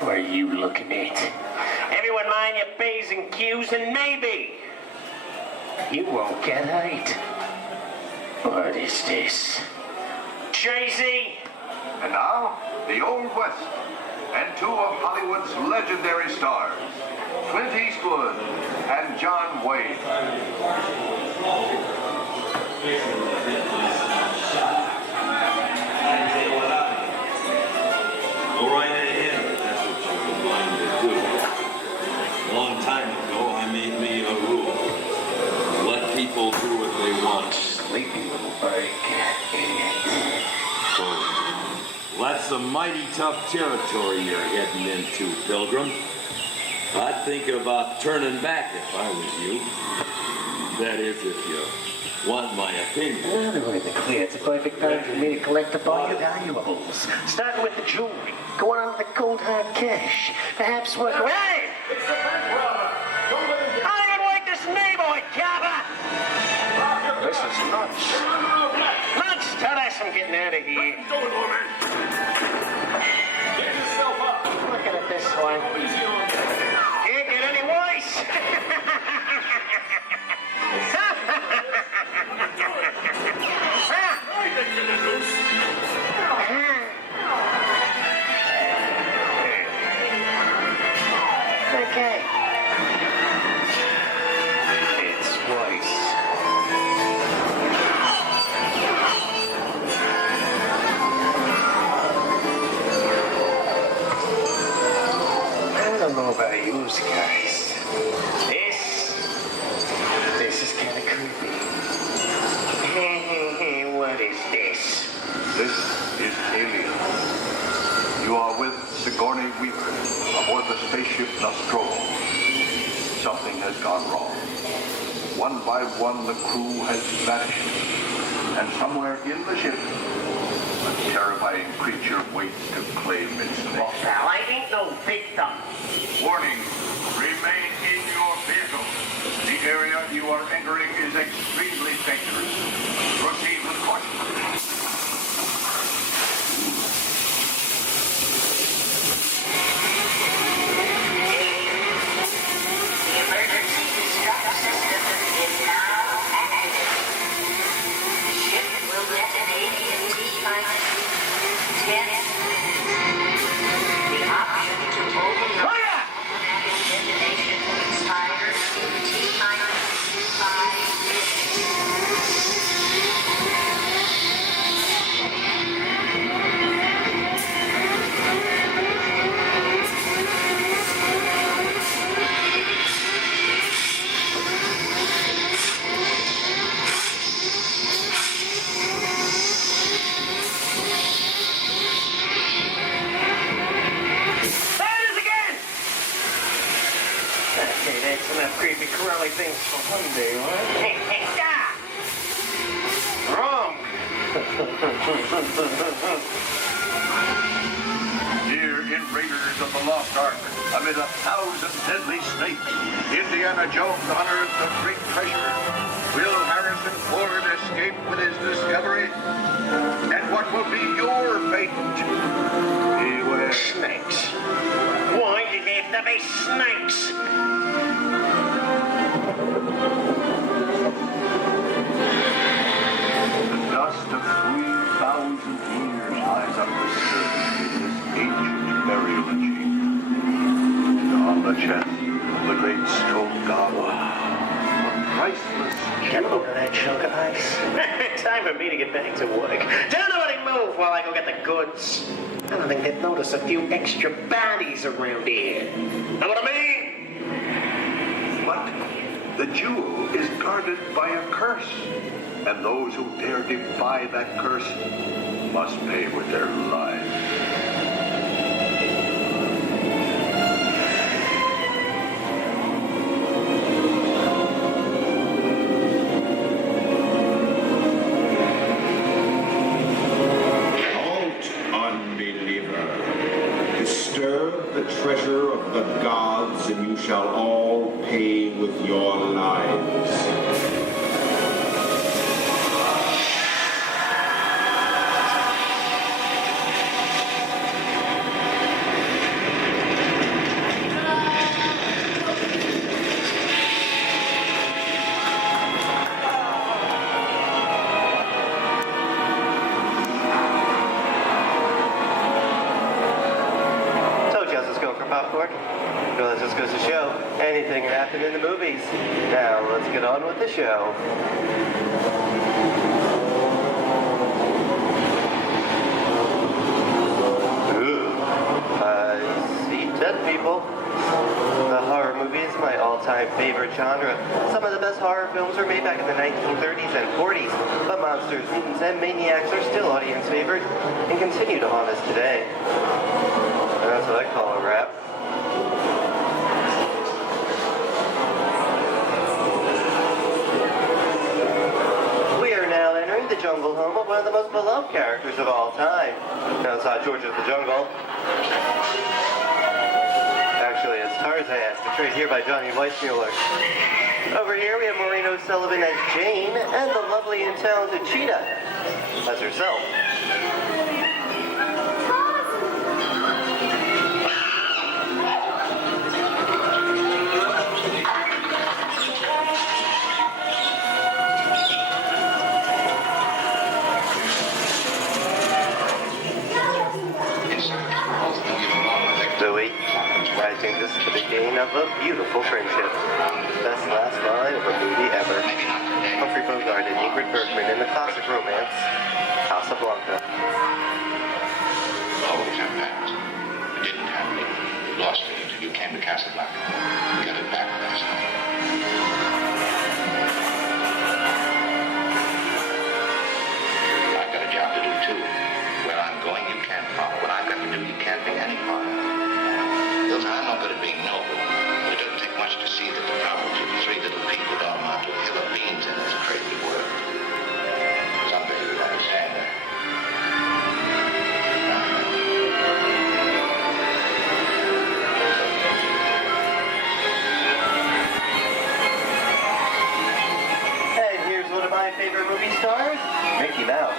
What are you looking at? Everyone mind your P's and Q's, and maybe you won't get hate. What is this? Jay-Z? And now, the Old West, and two of Hollywood's legendary stars, Clint Eastwood and John Wayne. Go right ahead, if that's what you're going to do. A long time ago, I made me a rule. Let people do what they want. Sleepy little bird. So, that's some mighty tough territory you're heading into, Pilgrim. I'd think about turning back if I was you. That is, if you want my opinion. Well, to make it clear, it's a perfect time for me to collect up all your valuables. Starting with the jewelry, going on with the cold hard cash. Perhaps what... Hey! I don't like this neighborhood, Cabba! This is nuts. Nuts! Tell us I'm getting out of here. Get yourself up! Looking at this one. Can't get any worse! Okay. moves, guys. This is kind of creepy. What is this? This is Alien. You are with Sigourney Weaver aboard the spaceship Nostromo. Something has gone wrong. One by one, the crew has vanished. And somewhere in the ship, a terrifying creature waits to claim its name. Well, pal, I ain't no victim. Warning, remain in your vehicle. The area you are entering is extremely dangerous. Proceed with caution. Creepy curly things for one day, right? Wrong. Here in Raiders of the Lost Ark, amid 1,000 deadly snakes, Indiana Jones unearthed a great treasure. Will Harrison Ford escape with his discovery? And what will be your fate? Beware. Snakes. Why did there have to be snakes? The dust of 3,000 years lies undisturbed in this ancient burial chamber. And on the chest of the great stone goblet, a priceless Get a load of that chunk of ice. Time for me to get back to work. Tell nobody move while I go get the goods. I don't think they've noticed a few extra bodies around here. Know what I mean? But the jewel is guarded by a curse, and those who dare defy that curse must pay with their lives. Disturb the treasure of the gods, and you shall all pay with your lives. Popcorn. Well, this just goes to show anything can happen in the movies. Now, let's get on with the show. I see dead people. The horror movie is my all-time favorite genre. Some of the best horror films were made back in the 1930s and 40s, but monsters, mutants, and maniacs are still audience favorite and continue to haunt us today. That's what I call a wrap. We are now entering the jungle home of one of the most beloved characters of all time. Now inside George of the Jungle. Actually, it's Tarzan, portrayed here by Johnny Weissmuller. Over here we have Maureen O'Sullivan as Jane, and the lovely and talented Cheetah as herself. I think this is the beginning of a beautiful friendship. Best last line of a movie ever. Humphrey Bogart and Ingrid Bergman in the classic romance, Casablanca. Always have passed. It didn't happen. You lost me until you came to Casablanca.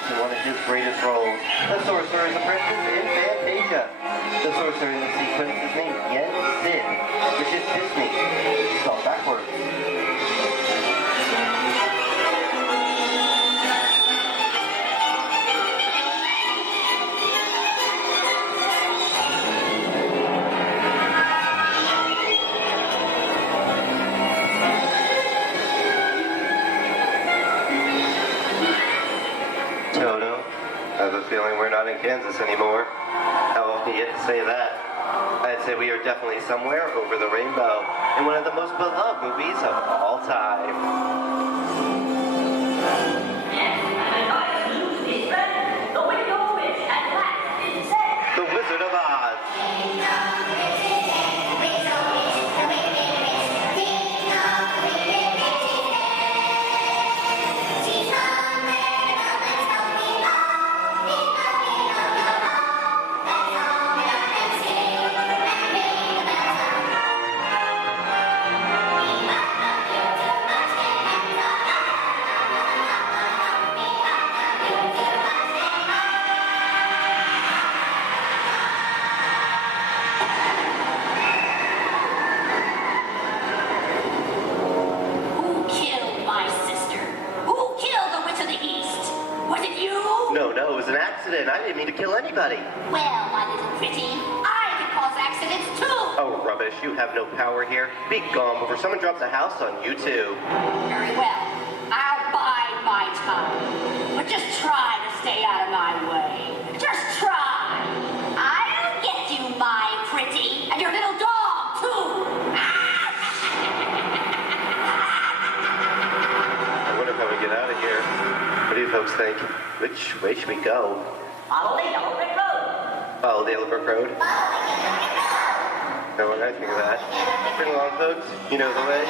in one of his greatest roles, the Sorcerer's Apprentice in Fantasia. The sorcerer in the sequence is named Yen Sin, which is Disney, spelled backwards. Toto, I have a feeling we're not in Kansas anymore. How often do you get to say that? I'd say we are definitely somewhere over the rainbow in one of the most beloved movies of all time. The Wizard of Oz. Who killed my sister? Who killed the Witch of the East? Was it you? No, it was an accident. I didn't mean to kill anybody. Well, my little pretty, I can cause accidents too. Oh, rubbish. You have no power here. Be gone before someone drops a house on you, too. Very well. I'll bide my time. But just try to stay out of my way. Just try. I'll get you, my pretty. And your little dog, too. I wonder how we get out of here. What do you folks think? Which way should we go? Follow the yellow brick road. Follow the Yellow Brick Road? No one I think of that. Bring along, folks. You know the way.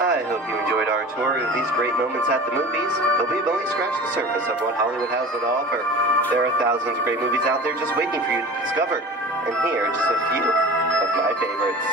I hope you enjoyed our tour of these great moments at the movies, but we've only scratched the surface of what Hollywood has to offer. There are thousands of great movies out there just waiting for you to discover, and here are just a few of my favorites.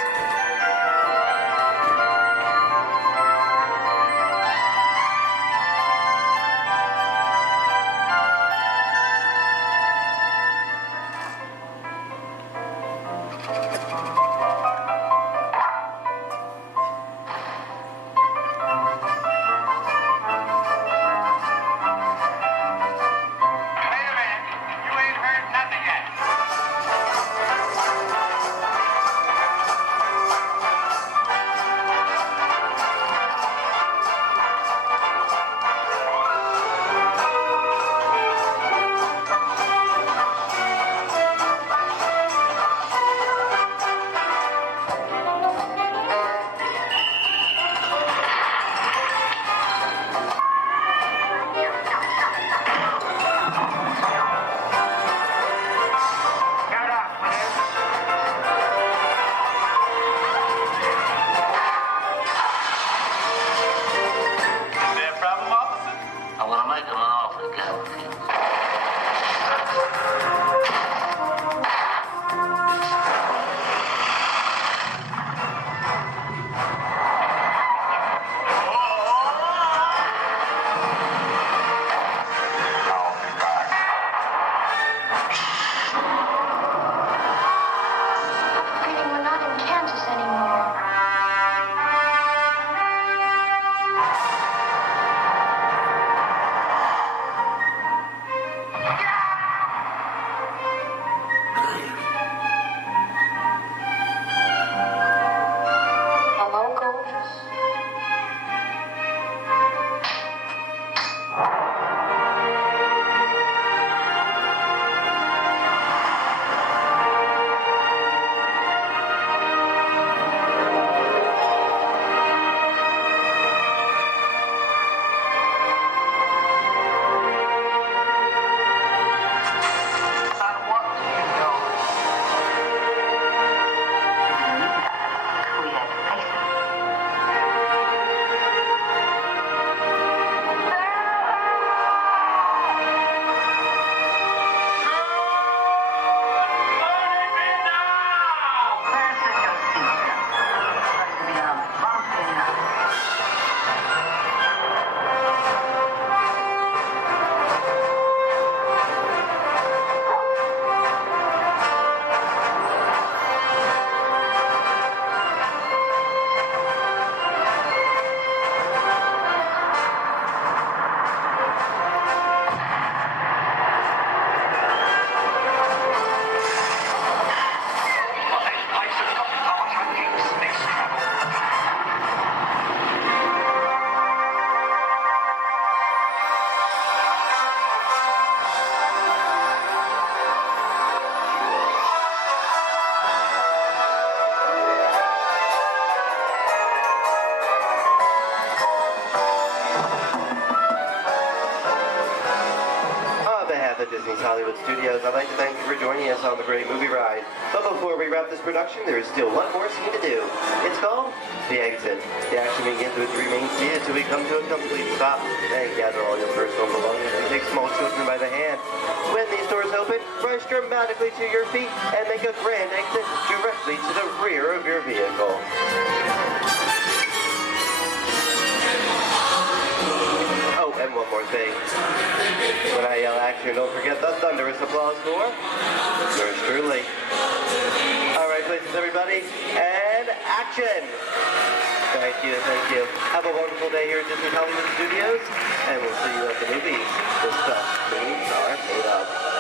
Hollywood Studios, I'd like to thank you for joining us on the great movie ride. But before we wrap this production, there is still one more scene to do. It's called The Exit. The action begins with 3 main scenes until we come to a complete stop. Then gather all your personal belongings and take small children by the hand. When these doors open, rush dramatically to your feet and make a grand exit directly to the rear of your vehicle. Oh, and one more thing. When I yell action, don't forget the thunderous applause for yours truly. All right, places, everybody, and action! Thank you, thank you. Have a wonderful day here at Disney Hollywood Studios, and we'll see you at the movies. The stuff movies are made of.